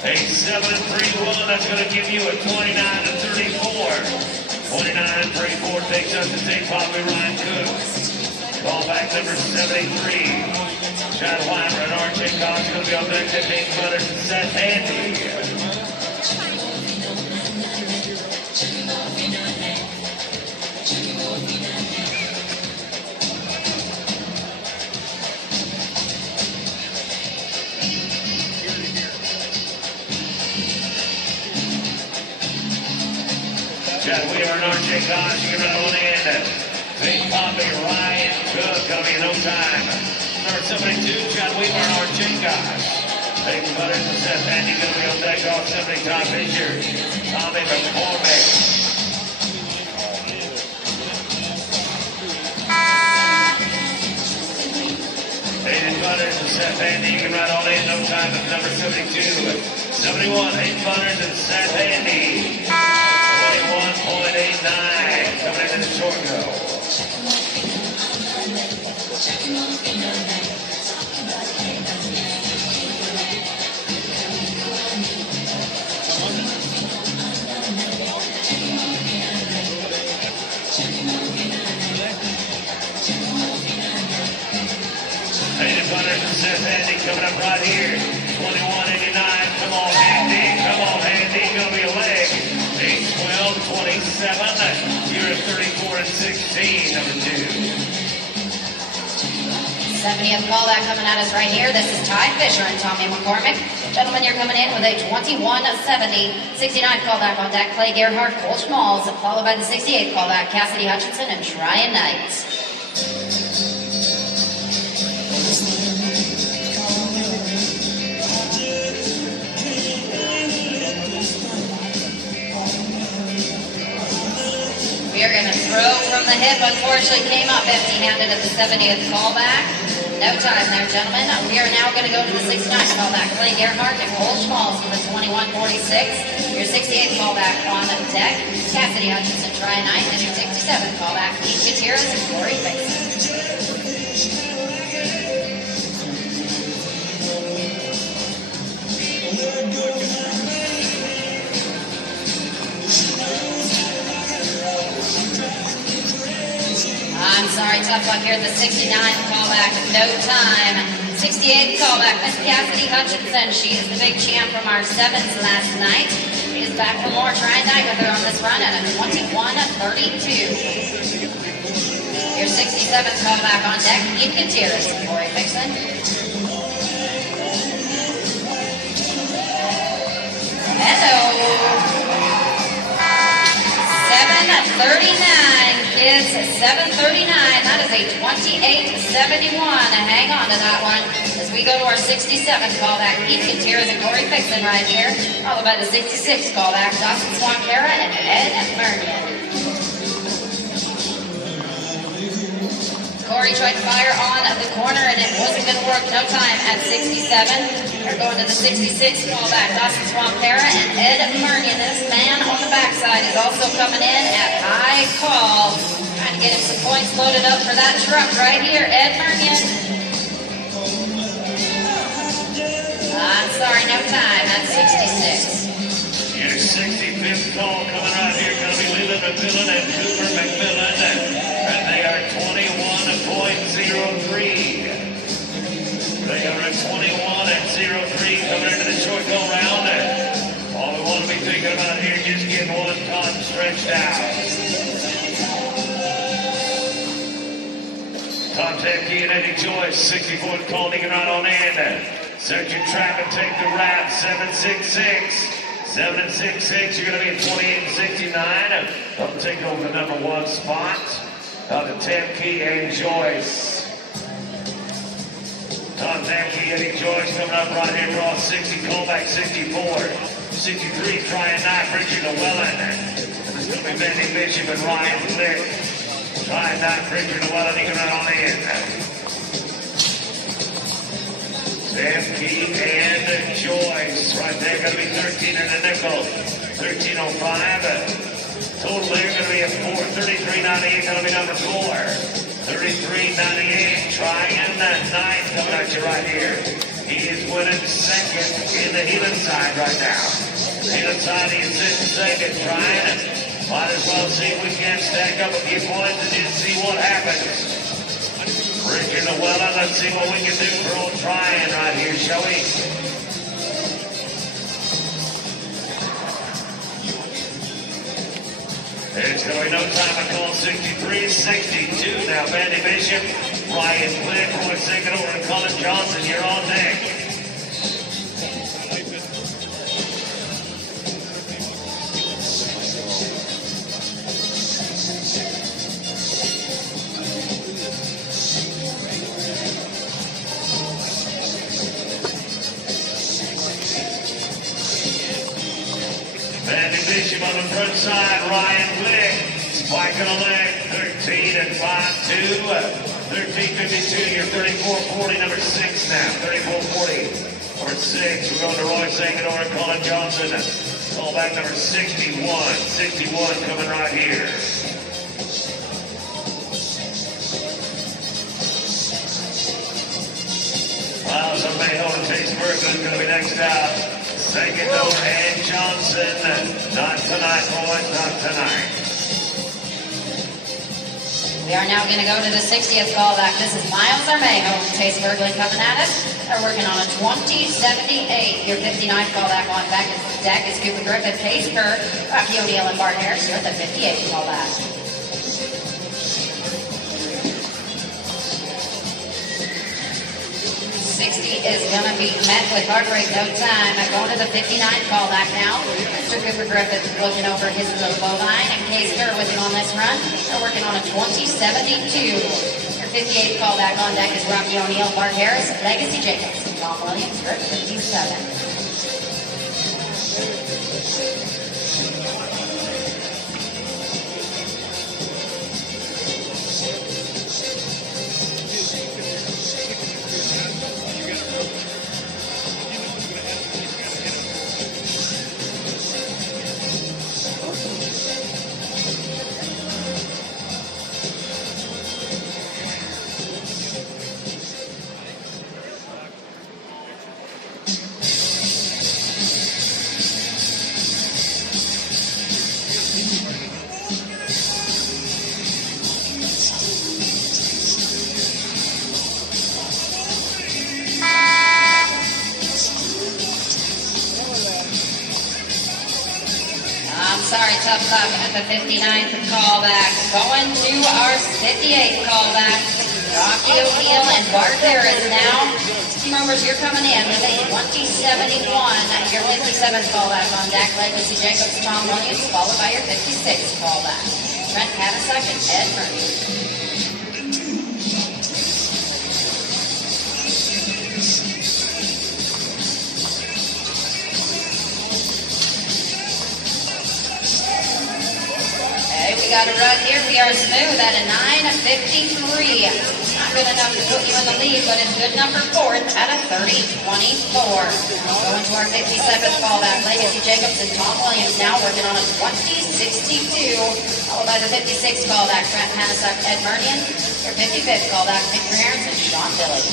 A 7-3-1. That's going to give you a 29-34. 29-34 takes us to St. Pompey Ryan Cook. Callback number 73. Chad Weimer and R.J. Cox going to be on there. Tipping Butters and Seth Handy. Chad Wheeler and RJ Gosh, you can run on in. Big Poppy, Ryan Cook, coming in no time. Number 72, Chad Wheeler and RJ Gosh. Big Butters and Seth Andy going to be on deck off 70, Tom Fisher. Tommy McCormick. Hayden Butters and Seth Andy, you can ride all in no time at number 72. 71, Hayden Butters and Seth Andy. 21.89, coming into the short go. Hayden Butters and Seth Andy coming up right here. 21.89. Come on, Handy. Come on, Handy. Gonna be a leg. 8-12-27. You're at 34-16, number 2. 70th callback coming at us right here. This is Ty Fisher and Tommy McCormick. Gentlemen, you're coming in with a 21.70. 69th callback on deck, Clay Gerhardt, Cole Schmalls, followed by the 68th callback, Cassidy Hutchinson and Tryon Knight. We are going to throw from the hip. Unfortunately, came up empty-handed at the 70th callback. No time there, gentlemen. We are now going to go to the 69th callback. Clay Gerhardt and Cole Schmalls for the 21.46. Your 68th callback on deck, Cassidy Hutchinson, Tryon Knight, and your 67th callback, Keith Gutierrez and Corey Faison. I'm sorry, tough luck here at the 69th callback, no time. 68th callback, Miss Cassidy Hutchinson. She is the big champ from our 7s last night. She is back for more. Tryon Knight with her on this run at a 21.32. Your 67th callback on deck, Keith Gutierrez and Corey Faison. Hello. 7:39, kids, 7:39. That is a 28.71. Hang on to that one as we go to our 67th callback. Keith Gutierrez and Corey Faison right here, followed by the 66th callback, Dawson Swankera and Ed Mernion. Corey tried to fire on the corner and it wasn't going to work. No time at 67. They're going to the 66th callback. Dawson Swankera and Ed Mernion. This man on the backside is also coming in at high call. Trying to get him some points loaded up for that truck right here. Ed Mernion. I'm sorry, no time at 66. Your 65th call coming right here. Going to be Leland McMillan and Cooper McMillan. And they are 21.03. They are at 21.03 coming into the short go round. All we want to be thinking about here is just getting one ton stretched out. Tom Temke and Eddie Joyce, 64th call, he can run on in. Search your trap and take the wrap, 7.66. 7.66, you're going to be at 28.69. They'll take over the number 1 spot. Out to Temke and Joyce. Tom Temke, Eddie Joyce coming up right here, draw 60, callback 64. 63, Tryon Knight, Richard Llewellyn. This is going to be Benny Bishop and Ryan Flick. Tryon Knight, Richard Llewellyn, he can run on in. Temke and Joyce, right there, going to be 13 and a nickel. 13.05. Total there going to be a 33.98, going to be number 4. 33.98, Tryon Knight coming at you right here. He is winning second in the Heelan side right now. Heelan side, he is sitting second. Tryon, might as well see if we can stack up a few points and just see what happens. Richard Llewellyn, let's see what we can do for old Tryon right here, shall we? There's going to be no time to call 63-62 now. Bandy Bishop, Ryan Flick, Roy Sigador, and Colin Johnson, you're on deck. on the front side, Ryan Wick. Spike on the leg, 13 and 5-2. 13:52, you're 34-40, number 6 now. 34-40, number 6. We're going to Roy Sangador and Colin Johnson. Call back number 61. 61 coming right here. Miles of Mayhill and Chase Bergman going to be next out. Sangador and Johnson. Not tonight, boys, not tonight. We are now going to go to the 60th callback. This is Miles Armejo from Chase Berglund coming at us. They're working on a 20-78. Your 59th callback on back deck is Cooper Griffith, Pace Kerr, Rocky O'Neill, and Bart Harris. You're at the 58th callback. 60 is going to be met with heartbreak, no time. Going to the 59th callback now. Mr. Cooper Griffith looking over his little bovine, and Case Kerr with him on this run. They're working on a 20-72. Your 58th callback on deck is Rocky O'Neill, Bart Harris, Legacy Jacobs, and Tom Williams. You're at 57. Sorry, tough luck at the 59th callback. Going to our 58th callback. Rocky O'Neill and Bart Harris now. Team members, you're coming in with a 20-71. Your 57th callback on deck. Legacy Jacobs, Tom Williams, followed by your 56th callback. Trent Paddock and Ed Murphy. We got a run here. We are smooth at a 9:53. Not good enough to put you in the lead, but it's good number 4th at a 30:24. Going to our 57th callback. Legacy Jacobs and Tom Williams now working on a 20-62. Followed by the 56th callback. Trent Panasuk, Ed Murnian. Your 55th callback. Victor Aarons and Sean Billy.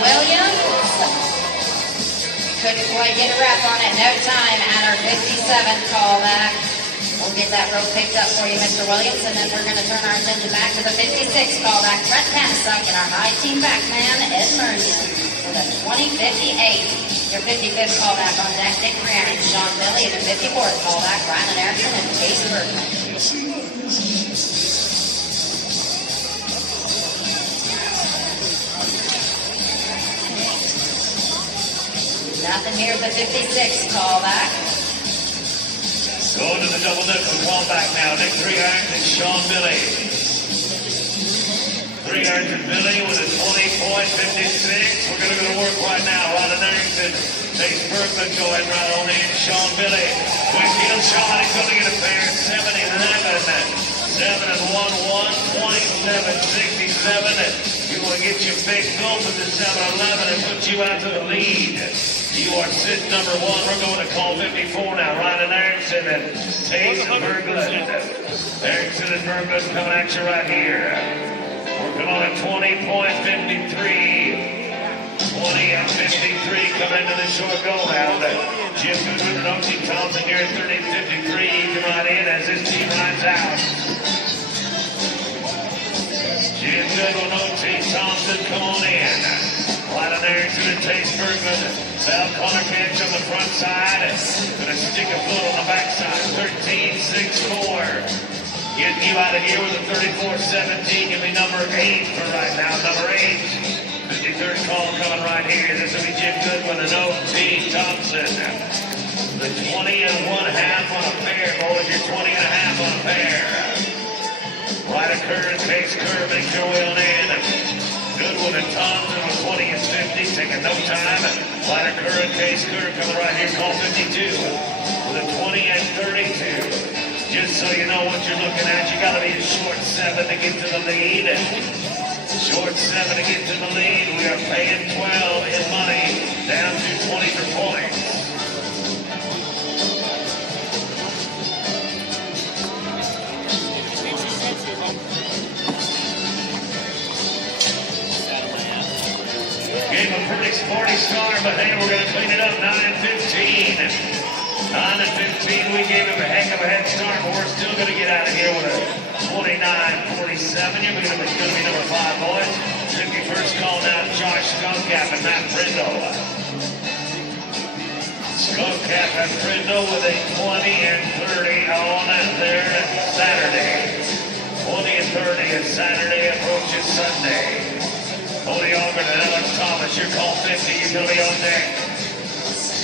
Williams couldn't quite get a wrap on it. No time at our 57th callback. We'll get that rope picked up for you, Mr. Williams, and then we're going to turn our attention back to the 56th callback. Trent Panasuk and our high team backman, Ed Murnian, for the 20-58. Your 55th callback on deck, Dick Ryan, Sean Billy, and your 54th callback, Rylan Erickson and Case Bergman. Nothing here at the 56th callback. Going to the double nickel callback now. Nick 3 irons and Sean Billy. 3 irons and Billy with a 20.56. We're going to go to work right now. Rylan Erickson takes Bergman going right on in. Sean Billy. Quick heel shot. He's going to get a pair. 7-11. 7-1-1. 27-67. You want to get your big goal with the 7-11 and put you out to the lead. You are sit number 1. We're going to call 54 now. Rylan Erickson and Taze Berglund. Erickson and Berglund coming at you right here. Working on a 20.53. 20-53 coming into the short goal round. Jim Goodwin and O.T. Thompson here at 30-53. You come right in as this team rides out. Jim Goodwin, O.T. Thompson, come on in. Rylan Erickson and Taze Bergman. Sal Connor catch on the front side. Gonna stick a foot on the backside. 13-6-4. Getting you out of here with a 34-17. Give me number 8 for right now. Number 8. 53rd call coming right here. This will be Jim Goodwin and O.T. Thompson. The 20 and 1/2 on a pair, boys. You're 20 and a half on a pair. Right of Kerr and Case Kerr makes your way on in. Goodwin and Thompson with 20 and 50, taking no time. Right of Kerr and Case Kerr coming right here, call 52. With a 20 and 32. Just so you know what you're looking at, you got to be a short 7 to get to the lead. Short 7 to get to the lead. We are paying 12 in money, down to 20 for points. Gave a pretty sporty start, but hey, we're going to clean it up. 9-15. 9-15, we gave him a heck of a head start, but we're still going to get out of here with a 29-47. You're going to be number 5, boys. Took your first call now, Josh Skunkcap and Matt Prindle. Skunkcap and Prindle with a 20 and 30 on there Saturday. 20 and 30 is Saturday, approaches Sunday. Cody Auburn and Alex Thomas, your call 50, you're going to be on deck.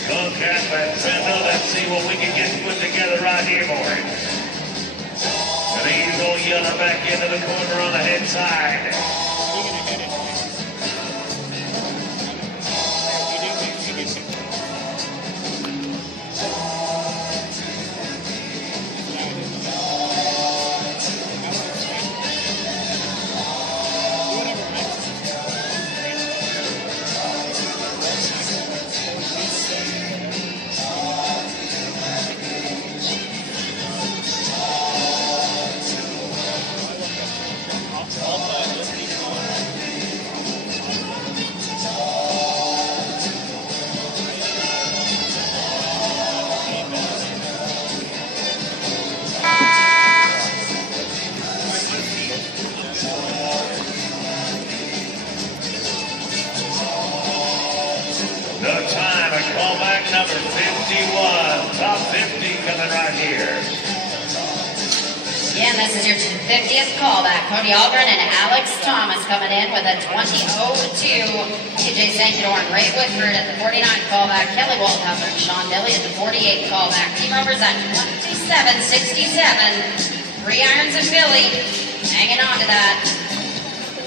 Skunkcap and Prindle, let's see what we can get put together right here, boys. And he's going to yell back into the corner on the head side. Number 51, top 50 coming right here. Yeah, and this is your 50th callback. Cody Algren and Alex Thomas coming in with a 20-02. TJ Sankador and Ray Whitford at the 49th callback. Kelly Waldhauser and Sean Dilly at the 48th callback. Team Rovers at 27-67. 3 irons and Billy hanging on to that.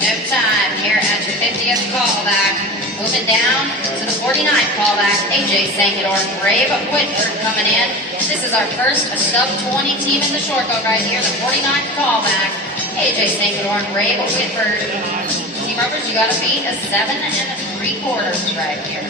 No time here at your 50th callback. Moving down to the 49th callback, AJ Sankador and Ray Whitford coming in. This is our first sub-20 team in the short boat right here, the 49th callback. AJ Sankador and Ray Whitford. Team Rovers, you got to beat a 7 3/4 right here.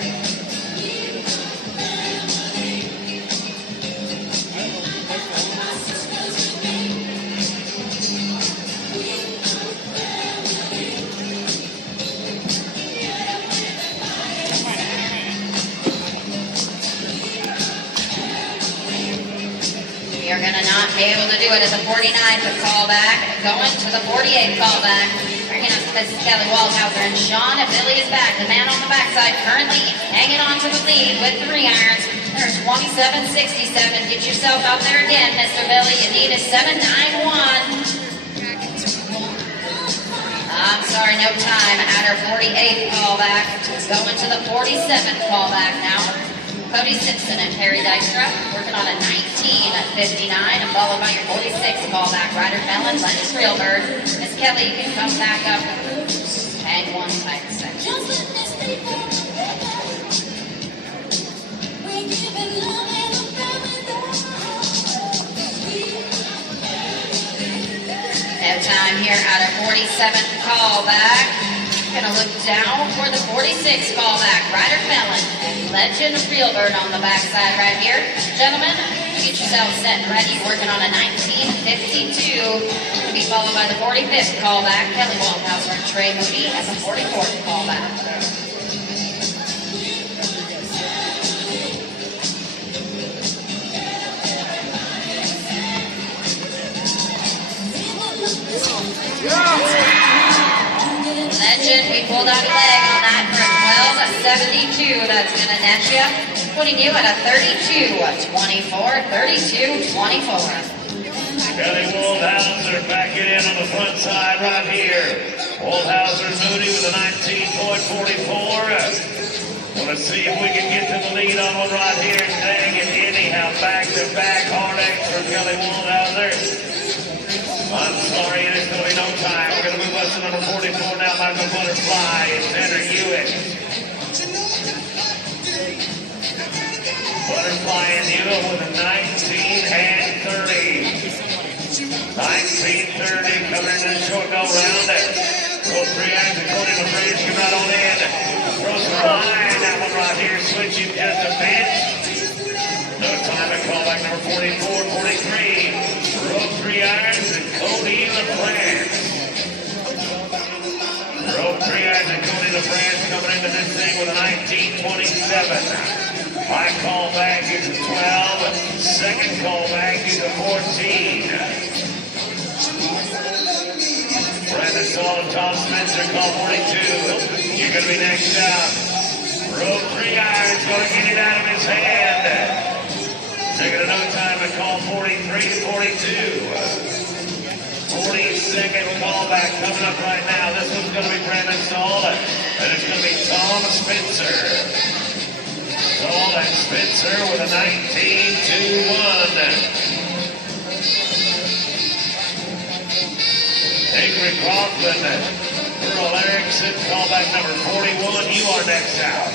You're going to not be able to do it at the 49th callback. Going to the 48th callback. Bringing up this is Kelly Waldhauser and Sean. Billy is back. The man on the backside currently hanging on to the lead with 3 irons. There's 27-67. Get yourself out there again, Mr. Billy. You need a 7-9-1. I'm sorry, no time at our 48th callback. It's going to the 47th callback now. Cody Simpson and Harry Dykstra working on a 19-59, and followed by your 46th callback, Ryder Mellon, Lennon Reelbird. Miss Kelly, you can come back up. Hang one tight section. No time here at our 47th callback. Gonna look down for the 46th callback, Ryder Mellon and Legend Reelbird on the backside right here. Gentlemen, get yourselves set and ready. Working on a 19-52. To be followed by the 45th callback, Kelly Waldhauser and Trey Moody as the 44th callback. Legend, we pulled out a leg on that for a 12-72. That's going to net you, putting you at a 32-24, 32-24. Kelly Waldhauser backing in on the front side right here. Waldhauser Moody with a 19.44. So let's see if we can get to the lead on one right here today. And anyhow, back-to-back heartaches for Kelly Waldhauser. I'm sorry, it is going to be no time. We're going to move us to number 44 now, Michael Butterfly and Tanner Hewitt. Butterfly and Hewitt with a 19 and 30. 19-30 coming into the short go round. Throws 3 irons according to Bridge. Come out on in. Throws the line. That one right here switching just a bit. No time to call back number 44, 43. Throws 3 irons and Cody LaFrance. Throws 3 irons and Cody LaFrance coming into this thing with a 19-27. High call back is a 12. Second call back is a 14. Brandon Saul and Tom Spencer call 42. You're going to be next out. Rope 3 irons going to get it out of his hand. Taking no time to call 43 to 42. 42nd callback coming up right now. This one's going to be Brandon Saul, and it's going to be Tom Spencer. Saul and Spencer with a 19-1. Ingrid Kaufman, Earl Erickson, callback number 41. You are next out.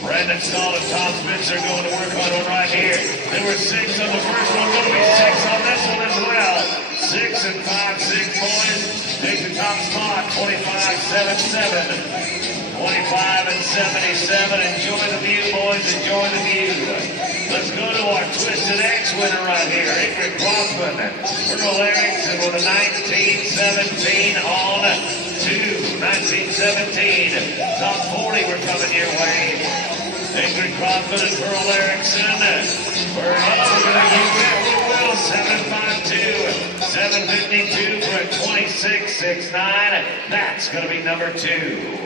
Brandon Stahl and Tom Spencer going to work on one right here. There were 6 on the first one, going to be 6 on this one as well. 6 and 5, 6 boys. Take the top spot, 25-7-7. 25 and 77. Enjoy the view, boys. Enjoy the view. Let's go to our Twisted X winner right here. Ingrid Kaufman, Earl Erickson with a 19-17 on 2. 19-17. Top 40 we're coming your way. Ingrid Kaufman and Earl Erickson. We're going to use that. We will. 752. 752 for a 26-6-9. That's going to be number 2.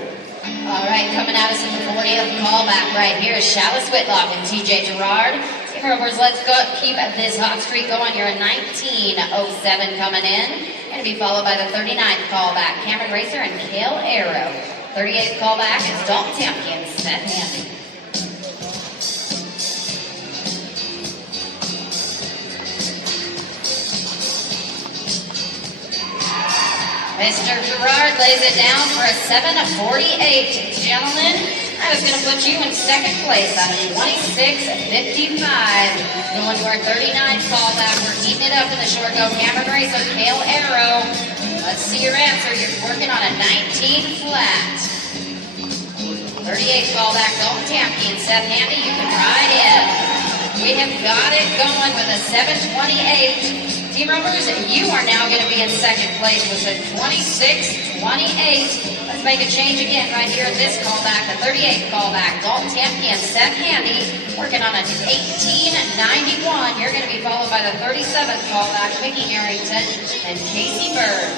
All right, coming out of the 40th callback right here is Chalice Whitlock and TJ Gerard. Team Rovers, let's go keep this hot streak going. You're a 19-07 coming in. Going to be followed by the 39th callback, Cameron Racer and Kale Arrow. 38th callback is Dalton Tompkins, Seth Handy. Mr. Gerard lays it down for a 7:48. Gentlemen, that is going to put you in second place out of 26:55. Going to our 39th callback. We're heating it up in the short go. Cameron Racer, Kale Arrow. Let's see your answer. You're working on a 19 flat. 38th callback, Dalton Tampke and Seth Handy. You can ride in. We have got it going with a 7:28. Team Rovers, you are now going to be in second place with a 26-28. Let's make a change again right here at this callback, the 38th callback. Dalton Tampke and Seth Handy working on an 18-91. You're going to be followed by the 37th callback, Mickey Harrington and Casey Bird.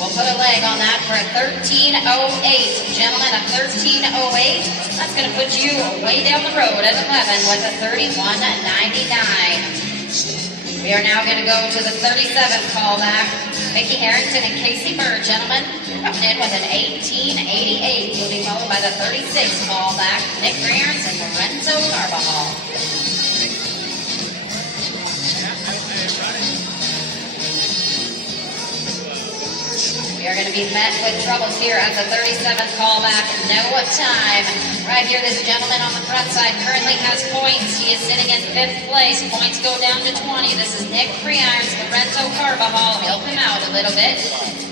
We'll put a leg on that for a 13:08. Gentlemen, a 13:08. That's going to put you way down the road at 11 with a 31:99. We are now going to go to the 37th callback. Mickey Harrington and Casey Bird, gentlemen, coming in with an 18:88. You'll be followed by the 36th callback, Nick Grierns and Lorenzo Carbajal. We are going to be met with troubles here at the 37th callback. No time. Right here, this gentleman on the front side currently has points. He is sitting in 5th place. Points go down to 20. This is Nick Freirons, Lorenzo Carbajal. Help him out a little bit.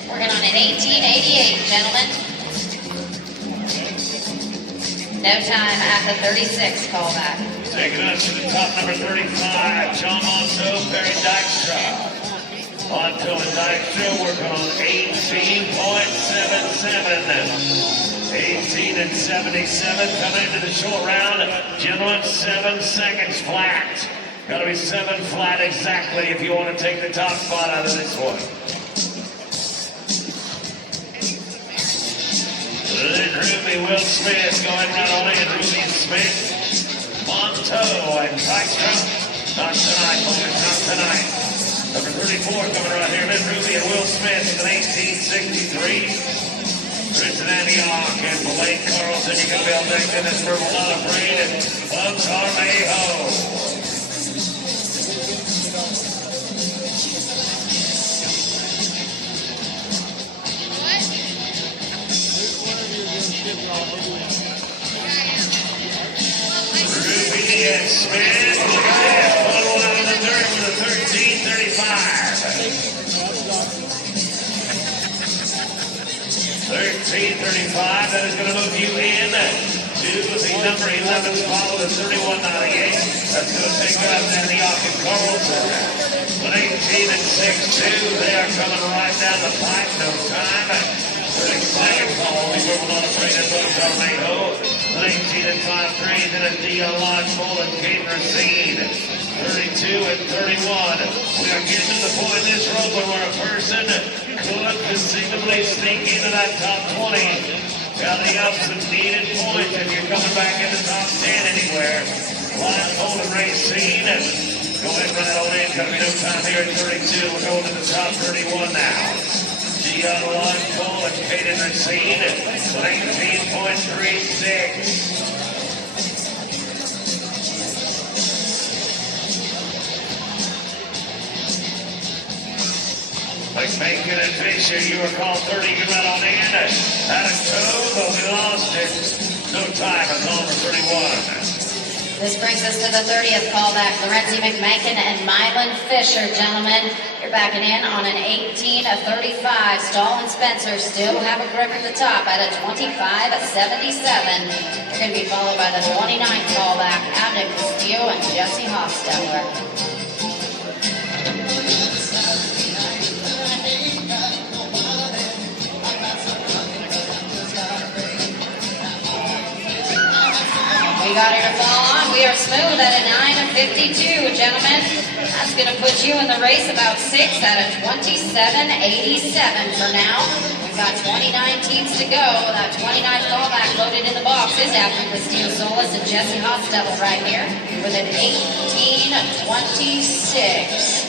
Working on an 18:88, gentlemen. No time at the 36th callback. Taking us to the top, number 35, John Monto, Perry Dykstra. Monto and Dykstra working on 18.77. 18-77 coming into the short round. Gentlemen, 7 seconds flat. Got to be 7 flat exactly if you want to take the top spot out of this one. Then Ruby Will Smith going right on in. Ruby Smith, Monto, and Tykstrom. Not tonight, boys, not tonight. Number 34 coming right here. Then Ruby and Will Smith in 1863. Tristan Antioch and Blake Carlson. You can be able to in this purple lot of rain. Bugs Armejo. Ruby and Smith. Look at this. Pulling one out of the dirt with a 13:35. That is going to move you in to the number 11 spot with a 31.98. That's going to take out Antioch and Carlson. With 18 and 6-2, they are coming right down the pipe. No time. Really exciting call. We were not afraid of those Armejo. 19 and 5-3. Then a Dion Lodgepole and Kate Racine. 32 and 31. We are getting to the point in this road where a person could conceivably sneak into that top 20. Got the ups and needed points if you're coming back in the top 10 anywhere. Lodgepole and Racine. Going right on in. Got to be no time here at 32. We're going to the top 31 now. Dion Lodgepole and Kate Racine. 19.36. Macon and Fisher, you were called 30, you right on in. Had a toe, but we lost it. No time, a call for 31. This brings us to the 30th callback. Lorenzi McMankin and Mylan Fisher, gentlemen. You're backing in on an 18-35. Stahl and Spencer still have a grip at the top at a 25-77. You're going to be followed by the 29th callback. Abner Castillo and Jesse Hofstetter. We got her to fall on. We are smooth at a 9:52, gentlemen. That's going to put you in the race about 6 at a 27.87 for now. We've got 29 teams to go. That 29th callback loaded in the box is after Castillo Solis and Jesse Hostetler right here with an 18.26.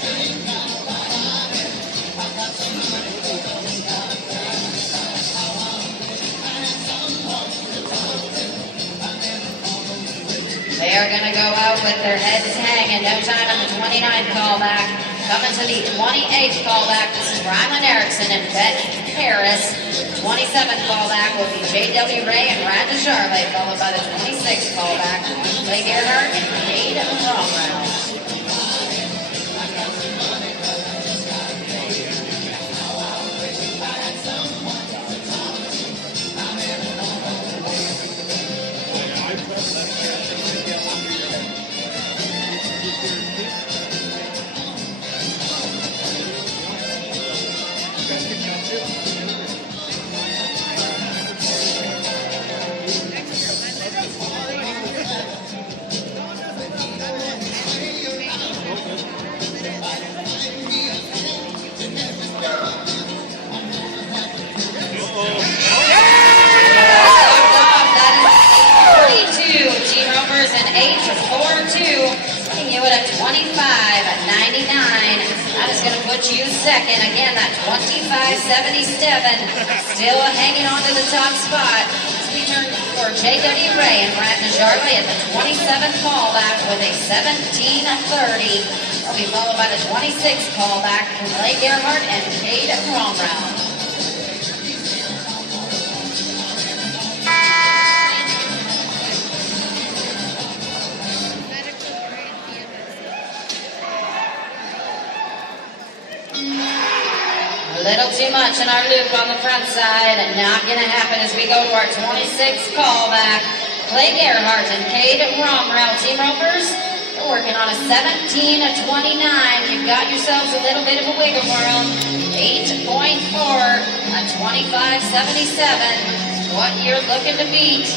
They are going to go out with their heads hanging. No time on the 29th callback. Coming to the 28th callback, this is Rylan Erickson and Beth Harris. 27th callback will be J.W. Ray and Rhonda Charlotte, followed by the 26th callback, Blake Earhart and Cade Romrell. And 8-4-2, putting you at a 25.99. That is going to put you second. Again, that 25.77, still hanging on to the top spot. We turn for J.W. Ray and Brad Najarle at the 27th callback with a 17.30. They'll be followed by the 26th callback from Blake Earhart and Cade Romrell. A little too much in our loop on the front side, and not going to happen as we go to our 26th callback. Blake Earhart and Cade Romrell, team ropers, you're working on a 17.29. You've got yourselves a little bit of a wiggle room. 8.4, a 25.77, what you're looking to beat.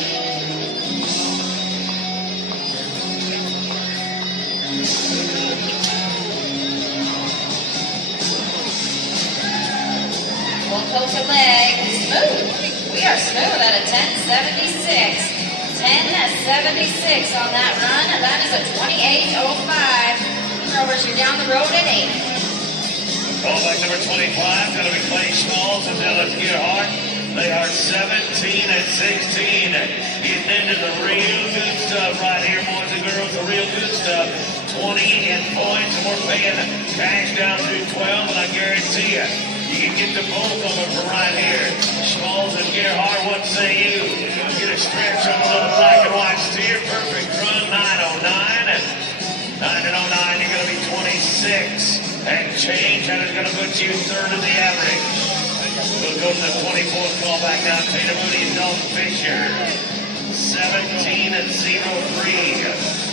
We'll poke a leg, smooth. We are smooth at a 10.76. 10.76 on that run, and that is a 28.05. Rovers, you're down the road at 8. Callback number 25, going to be Clay Smalls and Dallas Gearhart. They are 17 and 16. Getting into the real good stuff right here, boys and girls. The real good stuff. 20 in points, and we're paying cash down through 12, and I guarantee you, you can get the both of them from right here. Smalls and Gearhart, what say you? Get a stretch on a little black and white steer. Perfect run, 9.09. 9.09, you're going to be 26 and change. That is going to put you third of the average. We'll go to the 24th call back now. Tatum Moody and Dalton Fisher. 17 and 0-3.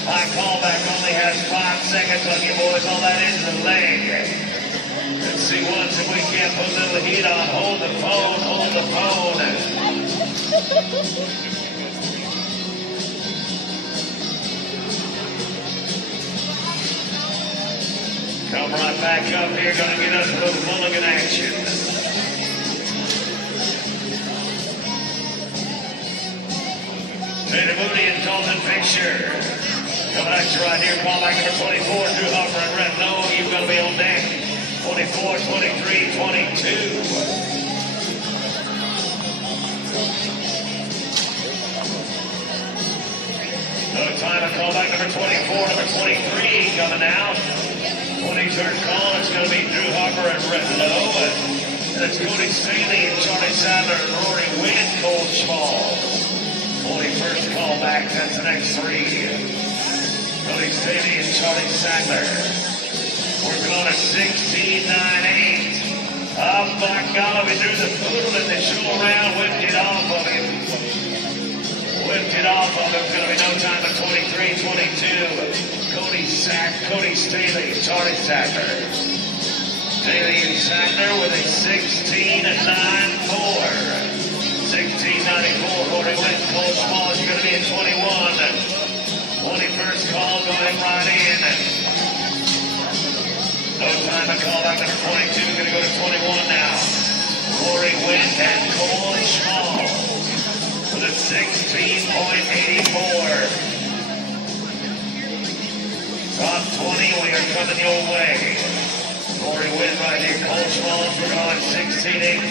High callback only has 5 seconds on you, boys. All that is a leg. Let's see once if we can't put a little heat on. Hold the phone, hold the phone. Come right back up here, gonna get us a little mulligan action. Tatum Moody and Dalton Fisher. Coming at you right here, call back number 24, Drew Hopper and Red Lowe. You're gonna be on deck. 24, 23, 22. No time to call back number 24, number 23 coming out. 23rd call, it's going to be Drew Hopper and Red Lowe. That's Cody Staley and Charlie Sadler and Rory Wynn, Cole Schmall. 41st call back, that's the next 3. Cody Staley and Charlie Sadler. Working on a 16.98. Oh, by God, we drew the poodle in the show around, whipped it off of him. Whipped it off of him. Going to be no time at 23-22. Cody Staley, Charlie Sadler. Staley and Sadler with a 16.94. 16.94. Rory Wynn, Cole Schmall is going to be at 21. 21st call going right in. No time to call back number 22. Going to go to 21 now. Rory Wynn and Cole Schmall with a 16.84. Top 20, we are coming your way. Rory Wynn right here. Cole Schmall, we're going 16.84.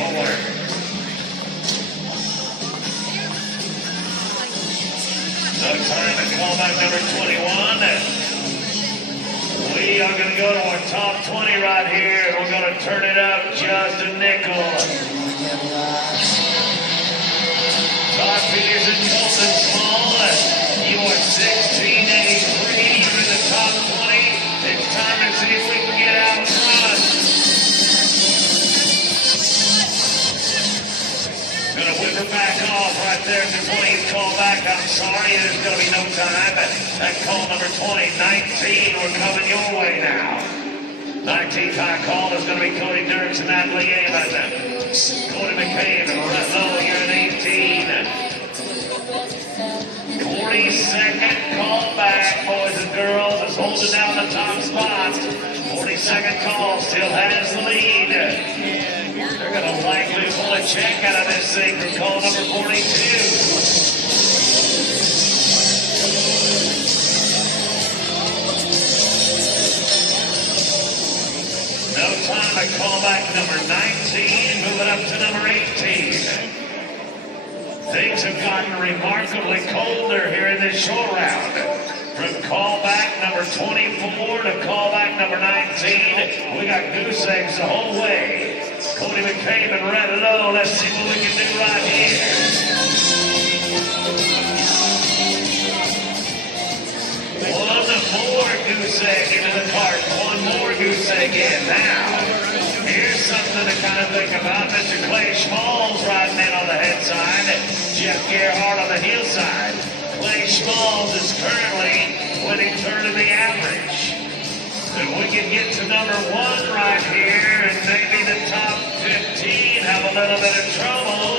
No time to call back number 21. We are going to go to our top 20 right here, and we're going to turn it up just a nickel. Todd Peters and Colton Small, you are 16.83. You're in the top 20. It's time to see if we can get out front. Gonna whip her back off right there at the 20th call back. I'm sorry, there's gonna be no time. That call number 20, 19, we're coming your way now. 19th high call is gonna be Cody Dirks and Natalie Amon. Cody McCabe and Brett Lowe, you're at 18. 42nd call back, boys and girls, is holding down the top spot. 42nd call still has the lead. They're going to likely pull a check out of this thing for call number 42. No time to call back number 19, moving up to number 18. Things have gotten remarkably colder here in this short round. From callback number 24 to callback number 19, we got goose eggs the whole way. Cody McCabe and Red Lowe, let's see what we can do right here. One more goose egg into the cart. One more goose egg in now. Here's something to kind of think about. Mr. Clay Schmalls riding in on the head side. Jeff Gerhardt on the heel side. Clay Schmalls is currently winning third of the average. If we can get to number 1 right here and maybe the top 15 have a little bit of trouble,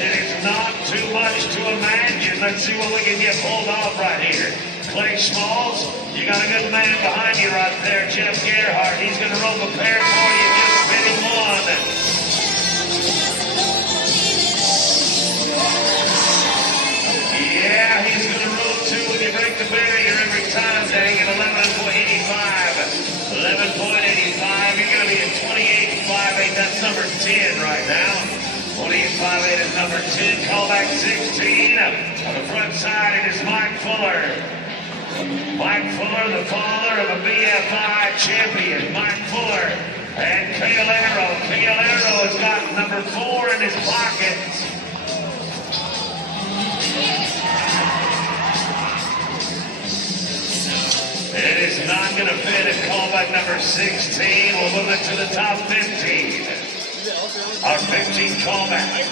it is not too much to imagine. Let's see what we can get pulled off right here. Clay Schmalls, you got a good man behind you right there, Jeff Gerhardt. He's going to rope a pair for you, just spinning one. right now. 28.58 is number 10, callback 16. On the front side, it is Mike Fuller. Mike Fuller, the father of a BFI champion. Mike Fuller and Cale Arrow. Cale Arrow has got number 4 in his pocket. It is not going to fit at callback number 16. We'll move it to the top 15. Our 15 callback.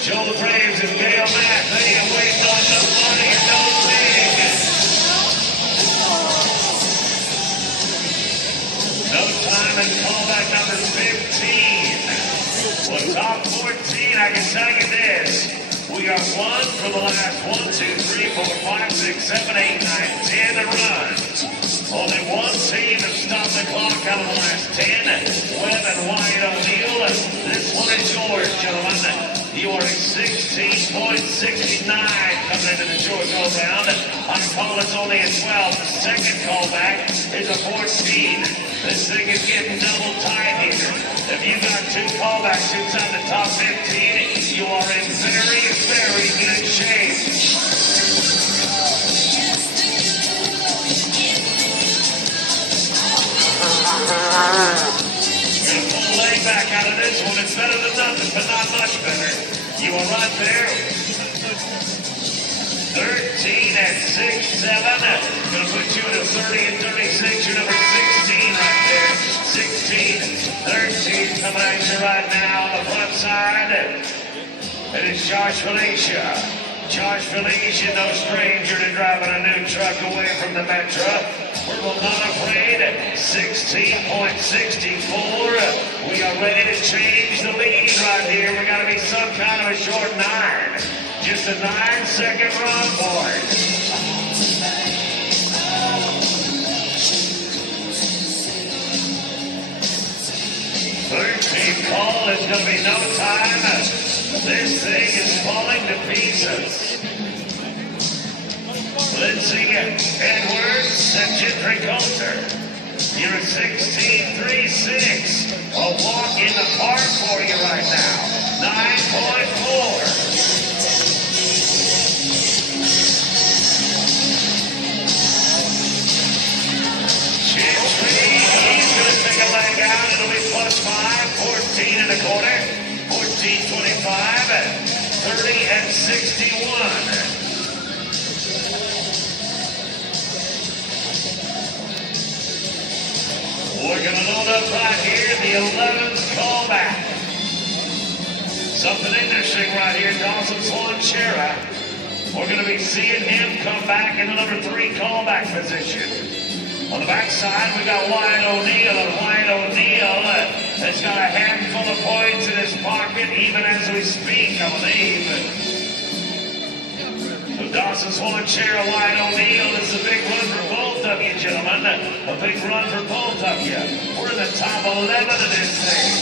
Joe Braves and Gail Matt, they are waiting on the money and no thing. No time in callback number 15. Well, top 14, I can tell you this. We are one for the last 1, 2, 3, 4, 5, 6, 7, 8, 9, 10 to run. Only one team has stopped the clock out of the last 10. Webb and Wyatt O'Neal. This one is yours, gentlemen. You are a 16.69 coming into the Georgia round. I call it's only a 12. The second callback is a 14. This thing is getting double tight here. If you got 2 callbacks inside the top 15, you are in very, very good shape. You're gonna pull leg back out of this one. It's better than nothing, but not much better. You are right there. 13 at 6, 7. Gonna put you at a 30 and 36. You're number 16 right there. 16, 13 coming at you right now on the front side. It is Josh Felicia. Josh Felicia, no stranger to driving a new truck away from the Metro. We're not afraid. 16.64. We are ready to change the lead right here. We got to be some kind of a short 9. Just a 9-second run, boys. 13 call. It's going to be no time. This thing is falling to pieces. Lindsay Edwards and Gentry Coulter. You're a 16.36. A walk in the park for you right now. 9.4. Gentry, he's going to take a leg out. It'll be +5. 14 and a quarter. 14.25. 30 and 61. We're going to load up right here, the 11th callback. Something interesting right here, Dawson Swanchera. We're going to be seeing him come back in the number 3 callback position. On the backside, we got Wyatt O'Neal, and Wyatt O'Neal has got a handful of points in his pocket, even as we speak, I believe. So Dawson Swanchera, Wyatt O'Neal, this is a big run for both of you, gentlemen. A big run for both of you. We're in the top 11 of this thing.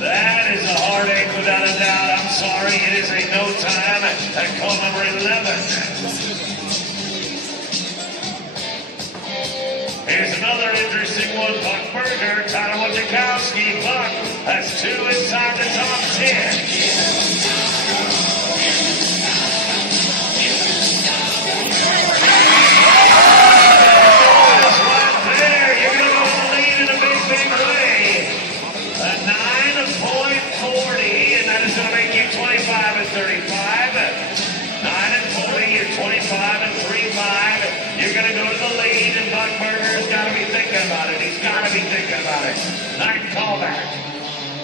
That is a heartache without a doubt. I'm sorry. It is a no time at call number 11. Here's another interesting one. Buck Berger, Tyler Wojciechowski. Buck has 2 inside the top 10. Right there. You're going to go in the lead in a big, big way. A 9.40, and that is going to make you 25 and 35. 9 and 40, you're 25 and 35. You're going to go to the lead, and Buck Berger's got to be thinking about it. He's got to be thinking about it. 9th callback.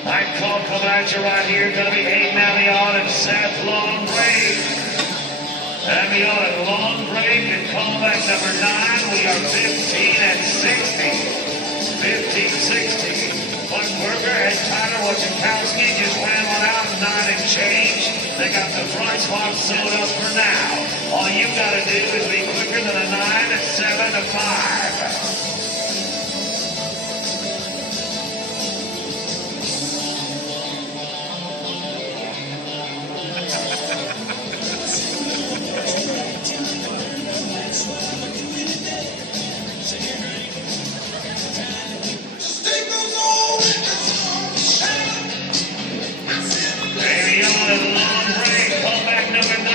9th call coming at you right here. Going to be Hayden Amiot and Seth Longgrave. Amiot and Longgrave in callback number 9. We are 15 and 60. 15-60. Buck Berger and Tyler Wojciechowski just ran one out, 9 and change. They got the front spot sewed up for now. All you got to do is be quicker than a 9 and 7 to 5. on a long break. Callback number 9.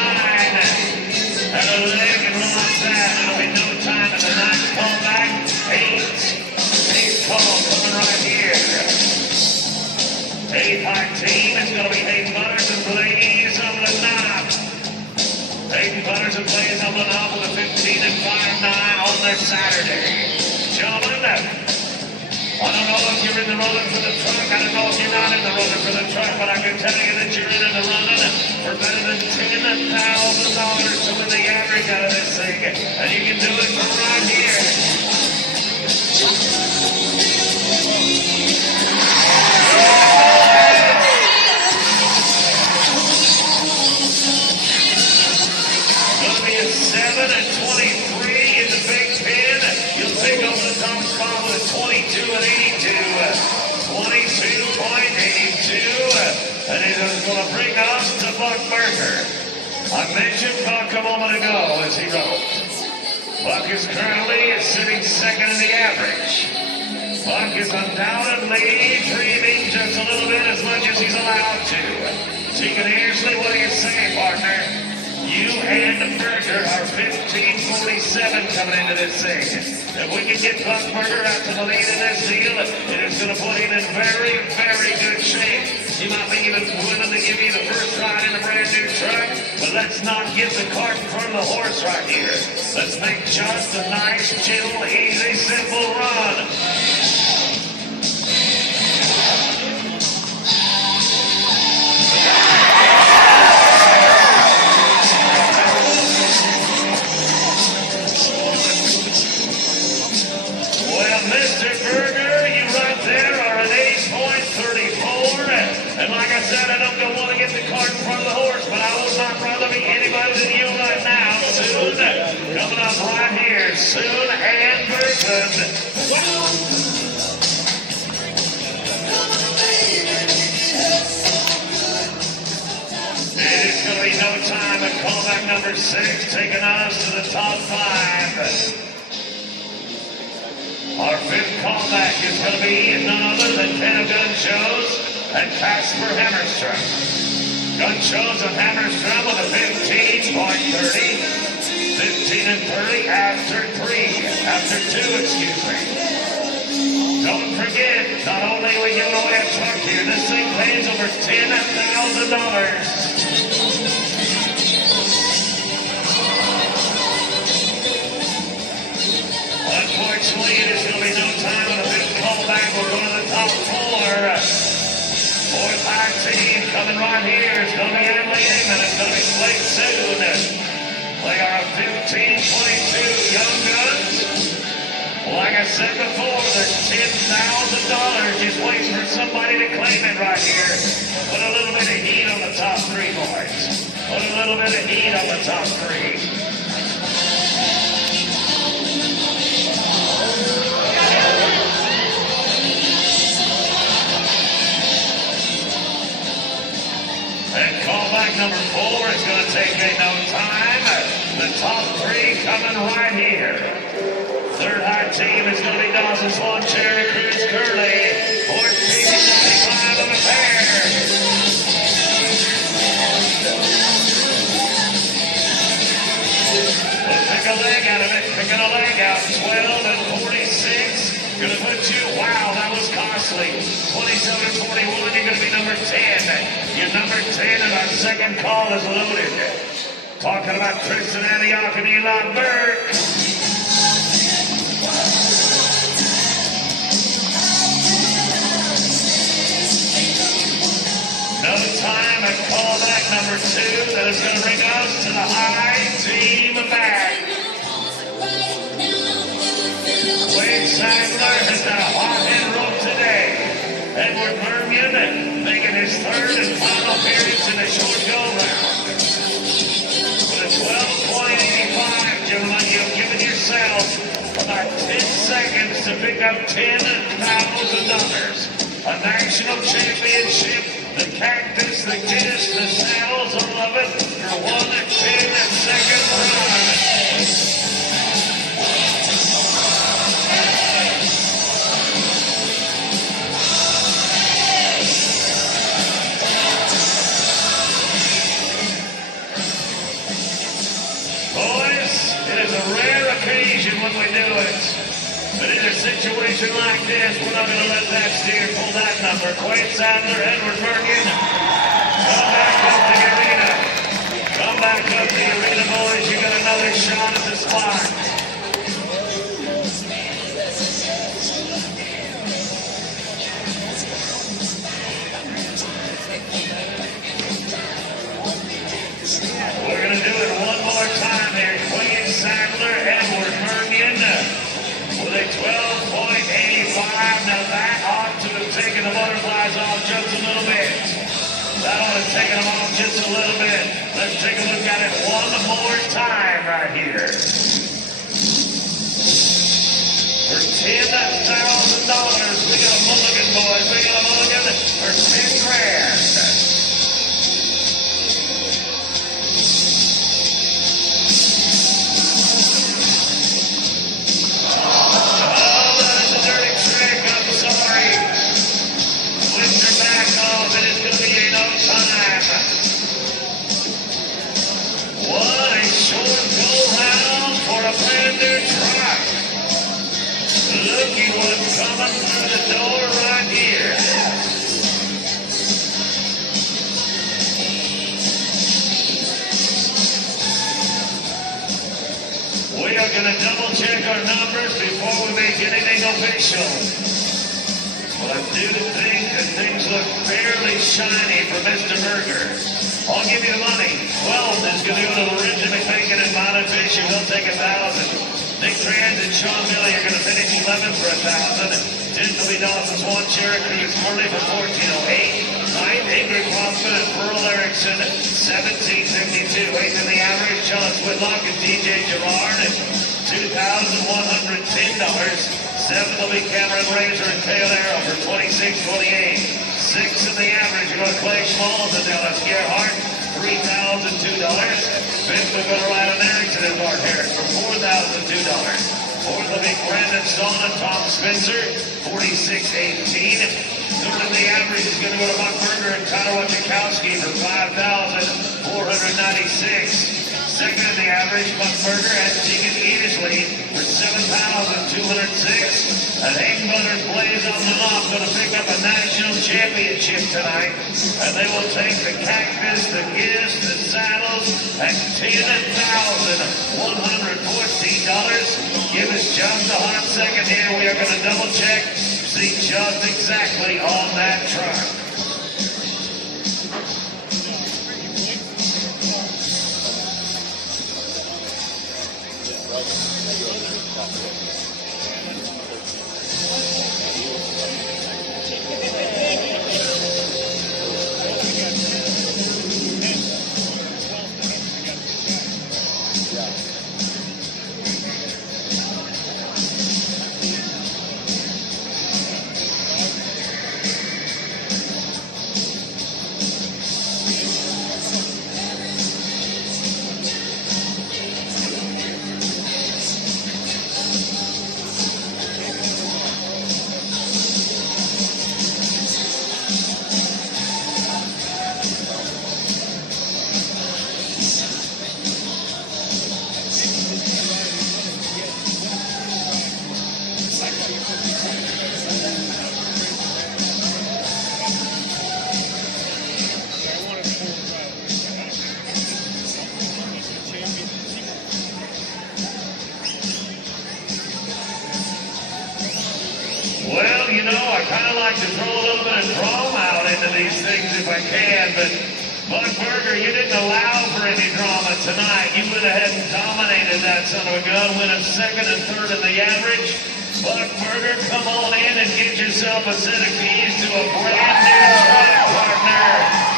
Had a leg and lost that. It'll be no time in the 9th callback. 8th call coming right here. 8-high team is going to be Hayden Butters and Blaze on the knob. Hayden Butters and Blaze on the knob with a 15 and 5-9 on their Saturday. Gentlemen, I don't know if you're in the running for the truck. I don't know if you're not in the running for the truck, but I can tell you that you're in the running for better than $10,000 to win the average out of this thing. And you can do it from right here. Gonna be a 7 and 23 in the big pin. You'll take over the top spot with a 22 and 82. 22.82. And it is going to bring us to Buck Berger. I mentioned Buck a moment ago as he wrote. Buck is currently sitting second in the average. Buck is undoubtedly dreaming just a little bit as much as he's allowed to. Tegan Earsley, what do you say, partner? You and Berger are 15:47 coming into this thing. If we can get Buck Berger out to the lead in this deal, it is going to put him in very, very good shape. He might be even willing to give you the first ride in a brand new truck, but let's not get the cart in front of the horse right here. Let's make just a nice, gentle, easy, simple run. Mr. Berger, you right there are an 8.34. And like I said, I don't want to get the cart in front of the horse, but I would not rather be anybody than you right now. Soon, coming up right here, Soon and Bergen. It is going to be no time at callback number 6, taking us to the top 5. Our 5th callback is going to be none other than Ken of Gun Shows and Casper Hammerstrom. Gun Shows and Hammerstrom with a 15.30. 15 and 30 after 2, excuse me. Don't forget, not only are we giving away a truck here, this thing pays over $10,000. Unfortunately, it is going to be no time on a 5th callback. We'll go to the top 4. 4th high team coming right here. It's going to be Emily Inman. It's going to be Slate soon. They are 15-22 Young Guns. Like I said before, there's $10,000 just waiting for somebody to claim it right here. Put a little bit of heat on the top 3, boys. Put a little bit of heat on the top 3. And callback number 4 is going to take no time. The top 3 coming right here. 3rd high team is going to be Dawson Swan, Cherry Cruz, Curley. 14.95 on the pair. We'll pick a leg out of it. Picking a leg out. 12 and 46. Gonna put you, wow, that was costly. 27 and 41, you're gonna be number 10. Your number 10 and our second call is loaded. Talking about Tristan Antioch and Eli Burke. No time at callback number 2. That is gonna bring us to the high team back. Wade Sadler has got a hot hit rope today. Edward Bermian making his 3rd and final appearance in the short go round. With a 12.85, gentlemen, you've given yourself about 10 seconds to pick up $10,000. A national championship, the cactus, the kiss, the saddles, all of it for 1 10-second run. is a rare occasion when we do it. But in a situation like this, we're not going to let that steer pull that number. Quade Sadler, Edward Bergen, come back up the arena. Come back up the arena, boys. You got another shot at the spot. We're going to do it one more time here. Quade Sadler, Edward Bergen with a 12.85. Now that ought to have taken the butterflies off just a little bit. That ought to have taken them off just a little bit. Let's take a look at it one more time right here. For $10,000, we got a mulligan, boys. We got a mulligan for 10 grand. Brand new truck. Looky what's coming through the door right here. We are going to double check our numbers before we make anything official. But I do think that things look fairly shiny for Mr. Berger. I'll give you the money. 12 is going to go to Lorenzo McBacon and Bonnet Fisher. They'll take 1,000. Nick Trans and Sean Billy are going to finish 11 for 1,000. 10 will be Dawson's One Cherokee Murray for 1408. 9th, Ingrid Hoffman and Pearl Erickson, 1752. 8th in the average, John Swidlock and DJ Gerard at $2,110. 7th will be Cameron Razor and Taylor for 2628. 6th in the average, you're going to Clay Smalls and Dallas Gerhardt, $3,002. 5th, we're going to Ryan Erickson and Mark Harris for $4,002. 4th will be Brandon Stone and Tom Spencer, $46.18. 3rd in the average is going to go to Buck Berger and Tyler Wachikowski for $5,496. 2nd in the average, Buck Berger and Tegan Easley for $7,206. And Engbutters Blaze on the Loft going to pick up a national championship tonight. And they will take the cactus, the gifts, the saddles at $10,114. Give us just a hot second here. We are going to double check, see just exactly on that truck. Well, you know, I kind of like to throw a little bit of chrome out into these things if I can, but Buck Berger, you didn't allow for any drama tonight. You went ahead and dominated that son of a gun, winning 2nd and 3rd in the average. Buck Berger, come on in and get yourself a set of keys to a brand new truck, partner.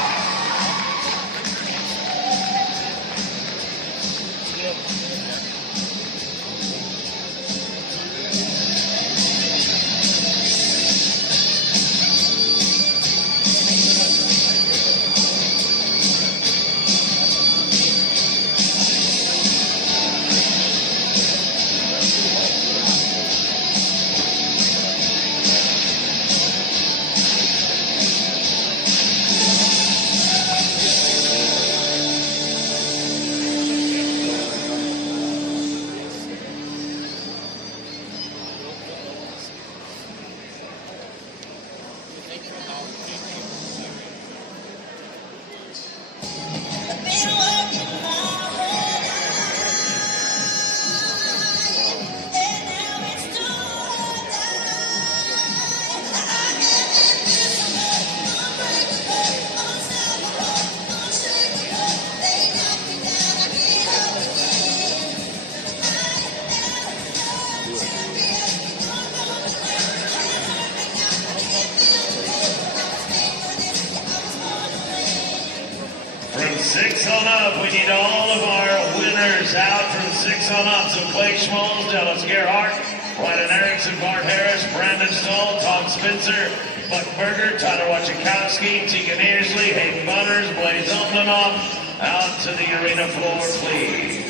6 on up. We need all of our winners out from 6 on up. So Clay Schmalz, Dallas Gerhardt, Ryan Erickson, Bart Harris, Brandon Stoll, Tom Spencer, Buck Berger, Tyler Wachikowski, Tegan Earsley, Hayden Butters, Blaze Umlanoff. Out to the arena floor, please.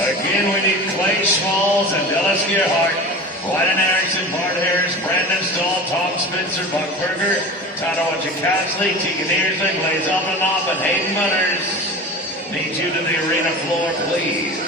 Again, we need Clay Schmalz and Dallas Gerhardt, Ryan Erickson, Bart Harris, Brandon Stoll, Tom Spencer, Buck Berger, Tyler Wachikowski, Tegan Earsley, Blaze Umlanoff, and Hayden Butters. Need you to the arena floor, please.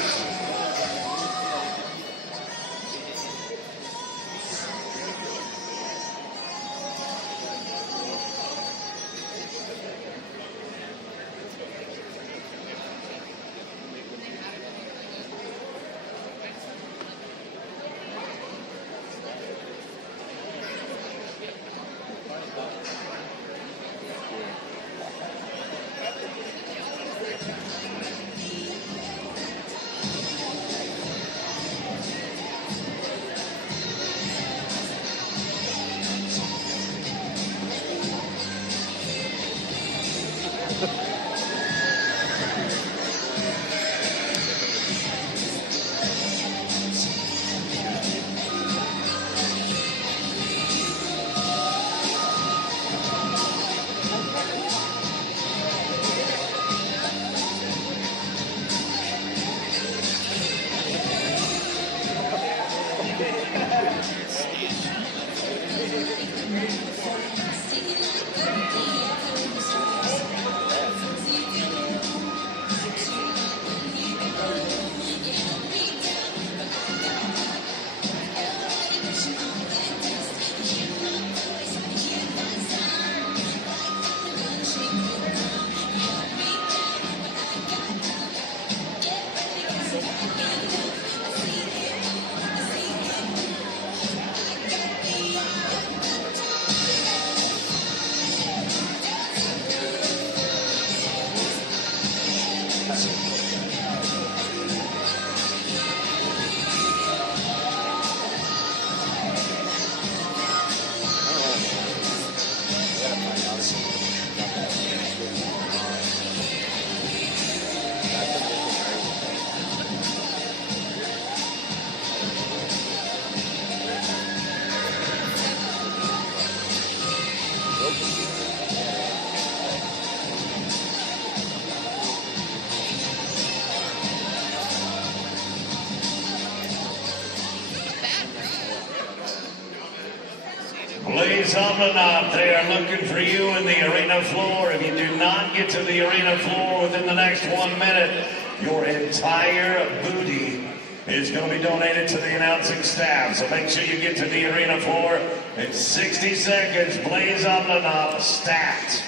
Blaze Umlanoff, they are looking for you in the arena floor. If you do not get to the arena floor within the next 1 minute, your entire booty is going to be donated to the announcing staff. So make sure you get to the arena floor in 60 seconds. Blaze Umlanoff, stat.